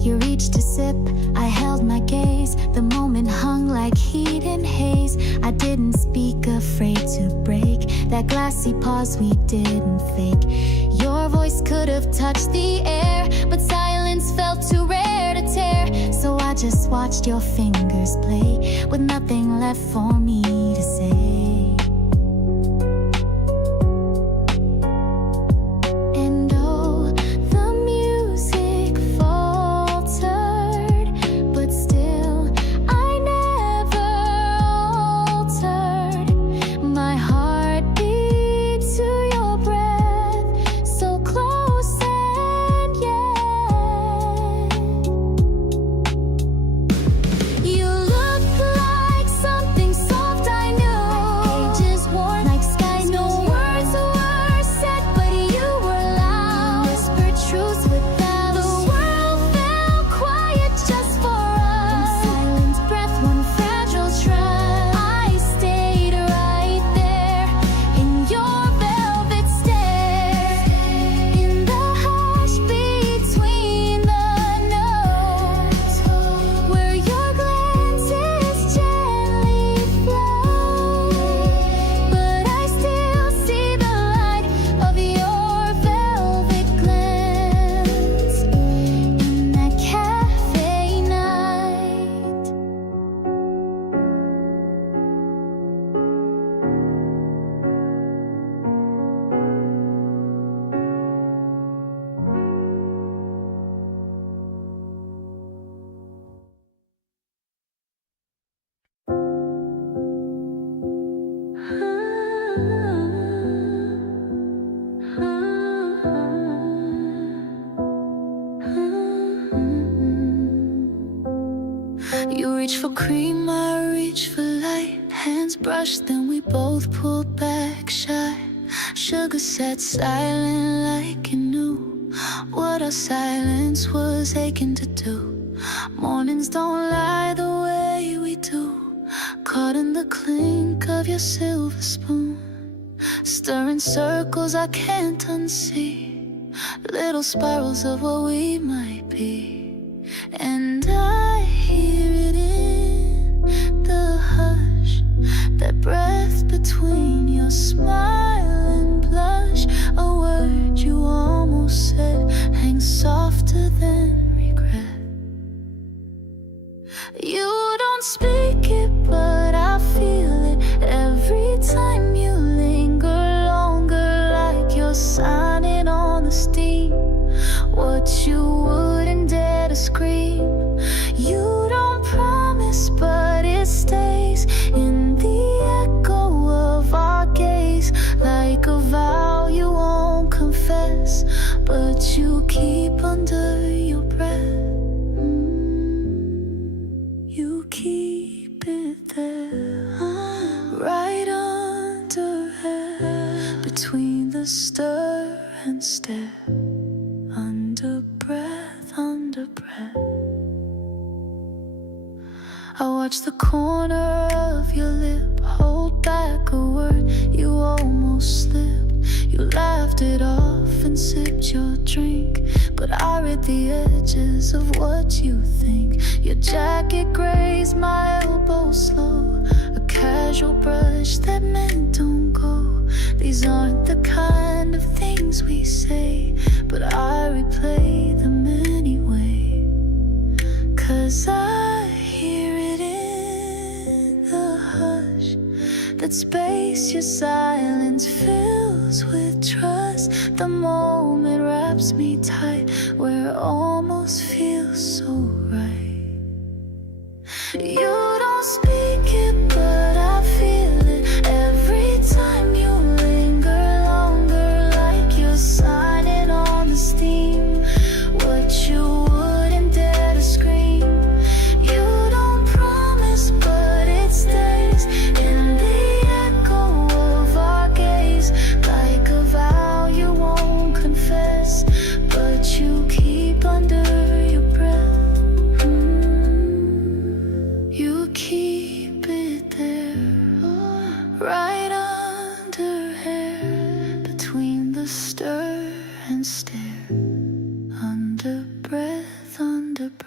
You reached to sip, I held my gaze. The moment hung like heat and haze. I didn't speak, afraid to break that glassy pause we didn't fake. Your voice could have touched the air, but silence felt too rare to tear. So I just watched your fingers play with nothing left for me to say. You reach for cream, I reach for light. Hands brushed, then we both pulled back shy. Sugar sat silent like you knew what our silence was aching to do. Mornings don't lie the way we do. Caught in the clink of your silver spoon, stirring circles I can't unsee. Little spirals of what we might be. And I hear it in the hush, that breath between your smile and blush. A word you almost said hangs softer than regret. You don't speak it, but I feel it every time you linger longer, like you're signing on the steam what you wouldn't dare to scream. You don't promise, but it stays in the echo of our gaze, like a vow you won't confess, but you keep under your breath. You keep it there, right under her, between the stir and stare. Under breath, under breath. I watch the corner of your lip hold back a word you almost slipped. You laughed it off and sipped your drink, but I read the edges of what you think. Your jacket grazed my elbow slow, a casual brush that meant don't go. These aren't the kind of things we say, but I replay them anyway. 'Cause I hear it in the hush, that space your silence fills with trust. The moment wraps me tight, where it almost feels so right. You don't speak it, but I feel it every time you linger longer, like you're signing on the steam what you wouldn't dare to scream. You don't promise, but it stays in the echo of our gaze, like a vow you won't confess, but you keep under your breath. You keep it there, right under hair, between the stir and stare. Under breath, under breath.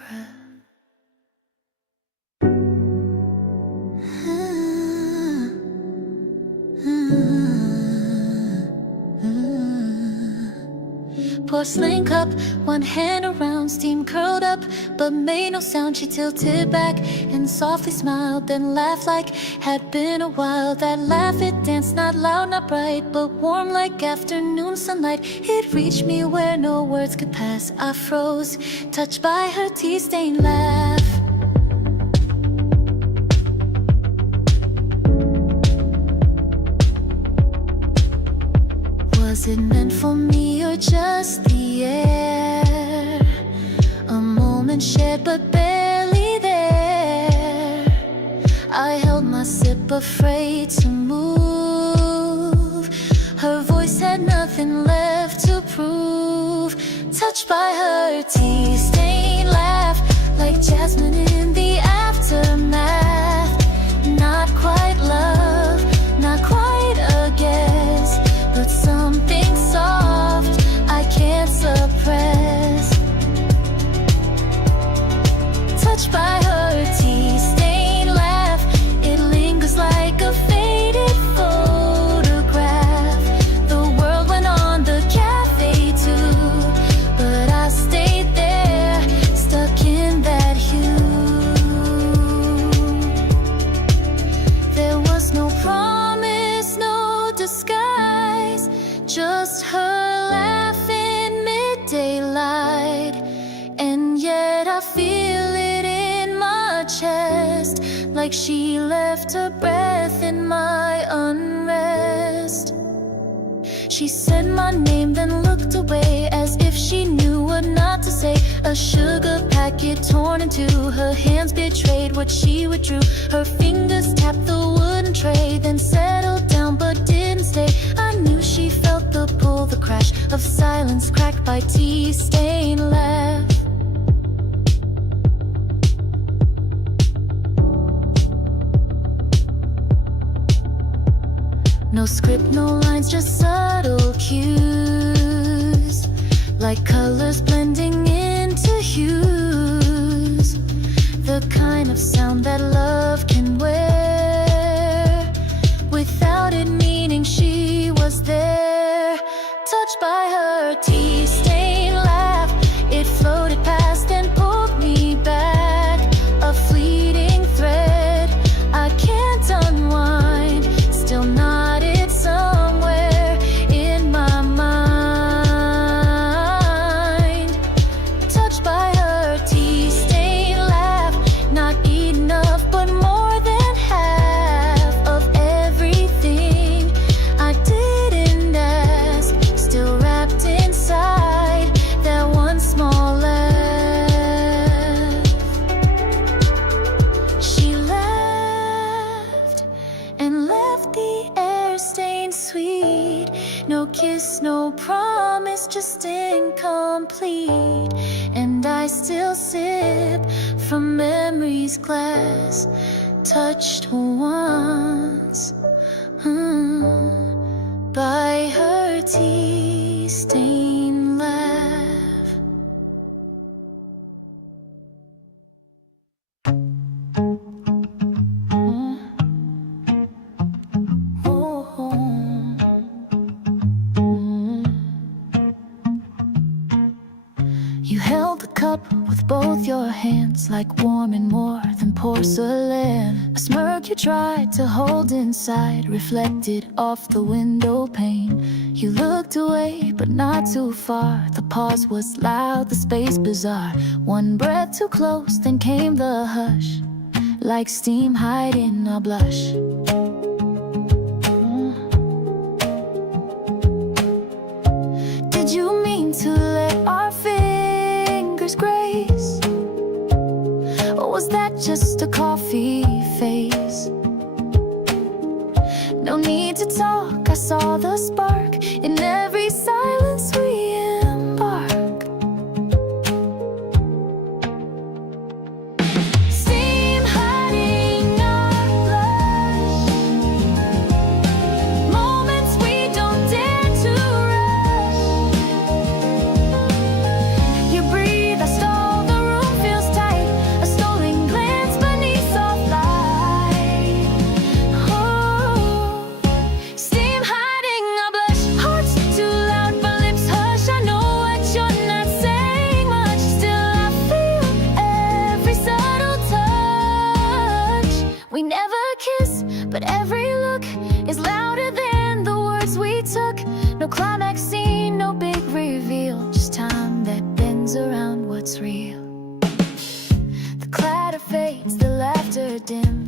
porcelain cup, one hand around, steam curled up, but made no sound. She tilted back and softly smiled, then laughed like had been a while. That laugh, it danced, not loud, not bright, but warm like afternoon sunlight. It reached me where no words could pass. I froze, touched by her tea-stained laugh. Was it meant for me or just the air? A moment shared but barely there. I held my sip, afraid to move. Her voice had nothing left to prove. Touched by her tea-stained laugh, like jasmine in the aftermath. Not quite love, not quite a guess, but something soft I can't suppress. Touched by her tea-stained laugh, it lingers like a faded photograph. The world went on, the cafe too, but I stayed there, stuck in that hue. There was no promise, no disguise, just her laugh in mid-daylight. And yet I feel it in my chest, like she left her breath in my unrest. She said my name, then looked away, as if she knew what not to say. A sugar packet torn in two, her hands betrayed what she withdrew. Her fingers tapped the wooden tray, then settled down but didn't stay. I knew she felt the pull, the crash of silence cracked by tea-stained laugh. No script, no lines, just subtle cues, like colors blending into hues. The kind of sound that love can wear, without it meaning she was there. Touched by her tea-stained laugh, it floated past and pulled me back. A fleeting thread I can't unwind, still knotted somewhere in my mind. Touched by her tea-stained laugh, not enough but more than half of everything I didn't ask, still wrapped inside that one small laugh. She laughed and left the air stained sweet. No kiss, no promise, just incomplete. And I still sip from memory's glass, touched once by her tea-stained laugh. You held the cup with both your hands, like warm and more than porcelain. A smirk you tried to hold inside, reflected off the window pane. You looked away, but not too far. The pause was loud, the space bizarre. One breath too close, then came the hush, like steam hiding a blush. Did you mean to let our fingers grace? Or was that just a coffee phase? No need to talk, I saw the spark in every silence we embark. Steam hiding our blush, moments we don't dare to rush. You breathe, I stall, the room feels tight, a stolen glance beneath soft light. Oh, steam hiding our blush.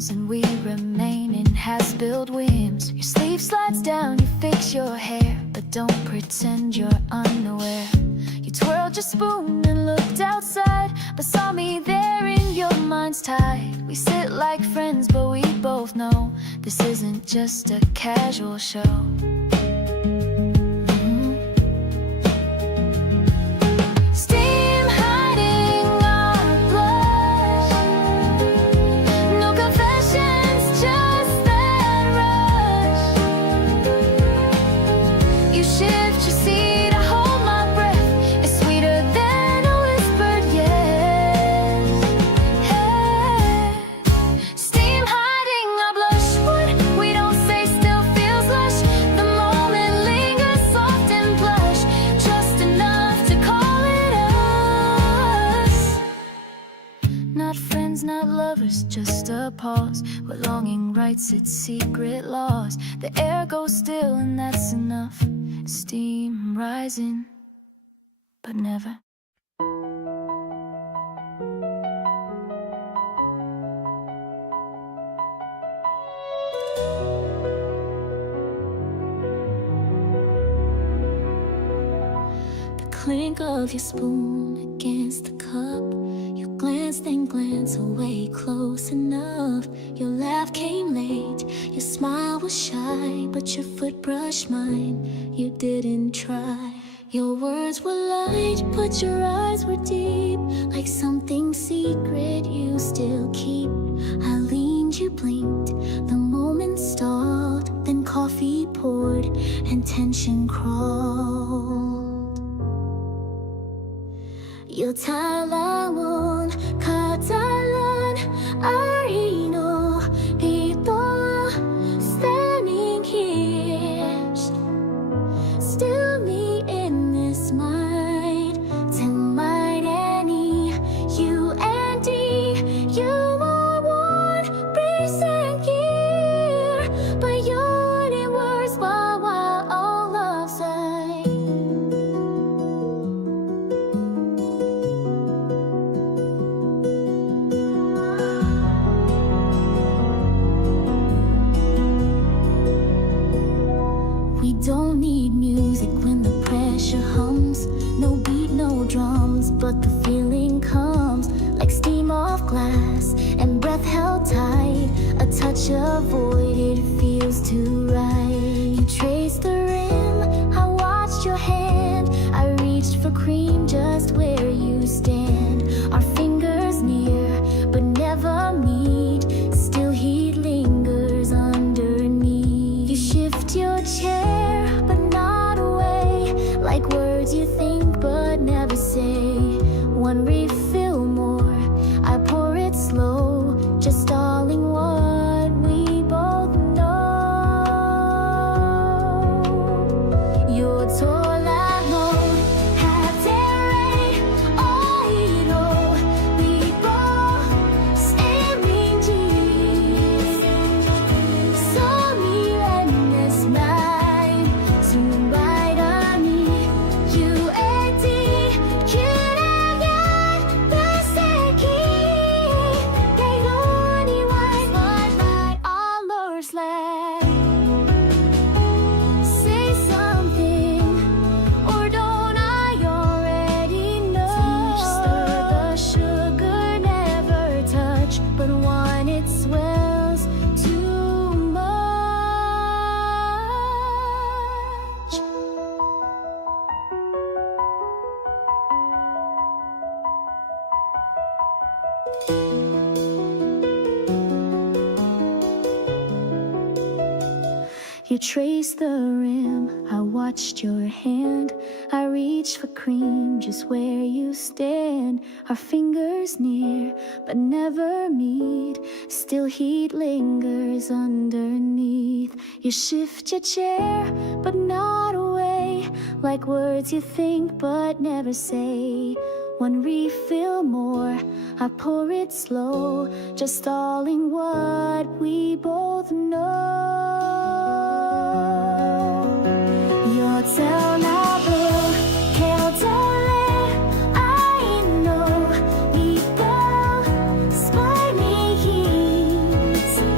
dreams and we remain in half-built whims. Your sleeve slides down, you fix your hair, but don't pretend you're unaware. You twirled your spoon and looked outside, but saw me there in your mind's tide. We sit like friends, but we both know this isn't just a casual show. Steam hiding our blush, no confessions, just that rush. You shift your seat, I hold my breath. It's sweeter than a whispered yes. Hey. Steam hiding our blush, what we don't say still feels lush. The moment lingers soft and blush, just enough to call it us. Not friends, not lovers, just a pause where longing writes its secret laws. The air goes still and that's enough. Steam rising, but never. The clink of your spoon against the cup. You glance, then glance away close enough. Your laugh came late, your smile was shy, but your foot brushed mine. You didn't try. Your words were light, but your eyes were deep, like something secret you still keep. I leaned, you blinked, the moment stalled, then coffee poured and tension crawled. 요 탈라몬 카탈란 아리노 people standing here, still me in this mind. Tonight any you and D, you are one percent here, but you're in words while all love's like. We don't need music when the pressure hums. No beat, no drums, but the feeling comes like steam off glass and breath held tight. A touch avoided feels too right. You traced the rim, I watched your hand. I reached for cream just where you stand. Our fingers near, but never meet. Still heat lingers underneath. You shift your chair, but not away, like words you think but never say. One refill more, I pour it slow, just stalling what we both know. You're tall, I know, have terrain, we both staring deep. Saw me in this mind, zoom right on me. You and D, 그래야 발색이 내 lonely white spotlight, all ours like. Say something, or don't I already know? Stir the sugar, never touch, but when it swells too much. You traced the rim, I watched your hand. I reached for cream just where you stand. Our fingers near, but never meet. Still heat lingers underneath. You shift your chair, but not away, like words you think but never say. One refill more, I pour it slow, just stalling what we both know. Your tell now blue, I know we both spy me heat.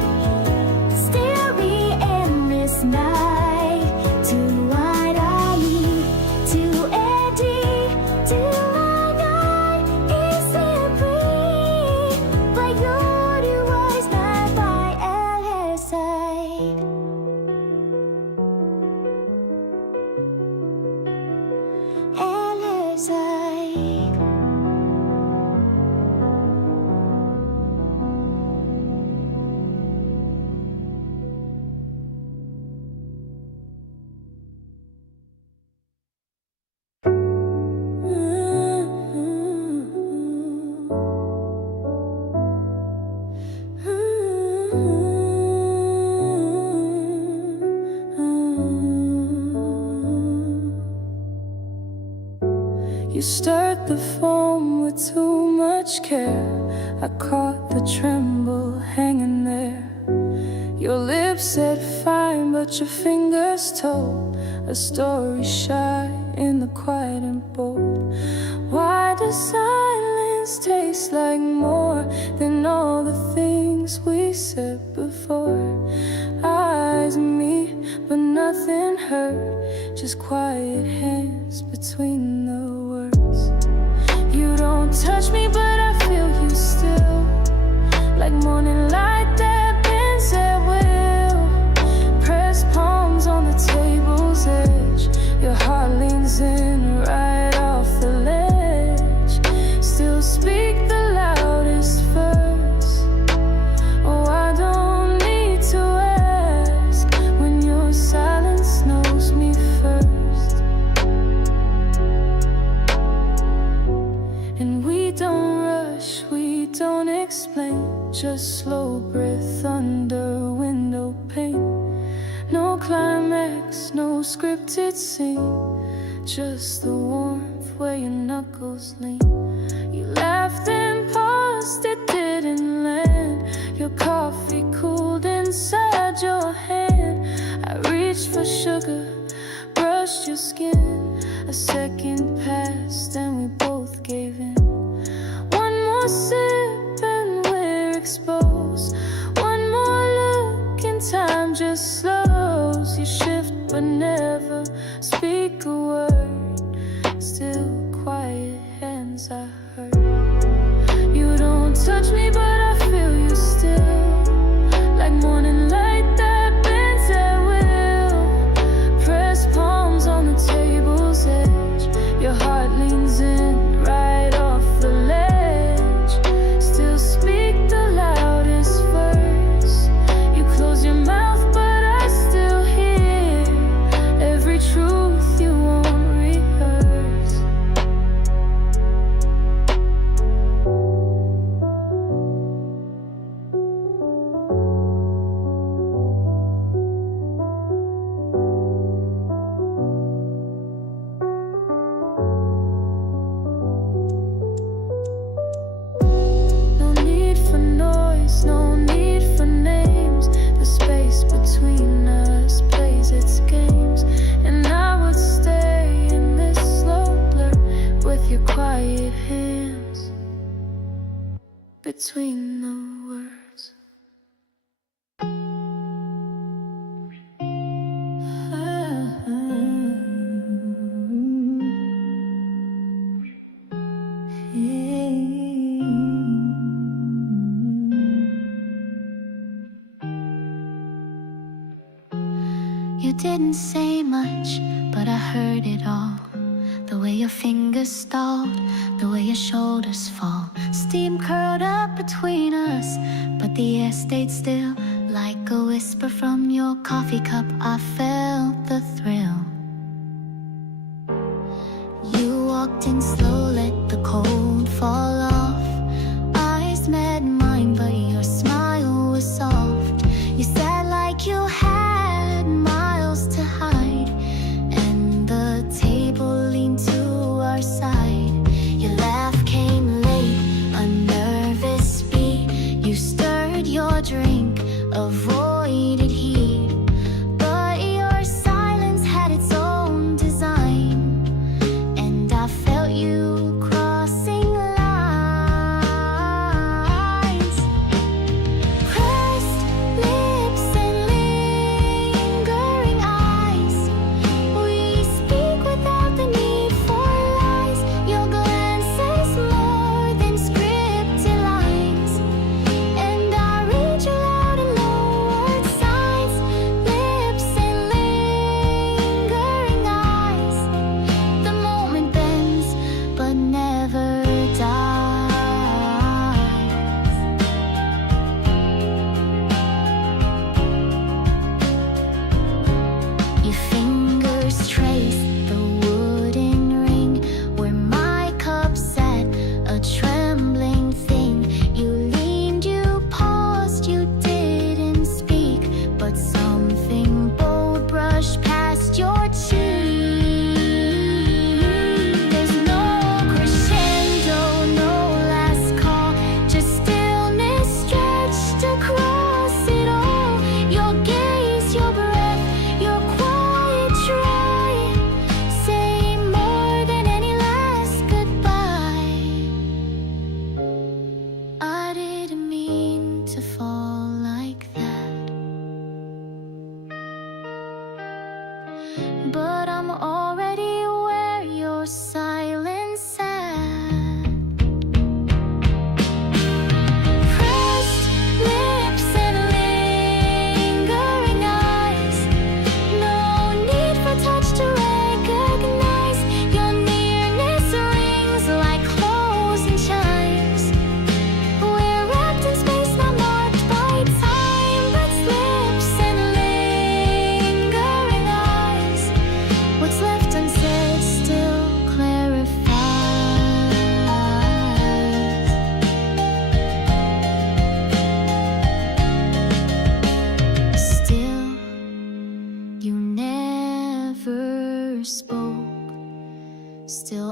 side. You stirred the foam with too much care. I caught the tremble hanging there. Your lips said fine, but your fingers told a story shy in the quiet and bold. Why does silence taste like more than all the things we said before? Eyes meet, but nothing hurt, just quiet hands between the words. You don't touch me, but I feel you still, like morning light that bends at will. Pressed palms on the table's edge, your heart leans in right off the ledge. Still speak the loudest verse. Oh, I don't need to ask when your silence knows me first. And we don't rush, we don't explain, just slow breath under window pane. No climax, no scripted scene, just the warmth where your knuckles lean. You laughed and paused, it didn't land. Your coffee cooled inside your hand. I reached for sugar, brushed your skin. A second passed and we both gave in. One more sip and we're exposed. One more look and time just slows. You shift but never speak a word. Still quiet hands I hurt. You don't touch me but I feel you still, like morning light that bends at will. Pressed palms on the table's edge, your heart leans in right off the ledge. Still speak the loudest verse. You close your mouth but I still hear every truth you won't rehearse. No need for noise, no need for names. The space between us plays its games. And I would stay in this slow blur with your quiet hands between the words. You didn't say much, but I heard it all. The way your fingers stalled, the way your shoulders fall. Steam curled up between us, but the air stayed still. Like a whisper from your coffee cup, I felt the thrill. You walked in slow, let the cold fall off. Eyes met mine, but your smile was soft. You sat like you had miles to hide, and the table leaned to our side. Your laugh came late, a nervous beat. You stirred your drink, avoided heat, but your silence had its own design. And I felt you crossing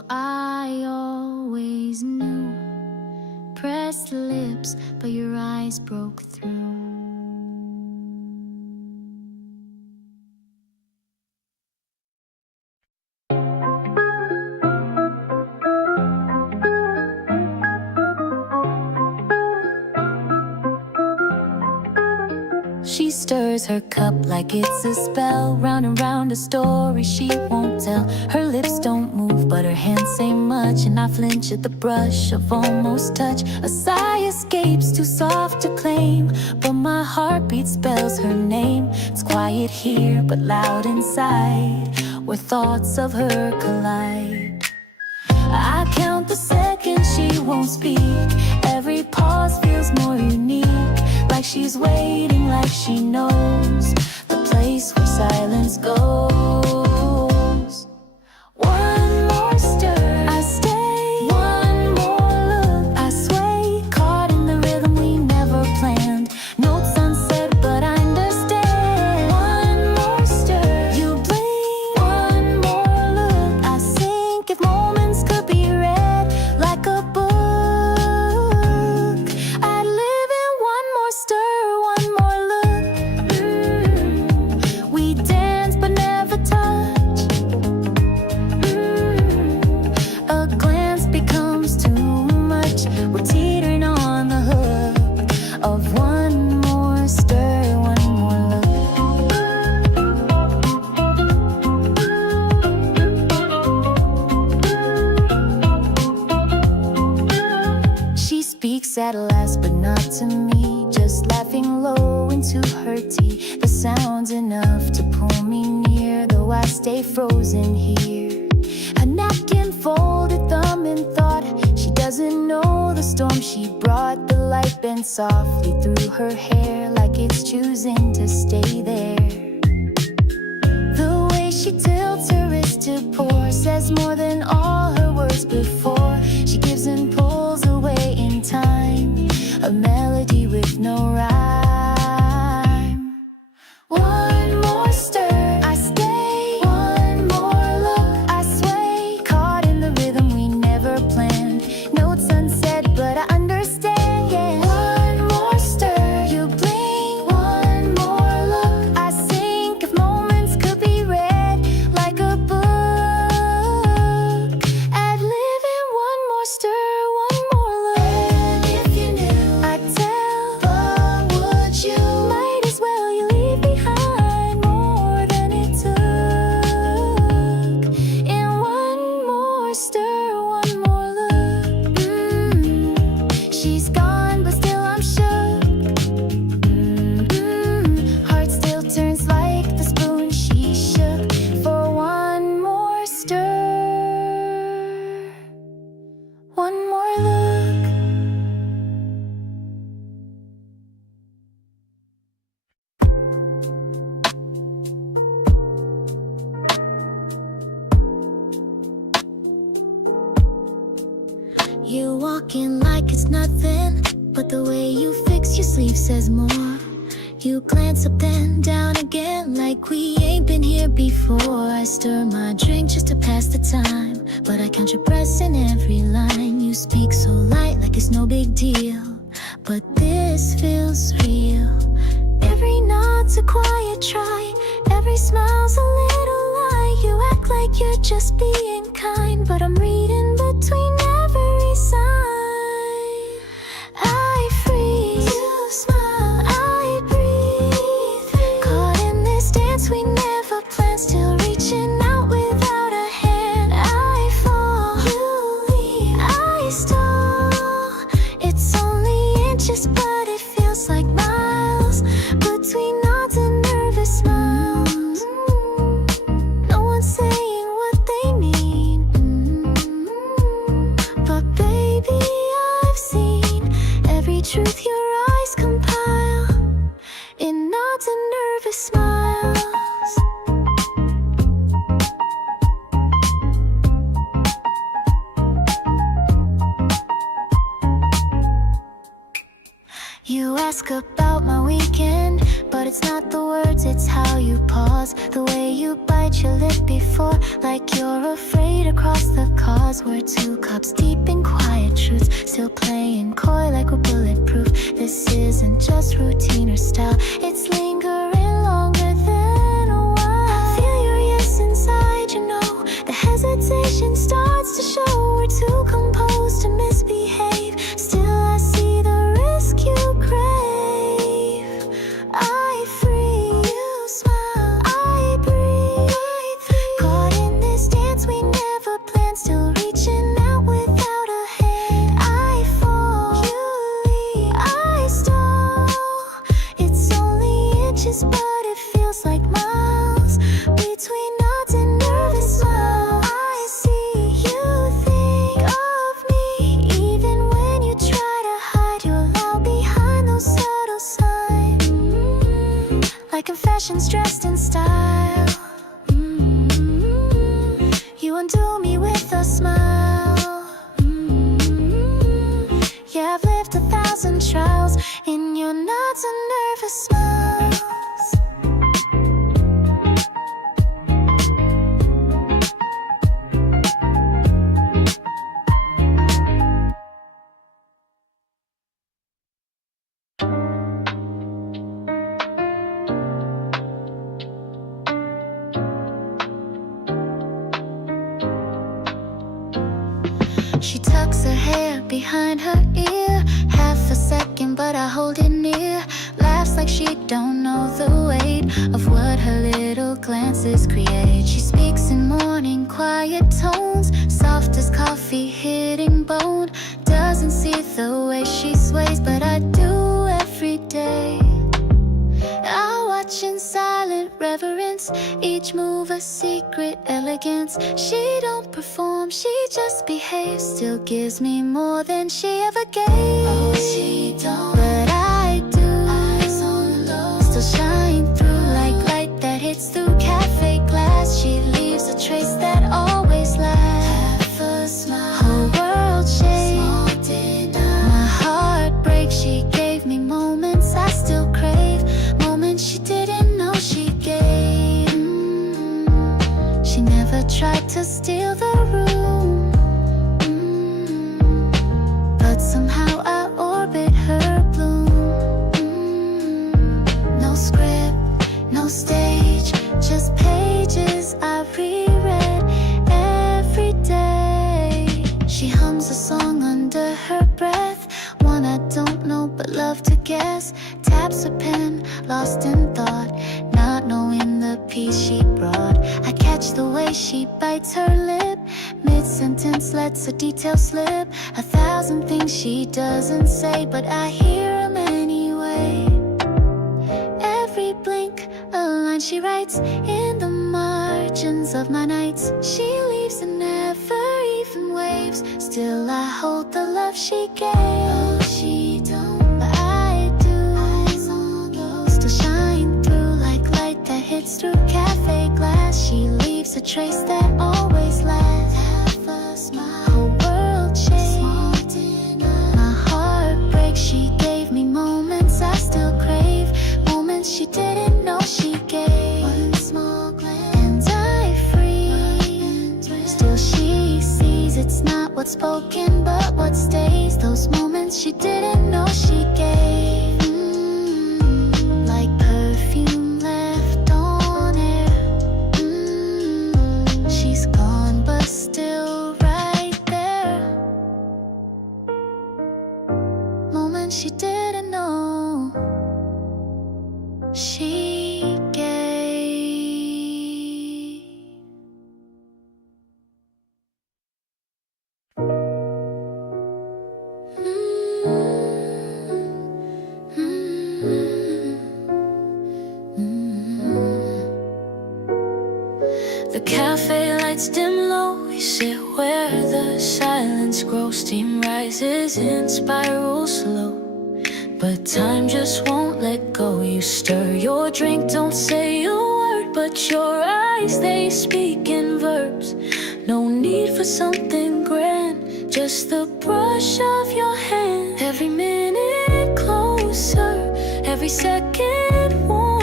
I always knew. Pressed lips, but your eyes broke through. She stirs her cup like it's a spell, round and round a story she won't tell. Her lips don't move, but her hands say much, and I flinch at the brush of almost touch. A sigh escapes, too soft to claim, but my heartbeat spells her name. It's quiet here, but loud inside, where thoughts of her collide. I count the seconds she won't speak. Every pause feels more unique, like she's waiting, like she knows the place where silence goes. One more stir, I stay. One more look, I sway. Caught in the rhythm we never planned. Notes unsaid, but I understand. One more stir, you blink. One more look, I sink. If moments could be read like a book, I'd live in one more stir, one more look. We dance but never touch. A glance becomes too much. We're teetering on the hook of one more stir, one more look. She speaks at last, but not to me. Just laughing low into her tea. The sound's enough to pull me near, though I stay frozen here. A napkin folded, thumb in thought. She doesn't know the storm she brought. The light bends softly through her hair, like it's choosing to stay there. The way she tilts her wrist to pour says more than all her words before. She gives and pulls away in time, a melody with no rhyme. One more stir, I stay. One more look, I sway. Caught in the rhythm we never planned. Notes unsaid, but I understand, yeah. One more stir, you blink. One more look, I sink. If moments could be read like a book, I'd live in one more stir, one more look. And if you knew, I'd tell, but would you? Might as well you leave behind more than it took. In one more stir, one more look. She's gone, but still I'm shook. Heart still turns like the spoon she shook for one more stir, one more look. You walk in like it's nothing, but the way you fix your sleeve says more. You glance up then down again, like we ain't been here before. I stir my drink just to pass the time, but I count your breaths in every line. You speak so light, like it's no big deal, but this feels real. Every nod's a quiet try, every smile's a little lie. You act like you're just being kind, but I'm reading between every sign. I freeze, you smile, I breathe. Caught in this dance we never planned, still reaching out without a hand. I fall, you leave, I stall. It's only inches, but it feels like miles between nods and nervous smiles. No one's saying what they mean, but baby, I've seen every truth your eyes compile in nods and nervous smiles. You ask about my weekend, But it's not the words, it's how you pause, the way you bite your lip before, like you're afraid to cross the cause. We're 2 cups deep in quiet truths, still playing coy like we're bulletproof. This isn't just routine or style, it's lingering longer than a while. I feel your yes inside, you know, the hesitation starts to show. We're too composed to misbehave, still I see the risk you crave. I free, you smile, I breathe. Caught in this dance we never planned, still reaching out without a hand. I fall, you leave, I stall. It's only inches, but it feels like miles between nods and nervous smiles. I see you think of me, even when you try to hide your loud behind those subtle signs. Like confessions dressed in style. You undo me with a smile. Yeah, I've lived 1,000 trials in your nods and nervous smiles. She tucks her hair behind her ear, half a second but I hold it near. Laughs like she don't know the weight of what her little glances create. She speaks in morning quiet tones, soft as coffee hitting bone. Doesn't see the way she sways, but I do every day. I watch in silent reverence, each move a secret elegance. She don't perform, she just behaves, still gives me more than she ever gave. Oh, she don't, but I do. Eyes on the low, still shine through like light that hits through cafe glass. She leaves a trace that always lasts. Half a smile, whole world shakes. My heart breaks, she gave me moments I still crave, moments she didn't know she gave. She never tried to steal the room, but somehow I orbit her bloom. No script, no stage, just pages I reread every day. She hums a song under her breath, one I don't know but love to guess. Taps a pen, lost in thought, not knowing the piece she brought. I catch the way she bites her lip, mid-sentence lets a detail slip. 1,000 things she doesn't say, but I hear them anyway. Every blink, a line she writes in the margins of my nights. She leaves and never even waves, still I hold the love she gave. Oh, she don't, but I do. Eyes on low, still shine through like light that hits through cafe glass. She leaves a trace that always lasts. Half a smile, whole world shakes. My heart breaks, she gave me moments I still crave, moments she didn't know she gave. One small glance and I freeze, still she sees it's not what's spoken but what stays. Those moments she didn't know she gave. Like perfume left on air. She's gone but still right there. Moments she didn't know she gave. The cafe lights dim low, we sit where the silence grows. Steam rises in spirals slow, but time just won't let go. You stir your drink, don't say a word, but your eyes, they speak in verbs. No need for something grand, just the brush of your hand. Every minute closer, every second warm.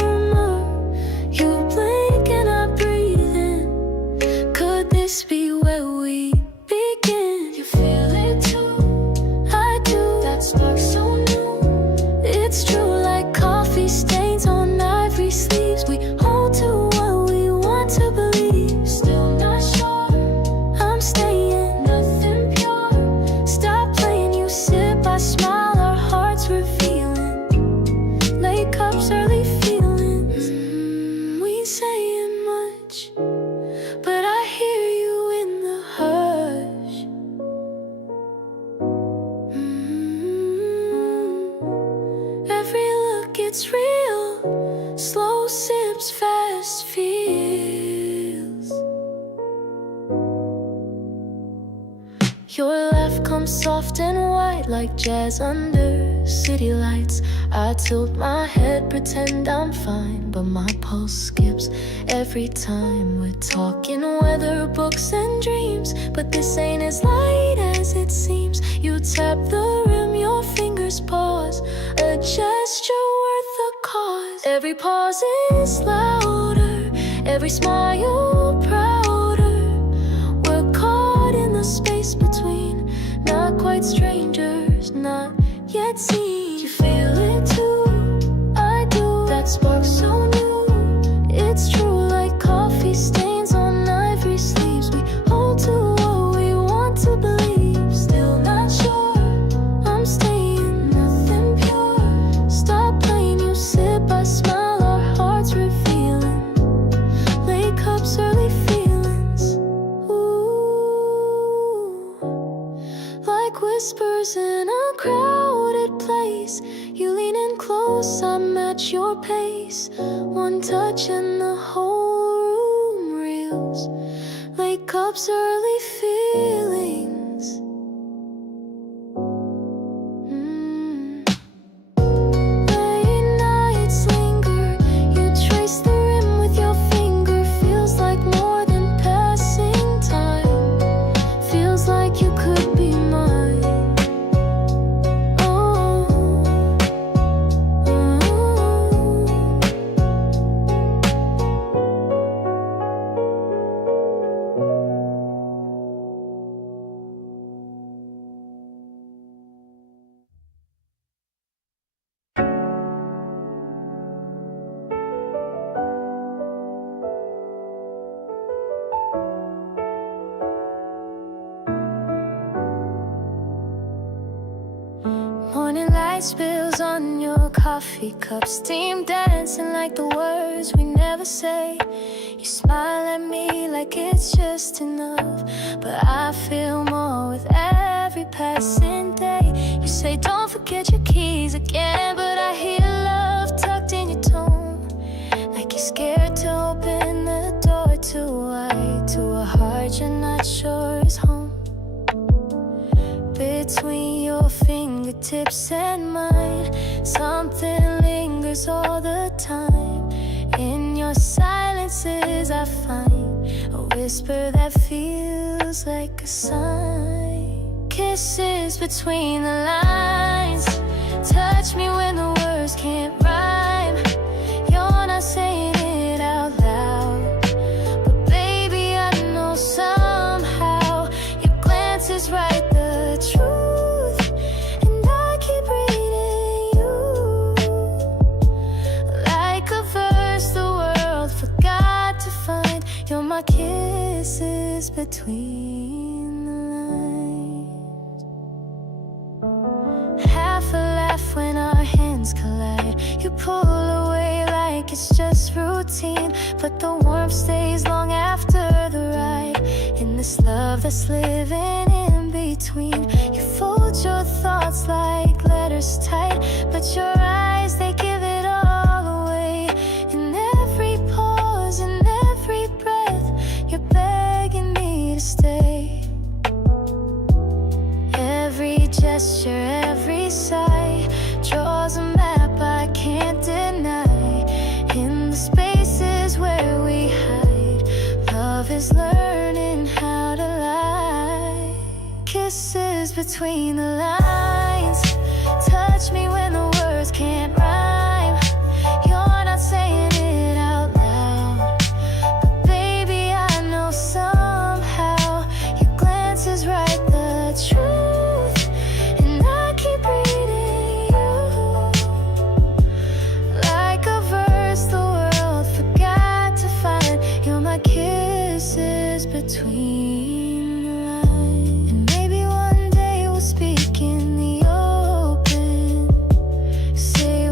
it's real. Slow sips, fast feels. Your laugh comes soft and white like jazz under city lights. I tilt my head, pretend I'm fine, but my pulse skips every time. We're talking weather, books and dreams, but this ain't as light as it seems. You tap the rim, your fingers pause, a gesture worth the cause. Every pause is louder, every smile prouder. We're caught in the space between, not quite strangers, not yet seen. You feel it too, I do. That spark so new, it's true. Like coffee stains on ivory sleeves, we hold to what we want to believe. Still not sure, I'm staying, nothing pure. Stop playing, you sip, I smile, our hearts revealing. Late cups, early feelings. Ooh, like whispers in a crowded place. You lean in close, I match your pace. One touch and the whole room reels. Late cups, early feelings. Late nights linger. You trace the rim with your finger. Feels like more than passing time. Feels like you could be mine. Morning light spills on your coffee cup. Steam dancing like the words we never say. You smile at me like it's just enough, but I feel more with every passing day. You say don't forget your keys again, but I hear love tucked in your tone. Like you're scared to open the door too wide to a heart you're not sure is home. Between your fingertips and mine, something lingers all the time. In your silences I find a whisper that feels like a sign. Kisses between the lines, touch me when the words can't rhyme. You're not saying it out loud, but baby I know somehow your glances write the truth, and I keep reading you like a verse the world forgot to find. You're my kisses between the lines. Half a laugh when our hands collide. You pull away like it's just routine, but the warmth stays long after the ride. In this love that's living in between, you fold your thoughts like letters tight, but your eyes, they give it all away. In every pause, in every breath, you're begging me to stay. Every gesture, every sigh draws a map I can't deny. In the spaces where we hide, love is learning how to lie. Kisses between the lines, touch me when the words can't rhyme. You're not saying it out loud, but baby I know somehow your glances write the truth, and I keep reading you like a verse the world forgot to find. You're my kisses between the lines. And maybe one day we'll speak in the open, say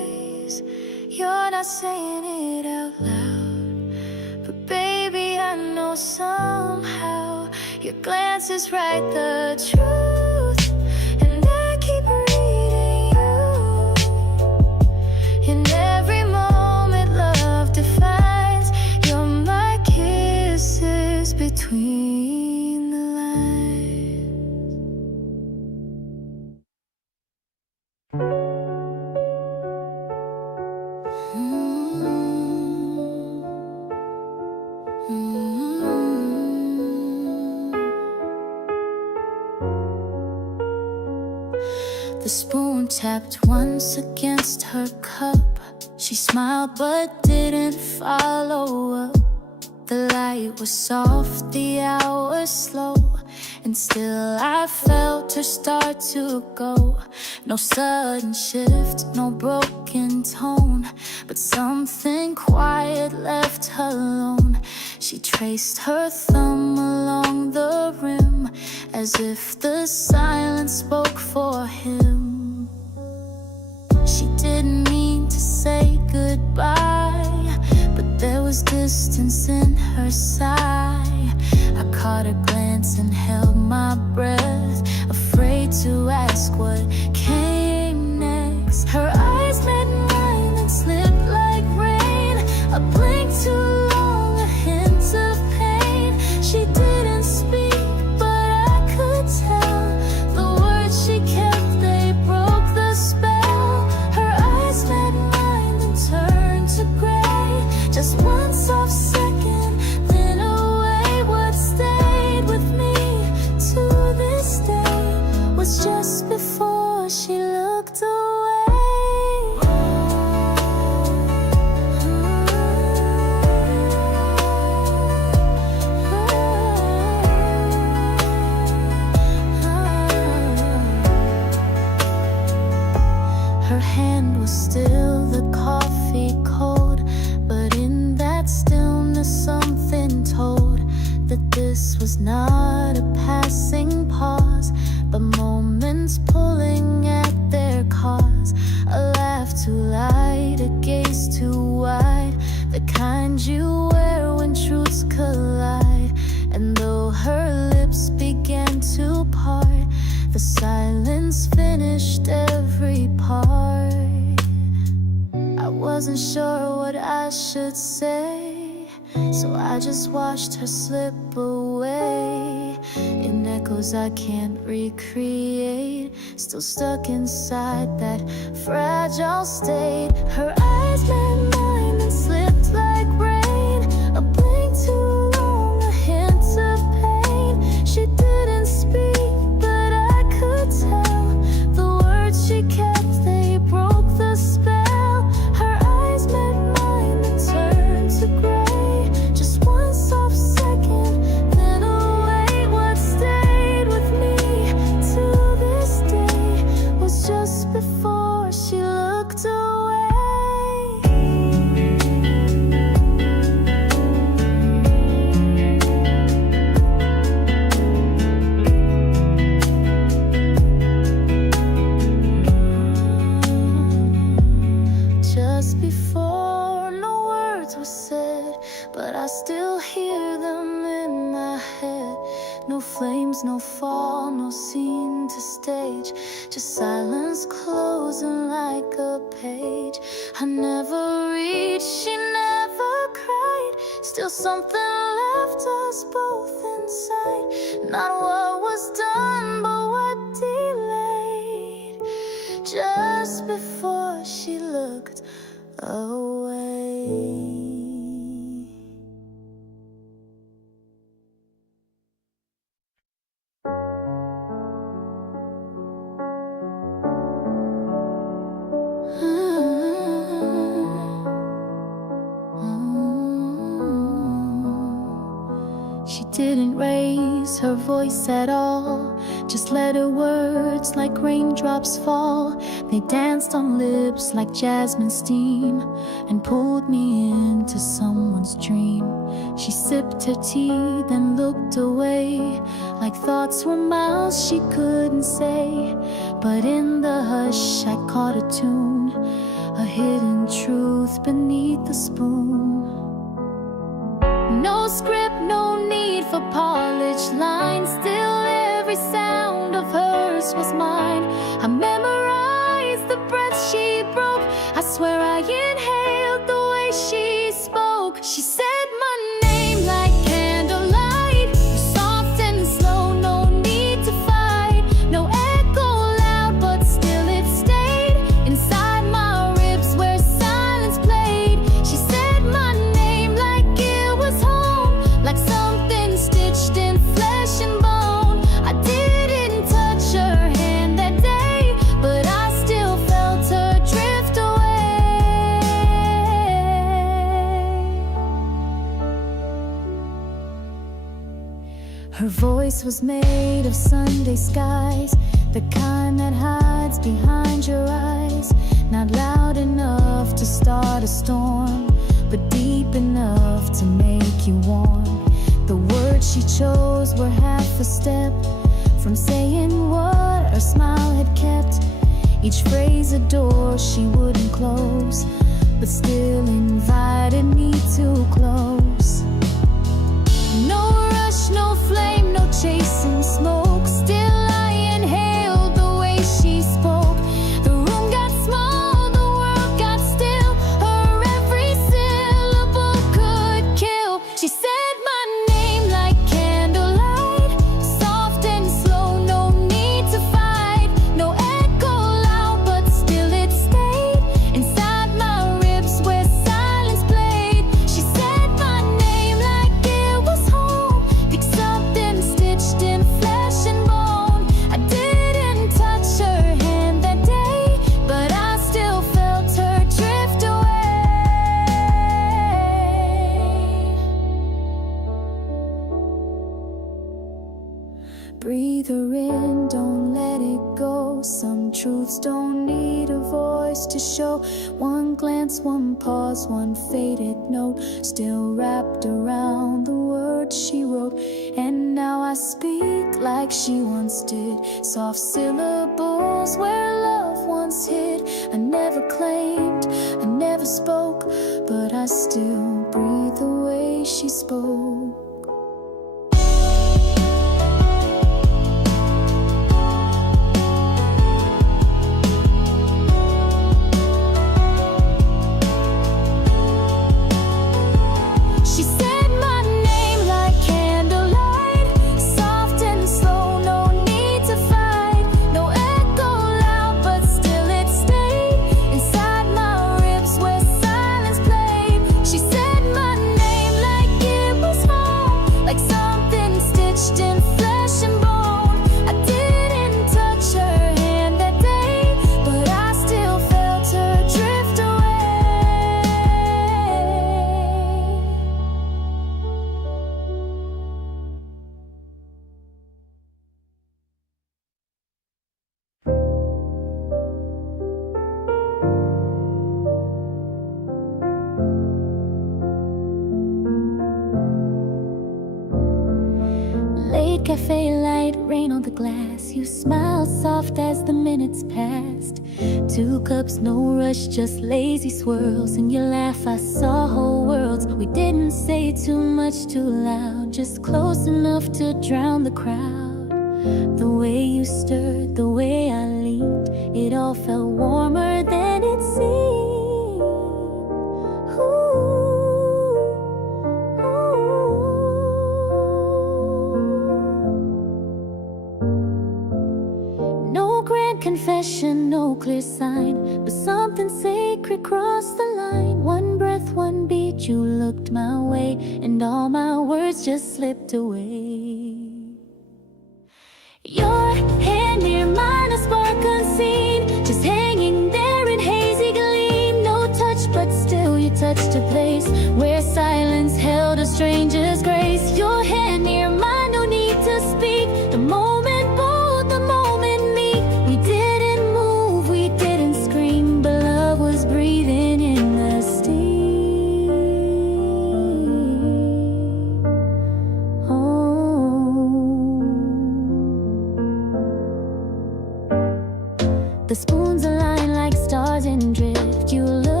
You're not saying it out loud, but baby, I know somehow your glances write the truth, and I keep reading you. In every moment love defines, you're my kisses between the lines. The spoon tapped once against her cup. She smiled but didn't follow up. The light was soft, the hours slow, and still I felt her start to go. No sudden shift, no broken tone, but something quiet left her alone. She traced her thumb along the rim, as if the silence spoke for him. She didn't mean to say goodbye, but there was distance in her sigh. I caught her glance and held my breath, afraid to ask what came next. Her eyes met mine and slipped like rain, a blink too long, a hint of pain. She didn't speak, but I could tell the words she kept, they broke the spell. Her eyes met mine and turned to gray, just one soft second, then away. What stayed with me to this day was just before she looked away. Her hand was still, the coffee cold, but in that stillness something told that this was not a passing pause, but moments pulling at their cause. A laugh too light, a gaze too wide, the kind you wear when truths collide. And though her lips began to part, the silence finished every part. I wasn't sure what I should say, so I just watched her slip away in echoes I can't recreate, still stuck inside that fragile state. Her eyes met mine and slipped like rain, a blink too long, a hint of pain. She didn't speak, but I could tell the words she kept, they broke the spell. Her eyes met mine and turned to gray, just one soft second, then away. What stayed with me to this day was just before she looked away. Just before, no words were said, but I still hear them in my head. No flames, no fall, no scene to stage, just silence closing like a page. I never reached, she never cried, still something left us both inside. Not what was done, but what delayed, just before she looked away. She didn't raise her voice at all, just let her words like raindrops fall. They danced on lips like jasmine steam and pulled me into someone's dream. She sipped her tea, then looked away, like thoughts were miles she couldn't say. But in the hush I caught a tune, a hidden truth beneath the spoon. No script, no need for polished lines. Still every sound of hers was mine. I memorized the breath she broke. I swear I inhaled the way she spoke. She said my name like candlelight, soft and slow, no need to fight. No echo loud, but still it stayed inside my ribs where silence played. She said my name like it was home, like something stitched in flesh and bone. I didn't touch her hand that day, but I still felt her drift away. Her voice was made of Sunday skies, the kind that hides behind your eyes. Not loud enough to start a storm, but deep enough to make you warm. The words she chose were half a step from saying what her smile had kept. Each phrase a door she wouldn't close, but still invited me too close. No rush, no flame, no chasing smoke. Still I inhaled the way she spoke. The room got small, the world got still. Her every syllable could kill. She said my name like candlelight, soft and slow, no need to fight. No echo loud, but still it stayed inside my ribs where silence played. She said my name like it was home, like something stitched in flesh and bone. I didn't touch her hand that day, but I still felt her drift away. Breathe her in, don't let it go. Some truths don't need a voice to show. One glance, one pause, one faded note, still wrapped around the words she wrote. And now I speak like she once did, soft syllables where love once hid. I never claimed, I never spoke, but I still breathe the way she spoke. She said my name like candlelight, soft and slow, no need to fight. No echo loud, but still it stayed inside my ribs where silence played. She said my name like it was home, like something stitched in flesh and bone. I didn't touch her hand that day, but I still felt her drift away. Late cafe light, rain on the glass. You smile soft as the minutes passed. 2 cups, no rush, just lazy swirls. And you laugh, I saw whole worlds. We didn't say too much too loud, just close enough to drown the crowd. The way you stirred, the way I leaned, it all felt warmer than it seemed. Ooh. No grand confession, no clear sign, but something sacred crossed the line. One breath, one beat, you looked my way, and all my words just slipped away. Your hand near mine, a spark unseen, just hanging there in hazy gleam. No touch, but still you touched a place where silence held a stranger's grace. Your hand near mine, no need to speak. The moment bold, the moment meet. We didn't move, we didn't scream, but love was breathing in the steam. Oh. The spoons align like stars in drift. You look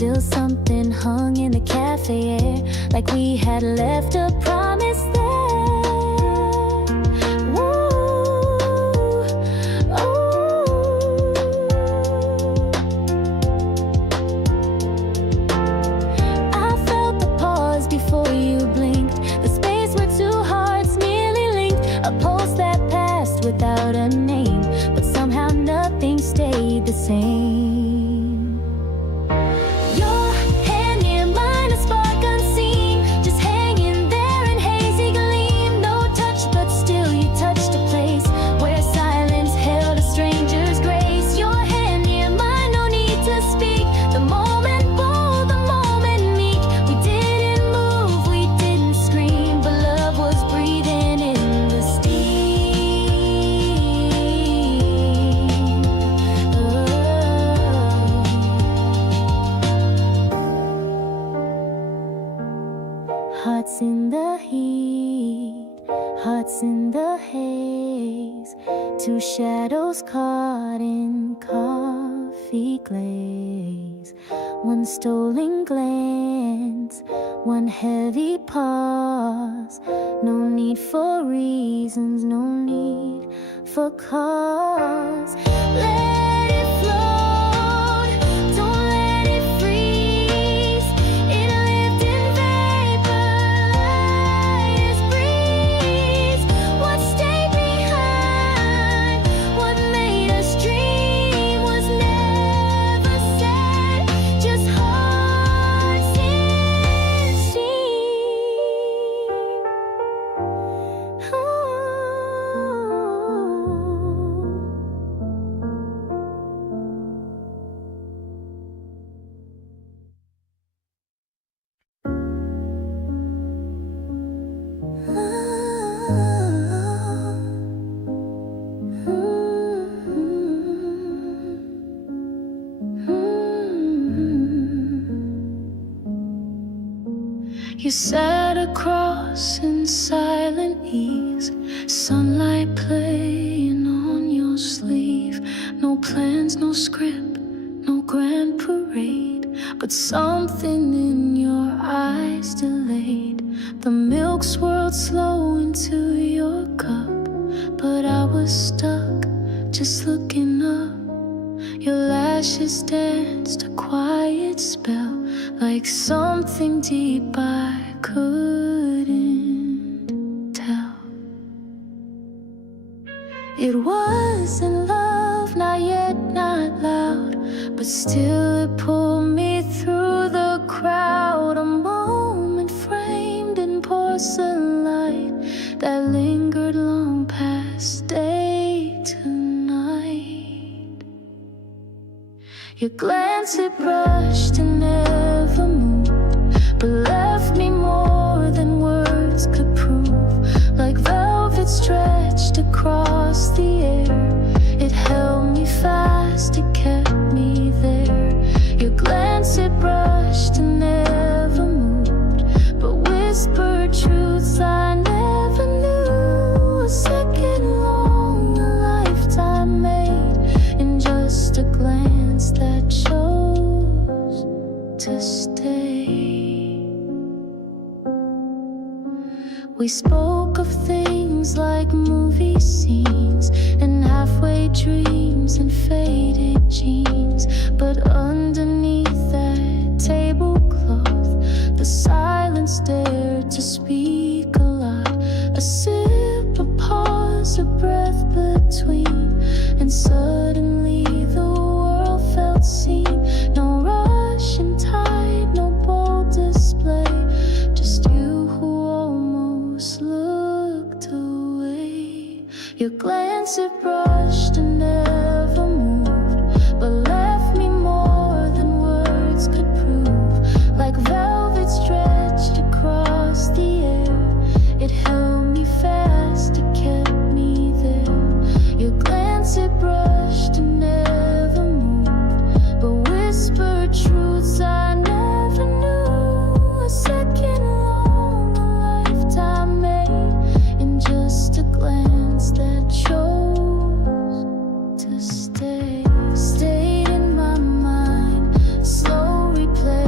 still something hung in the cafe air, like we had left a promise there. Before you blinked, the space where two hearts nearly linked, a pulse that passed without a name, but somehow nothing stayed the same. Your hand near mine, a spark unseen, just hanging there in hazy gleam. No touch, but still you touched a place where silence held a stranger's grace. Your hand near mine, no need to speak. The moment bold, the moment meek. We didn't move, we didn't scream, but love was breathing in the steam. Hearts in the heat, hearts in the haze, two shadows caught in coffee glaze. One stolen glance, one heavy pause. No need for reasons, no need for cause. Let it float, don't let it freeze. It lived in vapor, light as breeze. What stayed behind, what made us dream was never said, just hearts in steam. You sat across in silent ease, sunlight playing on your sleeve. No plans, no script, no grand parade, but something in your eyes delayed. The milk swirled slow into your cup, but I was stuck, just looking up. Your lashes danced a quiet spell, like something deep I couldn't tell. It wasn't love, not yet, not loud, but still it pulled me through the crowd. A moment framed in porcelain light that lingered long past day to night. Your glance, it brushed and never moved, but left me more than words could prove. Like velvet stretched across the air, it held me fast, it kept me there. Your glance, it brushed and never moved, but whispered truths I never knew. A second long, a lifetime made in just a glance that chose to stay. We spoke of things like movie scenes and halfway dreams and faded jeans, but underneath that tablecloth, the silence dared to speak a lot. A sip, a pause, a breath between, and suddenly the world felt seen. No rush and tide, no bold display, just you who almost looked away. Your glance, it brushed and never moved, but left me more than words could prove. Like velvet stretched across the air, it held me fast, it kept me there. Your glance, it brushed and never moved, but whispered truths I never knew. A second long, a lifetime made in just a glance that chose to stay. Stayed in my mind, slow replay.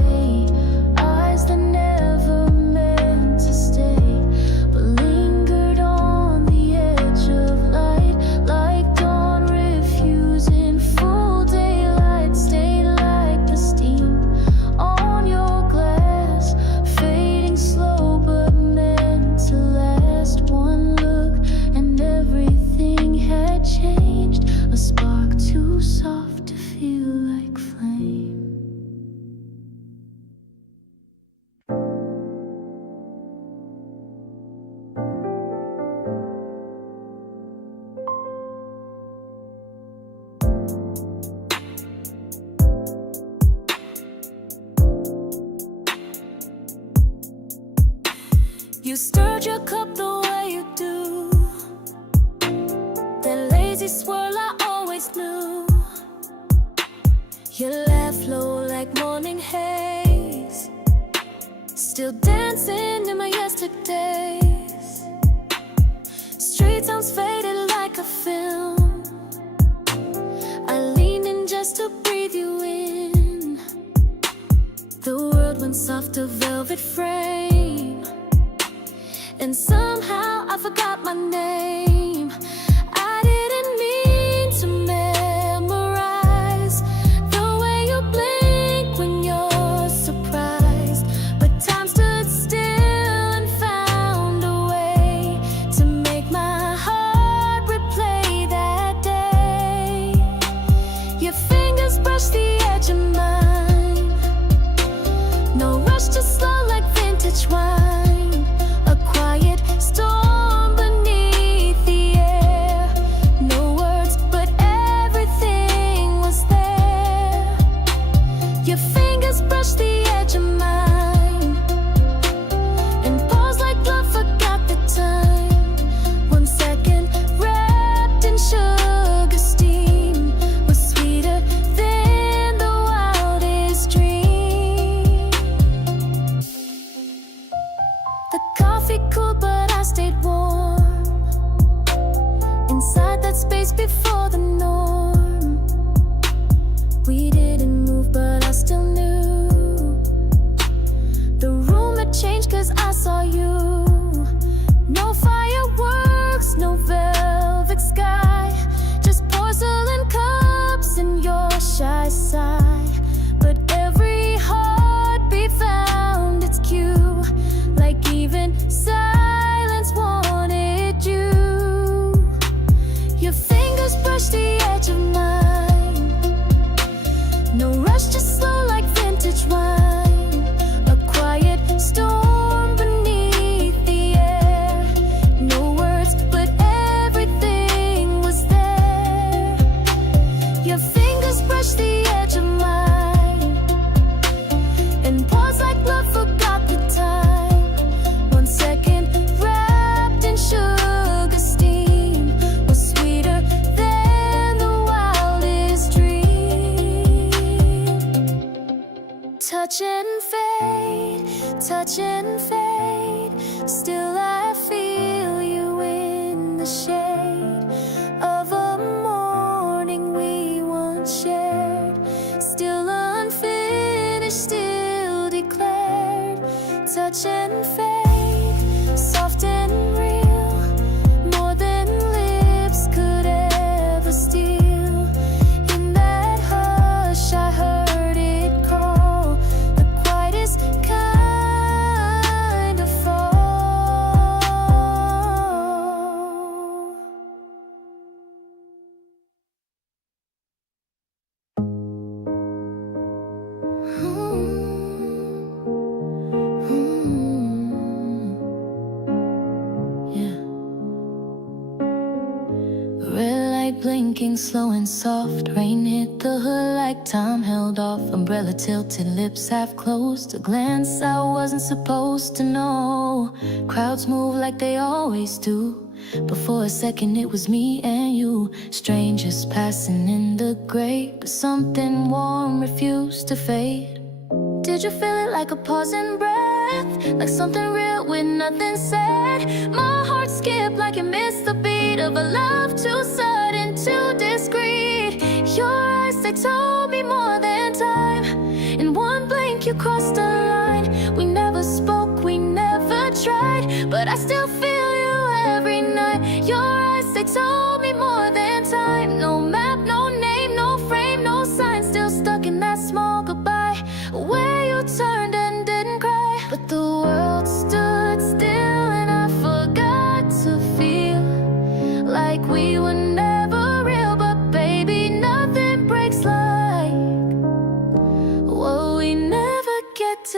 You stirred your cup the way you do, that lazy swirl I always knew. Your laugh low like morning haze, still dancing in my yesterdays. Street sounds faded like a film, I leaned in just to breathe you in. The world went soft, a velvet frame, and somehow I forgot my name. I didn't mean to memorize the way you blink when you're surprised, but time stood still and found a way to make my heart replay that day. Your fingers brush the edge of mine, no rush, just slow like vintage wine. A quiet storm beneath the air, no words but everything was there. Your fingers brush the edge of mine, and pause like love forgot the time. 1 second wrapped in sugar steam was sweeter than the wildest dream. The coffee cooled but I stayed warm, inside that space before the norm. We didn't move but I still knew the room had changed 'cause I saw you. No fireworks, no velvet sky, just porcelain cups and your shy sigh. But every heartbeat found its cue, like even silence wanted you. Your fingers brush the edge of mine, no rush, just slow like vintage wine. A quiet storm beneath the air, no words but everything was there. Your fingers brush the edge of mine, and pause like love forgot the time. 1 second wrapped in sugar steam was sweeter than the wildest dream. Touch and fade, touch and fade, still I feel you in the shade of a morning we once shared. Still unfinished, still declared. Touch and fade, soft and real, more than lips could ever steal. In that hush I heard it call, the quietest kind of fall. Yeah. Red light blinking, slow and soft. Rain hit the hood like time held off. Umbrella tilted, lips half closed. A glance I wasn't supposed to know. Crowds move like they always do, but for a second it was me and you. Strangers passing in the gray, but something warm refused to fade. Did you feel it like a pause in breath, like something real with nothing said? My heart skipped like it missed the beat of a love too sudden, too discreet. Your eyes, they told me more than time. In one blink you crossed the line. We never spoke, we never tried, but I still feel you every night. Your eyes, they told me more than time. No map, no name, no frame, no sign. Still stuck in that small goodbye, where you turned and didn't cry. But the world stood still and I forgot to feel like we were never real. But baby, nothing breaks like what we never get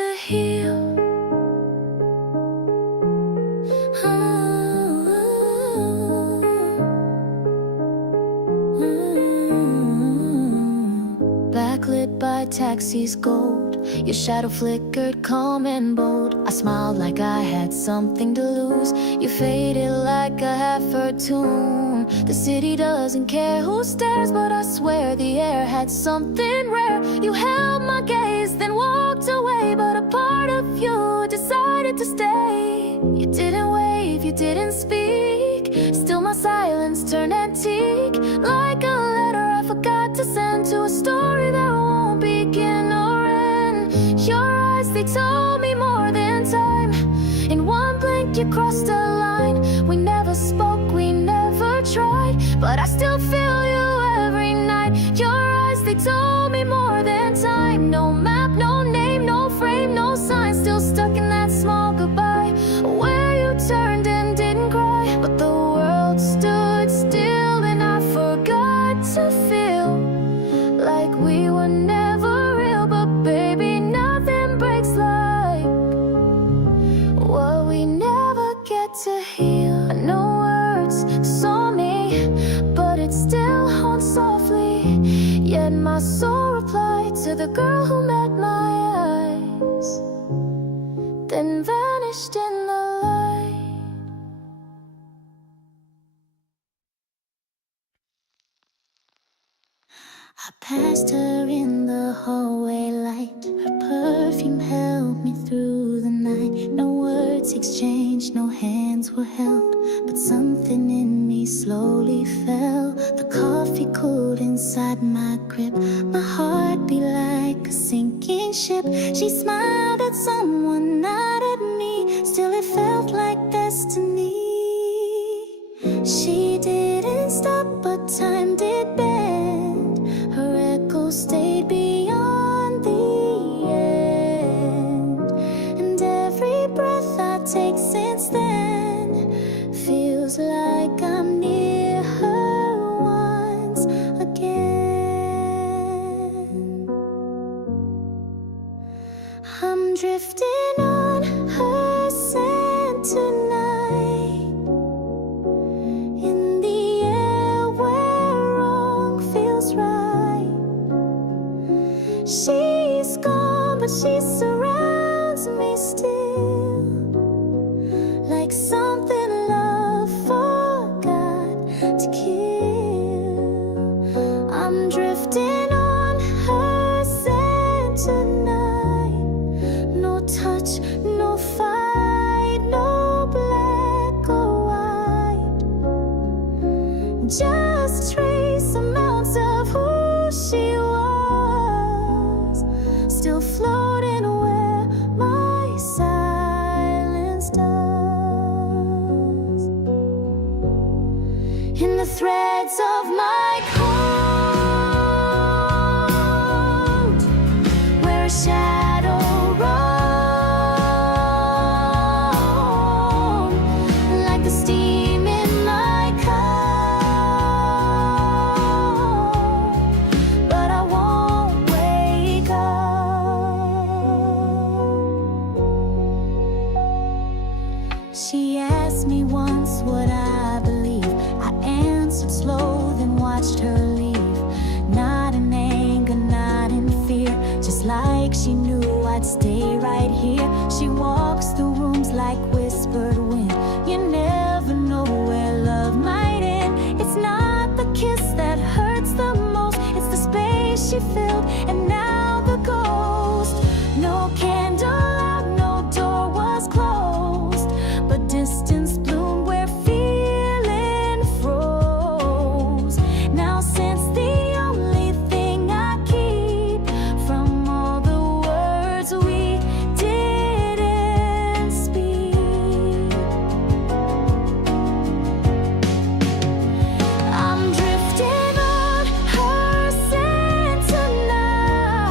white taxi's gold. Your shadow flickered calm and bold. I smiled like I had something to lose. You faded like a half-heard tune. The city doesn't care who stares, but I swear the air had something rare. You held my gaze, then walked away, but a part of you decided to stay. You didn't wave, you didn't speak. Still my silence turned antique, like a letter I forgot to send to a story that won't begin or end. Your eyes, they told me more than time. In one blink you crossed a line. We never spoke, we never tried, but I still feel you every night. Your eyes, they told me more than time. No map, no name, no frame, no sign. Still stuck in that small goodbye, where you turned and didn't cry, but the world stood still and I forgot to feel like we were never real. But baby, nothing breaks like what we never get to heal. I know words saw me, but it still haunts softly. Yet my soul replied to the girl who met my eyes, then vanished in the light. I passed her in the hallway light. Her perfume held me through the night. No words exchanged, no hands were held, but something in me slowly fell. The coffee cooled inside my grip. My heart beat like a sinking ship. She smiled at someone, not at me. Still it felt like destiny. She didn't stop, but time did bend. Her echo stayed beyond the end. And every breath I take since then feels like I'm near her once again. I'm drifting on her scent tonight, in the air where wrong feels right. She's gone, but she surrounds me still, like something love forgot to kill. I'm drifting on her scent tonight. No touch, no fight, no black or white, just trace amounts of who she was, still floating where my silence does. In the threads of my coat, where a shadow roam, like the steam in my cup, but I won't wake up. She asked me once what I believe. I answered slow, then watched her leave. Not in anger, not in fear, just like she knew I'd stay right here. She walks through rooms like whispered wind. You never know where love might end. It's not the kiss that hurts the most, it's the space she filled, and now the ghost. No candle out, no door was closed, but distance bloomed where feeling froze. Now since the only thing I keep from all the words we didn't speak, I'm drifting on her scent tonight.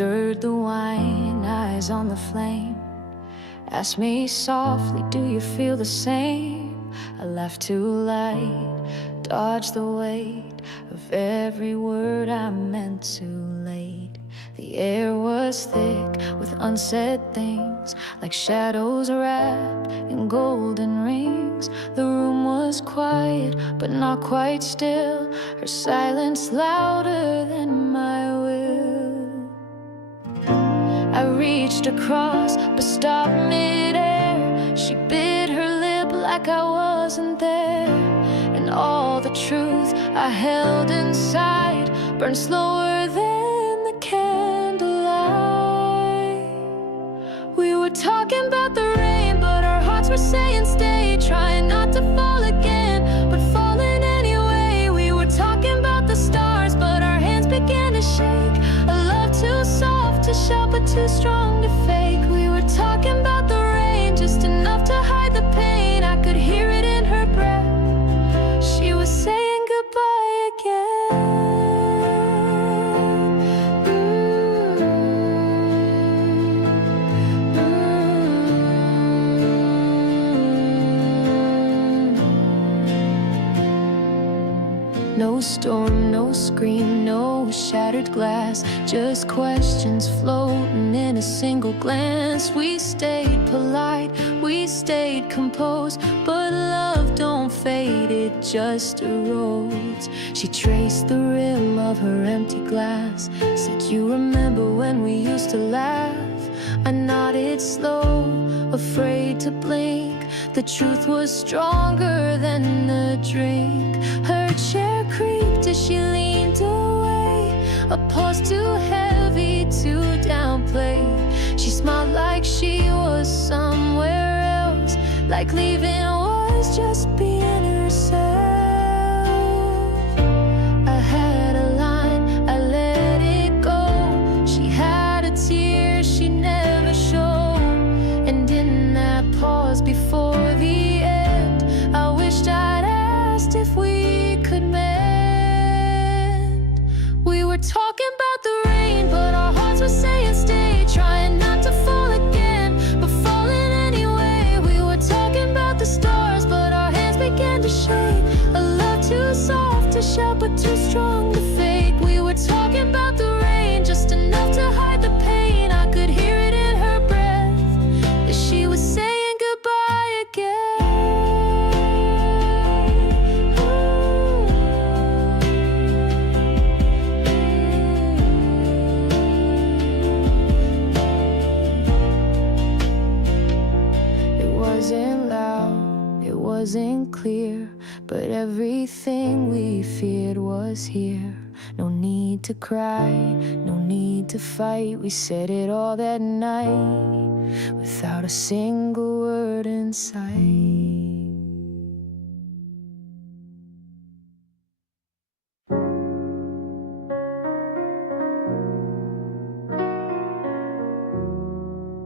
stirred the wine, eyes on the flame. Asked me softly, do you feel the same? I laughed too light, dodged the weight of every word I meant too late. The air was thick with unsaid things, like shadows wrapped in golden rings. The room was quiet, but not quite still, her silence louder than my will. I reached across, but stopped midair. She bit her lip like I wasn't there, and all the truth I held inside burned slower than the candlelight. We were talking about the rain, but our hearts were saying stay, trying not to fall again, but falling anyway. We were talking about the stars, but our hands began to shake. A love too soft to shout, but too strong to fake. We were talking about the rain, just enough to hide the pain. I could hear it in her breath. She was saying goodbye again. No storm, no scream, no shattered glass, just questions floating in a single glance. We stayed polite, we stayed composed, but love don't fade, it just erodes. She traced the rim of her empty glass, said, you remember when we used to laugh? I nodded slow, afraid to blink. The truth was stronger than the drink. Her chair creaked as she leaned away, a pause too heavy to downplay. She smiled like she was somewhere else, like leaving was just being herself. I had a line, I let it go. She had a tear she never showed, and in that pause before the end, I wished I'd asked if we could mend. We were talking about the rain, but our hearts were saying stay, trying not to fall again, but falling anyway. We were talking about the stars, but our hands began to shake. A love too soft to shout, but too strong to fake. We were talking about the rain, just enough to hide the pain. I could hear it in her breath, as she was saying goodbye again. It wasn't loud, it wasn't clear, but everything we feared was here. No need to cry, no need to fight. We said it all that night, without a single word in sight.